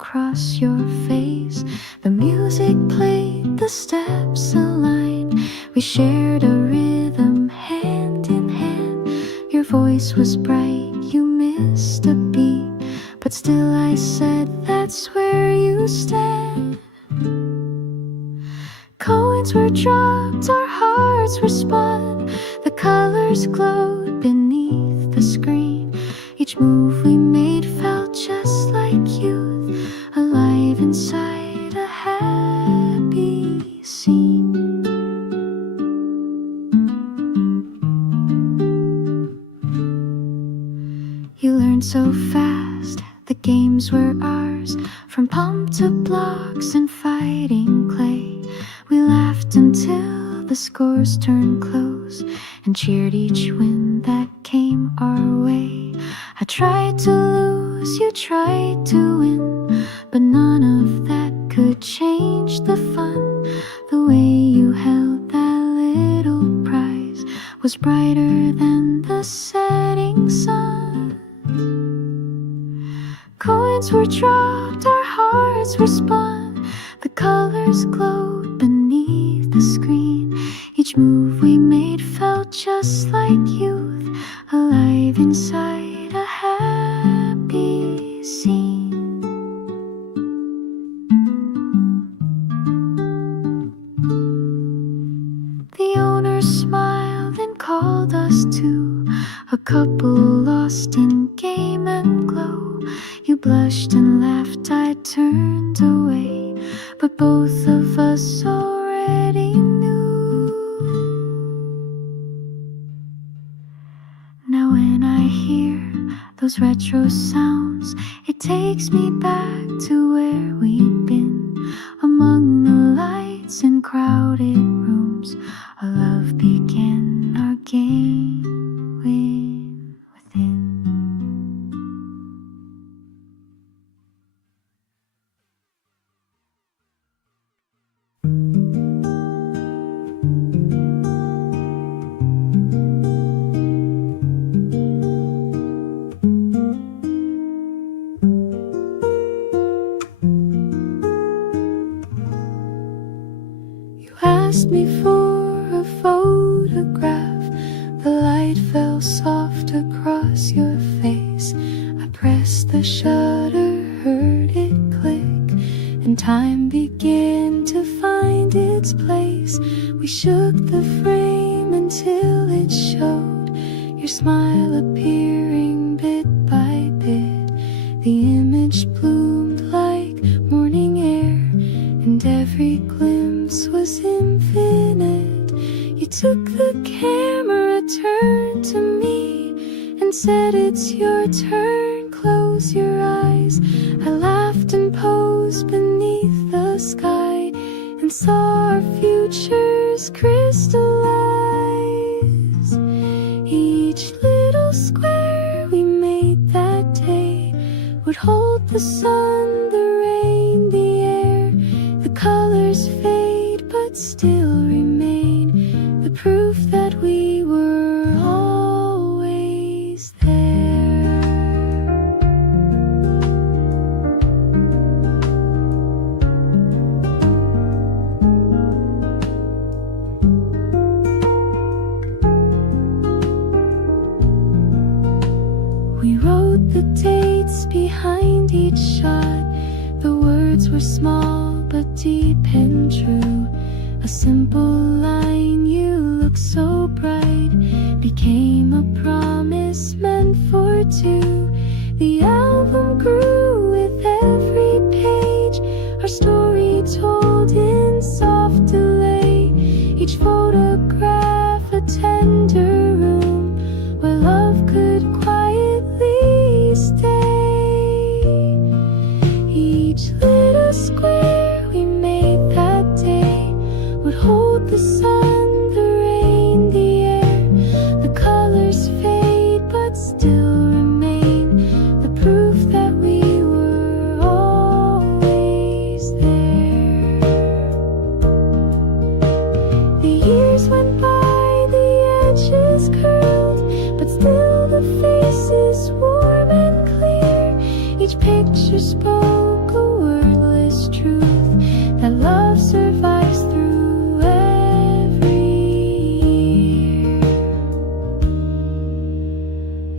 across your face. The music played, the steps aligned. We shared a rhythm hand in hand. Your voice was bright, you missed a beat, but still I said that's where you stand. Coins were dropped, our hearts were spun. The colors glowed beneath the screen. Each move we made felt just like youth, alive inside a happy scene. You learned so fast, the games were ours, from pump to blocks and fighting clay. We laughed until the scores turned close and cheered each win that came our way. I tried to lose, you tried to win, but none of that could change the fun. The way you held that little prize was brighter than the setting sun. Coins were dropped, our hearts were spun. The colors glowed beneath the screen. Each move we made felt just like youth, alive inside a happy scene. The owner smiled and called us to a couple lost in game and glow. You blushed and laughed, I turned away, but both of us already knew. Now when I hear those retro sounds, it takes me back to where we'd been, among the lights in crowded rooms. Our love began, our game win within. Asked me for a photograph. The light fell soft across your face. I pressed the shutter, heard it click, and time began to find its place. We shook the frame until it showed your smile appearing bit by bit. The image bloomed like morning air, and every glimpse was infinite. You took the camera, turned to me, and said it's your turn, close your eyes. I laughed and posed beneath the sky, and saw our futures crystallize. Each little square we made that day would hold the sun, the rain, the air. The colors fade but still remain, the proof that we were always there. We wrote the dates behind each shot. The words were small but deep and true. A simple line, you look so bright, became a promise meant for two. The album grew with every page, our story told in soft delay. Each photograph a tender room where love could quietly stay. Each little square we made that day would hold the sun, the rain, the air. The colors fade but still remain, the proof that we were always there. The years went by, the edges curled, but still the face is warm and clear. Each picture spoke a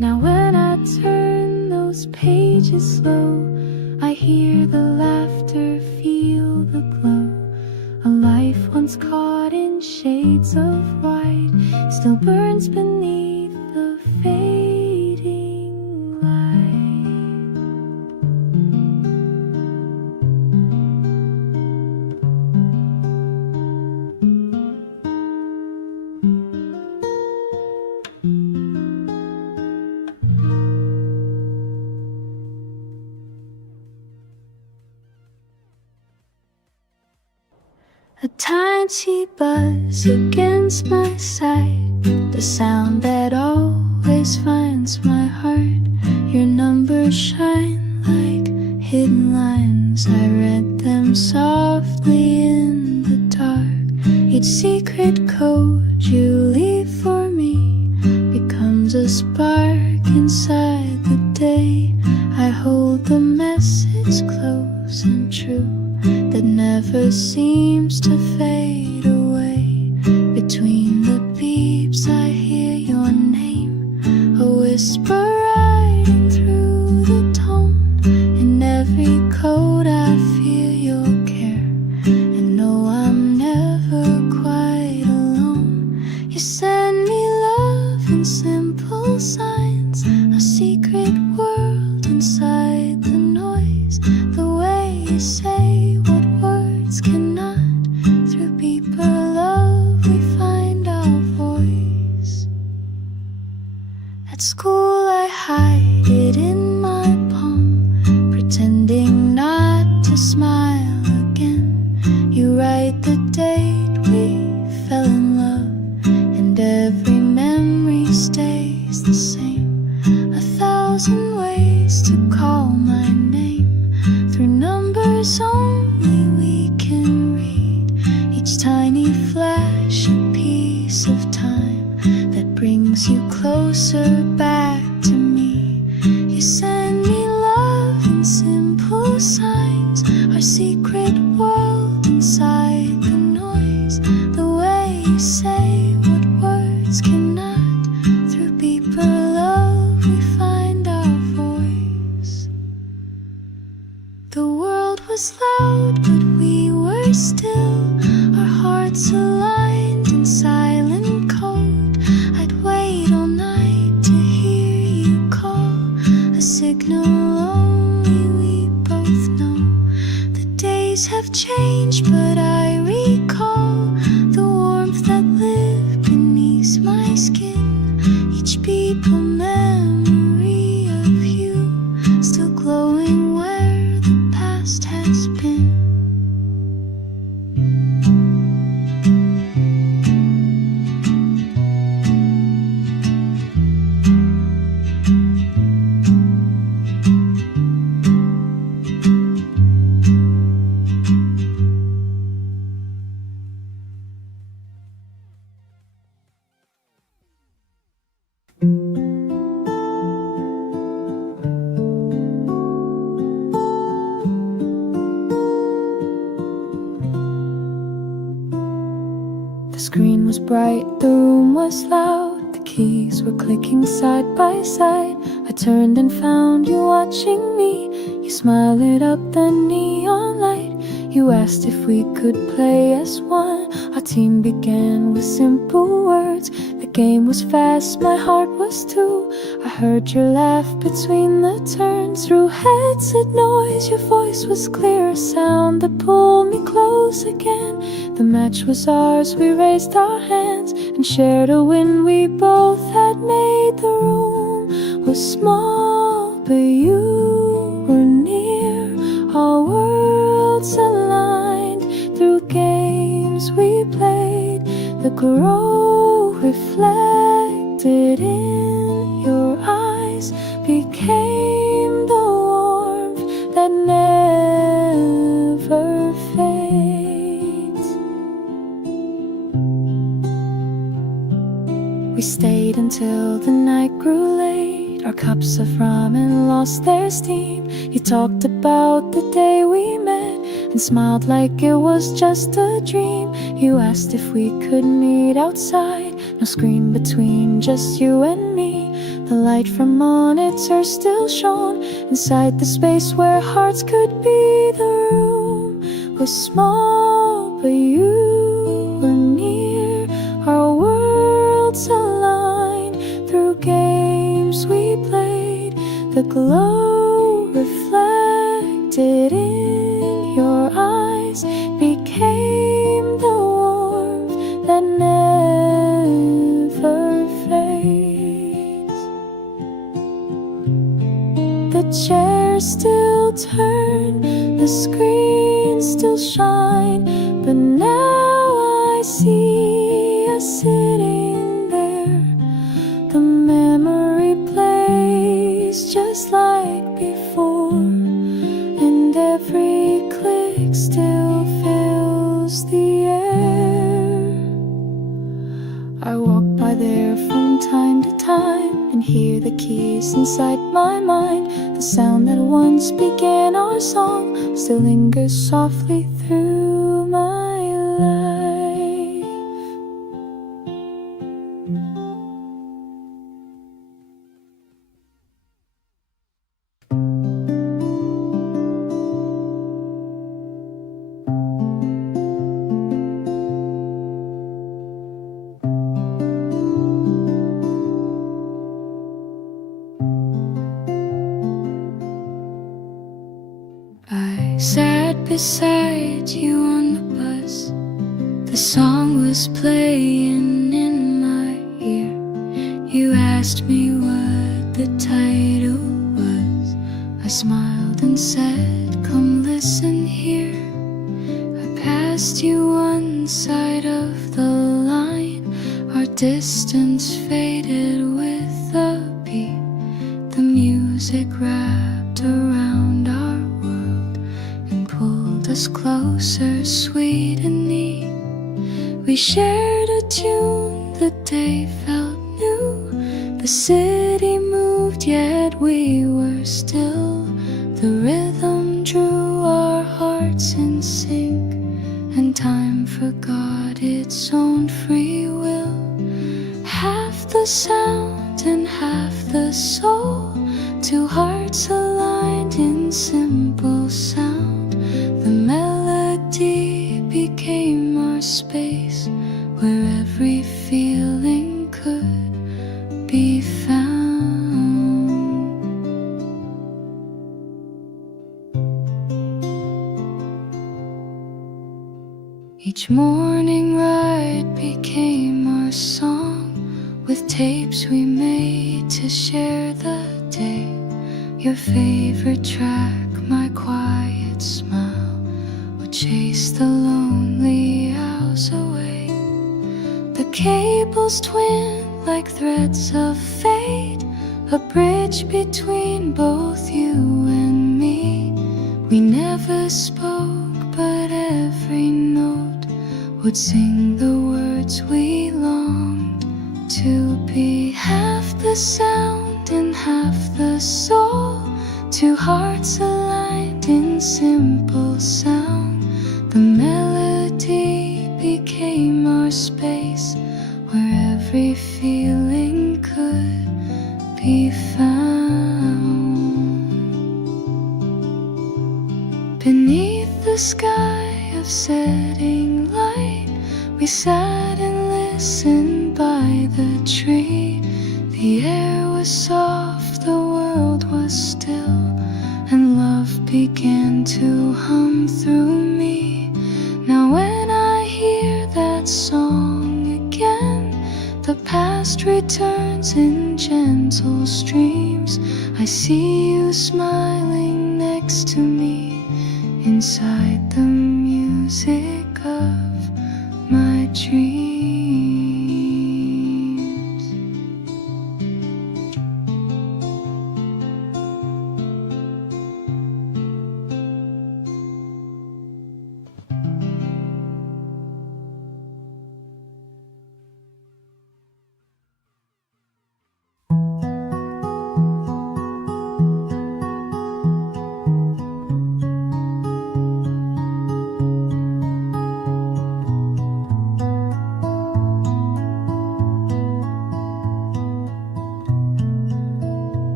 Now when I turn those pages slow, I hear the laughter, feel the glow. A life once caught in shades of white still burns beneath the fading light. A tiny buzz against my side, the sound that always finds my heart. Your numbers shine like hidden lines. I read them softly in the dark. Each secret code you leave for me becomes a spark inside the day. I hold the message close and true that never seems to fade away. Between the beeps I hear your name, a whisper riding through the tone. In every code I feel your care, and know I'm never quite alone. You send me love in simple signs, a secret world inside the noise. The way you say what words cannot, through deeper love we find our voice. At school I hide it in my palm, pretending not to smile again. You write the date we fell in love, and every memory stays the same. 1,000 ways to call my name, through numbers only we can read. Each tiny flash a piece of time that brings you closer back to me. You send me love in simple signs, our secret world inside the noise. The way you say what words cannot, through deeper love we find our voice. The world was loud, but we were still, our hearts aligned in silent code. I'd wait all night to hear you call, a signal only we both know. The days have changed, but I recall the warmth that lived beneath my skin. Each beat a memory of you, still glowing where the past has been. The screen was bright, the room was loud, the keys were clicking side by side. I turned and found you watching me. You smiled, lit up the neon light. You asked if we could play as one. Our team began with simple words. The game was fast, my heart was too. I heard your laugh between the turns. Through headset noise, your voice was clear, a sound that pulled me close again. The match was ours, we raised our hands and shared a win we both had made. The room was small, but you were near. Our worlds aligned through games we played. The glow reflected in your eyes became the warmth that never fades. We stayed until the night grew late. Our cups of ramen lost their steam. You talked about the day we met and smiled like it was just a dream. You asked if we could meet outside, no screen between, just you and me. The light from monitors still shone inside the space where hearts could be. The room was small, but you were near. Our worlds aligned through games we played. The glow reflected in your eyes became the warmth that never fades. The chairs still turn, the screens still shine, but now I see us sitting there. The memory plays just like before, and every click still fills the air. I walk by there from time to time and hear the keys inside my mind. The sound that once began our song still lingers softly through my life. I sat beside you on the bus. The song was playing in my ear. You asked me what the title was. I smiled and said, come listen here. I passed you one side of the line. Our distance faded with the beat. The music wrapped around our world and pulled us closer, sweet and neat. We shared a tune, the day felt new. The city moved, yet we were still. The rhythm drew our hearts in sync, and time forgot its own free will. Half the sound and half the soul, two hearts aligned in simple sound. The melody became our space, where every feeling could be found. Each morning ride became our song, with tapes we made to share the day. Your favorite track, my quiet smile, would chase the lonely hours away. The cables twin like threads of fate, a bridge between both you and me. We never spoke, but every note would sing the words we longed to be. Half the sound and half the soul, two hearts aligned in simple sound. The melody became our space, where every feeling could be found. Beneath the sky of setting light, we sat and listened by the tree. The air was soft, the world was still, and love began to hum through me. Now when I hear that song again, the past returns in gentle streams. I see you smiling next to me, inside the music of my dreams.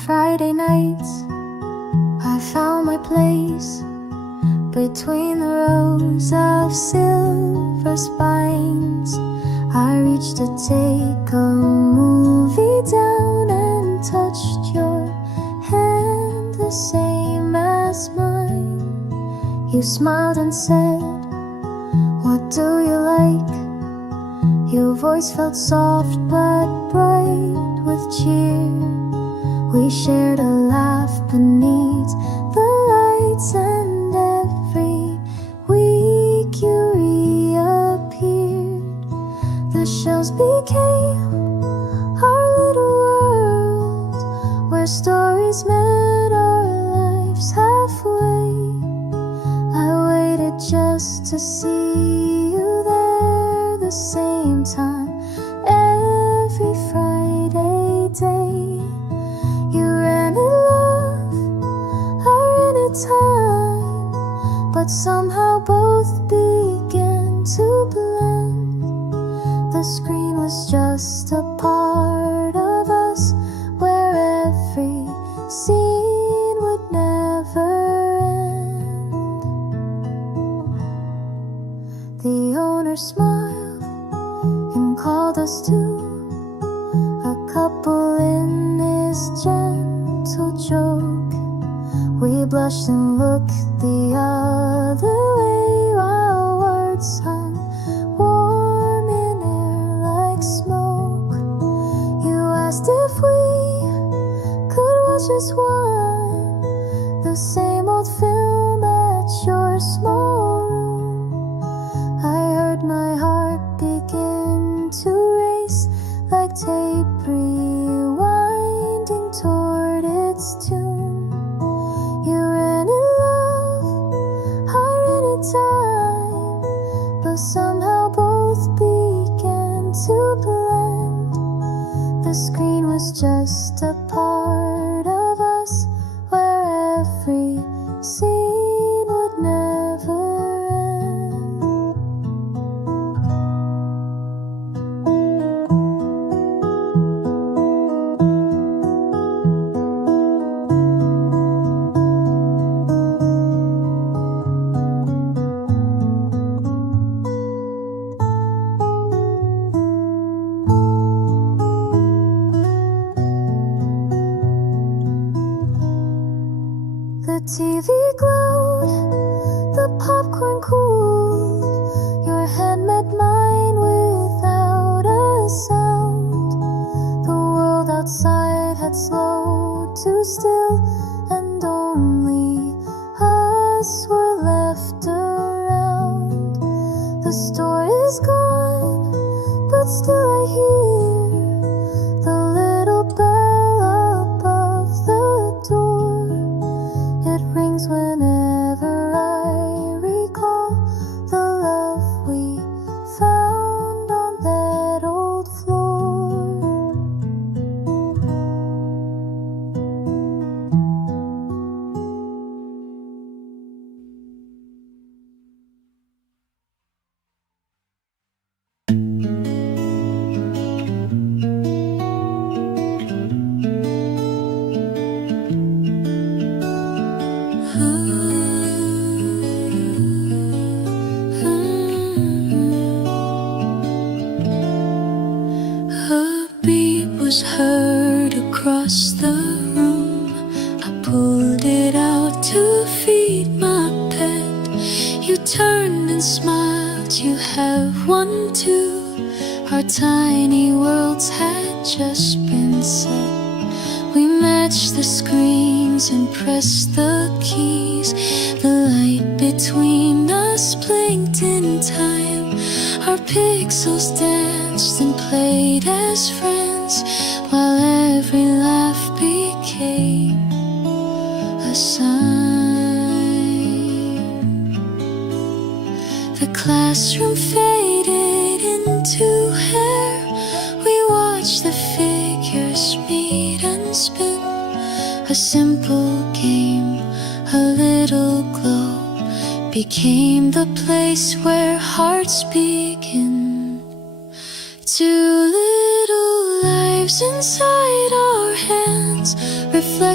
Friday nights I found my place between the rows of silver spines. I reached to take a movie down and touched your hand the same as mine. You smiled and said, "What do you like?" Your voice felt soft but bright with cheer. We shared a laugh beneath the lights, and every week you reappeared. The shelves became our little world, where stories met our lives halfway. I waited just to see you there the same time every Friday day. You ran in love, I ran in time, but somehow both began to blend. The screen was just a part of us, where every scene would never end. The owner smiled and called us two, a couple in his gentle joke. We blushed and looked the other way while words hung warm in air like smoke. You asked if we could watch as one the same old film at your small room. I heard my heart begin to race like tape rewinding toward its tune. You ran in love, I ran in time, but somehow both began to blend. The screen was just a part of us, where every scene would never end. The TV glowed, the popcorn cooled. Your hand met mine without a sound. The world outside had slowed to still, and only us were left around. The store is gone, but still I hear the little bell above the door. It rings whenever I recall the love we found on that old floor. A beat was heard across the room. I pulled it out to feed my pet. You turned and smiled, you have one too. Our tiny worlds had just been set. We matched the screens and pressed the keys. The light between us blinked in time. Our pixels danced and played as friends, while every laugh became a sign. The classroom faded into hair. We watched the figures meet and spin. A simple game, a little glow, became the place where hearts begin. Two little lives inside our hands, reflecting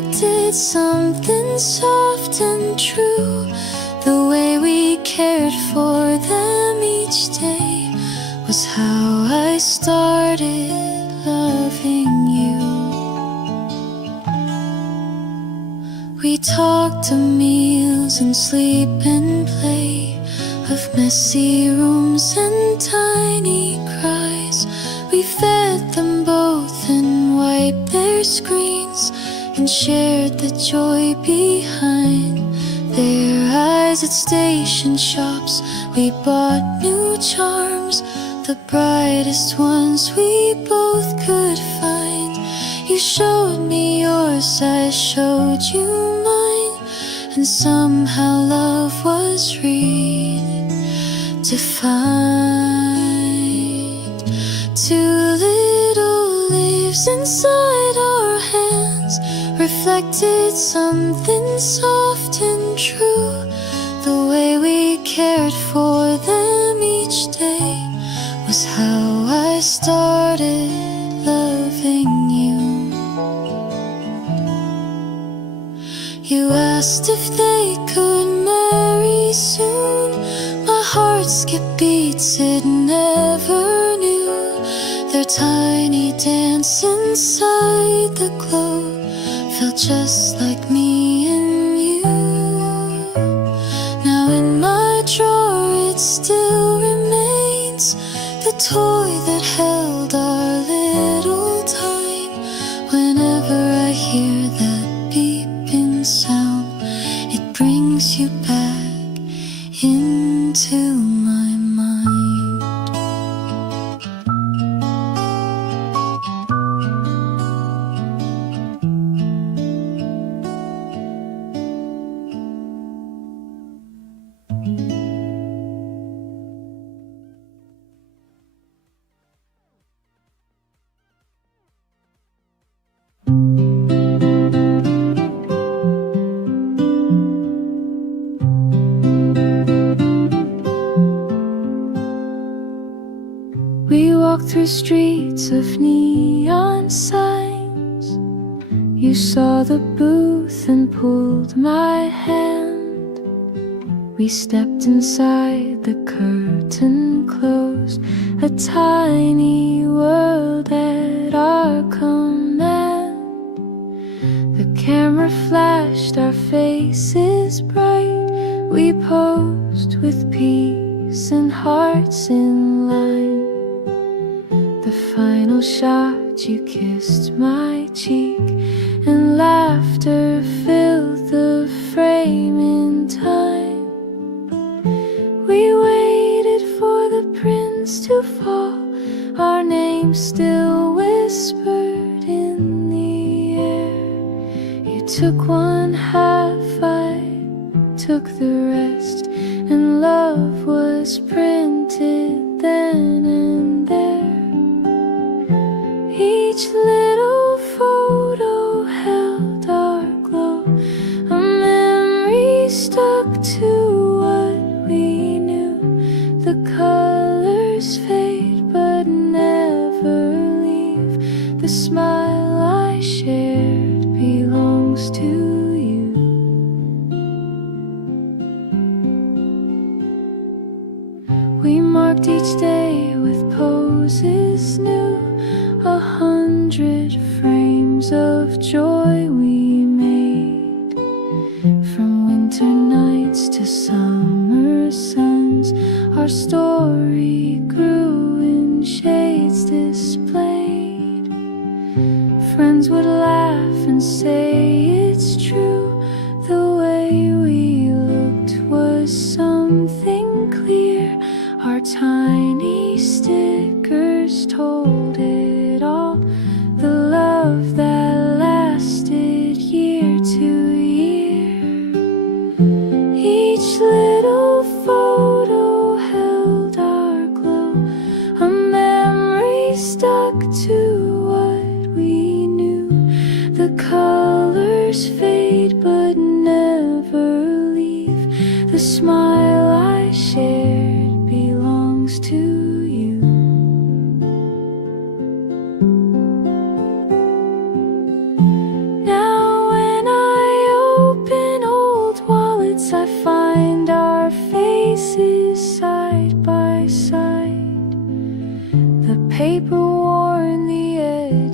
something soft and true. The way we cared for them each day was how I started loving you. We talked of meals and sleep and play, of messy rooms and tiny cries. We fed them both and wiped their screens and shared the joy behind their eyes. At station shops we bought new charms, the brightest ones we both could find. You showed me yours, I showed you mine, and somehow love was redefined. Two little leaves inside our hands reflected something soft and true. The way we cared for them each day was how I started loving you. You asked if they could marry soon. My heart skipped beats it never knew. Their tiny dance inside the globe felt just like me and you. Now in my drawer it still remains, the toy that held our little time. Whenever I hear that beeping sound, it brings you back into my mind. We walked through streets of neon signs. You saw the booth and pulled my hand. We stepped inside, the curtain closed, a tiny world at our command. The camera flashed, our faces bright. We posed with peace and hearts in line. The final shot, you kissed my cheek, and laughter filled the frame in time. We waited for the prince to fall, our names still whispered in the air. You took one half, I took the rest, and love was printed then and there. Each little photo held our glow, a memory stuck to what we knew. The colors fade but never leave. The smile I shared belongs to you. We marked each day with poses new, 100 frames of joy we made. From winter nights to summer suns, our story grew in shades displayed. Friends would laugh and say it's true. The way we looked was something clear. Our tiny stickers told it all. The love that lasted year to year. Each little photo held our glow, a memory stuck to what we knew. The colors fade but never leave. The smile I shared belongs to you. Now when I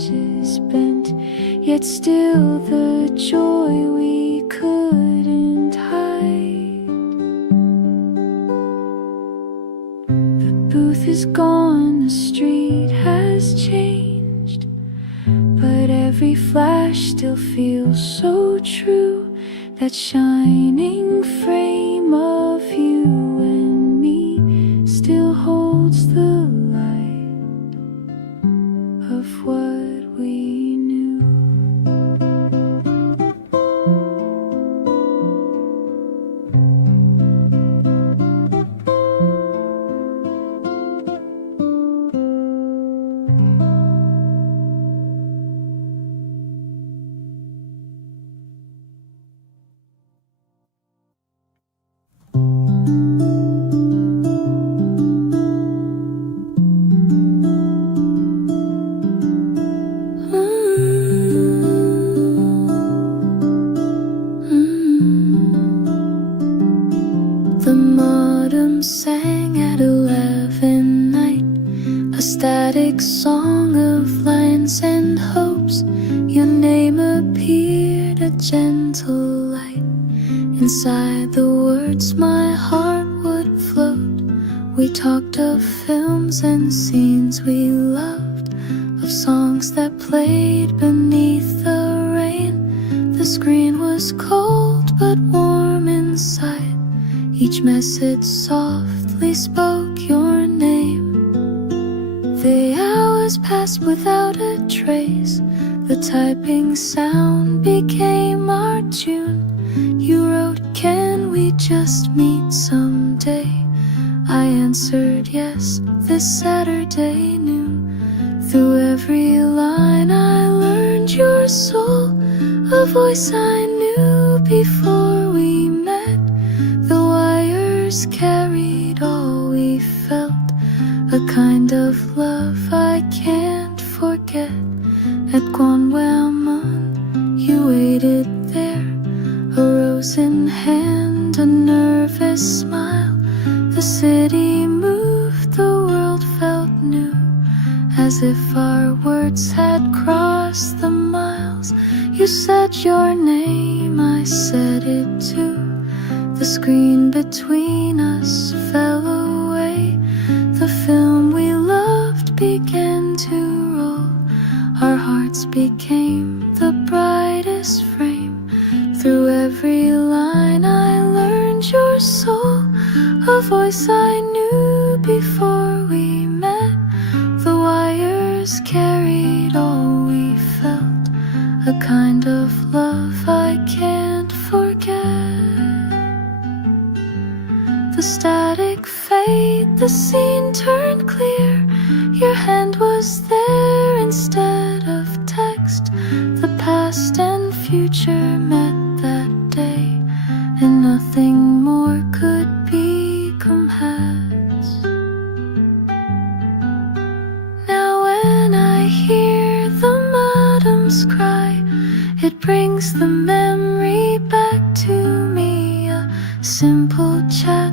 edges bent, yet still the joy we couldn't hide. The booth is gone, the street has changed, but every flash still feels so true. That shining frame of you and me still holds the light of what we knew. The modem sang at 11 night, a static song of lines and hopes. Your name appeared, a gentle light. Inside the words my heart would float. We talked of films and scenes we loved, of songs that played beneath the rain. The screen was cold but warm inside. Each message softly spoke your name. The hours passed without a trace. The typing sound became our tune. You wrote, "Can we just meet someday?" I answered yes, this Saturday noon. Through every line I learned your soul, a voice I knew before we met. The wires carried all we felt, a kind of love I can't forget. At Gwanwelmun, you waited there, a rose in hand, a nervous smile. The city moved, the world felt new, as if our words had crossed the miles. You said your name, I said it too. The screen between us fell away. The film we loved began to roll. Our hearts became the brightest frame. Through every line I learned your soul, a voice I knew before we met. The wires carried all we felt, a kind of love I can't forget. The static fade, the scene turned clear. Your hand was there instead of text. The past and future met that day, and nothing more could become has. Now when I hear the modems cry, it brings the memory back to me. A simple chat,